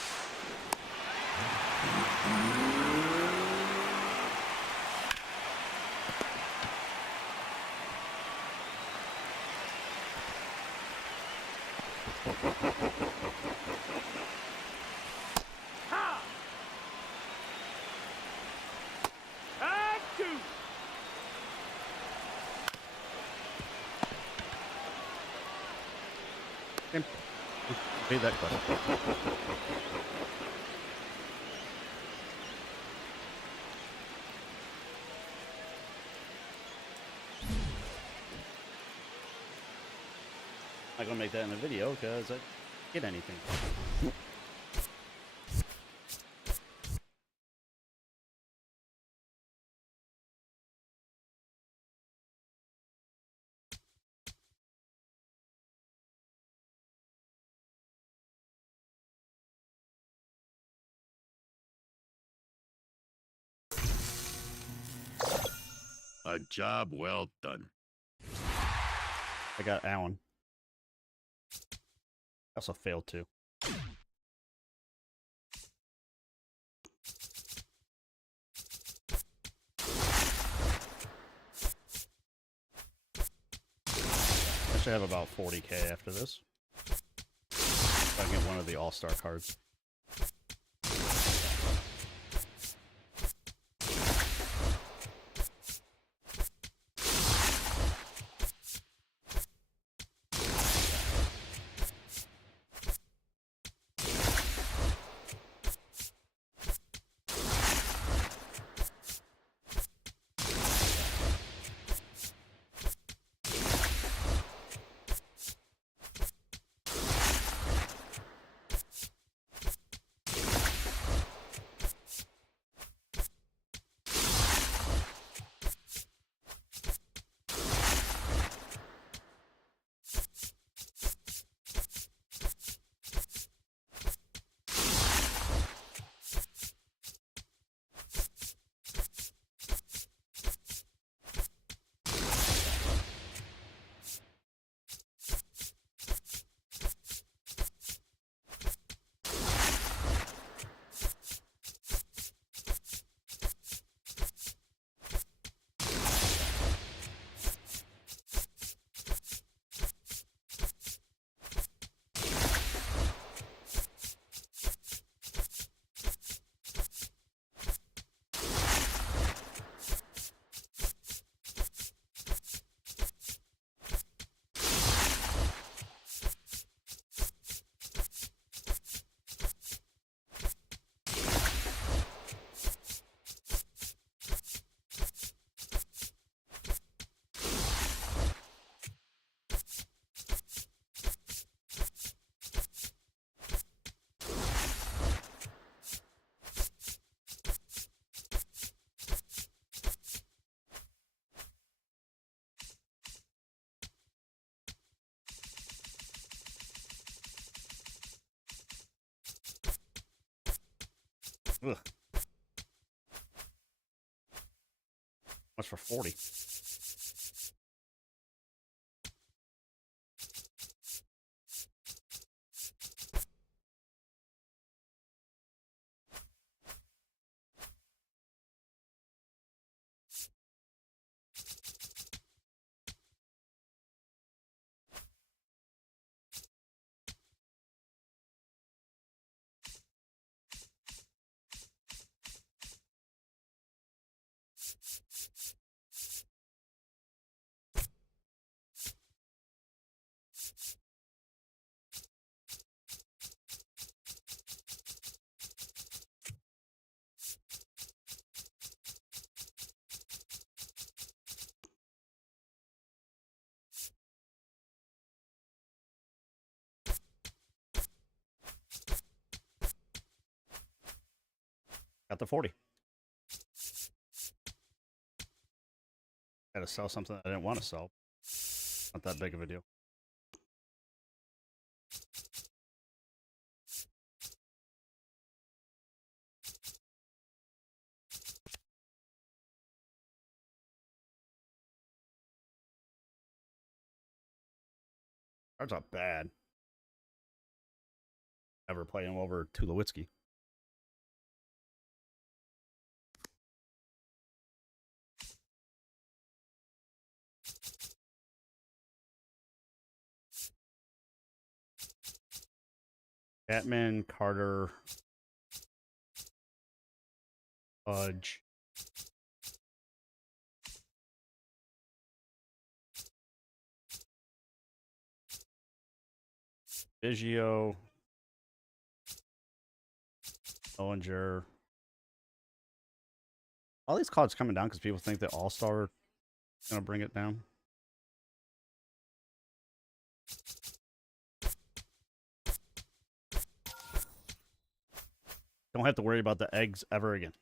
Ha! Tag two. Made that question. I'm not gonna make that in the video because I didn't get anything. A job well done. I got Allen. I also failed too. I should have about 40K after this. If I get one of the All-Star cards. Ugh. What's for 40? Got the 40. Got to sell something I didn't want to sell. Not that big of a deal. Cards not bad. Never play him over Tulowitzki. Batman, Carter, Fudge. Biggio. Bellinger. All these cards coming down because people think that All-Star is going to bring it down. Don't have to worry about the eggs ever again.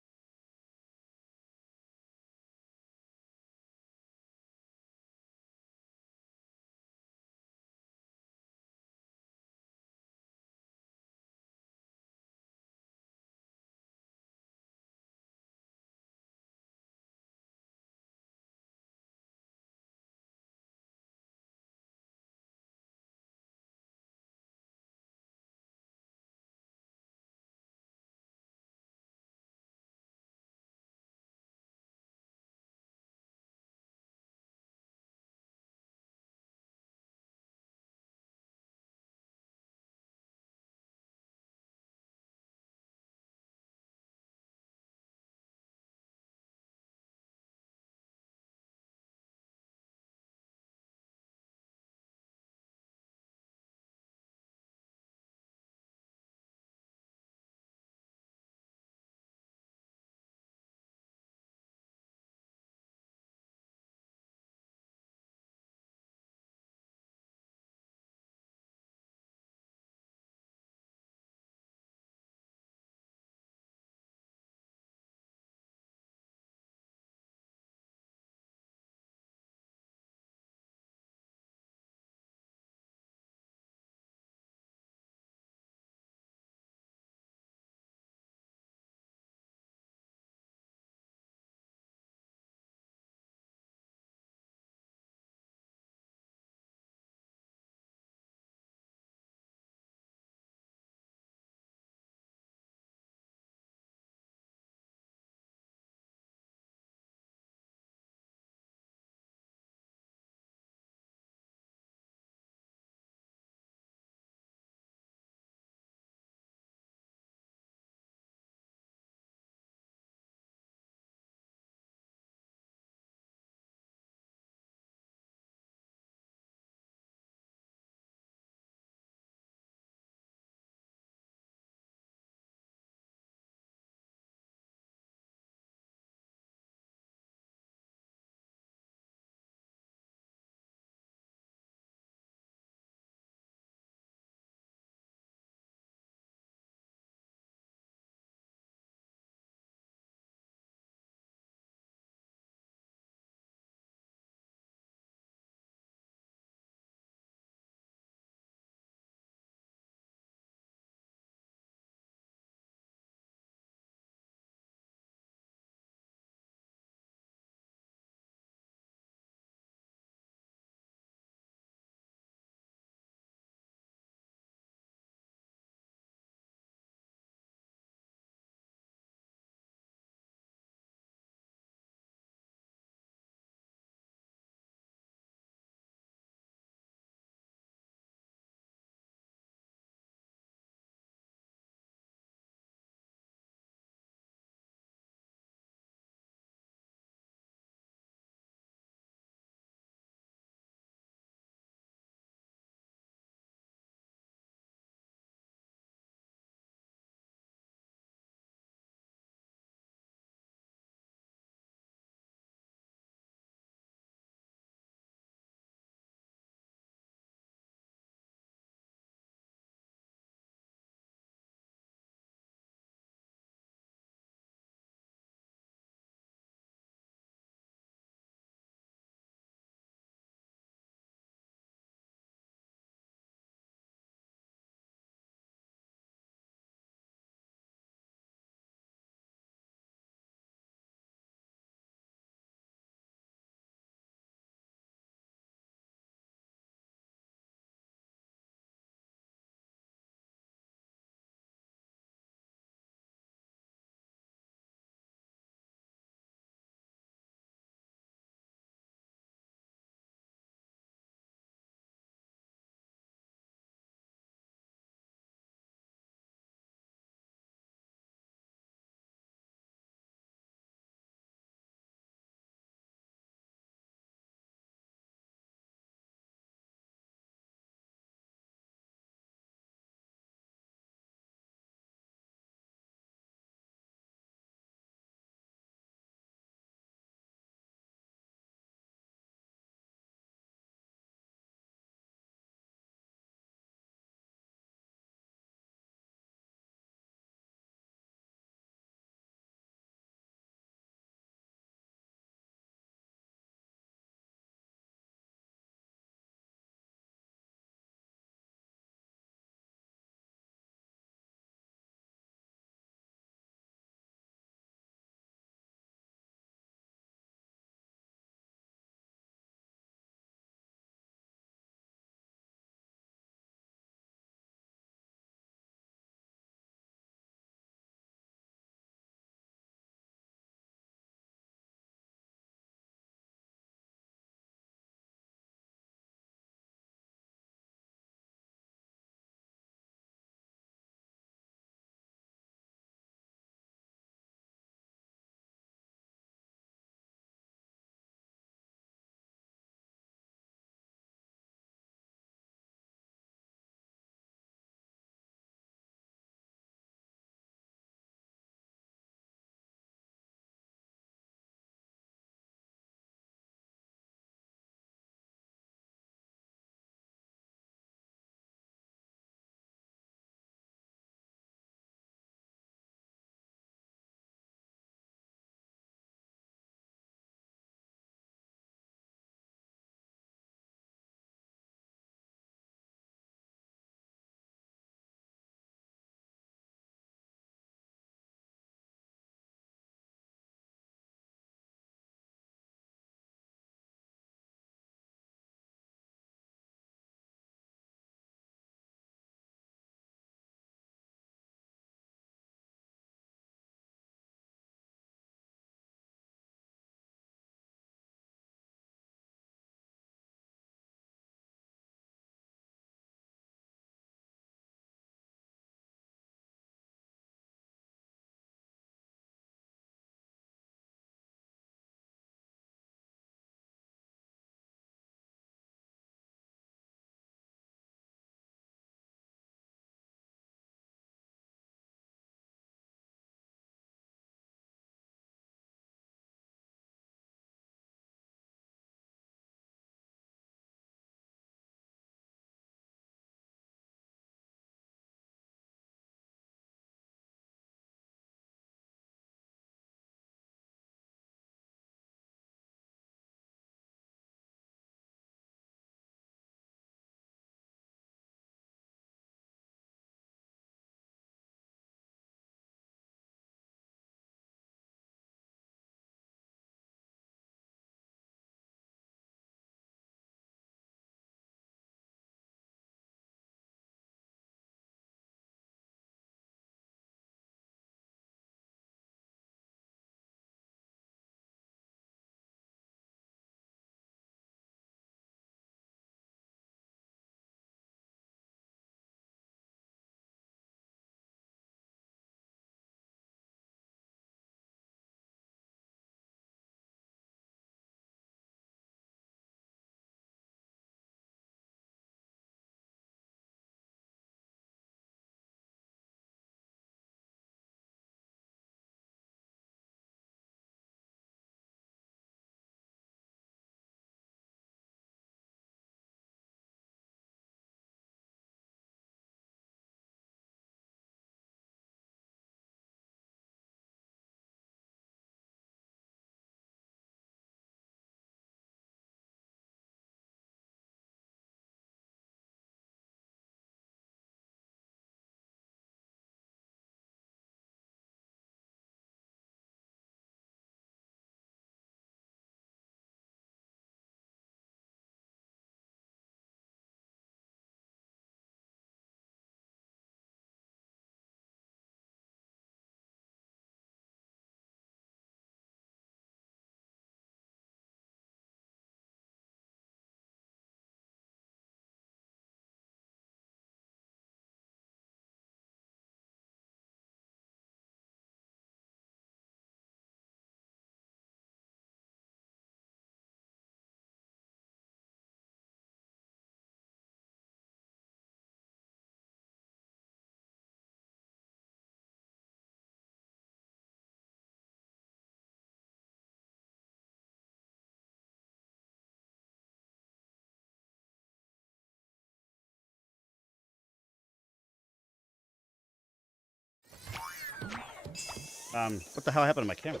What the hell happened to my camera?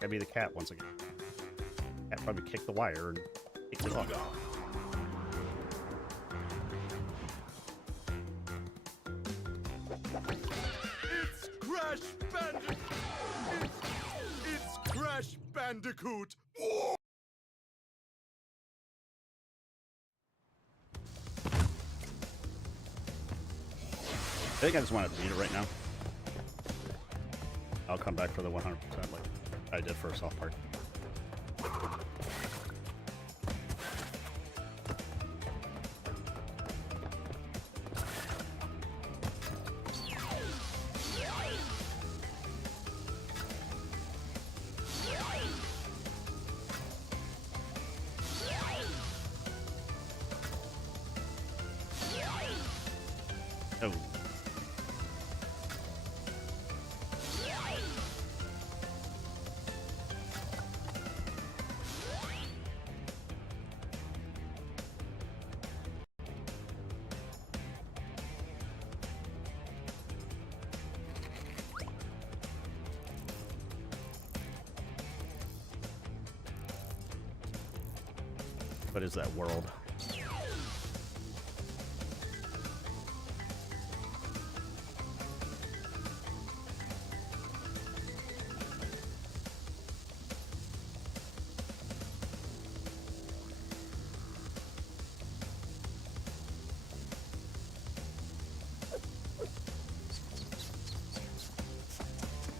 Gotta be the cat once again. Cat probably kicked the wire and kicked it off. It's Crash Bandicoot! It's Crash Bandicoot! I think I just want to beat it right now. I'll come back for the 100% like I did for South Park. Oh. What is that world?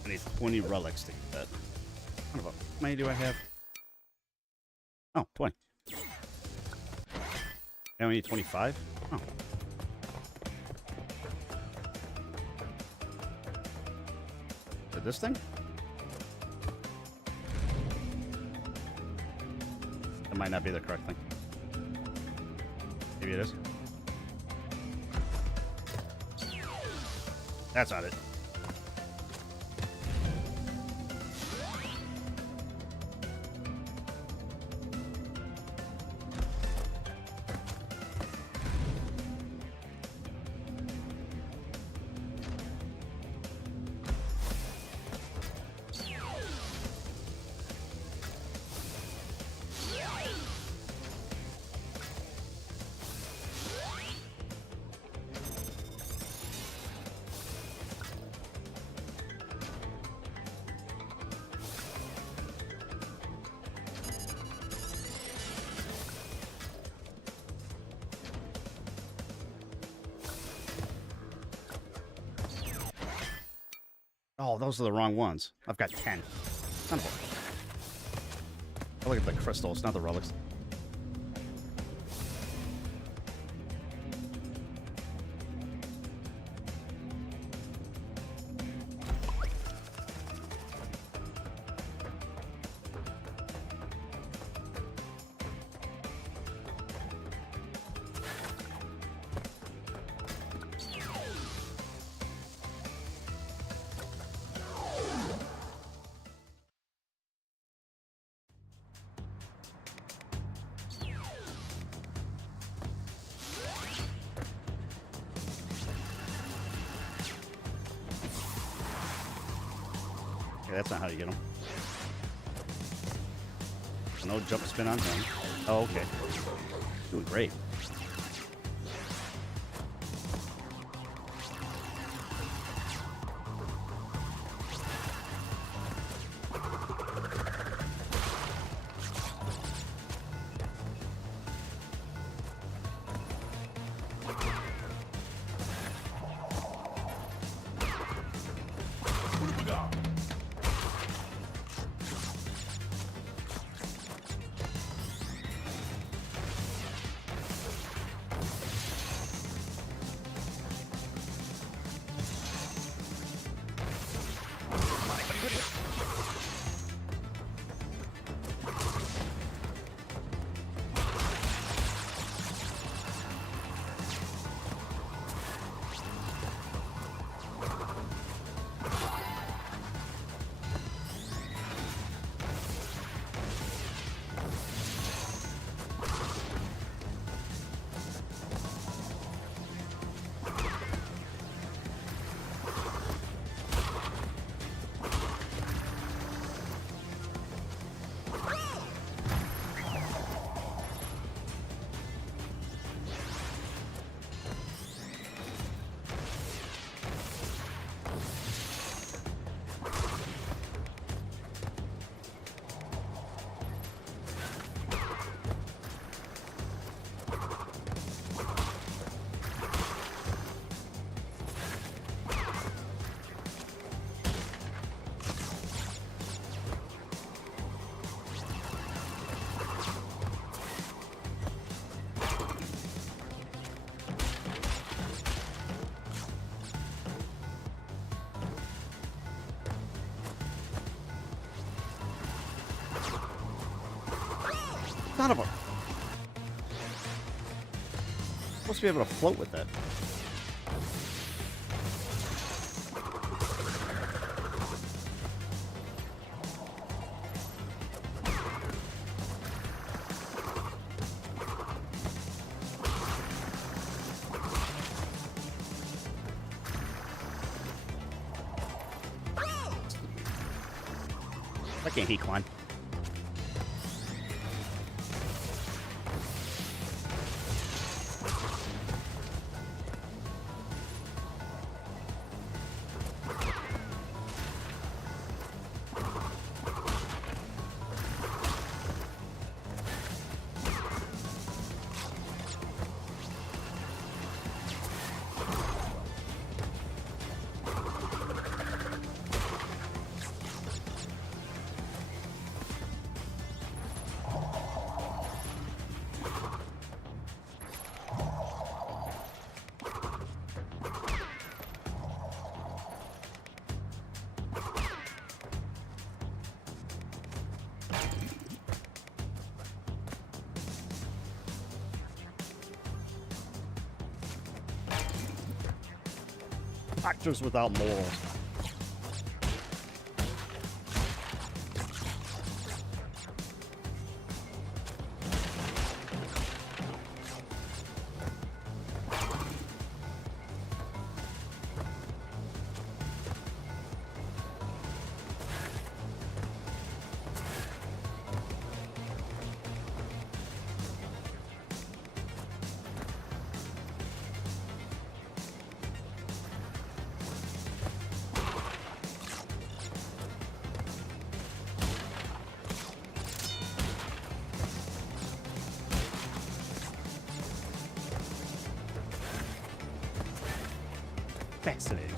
I need 20 relics to get that. How many do I have? Oh, 20. Now we need 25? Oh. Is it this thing? That might not be the correct thing. Maybe it is. That's not it. Oh, those are the wrong ones. I've got 10. Son of a... I look at the crystals, not the relics. Okay, that's not how you get them. No jump spin on him. Oh, okay. Doing great. Son of a... Supposed to be able to float with that. Why can't he climb? Actors without morals. Fascinating.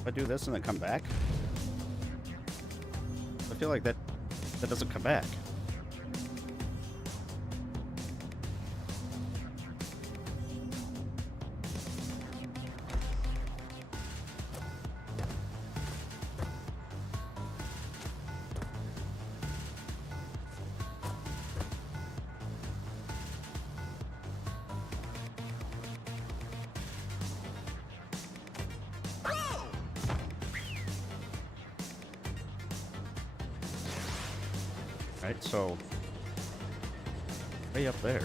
If I do this and then come back, I feel like that doesn't come back. Right, so way up there.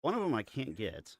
One of them I can't get.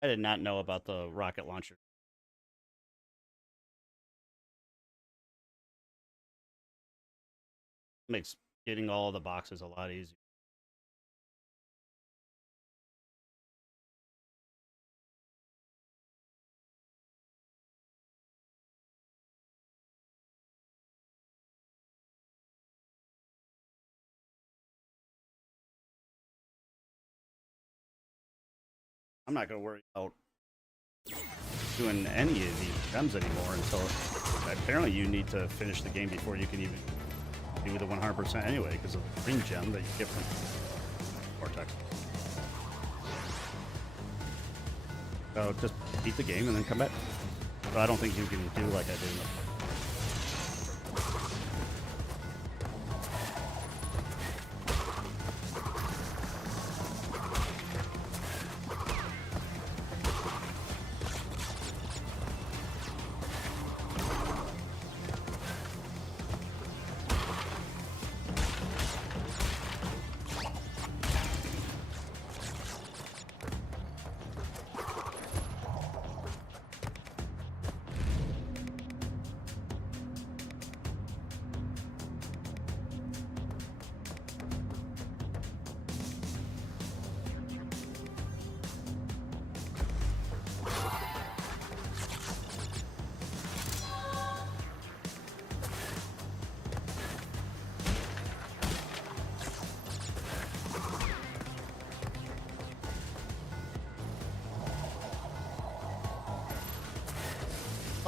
I did not know about the rocket launcher. Makes getting all the boxes a lot easier. I'm not going to worry about doing any of these gems anymore until apparently you need to finish the game before you can even do the 100% anyway, because of the green gem that you get from Vortex. So just beat the game and then come back. But I don't think you can do like I did in the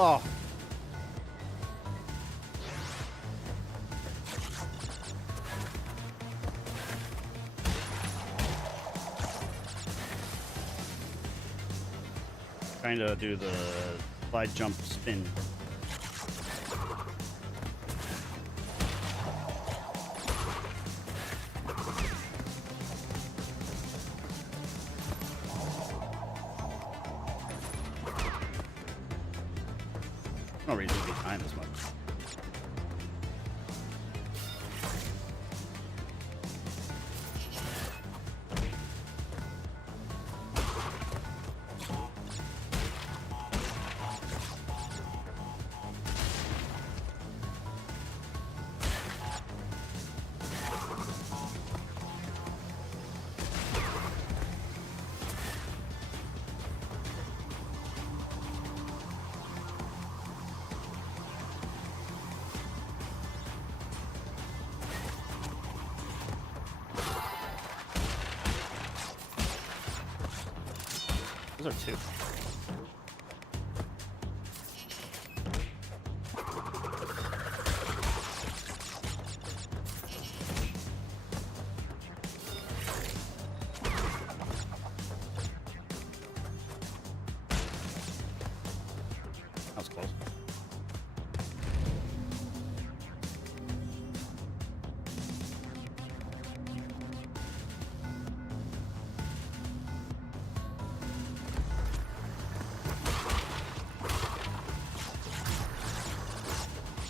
Oh. Trying to do the slide jump spin. No reason to be behind as much. Those are two. That was close.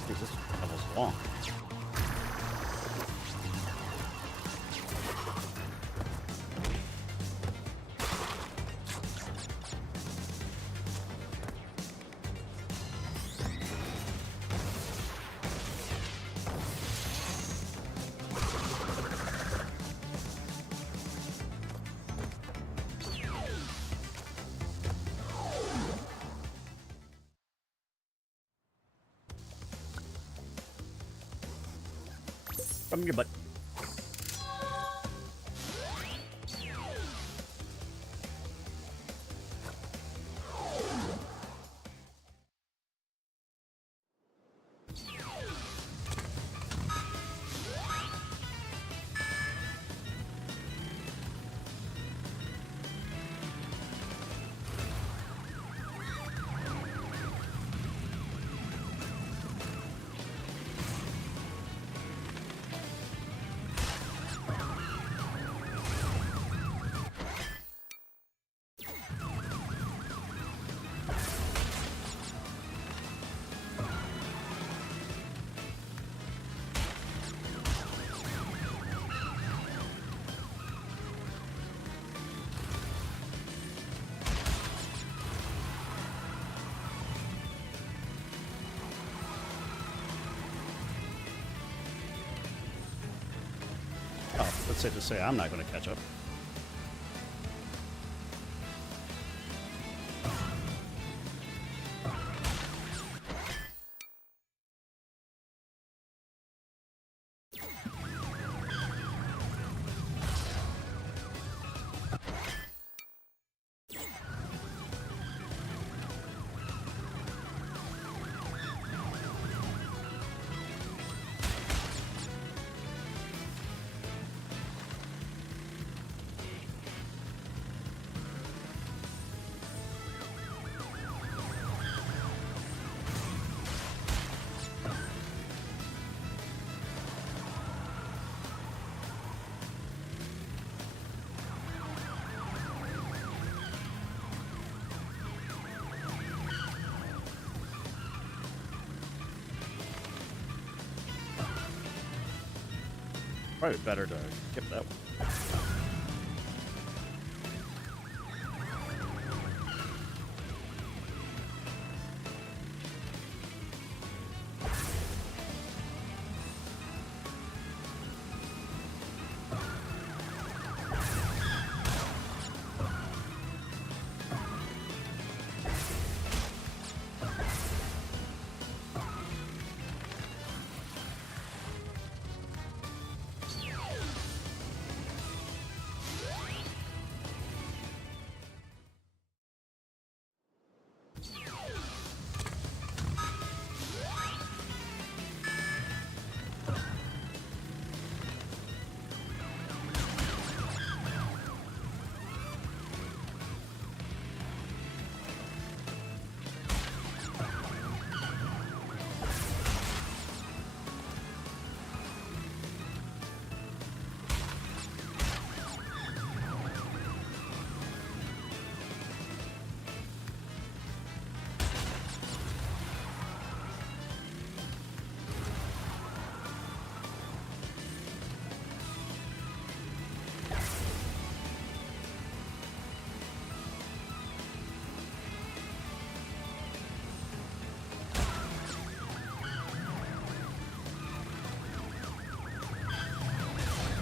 This level's long. From your butt. safe to say I'm not going to catch up. Probably better to skip that one.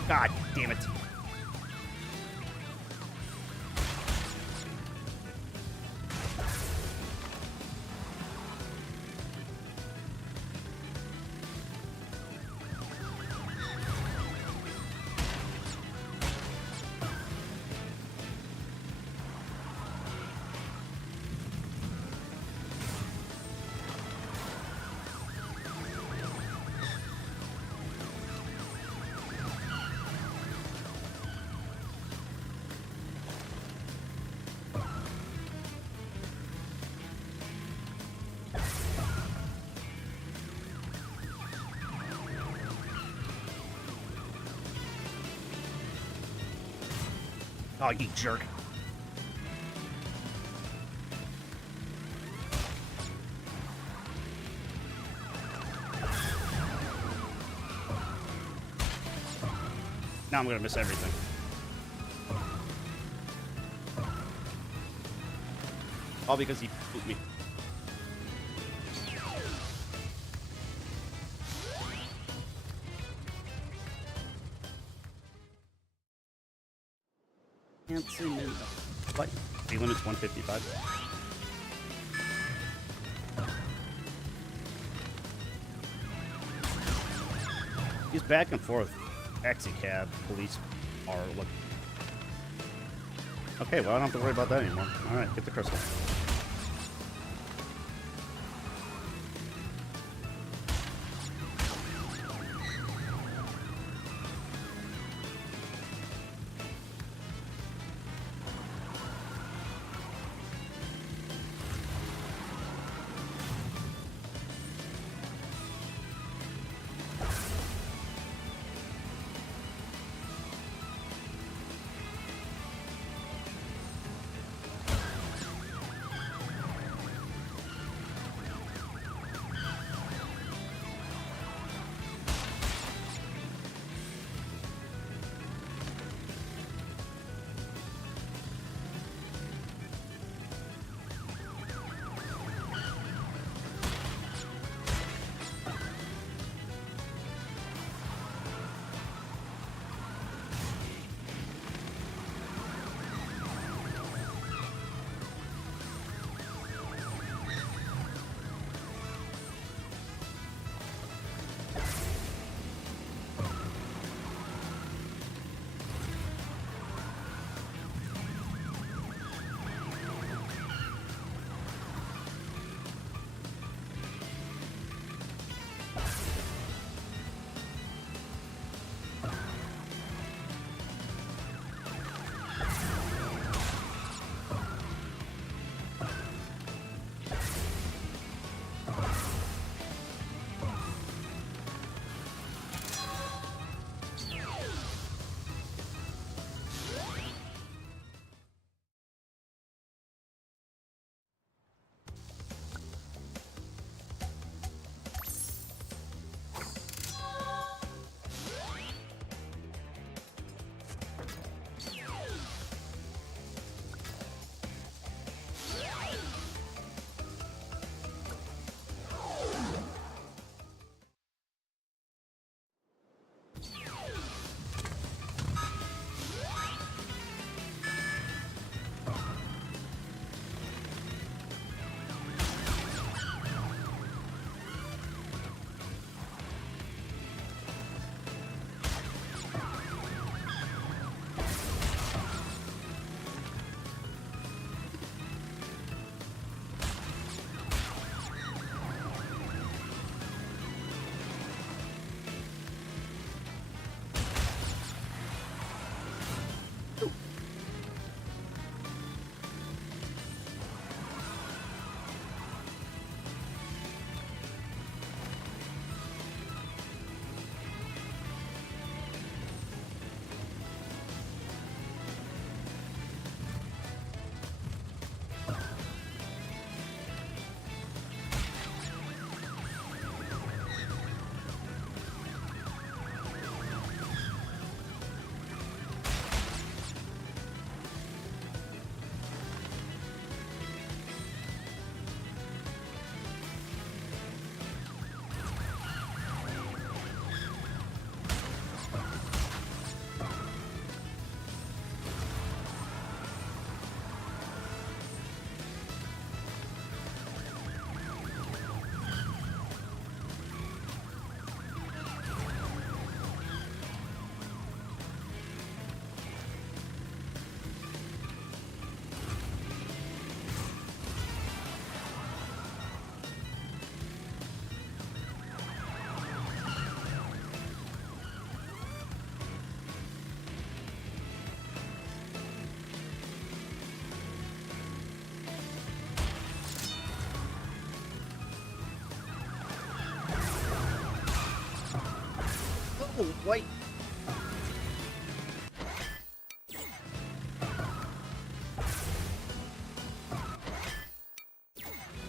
God damn it. Oh, you jerk. Now I'm gonna miss everything. All because he pooped me. Can't see me. What? Speed limit's 155. He's back and forth. Taxi cab, police are look. Okay, well I don't have to worry about that anymore. Alright, get the crystal.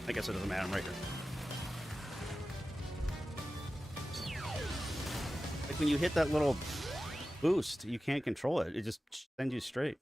I guess it doesn't matter. I'm right here. Like when you hit that little boost, you can't control it. It just sends you straight.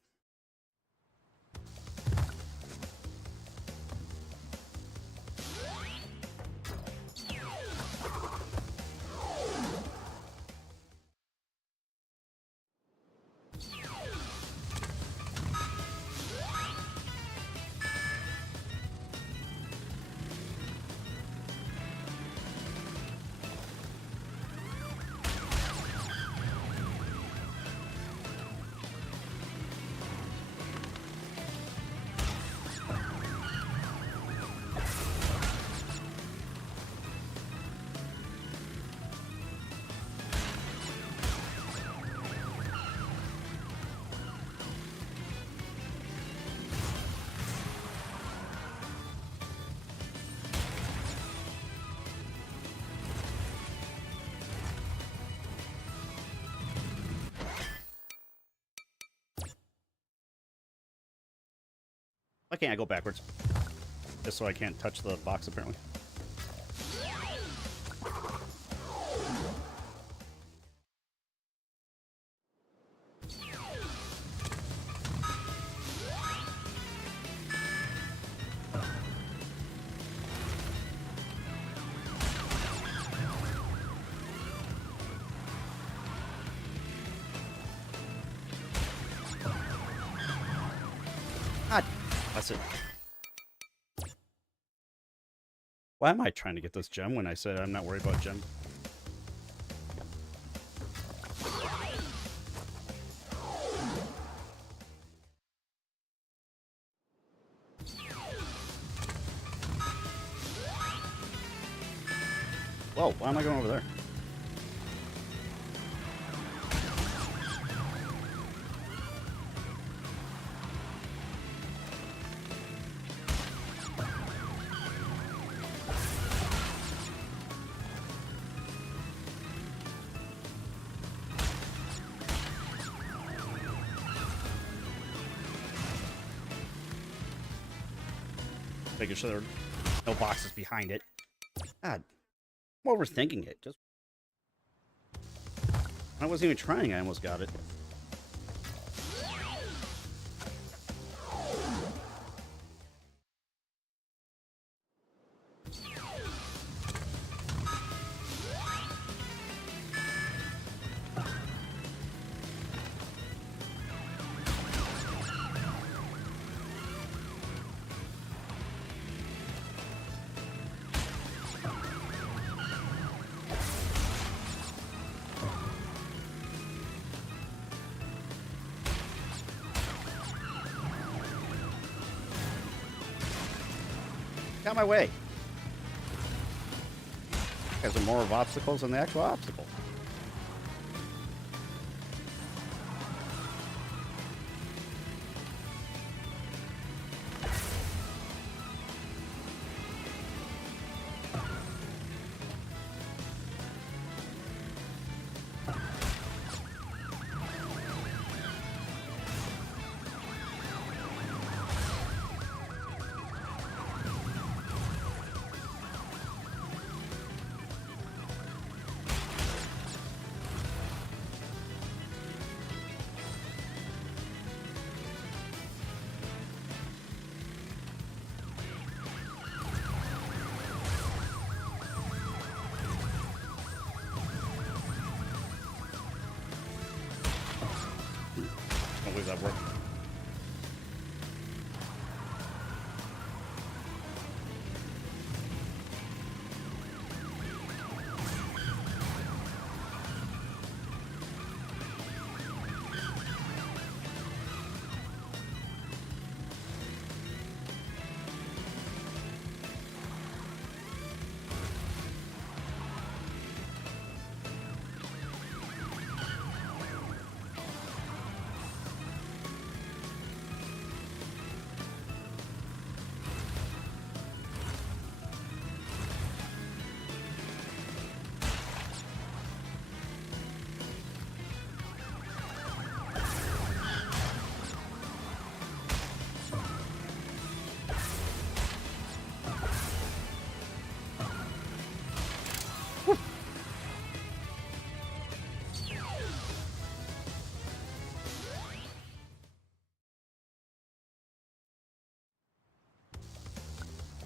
Why can't I go backwards? Just so I can't touch the box, apparently. That's it. Why am I trying to get this gem when I said I'm not worried about gem? Whoa, why am I going over there? Making sure there are no boxes behind it. God, I'm overthinking it. Just I wasn't even trying. I almost got it. Out my way. Has more of obstacles than the actual obstacle.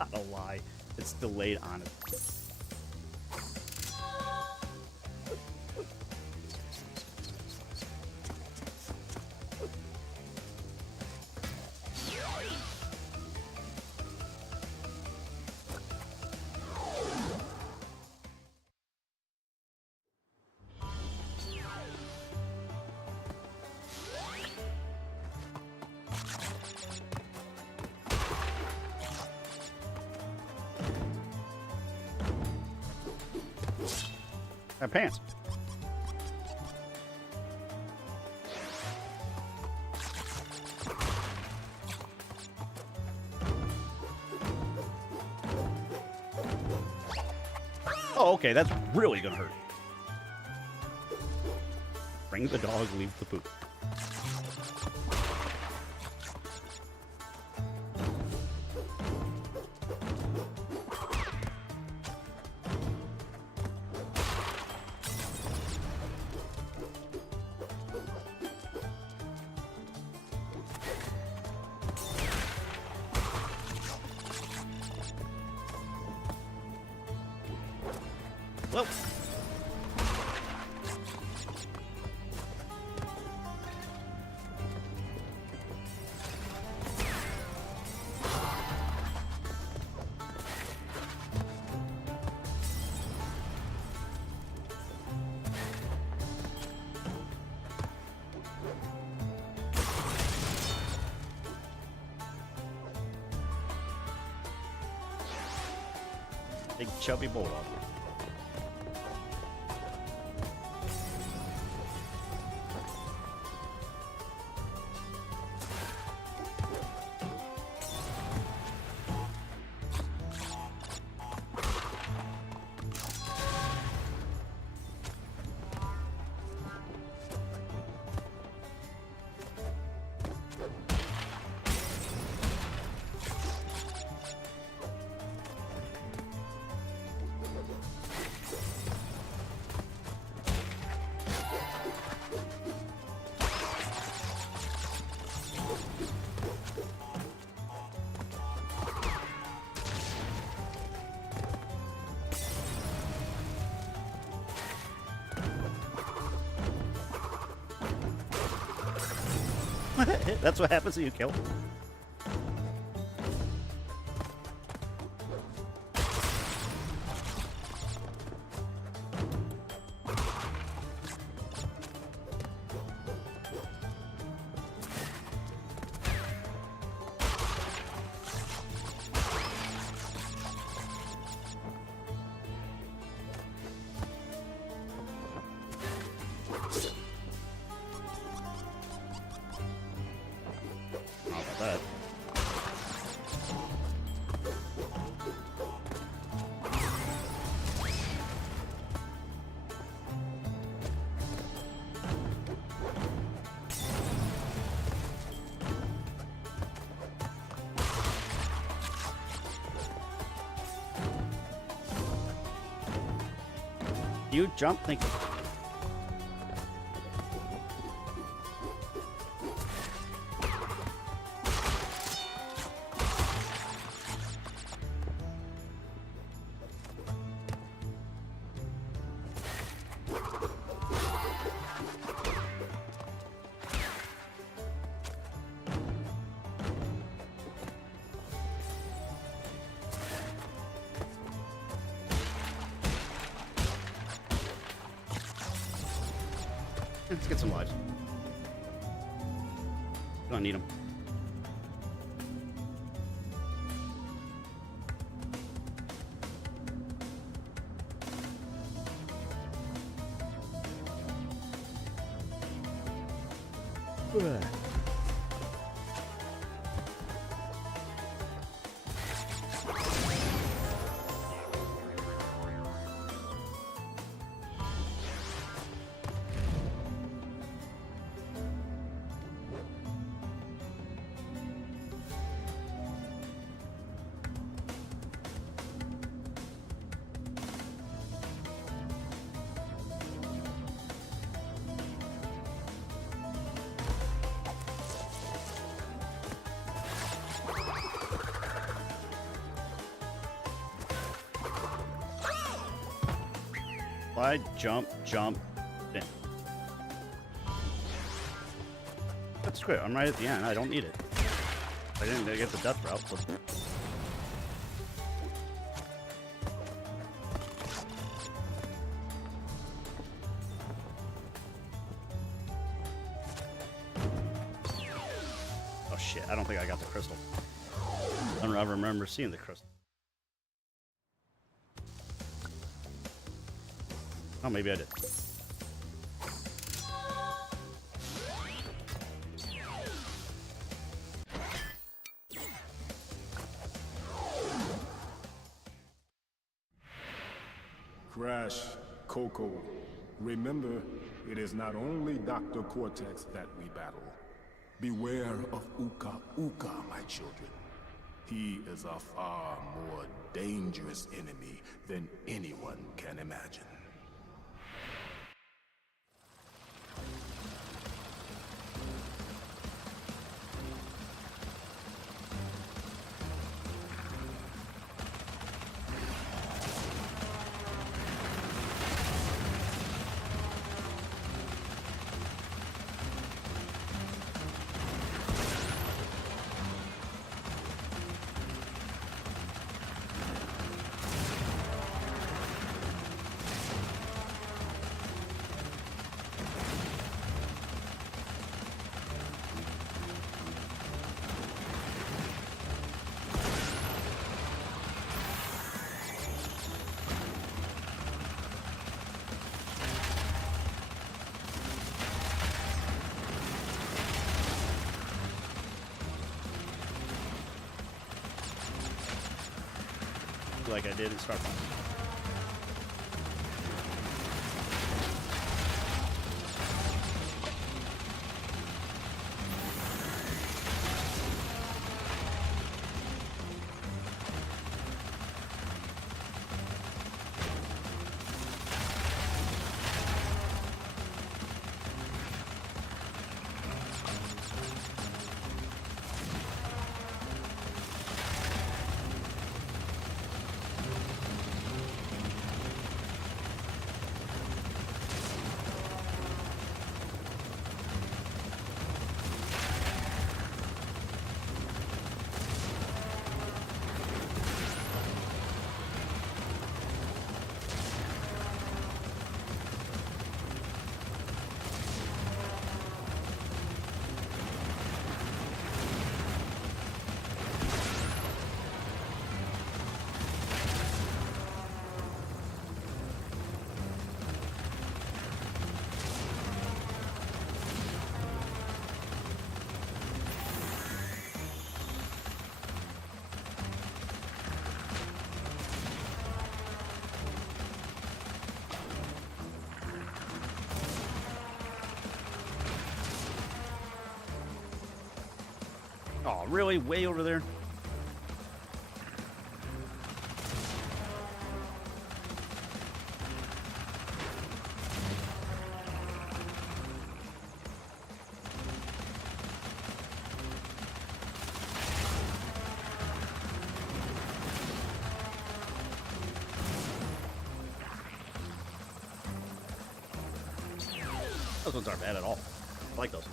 Not a lie. It's delayed on it. Pants. Oh, okay, that's really gonna hurt. Bring the dog, leave the poop. Well. Big chubby bulldog. That's what happens when you kill. You jump, thank you. Let's get some lives. Don't need them. Slide, jump, jump, spin. That's great. I'm right at the end. I don't need it. I didn't get the death route, so... Oh shit, I don't think I got the crystal. I don't ever remember seeing the crystal. Oh, maybe I did. Crash, Coco, remember, it is not only Dr. Cortex that we battle. Beware of Uka Uka, my children. He is a far more dangerous enemy than anyone can imagine. Like I did in Star Fox. Oh, really? Way over there? Those ones aren't bad at all. I like those.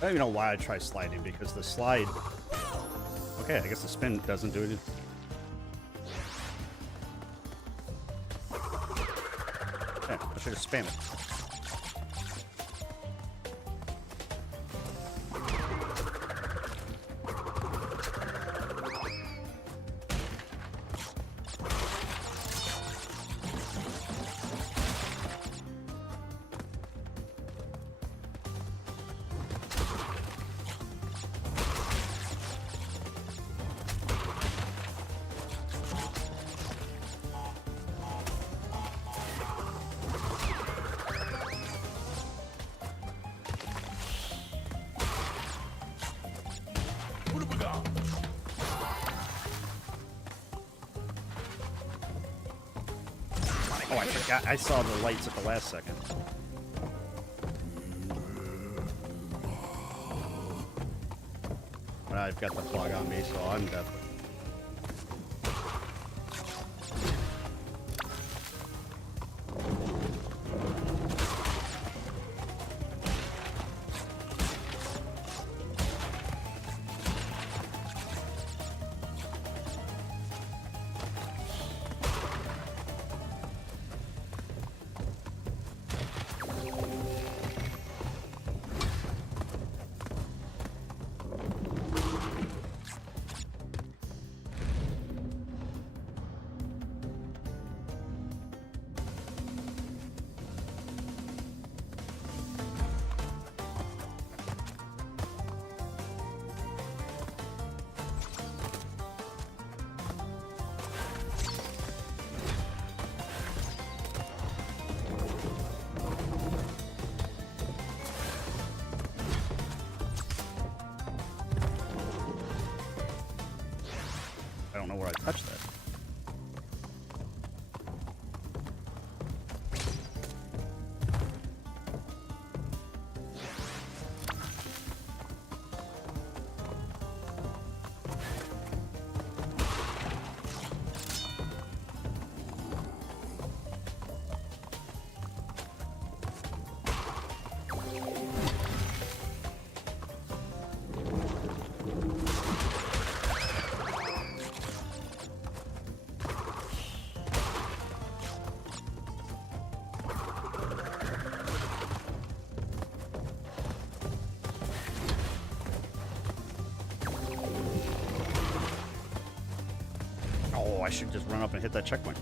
I don't even know why I try sliding, because the slide... Okay, I guess the spin doesn't do it. Yeah, I should have spammed it. Oh, I forgot. I saw the lights at the last second. But I've got the plug on me, so I'm definitely. I don't know where I touched that. Oh, I should just run up and hit that checkpoint.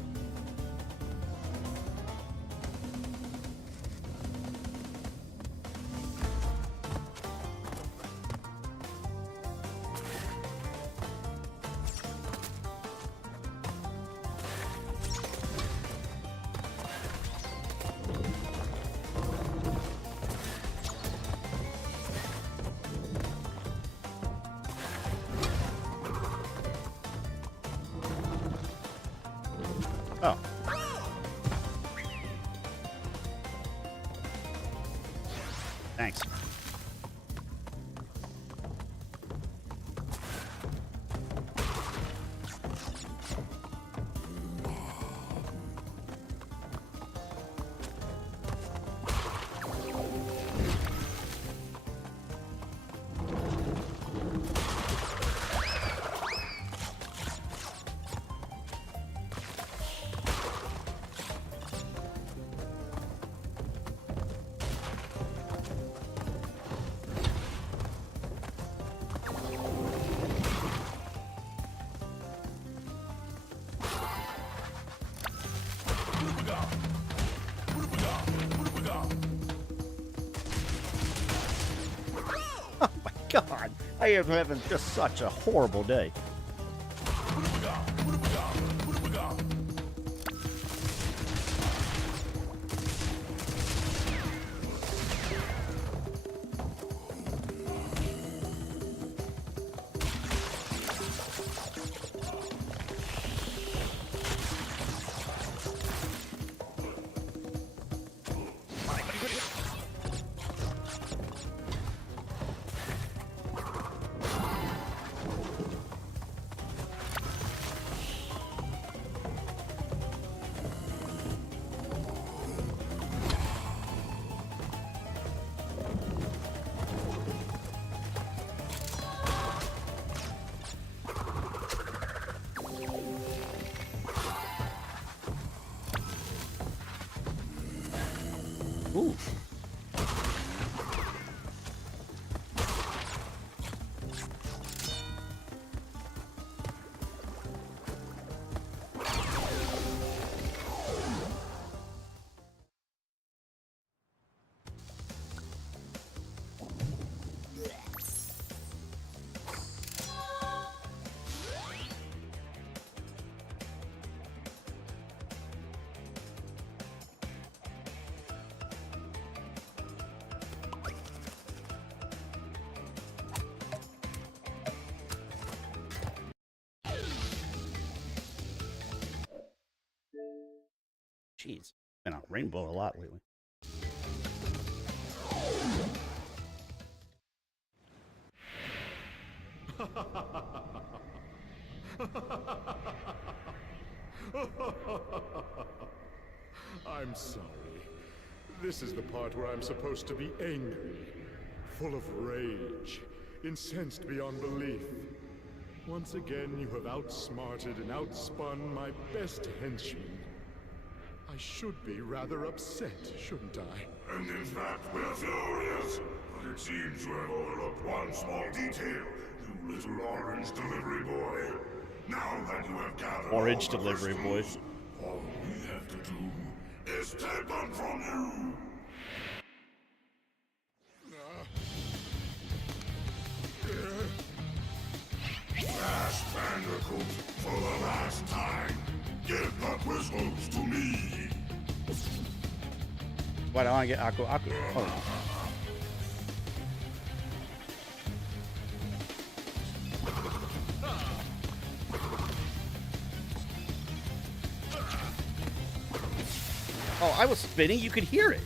Oh. Thanks. Oh my God, I am having just such a horrible day. Ooh. Jeez, been on Rainbow a lot lately. I'm sorry. This is the part where I'm supposed to be angry, full of rage, incensed beyond belief. Once again, you have outsmarted and outspun my best henchman. I should be rather upset, shouldn't I? And in fact, we're furious. But it seems you have overlooked one small detail, you little orange delivery boy. Now that you have gathered Orange delivery boy. All we have to do is take them from you. Crash Bandicoot, for the last time, give the crystals to me. Why don't I get Aku? Oh. Oh, I was spinning. You could hear it.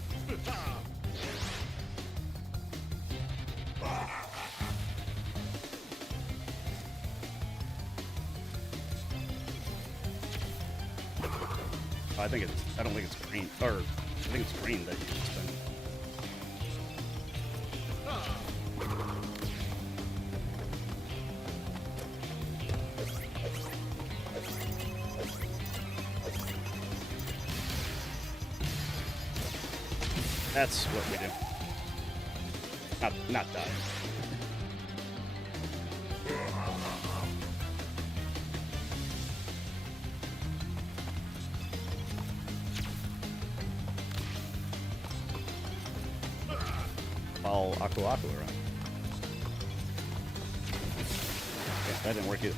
I don't think it's green. Or, I think it's green that you can spin. That's what we do. Not die. Follow Aku around. Yeah, that didn't work either.